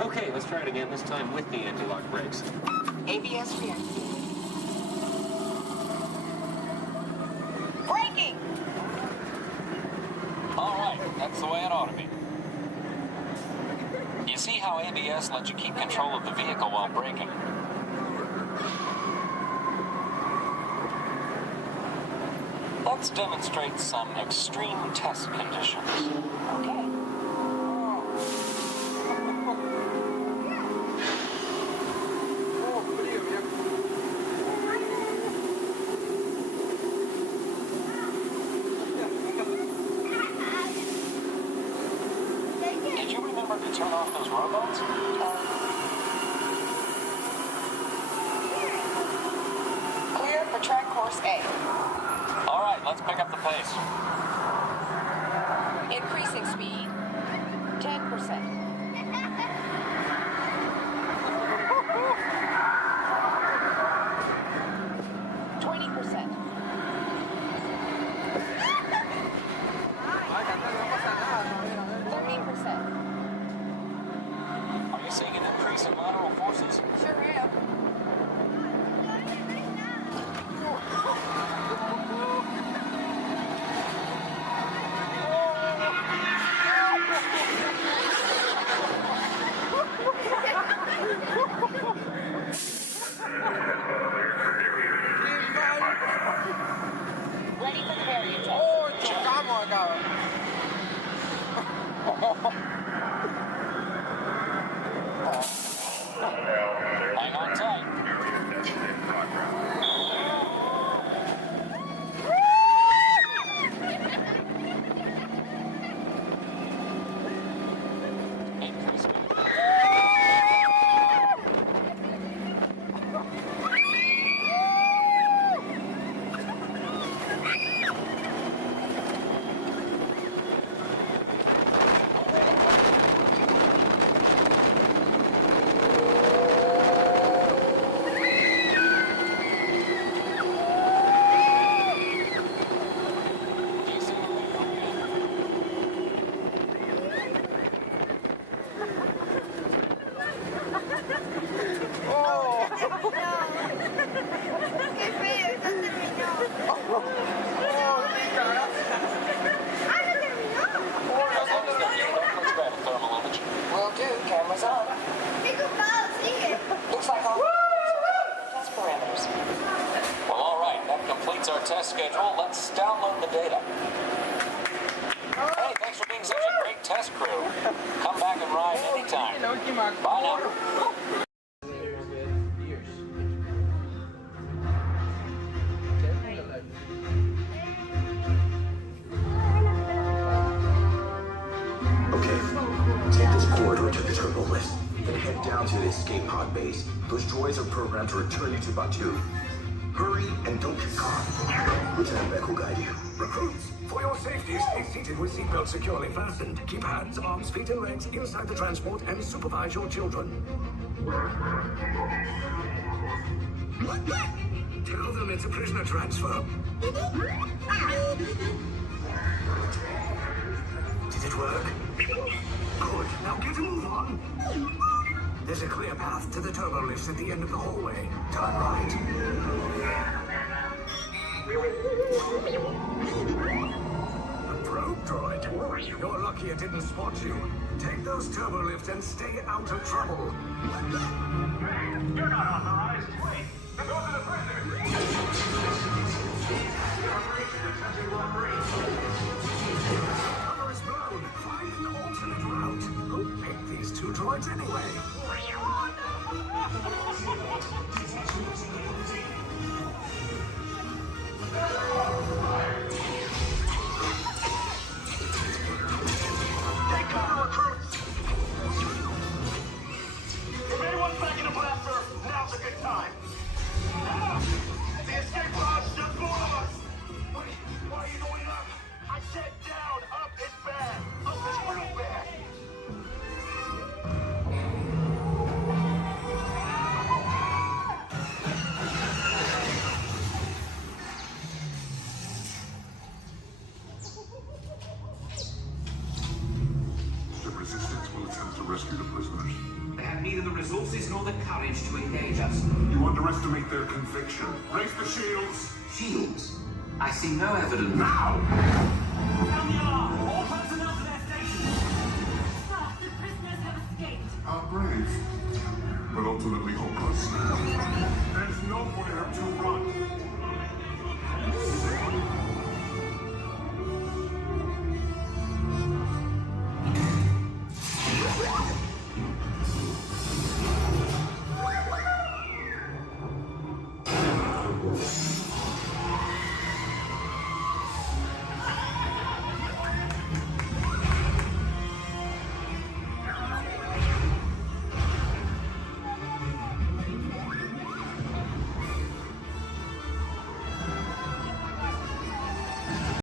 Okay, let's try it again, this time with the anti-lock brakes. ABS rear. Braking! All right, that's the way it ought to be. You see how ABS lets you keep control of the vehicle while braking? Let's demonstrate some extreme test conditions. Okay. Did you remember to turn off those robots? Clear for track course A. All right, let's pick up the pace. Increasing speed. 10%. 20%. 30%. Are you seeing an increase in lateral forces? Sure am. Ready for the variant test. Hang on tight. Increase speed. Will do. Cameras on. Looks like all test parameters. Well, all right, that completes our test schedule. Let's download the data. Hey, thanks for being such a great test crew. Come back and ride anytime. Bye now. Okay, take this corridor to the turbo lift, then head down to the escape pod base. Those droids are programmed to return you to Batu. Hurry and don't get caught. Lieutenant Beck will guide you. Recruits, for your safety, stay seated with seatbelts securely fastened. Keep hands, arms, feet, and legs inside the transport and supervise your children. Tell them it's a prisoner transfer. Did it work? Good. Now get a move on. There's a clear path to the turbo lifts at the end of the hallway. Turn right. A probe droid. You're lucky it didn't spot you. Take those turbo lifts and stay out of trouble. You're not authorized. Wait. Those are the prisoners. The operation is touching block range. Cover is blown. Find an alternate route. Who picked these two droids anyway? rescue the prisoners. They have neither the resources nor the courage to engage us. You underestimate their conviction. Raise the shields. Shields? I see no evidence. Now! Sound the alarm! All personnel to their stations! Sir, the prisoners have escaped. How brave, but ultimately hopeless. There's nowhere to run.